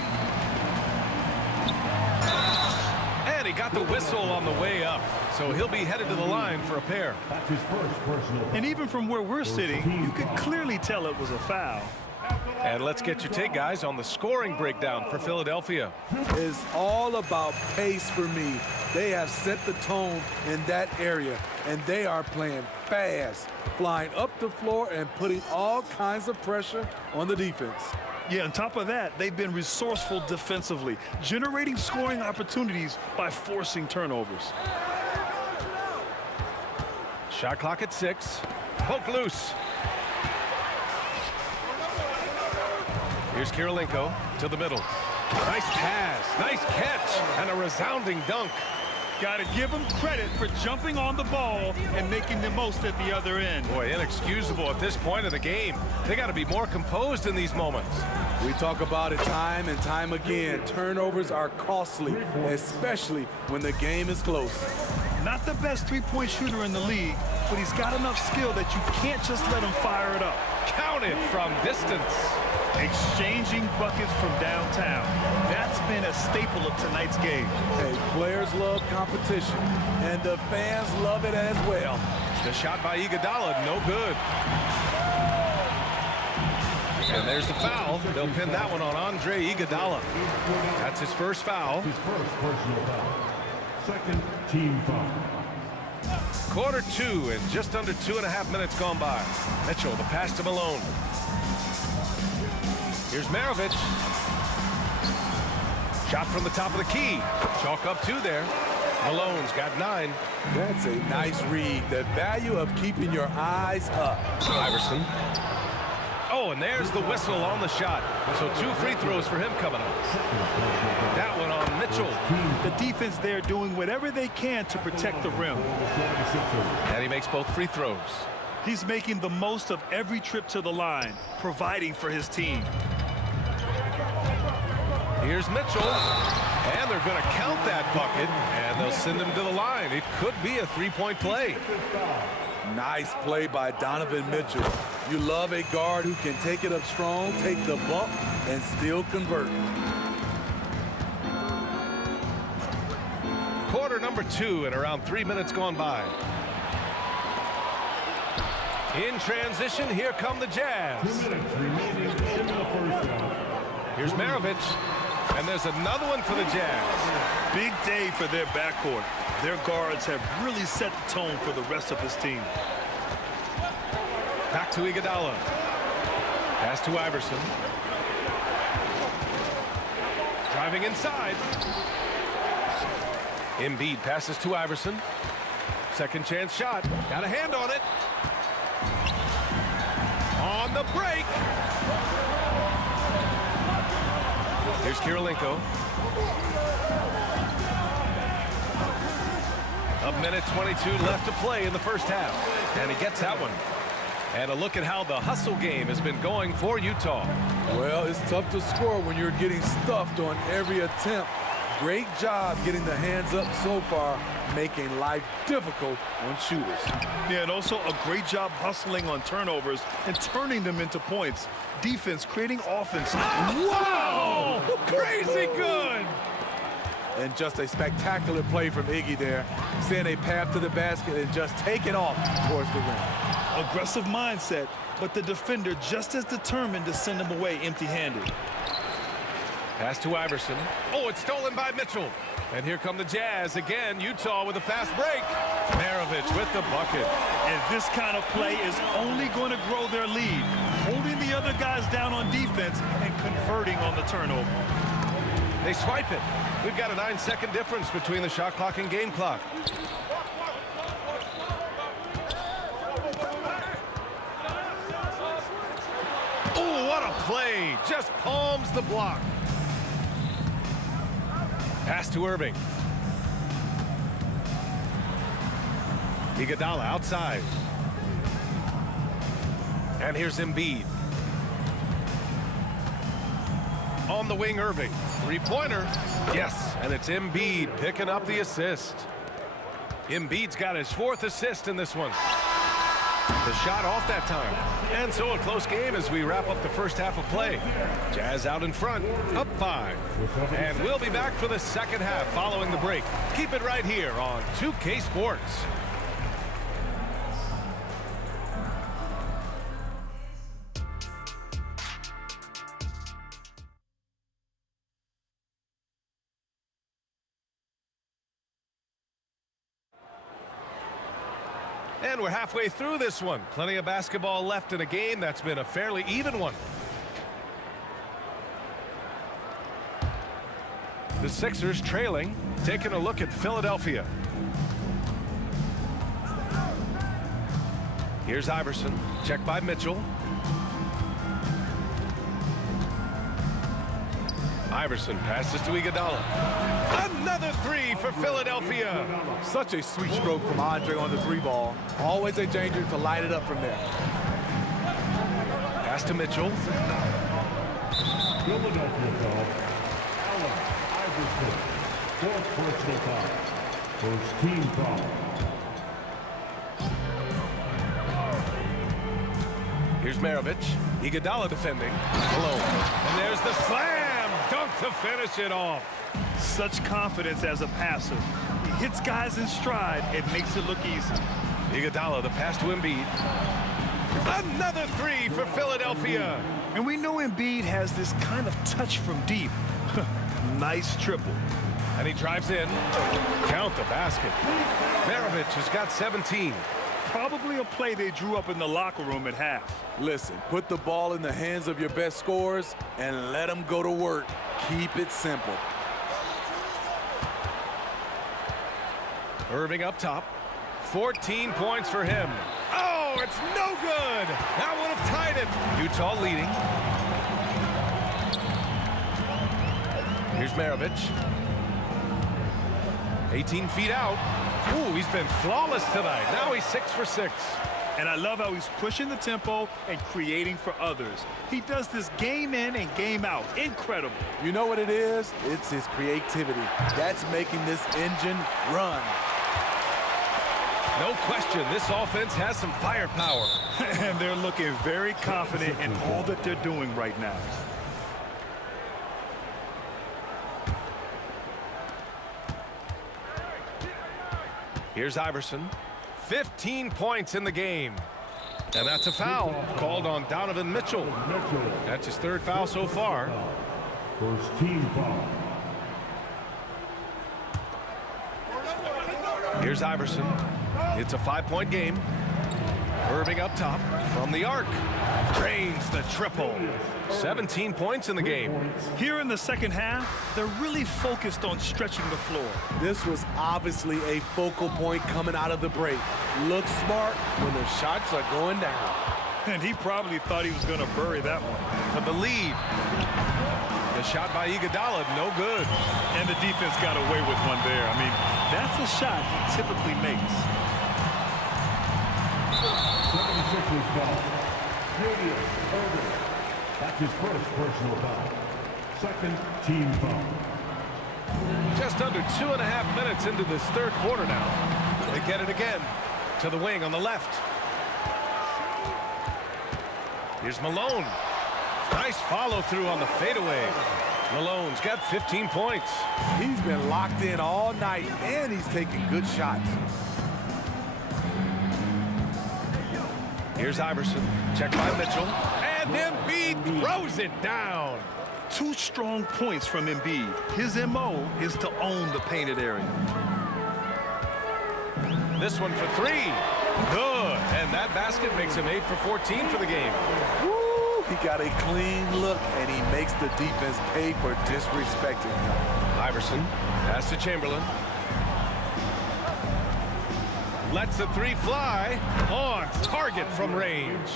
And he got the whistle on the way up. So he'll be headed to the line for a pair. That's his first personal. And even from where we're sitting, you could clearly tell it was a foul. And let's get your take, guys, on the scoring breakdown for Philadelphia. It's all about pace for me. They have set the tone in that area, and they are playing fast, flying up the floor and putting all kinds of pressure on the defense. Yeah, on top of that, they've been resourceful defensively, generating scoring opportunities by forcing turnovers. Shot clock at 6. Poke loose. Here's Kirilenko to the middle. Nice pass, nice catch, and a resounding dunk. Got to give them credit for jumping on the ball and making the most at the other end. Boy, inexcusable at this point of the game. They got to be more composed in these moments. We talk about it time and time again. Turnovers are costly, especially when the game is close. Not the best three-point shooter in the league, but he's got enough skill that you can't just let him fire it up. Counted from distance. Exchanging buckets from downtown. That's been a staple of tonight's game. Hey, players love competition, and the fans love it as well. The shot by Iguodala, no good. And there's the foul. They'll pin that one on Andre Iguodala. That's his first foul. His first personal foul. Second team foul. Quarter 2 and just under 2.5 minutes gone by. Mitchell, the pass to Malone. Here's Maravich. Shot from the top of the key. Chalk up 2 there. Malone's got 9. That's a nice read. The value of keeping your eyes up. Iverson. Oh, and there's the whistle on the shot. So 2 free throws for him coming up. That one on Mitchell. The defense there doing whatever they can to protect the rim. And he makes both free throws. He's making the most of every trip to the line, providing for his team. Here's Mitchell. And they're going to count that bucket. And they'll send him to the line. It could be a 3-point play. Nice play by Donovan Mitchell. You love a guard who can take it up strong, take the bump, and still convert. Quarter number 2 and around 3 minutes gone by. In transition, here come the Jazz. Here's Maravich. And there's another one for the Jazz. Big day for their backcourt. Their guards have really set the tone for the rest of this team. Back to Iguodala. Pass to Iverson. Driving inside. Embiid passes to Iverson. Second chance shot. Got a hand on it. On the break. Here's Kirilenko. A minute 22 left to play in the first half. And he gets that one. And a look at how the hustle game has been going for Utah. Well, it's tough to score when you're getting stuffed on every attempt. Great job getting the hands up so far, making life difficult on shooters. Yeah, and also a great job hustling on turnovers and turning them into points. Defense creating offense. Wow! Crazy good! And just a spectacular play from Iggy there. Seeing a path to the basket and just taking off towards the rim. Aggressive mindset, but the defender just as determined to send him away empty-handed. Pass to Iverson. Oh, it's stolen by Mitchell. And here come the Jazz again. Utah with a fast break. Maravich with the bucket. And this kind of play is only going to grow their lead, holding the other guys down on defense and converting on the turnover. They swipe it. We've got a 9-second difference between the shot clock and game clock. Oh, what a play. Just palms the block. Pass to Irving. Iguodala outside. And here's Embiid. On the wing, Irving. Three-pointer. Yes, and it's Embiid picking up the assist. Embiid's got his 4th assist in this one. The shot off that time. And so a close game as we wrap up the first half of play. Jazz out in front, up 5. And we'll be back for the second half following the break. Keep it right here on 2K Sports. And we're halfway through this one. Plenty of basketball left in a game that's been a fairly even one. The Sixers trailing, taking a look at Philadelphia. Here's Iverson, checked by Mitchell. Iverson passes to Iguodala. Another 3 for Philadelphia. Such a sweet stroke from Andre on the 3-ball. Always a danger to light it up from there. Pass to Mitchell. Philadelphia foul. Allen Iverson. 4th personal foul. First team foul. Here's Maravich. Iguodala defending. Malone. And there's the slam. Dunk to finish it off. Such confidence as a passer. He hits guys in stride and makes it look easy. Iguodala, the pass to Embiid. Another 3 for Philadelphia. And we know Embiid has this kind of touch from deep. Nice triple. And he drives in. Count the basket. Maravich has got 17. Probably a play they drew up in the locker room at half. Listen, put the ball in the hands of your best scorers and let them go to work. Keep it simple. Irving up top. 14 points for him. Oh, it's no good. That would have tied it. Utah leading. Here's Maravich. 18 feet out. Ooh, he's been flawless tonight. Now he's 6 for 6. And I love how he's pushing the tempo and creating for others. He does this game in and game out. Incredible. You know what it is? It's his creativity. That's making this engine run. No question, this offense has some firepower. And they're looking very confident in all that they're doing right now. Here's Iverson. 15 points in the game. And that's a foul called on Donovan Mitchell. That's his 3rd foul so far. First team foul. Here's Iverson. It's a 5-point game. Irving up top from the arc. Drains the triple. 17 points in the game. Here in the second half, they're really focused on stretching the floor. This was obviously a focal point coming out of the break. Look smart when the shots are going down. And he probably thought he was going to bury that one. For the lead. The shot by Iguodala, no good. And the defense got away with one there. I mean, that's a shot he typically makes. 76ers foul. Julius Irving. That's his first personal foul. Second team foul. Just under 2.5 minutes into this 3rd quarter now. They get it again to the wing on the left. Here's Malone. Nice follow through on the fadeaway. Malone's got 15 points. He's been locked in all night, and he's taking good shots. Here's Iverson. Checked by Mitchell. And Embiid throws it down. 2 strong points from Embiid. His M.O. is to own the painted area. This one for 3. Good. And that basket makes him 8 for 14 for the game. Woo! He got a clean look, and he makes the defense pay for disrespecting him. Iverson. Pass to Chamberlain. Lets the 3 fly. On target from range.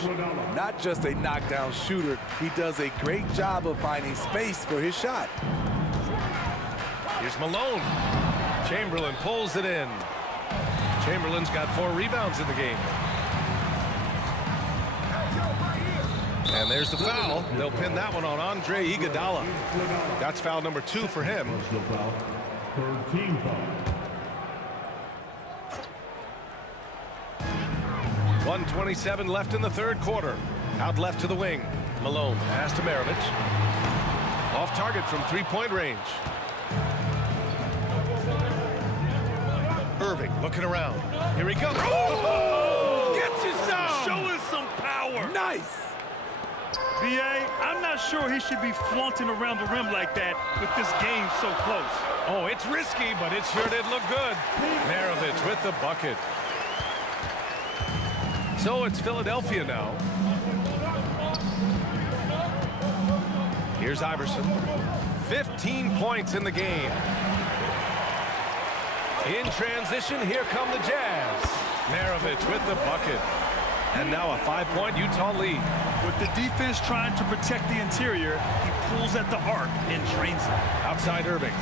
Not just a knockdown shooter, he does a great job of finding space for his shot. Here's Malone. Chamberlain pulls it in. Chamberlain's got 4 rebounds in the game. And there's the foul. They'll pin that one on Andre Iguodala. That's foul number 2 for him. Third team foul. 1:27 left in the 3rd quarter. Out left to the wing. Malone pass to Maravich. Off target from 3-point range. Irving looking around. Here he goes. Oh! Gets you some! Showing some power. Nice! B.A., I'm not sure he should be flaunting around the rim like that with this game so close. Oh, it's risky, but it sure did look good. Maravich with the bucket. So it's Philadelphia now. Here's Iverson. 15 points in the game. In transition, here come the Jazz. Maravich with the bucket. And now a 5-point Utah lead. With the defense trying to protect the interior, he pulls at the arc and drains it. Outside Irving.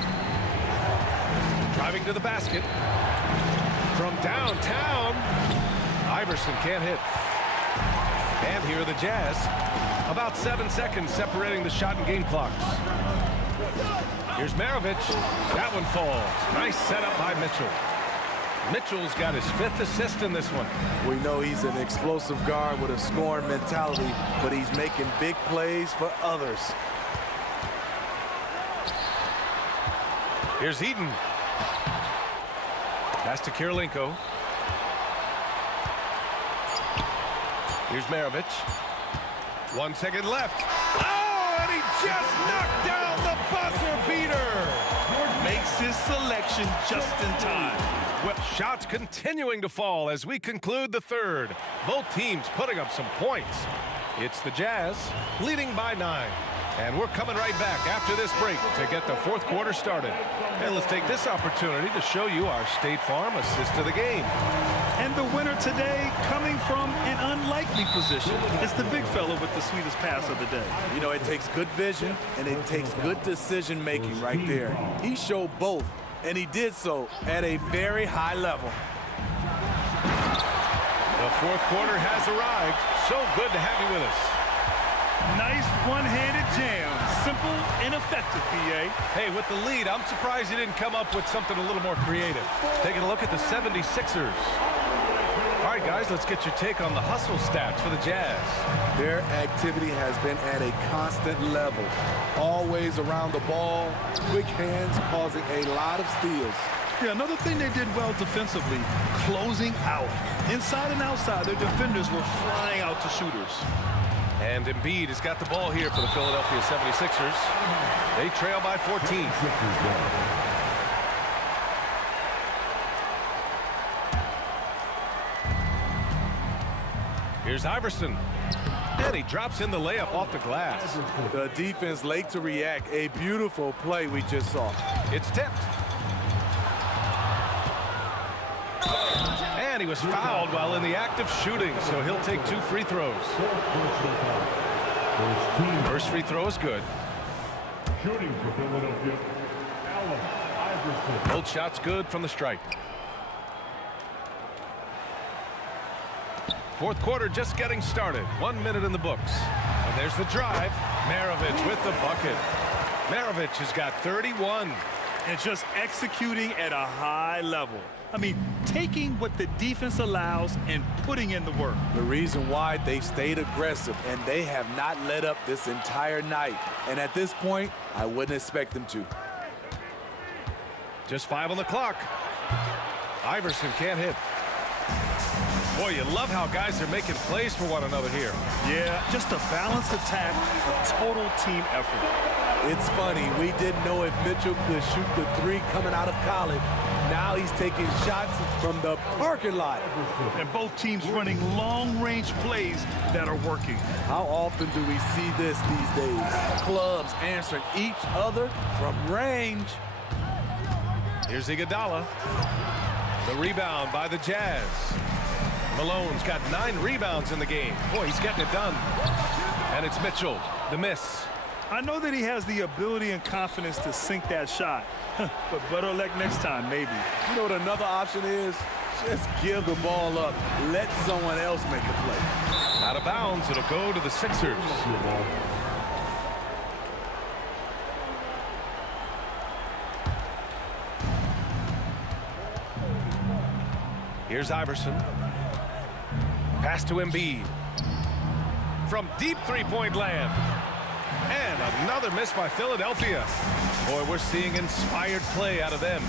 Driving to the basket. From downtown. Iverson can't hit. And here are the Jazz. About 7 seconds separating the shot and game clocks. Here's Maravich. That one falls. Nice setup by Mitchell. Mitchell's got his 5th assist in this one. We know he's an explosive guard with a scoring mentality, but he's making big plays for others. Here's Eaton. Pass to Kirilenko. Here's Maravich. 1 second left. Oh, and he just knocked down the buzzer beater. Makes his selection just in time. Well, shots continuing to fall as we conclude the 3rd. Both teams putting up some points. It's the Jazz leading by 9. And we're coming right back after this break to get the fourth quarter started. And let's take this opportunity to show you our State Farm assist of the game. And the winner today coming from an unlikely position. It's the big fella with the sweetest pass of the day. You know, it takes good vision and it takes good decision making right there. He showed both, and he did so at a very high level. The fourth quarter has arrived. So good to have you with us. Nice one-handed jam. Simple and effective, B.A. Hey, with the lead, I'm surprised he didn't come up with something a little more creative. Taking a look at the 76ers. All right, guys, let's get your take on the hustle stats for the Jazz. Their activity has been at a constant level. Always around the ball, quick hands causing a lot of steals. Yeah, another thing they did well defensively, closing out. Inside and outside, their defenders were flying out to shooters. And Embiid has got the ball here for the Philadelphia 76ers. They trail by 14. Here's Iverson. And he drops in the layup off the glass. The defense late to react. A beautiful play we just saw. It's tipped. And he was fouled while in the act of shooting, so he'll take 2 free throws. First free throw is good. Shooting for Philadelphia, Allen Iverson. Both shots good from the stripe. Fourth quarter just getting started. 1 minute in the books. And there's the drive. Maravich with the bucket. Maravich has got 31. And just executing at a high level. I mean, taking what the defense allows and putting in the work. The reason why they've stayed aggressive and they have not let up this entire night. And at this point, I wouldn't expect them to. Just 5 on the clock. Iverson can't hit. Boy, you love how guys are making plays for one another here. Yeah, just a balanced attack, a total team effort. It's funny, we didn't know if Mitchell could shoot the 3 coming out of college. Now he's taking shots from the parking lot. And both teams running long-range plays that are working. How often do we see this these days? Clubs answering each other from range. Here's Iguodala. The rebound by the Jazz. Malone's got 9 rebounds in the game. Boy, he's getting it done. And it's Mitchell, the miss. I know that he has the ability and confidence to sink that shot. But better luck next time, maybe. You know what another option is? Just give the ball up. Let someone else make a play. Out of bounds, it'll go to the Sixers. Here's Iverson. Pass to Embiid. From deep three-point land. And another miss by Philadelphia. Boy, we're seeing inspired play out of them.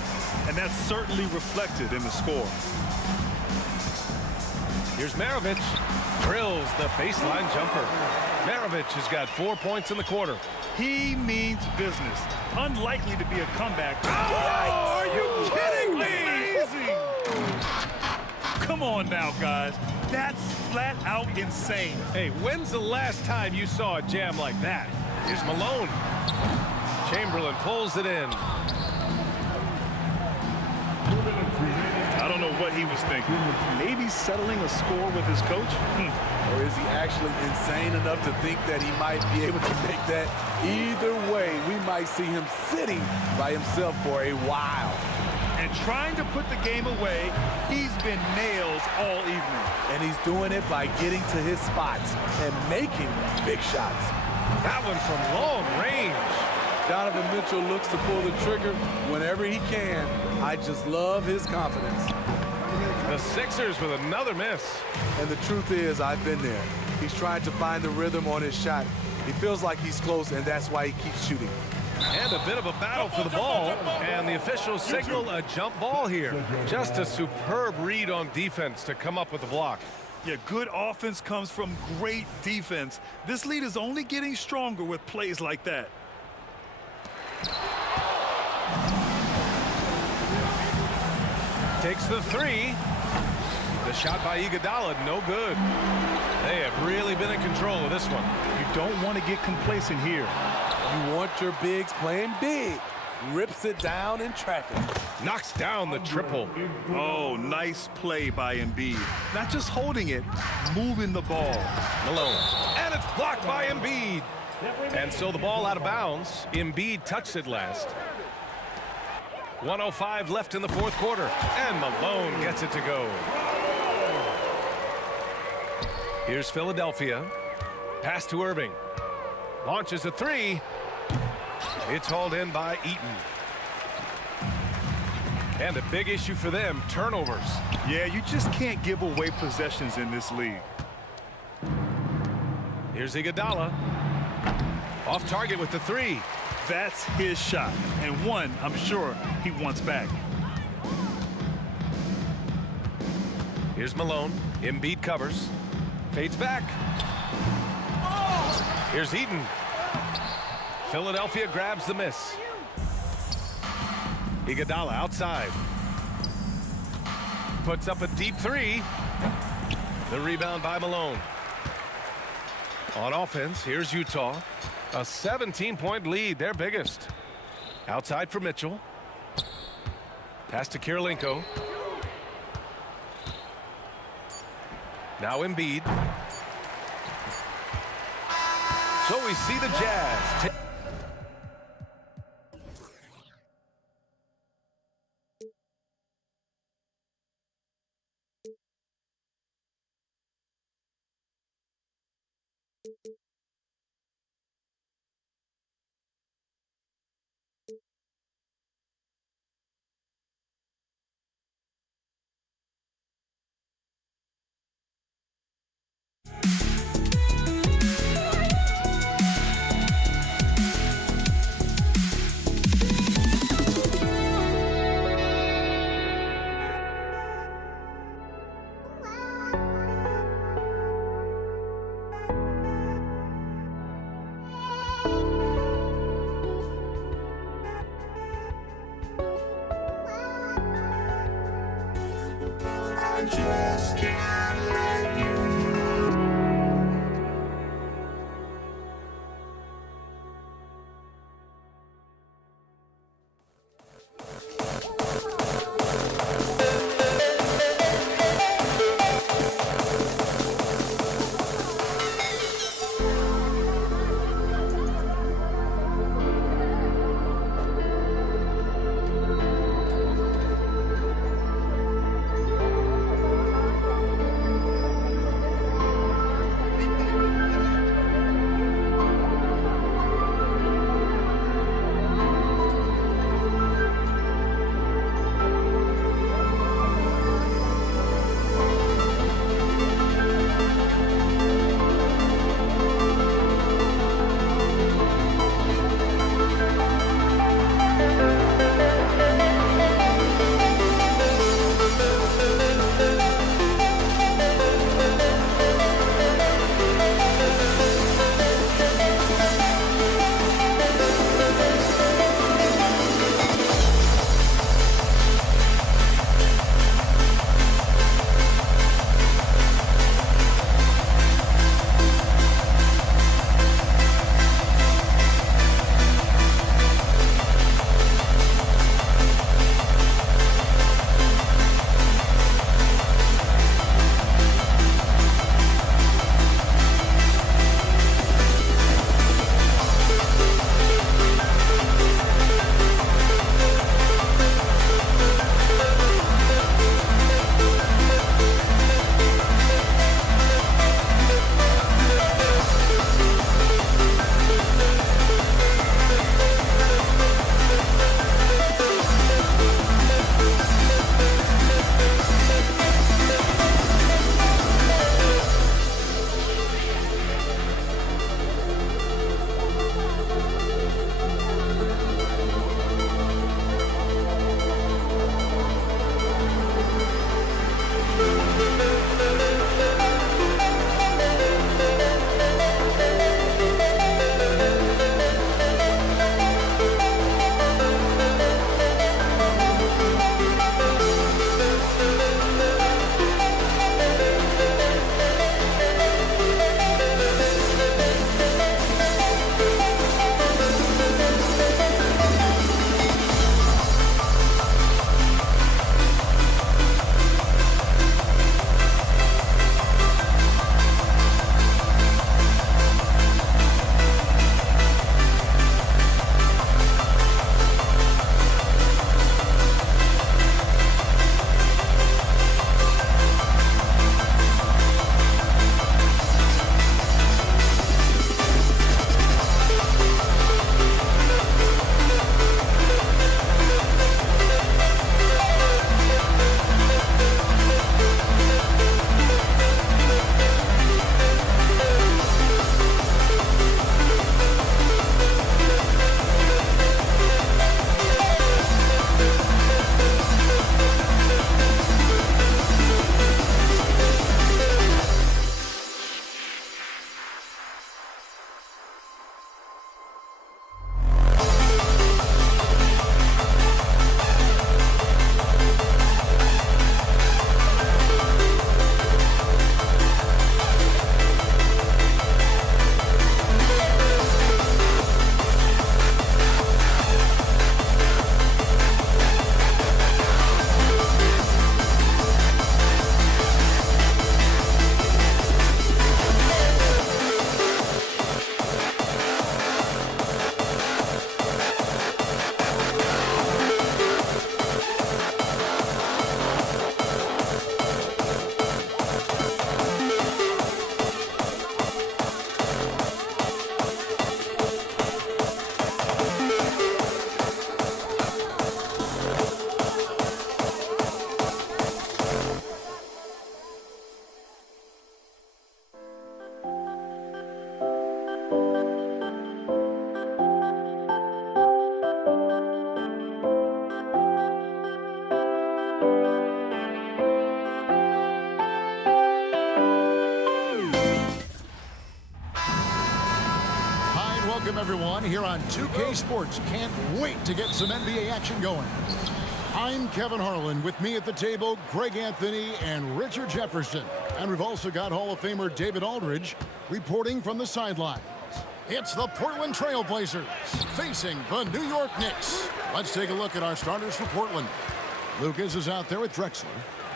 And that's certainly reflected in the score. Here's Maravich. Drills the baseline jumper. Maravich has got 4 points in the quarter. He means business. Unlikely to be a comeback. Oh, are you kidding me? Amazing. Come on now, guys. That's flat out insane. Hey, when's the last time you saw a jam like that? Here's Malone. Chamberlain pulls it in. I don't know what he was thinking. Maybe settling a score with his coach? Or is he actually insane enough to think that he might be able to make that? Either way, we might see him sitting by himself for a while. And trying to put the game away, he's been nails all evening. And he's doing it by getting to his spots and making big shots. That one from long range. Donovan Mitchell looks to pull the trigger whenever he can. I just love his confidence. The Sixers with another miss. And the truth is, I've been there. He's trying to find the rhythm on his shot. He feels like he's close, and that's why he keeps shooting. And a bit of a battle for the ball. And the officials signal a jump ball here. Just a superb read on defense to come up with the block. Yeah, good offense comes from great defense. This lead is only getting stronger with plays like that. Takes the 3. The shot by Iguodala, no good. They have really been in control of this one. You don't want to get complacent here. You want your bigs playing big. Rips it down in traffic. Knocks down the triple. Oh, nice play by Embiid. Not just holding it, moving the ball. Malone. And it's blocked by Embiid. And so the ball out of bounds. Embiid touched it last. 1:05 left in the fourth quarter. And Malone gets it to go. Here's Philadelphia. Pass to Irving. Launches a three. It's hauled in by Eaton. And a big issue for them, turnovers. Yeah, you just can't give away possessions in this league. Here's Iguodala. Off target with the three. That's his shot, and one I'm sure he wants back. Here's Malone. Embiid covers. Fades back. Here's Eaton. Philadelphia grabs the miss. Iguodala outside. Puts up a deep three. The rebound by Malone. On offense, here's Utah. A 17-point lead, their biggest. Outside for Mitchell. Pass to Kirilenko. Now Embiid. So we see the Jazz. welcome everyone here on 2K Sports. Can't wait to get some NBA action going. I'm Kevin Harlan. With me at the table, Greg Anthony and Richard Jefferson. And we've also got Hall of Famer David Aldridge reporting from the sidelines. It's the Portland Trail Blazers facing the New York Knicks. Let's take a look at our starters for Portland. Lucas is out there with Drexler.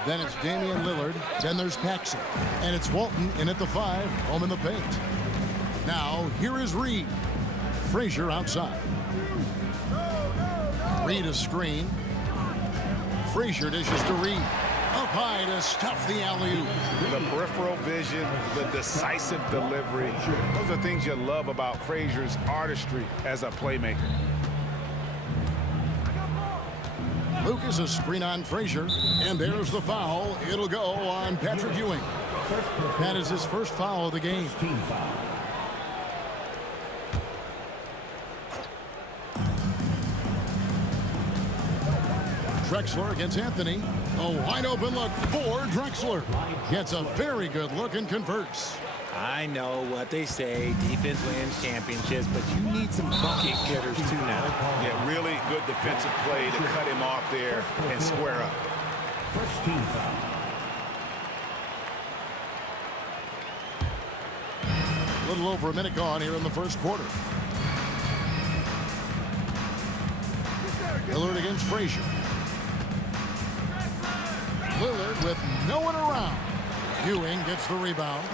Then it's Damian Lillard. Then there's Paxson. And it's Walton in at the 5, home in the paint. Now, here is Reed. Frazier outside. Reed a screen. Frazier dishes to Reed. Up high to stuff the alley-oop. The peripheral vision, the decisive delivery. Those are things you love about Frazier's artistry as a playmaker. Lucas a screen on Frazier. And there's the foul. It'll go on Patrick Ewing. That is his first foul of the game. Drexler against Anthony. A wide open look for Drexler. Gets a very good look and converts. I know what they say, defense wins championships, but you need some bucket getters too now. Yeah, really good defensive play to cut him off there and square up. First team foul. A little over a minute gone here in the first quarter. Lillard against Frazier. Lillard with no one around. Ewing gets the rebound.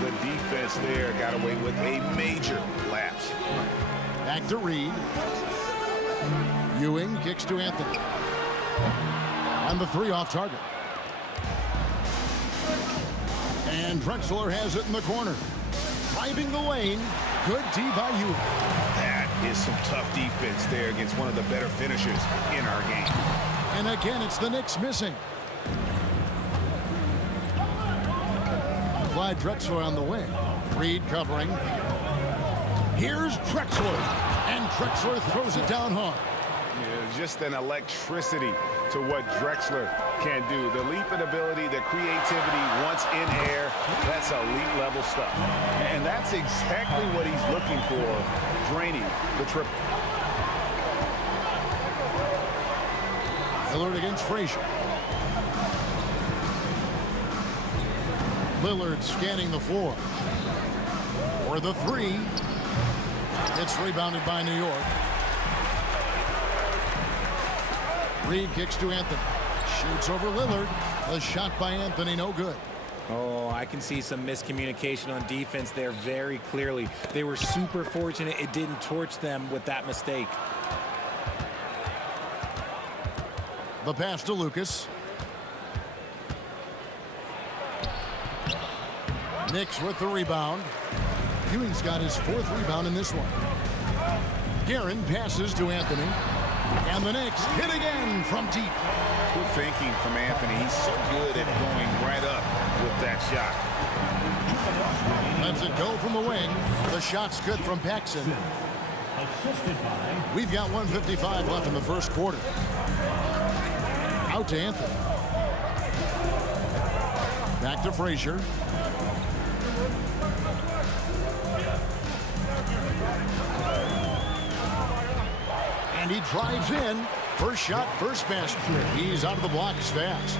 The defense there got away with a major lapse. Back to Reed. Ewing kicks to Anthony. And the 3 off target. And Drexler has it in the corner. Driving the lane. Good D by Ewing. That is some tough defense there against one of the better finishers in our game. And again, it's the Knicks missing. Clyde Drexler on the wing. Reed covering. Here's Drexler. And Drexler throws it down hard. Yeah, just an electricity to what Drexler can do. The leaping ability, the creativity once in air, that's elite level stuff. And that's exactly what he's looking for, draining the triple. Lillard against Frazier. Lillard scanning the floor. For the 3. It's rebounded by New York. Reed kicks to Anthony. Shoots over Lillard. The shot by Anthony, no good. Oh, I can see some miscommunication on defense there very clearly. They were super fortunate it didn't torch them with that mistake. The pass to Lucas. Knicks with the rebound. Ewing's got his 4th rebound in this one. Guerin passes to Anthony. And the Knicks hit again from deep. Good thinking from Anthony. He's so good at going right up with that shot. Lets it go from the wing. The shot's good from Paxson. We've got 1:55 left in the first quarter. Out to Anthony. Back to Frazier. And he drives in. First shot, first basket. He's out of the blocks fast.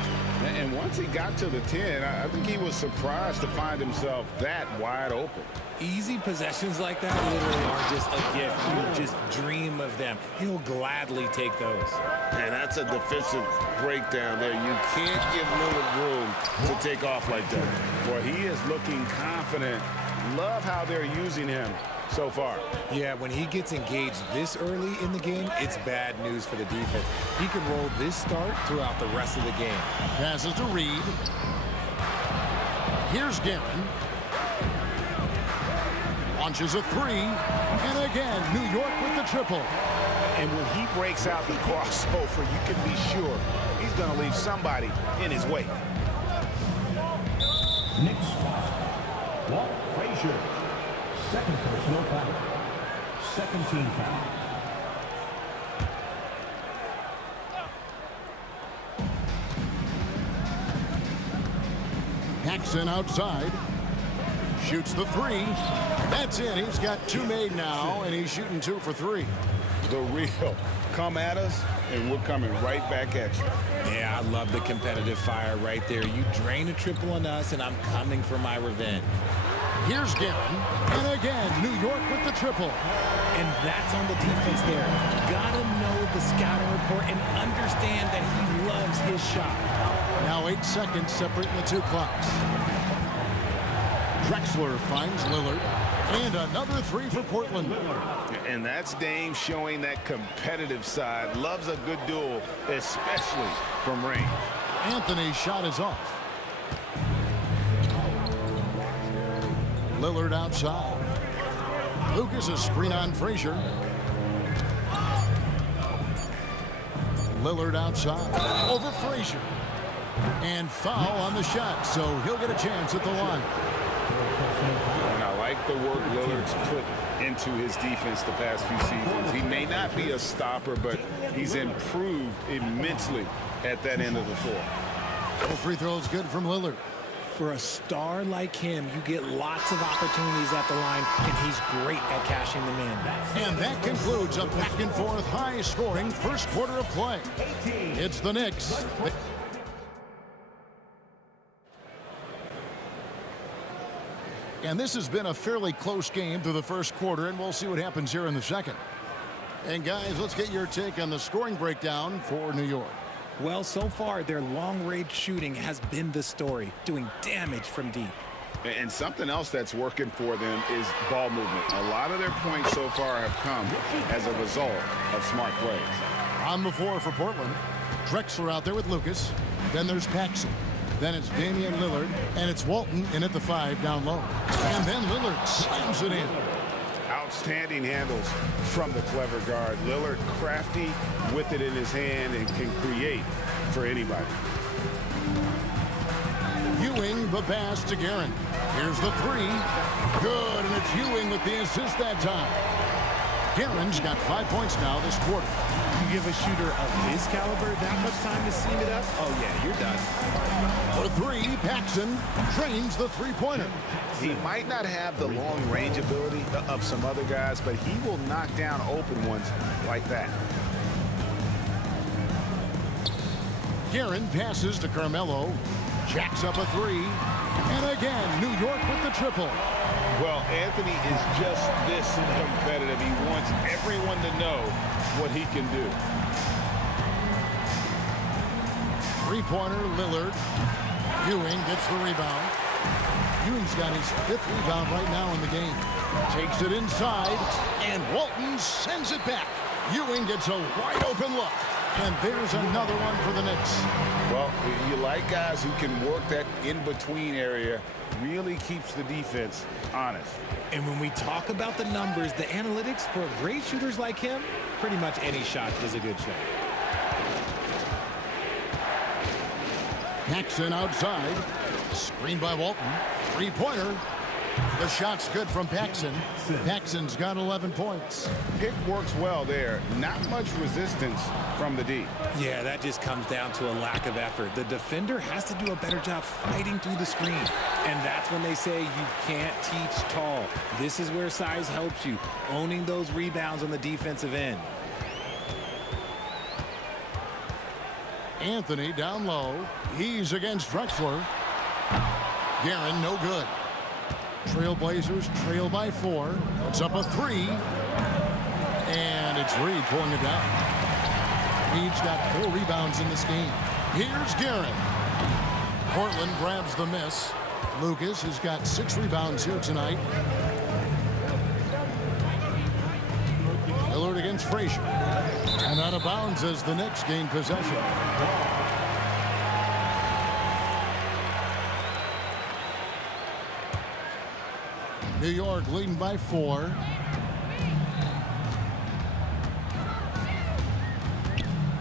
And once he got to the 10, I think he was surprised to find himself that wide open. Easy possessions like that literally are just a gift. You just dream of them. He'll gladly take those. And that's a defensive breakdown there. You can't give Lillard room to take off like that. Boy, he is looking confident. Love how they're using him so far. Yeah, when he gets engaged this early in the game, it's bad news for the defense. He can roll this start throughout the rest of the game. Passes to Reed. Here's Guerin. Launches a 3. And again, New York with the triple. And when he breaks out the crossover, you can be sure he's going to leave somebody in his way. Knicks foul. Walt Frazier. Second personal foul. Second team foul. Paxson outside. Shoots the three. That's in. He's got 2 made now, and he's shooting 2 for 3. The real. Come at us, and we're coming right back at you. Yeah, I love the competitive fire right there. You drain a triple on us, and I'm coming for my revenge. Here's Guerin, and again, New York with the triple. And that's on the defense there. Gotta know the scouting report and understand that he loves his shot. Now 8 seconds separating the 2 clocks. Drexler finds Lillard, and another 3 for Portland. And that's Dame showing that competitive side. Loves a good duel, especially from range. Anthony's shot is off. Lillard outside. Lucas, a screen on Frazier. Lillard outside. Over Frazier. And foul on the shot, so he'll get a chance at the line. And I like the work Lillard's put into his defense the past few seasons. He may not be a stopper, but he's improved immensely at that end of the floor. No free throws good from Lillard. For a star like him, you get lots of opportunities at the line, and he's great at cashing them in. And that concludes a back-and-forth, high-scoring first quarter of play. It's the Knicks. And this has been a fairly close game through the first quarter, and we'll see what happens here in the second. And guys, let's get your take on the scoring breakdown for New York. Well, so far, their long-range shooting has been the story, doing damage from deep. And something else that's working for them is ball movement. A lot of their points so far have come as a result of smart plays. On the floor for Portland, Drexler out there with Lucas. Then there's Paxson. Then it's Damian Lillard, and it's Walton in at the 5 down low. And then Lillard slams it in. Outstanding handles from the clever guard. Lillard crafty with it in his hand and can create for anybody. Ewing the pass to Guerin. Here's the 3. Good, and it's Ewing with the assist that time. Guerin's got 5 points now this quarter. You give a shooter of his caliber that much time to seam it up? Oh, yeah, you're done. For 3, Paxson trains the three-pointer. He might not have the long-range ability of some other guys, but he will knock down open ones like that. Guerin passes to Carmelo. Jacks up a 3. And again, New York with the triple. Well, Anthony is just this competitive. He wants everyone to know what he can do. Three-pointer, Lillard. Ewing gets the rebound. Ewing's got his 5th rebound right now in the game. Takes it inside, and Walton sends it back. Ewing gets a wide-open look. And there's another one for the Knicks. Well, you like guys who can work that in-between area, really keeps the defense honest. And when we talk about the numbers, the analytics for great shooters like him, pretty much any shot is a good shot. Paxson outside. Screen by Walton. Three-pointer. The shot's good from Paxson. Paxson's got 11 points. Pick works well there. Not much resistance from the D. Yeah, that just comes down to a lack of effort. The defender has to do a better job fighting through the screen. And that's when they say you can't teach tall. This is where size helps you, owning those rebounds on the defensive end. Anthony down low. He's against Drexler. Guerin, no good. Trailblazers trail by 4. It's up a 3. And it's Reed pulling it down. Reed's got 4 rebounds in this game. Here's Guerin. Portland grabs the miss. Lucas has got 6 rebounds here tonight. Lillard against Frazier. And out of bounds as the Knicks gain possession. New York leading by 4.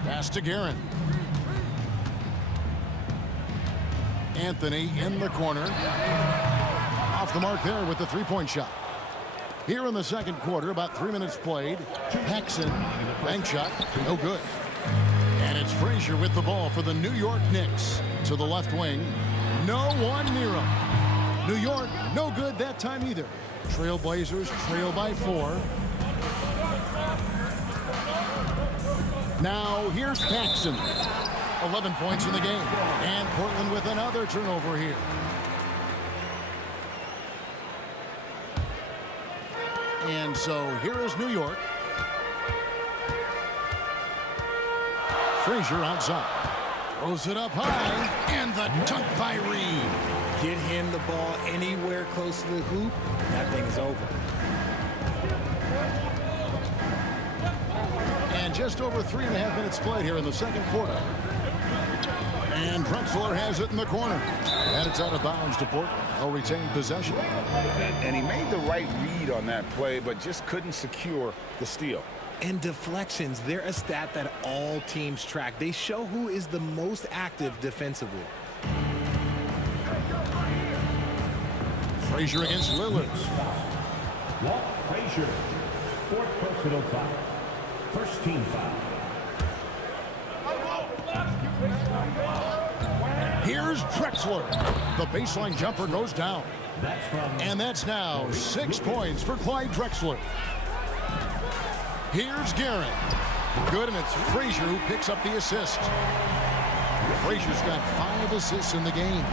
Pass to Guerin. Anthony in the corner. Off the mark there with the three-point shot. Here in the second quarter, about 3 minutes played. Paxson, bank shot, no good. And it's Frazier with the ball for the New York Knicks. To the left wing, no one near him. New York, no good that time either. Trailblazers trail by 4. Now here's Paxson. 11 points in the game. And Portland with another turnover here. And so here is New York. Frazier outside. Throws it up high. And the dunk by Reed. Get him the ball anywhere close to the hoop, that thing is over. And just over 3.5 minutes played here in the second quarter. And Drexler has it in the corner. And it's out of bounds to Portland. They'll retain possession. And he made the right read on that play, but just couldn't secure the steal. And deflections, they're a stat that all teams track. They show who is the most active defensively. Frazier against Lillard. Walt Frazier, 4th personal foul. First team foul. Here's Drexler. The baseline jumper goes down. And that's now 6 points for Clyde Drexler. Here's Guerin. Good, and it's Frazier who picks up the assist. Frazier's got 5 assists in the game.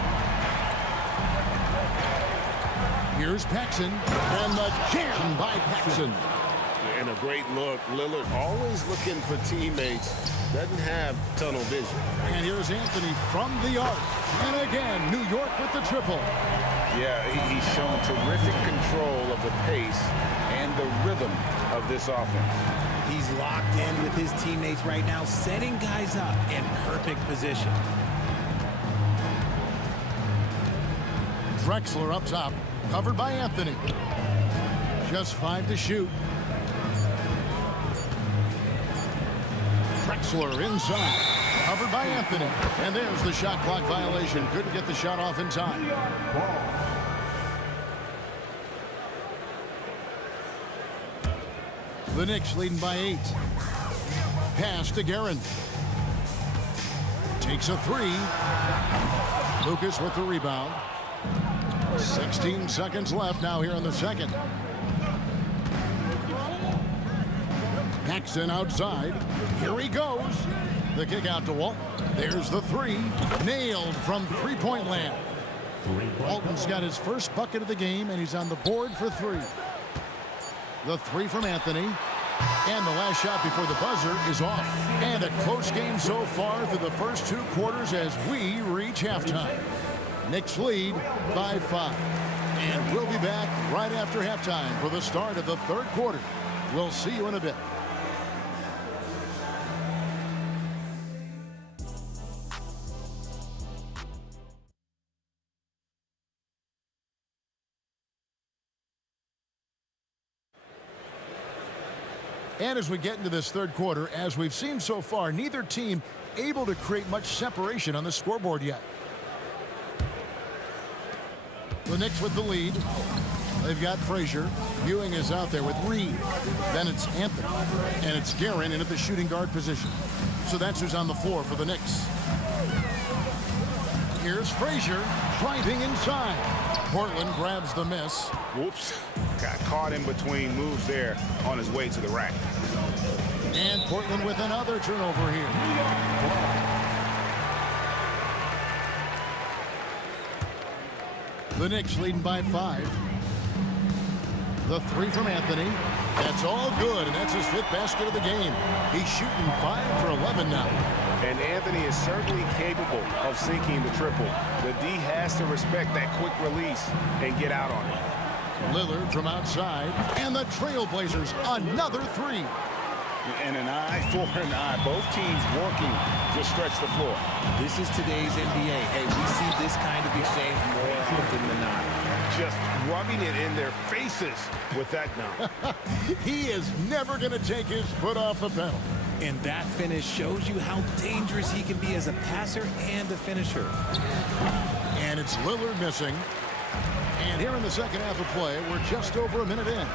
Here's Paxson, and the jam by Paxson. And a great look. Lillard always looking for teammates. Doesn't have tunnel vision. And here's Anthony from the arc. And again, New York with the triple. Yeah, he's shown terrific control of the pace and the rhythm of this offense. He's locked in with his teammates right now, setting guys up in perfect position. Drexler up top, covered by Anthony. Just 5 to shoot. Drexler inside, covered by Anthony. And there's the shot clock violation. Couldn't get the shot off in time. The Knicks leading by 8. Pass to Guerin. Takes a 3. Lucas with the rebound. 16 seconds left now here in the second. Paxson outside. Here he goes. The kick out to Walt. There's the 3. Nailed from three-point land. Walton's got his first bucket of the game, and he's on the board for 3. The 3 from Anthony. And the last shot before the buzzer is off. And a close game so far through the first 2 quarters as we reach halftime. Knicks lead by 5. And we'll be back right after halftime for the start of the third quarter. We'll see you in a bit. And as we get into this third quarter, as we've seen so far, neither team able to create much separation on the scoreboard yet. The Knicks with the lead. They've got Frazier. Ewing is out there with Reed. Then it's Anthony. And it's Guerin in at the shooting guard position. So that's who's on the floor for the Knicks. Here's Frazier driving inside. Portland grabs the miss. Whoops. Got caught in between moves there on his way to the rack. And Portland with another turnover here. The Knicks leading by 5. The 3 from Anthony. That's all good, and that's his 5th basket of the game. He's shooting 5 for 11 now. And Anthony is certainly capable of sinking the triple. The D has to respect that quick release and get out on it. Lillard from outside, and the Trailblazers another 3. And an eye for an eye. Both teams working to stretch the floor. This is today's NBA. Hey, we see this kind of exchange more often than not. Just rubbing it in their faces with that now. He is never going to take his foot off the pedal. And that finish shows you how dangerous he can be as a passer and a finisher. And it's Lillard missing. And here in the second half of play, we're just over a minute in.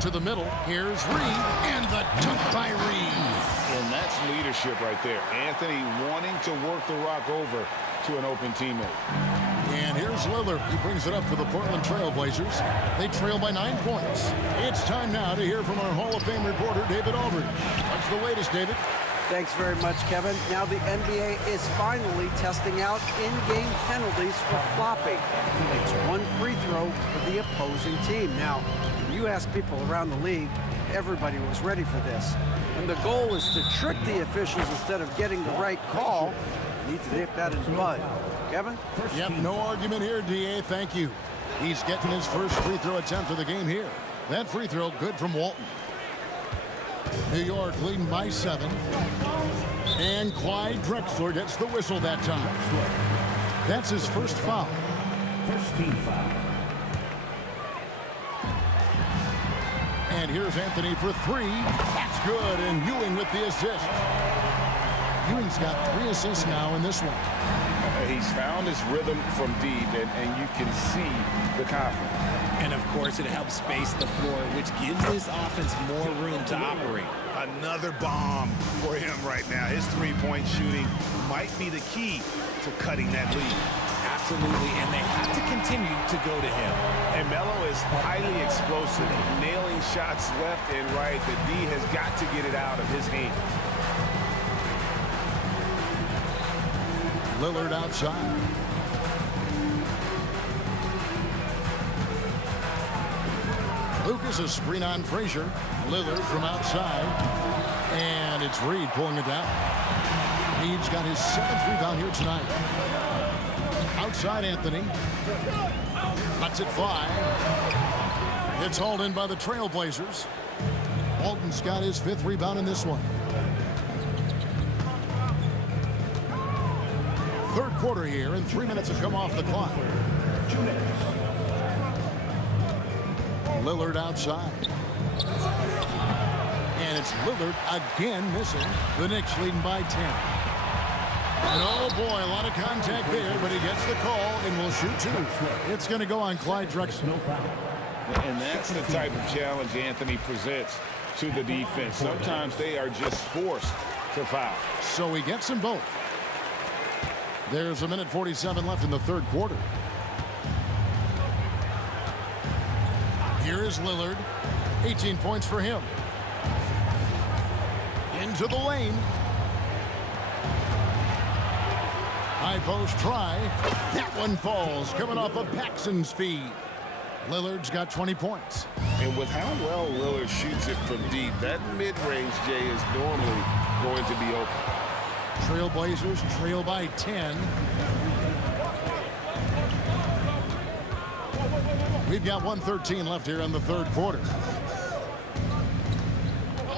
To the middle, here's Reed, and the dunk by Reed. And that's leadership right there. Anthony wanting to work the rock over to an open teammate. And here's Lillard. He brings it up for the Portland Trail Blazers. They trail by 9 points. It's time now to hear from our Hall of Fame reporter, David Aldridge. What's the latest, David? Thanks very much, Kevin. Now the NBA is finally testing out in-game penalties for flopping. It's one free throw for the opposing team. Now, when you ask people around the league, everybody was ready for this. And the goal is to trick the officials instead of getting the right call. You need to nip that in the bud. Kevin? Yep, no argument here, DA. Thank you. He's getting his first free throw attempt of the game here. That free throw good from Walton. New York leading by 7. And Clyde Drexler gets the whistle that time. That's his first foul. First team foul. And here's Anthony for 3. That's good, and Ewing with the assist. Ewing's got 3 assists now in this one. He's found his rhythm from deep, and you can see the confidence. And, of course, it helps space the floor, which gives this offense more room to operate. Another bomb for him right now. His three-point shooting might be the key to cutting that lead. Absolutely, and they have to continue to go to him. And Melo is highly explosive, nailing shots left and right. The D has got to get it out of his hands. Lillard outside. Lucas a screen on Frazier. Lillard from outside. And it's Reed pulling it down. Reed's got his 7th rebound here tonight. Outside Anthony. Lets it fly. It's hauled in by the Trailblazers. Walton's got his 5th rebound in this one. Third quarter here, and 3 minutes have come off the clock. Lillard outside. And it's Lillard again missing. The Knicks leading by 10. And oh boy, a lot of contact there, but he gets the call and will shoot 2. It's going to go on Clyde Drexler. And that's the type of challenge Anthony presents to the defense. Sometimes they are just forced to foul. So he gets them both. There's 1:47 left in the third quarter. Here is Lillard. 18 points for him. Into the lane. High post try. That one falls, coming off of Paxson's feed. Lillard's got 20 points. And with how well Lillard shoots it from deep, that mid-range, Jay, is normally going to be open. Trailblazers trail by 10. We've got 1:13 left here in the third quarter.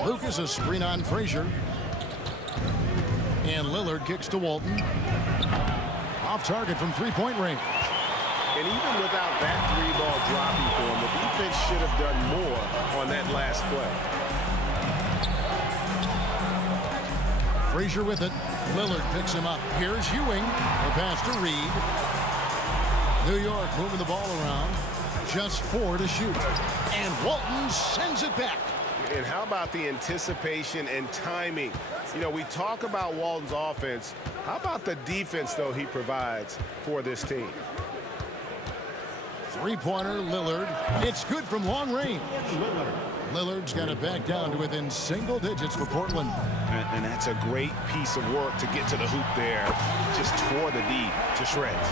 Lucas a screen on Frazier. And Lillard kicks to Walton. Off target from three-point range. And even without that 3-ball dropping for him, the defense should have done more on that last play. Frazier with it. Lillard picks him up. Here's Ewing. The pass to Reed. New York moving the ball around. Just 4 to shoot. And Walton sends it back. And how about the anticipation and timing? You know, we talk about Walton's offense. How about the defense, though, he provides for this team? Three-pointer, Lillard. It's good from long range. Lillard's got it back down to within single digits for Portland. And that's a great piece of work to get to the hoop there. Just tore the D to shreds.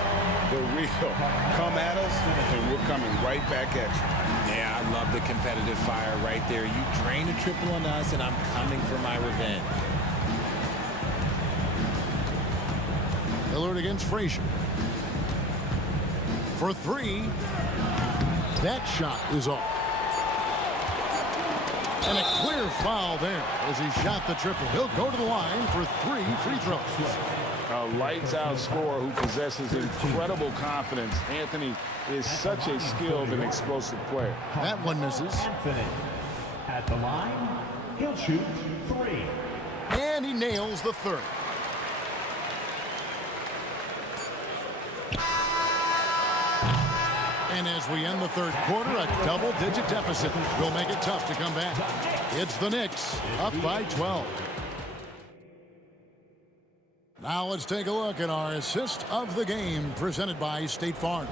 The real come at us, and we're coming right back at you. Yeah, I love the competitive fire right there. You drain a triple on us, and I'm coming for my revenge. Lillard against Frazier. For 3. That shot is off. And a clear foul there as he shot the triple. He'll go to the line for 3 free throws. A lights-out scorer who possesses incredible confidence. Anthony is such a skilled and explosive player. That one misses. Anthony at the line. He'll shoot 3. And he nails the 3rd. And as we end the third quarter, a double-digit deficit will make it tough to come back. It's the Knicks up by 12. Now let's take a look at our assist of the game presented by State Farm.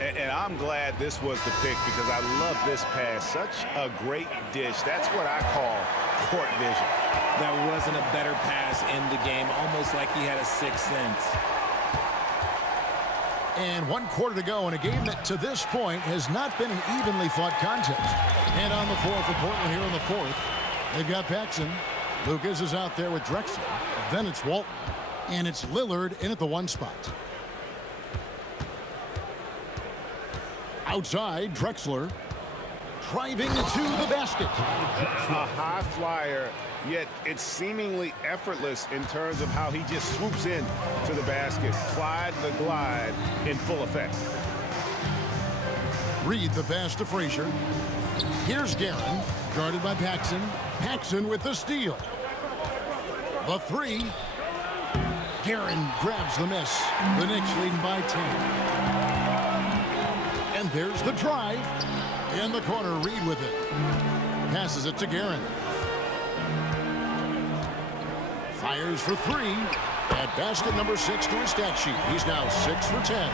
And I'm glad this was the pick because I love this pass. Such a great dish. That's what I call court vision. There wasn't a better pass in the game, almost like he had a sixth sense. And 1 quarter to go in a game that to this point has not been an evenly fought contest. And on the floor for Portland here in the fourth, they've got Paxson. Lucas is out there with Drexler. Then it's Walton. And it's Lillard in at the 1 spot. Outside, Drexler driving to the basket. A high flyer, yet it's seemingly effortless in terms of how he just swoops in to the basket. Clyde the glide in full effect. Reed the pass to Frazier. Here's Guerin, guarded by Paxson. Paxson with the steal. The 3. Guerin grabs the miss. The Knicks leading by 10. And there's the drive. In the corner, Reed with it. Passes it to Guerin. Fires for 3. At basket number 6 to his stat sheet. He's now 6 for 10.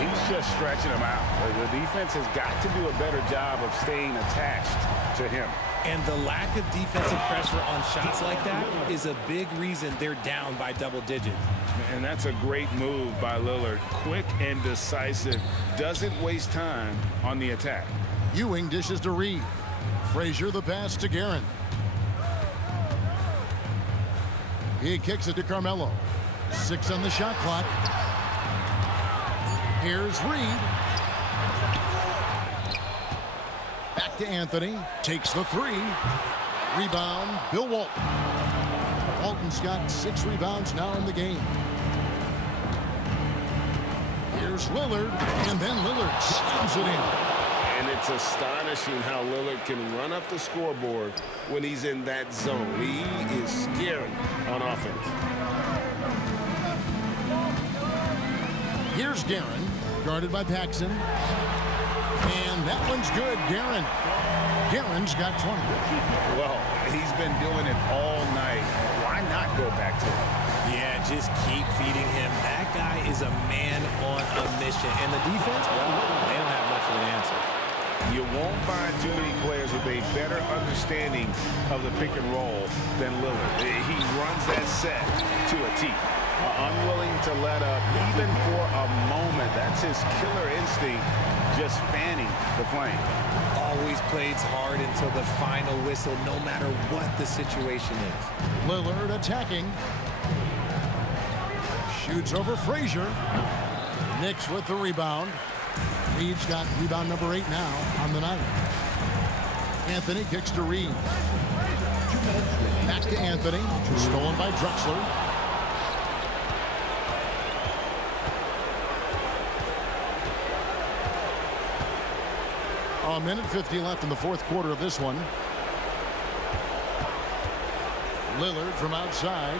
He's just stretching him out. The defense has got to do a better job of staying attached to him. And the lack of defensive pressure on shots like that is a big reason they're down by double digits. And that's a great move by Lillard. Quick and decisive. Doesn't waste time on the attack. Ewing dishes to Reed. Frazier the pass to Guerin. He kicks it to Carmelo. 6 on the shot clock. Here's Reed. Back to Anthony. Takes the 3. Rebound, Bill Walton. Walton's got 6 rebounds now in the game. Here's Lillard, and then Lillard slams it in. And it's astonishing how Lillard can run up the scoreboard when he's in that zone. He is scary on offense. Here's Guerin, guarded by Paxson. And that one's good, Guerin. Guerin's got 20. Well, he's been doing it all night. Why not go back to it? Yeah, just keep feeding him. That guy is a man on a mission. And the defense, well, they don't have much of an answer. You won't find too many players with a better understanding of the pick and roll than Lillard. He runs that set to a T. Unwilling to let up even for a moment. That's his killer instinct, just fanning the flame. Always plays hard until the final whistle, no matter what the situation is. Lillard attacking. Shoots over Frazier. Knicks with the rebound. Reed's got rebound number 8 now on the night. Anthony kicks to Reed. Back to Anthony. Stolen by Drexler. A minute 50 left in the fourth quarter of this one. Lillard from outside.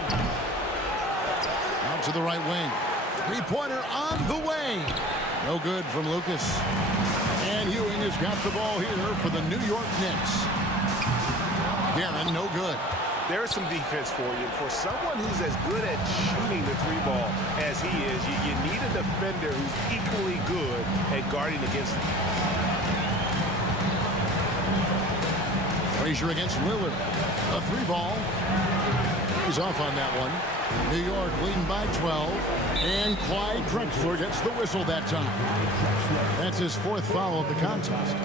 Out to the right wing. Three-pointer on the way. No good from Lucas. And Ewing has got the ball here for the New York Knicks. Guerin, no good. There's some defense for you. For someone who's as good at shooting the 3-ball as he is, you need a defender who's equally good at guarding against him. Frazier against Lillard. A 3-ball. He's off on that one. New York leading by 12. And Clyde Drexler gets the whistle that time. That's his 4th foul of the contest.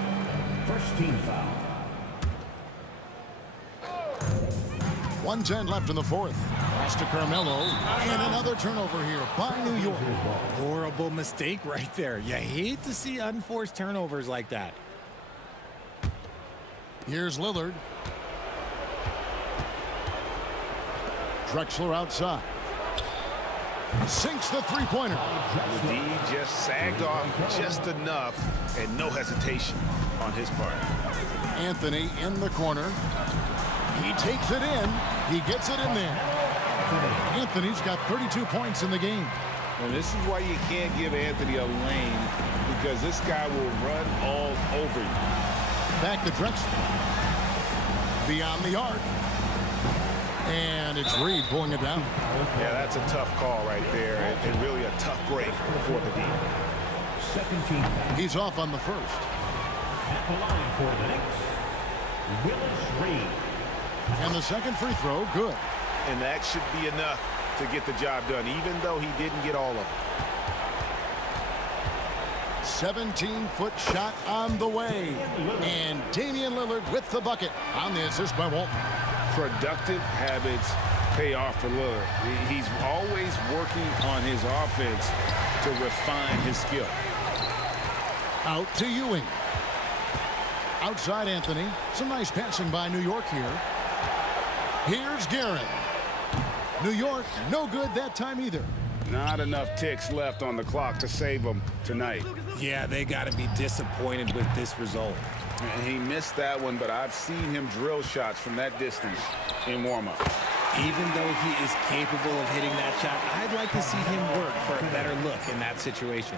First team foul. 1:10 left in the fourth. Pass to Carmelo. And another turnover here by New York. Horrible mistake right there. You hate to see unforced turnovers like that. Here's Lillard. Drexler outside. Sinks the 3-pointer. The D just sagged off just enough and no hesitation on his part. Anthony in the corner. He takes it in. He gets it in there. Anthony's got 32 points in the game. And this is why you can't give Anthony a lane, because this guy will run all over you. Back to Drexler. Beyond the arc. And it's Reed pulling it down. Yeah, that's a tough call right there, and really a tough break for the team. Second team. He's off on the first. At the line for the Knicks, Willis Reed. And the second free throw, good. And that should be enough to get the job done, even though he didn't get all of it. 17-foot shot on the way. And Damian Lillard with the bucket on the assist by Walton. Productive habits pay off for Lillard. He's always working on his offense to refine his skill. Out to Ewing. Outside Anthony. Some nice passing by New York here. Here's Guerin. New York, no good that time either. Not enough ticks left on the clock to save them tonight. Yeah, they got to be disappointed with this result. And he missed that one, but I've seen him drill shots from that distance in warm-up. Even though he is capable of hitting that shot, I'd like to see him work for a better look in that situation.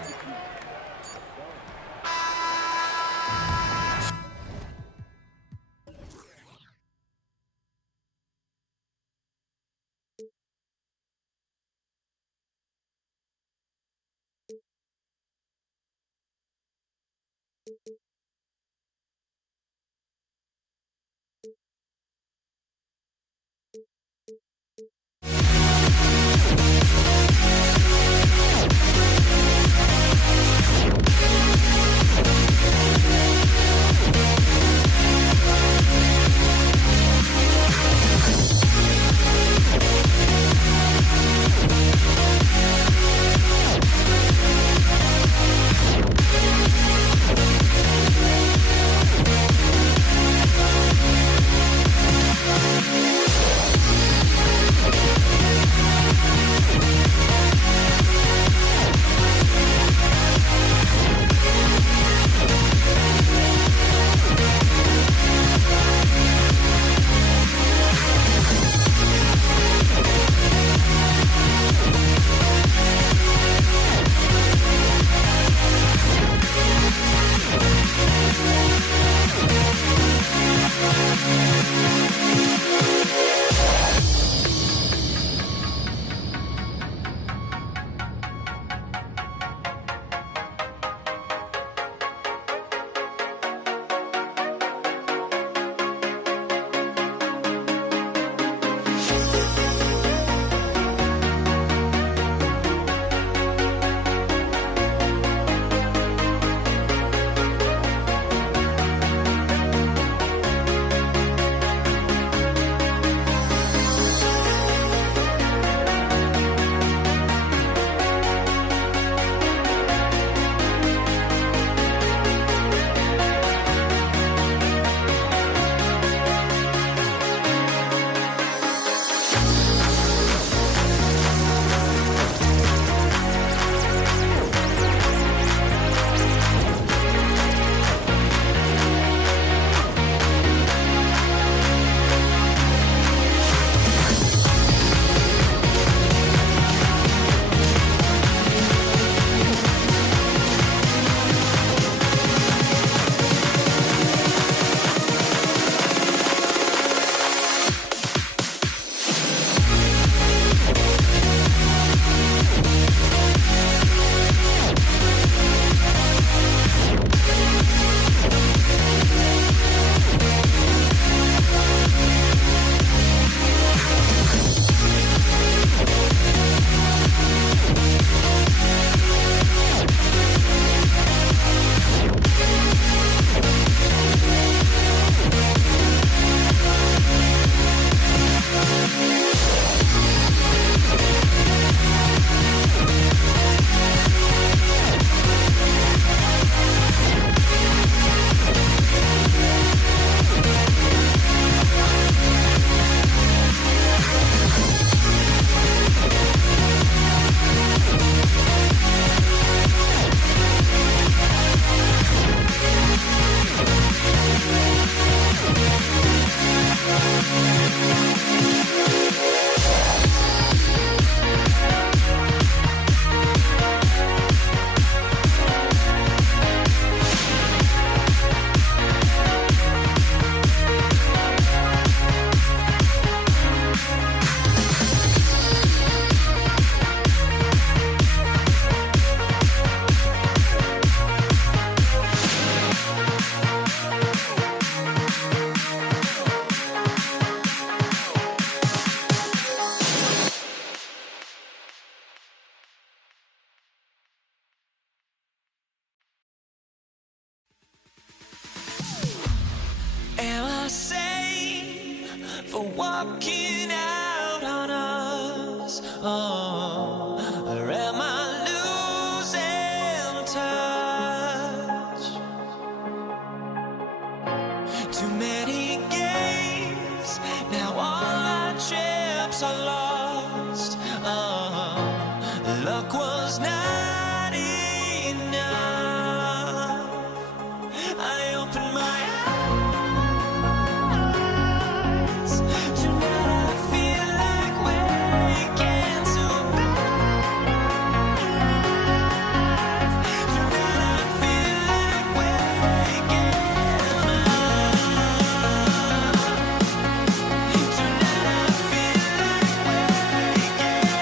I say for walking out on us? Or am I losing touch? Too many games, now all our chips are lost. Luck was not enough. I opened my eyes. Tonight I feel like waking to life. Tonight I feel like waking up. Tonight I feel like waking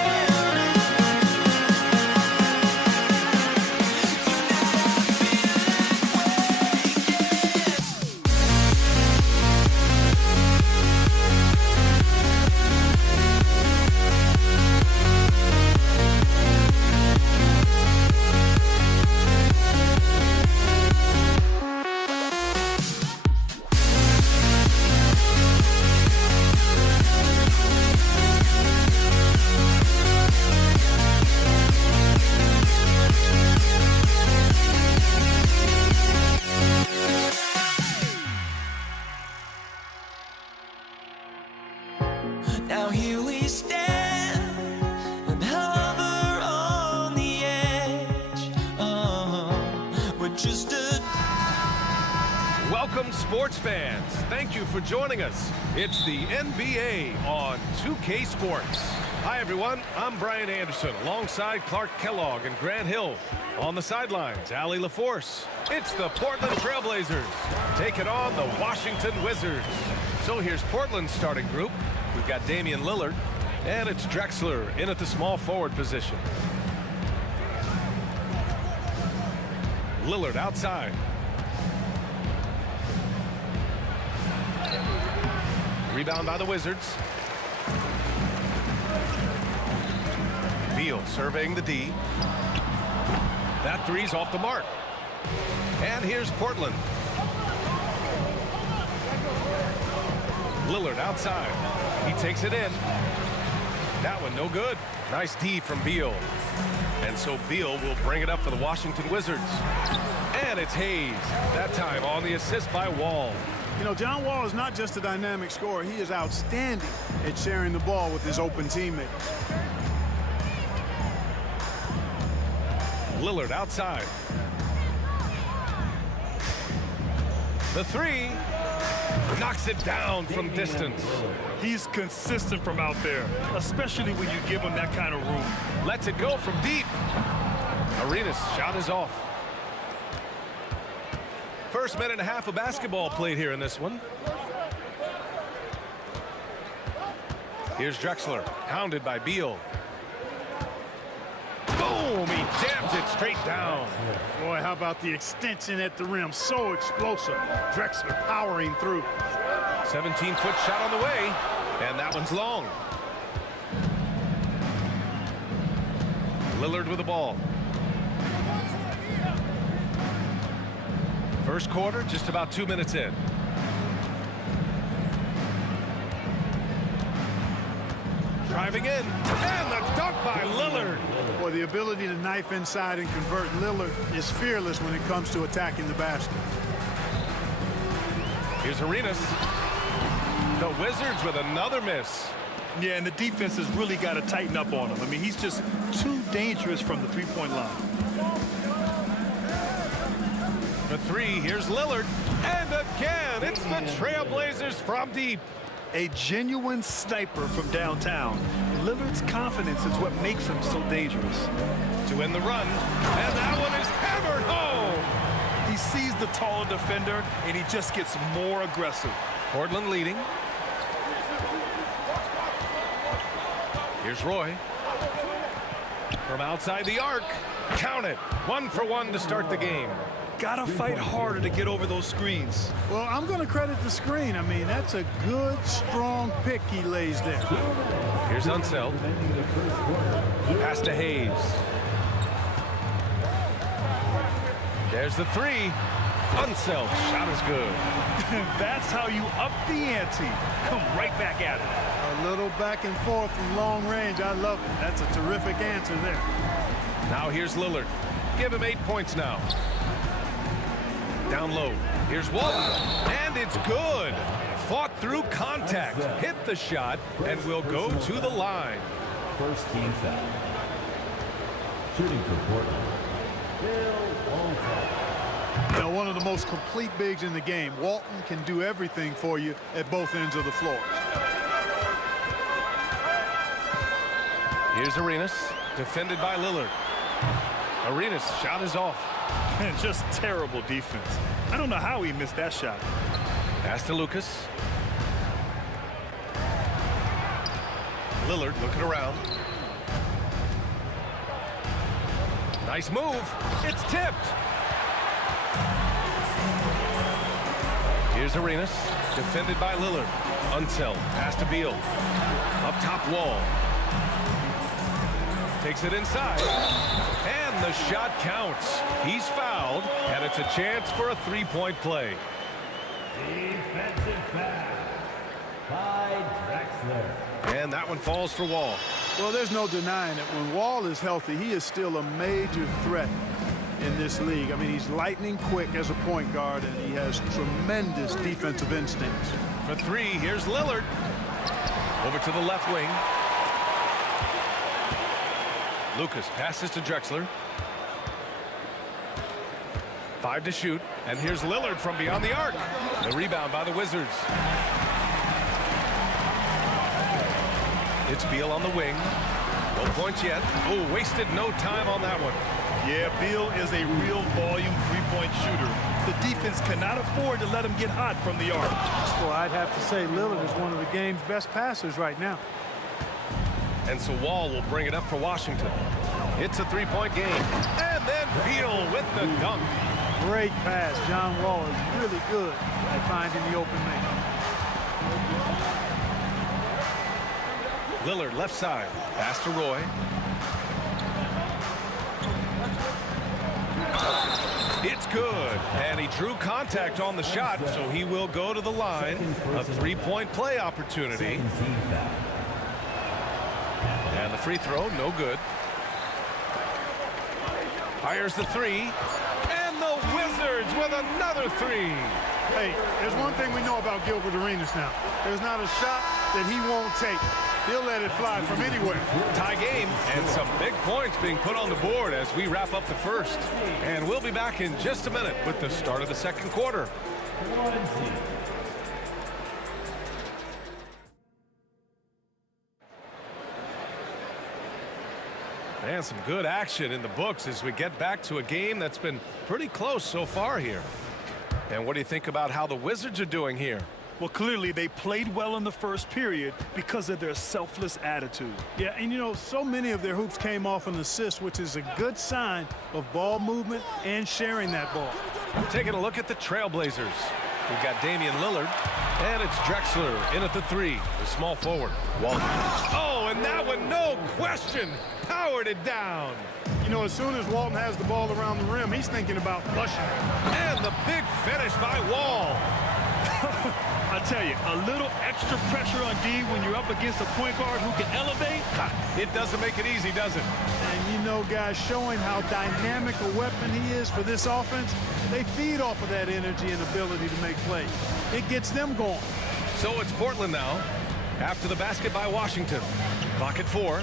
Now here we stand and hover on the edge. We're just a... Welcome, sports fans. Thank you for joining us. It's the NBA on 2K Sports. Hi, everyone. I'm Brian Anderson alongside Clark Kellogg and Grant Hill. On the sidelines, Allie LaForce. It's the Portland Trailblazers taking on the Washington Wizards. So here's Portland's starting group. We've got Damian Lillard, and it's Drexler in at the small forward position. Lillard outside. Rebound by the Wizards. Beal surveying the D. That three's off the mark. And here's Portland. Lillard outside. He takes it in. That one no good. Nice D from Beal. And so Beal will bring it up for the Washington Wizards. And it's Hayes. That time on the assist by Wall. You know, John Wall is not just a dynamic scorer. He is outstanding at sharing the ball with his open teammate. Lillard outside. The three. Knocks it down from distance. He's consistent from out there, especially when you give him that kind of room. Lets it go from deep. Arenas' shot is off. First minute and a half of basketball played here in this one. Here's Drexler, hounded by Beal. Boom! He jams it straight down. Boy, how about the extension at the rim? So explosive. Drexler powering through. 17-foot shot on the way, and that one's long. Lillard with the ball. First quarter, just about 2 minutes in. Driving in, and the dunk by Lillard. Boy, the ability to knife inside and convert. Lillard is fearless when it comes to attacking the basket. Here's Arenas. The Wizards with another miss. Yeah, and the defense has really got to tighten up on him. I mean, he's just too dangerous from the three-point line. The three, here's Lillard. And again, it's the Trailblazers from deep. A genuine sniper from downtown. Lillard's confidence is what makes him so dangerous. To end the run, and that one is hammered home. He sees the taller defender, and he just gets more aggressive. Portland leading. Here's Roy. From outside the arc. Count it. 1 for 1 to start the game. Gotta fight harder to get over those screens. Well, I'm going to credit the screen. I mean, that's a good, strong pick he lays there. Here's Unseld. Pass to Hayes. There's the three. Unseld. Shot is good. That's how you up the ante. Come right back at it. A little back and forth from long range. I love it. That's a terrific answer there. Now here's Lillard. Give him 8 points now. Down low. Here's Walton. And it's good. Fought through contact. Hit the shot and will go to the line. First team foul. Shooting for Portland, Bill Walton. You know, one of the most complete bigs in the game. Walton can do everything for you at both ends of the floor. Here's Arenas, defended by Lillard. Arenas' shot is off. And just terrible defense. I don't know how he missed that shot. Pass to Lucas. Lillard looking around. Nice move. It's tipped. Here's Arenas, defended by Lillard. Unseld. Pass to Beal. Up top, Wall. Takes it inside. And the shot counts. He's fouled, and it's a chance for a three-point play. Defensive foul by Drexler. And that one falls for Wall. Well, there's no denying it. When Wall is healthy, he is still a major threat in this league. I mean, he's lightning quick as a point guard, and he has tremendous defensive instincts. For three, here's Lillard. Over to the left wing. Lucas passes to Drexler. 5 to shoot. And here's Lillard from beyond the arc. The rebound by the Wizards. It's Beal on the wing. No points yet. Oh, wasted no time on that one. Yeah, Beal is a real volume three-point shooter. The defense cannot afford to let him get hot from the arc. Well, I'd have to say Lillard is one of the game's best passers right now. And so Wall will bring it up for Washington. It's a three-point game. And then Beal with the dunk. Great pass. John Wall is really good at finding the open man. Lillard left side. Pass to Roy. It's good. And he drew contact on the shot, so he will go to the line. A three-point play opportunity. And the free throw, no good. Fires the three. And the Wizards with another three. Hey, there's one thing we know about Gilbert Arenas now. There's not a shot that he won't take. He'll let it fly from anywhere. Tie game and some big points being put on the board as we wrap up the first. And we'll be back in just a minute with the start of the second quarter. And some good action in the books as we get back to a game that's been pretty close so far here. And what do you think about how the Wizards are doing here? Well, clearly they played well in the first period because of their selfless attitude. Yeah, and you know, so many of their hoops came off an assist, which is a good sign of ball movement and sharing that ball. Taking a look at the Trailblazers. We've got Damian Lillard, and it's Drexler in at the three, the small forward. Walton. Oh, and that one, no question, powered it down. You know, as soon as Walton has the ball around the rim, he's thinking about flushing. And the big finish by Wall. I tell you, a little extra pressure on D when you're up against a point guard who can elevate. It doesn't make it easy, does it? And you know, guys, showing how dynamic a weapon he is for this offense, they feed off of that energy and ability to make plays. It gets them going. So it's Portland now, after the basket by Washington. Clock at 4.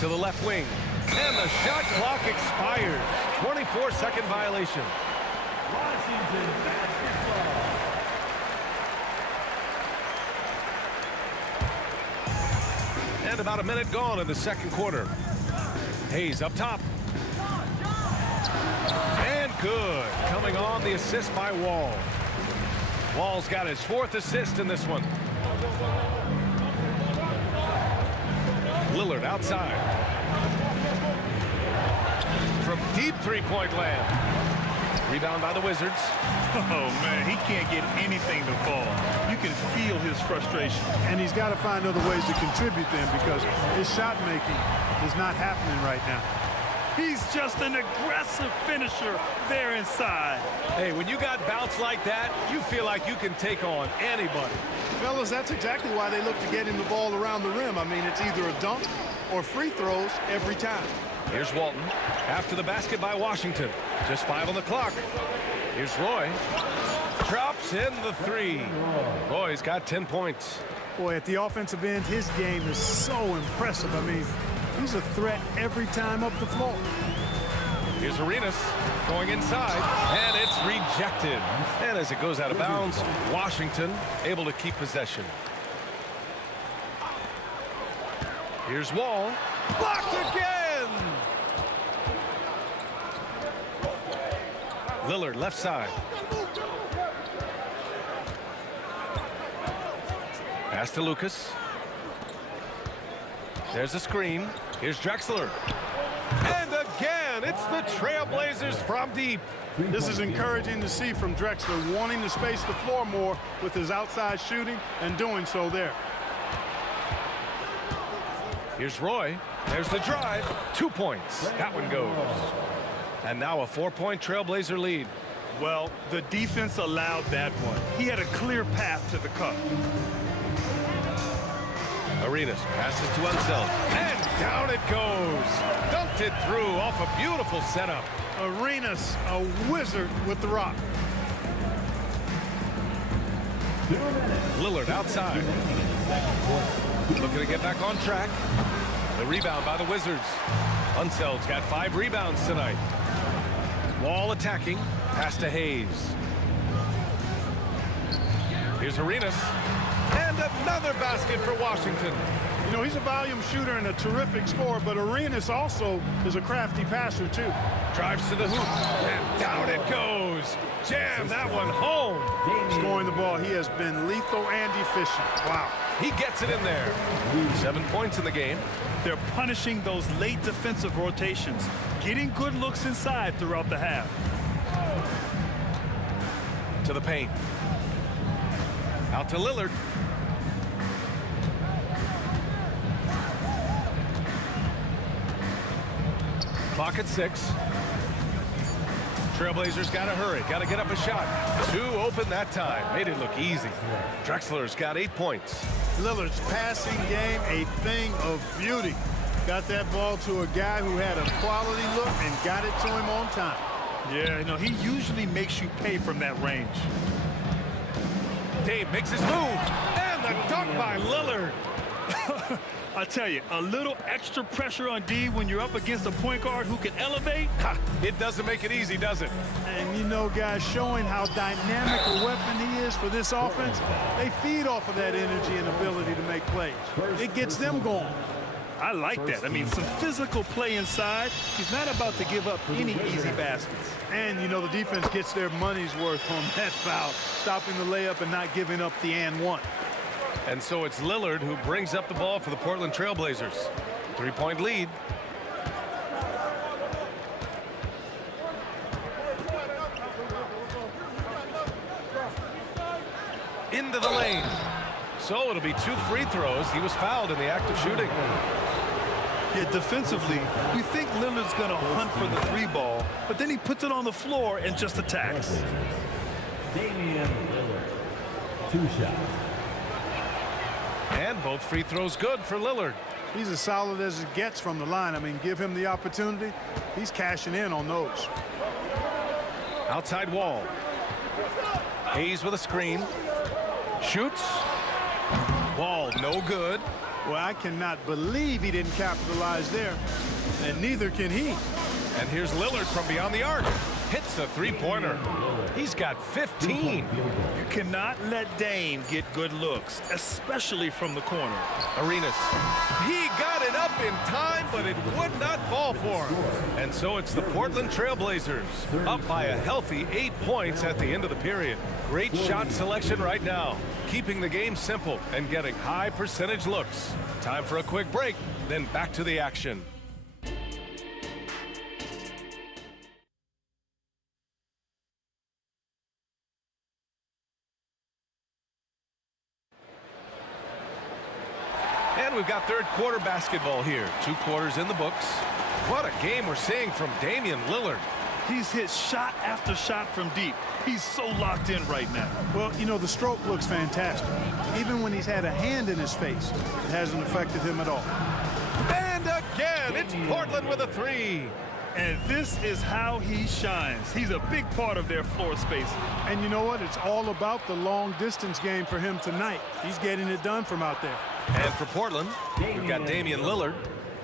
To the left wing. And the shot clock expires. 24-second violation. Washington basketball. And about a minute gone in the second quarter. Hayes up top. And good. Coming on the assist by Wall. Wall's got his 4th assist in this one. Lillard outside. From deep three-point land. Rebound by the Wizards. Oh, man, he can't get anything to fall. You can feel his frustration. And he's got to find other ways to contribute then because his shot making is not happening right now. He's just an aggressive finisher there inside. Hey, when you got bounce like that, you feel like you can take on anybody. Fellas, that's exactly why they look to get him the ball around the rim. I mean, it's either a dunk or free throws every time. Here's Walton after the basket by Washington. Just 5 on the clock. Here's Roy. Drops in the 3. Roy's got 10 points. Boy, at the offensive end, his game is so impressive. I mean, he's a threat every time up the floor. Here's Arenas going inside, and it's rejected. And as it goes out of bounds, Washington able to keep possession. Here's Wall. Blocked again! Lillard left side. Pass to Lucas. There's a screen. Here's Drexler. And again, it's the Trailblazers from deep. This is encouraging to see from Drexler, wanting to space the floor more with his outside shooting and doing so there. Here's Roy. There's the drive. 2 points. That one goes. And now a 4-point Trailblazer lead. Well, the defense allowed that one. He had a clear path to the cup. Arenas passes to Unseld. And down it goes. Dunked it through off a beautiful setup. Arenas, a wizard with the rock. Lillard outside. Looking to get back on track. The rebound by the Wizards. Unseld's got 5 rebounds tonight. Wall attacking. Pass to Hayes. Here's Arenas. And another basket for Washington. You know, he's a volume shooter and a terrific scorer, but Arenas also is a crafty passer, too. Drives to the hoop. And down it goes. Jam that one home. Scoring the ball, he has been lethal and efficient. Wow. He gets it in there. 7 points in the game. They're punishing those late defensive rotations, getting good looks inside throughout the half. To the paint. Out to Lillard. Clock at 6. Trailblazers got to hurry. Got to get up a shot. 2 open that time. Made it look easy. Drexler's got 8 points. Lillard's passing game, a thing of beauty. Got that ball to a guy who had a quality look and got it to him on time. Yeah, you know, he usually makes you pay from that range. Dave makes his move. And the dunk by Lillard. I tell you, a little extra pressure on D when you're up against a point guard who can elevate. It doesn't make it easy, does it? And you know, guys, showing how dynamic a weapon he is for this offense, they feed off of that energy and ability to make plays. It gets them going. I like that. I mean, some physical play inside. He's not about to give up any easy baskets. And, you know, the defense gets their money's worth on that foul, stopping the layup and not giving up the and one. And so it's Lillard who brings up the ball for the Portland Trailblazers. 3-point lead. Into the lane. So it'll be 2 free throws. He was fouled in the act of shooting. Yeah, defensively, we think Lillard's going to hunt for the 3 ball, but then he puts it on the floor and just attacks. Damian Lillard. 2 shots. And both free throws good for Lillard. He's as solid as it gets from the line. I mean, give him the opportunity. He's cashing in on those. Outside Wall. Hayes with a screen. Shoots. Wall no good. Well, I cannot believe he didn't capitalize there. And neither can he. And here's Lillard from beyond the arc. Hits a 3-pointer. He's got 15. You cannot let Dame get good looks, especially from the corner. Arenas. He got it up in time, but it would not fall for him. And so it's the Portland Trailblazers up by a healthy 8 points at the end of the period. Great shot selection right now, keeping the game simple and getting high percentage looks. Time for a quick break, then back to the action. And we've got third quarter basketball here. 2 quarters in the books. What a game we're seeing from Damian Lillard. He's hit shot after shot from deep. He's so locked in right now. Well, you know, the stroke looks fantastic. Even when he's had a hand in his face, it hasn't affected him at all. And again, it's Portland with a three. And this is how he shines. He's a big part of their floor space. And you know what? It's all about the long distance game for him tonight. He's getting it done from out there. And for Portland, we've got Damian Lillard,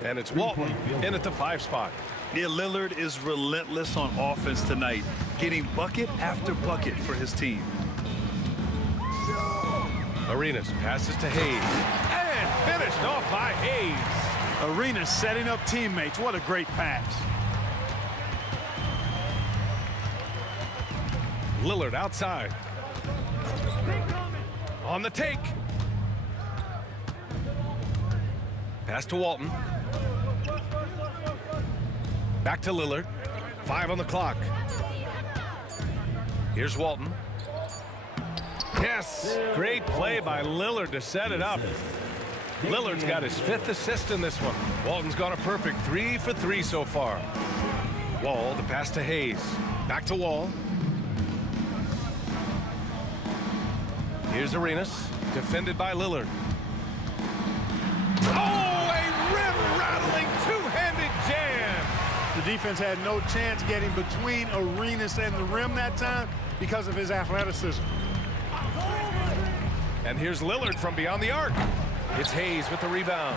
and it's Walton in at the 5 spot. Yeah, Lillard is relentless on offense tonight, getting bucket after bucket for his team. Arenas passes to Hayes, and finished off by Hayes. Arenas setting up teammates. What a great pass. Lillard outside. On the take. Pass to Walton. Back to Lillard. 5 on the clock. Here's Walton. Yes, great play by Lillard to set it up. Lillard's got his 5th assist in this one. Walton's gone a perfect 3 for 3 so far. Wall, the pass to Hayes. Back to Wall. Here's Arenas, defended by Lillard. Oh, a rim-rattling two-handed jam. The defense had no chance getting between Arenas and the rim that time because of his athleticism. And here's Lillard from beyond the arc. It's Hayes with the rebound.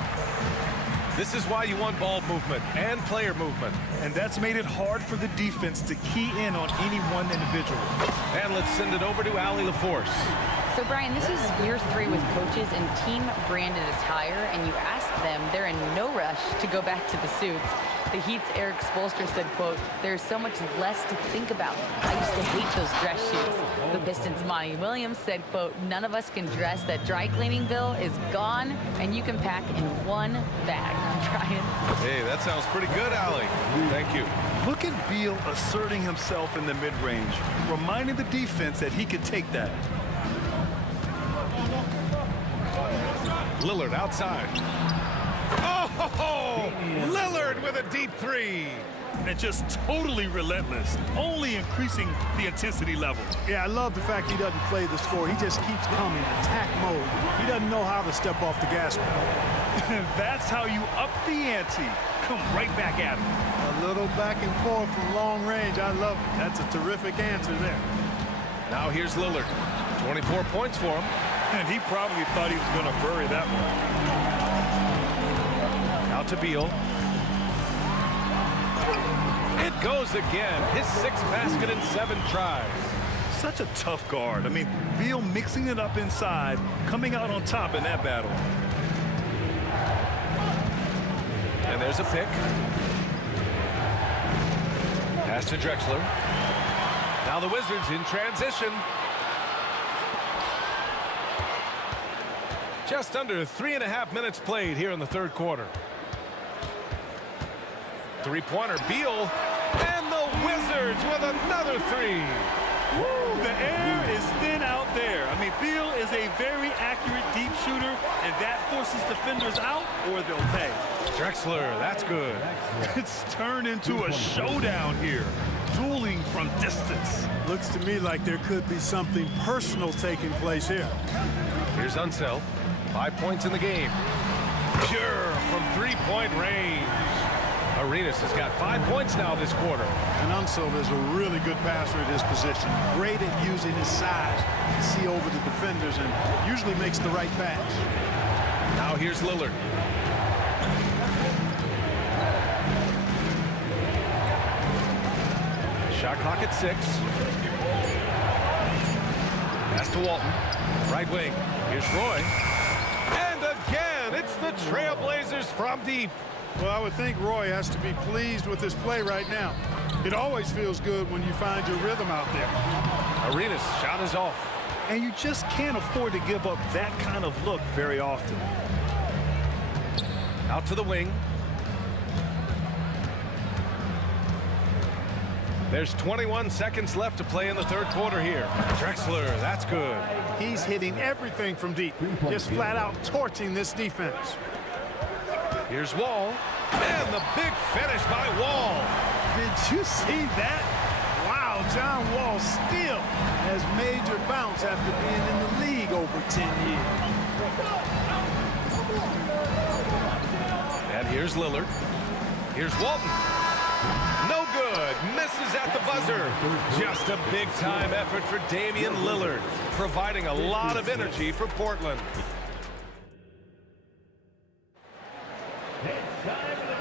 This is why you want ball movement and player movement. And that's made it hard for the defense to key in on any one individual. And let's send it over to Allie LaForce. So, Brian, this is year 3 with coaches in team-branded attire, and you ask them, they're in no rush to go back to the suits. The Heat's Eric Spoelstra said, quote, "There's so much less to think about. I used to hate those dress shoes." The Pistons' Monty Williams said, quote, "None of us can dress. That dry cleaning bill is gone, and you can pack in one bag." Brian. Hey, that sounds pretty good, Allie. Thank you. Look at Beal asserting himself in the mid-range, reminding the defense that he could take that. Lillard outside. Oh, Lillard with a deep 3. And just totally relentless, only increasing the intensity level. Yeah, I love the fact he doesn't play the score. He just keeps coming, attack mode. He doesn't know how to step off the gas pedal. That's how you up the ante. Come right back at him. A little back and forth from long range. I love it. That's a terrific answer there. Now here's Lillard. 24 points for him. And he probably thought he was going to bury that one. Out to Beal. It goes again. His 6th basket in 7 tries. Such a tough guard. I mean, Beal mixing it up inside, coming out on top in that battle. And there's a pick. Pass to Drexler. Now the Wizards in transition. Just under 3.5 minutes played here in the 3rd quarter. 3-pointer, Beal, and the Wizards with another 3. Woo, the air is thin out there. I mean, Beal is a very accurate deep shooter, and that forces defenders out or they'll pay. Drexler, that's good. It's turned into a showdown here, dueling from distance. Looks to me like there could be something personal taking place here. Here's Unseld. 5 points in the game. Pure from 3-point range. Arenas has got 5 points now this quarter. And Unseld is a really good passer at his position. Great at using his size to see over the defenders and usually makes the right pass. Now here's Lillard. Shot clock at 6. Pass to Walton. Right wing. Here's Roy. And again, it's the Trailblazers from deep. Well, I would think Roy has to be pleased with his play right now. It always feels good when you find your rhythm out there. Arenas' shot is off. And you just can't afford to give up that kind of look very often. Out to the wing. There's 21 seconds left to play in the 3rd quarter here. Drexler, that's good. He's hitting everything from deep. Just flat out torching this defense. Here's Wall. And the big finish by Wall. Did you see that? Wow, John Wall still has major bounce after being in the league over 10 years. And here's Lillard. Here's Walton. No good. Misses at the buzzer. Just a big-time effort for Damian Lillard, providing a lot of energy for Portland.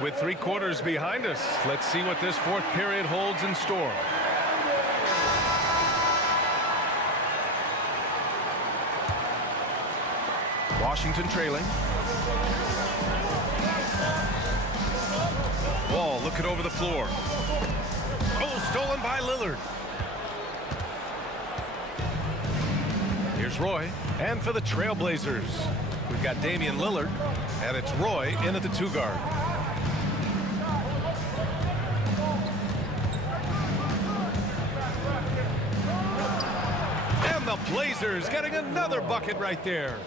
With 3 quarters behind us, let's see what this fourth period holds in store. Washington trailing. Wall looking over the floor. Oh, stolen by Lillard. Here's Roy. And for the Trailblazers, we've got Damian Lillard, and it's Roy in at the 2 guard. And the Blazers getting another bucket right there.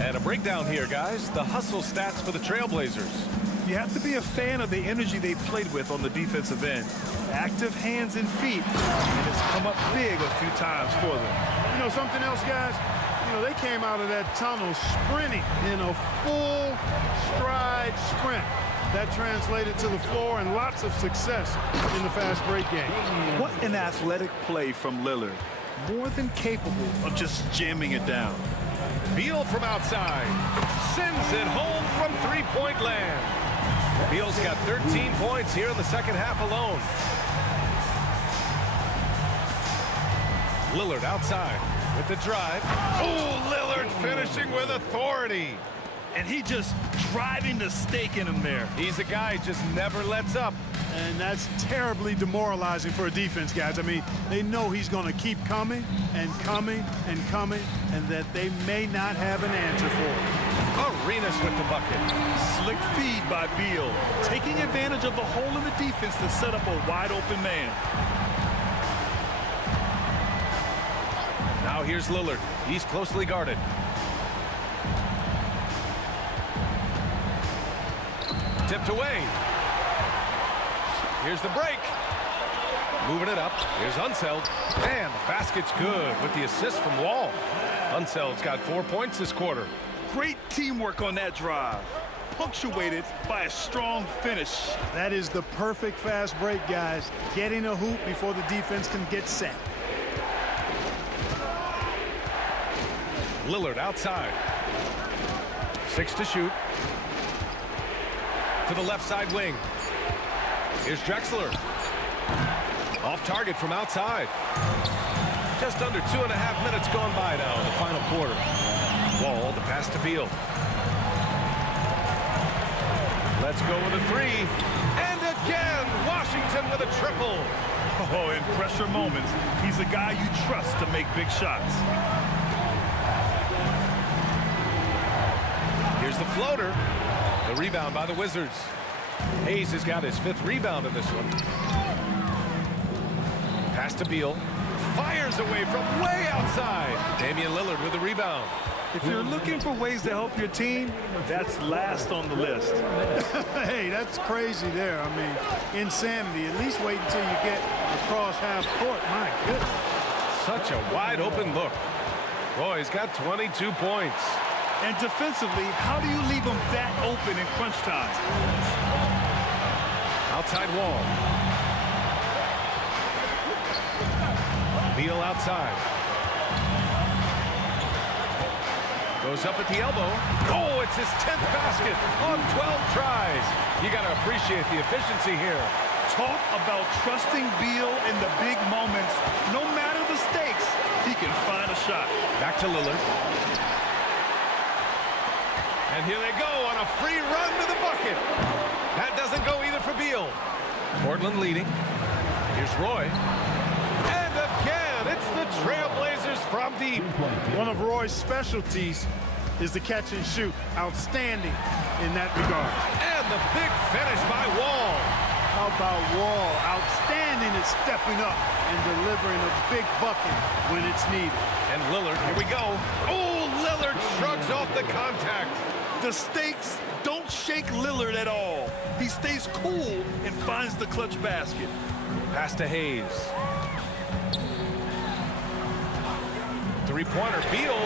And a breakdown here, guys. The hustle stats for the Trailblazers. You have to be a fan of the energy they played with on the defensive end. Active hands and feet, and it's come up big a few times for them. You know something else, guys? You know, they came out of that tunnel sprinting in a full stride sprint. That translated to the floor and lots of success in the fast break game. What an athletic play from Lillard. More than capable of just jamming it down. Beal from outside. Sends it home from three-point land. Beal's got 13 points here in the second half alone. Lillard outside with the drive. Oh, Lillard finishing with authority. And he just driving the stake in him there. He's a guy who just never lets up. And that's terribly demoralizing for a defense, guys. I mean, they know he's going to keep coming and coming and coming, and that they may not have an answer for it. Arenas with the bucket. Slick feed by Beal, taking advantage of the hole in the defense to set up a wide open man. Now here's Lillard. He's closely guarded. Tipped away. Here's the break. Moving it up. Here's Unseld. And the basket's good with the assist from Wall. Unseld's got 4 points this quarter. Great teamwork on that drive. Punctuated by a strong finish. That is the perfect fast break, guys. Getting a hoop before the defense can get set. Lillard outside. 6 to shoot. To the left side wing. Here's Drexler. Off target from outside. Just under 2.5 minutes gone by now in the final quarter. Wall, the pass to Beal. Let's go with a 3. And again, Washington with a triple. Oh, in pressure moments, he's a guy you trust to make big shots. Here's the floater. The rebound by the Wizards. Hayes has got his 5th rebound in this one. Pass to Beal. Fires away from way outside. Damian Lillard with the rebound. If you're looking for ways to help your team, that's last on the list. Hey, that's crazy there. I mean, insanity. At least wait until you get across half court. My goodness. Such a wide open look. Roy's got 22 points. And defensively, how do you leave them that open in crunch time? Outside Wall. Beal outside. Goes up at the elbow. Oh, it's his 10th basket on 12 tries. You got to appreciate the efficiency here. Talk about trusting Beal in the big moments. No matter the stakes, he can find a shot. Back to Lillard. And here they go on a free run to the bucket. That doesn't go either for Beal. Portland leading. Here's Roy. And again, it's the Trailblazers from deep. One of Roy's specialties is the catch and shoot. Outstanding in that regard. And the big finish by Wall. How about Wall? Outstanding at stepping up and delivering a big bucket when it's needed. And Lillard, here we go. Oh, Lillard shrugs off the contact. The stakes don't shake Lillard at all. He stays cool and finds the clutch basket. Pass to Hayes. Three-pointer, Beal.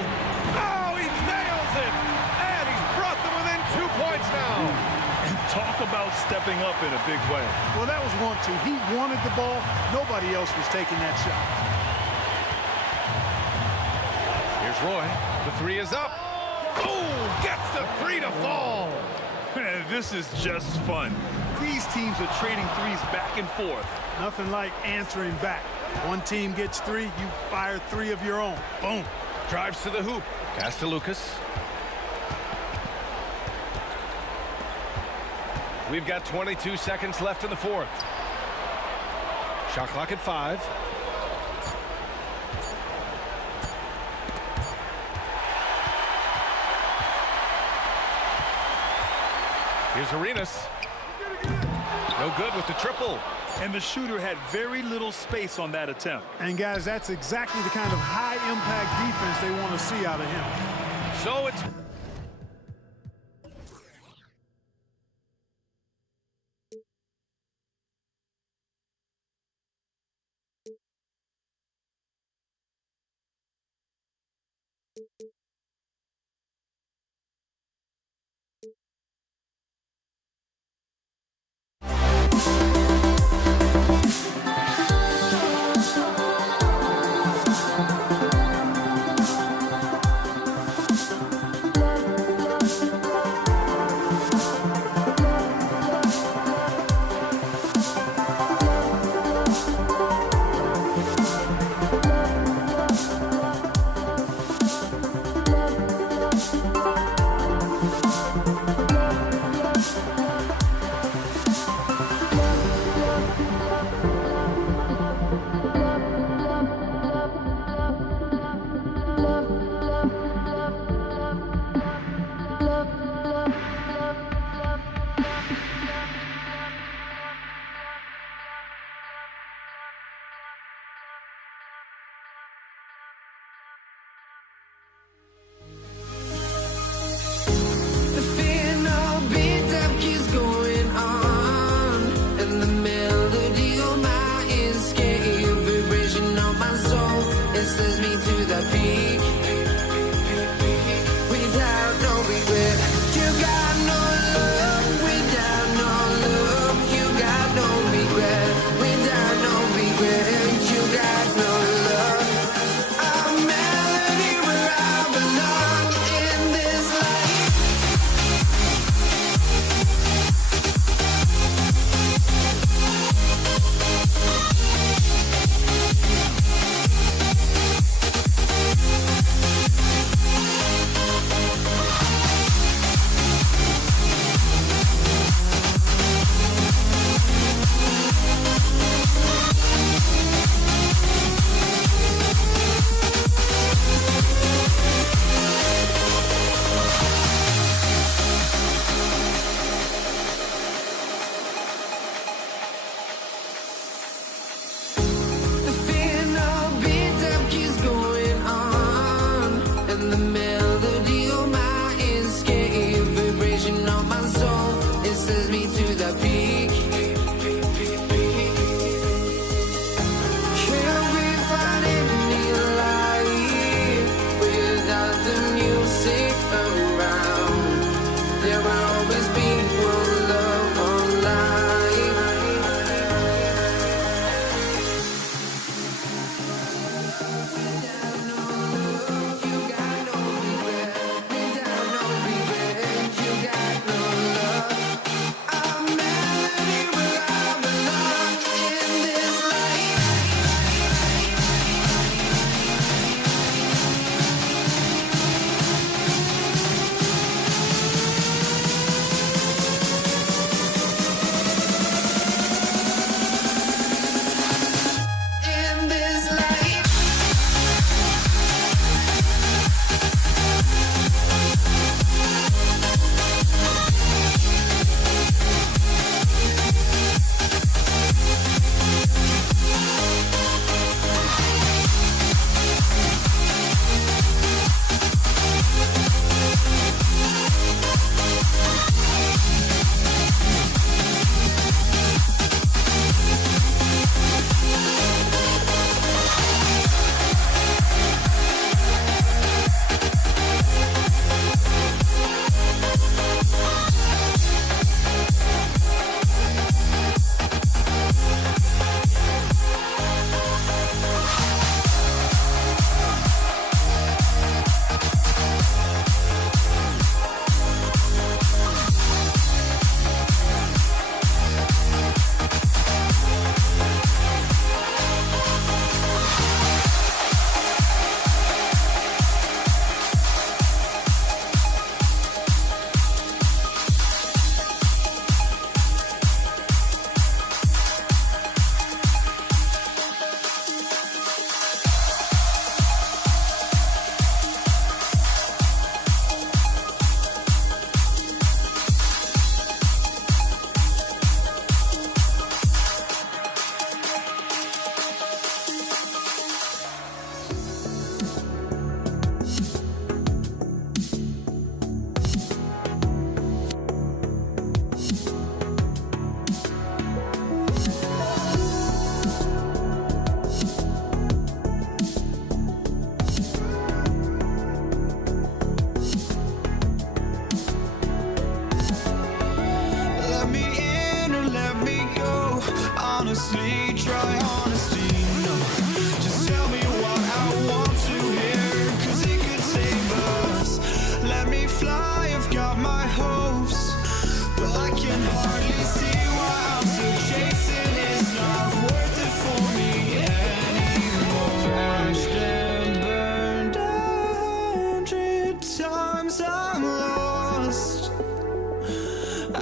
Oh, he nails it! And he's brought them within 2 points now. And talk about stepping up in a big way. Well, that was 1-2. He wanted the ball. Nobody else was taking that shot. Here's Roy. The three is up. Oh, gets the three to fall. Man, this is just fun. These teams are trading threes back and forth. Nothing like answering back. One team gets three, you fire three of your own. Boom. Drives to the hoop. Pass to Lucas. We've got 22 seconds left in the fourth. Shot clock at 5. Here's Arenas. No good with the triple. And the shooter had very little space on that attempt. And guys, that's exactly the kind of high-impact defense they want to see out of him. So it's...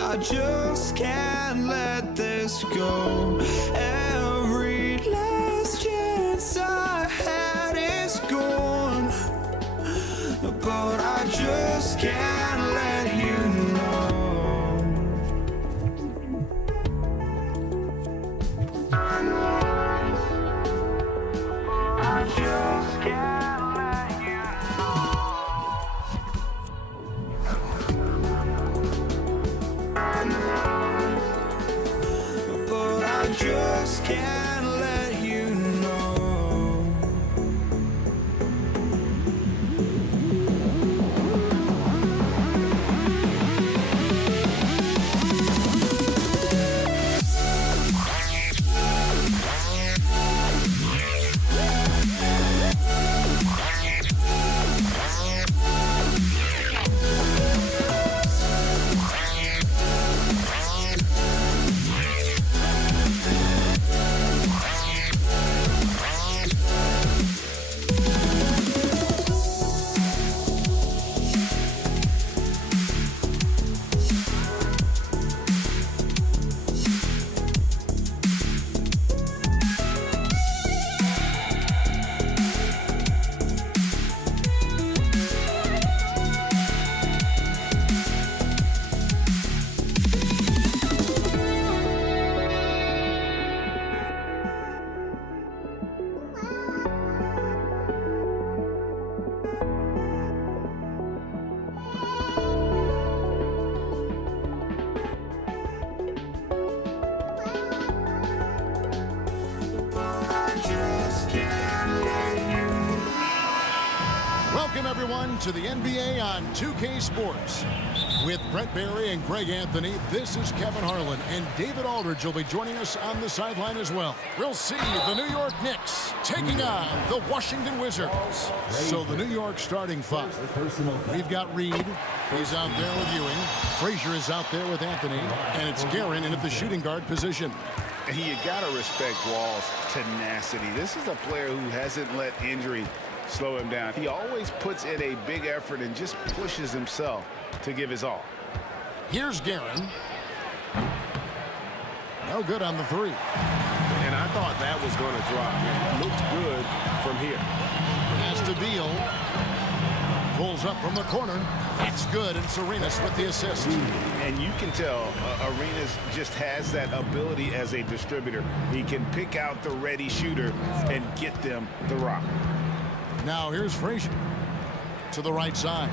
I just can't let this go. Every last chance I had is gone, but I just can't let you know. I just can't let you know. But I just can't let you know. Welcome, everyone, to the NBA on 2K Sports. With Brent Barry and Greg Anthony, this is Kevin Harlan, and David Aldridge will be joining us on the sideline as well. We'll see the New York Knicks taking on the Washington Wizards. So the New York starting five. We've got Reed. He's out there with Ewing. Frazier is out there with Anthony. And it's Guerin in at the shooting guard position. You got to respect Wall's tenacity. This is a player who hasn't let injury slow him down. He always puts in a big effort and just pushes himself to give his all. Here's Guerin. No good on the three. And I thought that was going to drop. It looked good from here. Pass to Beal. Pulls up from the corner. It's good, and Arenas with the assist. And you can tell Arenas just has that ability as a distributor. He can pick out the ready shooter and get them the rock. Now here's Frazier to the right side.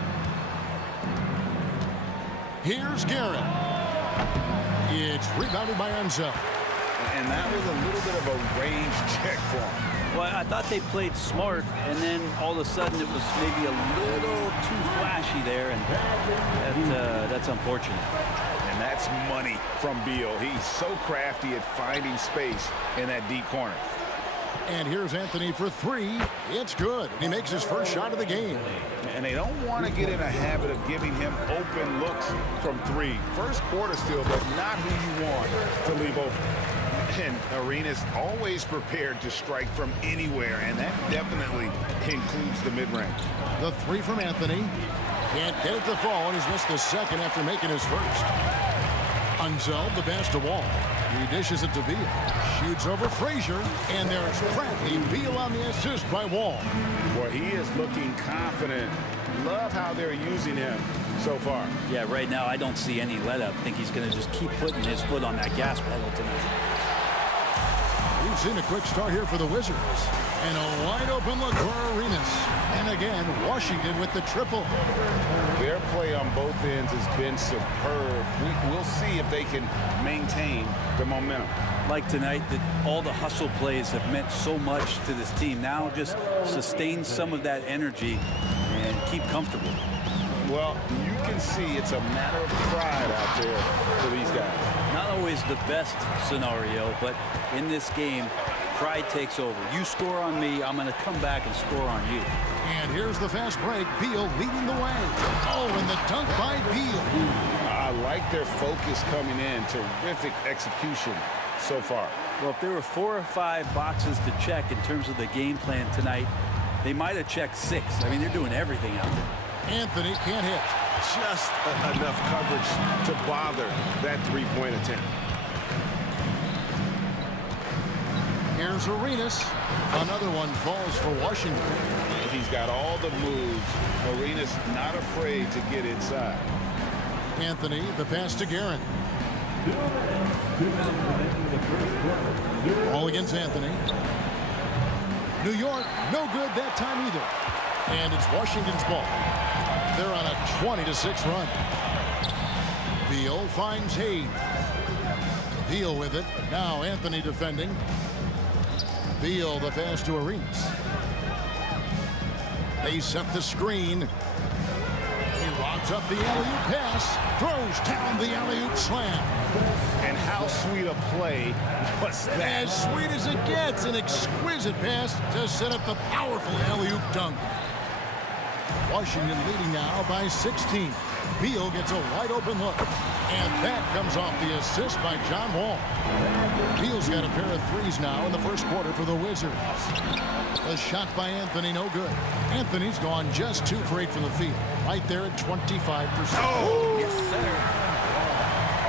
Here's Guerin. It's rebounded by Enzo. And that was a little bit of a range check for him. Well, I thought they played smart, and then all of a sudden it was maybe a little too flashy there, and that's unfortunate. And that's money from Beal. He's so crafty at finding space in that deep corner. And here's Anthony for three. It's good. He makes his first shot of the game. And they don't want to get in a habit of giving him open looks from three. First quarter still, but not who you want to leave open. And Arenas always prepared to strike from anywhere, and that definitely includes the mid-range. The three from Anthony. Can't get it to fall, and he's missed the second after making his first. Unzel, the pass to Wall. He dishes it to Beal. Shoots over Frazier, and there's Bradley Beal on the assist by Wall. Boy, he is looking confident. Love how they're using him so far. Yeah, right now I don't see any let up. I think he's going to just keep putting his foot on that gas pedal tonight. We've seen a quick start here for the Wizards. And a wide open look for Arenas. And again, Washington with the triple. Their play on both ends has been superb. We'll see if they can maintain the momentum. Like tonight, all the hustle plays have meant so much to this team. Now just sustain some of that energy and keep comfortable. Well, you can see it's a matter of pride out there for these guys. Not always the best scenario, but in this game, pride takes over. You score on me, I'm going to come back and score on you. And here's the fast break. Beal leading the way. Oh, and the dunk by Beal. I like their focus coming in. Terrific execution so far. Well, if there were 4 or 5 boxes to check in terms of the game plan tonight, they might have checked 6. I mean, they're doing everything out there. Anthony can't hit. Just enough coverage to bother that three-point attempt. Here's Arenas. Another one falls for Washington. He's got all the moves. Arenas not afraid to get inside. Anthony, the pass to Guerin. Ball against Anthony. New York, no good that time either. And it's Washington's ball. They're on a 20-6 run. Beal finds Hayes. Beal with it. Now Anthony defending. Beal the pass to Arenas. They set the screen. He lobs up the alley-oop pass. Throws down the alley-oop slam. And how sweet a play was that? As sweet as it gets. An exquisite pass to set up the powerful alley-oop dunk. Washington leading now by 16. Beal gets a wide open look. And that comes off the assist by John Wall. Beal's got a pair of threes now in the first quarter for the Wizards. The shot by Anthony, no good. Anthony's gone just 2 for 8 from the field. Right there at 25%. Oh, yes, sir.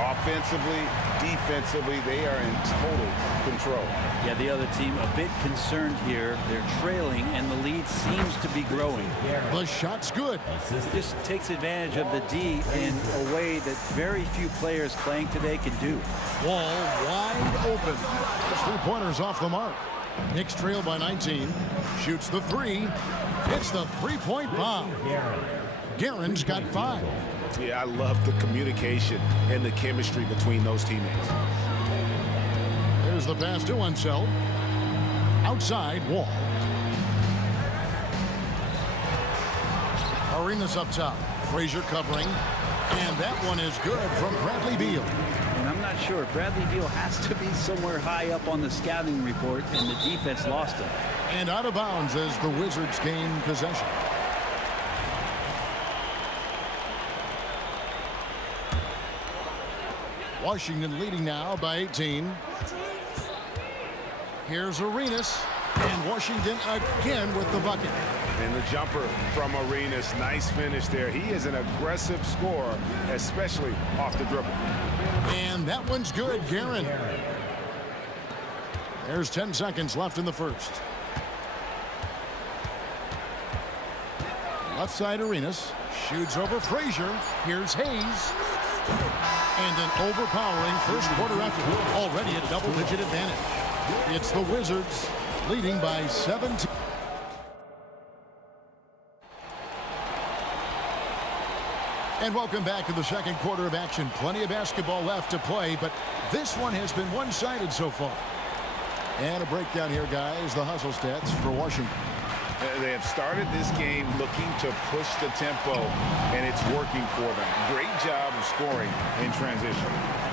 Offensively, defensively, they are in total control. Yeah, the other team a bit concerned here. They're trailing, and the lead seems to be growing. The shot's good. Just takes advantage of the D in a way that very few players playing today can do. Wall wide open. His three-pointer's off the mark. Knicks trail by 19. Shoots the three. Hits the three-point bomb. Guerin's got 5. Yeah, I love the communication and the chemistry between those teammates. There's the pass to Unseld. Outside, Wall. Arenas up top. Frazier covering. And that one is good from Bradley Beal. And I'm not sure. Bradley Beal has to be somewhere high up on the scouting report, and the defense lost him. And out of bounds as the Wizards gain possession. Washington leading now by 18. Here's Arenas. And Washington again with the bucket. And the jumper from Arenas. Nice finish there. He is an aggressive scorer, especially off the dribble. And that one's good, Guerin. There's 10 seconds left in the first. Left side Arenas. Shoots over Frazier. Here's Hayes. And an overpowering first quarter effort. Already a double-digit advantage. It's the Wizards leading by 17. And welcome back to the second quarter of action. Plenty of basketball left to play, but this one has been one-sided so far. And a breakdown here, guys. The hustle stats for Washington. They have started this game looking to push the tempo, and it's working for them. Great job of scoring in transition.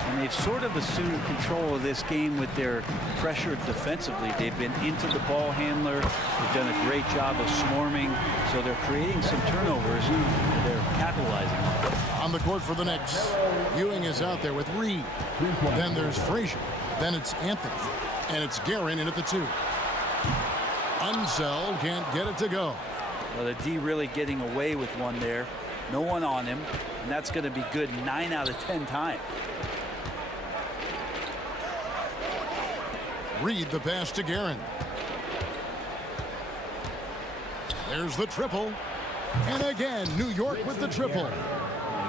And they've sort of assumed control of this game with their pressure defensively. They've been into the ball handler. They've done a great job of swarming. So they're creating some turnovers. They're capitalizing on it. On the court for the Knicks, Ewing is out there with Reed. Then there's Frazier. Then it's Anthony. And it's Guerin in at the 2. Unseld can't get it to go. Well, the D really getting away with one there. No one on him. And that's going to be good 9 out of 10 times. Reed the pass to Guerin. There's the triple. And again, New York with the triple.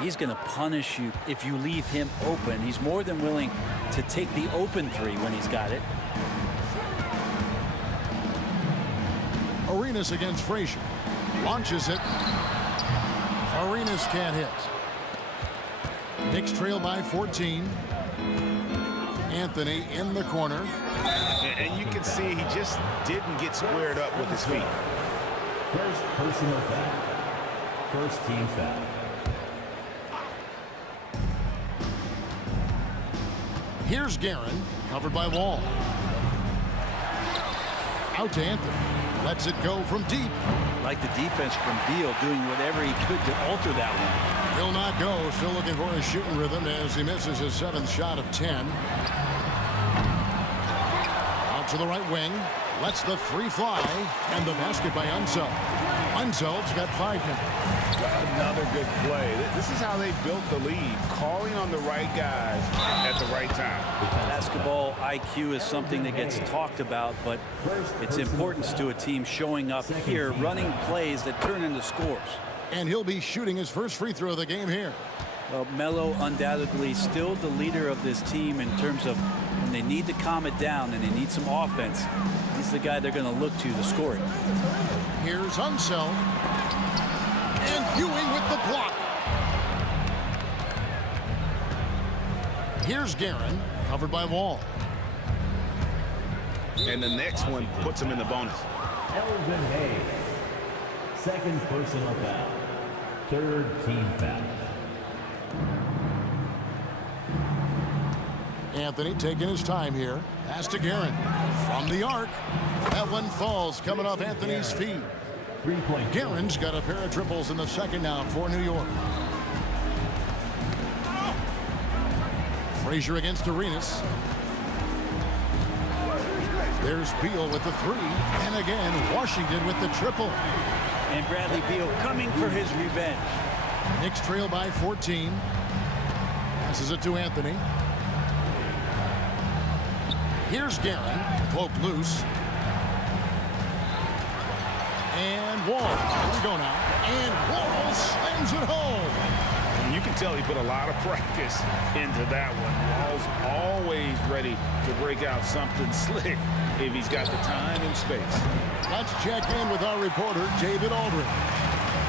He's going to punish you if you leave him open. He's more than willing to take the open 3 when he's got it. Arenas against Frazier. Launches it. Arenas can't hit. Knicks trail by 14. Anthony in the corner. And you can see he just didn't get squared up with his feet. First personal foul. First team foul. Here's Guerin, covered by Wall. Out to Anthony. Lets it go from deep. Like the defense from Beal, doing whatever he could to alter that one. Will not go. Still looking for his shooting rhythm as he misses his 7th shot of 10. Out to the right wing. Lets the three fly, and the basket by Unseld. Unseld's got 5 minutes. Another good play. This is how they built the lead, calling on the right guys at the right time. Basketball IQ is something that gets talked about, but its importance to a team showing up here, running plays that turn into scores. And he'll be shooting his first free throw of the game here. Well, Melo undoubtedly still the leader of this team in terms of when they need to calm it down and they need some offense. He's the guy they're going to look to score it. Here's Unseld. And Ewing with the block. Here's Guerin, covered by Wall. And the next one puts him in the bonus. Elvin Hayes. Second personal foul. Third team foul. Anthony taking his time here. Pass to Guerin. From the arc. That one falls coming off Anthony's feet. Guerin's got a pair of triples in the second now for New York. Frazier against Arenas. There's Beal with the 3. And again, Washington with the triple. And Bradley Beal coming for his revenge. Knicks trail by 14. Passes it to Anthony. Here's Guerin. Poke loose. And Wall. Here we go now. And Wall slams it home. And you can tell he put a lot of practice into that one. Wall's always ready to break out something slick if he's got the time and space. Let's check in with our reporter, David Aldridge.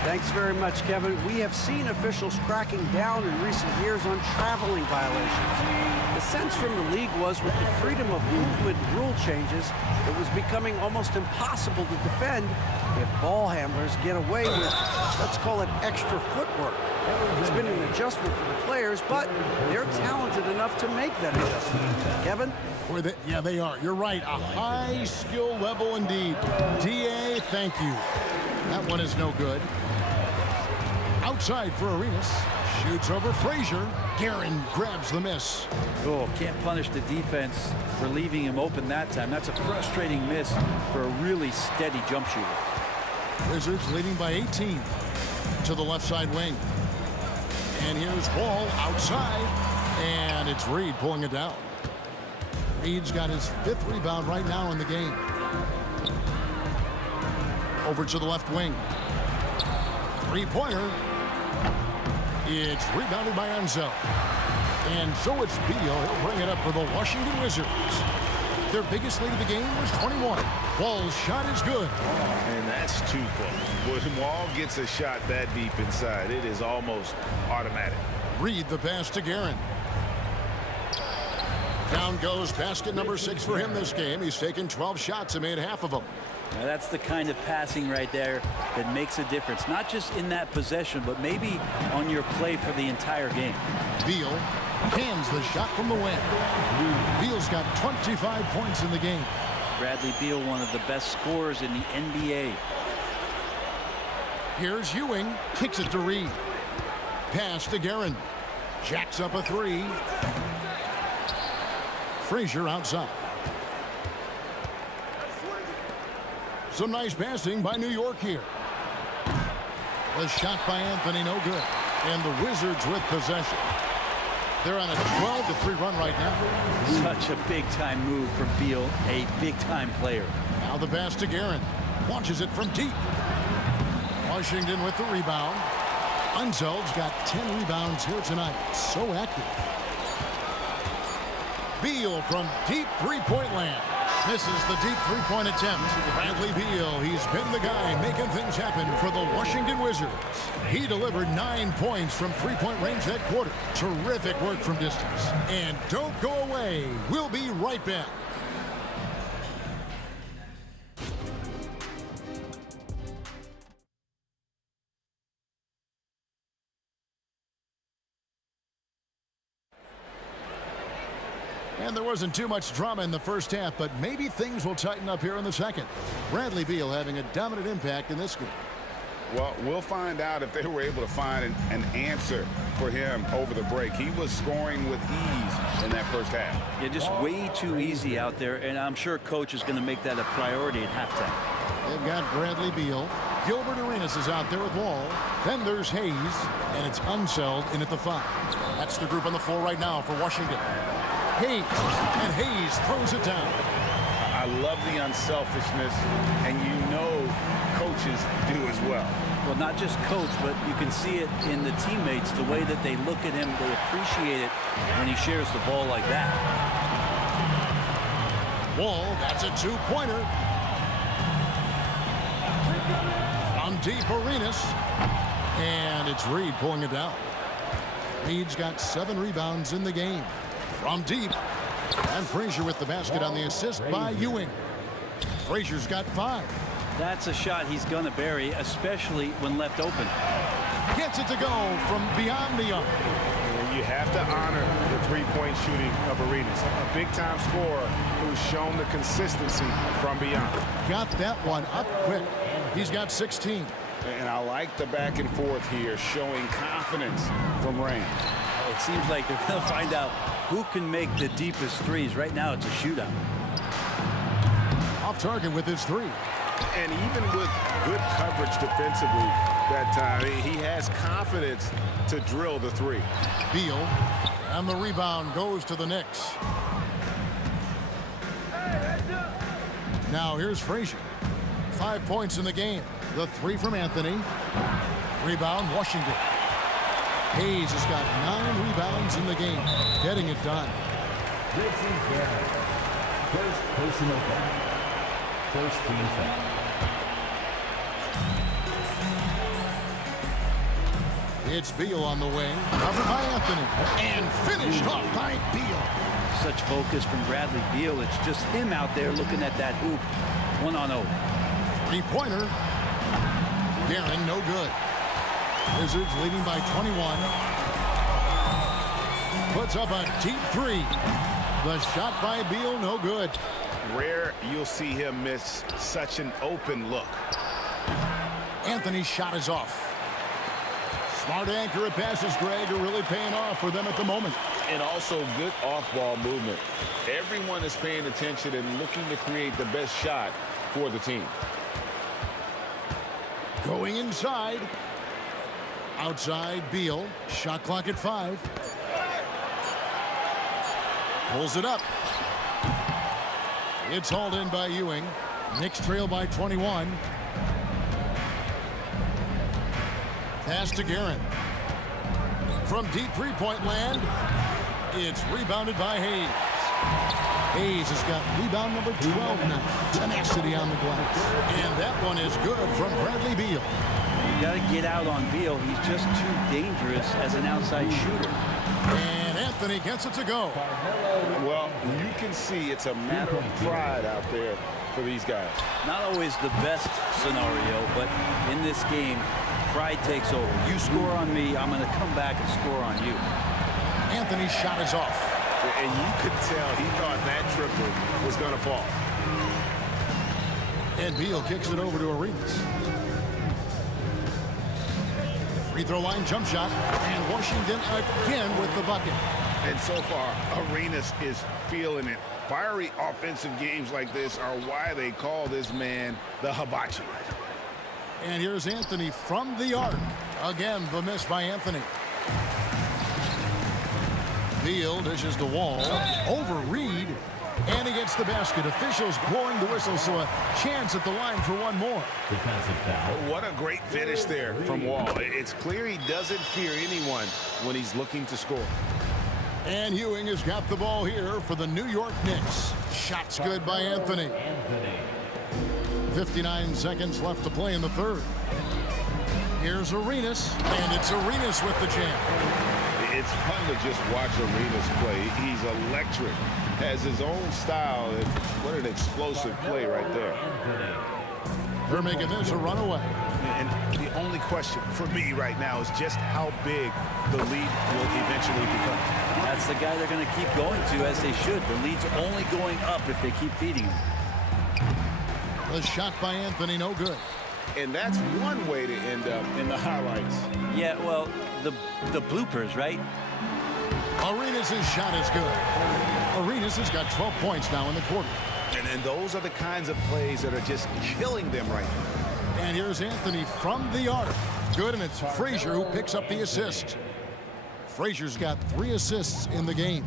Thanks very much, Kevin. We have seen officials cracking down in recent years on traveling violations. The sense from the league was with the freedom of movement rule changes, it was becoming almost impossible to defend if ball handlers get away with, let's call it, extra footwork. It's been an adjustment for the players, but they're talented enough to make that adjustment. Kevin? Yeah, they are. You're right. A high skill level indeed. DA, thank you. That one is no good. Outside for Arenas. Shoots over Frazier. Guerin grabs the miss. Oh, can't punish the defense for leaving him open that time. That's a frustrating miss for a really steady jump shooter. Wizards leading by 18 to the left side wing. And here's Wall outside. And it's Reed pulling it down. Reed's got his 5th rebound right now in the game. Over to the left wing. Three-pointer. It's rebounded by Unseld. And so it's Beal. He'll bring it up for the Washington Wizards. Their biggest lead of the game was 21. Wall's shot is good. And that's too close. When Wall gets a shot that deep inside, it is almost automatic. Reed the pass to Guerin. Down goes basket number 6 for him this game. He's taken 12 shots and made half of them. Now that's the kind of passing right there that makes a difference. Not just in that possession, but maybe on your play for the entire game. Beal cans the shot from the wing. Beal's got 25 points in the game. Bradley Beal, one of the best scorers in the NBA. Here's Ewing. Kicks it to Reed. Pass to Guerin. Jacks up a 3. Frazier outside. Some nice passing by New York here. The shot by Anthony, no good. And the Wizards with possession. They're on a 12-3 run right now. Such a big-time move from Beal, a big-time player. Now the pass to Guerin. Launches it from deep. Washington with the rebound. Unseld's got 10 rebounds here tonight. So active. Beal from deep three-point land. Misses the deep three-point attempt. Bradley Beal, he's been the guy making things happen for the Washington Wizards. He delivered 9 points from three-point range that quarter. Terrific work from distance. And don't go away. We'll be right back. And there wasn't too much drama in the first half, but maybe things will tighten up here in the second. Bradley Beal having a dominant impact in this game. Well, we'll find out if they were able to find an answer for him over the break. He was scoring with ease in that first half. Yeah, just way too easy out there, and I'm sure coach is going to make that a priority at halftime. They've got Bradley Beal. Gilbert Arenas is out there with Wall. Then there's Hayes, and it's Unseld in at the 5. That's the group on the floor right now for Washington. Hayes, and Hayes throws it down. I love the unselfishness, and you know coaches do as well. Well, not just coach, but you can see it in the teammates, the way that they look at him. They appreciate it when he shares the ball like that. Wall, that's a 2-pointer. From deep, Arenas. And it's Reed pulling it down. Reed's got 7 rebounds in the game. From deep. And Frazier with the basket on the assist by Ewing. Frazier's got 5. That's a shot he's going to bury, especially when left open. Gets it to go from beyond the arc. You have to honor the three-point shooting of Arenas. A big-time scorer who's shown the consistency from beyond. Got that one up quick. He's got 16. And I like the back and forth here, showing confidence from Rain. It seems like they're going to find out who can make the deepest threes. Right now, it's a shootout. Off target with his 3. And even with good coverage defensively that time, he has confidence to drill the 3. Beal, and the rebound goes to the Knicks. Now here's Frazier. 5 points in the game. The 3 from Anthony. Rebound, Washington. Hayes has got 9 rebounds in the game. Getting it done. Jason Garrett. First personal foul. First team foul. It's Beal on the wing. Covered by Anthony. And finished off by Beal. Such focus from Bradley Beal. It's just him out there looking at that hoop. 1-on-0. 3-pointer. Guerin, no good. Wizards leading by 21. Puts up a deep 3. The shot by Beal, no good. Rare you'll see him miss such an open look. Anthony's shot is off. Smart accurate passes, Greg, are really paying off for them at the moment. And also good off-ball movement. Everyone is paying attention and looking to create the best shot for the team. Going inside. Outside, Beal. Shot clock at 5. Pulls it up. It's hauled in by Ewing. Knicks trail by 21. Pass to Guerin. From deep 3-point land, it's rebounded by Hayes. Hayes has got rebound number 12 now. Tenacity on the glass. And that one is good from Bradley Beal. You got to get out on Beal. He's just too dangerous as an outside shooter. And Anthony gets it to go. Well, you can see it's a matter of pride out there for these guys. Not always the best scenario, but in this game, pride takes over. You score on me, I'm going to come back and score on you. Anthony's shot is off. And you could tell he thought that triple was going to fall. And Beal kicks it over to Arenas. Free throw line jump shot. And Washington again with the bucket. And so far, Arenas is feeling it. Fiery offensive games like this are why they call this man the hibachi. And here's Anthony from the arc. Again, the miss by Anthony. Beal dishes the Wall. Over Reed. And he gets the basket. Officials blowing the whistle, so a chance at the line for one more. Defensive foul. What a great finish there from Wall. It's clear he doesn't fear anyone when he's looking to score. And Ewing has got the ball here for the New York Knicks. Shots good by Anthony. 59 seconds left to play in the third. Here's Arenas, and it's Arenas with the jam. It's fun to just watch Arenas play. He's electric, has his own style, and what an explosive play right there. They're making this a runaway. And the only question for me right now is just how big the lead will eventually become. That's the guy they're going to keep going to, as they should. The lead's only going up if they keep feeding him. The shot by Anthony, no good. And that's one way to end up in the highlights. Yeah, well, the bloopers, right? Arenas' shot is good. Arenas has got 12 points now in the quarter. And those are the kinds of plays that are just killing them right now. And here's Anthony from the arc. Good, and it's Frazier who picks up the assist. Frazier's got 3 assists in the game.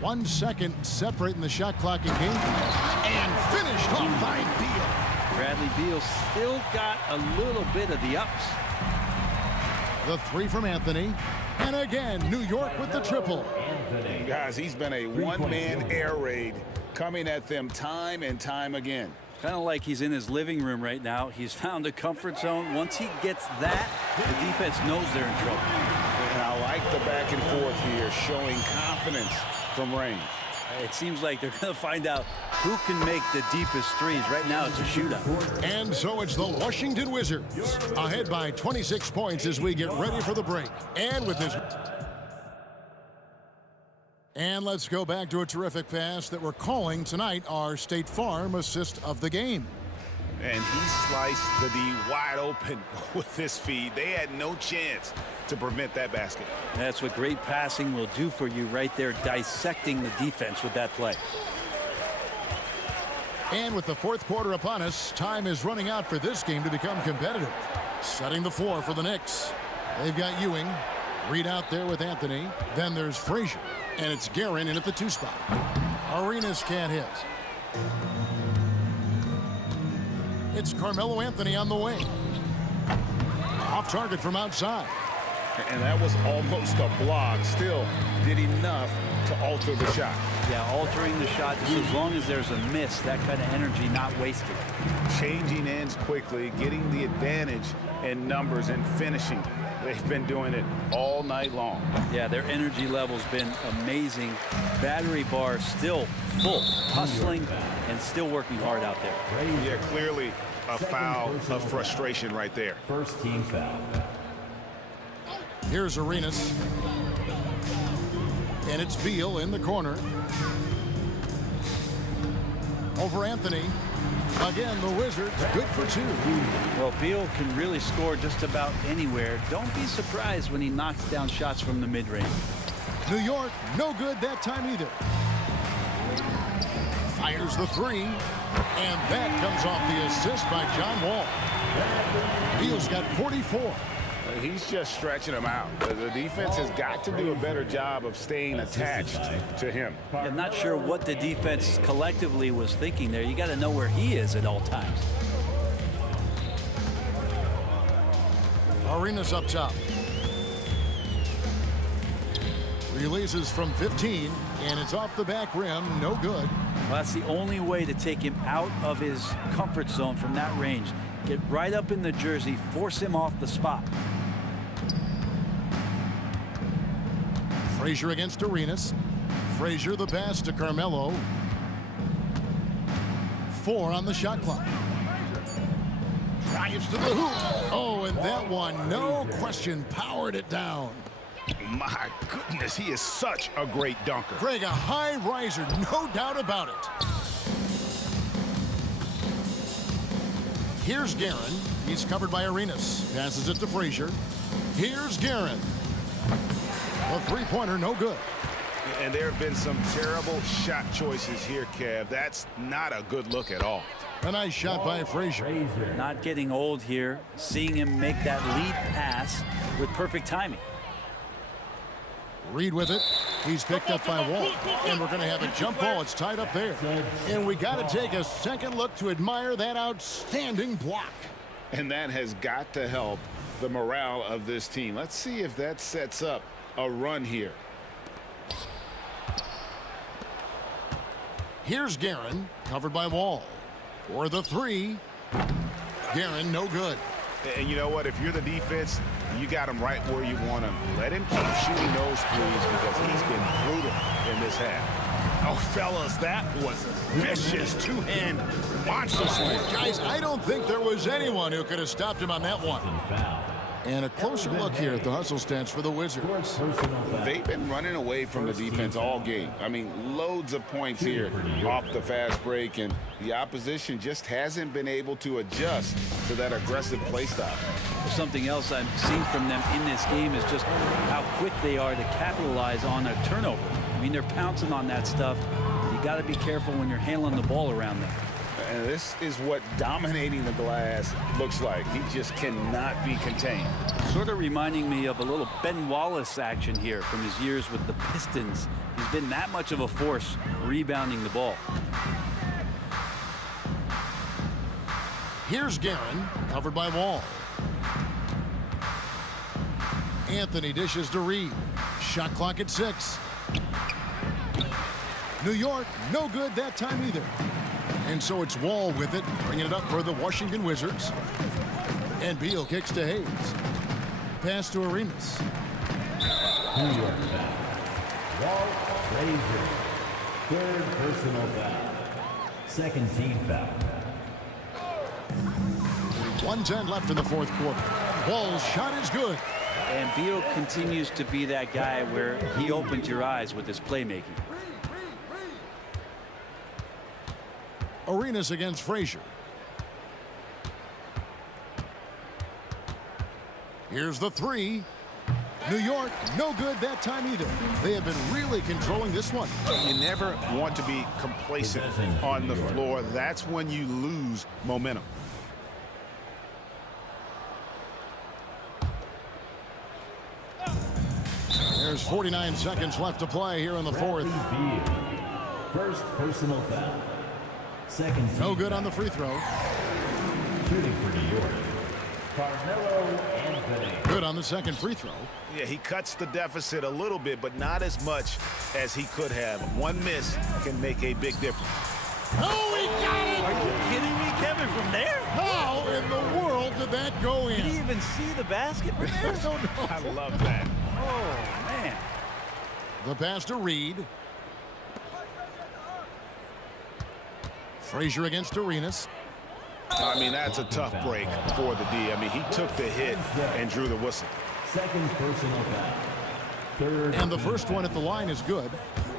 1 second separating the shot clock in game. And finished off by Beal. Bradley Beal still got a little bit of the ups. The 3 from Anthony. And again, New York with the triple. Guys, he's been a one-man air raid coming at them time and time again. Kind of like he's in his living room right now. He's found a comfort zone. Once he gets that, the defense knows they're in trouble. And I like the back and forth here, showing confidence from range. It seems like they're going to find out who can make the deepest threes. Right now, it's a shootout. And so it's the Washington Wizards ahead by 26 points as we get ready for the break. And with this... And let's go back to a terrific pass that we're calling tonight our State Farm assist of the game. And he sliced the D wide open with this feed. They had no chance to prevent that basket. That's what great passing will do for you right there, dissecting the defense with that play. And with the 4th quarter upon us, time is running out for this game to become competitive. Setting the floor for the Knicks. They've got Ewing. Reed out there with Anthony. Then there's Frazier. And it's Guerin in at the 2 spot. Arenas can't hit. It's Carmelo Anthony on the wing. Off target from outside. And that was almost a block. Still did enough to alter the shot. Yeah, altering the shot just as long as there's a miss, that kind of energy not wasted. Changing ends quickly, getting the advantage in numbers and finishing. They've been doing it all night long. Yeah, their energy level's been amazing. Battery bar still full, hustling and still working hard out there. Yeah, clearly a foul of frustration right there. First team foul. Here's Arenas. And it's Beal in the corner. Over Anthony. Again, the Wizards good for 2. Well, Beal can really score just about anywhere. Don't be surprised when he knocks down shots from the mid-range. New York, no good that time either. Fires the 3. And that comes off the assist by John Wall. Beal's got 44. He's just stretching him out. The defense has got to do a better job of staying attached to him. I'm not sure what the defense collectively was thinking there. You got to know where he is at all times. Arenas up top. Releases from 15, and it's off the back rim. No good. Well, that's the only way to take him out of his comfort zone from that range. Get right up in the jersey, force him off the spot. Frazier against Arenas. Frazier the pass to Carmelo. 4 on the shot clock. Drives to the hoop. Oh, and that one, no question, powered it down. My goodness, he is such a great dunker. Greg, a high riser, no doubt about it. Here's Guerin. He's covered by Arenas. Passes it to Frazier. Here's Guerin. The 3-pointer, no good. And there have been some terrible shot choices here, Kev. That's not a good look at all. A nice shot by Frazier. Not getting old here. Seeing him make that lead pass with perfect timing. Reed with it. He's picked up by Wall. And we're going to have a jump ball. It's tied up there. And we got to take a second look to admire that outstanding block. And that has got to help the morale of this team. Let's see if that sets up a run here. Here's Guerin, covered by Wall. For the 3. Guerin, no good. And you know what? If you're the defense, you got him right where you want him. Let him keep shooting those threes because he's been brutal in this half. Oh, fellas, that was vicious two-hand monster slam. Guys, I don't think there was anyone who could have stopped him on that one. And a closer look here at the hustle stats for the Wizards. They've been running away from the defense all game. I mean, loads of points here off the fast break, and the opposition just hasn't been able to adjust to that aggressive play style. Something else I've seen from them in this game is just how quick they are to capitalize on a turnover. I mean, they're pouncing on that stuff. You got to be careful when you're handling the ball around them. And this is what dominating the glass looks like. He just cannot be contained. Sort of reminding me of a little Ben Wallace action here from his years with the Pistons. He's been that much of a force rebounding the ball. Here's Guerin, covered by Wall. Anthony dishes to Reed. Shot clock at 6. New York, no good that time either. And so it's Wall with it, bringing it up for the Washington Wizards. And Beal kicks to Hayes. Pass to Arenas. New York foul. Walt Frazier. Third personal foul. Second team foul. 1:10 left in the fourth quarter. Wall's shot is good. And Beal continues to be that guy where he opens your eyes with his playmaking. Arenas against Frazier. Here's the 3. New York, no good that time either. They have been really controlling this one. You never want to be complacent on the floor. That's when you lose momentum. There's 49 seconds left to play here in the fourth. First personal foul. Second team no good on the free throw. Shooting for New York, Carmelo Anthony. Good on the second free throw. Yeah, he cuts the deficit a little bit, but not as much as he could have. One miss can make a big difference. Oh, he got it! Are you kidding me, Kevin, from there? How in the world did that go in? Did he even see the basket from there? I don't know. I love that. Oh, man. The pass to Reed. Frazier against Arenas. I mean, that's a tough break for the D. I mean, he took the hit and drew the whistle. Second personal foul. Third. And the first one at the line is good.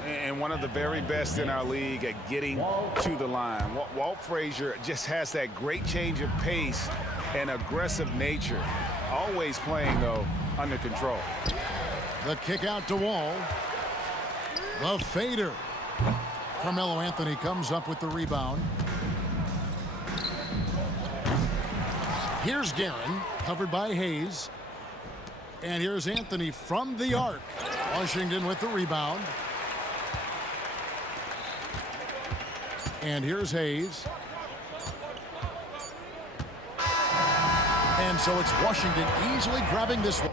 And one of the very best in our league at getting to the line. Walt Frazier just has that great change of pace and aggressive nature. Always playing, though, under control. The kick out to Wall. The fader. Carmelo Anthony comes up with the rebound. Here's Guerin, covered by Hayes. And here's Anthony from the arc. Washington with the rebound. And here's Hayes. And so it's Washington easily grabbing this one.